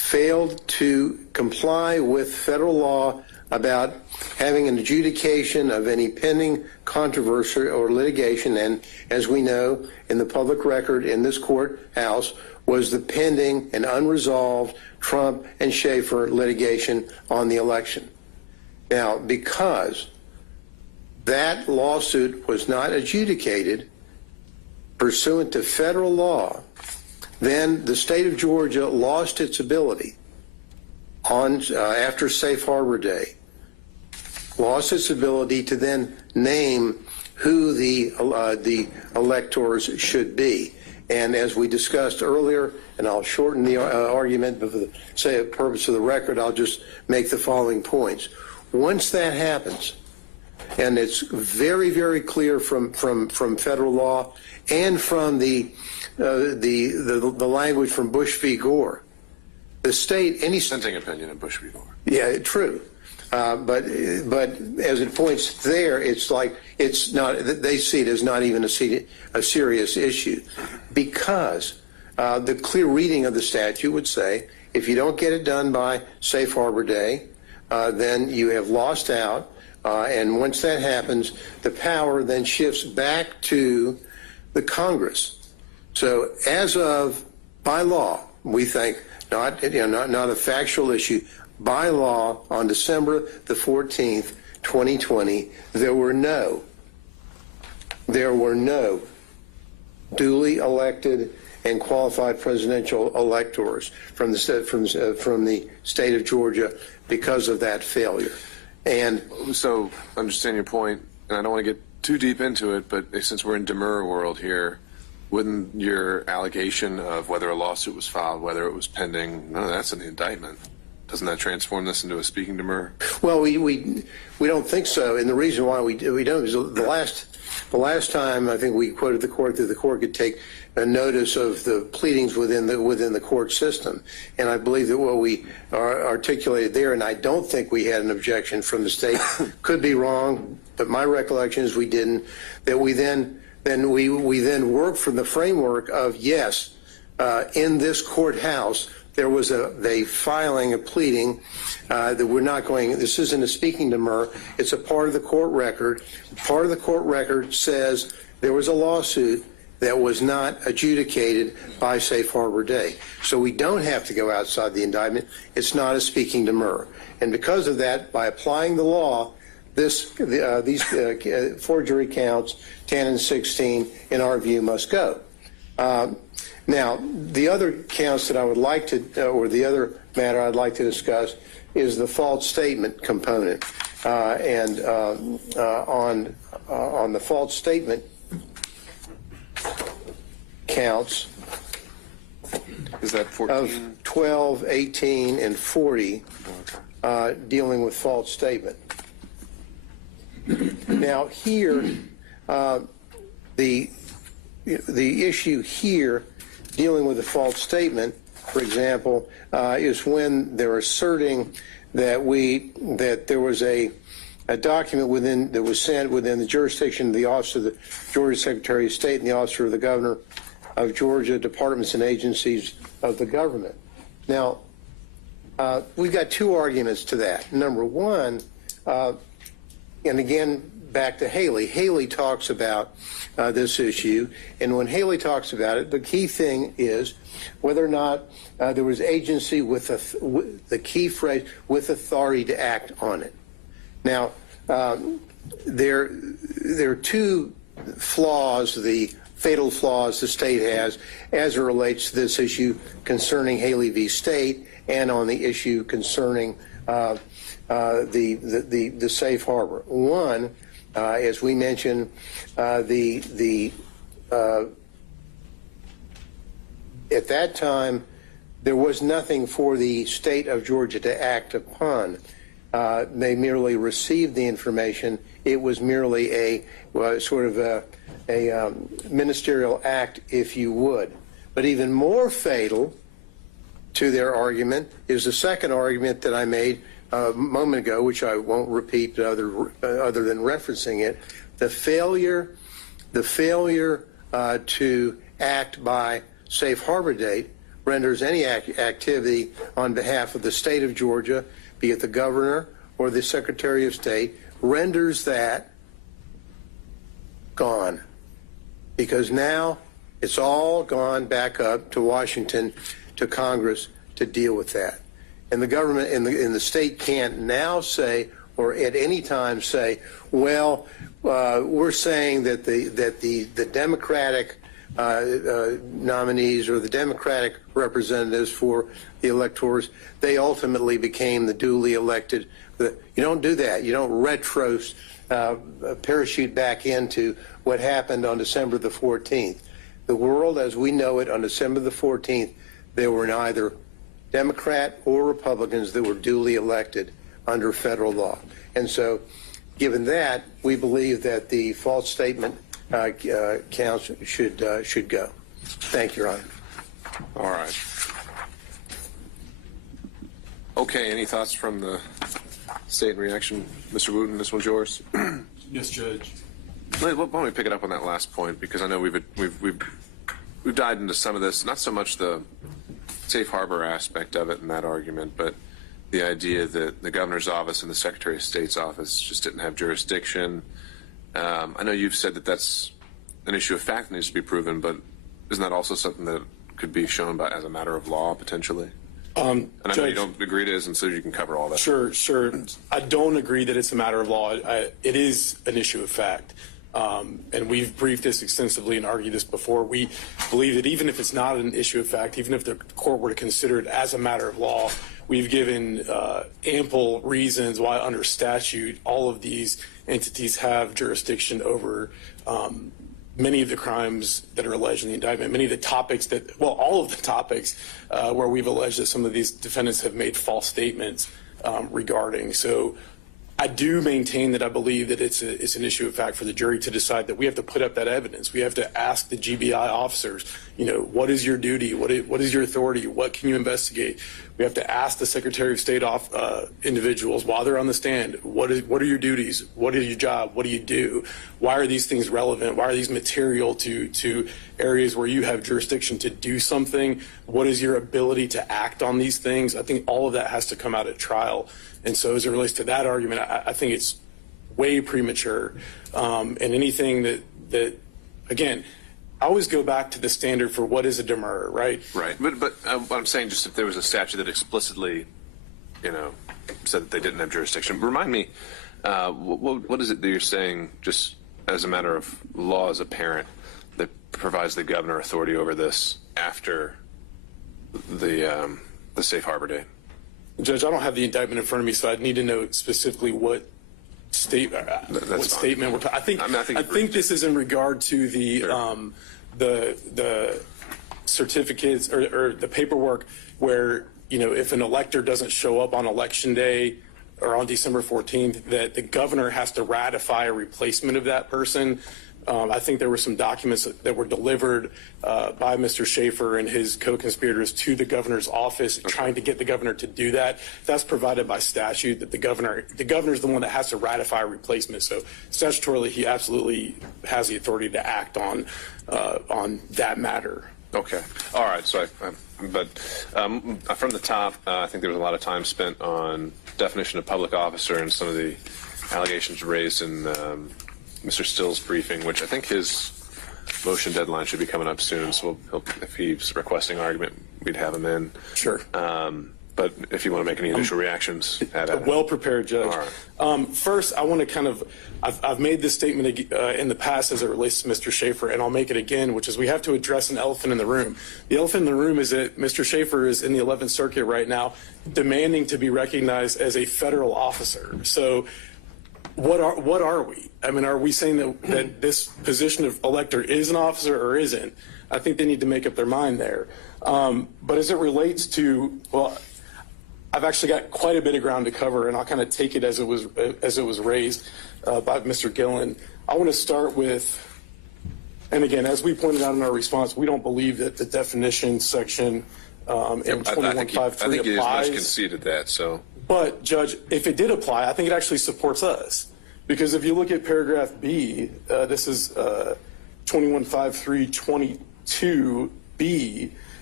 failed to comply with federal law about having an adjudication of any pending controversy or litigation, and as we know, in the public record in this courthouse was the pending and unresolved Trump and Schaefer litigation on the election. Now, because that lawsuit was not adjudicated pursuant to federal law, then the state of Georgia lost its ability on after Safe Harbor Day, lost its ability to then name who the electors should be. And as we discussed earlier, and I'll shorten the argument, but for the purpose of the record, I'll just make the following points. Once that happens, and it's very, very clear from federal law and from the language from Bush v. Gore, the state, any Dissenting opinion in Bush v. Gore. yeah, true. But as it points there, it's like it's not. They see it as not even a serious issue, because the clear reading of the statute would say if you don't get it done by Safe Harbor Day, then you have lost out. And once that happens, the power then shifts back to the Congress. So as of by law, we think not a factual issue. By law, on December the 14th, 2020, there were no duly elected and qualified presidential electors from the state of Georgia because of that failure. And so, understand your point, and I don't want to get too deep into it, but since we're in demurrer world here, wouldn't your allegation of whether a lawsuit was filed, whether it was pending, none of that's in the indictment? Doesn't that transform this into a speaking demurrer? Well, we don't think so, and the reason why we don't is the last time I think we quoted the court that the court could take a notice of the pleadings within the court system, and I believe that what we articulated there, and I don't think we had an objection from the state, could be wrong, but my recollection is we didn't. That we then worked from the framework of yes, in this courthouse. There was a filing, a pleading that we're not going, this isn't a speaking demurrer, it's a part of the court record. Part of the court record says there was a lawsuit that was not adjudicated by Safe Harbor Day. So we don't have to go outside the indictment. It's not a speaking demurrer. And because of that, by applying the law, these forgery counts, 10 and 16, in our view, must go. Now, the other counts that I would like to, or the other matter I'd like to discuss is the false statement component. And on the false statement counts is that 14? Of 12, 18, and 40 dealing with false statement. Now, here, the issue here dealing with a false statement, for example, is when they're asserting that there was a document that was sent within the jurisdiction of the Office of the Georgia Secretary of State and the Office of the Governor of Georgia, departments and agencies of the government. Now, we've got two arguments to that. Number one, and again, back to Haley. Haley talks about this issue, and when Haley talks about it, the key thing is whether or not there was agency with the key phrase, with authority to act on it. Now, there are two flaws, the fatal flaws the state has as it relates to this issue concerning Haley v. State and on the issue concerning the safe harbor. One, as we mentioned, at that time, there was nothing for the state of Georgia to act upon. They merely received the information. It was merely a sort of a ministerial act, if you would. But even more fatal to their argument is the second argument that I made a moment ago, which I won't repeat other than referencing it, the failure to act by safe harbor date renders any activity on behalf of the state of Georgia, be it the governor or the Secretary of State, renders that gone. Because now it's all gone back up to Washington, to Congress to deal with that. And the government in the state can't now say, or at any time say, well, we're saying that the Democratic nominees or the Democratic representatives for the electors, they ultimately became the duly elected. You don't do that. You don't parachute back into what happened on December the 14th. The world as we know it on December the 14th, there were neither Democrat or Republicans that were duly elected under federal law. And so, given that, we believe that the false statement counts should go. Thank you, Your Honor. All right. Okay, any thoughts from the state in reaction? Mr. Wooten, this one's yours. Yes, Judge. Why don't we pick it up on that last point, because I know we've dived into some of this, not so much the safe harbor aspect of it in that argument, but the idea that the governor's office and the Secretary of State's office just didn't have jurisdiction. I know you've said that that's an issue of fact that needs to be proven, but isn't that also something that could be shown by as a matter of law potentially? And I know you don't agree it is, and so you can cover all that. Sure. I don't agree that it's a matter of law. It is an issue of fact. And we've briefed this extensively and argued this before. We believe that even if it's not an issue of fact, even if the court were to consider it as a matter of law, we've given ample reasons why under statute all of these entities have jurisdiction over many of the crimes that are alleged in the indictment, many of the topics that, well, all of the topics where we've alleged that some of these defendants have made false statements regarding. So I do maintain that I believe that it's an issue of fact for the jury to decide that we have to put up that evidence. We have to ask the GBI officers, what is your duty? What is your authority? What can you investigate? We have to ask the Secretary of State individuals while they're on the stand, what are your duties? What is your job? What do you do? Why are these things relevant? Why are these material to areas where you have jurisdiction to do something? What is your ability to act on these things? I think all of that has to come out at trial. And so as it relates to that argument, I think it's way premature. And anything that again, I always go back to the standard for what is a demurrer, right? Right. But what I'm saying, just if there was a statute that explicitly, said that they didn't have jurisdiction, remind me, what is it that you're saying, just as a matter of law as a parent, that provides the governor authority over this after the safe harbor date? Judge, I don't have the indictment in front of me, so I'd need to know specifically what statement we're talking. I think this is in regard to the certificates or the paperwork where if an elector doesn't show up on election day or on December 14th, that the governor has to ratify a replacement of that person. I think there were some documents that were delivered by Mr. Schaefer and his co-conspirators to the governor's office, trying to get the governor to do that. That's provided by statute, that the governor is the one that has to ratify a replacement. So statutorily, he absolutely has the authority to act on that matter. Okay. All right. So, from the top, I think there was a lot of time spent on definition of public officer and some of the allegations raised in Mr. Still's briefing, which I think his motion deadline should be coming up soon. So if he's requesting argument, we'd have him in. Sure. But if you want to make any initial reactions, well prepared, Judge. All right. First, I want to I've made this statement in the past as it relates to Mr. Schaefer, and I'll make it again, which is we have to address an elephant in the room. The elephant in the room is that Mr. Schaefer is in the 11th Circuit right now, demanding to be recognized as a federal officer. So what are we? I mean, are we saying that this position of elector is an officer or isn't? I think they need to make up their mind there. But as it relates to, well, I've actually got quite a bit of ground to cover, and I'll kind of take it as it was raised by Mr. Gillen. I want to start with, and again, as we pointed out in our response, we don't believe that the definition section in 21.53 I think he applies. has conceded that. So, but Judge, if it did apply, I think it actually supports us, because if you look at paragraph B, this is 21.53.22B.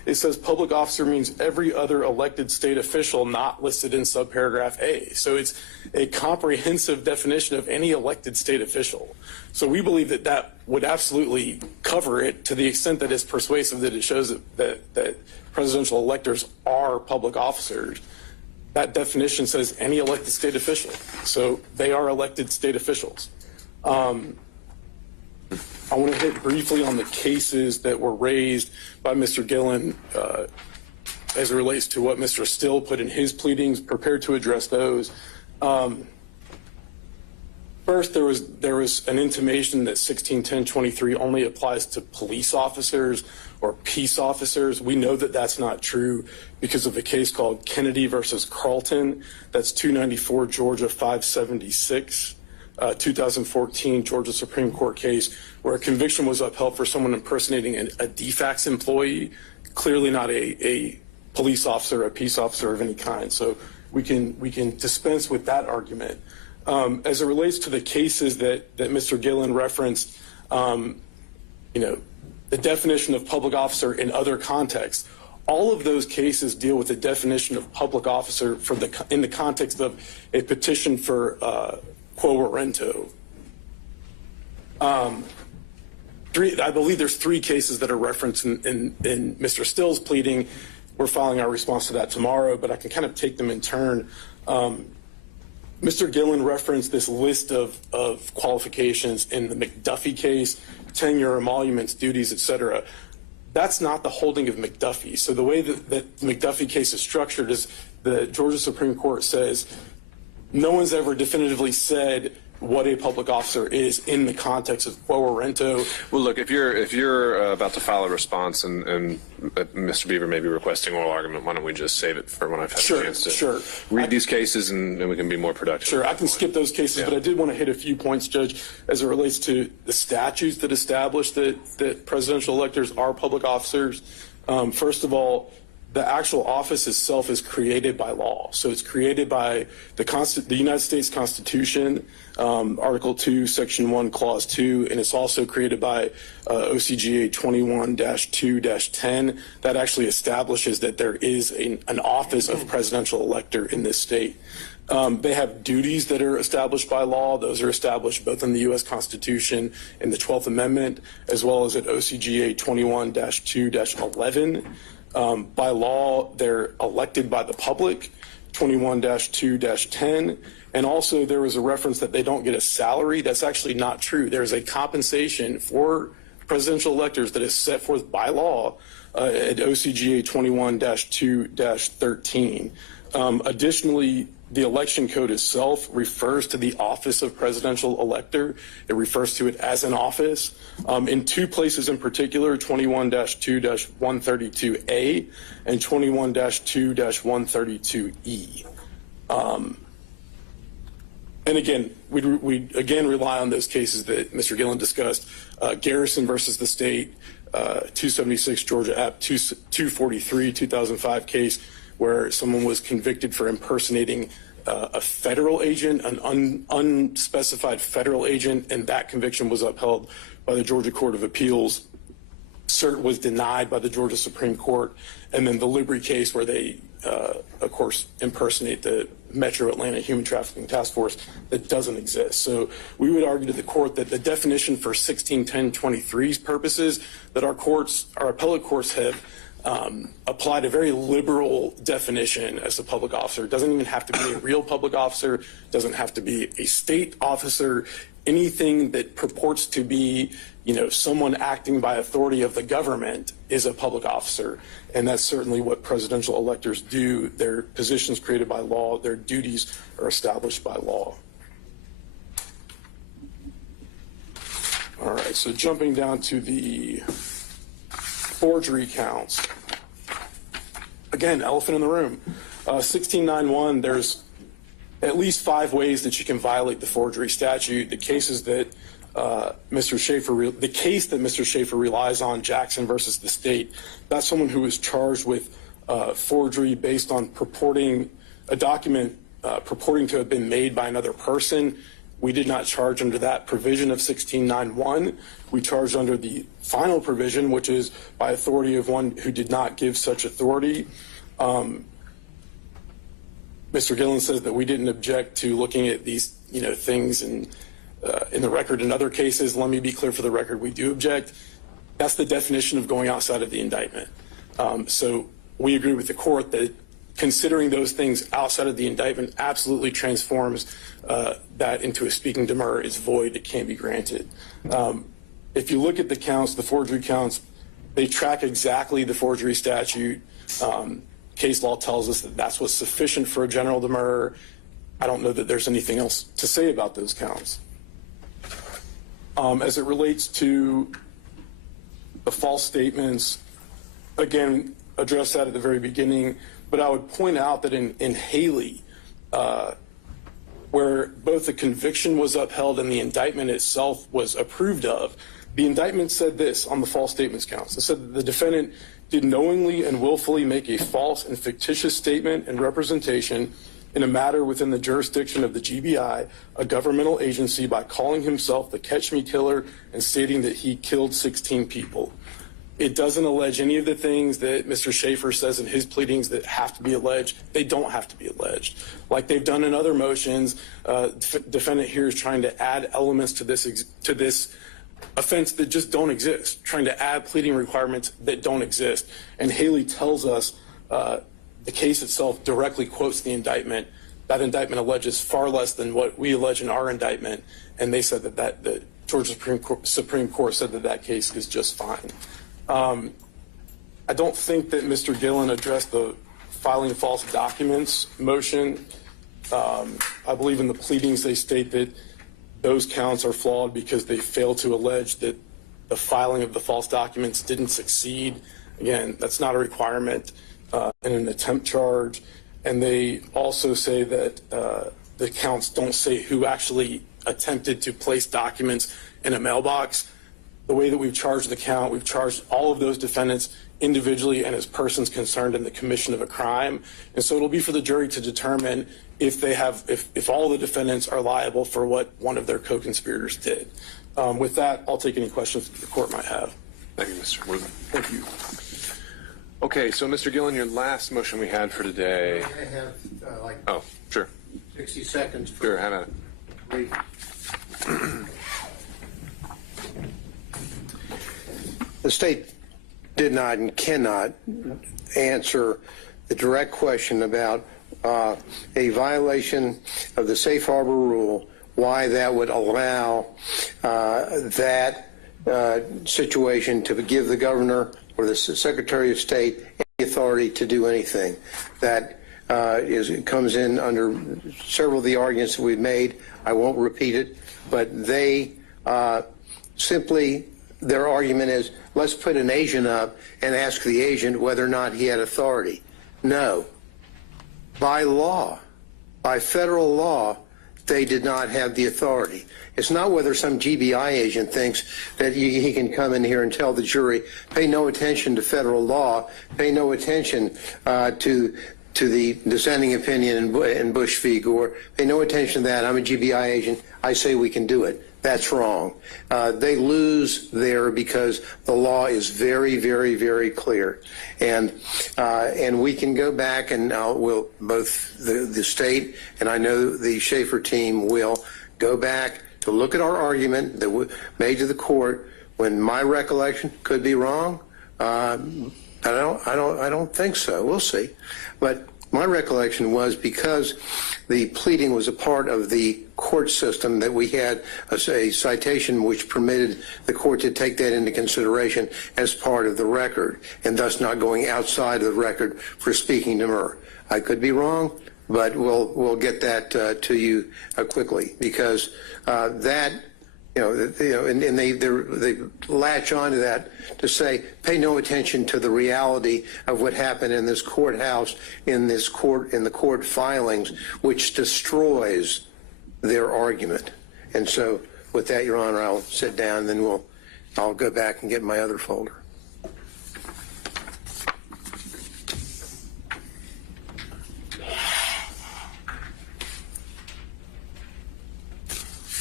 it says public officer means every other elected state official not listed in subparagraph A. So it's a comprehensive definition of any elected state official. So we believe that that would absolutely cover it to the extent that it's persuasive that it shows that presidential electors are public officers. That definition says any elected state official. So they are elected state officials. I want to hit briefly on the cases that were raised by Mr. Gillen as it relates to what Mr. Still put in his pleadings, prepared to address those. First, there was an intimation that 161023 only applies to police officers or peace officers. We know that that's not true because of a case called Kennedy versus Carlton. That's 294 Georgia 576. 2014 Georgia Supreme Court case where a conviction was upheld for someone impersonating a DFAX employee, clearly not a police officer, a peace officer of any kind. So we can dispense with that argument. As it relates to the cases that Mr. Gillen referenced, the definition of public officer in other contexts, all of those cases deal with the definition of public officer in the context of a petition for quo warranto. I believe there's 3 cases that are referenced in Mr. Still's pleading. We're filing our response to that tomorrow, but I can kind of take them in turn. Mr. Gillen referenced this list of qualifications in the McDuffie case, tenure, emoluments, duties, etc. That's not the holding of McDuffie. So the way that the McDuffie case is structured is the Georgia Supreme Court says no one's ever definitively said what a public officer is in the context of quo warranto. Well, look, if you're about to file a response and Mr. Beaver may be requesting oral argument, why don't we just save it for when I've had a chance to read these cases and we can be more productive. Sure, I can skip those cases, but I did want to hit a few points, Judge, as it relates to the statutes that establish that presidential electors are public officers. First of all, the actual office itself is created by law. So it's created by the United States Constitution, Article 2, Section 1, Clause 2, and it's also created by OCGA 21-2-10 that actually establishes that there is an office of presidential elector in this state. They have duties that are established by law. Those are established both in the U.S. Constitution and the 12th Amendment, as well as at OCGA 21-2-11. By law, they're elected by the public, 21-2-10. And also there was a reference that they don't get a salary. That's actually not true. There's a compensation for presidential electors that is set forth by law at OCGA 21-2-13. Additionally, the election code itself refers to the office of presidential elector. It refers to it as an office. In 2 places in particular, 21-2-132A and 21-2-132E. And again, we again rely on those cases that Mr. Gillen discussed. Garrison versus the state, 276 Georgia App 243, 2005 case, where someone was convicted for impersonating a federal agent, an unspecified federal agent, and that conviction was upheld by the Georgia Court of Appeals. Cert was denied by the Georgia Supreme Court. And then the Libri case where they, of course, impersonate the Metro Atlanta Human Trafficking Task Force that doesn't exist. So we would argue to the court that the definition for 161023's purposes that our appellate courts have applied a very liberal definition as a public officer. It doesn't even have to be a real public officer, doesn't have to be a state officer. Anything that purports to be, someone acting by authority of the government is a public officer. And that's certainly what presidential electors do. Their positions created by law, their duties are established by law. All right, so jumping down to the forgery counts. Again, elephant in the room. 1691, there's at least 5 ways that you can violate the forgery statute. The cases that the case that Mr. Schaefer relies on, Jackson versus the state, that's someone who is charged with forgery based on purporting a document purporting to have been made by another person We did not charge under that provision of 1691. We charged under the final provision, which is by authority of one who did not give such authority. Mr. Gillen says that we didn't object to looking at these, things in the record in other cases. Let me be clear for the record, we do object. That's the definition of going outside of the indictment. So we agree with the court that considering those things outside of the indictment absolutely transforms that into a speaking demur. It's void. It can't be granted. If you look at the counts, the forgery counts, they track exactly the forgery statute. Case law tells us that that's what's sufficient for a general demur. I don't know that there's anything else to say about those counts. As it relates to the false statements, again, addressed that at the very beginning, but I would point out that in Haley, where both the conviction was upheld and the indictment itself was approved of, the indictment said this on the false statements counts. It said that the defendant did knowingly and willfully make a false and fictitious statement and representation in a matter within the jurisdiction of the GBI, a governmental agency, by calling himself the Catch Me Killer and stating that he killed 16 people. It doesn't allege any of the things that Mr. Schaefer says in his pleadings that have to be alleged. They don't have to be alleged. Like they've done in other motions, defendant here is trying to add elements to this offense that just don't exist, trying to add pleading requirements that don't exist. And Haley tells us the case itself directly quotes the indictment. That indictment alleges far less than what we allege in our indictment, and they said that the Georgia Supreme Court said that case is just fine. I don't think that Mr. Gillen addressed the filing false documents motion. I believe in the pleadings they state that those counts are flawed because they fail to allege that the filing of the false documents didn't succeed. Again, that's not a requirement in an attempt charge. And they also say that the counts don't say who actually attempted to place documents in a mailbox. The way that we've charged the count, we've charged all of those defendants individually and as persons concerned in the commission of a crime. And so it'll be for the jury to determine if all the defendants are liable for what one of their co-conspirators did. With that, I'll take any questions that the court might have. Thank you, Mr. Woodman. Thank you. Okay, so Mr. Gillen, your last motion we had for today. I have Oh, sure. 60 seconds. Sure, Hannah. The state did not and cannot answer the direct question about a violation of the safe harbor rule, why that would allow that situation to give the governor or the Secretary of State any authority to do anything. That comes in under several of the arguments that we've made. I won't repeat it, but they simply, their argument is, let's put an agent up and ask the agent whether or not he had authority. No. By law, by federal law, they did not have the authority. It's not whether some GBI agent thinks that he can come in here and tell the jury, pay no attention to federal law, pay no attention to the dissenting opinion in Bush v. Gore, pay no attention to that. I'm a GBI agent. I say we can do it. That's wrong. They lose there because the law is very, very, very clear. And we can go back and we'll, both the state and I know the Schaefer team will go back to look at our argument that we made to the court when my recollection could be wrong. I don't think so. We'll see. But my recollection was because the pleading was a part of the court system that we had a citation which permitted the court to take that into consideration as part of the record and thus not going outside of the record for speaking demur. I could be wrong, but we'll get that to you quickly because that. And they latch on to that to say, pay no attention to the reality of what happened in this courthouse, in the court filings, which destroys their argument. And so with that, Your Honor, I'll sit down and then I'll go back and get my other folder.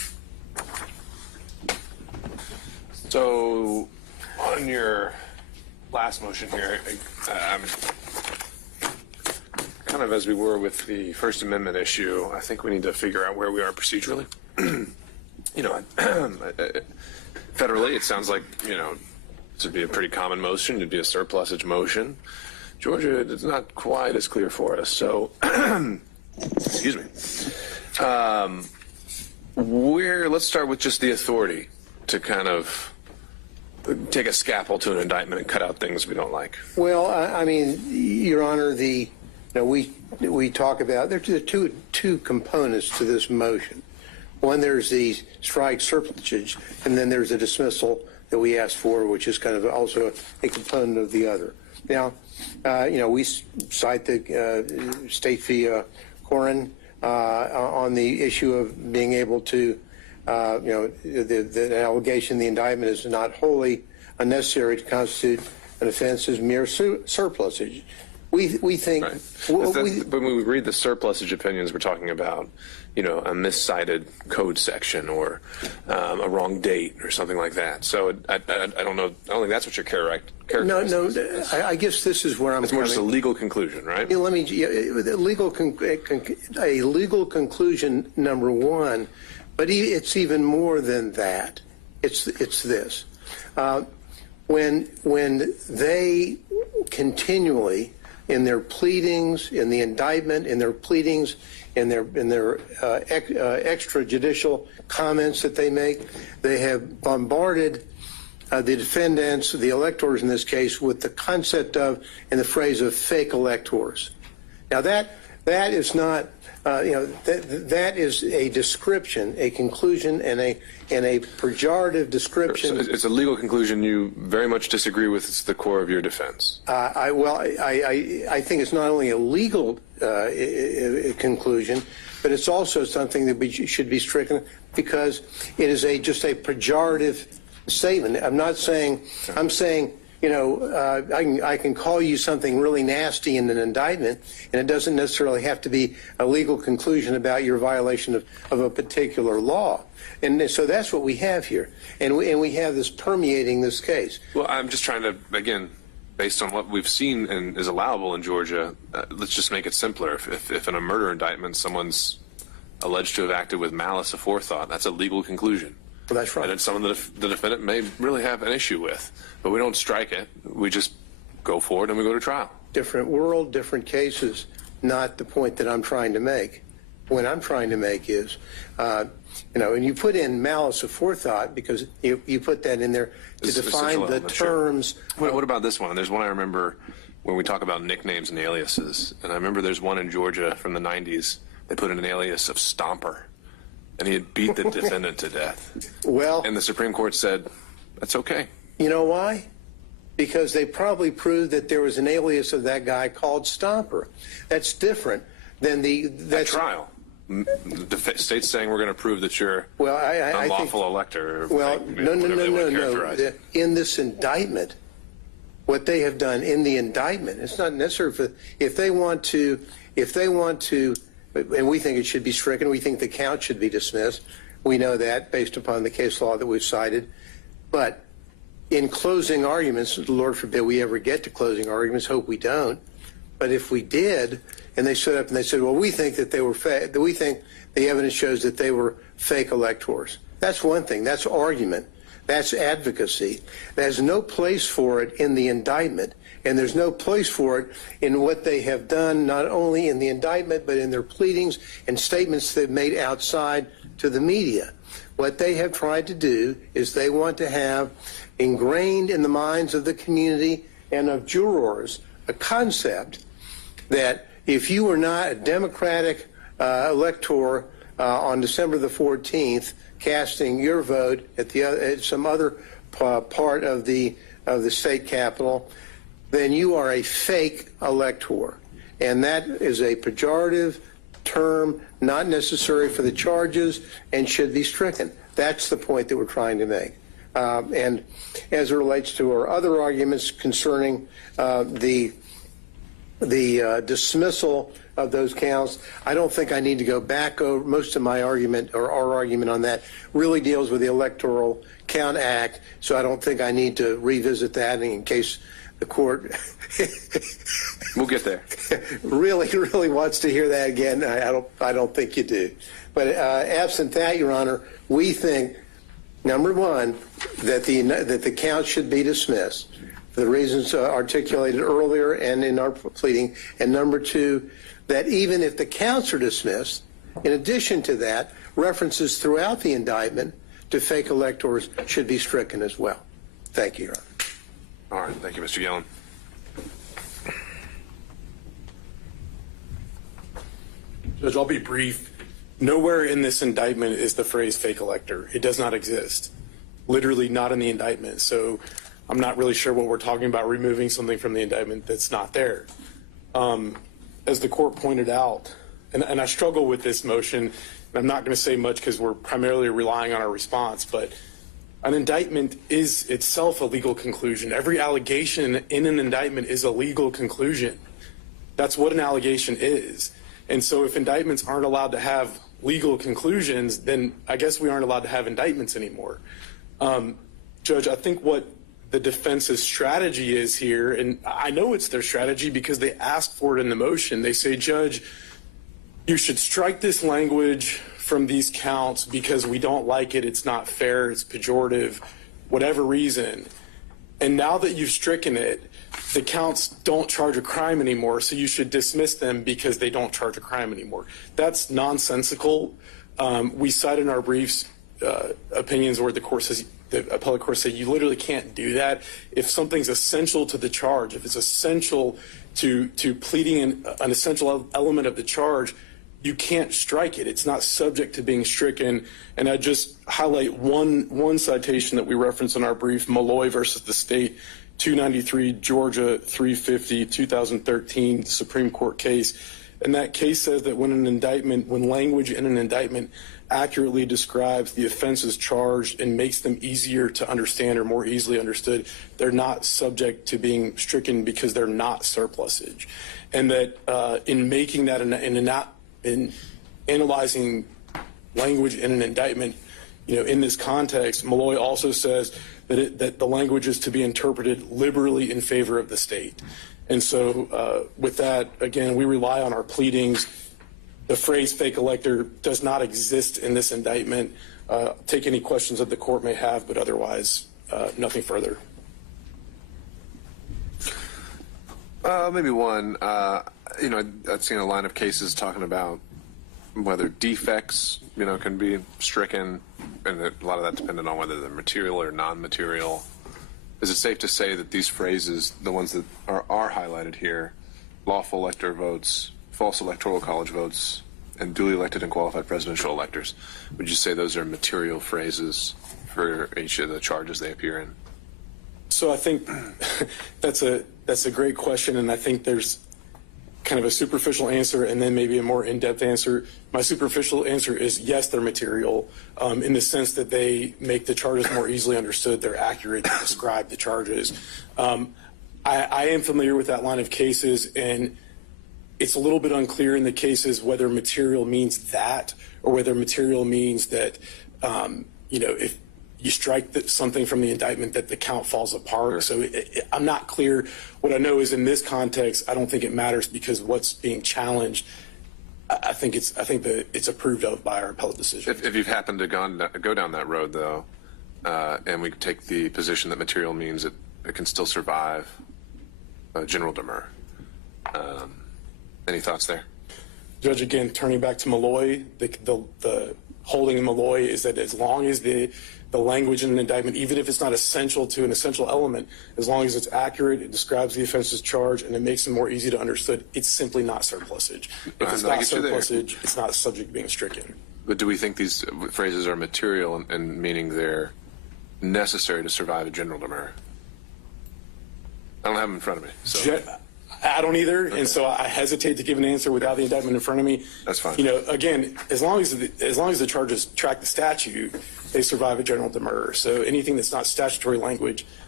your last motion here, kind of as we were with the First Amendment issue, I think we need to figure out where we are procedurally. You know, federally, it sounds like, you know, this would be a pretty common motion. It'd be a surplusage motion. Georgia, it's not quite as clear for us. So, excuse me. Let's start with just the authority to kind of take a scalpel to an indictment and cut out things we don't like. Well, I mean, Your Honor, we talk about there are two components to this motion. One, there's the strike surplusage, and then there's a dismissal that we asked for, which is kind of also a component of the other. Now, you know, we cite the State v. Corin on the issue of being able to, you know, the allegation, the indictment is not wholly unnecessary to constitute an offense as mere surplusage. We think. Right. But when we read the surplusage opinions, we're talking about, you know, a miscited code section or a wrong date or something like that. So I don't know. I don't think that's what you're characterizing. No. I guess this is where I'm. It's more just a legal conclusion, right? Let me. A legal conclusion, number one, but it's even more than that. It's this. When they continually, in their pleadings, in the indictment, in their pleadings, in their extrajudicial comments that they make, they have bombarded the defendants, the electors in this case, with the concept of and the phrase of fake electors. Now that is not, you know, that is a description, a conclusion, and a pejorative description. So it's a legal conclusion you very much disagree with. It's the core of your defense. I think it's not only a legal conclusion, but it's also something that should be stricken because it is just a pejorative statement. I'm not saying. I'm saying. You know, I can call you something really nasty in an indictment, and it doesn't necessarily have to be a legal conclusion about your violation of a particular law. And so that's what we have here. And we have this permeating this case. Well, I'm just trying to, again, based on what we've seen and is allowable in Georgia, let's just make it simpler. If in a murder indictment someone's alleged to have acted with malice aforethought, that's a legal conclusion. Well, that's right. And it's something that the defendant may really have an issue with. But we don't strike it. We just go forward and we go to trial. Different world, different cases, not the point that I'm trying to make. What I'm trying to make is, you know, and you put in malice aforethought because you put that in there to define the terms. Sure. What about this one? There's one I remember when we talk about nicknames and aliases. And I remember there's one in Georgia from the 90s. They put in an alias of Stomper. And he had beat the defendant to death. Well, and the Supreme Court said, that's okay. You know why? Because they probably proved that there was an alias of that guy called Stomper. That's different than that's trial. The state's saying we're going to prove that you're an unlawful elector. Well, no. In this indictment, what they have done in the indictment, it's not necessary if they want to. And we think it should be stricken. We think the count should be dismissed. We know that based upon the case law that we've cited. But in closing arguments, Lord forbid we ever get to closing arguments, hope we don't. But if we did, and they stood up and they said, well, we think that they were we think the evidence shows that they were fake electors. That's one thing. That's argument. That's advocacy. There's no place for it in the indictment. And there's no place for it in what they have done, not only in the indictment, but in their pleadings and statements they've made outside to the media. What they have tried to do is they want to have ingrained in the minds of the community and of jurors a concept that if you were not a Democratic elector on December the 14th, casting your vote at some other part of the state capitol, then you are a fake elector. And that is a pejorative term, not necessary for the charges, and should be stricken. That's the point that we're trying to make. And as it relates to our other arguments concerning the the dismissal of those counts. I don't think I need to go back over most of my argument, or our argument on that really deals with the Electoral Count Act, so I don't think I need to revisit that in case the court We'll get there. really wants to hear that again. I don't think you do. But absent that, Your Honor, we think, number one, that the count should be dismissed for the reasons articulated earlier and in our pleading, and number two, that even if the counts are dismissed, in addition to that, references throughout the indictment to fake electors should be stricken as well. Thank you, Your Honor. All right. Thank you, Mr. Yellen. Judge, I'll be brief. Nowhere in this indictment is the phrase fake elector. It does not exist. Literally not in the indictment. So I'm not really sure what we're talking about, removing something from the indictment that's not there. As the court pointed out, and I struggle with this motion, and I'm not going to say much because we're primarily relying on our response, but an indictment is itself a legal conclusion. Every allegation in an indictment is a legal conclusion. That's what an allegation is. And so if indictments aren't allowed to have legal conclusions, then I guess we aren't allowed to have indictments anymore. Judge, I think what the defense's strategy is here, and I know it's their strategy because they asked for it in the motion. They say, Judge, you should strike this language from these counts because we don't like it, it's not fair, it's pejorative, whatever reason. And now that you've stricken it, the counts don't charge a crime anymore, so you should dismiss them because they don't charge a crime anymore. That's nonsensical. We cite in our briefs opinions where the court says, the appellate court said, you literally can't do that. If something's essential to the charge, if it's essential to pleading an essential element of the charge, you can't strike it. It's not subject to being stricken. And I just highlight one citation that we reference in our brief, Malloy versus the state, 293 Georgia 350 2013 Supreme Court case. And that case says that when language in an indictment accurately describes the offenses charged and makes them easier to understand or more easily understood, they're not subject to being stricken because they're not surplusage. And that in making that in analyzing language in an indictment, in this context, Malloy also says that the language is to be interpreted liberally in favor of the state. And so with that, again, we rely on our pleadings. The phrase fake elector does not exist in this indictment. Take any questions that the court may have, but otherwise, nothing further. Maybe one. I've seen a line of cases talking about whether defects, can be stricken, and a lot of that dependent on whether they're material or non-material. Is it safe to say that these phrases, the ones that are highlighted here, lawful elector votes, false electoral college votes, and duly elected and qualified presidential electors, would you say those are material phrases for each of the charges they appear in? So I think that's a great question, and I think there's kind of a superficial answer and then maybe a more in-depth answer. My superficial answer is yes, they're material in the sense that they make the charges more easily understood. They're accurate to describe the charges. I am familiar with that line of cases, and it's a little bit unclear in the cases whether material means that or whether material means that, if you strike something from the indictment that the count falls apart. So I'm not clear. What I know is in this context, I don't think it matters because what's being challenged, I think that it's approved of by our appellate decision. If you've happened to go down that road, though, and we take the position that material means it can still survive general demur. Any thoughts there? Judge, again, turning back to Malloy, the holding in Malloy is that as long as the language in an indictment, even if it's not essential to an essential element, as long as it's accurate, it describes the offense's charge, and it makes it more easy to understood, it's simply not surplusage. If it's not surplusage, it's not subject to being stricken. But do we think these phrases are material and meaning they're necessary to survive a general demur? I don't have them in front of me. So. I don't either, okay. And so I hesitate to give an answer without the indictment in front of me. That's fine. Again, as long as the charges track the statute, they survive a general demur. So anything that's not statutory language,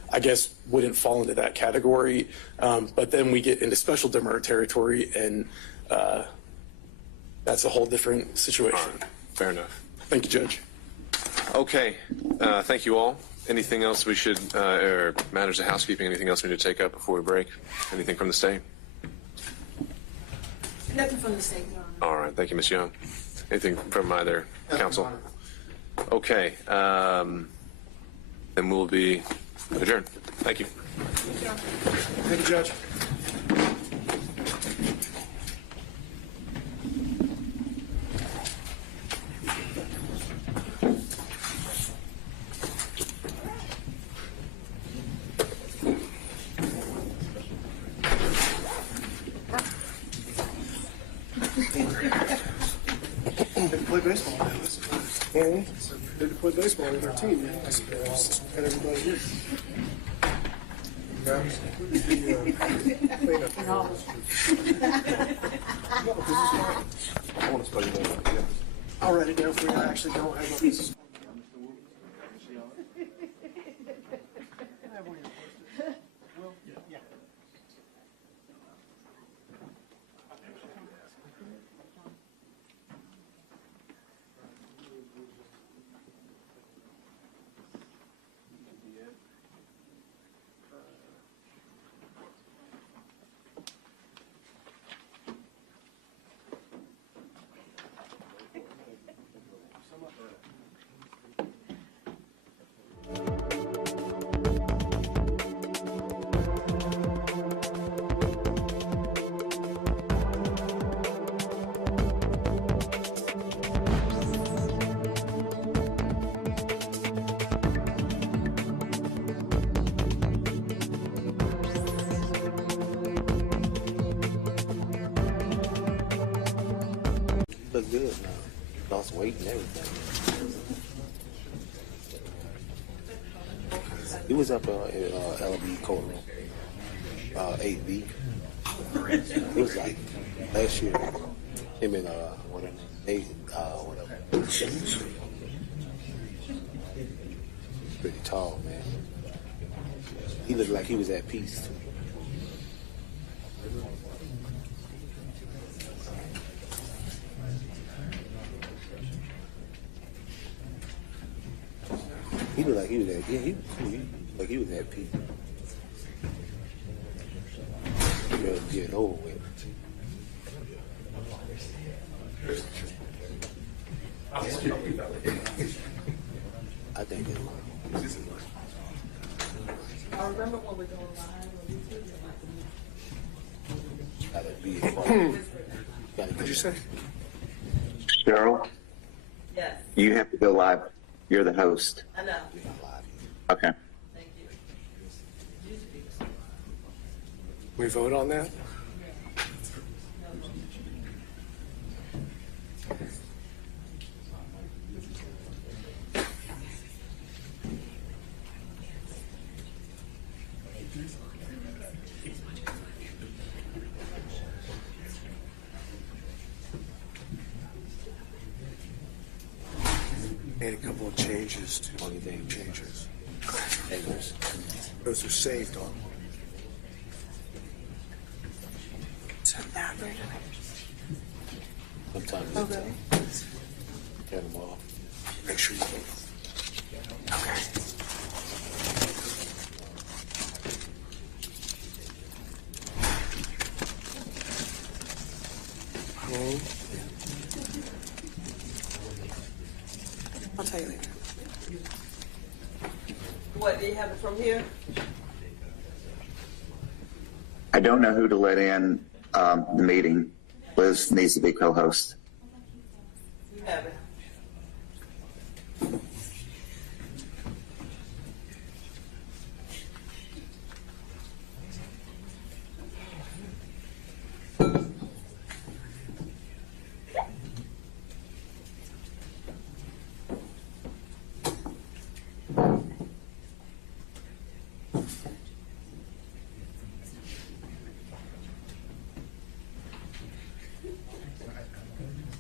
I guess wouldn't fall into that category. But then we get into special demurrer territory, and that's a whole different situation. All right. Fair enough. Thank you, Judge. Okay. Thank you all. Anything else we should, or matters of housekeeping, anything else we need to take up before we break? Anything from the state? Nothing from the state, Your Honor. All right. Thank you, Ms. Young. Anything from either counsel? Okay. Then we'll be adjourned. Thank you. Thank you, Judge. They play baseball. They play baseball with their team. Man. I had everybody here. I'll write it down for you. I actually don't have a piece. Look good now. Lost weight and everything. He was up in LB courtroom, 8B. It was like last year. Him and whatever. Pretty tall, man. He looked like he was at peace. He looked like he was at, like he was at peace. He was getting over with. I think it was. I remember when we go live. Gotta be a What'd you say? Cheryl, Yes, you have to go live. You're the host. I know. Okay. Thank you. We vote on that? Made a couple of changes to Only thing changes. neighbors. Those are saved on. Sometimes Oh, it's, really? turn them off. Make sure you vote. Okay. I'll tell you later. What, do you have it from here? I don't know who to let in the meeting. Liz needs to be co-host. You have it.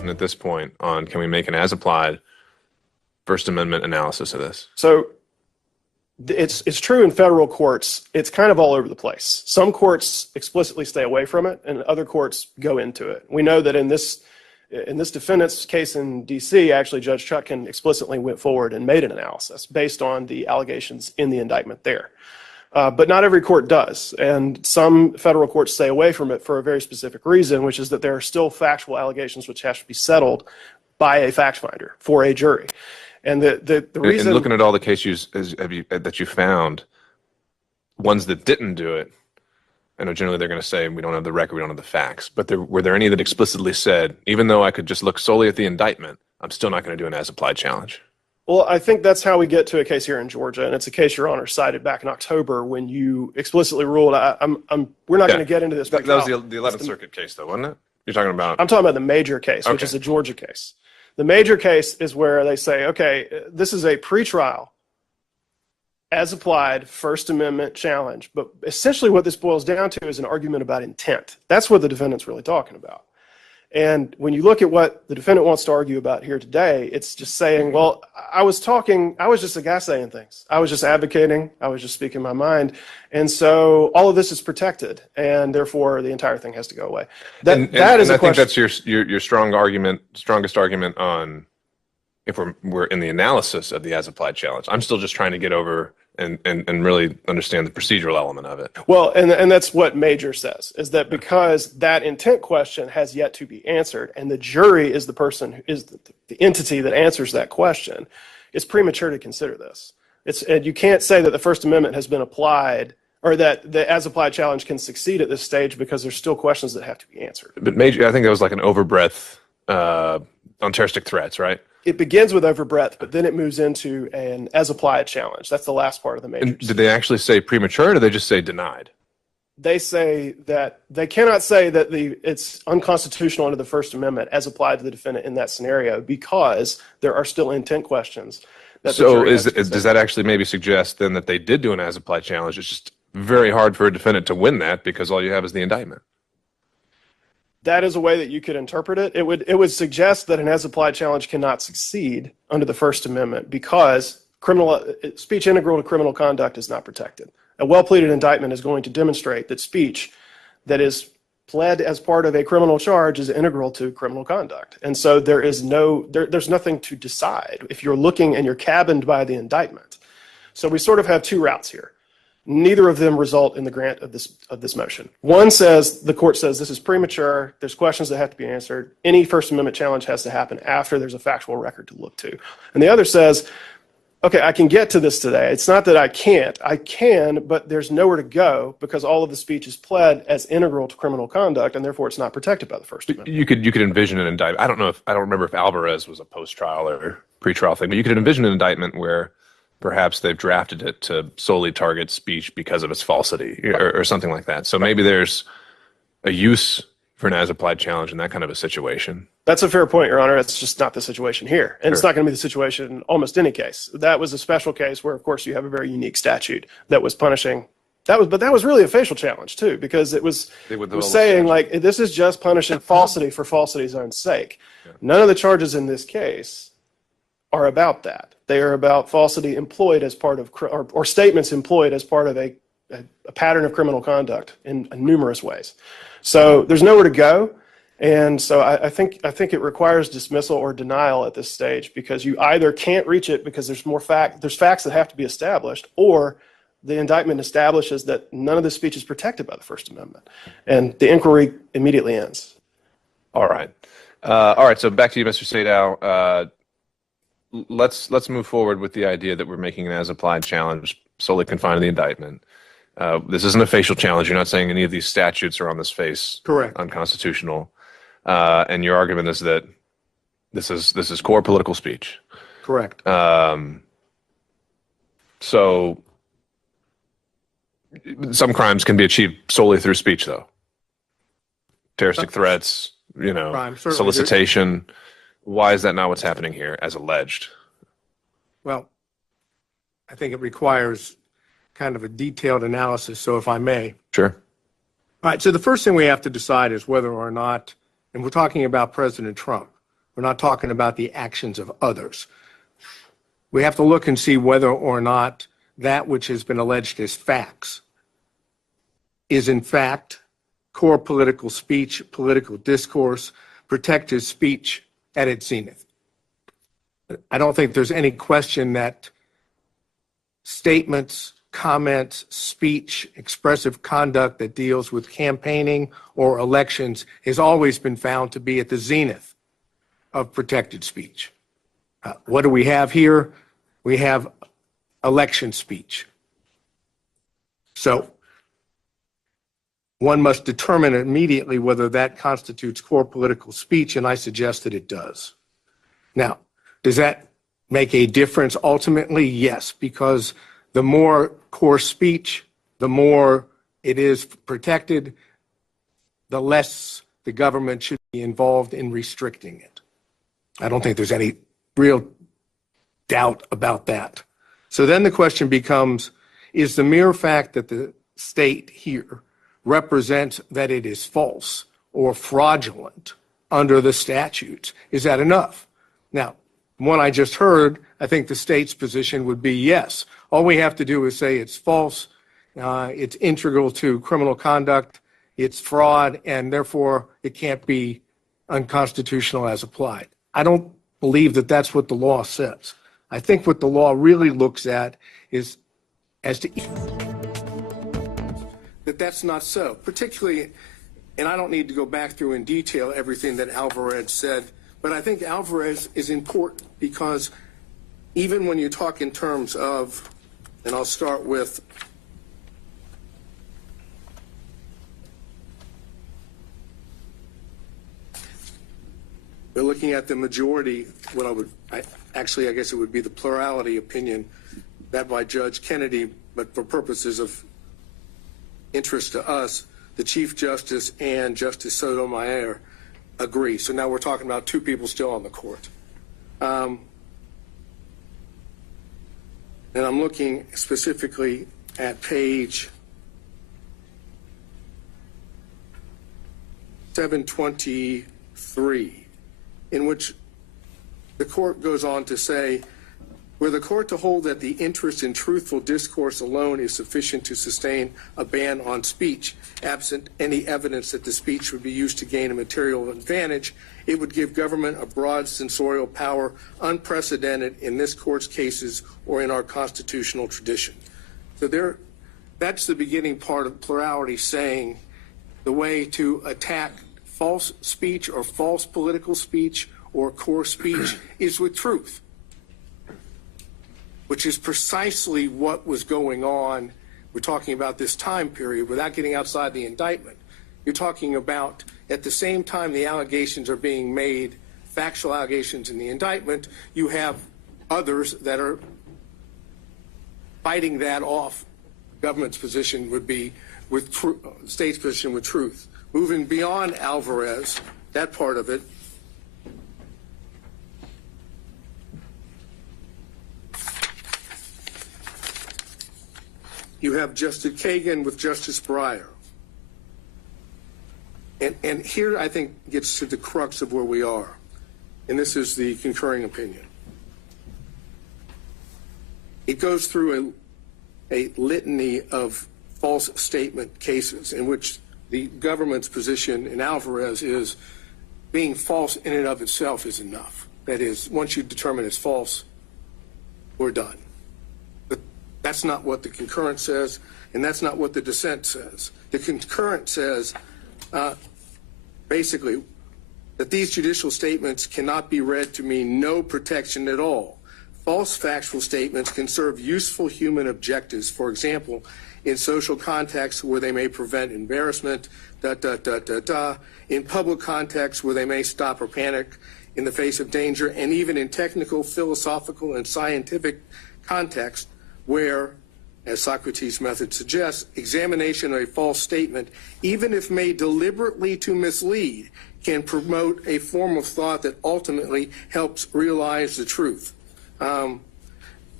position at this point on can we make an as-applied First Amendment analysis of this? So it's true in federal courts. It's kind of all over the place. Some courts explicitly stay away from it, and other courts go into it. We know that in this defendant's case in D.C., actually Judge Chutkan explicitly went forward and made an analysis based on the allegations in the indictment there. But not every court does, and some federal courts stay away from it for a very specific reason, which is that there are still factual allegations which have to be settled by a fact finder for a jury. And the reason, and looking at all the cases that you found, ones that didn't do it, I know generally they're going to say we don't have the record, we don't have the facts. But were there any that explicitly said, even though I could just look solely at the indictment, I'm still not going to do an as-applied challenge? Well, I think that's how we get to a case here in Georgia, and it's a case Your Honor cited back in October when you explicitly ruled. We're not going to get into this. That was the 11th Circuit case, though, wasn't it? You're talking about? I'm talking about the major case, which is a Georgia case. The major case is where they say, okay, this is a pretrial, as applied First Amendment challenge. But essentially what this boils down to is an argument about intent. That's what the defendant's really talking about. And when you look at what the defendant wants to argue about here today, it's just saying, well, I was just a guy saying things. I was just advocating. I was just speaking my mind. And so all of this is protected, and therefore the entire thing has to go away. That is a question. I think that's your strongest argument on if we're in the analysis of the as-applied challenge. I'm still just trying to get over and really understand the procedural element of it. Well, and that's what Major says, is that because that intent question has yet to be answered, and the jury is the person who is the entity that answers that question, it's premature to consider this. And you can't say that the First Amendment has been applied, or that the as-applied challenge can succeed at this stage because there's still questions that have to be answered. But Major, I think that was like an overbreadth on terroristic threats, right? It begins with overbreadth, but then it moves into an as-applied challenge. That's the last part of the major. And did they actually say premature, or did they just say denied? They say that they cannot say that it's unconstitutional under the First Amendment as applied to the defendant in that scenario because there are still intent questions. So does that actually maybe suggest then that they did do an as-applied challenge? It's just very hard for a defendant to win that because all you have is the indictment. That is a way that you could interpret it. It would suggest that an as-applied challenge cannot succeed under the First Amendment because speech integral to criminal conduct is not protected. A well-pleaded indictment is going to demonstrate that speech that is pled as part of a criminal charge is integral to criminal conduct. And so there's nothing to decide if you're looking and you're cabined by the indictment. So we sort of have two routes here. Neither of them result in the grant of this motion. One says, the court says this is premature, there's questions that have to be answered, any First Amendment challenge has to happen after there's a factual record to look to. And the other says, okay, I can get to this today. It's not that I can't. I can, but there's nowhere to go because all of the speech is pled as integral to criminal conduct, and therefore it's not protected by the First Amendment. You could envision an indictment. I don't remember if Alvarez was a post-trial or pre-trial thing, but you could envision an indictment where perhaps they've drafted it to solely target speech because of its falsity or something like that. So maybe there's a use for an as-applied challenge in that kind of a situation. That's a fair point, Your Honor. It's just not the situation here. And It's not going to be the situation in almost any case. That was a special case where, of course, you have a very unique statute that was punishing. But that was really a facial challenge, too, because it was saying, like, this is just punishing falsity for falsity's own sake. Yeah. None of the charges in this case are about that. They are about falsity employed as part of, or statements employed as part of a pattern of criminal conduct in numerous ways. So there's nowhere to go. And so I think it requires dismissal or denial at this stage because you either can't reach it because there's facts that have to be established, or the indictment establishes that none of the speech is protected by the First Amendment. And the inquiry immediately ends. All right. So back to you, Mr. Sadow. Let's move forward with the idea that we're making an as-applied challenge solely confined to the indictment. This isn't a facial challenge. You're not saying any of these statutes are on this face correct, unconstitutional. And your argument is that this is core political speech. Correct. So some crimes can be achieved solely through speech, though. Terroristic threats, solicitation. Why is that not what's happening here, as alleged? Well, I think it requires kind of a detailed analysis, so if I may. Sure. All right, so the first thing we have to decide is whether or not, and we're talking about President Trump, We're not talking about the actions of others. We have to look and see whether or not that which has been alleged as facts is in fact core political speech, political discourse, protected speech at its zenith. I don't think there's any question that statements, comments, speech, expressive conduct that deals with campaigning or elections has always been found to be at the zenith of protected speech. What do we have here? We have election speech. So one must determine immediately whether that constitutes core political speech, and I suggest that it does. Now, does that make a difference ultimately? Yes, because the more core speech, the more it is protected, the less the government should be involved in restricting it. I don't think there's any real doubt about that. So then the question becomes, is the mere fact that the state here represents that it is false or fraudulent under the statutes, is that enough? Now, from what I just heard, I think the state's position would be yes. All we have to do is say it's false, it's integral to criminal conduct, it's fraud, and therefore it can't be unconstitutional as applied. I don't believe that that's what the law says. I think what the law really looks at is as to that that's not so, particularly, and I don't need to go back through in detail everything that Alvarez said, but I think Alvarez is important because even when you talk in terms of, and I'll start with we're looking at the majority, I guess it would be the plurality opinion that by Judge Kennedy, but for purposes of interest to us, the Chief Justice and Justice Sotomayor agree. So now we're talking about two people still on the court. And I'm looking specifically at page 723, in which the court goes on to say, were the court to hold that the interest in truthful discourse alone is sufficient to sustain a ban on speech, absent any evidence that the speech would be used to gain a material advantage, it would give government a broad censorial power unprecedented in this court's cases or in our constitutional tradition. So that's the beginning part of plurality, saying the way to attack false speech or false political speech or core speech is with truth, which is precisely what was going on. We're talking about this time period without getting outside the indictment. You're talking about at the same time the allegations are being made, factual allegations in the indictment, you have others that are fighting that off. Government's position would be with state's position with truth. Moving beyond Alvarez, that part of it, you have Justice Kagan with Justice Breyer. And here I think gets to the crux of where we are. And this is the concurring opinion. It goes through a litany of false statement cases in which the government's position in Alvarez is being false in and of itself is enough. That is, once you determine it's false, we're done. But that's not what the concurrent says, and that's not what the dissent says. The concurrent says, basically, that these judicial statements cannot be read to mean no protection at all. False factual statements can serve useful human objectives, for example, in social contexts where they may prevent embarrassment, in public contexts where they may stop or panic in the face of danger, and even in technical, philosophical, and scientific contexts where, as Socrates' method suggests, examination of a false statement, even if made deliberately to mislead, can promote a form of thought that ultimately helps realize the truth.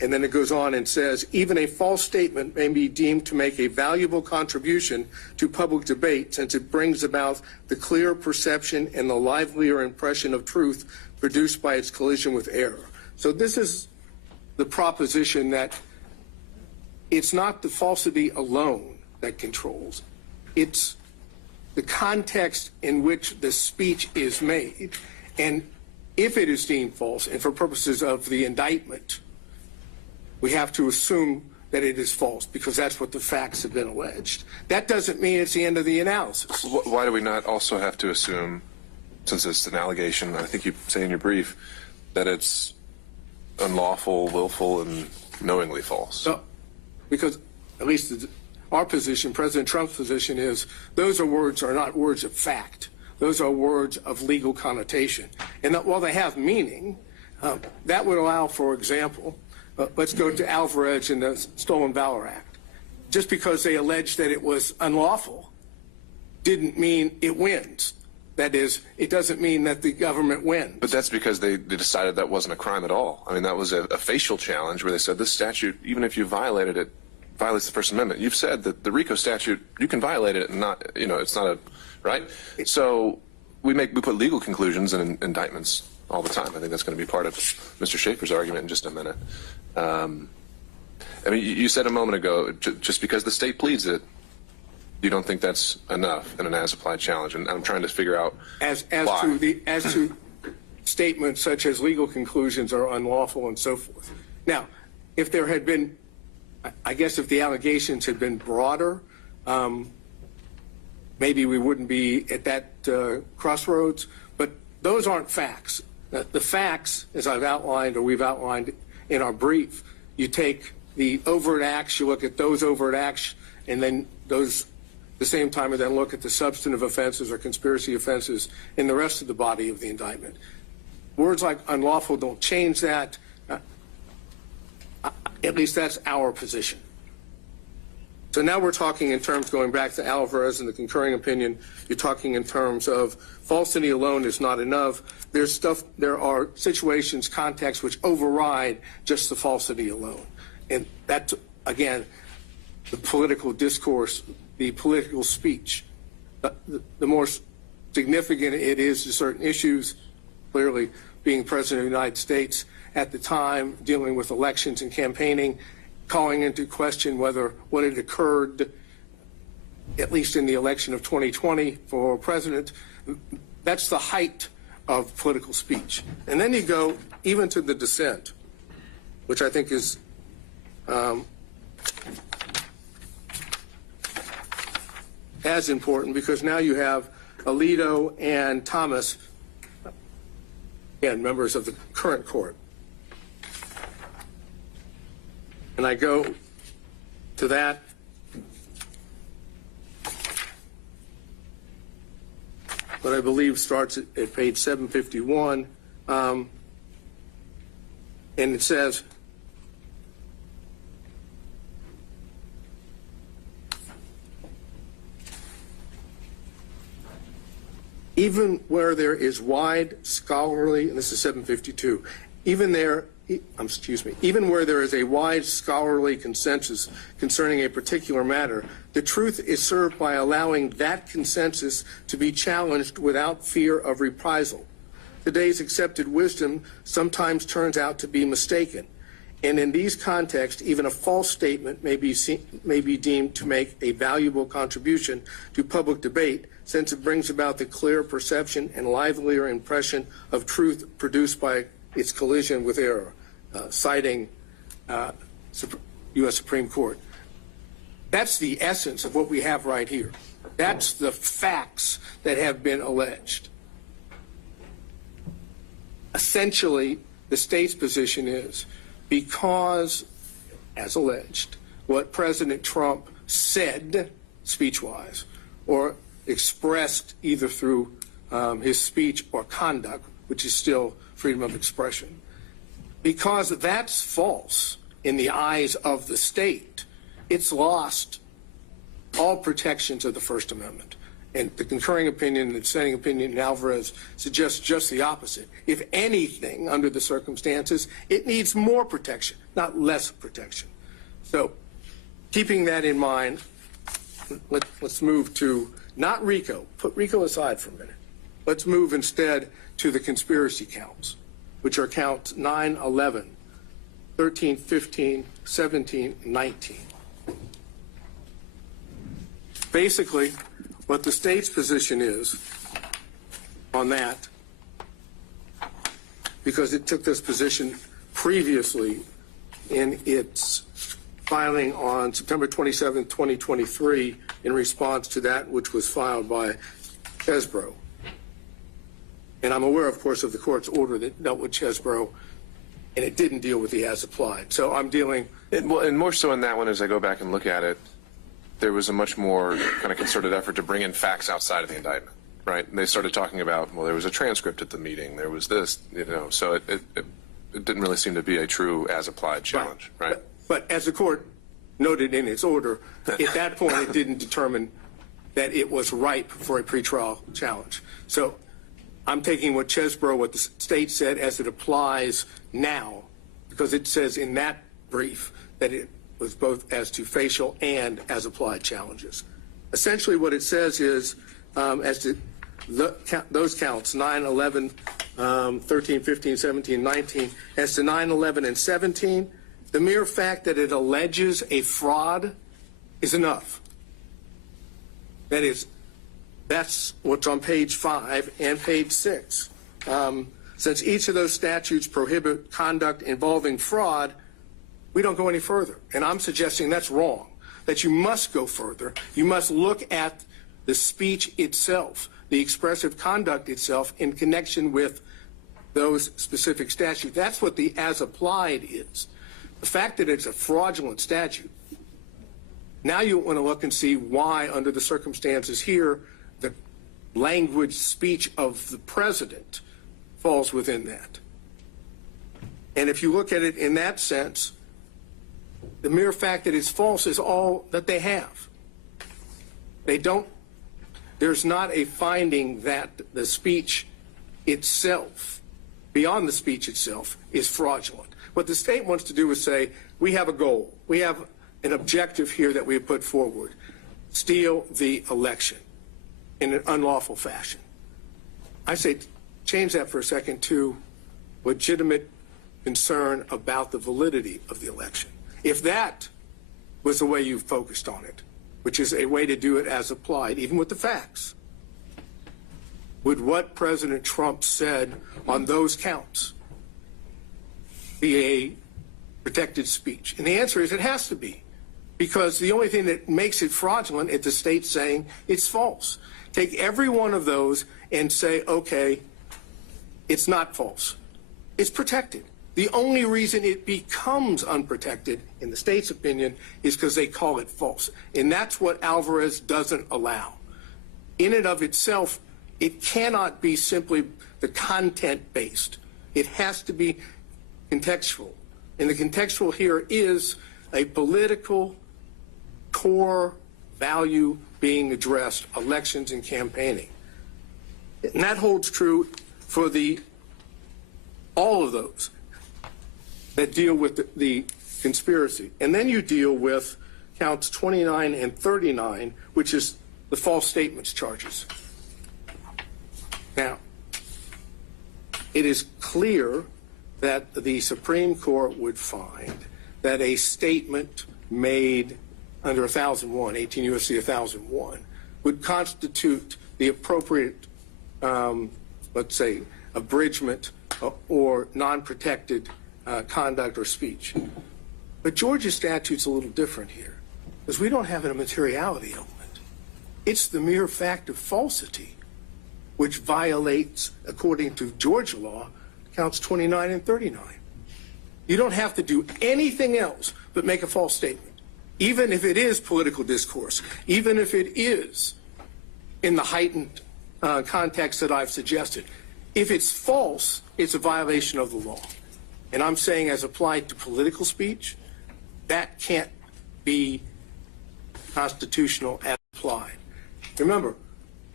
and then it goes on and says, even a false statement may be deemed to make a valuable contribution to public debate since it brings about the clear perception and the livelier impression of truth produced by its collision with error. So this is the proposition that it's not the falsity alone that controls. It's the context in which the speech is made. And if it is deemed false, and for purposes of the indictment, we have to assume that it is false because that's what the facts have been alleged. That doesn't mean it's the end of the analysis. Why do we not also have to assume, since it's an allegation, I think you say in your brief, that it's unlawful, willful, and knowingly false? Because at least our position, President Trump's position is those are not words of fact. Those are words of legal connotation. And that while they have meaning, that would allow, for example, let's go to Alvarez and the Stolen Valor Act. Just because they alleged that it was unlawful didn't mean it wins. That is, it doesn't mean that the government wins. But that's because they decided that wasn't a crime at all. I mean, that was a facial challenge where they said this statute, even if you violated it, violates the First Amendment. You've said that the RICO statute, you can violate it and not, it's not a, right? So we put legal conclusions in indictments all the time. I think that's going to be part of Mr. Schaefer's argument in just a minute. I mean, you said a moment ago, just because the state pleads it, you don't think that's enough in an as-applied challenge, and I'm trying to figure out why. As to statements such as legal conclusions are unlawful and so forth. Now, if there had been, I guess if the allegations had been broader, maybe we wouldn't be at that crossroads, but those aren't facts. The facts, as I've outlined or we've outlined in our brief, you take the overt acts, you look at those overt acts, and then those the same time, and then look at the substantive offenses or conspiracy offenses in the rest of the body of the indictment. Words like unlawful don't change that. At least that's our position. So now we're talking in terms, going back to Alvarez and the concurring opinion, you're talking in terms of falsity alone is not enough. There are situations, contexts which override just the falsity alone. And that's, again, the political discourse, the political speech. The more significant it is to certain issues, clearly being President of the United States at the time, dealing with elections and campaigning, calling into question whether what had occurred, at least in the election of 2020 for president, that's the height of political speech. And then you go even to the dissent, which I think is as important, because now you have Alito and Thomas, again, members of the current court. And I go to that. What I believe starts at page 751, and it says, even where there is wide scholarly, and this is 752, even where there is a wide scholarly consensus concerning a particular matter, the truth is served by allowing that consensus to be challenged without fear of reprisal. Today's accepted wisdom sometimes turns out to be mistaken, and in these contexts, even a false statement may be deemed to make a valuable contribution to public debate, since it brings about the clear perception and livelier impression of truth produced by its collision with error, citing U.S. Supreme Court. That's the essence of what we have right here. That's the facts that have been alleged. Essentially, the state's position is because, as alleged, what President Trump said speech-wise or expressed either through his speech or conduct, which is still freedom of expression, because that's false in the eyes of the state, it's lost all protections of the First Amendment. And the concurring opinion and the dissenting opinion in Alvarez suggests just the opposite. If anything, under the circumstances, it needs more protection, not less protection. So keeping that in mind, let's move to not RICO. Put RICO aside for a minute. Let's move instead to the conspiracy counts, which are counts 9, 11, 13, 15, 17, 19. Basically, what the state's position is on that, because it took this position previously in its filing on September 27, 2023, in response to that which was filed by Chesbrough. And I'm aware, of course, of the court's order that dealt with Chesbrough, and it didn't deal with the as applied. So I'm dealing. And more so in that one, as I go back and look at it, there was a much more kind of concerted effort to bring in facts outside of the indictment, right? And they started talking about, well, there was a transcript at the meeting, there was this, so it didn't really seem to be a true as applied challenge, right? But as the court noted in its order, at that point it didn't determine that it was ripe for a pretrial challenge. So I'm taking what Chesbrough, what the state said as it applies now, because it says in that brief that it was both as to facial and as applied challenges. Essentially what it says is, as to those counts, 9, 11, 13, 15, 17, 19, as to 9, 11, and 17, the mere fact that it alleges a fraud is enough. That is, that's what's on page 5 and page 6. Since each of those statutes prohibit conduct involving fraud, we don't go any further. And I'm suggesting that's wrong, that you must go further. You must look at the speech itself, the expressive conduct itself in connection with those specific statutes. That's what the as applied is. The fact that it's a fraudulent statute, now you want to look and see why, under the circumstances here, the language speech of the president falls within that. And if you look at it in that sense, the mere fact that it's false is all that they have. There's not a finding that the speech itself, beyond the speech itself, is fraudulent. What the state wants to do is say, we have a goal. We have an objective here that we have put forward. Steal the election in an unlawful fashion. I say change that for a second to legitimate concern about the validity of the election. If that was the way you focused on it, which is a way to do it as applied, even with the facts, would what President Trump said on those counts be a protected speech? And the answer is it has to be, because the only thing that makes it fraudulent is the state saying it's false. Take every one of those and say, okay, it's not false. It's protected. The only reason it becomes unprotected, in the state's opinion, is because they call it false. And that's what Alvarez doesn't allow. In and of itself, it cannot be simply the content-based. It has to be contextual. And the contextual here is a political core value being addressed, elections and campaigning. And that holds true for all of those that deal with the conspiracy. And then you deal with counts 29 and 39, which is the false statements charges. Now, it is clear that the Supreme Court would find that a statement made under 1001, 18 U.S.C. 1001, would constitute the appropriate, let's say, abridgment or non-protected conduct or speech. But Georgia's statute's a little different here, because we don't have a materiality element. It's the mere fact of falsity, which violates, according to Georgia law, counts 29 and 39. You don't have to do anything else but make a false statement, even if it is political discourse, even if it is in the heightened context that I've suggested. If it's false, it's a violation of the law. And I'm saying, as applied to political speech, that can't be constitutional as applied. Remember,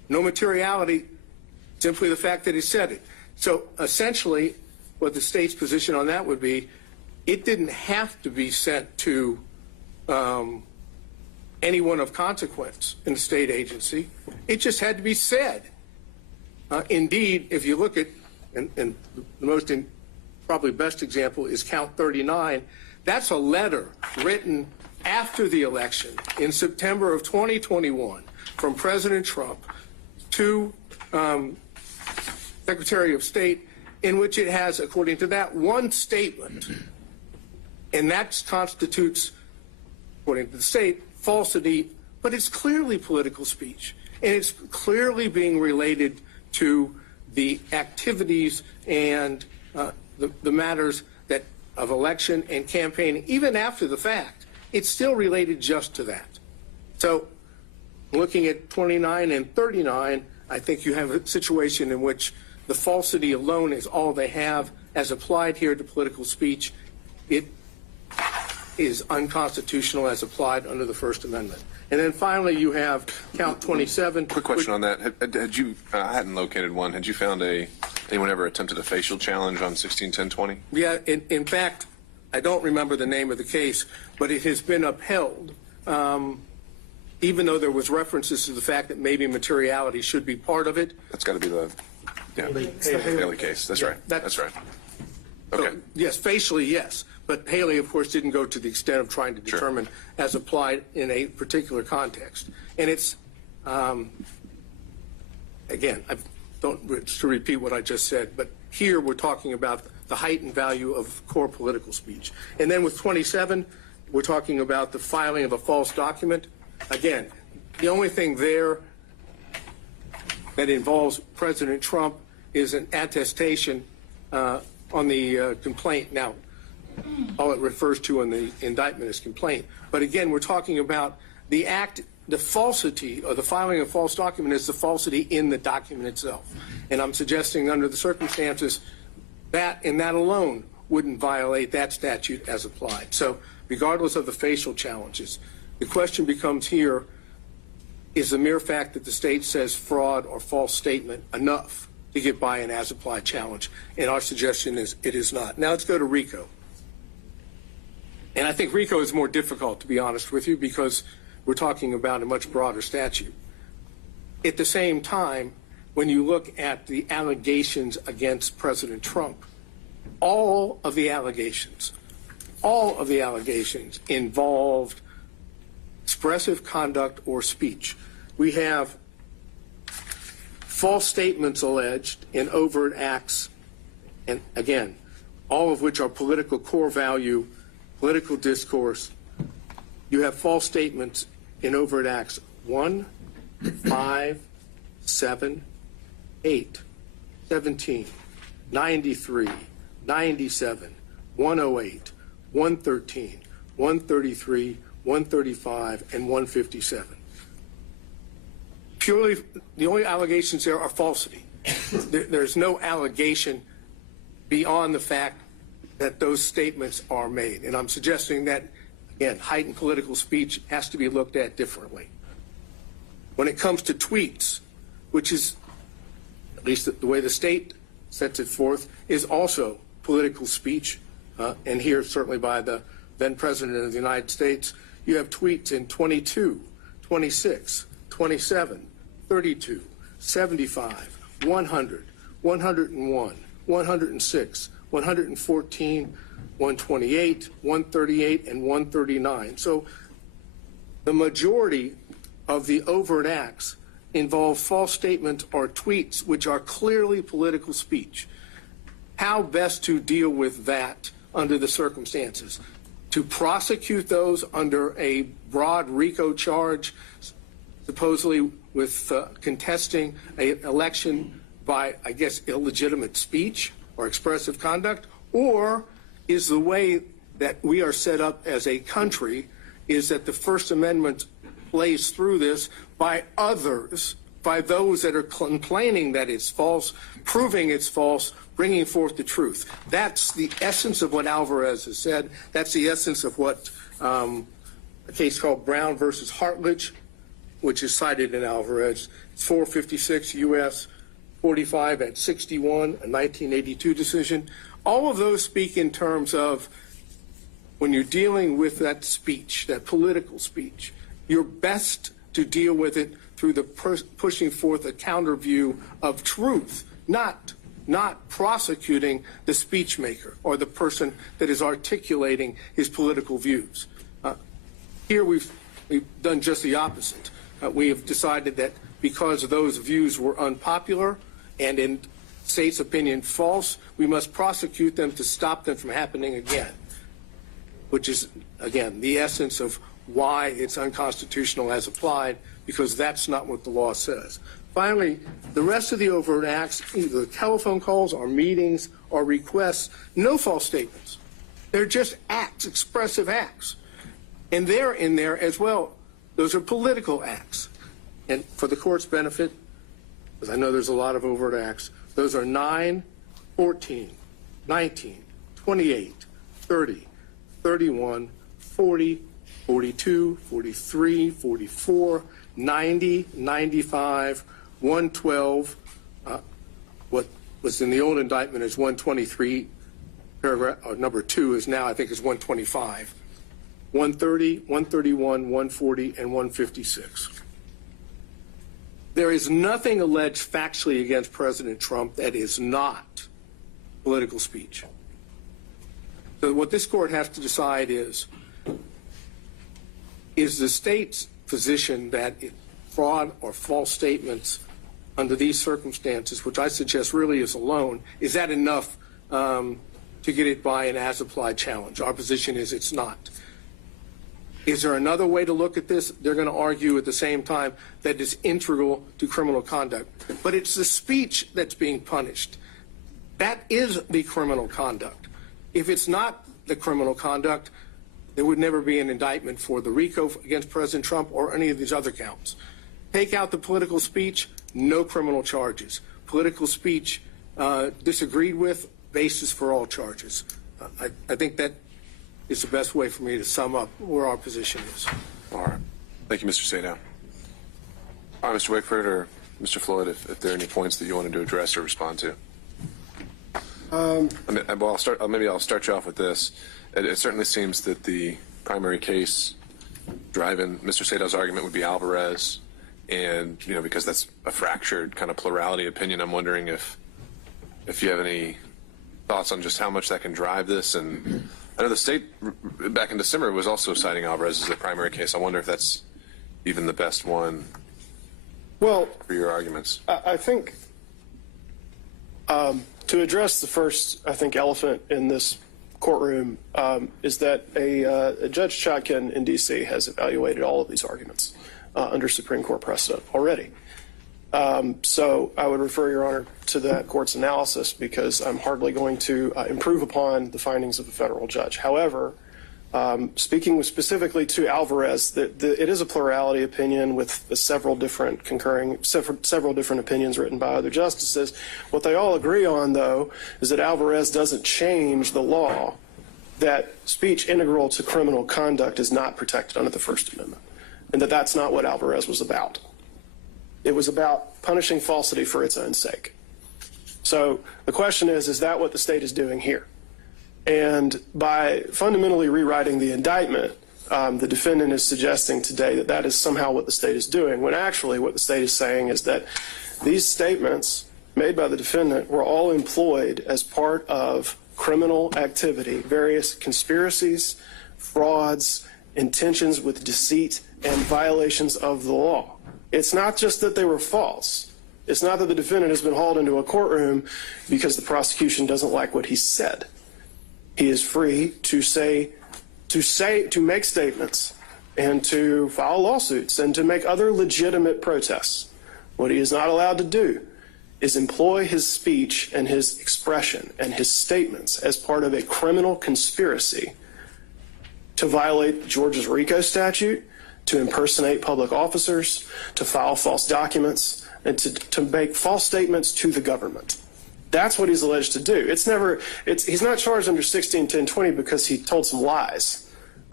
No materiality, simply the fact that he said it. So essentially, what the state's position on that would be, it didn't have to be sent to anyone of consequence in the state agency. It just had to be said. Indeed, if you look at, and the most probably best example is count 39, that's a letter written after the election in September of 2021 from President Trump to Secretary of State, in which it has, according to that, one statement, and that constitutes, according to the state, falsity, but it's clearly political speech, and it's clearly being related to the activities and the matters that of election and campaigning, even after the fact. It's still related just to that. So looking at 29 and 39, I think you have a situation in which the falsity alone is all they have as applied here to political speech. It is unconstitutional as applied under the First Amendment. And then finally, you have count 27. Quick question on that. Had you, I hadn't located one. Had you found anyone ever attempted a facial challenge on 161020? Yeah, in fact, I don't remember the name of the case, but it has been upheld, even though there was references to the fact that maybe materiality should be part of it. That's got to be the Haley case. That's right. That's right. Okay. So, yes, facially, yes. But Haley, of course, didn't go to the extent of trying to determine as applied in a particular context. And it's, again, I don't to repeat what I just said, but here we're talking about the heightened value of core political speech. And then with 27, we're talking about the filing of a false document. Again, the only thing there that involves President Trump is an attestation on the complaint. Now, all it refers to in the indictment is complaint. But again, we're talking about the act, the falsity, or the filing of a false document is the falsity in the document itself. And I'm suggesting under the circumstances, that and that alone wouldn't violate that statute as applied. So regardless of the facial challenges, the question becomes here, is the mere fact that the state says fraud or false statement enough to get by an as-applied challenge? And our suggestion is it is not. Now let's go to RICO. And I think RICO is more difficult, to be honest with you, because we're talking about a much broader statute. At the same time, when you look at the allegations against President Trump, all of the allegations involved expressive conduct or speech. We have false statements alleged in overt acts, and again, all of which are political core value, political discourse. You have false statements in overt acts 1, 5, 7, 8, 17, 93, 97, 108, 113, 133, 135, and 157. Purely, the only allegations there are falsity. There's no allegation beyond the fact that those statements are made. And I'm suggesting that, again, heightened political speech has to be looked at differently. When it comes to tweets, which is, at least the way the state sets it forth, is also political speech, and here certainly by the then President of the United States, you have tweets in 22, 26, 27, 32, 75, 100, 101, 106, 114, 128, 138, and 139. So the majority of the overt acts involve false statements or tweets which are clearly political speech. How best to deal with that under the circumstances? To prosecute those under a broad RICO charge, supposedly with contesting an election by, I guess, illegitimate speech or expressive conduct? Or is the way that we are set up as a country is that the First Amendment plays through this by others, by those that are complaining that it's false, proving it's false, bringing forth the truth? That's the essence of what Alvarez has said. That's the essence of what a case called Brown versus Hartledge which is cited in Alvarez. It's 456 U.S. 45 at 61, a 1982 decision. All of those speak in terms of when you're dealing with that speech, that political speech, you're best to deal with it through the pushing forth a counter view of truth, not prosecuting the speech maker or the person that is articulating his political views. Here we've done just the opposite. We have decided that because those views were unpopular and in state's opinion false, we must prosecute them to stop them from happening again, which is, again, the essence of why it's unconstitutional as applied, because that's not what the law says. Finally, the rest of the overt acts, either telephone calls or meetings or requests, no false statements. They're just acts, expressive acts. And they're in there as well. Those are political acts. And for the court's benefit, because I know there's a lot of overt acts, those are 9, 14, 19, 28, 30, 31, 40, 42, 43, 44, 90, 95, 112. What was in the old indictment is 123, paragraph number 2 is now, I think, is 125. 130, 131, 140, and 156. There is nothing alleged factually against President Trump that is not political speech. So what this court has to decide is the state's position that fraud or false statements under these circumstances, which I suggest really is alone, is that enough to get it by an as-applied challenge? Our position is it's not. Is there another way to look at this? They're going to argue at the same time that it's integral to criminal conduct. But it's the speech that's being punished. That is the criminal conduct. If it's not the criminal conduct, there would never be an indictment for the RICO against President Trump or any of these other counts. Take out the political speech, no criminal charges. Political speech disagreed with, basis for all charges. I think that is the best way for me to sum up where our position is. All right. Thank you, Mr. Sadow. All right, Mr. Wakeford or Mr. Floyd, if there are any points that you wanted to address or respond to. Maybe I'll start you off with this. It certainly seems that the primary case driving Mr. Sadow's argument would be Alvarez, and because that's a fractured kind of plurality opinion, I'm wondering if you have any thoughts on just how much that can drive this. And I know the state back in December was also citing Alvarez as the primary case. I wonder if that's even the best one for your arguments. I think to address the first, elephant in this courtroom is that a Judge Chotkin in D.C. has evaluated all of these arguments under Supreme Court precedent already. So I would refer, Your Honor, to that court's analysis, because I'm hardly going to improve upon the findings of the federal judge. However, speaking specifically to Alvarez, it is a plurality opinion with several different opinions written by other justices. What they all agree on, though, is that Alvarez doesn't change the law that speech integral to criminal conduct is not protected under the First Amendment, and that that's not what Alvarez was about. It was about punishing falsity for its own sake. So the question is that what the state is doing here? And by fundamentally rewriting the indictment, the defendant is suggesting today that that is somehow what the state is doing, when actually what the state is saying is that these statements made by the defendant were all employed as part of criminal activity, various conspiracies, frauds, intentions with deceit, and violations of the law. It's not just that they were false. It's not that the defendant has been hauled into a courtroom because the prosecution doesn't like what he said. He is free to make statements and to file lawsuits and to make other legitimate protests. What he is not allowed to do is employ his speech and his expression and his statements as part of a criminal conspiracy to violate Georgia's RICO statute, to impersonate public officers, to file false documents, and to make false statements to the government. That's what he's alleged to do. He's not charged under 161020 because he told some lies.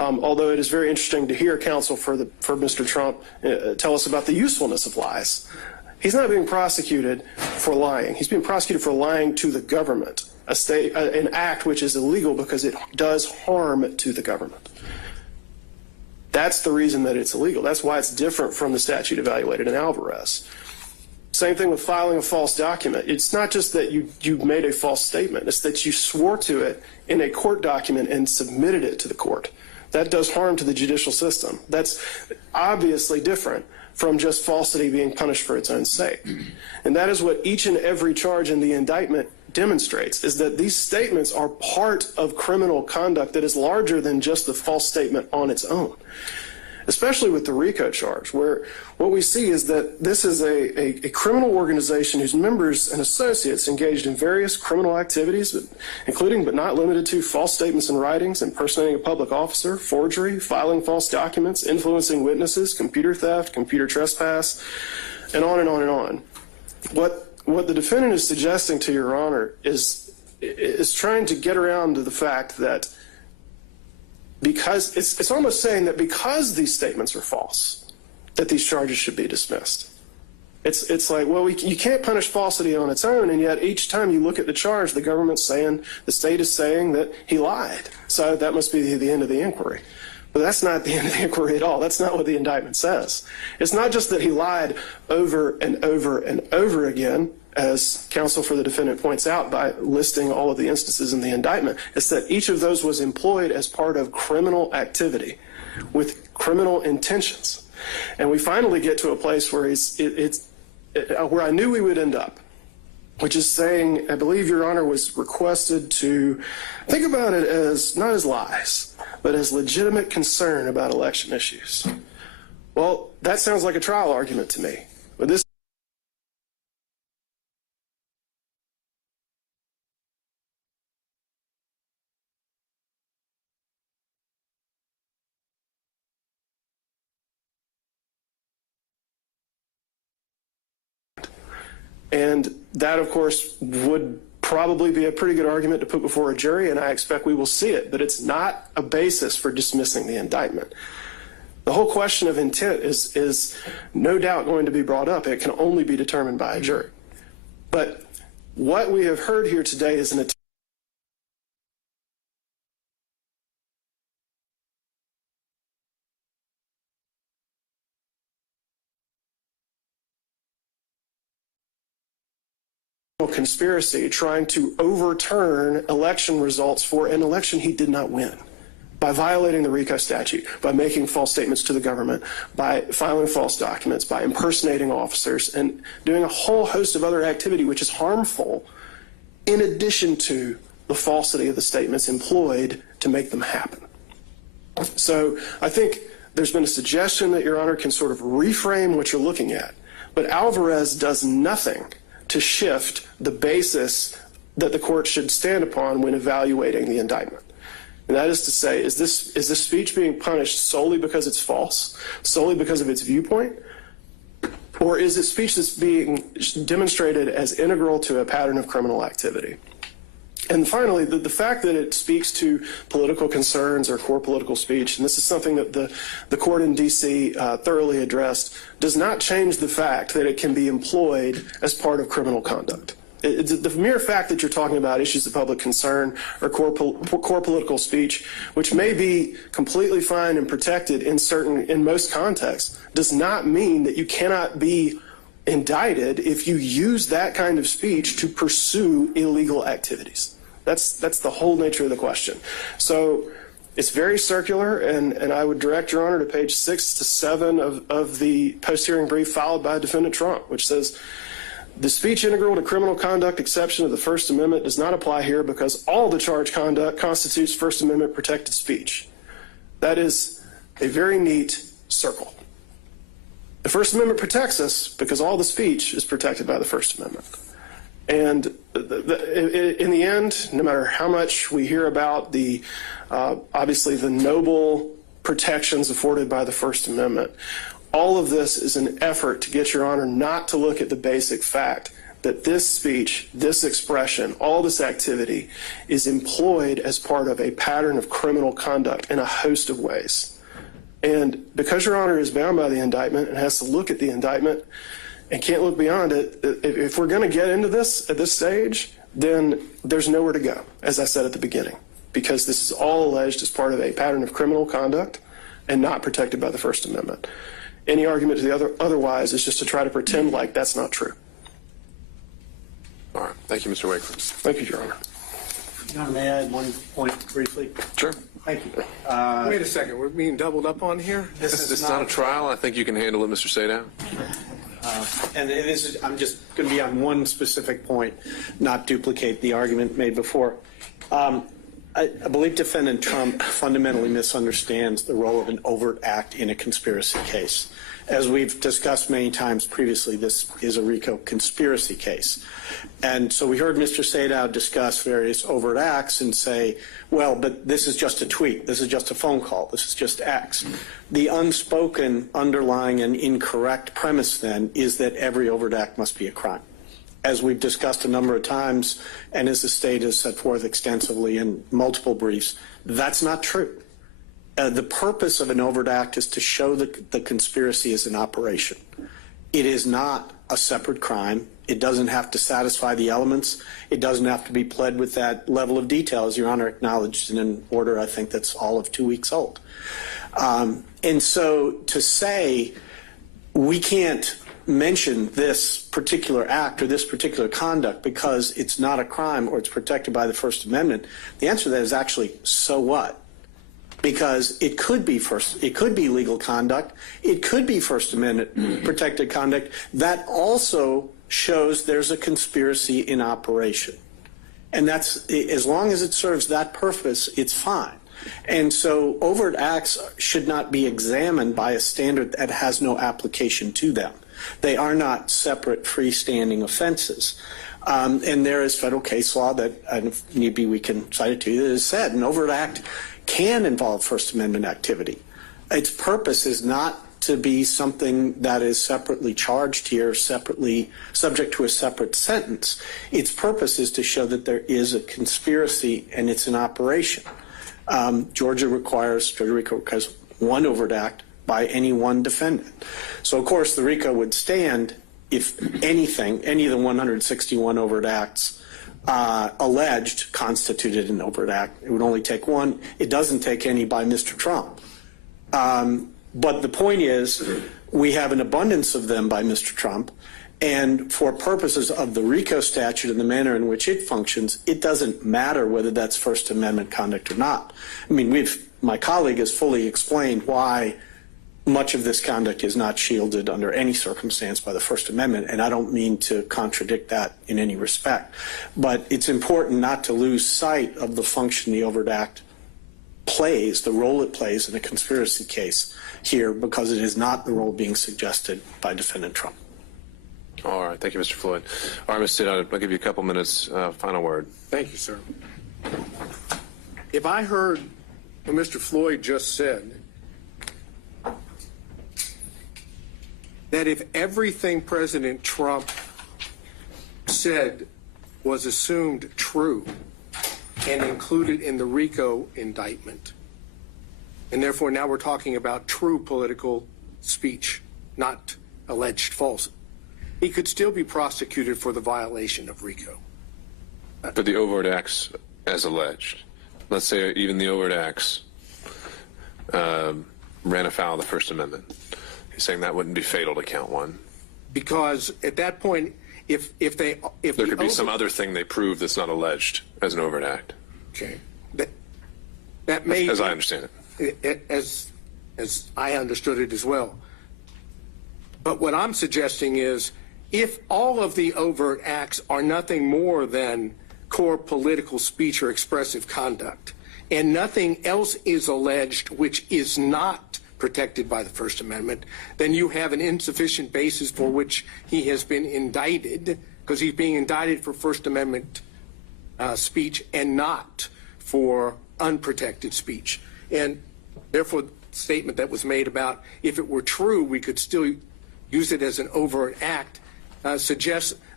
although it is very interesting to hear counsel for Mr. Trump tell us about the usefulness of lies. He's not being prosecuted for lying. He's being prosecuted for lying to the government, an act which is illegal because it does harm to the government. That's the reason that it's illegal. That's why it's different from the statute evaluated in Alvarez. Same thing with filing a false document. It's not just that you made a false statement. It's that you swore to it in a court document and submitted it to the court. That does harm to the judicial system. That's obviously different from just falsity being punished for its own sake. And that is what each and every charge in the indictment demonstrates, is that these statements are part of criminal conduct that is larger than just the false statement on its own, especially with the RICO charge, where what we see is that this is a criminal organization whose members and associates engaged in various criminal activities, including but not limited to false statements and writings, impersonating a public officer, forgery, filing false documents, influencing witnesses, computer theft, computer trespass, and on and on and on. What the defendant is suggesting to Your Honor is trying to get around to the fact that because it's almost saying that because these statements are false, that these charges should be dismissed. It's like, well, you can't punish falsity on its own, and yet each time you look at the charge, the government's saying, the state is saying that he lied. So that must be the end of the inquiry. But that's not the end of the inquiry at all. That's not what the indictment says. It's not just that he lied over and over and over again, as counsel for the defendant points out by listing all of the instances in the indictment. It's that each of those was employed as part of criminal activity with criminal intentions. And we finally get to a place where where I knew we would end up, which is saying, I believe Your Honor was requested to think about it as not as lies, but as legitimate concern about election issues. Well, that sounds like a trial argument to me. But this and that, of course, would probably be a pretty good argument to put before a jury, and I expect we will see it, but it's not a basis for dismissing the indictment. The whole question of intent is no doubt going to be brought up. It can only be determined by a jury. But what we have heard here today is an attempt conspiracy trying to overturn election results for an election he did not win by violating the RICO statute, by making false statements to the government, by filing false documents, by impersonating officers, and doing a whole host of other activity which is harmful in addition to the falsity of the statements employed to make them happen. So I think there's been a suggestion that Your Honor can sort of reframe what you're looking at, but Alvarez does nothing to shift the basis that the court should stand upon when evaluating the indictment. And that is to say, is this speech being punished solely because it's false, solely because of its viewpoint, or is it speech that's being demonstrated as integral to a pattern of criminal activity? And finally, the fact that it speaks to political concerns or core political speech, and this is something that the court in D.C. Thoroughly addressed, does not change the fact that it can be employed as part of criminal conduct. The mere fact that you're talking about issues of public concern or core political speech, which may be completely fine and protected in most contexts, does not mean that you cannot be indicted if you use that kind of speech to pursue illegal activities. That's the whole nature of the question. So it's very circular, and I would direct Your Honor to page 6 to 7 of the post-hearing brief filed by Defendant Trump, which says, the speech integral to criminal conduct exception of the First Amendment does not apply here because all the charged conduct constitutes First Amendment protected speech. That is a very neat circle. The First Amendment protects us because all the speech is protected by the First Amendment. And in the end, no matter how much we hear about obviously the noble protections afforded by the First Amendment, all of this is an effort to get Your Honor not to look at the basic fact that this speech, this expression, all this activity is employed as part of a pattern of criminal conduct in a host of ways. And because Your Honor is bound by the indictment and has to look at the indictment and can't look beyond it, if we're going to get into this at this stage, then there's nowhere to go, as I said at the beginning, because this is all alleged as part of a pattern of criminal conduct and not protected by the First Amendment. Any argument to the otherwise is just to try to pretend like that's not true. All right. Thank you, Mr. Wakeford. Thank you, Your Honor. Your Honor, may I add one point briefly? Sure. Thank you. Wait a second, we're being doubled up on here? This is not a trial. I think you can handle it, Mr. Sadow. And I'm just going to be on one specific point, not duplicate the argument made before. I believe Defendant Trump fundamentally misunderstands the role of an overt act in a conspiracy case. As we've discussed many times previously, this is a RICO conspiracy case. And so we heard Mr. Sadow discuss various overt acts and say, well, but this is just a tweet. This is just a phone call. This is just X. The unspoken underlying and incorrect premise then is that every overt act must be a crime. As we've discussed a number of times, and as the state has set forth extensively in multiple briefs, that's not true. The purpose of an overt act is to show that the conspiracy is in operation. It is not a separate crime. It doesn't have to satisfy the elements. It doesn't have to be pled with that level of detail, as Your Honor acknowledged in an order I think that's all of 2 weeks old. And so to say we can't mention this particular act or this particular conduct because it's not a crime or it's protected by the First Amendment, the answer to that is actually, so what? Because it could be legal conduct, it could be First Amendment protected conduct that also shows there's a conspiracy in operation. And that's, as long as it serves that purpose, it's fine. And so overt acts should not be examined by a standard that has no application to them. They are not separate freestanding offenses. And there is federal case law that, if need be, we can cite it to you, that has said an overt act can involve First Amendment activity. Its purpose is not to be something that is separately charged here, separately subject to a separate sentence. Its purpose is to show that there is a conspiracy and it's an operation. Georgia RICO requires one overt act by any one defendant. So, of course, the RICO would stand if anything, any of the 161 overt acts alleged constituted an overt act. It would only take one. It doesn't take any by Mr. Trump. But the point is, we have an abundance of them by Mr. Trump, and for purposes of the RICO statute and the manner in which it functions, it doesn't matter whether that's First Amendment conduct or not. I mean, my colleague has fully explained why much of this conduct is not shielded under any circumstance by the First Amendment, and I don't mean to contradict that in any respect. But it's important not to lose sight of the function the overt act plays, the role it plays in a conspiracy case here, because it is not the role being suggested by Defendant Trump. All right. Thank you, Mr. Floyd. All right, Mr. Sadow, I'll give you a couple minutes. Final word. Thank you, sir. If I heard what Mr. Floyd just said, that if everything President Trump said was assumed true and included in the RICO indictment, and therefore now we're talking about true political speech, not alleged false, he could still be prosecuted for the violation of RICO. But the overt acts as alleged, let's say even the overt acts ran afoul of the First Amendment. He's saying that wouldn't be fatal to count one. Because at that point, if there could be some other thing they prove that's not alleged as an overt act. Okay, that may, as I understand it, as I understood it as well. But what I'm suggesting is, if all of the overt acts are nothing more than core political speech or expressive conduct, and nothing else is alleged which is not protected by the First Amendment, then you have an insufficient basis for which he has been indicted, because he's being indicted for First Amendment speech and not for unprotected speech. And therefore, the statement that was made about if it were true, we could still use it as an overt act suggests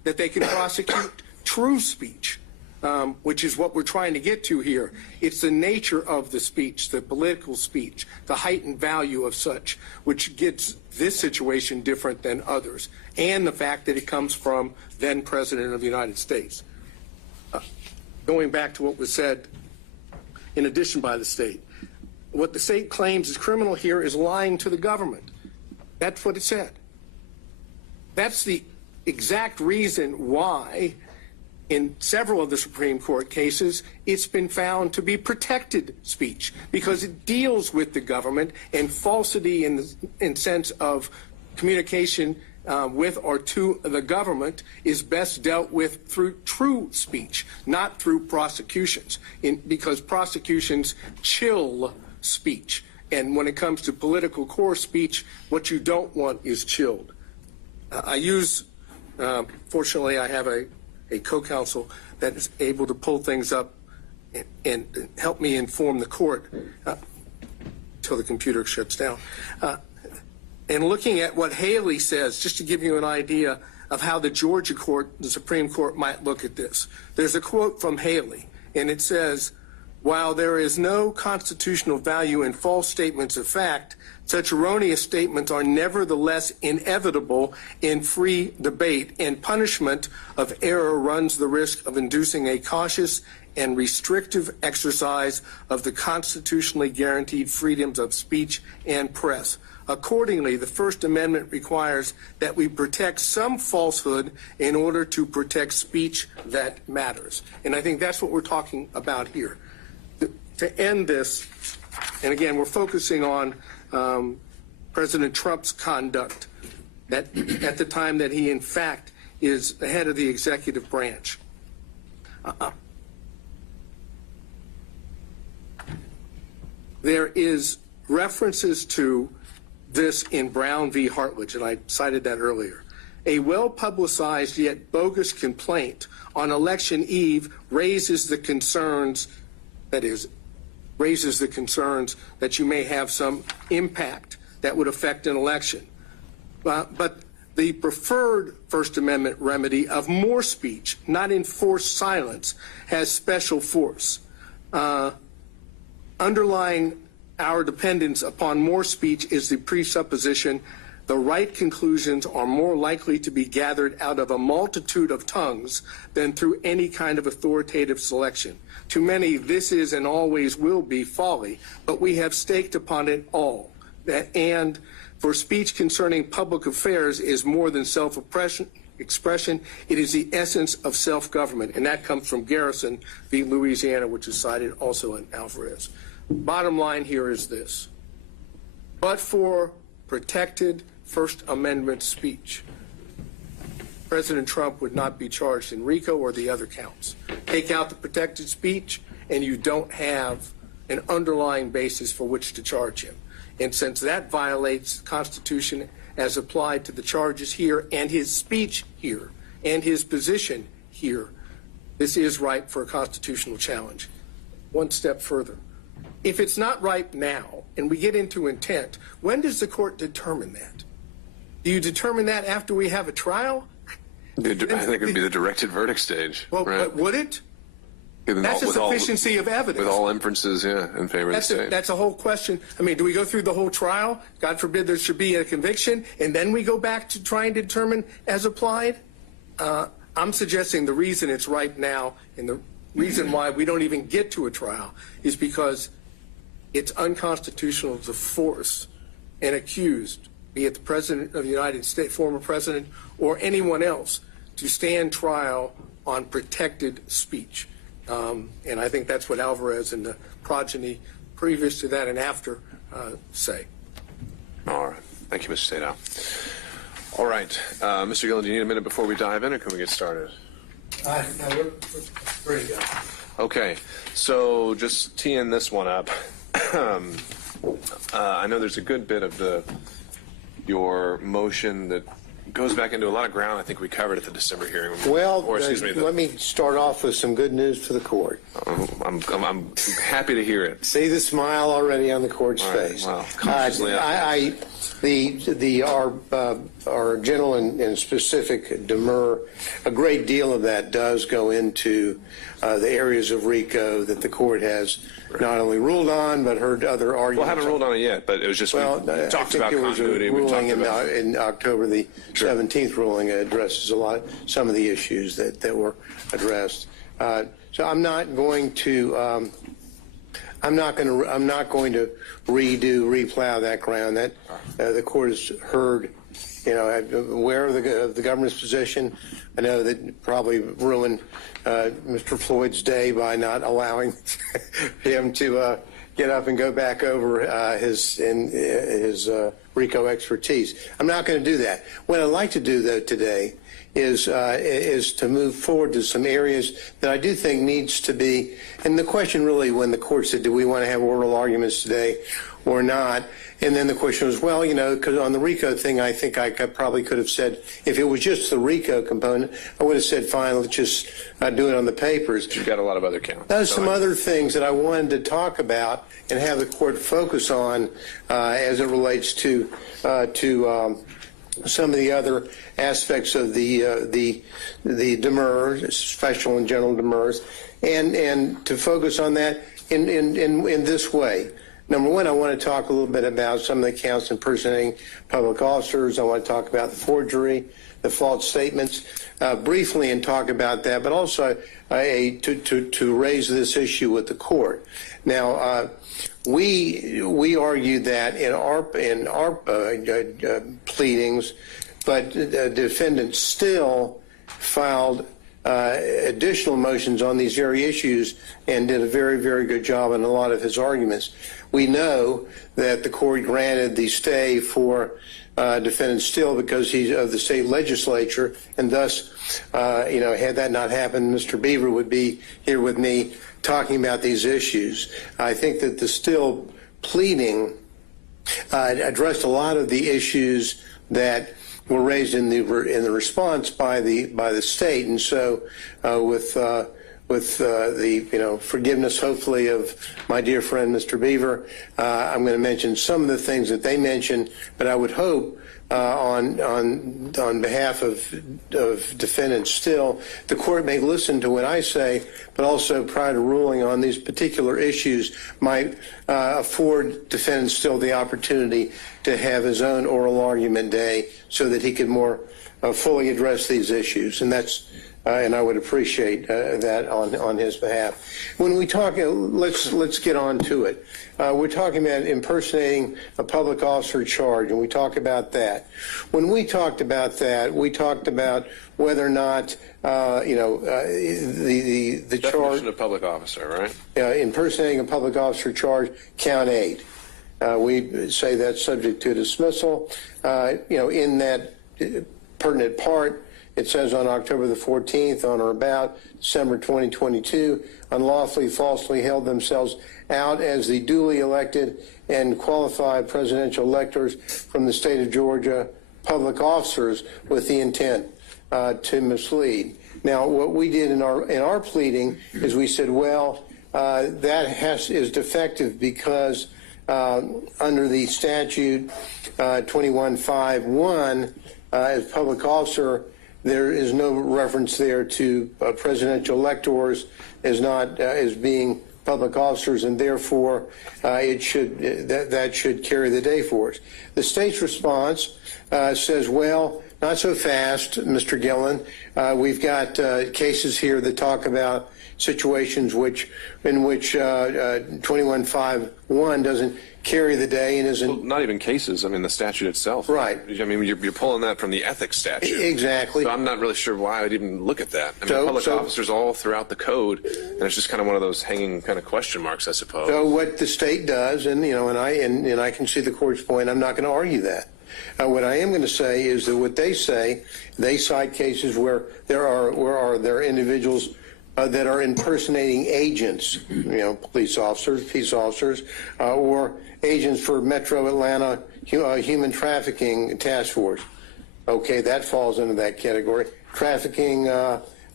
that they can prosecute true speech, which is what we're trying to get to here. It's the nature of the speech, the political speech, the heightened value of such, which gets this situation different than others, and the fact that it comes from then President of the United States. Going back to what was said in addition by the state, what the state claims is criminal here is lying to the government. That's what it said. That's the exact reason why in several of the Supreme Court cases it's been found to be protected speech, because it deals with the government, and falsity in sense of communication with or to the government is best dealt with through true speech, not through prosecutions, because prosecutions chill speech. And when it comes to political core speech, what you don't want is chilled. Fortunately, I have a co-counsel that is able to pull things up and help me inform the court until the computer shuts down. And looking at what Haley says, just to give you an idea of how the Georgia court, the Supreme Court, might look at this. There's a quote from Haley, and it says, "While there is no constitutional value in false statements of fact, such erroneous statements are nevertheless inevitable in free debate, and punishment of error runs the risk of inducing a cautious and restrictive exercise of the constitutionally guaranteed freedoms of speech and press. Accordingly, the First Amendment requires that we protect some falsehood in order to protect speech that matters." And I think that's what we're talking about here. To end this, and again, we're focusing on President Trump's conduct at the time that he, in fact, is the head of the executive branch. There is references to this in Brown v. Hartledge, and I cited that earlier. A well-publicized yet bogus complaint on election eve raises the concerns, that you may have some impact that would affect an election. But the preferred First Amendment remedy of more speech, not enforced silence, has special force. Underlying our dependence upon more speech is the presupposition the right conclusions are more likely to be gathered out of a multitude of tongues than through any kind of authoritative selection. To many, this is and always will be folly, but we have staked upon it all. And for speech concerning public affairs is more than self-expression, it is the essence of self-government, and that comes from Garrison v. Louisiana, which is cited also in Alvarez. Bottom line here is this: but for protected First Amendment speech, President Trump would not be charged in RICO or the other counts. Take out the protected speech, and you don't have an underlying basis for which to charge him. And since that violates the Constitution as applied to the charges here and his speech here and his position here, this is ripe for a constitutional challenge. One step further. If it's not ripe now, and we get into intent, when does the court determine that? Do you determine that after we have a trial? I think it would be the directed verdict stage. Well, right? Would it? That's a sufficiency of evidence. With all inferences, in favor of the state. That's a whole question. I mean, do we go through the whole trial? God forbid there should be a conviction, and then we go back to try and determine as applied? I'm suggesting the reason it's ripe now, and the reason why we don't even get to a trial, is because it's unconstitutional to force an accused, be it the President of the United States, former President, or anyone else, to stand trial on protected speech. And I think that's what Alvarez and the progeny previous to that and after say. All right. Thank you, Mr. Sadow. All right. Mr. Gillen, do you need a minute before we dive in, or can we get started? No, we're ready to go. Okay. So just teeing this one up. I know there's a good bit of your motion that goes back into a lot of ground I think we covered at the December hearing. Well, let me start off with some good news for the court. I'm happy to hear it. See the smile already on the court's face. Wow. Consciously Our general and specific demur, a great deal of that does go into the areas of RICO that the court has not only ruled on but heard other arguments. Well, I haven't ruled on it yet, but it was just we talked about continuity. We talked about in October the 17th ruling addresses some of the issues that were addressed. So I'm not going to replow that ground. That the court has heard. I'm aware of the government's position. I know that probably ruined Mr. Floyd's day by not allowing him to get up and go back over his RICO expertise. I'm not going to do that. What I'd like to do, though, today is to move forward to some areas that I do think needs to be. And the question really, when the court said, do we want to have oral arguments today or not? And then the question was, well, because on the RICO thing, I think I probably could have said, if it was just the RICO component, I would have said, fine, let's just do it on the papers. You've got a lot of other counts. There's some other things that I wanted to talk about and have the court focus on as it relates to some of the other aspects of the demurs, special and general demurs, and to focus on that in this way. Number one, I want to talk a little bit about some of the counts impersonating public officers. I want to talk about the forgery, the false statements, briefly, and talk about that, but also to raise this issue with the court. Now, we argued that in our pleadings, but the defendant still filed additional motions on these very issues and did a very, very good job in a lot of his arguments. We know that the court granted the stay for defendant Still because he's of the state legislature, and thus, had that not happened, Mr. Beaver would be here with me talking about these issues. I think that the Still pleading addressed a lot of the issues that were raised in the response by the state, and so with the forgiveness, hopefully, of my dear friend Mr. Beaver, I'm going to mention some of the things that they mentioned, but I would hope on behalf of defendants Still, the court may listen to what I say, but also prior to ruling on these particular issues might afford defendant Still the opportunity to have his own oral argument day so that he could more fully address these issues, and that's and I would appreciate that on his behalf. When we talk, let's get on to it. We're talking about impersonating a public officer charge, and we talk about that. When we talked about that, we talked about whether or not the charge definition of public officer, right? Impersonating a public officer charge, count 8. We say that's subject to dismissal. In that pertinent part, it says on October the 14th, on or about December 2022, unlawfully, falsely held themselves out as the duly elected and qualified presidential electors from the state of Georgia, public officers with the intent to mislead. Now, what we did in our pleading is we said, well, that is defective because under the statute 2151, as public officer, there is no reference there to presidential electors as being public officers, and therefore that should carry the day for us. The state's response says, well, not so fast, Mr. Gillen. We've got cases here that talk about situations in which 2151 doesn't carry the day and isn't. Well, not even cases. I mean, the statute itself. Right. I mean, you're pulling that from the ethics statute. Exactly. So I'm not really sure why I'd even look at that. I mean, public officers all throughout the code, and it's just kind of one of those hanging kind of question marks, I suppose. So what the state does, and I can see the court's point. I'm not going to argue that. What I am going to say is that what they say, they cite cases where there are individuals that are impersonating agents, police officers, peace officers, or agents for Metro Atlanta Human Trafficking Task Force. Okay, that falls into that category. Trafficking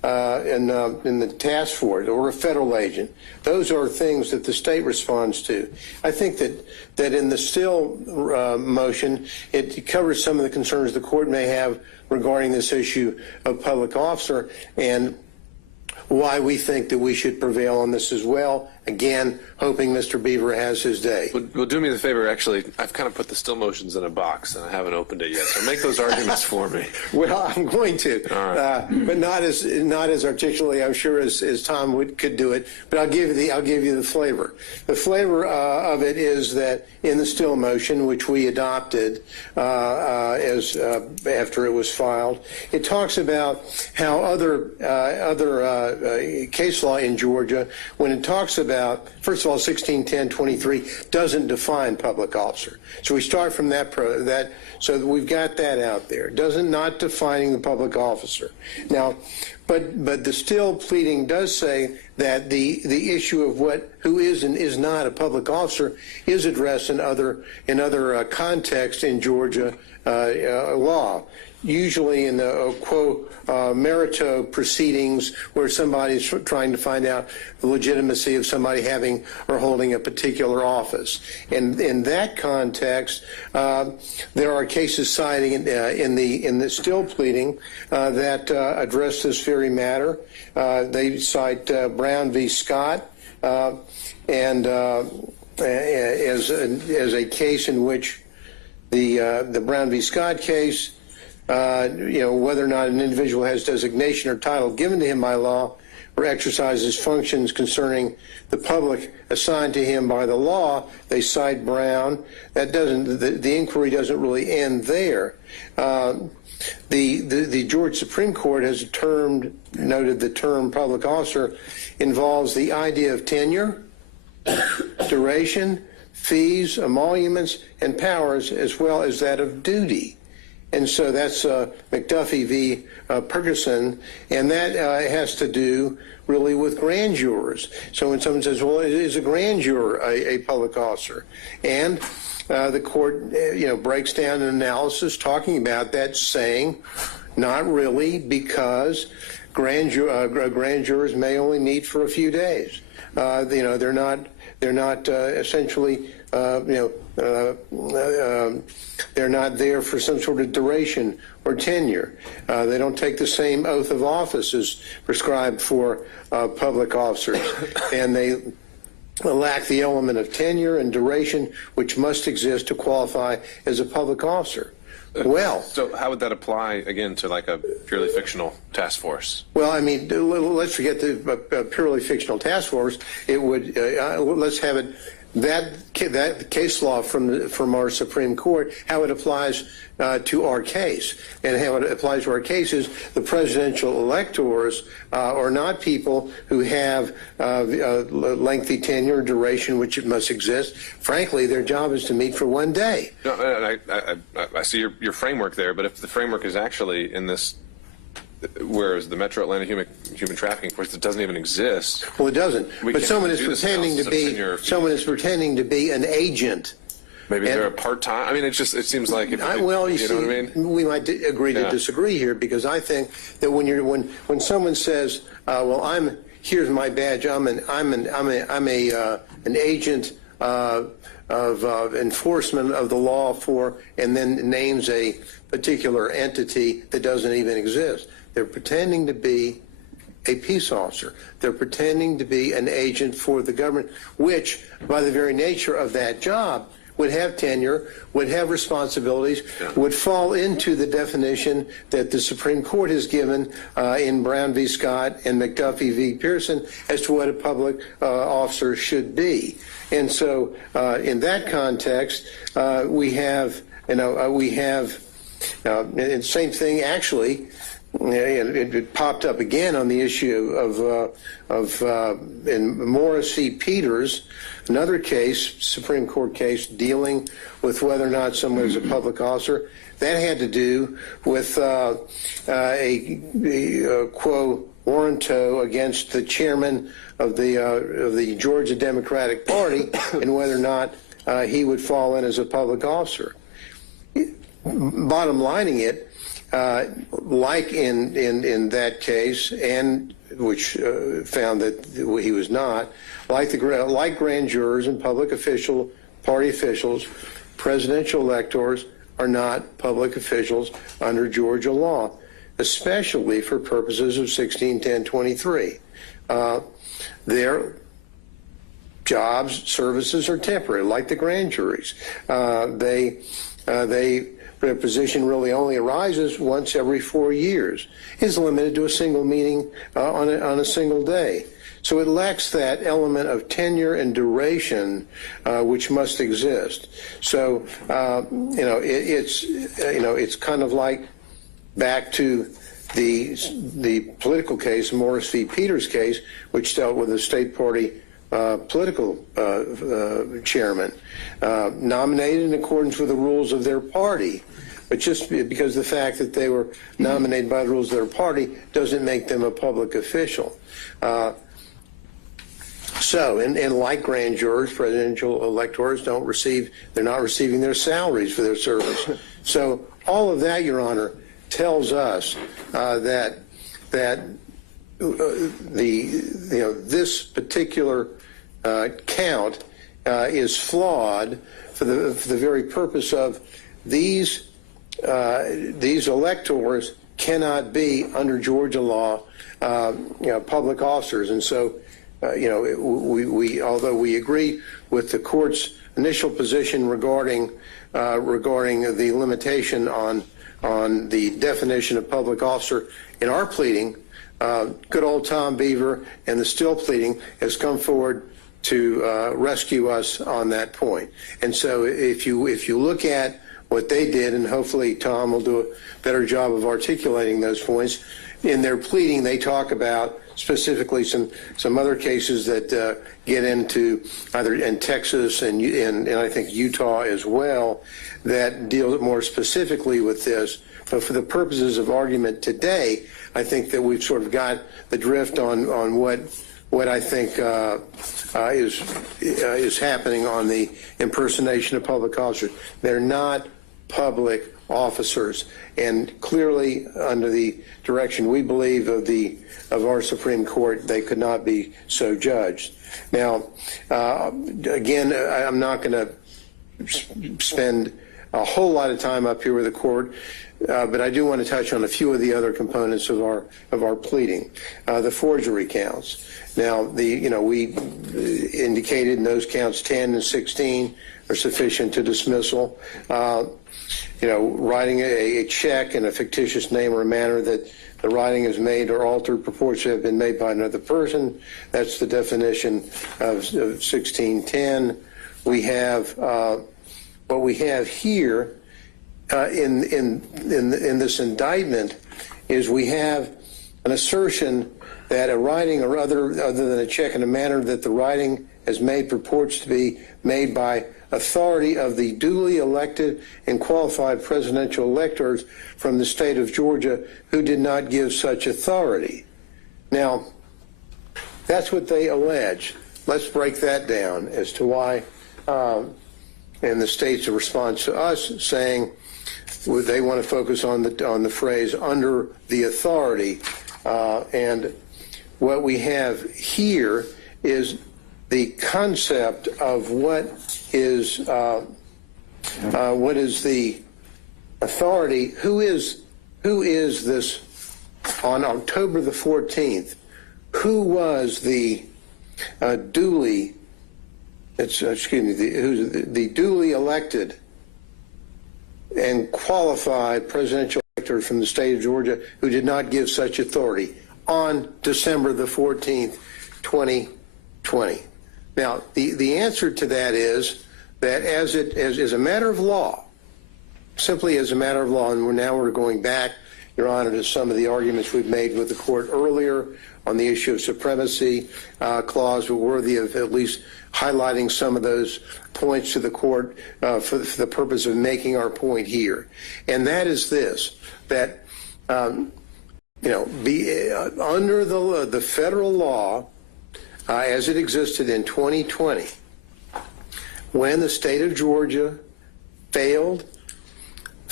in the task force or a federal agent. Those are things that the state responds to. I think that in the Still motion, it covers some of the concerns the court may have regarding this issue of public officer and why we think that we should prevail on this as well. Again, hoping Mr. Beaver has his day. Well, do me the favor, actually, I've kind of put the Still motions in a box, and I haven't opened it yet, so make those arguments for me. Well, I'm going to, but not as articulately, I'm sure, as Tom could do it. But I'll give you the flavor. The flavor of it is that in the Still motion, which we adopted after it was filed, it talks about how other case law in Georgia, when it talks about, first of all, 1610-23 doesn't define public officer. So we start from that, so we've got that out there. Not defining the public officer. Now, but the Still pleading does say that the issue of who is and is not a public officer is addressed in other contexts in Georgia law. Usually in the quo merito proceedings where somebody's trying to find out the legitimacy of somebody having or holding a particular office. And in that context, there are cases citing in the Still pleading that address this very matter. They cite Brown v. Scott and as a case in which the Brown v. Scott case, whether or not an individual has designation or title given to him by law or exercises functions concerning the public assigned to him by the law, they cite Brown. That doesn't, the inquiry doesn't really end there. The Georgia Supreme Court has noted the term public officer involves the idea of tenure, duration, fees, emoluments, and powers, as well as that of duty. And so that's McAfee v. Ferguson, and that has to do really with grand jurors. So when someone says, well, is a grand juror a public officer? And the court breaks down an analysis talking about that, saying not really, because grand jurors may only meet for a few days. They're not essentially they're not there for some sort of duration or tenure. They don't take the same oath of office as prescribed for public officers, and they lack the element of tenure and duration which must exist to qualify as a public officer. Well, so how would that apply again to like a purely fictional task force? Well, I mean, let's forget the purely fictional task force. It would let's have it that case law from our Supreme Court, how it applies to our case, and how it applies to our case is the presidential electors are not people who have lengthy tenure, duration, which it must exist. Frankly, their job is to meet for one day. No, I see your framework there, but if the framework is actually in this, whereas the Metro Atlanta Human Trafficking Force, it doesn't even exist. Well, it doesn't. But someone is pretending to be an agent. Maybe they're a part-time. I mean, it seems like. You know what I mean? We might agree to disagree here, because I think that when someone says, "Well, here's my badge. I'm an agent of enforcement of the law for," and then names a particular entity that doesn't even exist. They're pretending to be a peace officer. They're pretending to be an agent for the government, which, by the very nature of that job, would have tenure, would have responsibilities, would fall into the definition that the Supreme Court has given in Brown v. Scott and McAfee v. Pearson as to what a public officer should be. And so in that context, we have, and same thing actually, it popped up again on the issue in Morris v. Peters, another case, Supreme Court case, dealing with whether or not someone is a public officer. That had to do with a quo warranto against the chairman of the Georgia Democratic Party and whether or not he would fall in as a public officer. Bottom lining it, like in that case, and which found that he was not, like grand jurors and public party officials, presidential electors are not public officials under Georgia law, especially for purposes of 161023. Their jobs, services are temporary, like the grand juries. Their position really only arises once every 4 years. Is limited to a single meeting on a single day. So it lacks that element of tenure and duration which must exist. So it's kind of like back to the political case, Morris v. Peters case, which dealt with a state party political chairman nominated in accordance with the rules of their party. But just because the fact that they were nominated by the rules of their party doesn't make them a public official. And like grand jurors, presidential electors they're not receiving their salaries for their service. So all of that, Your Honor, tells us that this particular count is flawed for the very purpose of these electors cannot be under Georgia law public officers. And so we although we agree with the court's initial position regarding the limitation on the definition of public officer in our pleading, good old Tom Beaver and the Still pleading has come forward to rescue us on that point. And so if you look at what they did, and hopefully Tom will do a better job of articulating those points, in their pleading they talk about specifically some other cases that get into either in Texas and I think Utah as well that deal more specifically with this. But for the purposes of argument today, I think that we've sort of got the drift on what I think is happening on the impersonation of public officers. They're not public officers, and clearly under the direction we believe of our Supreme Court, they could not be so judged. Now, again, I'm not going to spend a whole lot of time up here with the court, but I do want to touch on a few of the other components of our pleading. The forgery counts. Now, we indicated in those counts 10 and 16 are sufficient to dismissal. Writing a check in a fictitious name or a manner that the writing is made or altered purports to have been made by another person. That's the definition of 1610. We have what we have here in this indictment is we have an assertion that a writing or other than a check in a manner that the writing has made purports to be made by authority of the duly elected and qualified presidential electors from the state of Georgia who did not give such authority. Now, that's what they allege. Let's break that down as to why, and the state's response to us saying they want to focus on the phrase under the authority, and what we have here is the concept of what is the authority. Who is this on October the 14th? Who was the duly duly elected and qualified presidential elector from the state of Georgia who did not give such authority on December the 14th, 2020? Now, the answer to that is that as a matter of law, simply as a matter of law, and we're going back, Your Honor, to some of the arguments we've made with the court earlier on the issue of supremacy clause, we're worthy of at least highlighting some of those points to the court for the purpose of making our point here. And that is this, that, under the federal law, as it existed in 2020, when the state of Georgia failed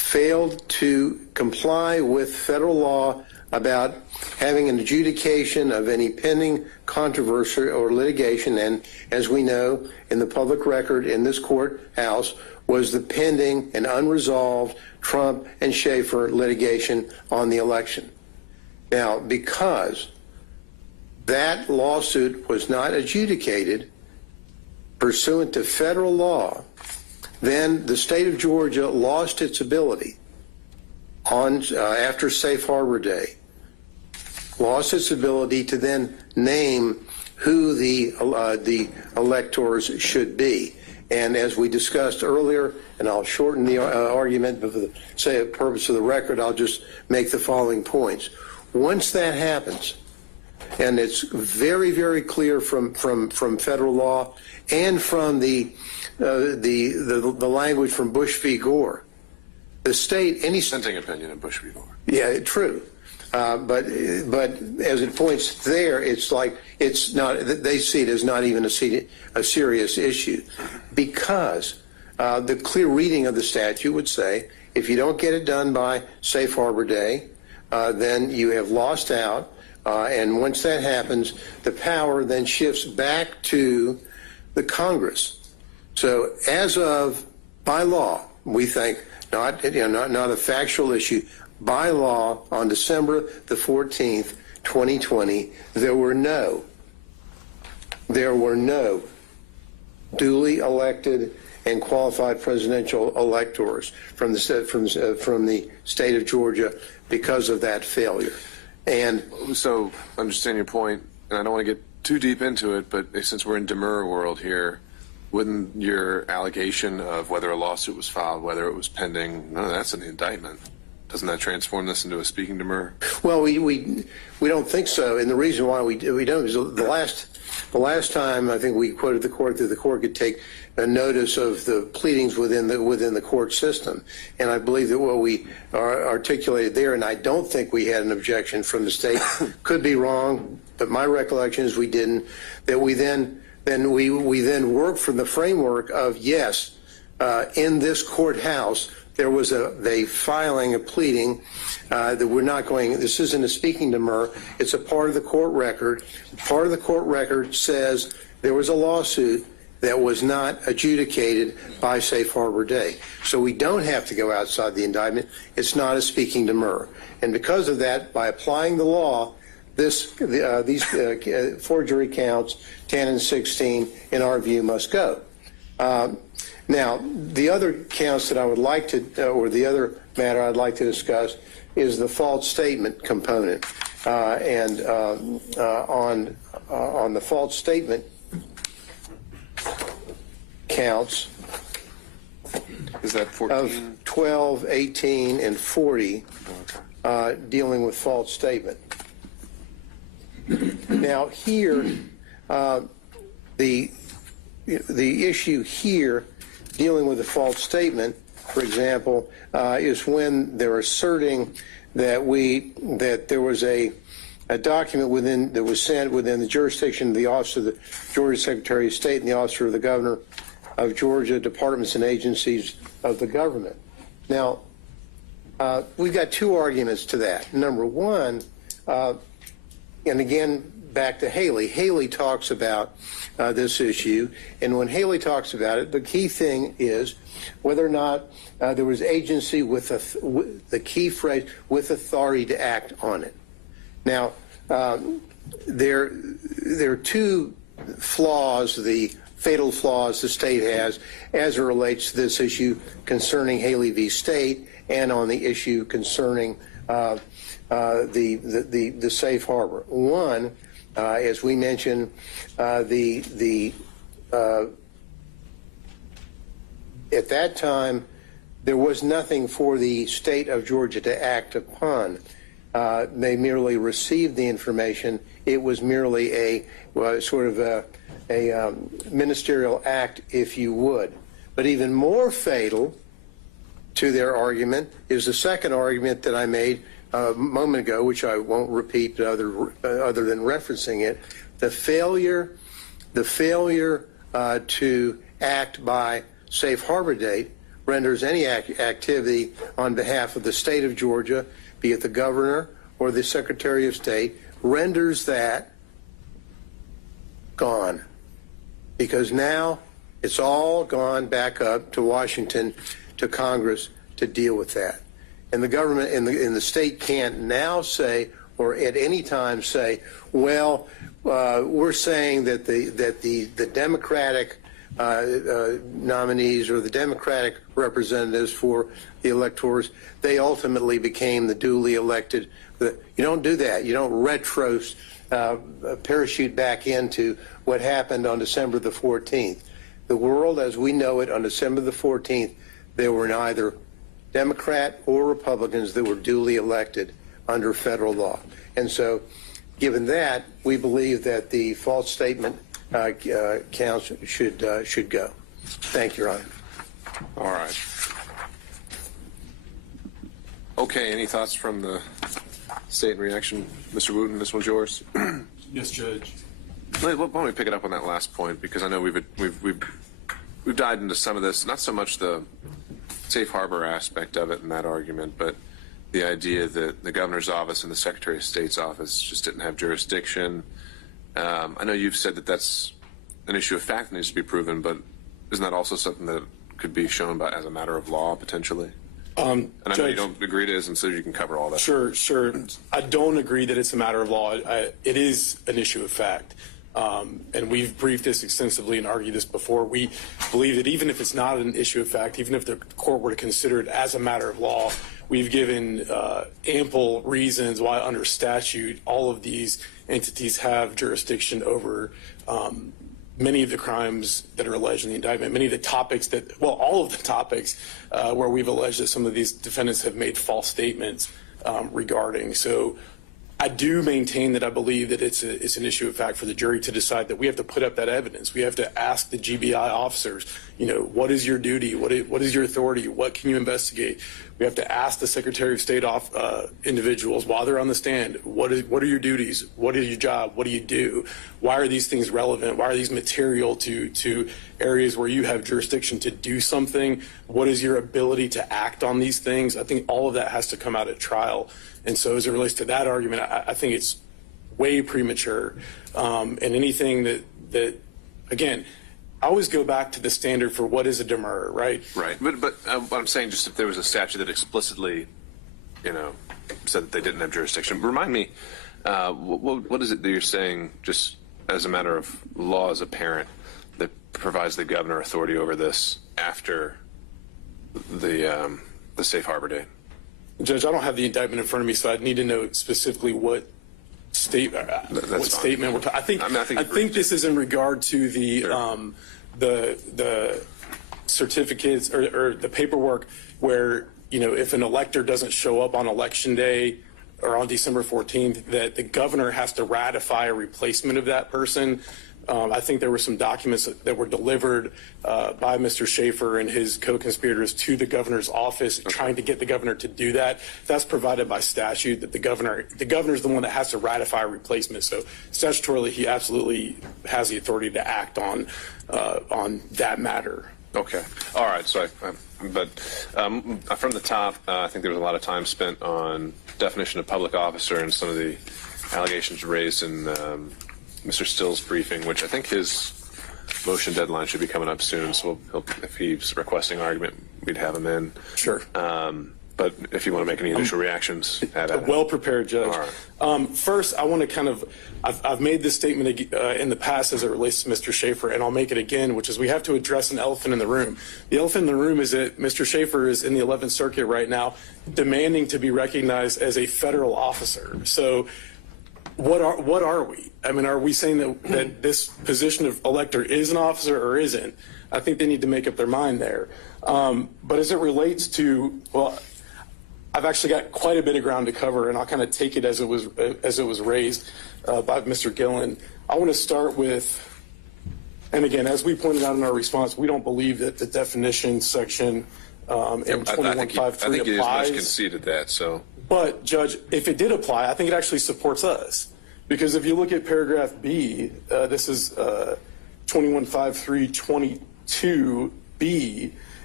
failed to comply with federal law about having an adjudication of any pending controversy or litigation, and as we know, in the public record in this courthouse was the pending and unresolved Trump and Schaefer litigation on the election. Now, because that lawsuit was not adjudicated pursuant to federal law, then the state of Georgia lost its ability on after Safe Harbor Day, lost its ability to then name who the electors should be. And as we discussed earlier, and I'll shorten the argument, but for the purpose of the record, I'll just make the following points. Once that happens, and it's very, very clear from federal law and from the language from Bush v. Gore, the state, any Dissenting opinion in Bush v. Gore. yeah, true. But as it points there, it's like it's not. They see it as not even a serious issue, because the clear reading of the statute would say if you don't get it done by Safe Harbor Day, then you have lost out. And once that happens, the power then shifts back to the Congress. So as of by law, we think not a factual issue. By law, on December the 14th, 2020, there were no duly elected and qualified presidential electors from the state of Georgia because of that failure. And so, understand your point, and I don't want to get too deep into it, but since we're in demurrer world here, wouldn't your allegation of whether a lawsuit was filed, whether it was pending, none of that's in the indictment? Doesn't that transform this into a speaking demurrer? Well, we don't think so, and the reason why we don't is the last time I think we quoted the court that the court could take a notice of the pleadings within the court system, and I believe that what we articulated there, and I don't think we had an objection from the state, could be wrong, but my recollection is we didn't. That we then worked from the framework of yes, in this courthouse. There was they filing a pleading that we're not going, this isn't a speaking demurrer, it's a part of the court record. Part of the court record says there was a lawsuit that was not adjudicated by Safe Harbor Day. So we don't have to go outside the indictment. It's not a speaking demurrer. And because of that, by applying the law, these forgery counts, 10 and 16, in our view, must go. Now, the other counts that I would like to, or the other matter I'd like to discuss is the false statement component. And on the false statement counts is that 14? Of 12, 18, and 40 dealing with false statement. Now, here, the issue here dealing with a false statement, for example, is when they're asserting that there was a document that was sent within the jurisdiction of the Office of the Georgia Secretary of State and the Office of the Governor of Georgia, departments and agencies of the government. Now, we've got two arguments to that. Number one, and again, back to Haley. Haley talks about this issue, and when Haley talks about it, the key thing is whether or not there was agency with the key phrase, with authority to act on it. Now, there are two flaws, the fatal flaws the state has as it relates to this issue concerning Haley v. State and on the issue concerning the safe harbor. One, as we mentioned, at that time, there was nothing for the state of Georgia to act upon. They merely received the information. It was merely a sort of a ministerial act, if you would. But even more fatal to their argument is the second argument that I made a moment ago, which I won't repeat other than referencing it, the failure to act by safe harbor date renders any activity on behalf of the state of Georgia, be it the governor or the secretary of state, renders that gone. Because now it's all gone back up to Washington, to Congress to deal with that. And the government in the state can't now say, or at any time say, well, we're saying that the Democratic nominees or the Democratic representatives for the electors, they ultimately became the duly elected. You don't do that. You don't parachute back into what happened on December the 14th. The world as we know it on December the 14th, there were neither Democrat or Republicans that were duly elected under federal law. And so, given that, we believe that the false statement counts should go. Thank you, Your Honor. All right. Okay, any thoughts from the state in reaction? Mr. Wooten, this one's yours. Yes, Judge. Why don't we pick it up on that last point, because I know we've dived into some of this, not so much the safe harbor aspect of it in that argument, but the idea that the governor's office and the secretary of state's office just didn't have jurisdiction. I know you've said that that's an issue of fact that needs to be proven, but isn't that also something that could be shown by as a matter of law potentially? And I know you don't agree it is, and so you can cover all that. Sure. I don't agree that it's a matter of law. It is an issue of fact. And we've briefed this extensively and argued this before. We believe that even if it's not an issue of fact, even if the court were to consider it as a matter of law, we've given ample reasons why under statute all of these entities have jurisdiction over many of the crimes that are alleged in the indictment, many of the topics that, well, all of the topics where we've alleged that some of these defendants have made false statements regarding. So I do maintain that I believe that it's an issue of fact for the jury to decide that we have to put up that evidence. We have to ask the GBI officers, what is your duty? What is your authority? What can you investigate? We have to ask the Secretary of State individuals while they're on the stand, what are your duties? What is your job? What do you do? Why are these things relevant? Why are these material to areas where you have jurisdiction to do something? What is your ability to act on these things? I think all of that has to come out at trial. And so as it relates to that argument, I think it's way premature. And anything that again, I always go back to the standard for what is a demurrer, right? Right. But what I'm saying, just if there was a statute that explicitly, said that they didn't have jurisdiction, remind me, what is it that you're saying, just as a matter of law as a parent, that provides the governor authority over this after the safe harbor date? Judge, I don't have the indictment in front of me, so I'd need to know specifically what statement we're talking. I think this is in regard to the certificates or the paperwork where if an elector doesn't show up on election day or on December 14th, that the governor has to ratify a replacement of that person. I think there were some documents that were delivered by Mr. Schaefer and his co-conspirators to the governor's office, trying to get the governor to do that. That's provided by statute, that the governor is the one that has to ratify a replacement. So statutorily, he absolutely has the authority to act on that matter. Okay. All right. So, from the top, I think there was a lot of time spent on definition of public officer and some of the allegations raised in Mr. Still's briefing, which I think his motion deadline should be coming up soon. So if he's requesting argument, we'd have him in. Sure. But if you want to make any initial reactions, well prepared, Judge. All right. First, I want to I've made this statement in the past as it relates to Mr. Schaefer, and I'll make it again, which is we have to address an elephant in the room. The elephant in the room is that Mr. Schaefer is in the 11th Circuit right now, demanding to be recognized as a federal officer. So what are we? I mean, are we saying that this position of elector is an officer or isn't? I think they need to make up their mind there. But as it relates to, well, I've actually got quite a bit of ground to cover, and I'll kind of take it as it was raised by Mr. Gillen. I want to start with, and again, as we pointed out in our response, we don't believe that the definition section in 21.53 I think you applies. much conceded that. So, but Judge, if it did apply, I think it actually supports us, because if you look at paragraph B, this is 21.53.22B.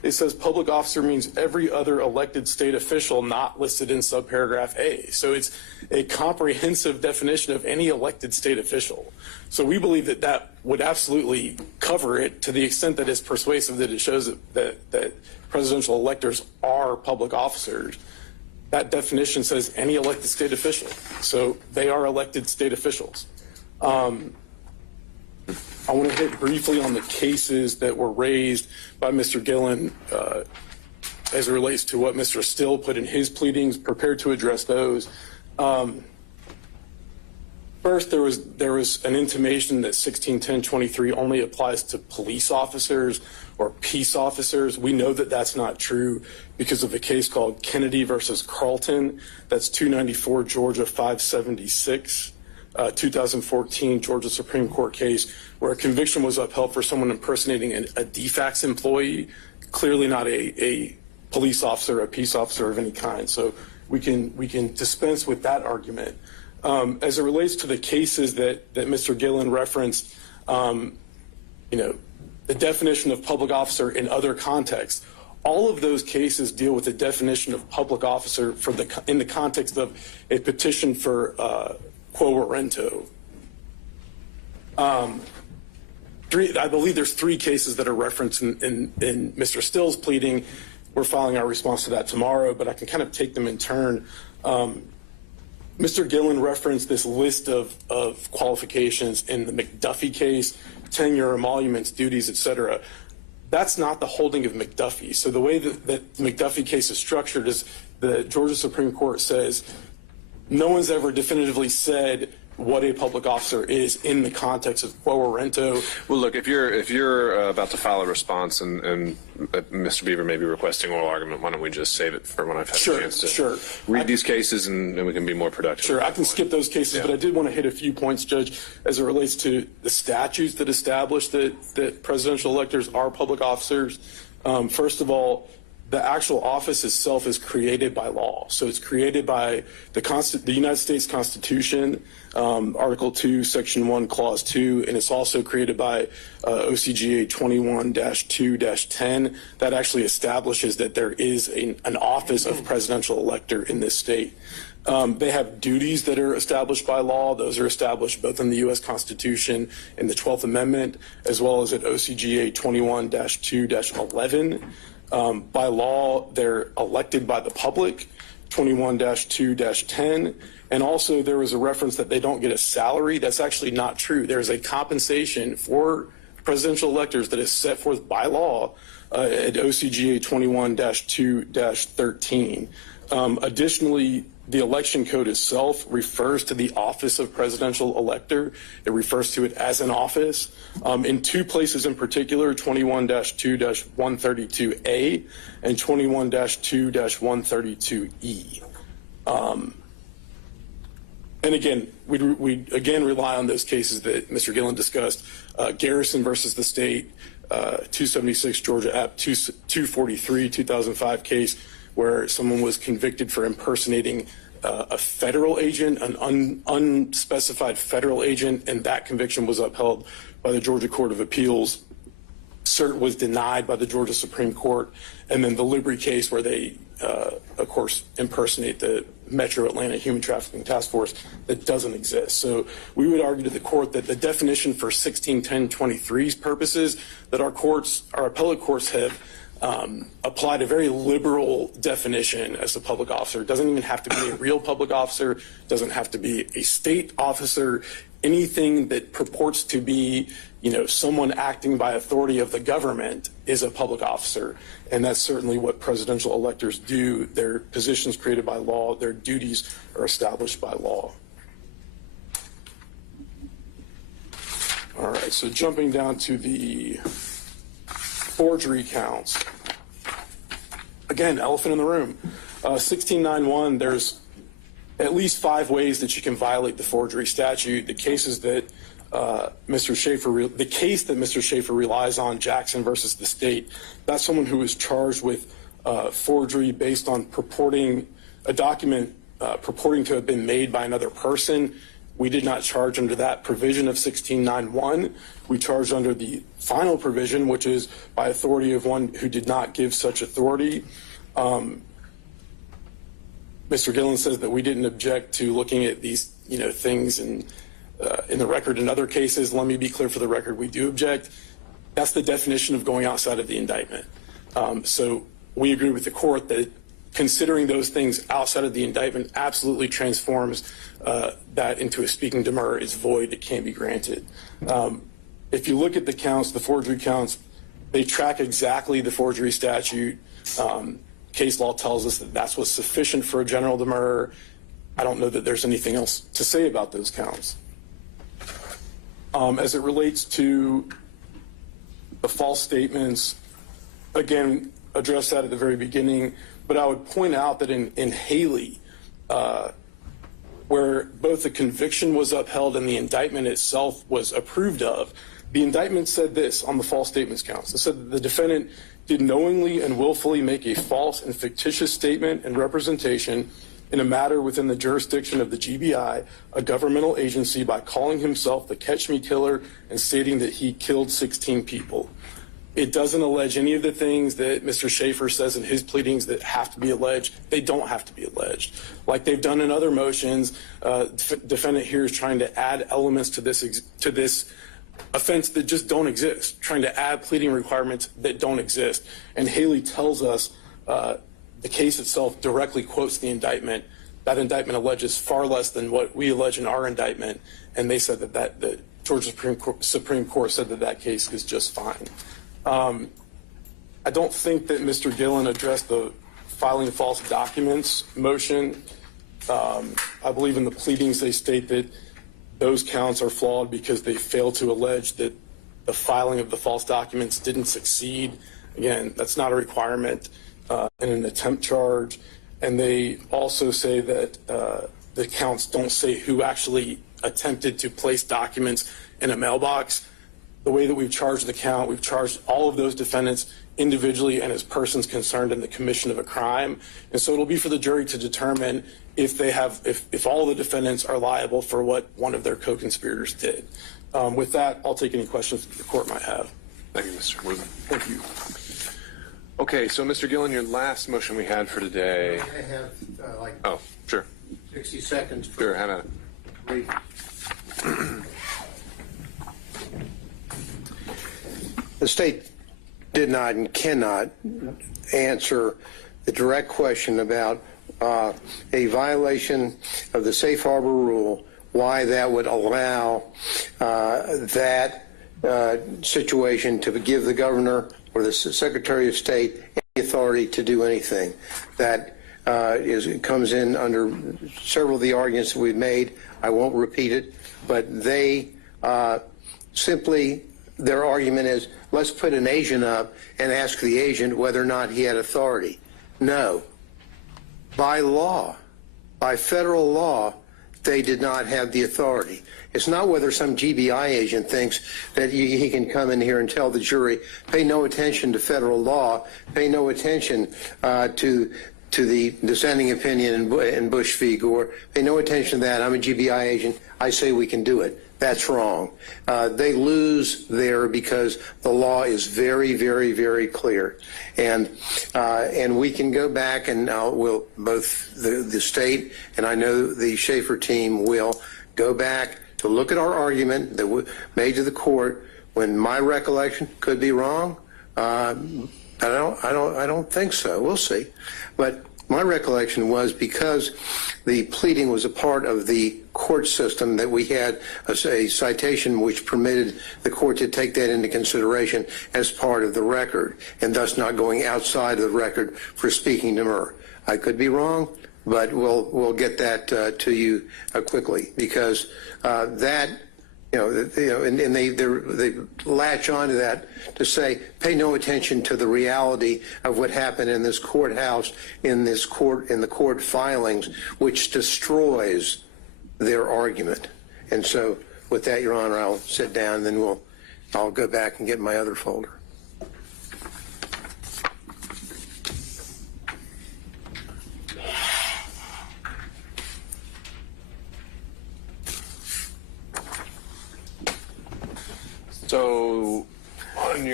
it says public officer means every other elected state official not listed in subparagraph A. So it's a comprehensive definition of any elected state official. So we believe that that would absolutely cover it to the extent that it's persuasive that it shows that presidential electors are public officers. That definition says any elected state official. So they are elected state officials. I want to hit briefly on the cases that were raised by Mr. Gillen as it relates to what Mr. Still put in his pleadings, prepared to address those. First, there was an intimation that 161023 only applies to police officers or peace officers. We know that that's not true because of a case called Kennedy versus Carlton. That's 294 Georgia 576. 2014 Georgia Supreme Court case where a conviction was upheld for someone impersonating a DFAX employee, clearly not a police officer, a peace officer of any kind. So we can dispense with that argument. As it relates to the cases that Mr. Gillen referenced, the definition of public officer in other contexts, all of those cases deal with the definition of public officer in the context of a petition for quo warranto. I believe there's 3 cases that are referenced in Mr. Still's pleading. We're filing our response to that tomorrow, but I can kind of take them in turn. Mr. Gillen referenced this list of qualifications in the McDuffie case, tenure, emoluments, duties, etc. That's not the holding of McDuffie. So the way that the McDuffie case is structured is the Georgia Supreme Court says no one's ever definitively said what a public officer is in the context of quo warranto. Well, look, if you're about to file a response and Mr. Beaver may be requesting oral argument, why don't we just save it for when I've had a chance to read these cases and we can be more productive. Sure, I can skip those cases, but I did want to hit a few points, Judge, as it relates to the statutes that establish that presidential electors are public officers. First of all, the actual office itself is created by law. So it's created by the United States Constitution, Article 2, Section 1, Clause 2, and it's also created by OCGA 21-2-10 that actually establishes that there is an office of presidential elector in this state. They have duties that are established by law. Those are established both in the U.S. Constitution and the 12th Amendment, as well as at OCGA 21-2-11. By law, they're elected by the public, 21-2-10. And also there was a reference that they don't get a salary. That's actually not true. There's a compensation for presidential electors that is set forth by law at OCGA 21-2-13. Additionally, the election code itself refers to the office of presidential elector. It refers to it as an office. In 2 places in particular, 21-2-132A and 21-2-132E. And again, we again rely on those cases that Mr. Gillen discussed. Garrison versus the state, 276 Georgia App 243, 2005 case, where someone was convicted for impersonating a federal agent, an unspecified federal agent, and that conviction was upheld by the Georgia Court of Appeals. Cert was denied by the Georgia Supreme Court, and then the Libri case where they, of course, impersonate the Metro Atlanta Human Trafficking Task Force that doesn't exist. So we would argue to the court that the definition for 161023's purposes that our appellate courts have applied a very liberal definition as a public officer. It doesn't even have to be a real public officer, doesn't have to be a state officer. Anything that purports to be, someone acting by authority of the government is a public officer. And that's certainly what presidential electors do. Their positions created by law, their duties are established by law. All right, so jumping down to the forgery counts. Again, elephant in the room. 1691, there's at least 5 ways that you can violate the forgery statute. The cases that the case that Mr. Schaefer relies on, Jackson versus the state, that's someone who is charged with forgery based on purporting a document purporting to have been made by another person We did not charge under that provision of 1691. We charged under the final provision, which is by authority of one who did not give such authority. Mr. Gillen says that we didn't object to looking at these, things in the record in other cases. Let me be clear for the record, we do object. That's the definition of going outside of the indictment. So we agree with the court that considering those things outside of the indictment absolutely transforms that into a speaking demur. Is void, it can't be granted. If you look at the counts, the forgery counts, they track exactly the forgery statute. Case law tells us that that's what's sufficient for a general demur. I don't know that there's anything else to say about those counts. As it relates to the false statements, again, addressed that at the very beginning, but I would point out that in Haley, where both the conviction was upheld and the indictment itself was approved of, the indictment said this on the false statements counts. It said that the defendant did knowingly and willfully make a false and fictitious statement and representation in a matter within the jurisdiction of the GBI, a governmental agency, by calling himself the Catch Me Killer and stating that he killed 16 people. It doesn't allege any of the things that Mr. Schaefer says in his pleadings that have to be alleged. They don't have to be alleged. Like they've done in other motions, defendant here is trying to add elements to this offense that just don't exist, trying to add pleading requirements that don't exist. And Haley tells us the case itself directly quotes the indictment. That indictment alleges far less than what we allege in our indictment, and they said that the Georgia Supreme Court said that case is just fine. I don't think that Mr. Gillen addressed the filing false documents motion. I believe in the pleadings they state that those counts are flawed because they fail to allege that the filing of the false documents didn't succeed. Again, that's not a requirement in an attempt charge. And they also say that the counts don't say who actually attempted to place documents in a mailbox. The way that we've charged the count, we've charged all of those defendants individually and as persons concerned in the commission of a crime. And so it'll be for the jury to determine if all the defendants are liable for what one of their co-conspirators did. With that, I'll take any questions that the court might have. Thank you, Mr. Woodman. Thank you. Okay, so Mr. Gillen, your last motion we had for today. I have Oh, sure. 60 seconds. Sure, have at it. The state did not and cannot answer the direct question about a violation of the safe harbor rule, why that would allow that situation to give the governor or the Secretary of State any authority to do anything. That comes in under several of the arguments that we've made. I won't repeat it, but they simply, their argument is, let's put an agent up and ask the agent whether or not he had authority. No. By law, by federal law, they did not have the authority. It's not whether some GBI agent thinks that he can come in here and tell the jury, pay no attention to federal law, pay no attention to the dissenting opinion in Bush v. Gore, pay no attention to that. I'm a GBI agent. I say we can do it. That's wrong. They lose there because the law is very, very, very clear. And we can go back and we'll, both the state and I know the Schaefer team will go back to look at our argument that we made to the court when my recollection could be wrong. I don't think so. We'll see. But my recollection was because the pleading was a part of the court system that we had a citation which permitted the court to take that into consideration as part of the record and thus not going outside of the record for speaking demur. I could be wrong, but we'll get that to you quickly because that. And they latch on to that to say, pay no attention to the reality of what happened in this courthouse, in the court filings, which destroys their argument. And so with that, Your Honor, I'll sit down and then I'll go back and get my other folder.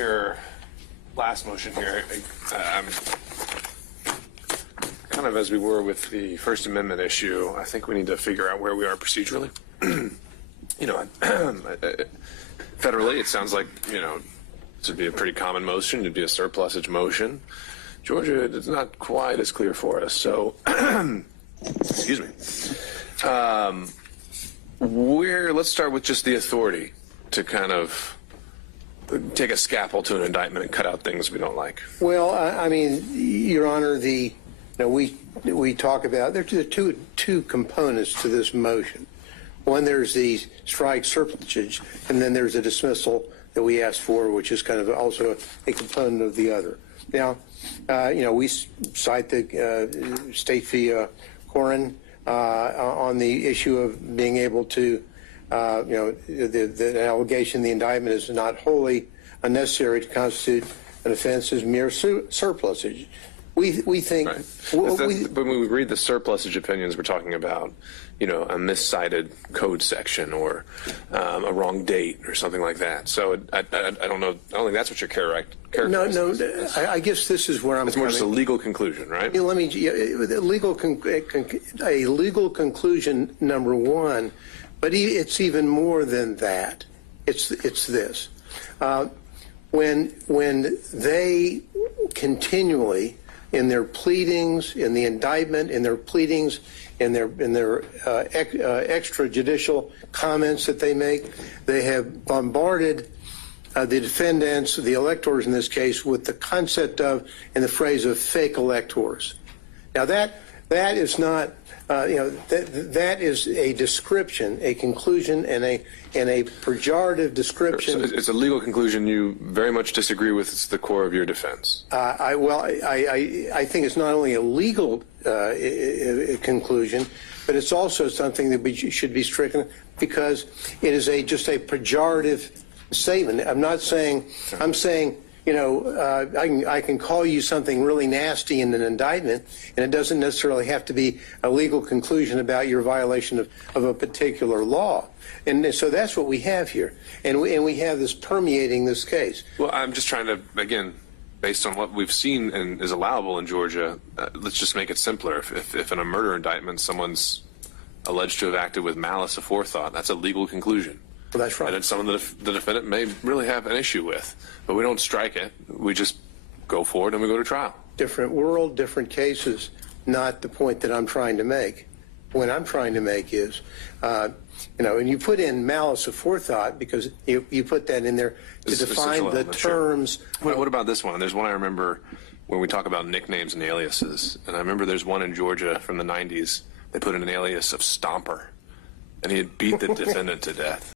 your last motion here, I'm kind of as we were with the First Amendment issue, I think we need to figure out where we are procedurally. You know, federally, it sounds like, you know, this would be a pretty common motion. It'd be a surplusage motion. Georgia, it's not quite as clear for us. So, excuse me. Let's start with just the authority to kind of take a scalpel to an indictment and cut out things we don't like. Well, I mean, Your Honor, we talk about there are two components to this motion. One, there's the strike surplusage, and then there's a dismissal that we asked for, which is kind of also a component of the other. Now, you know, we cite the State v. Corin on the issue of being able to, you know, the allegation, the indictment is not wholly unnecessary to constitute an offense as mere surplusage. We think. Right. But when we read the surplusage opinions, we're talking about, you know, a miscited code section or a wrong date or something like that. So I don't know. I don't think that's what you're characterizing. No. I guess this is where I'm. It's more just a legal conclusion, right? Let me. A legal conclusion, number one, but it's even more than that. It's this. When they continually, in their pleadings, in the indictment, in their pleadings, in their extrajudicial comments that they make, they have bombarded the defendants, the electors in this case, with the concept of and the phrase of fake electors. Now that is not, you know, that is a description, a conclusion, and a pejorative description. So it's a legal conclusion you very much disagree with. It's the core of your defense. I think it's not only a legal conclusion, but it's also something that should be stricken because it is just a pejorative statement. I'm not saying. I'm saying. You know, I can call you something really nasty in an indictment, and it doesn't necessarily have to be a legal conclusion about your violation of a particular law. And so that's what we have here. And we have this permeating this case. Well, I'm just trying to, again, based on what we've seen and is allowable in Georgia, let's just make it simpler. If in a murder indictment someone's alleged to have acted with malice aforethought, that's a legal conclusion. Well, that's right. And it's someone that the defendant may really have an issue with. But we don't strike it. We just go forward and we go to trial. Different world, different cases, not the point that I'm trying to make. What I'm trying to make is, you know, and you put in malice aforethought because you put that in there to define the terms. Sure. What about this one? There's one I remember when we talk about nicknames and aliases. And I remember there's one in Georgia from the 90s. They put in an alias of Stomper. And he had beat the defendant to death.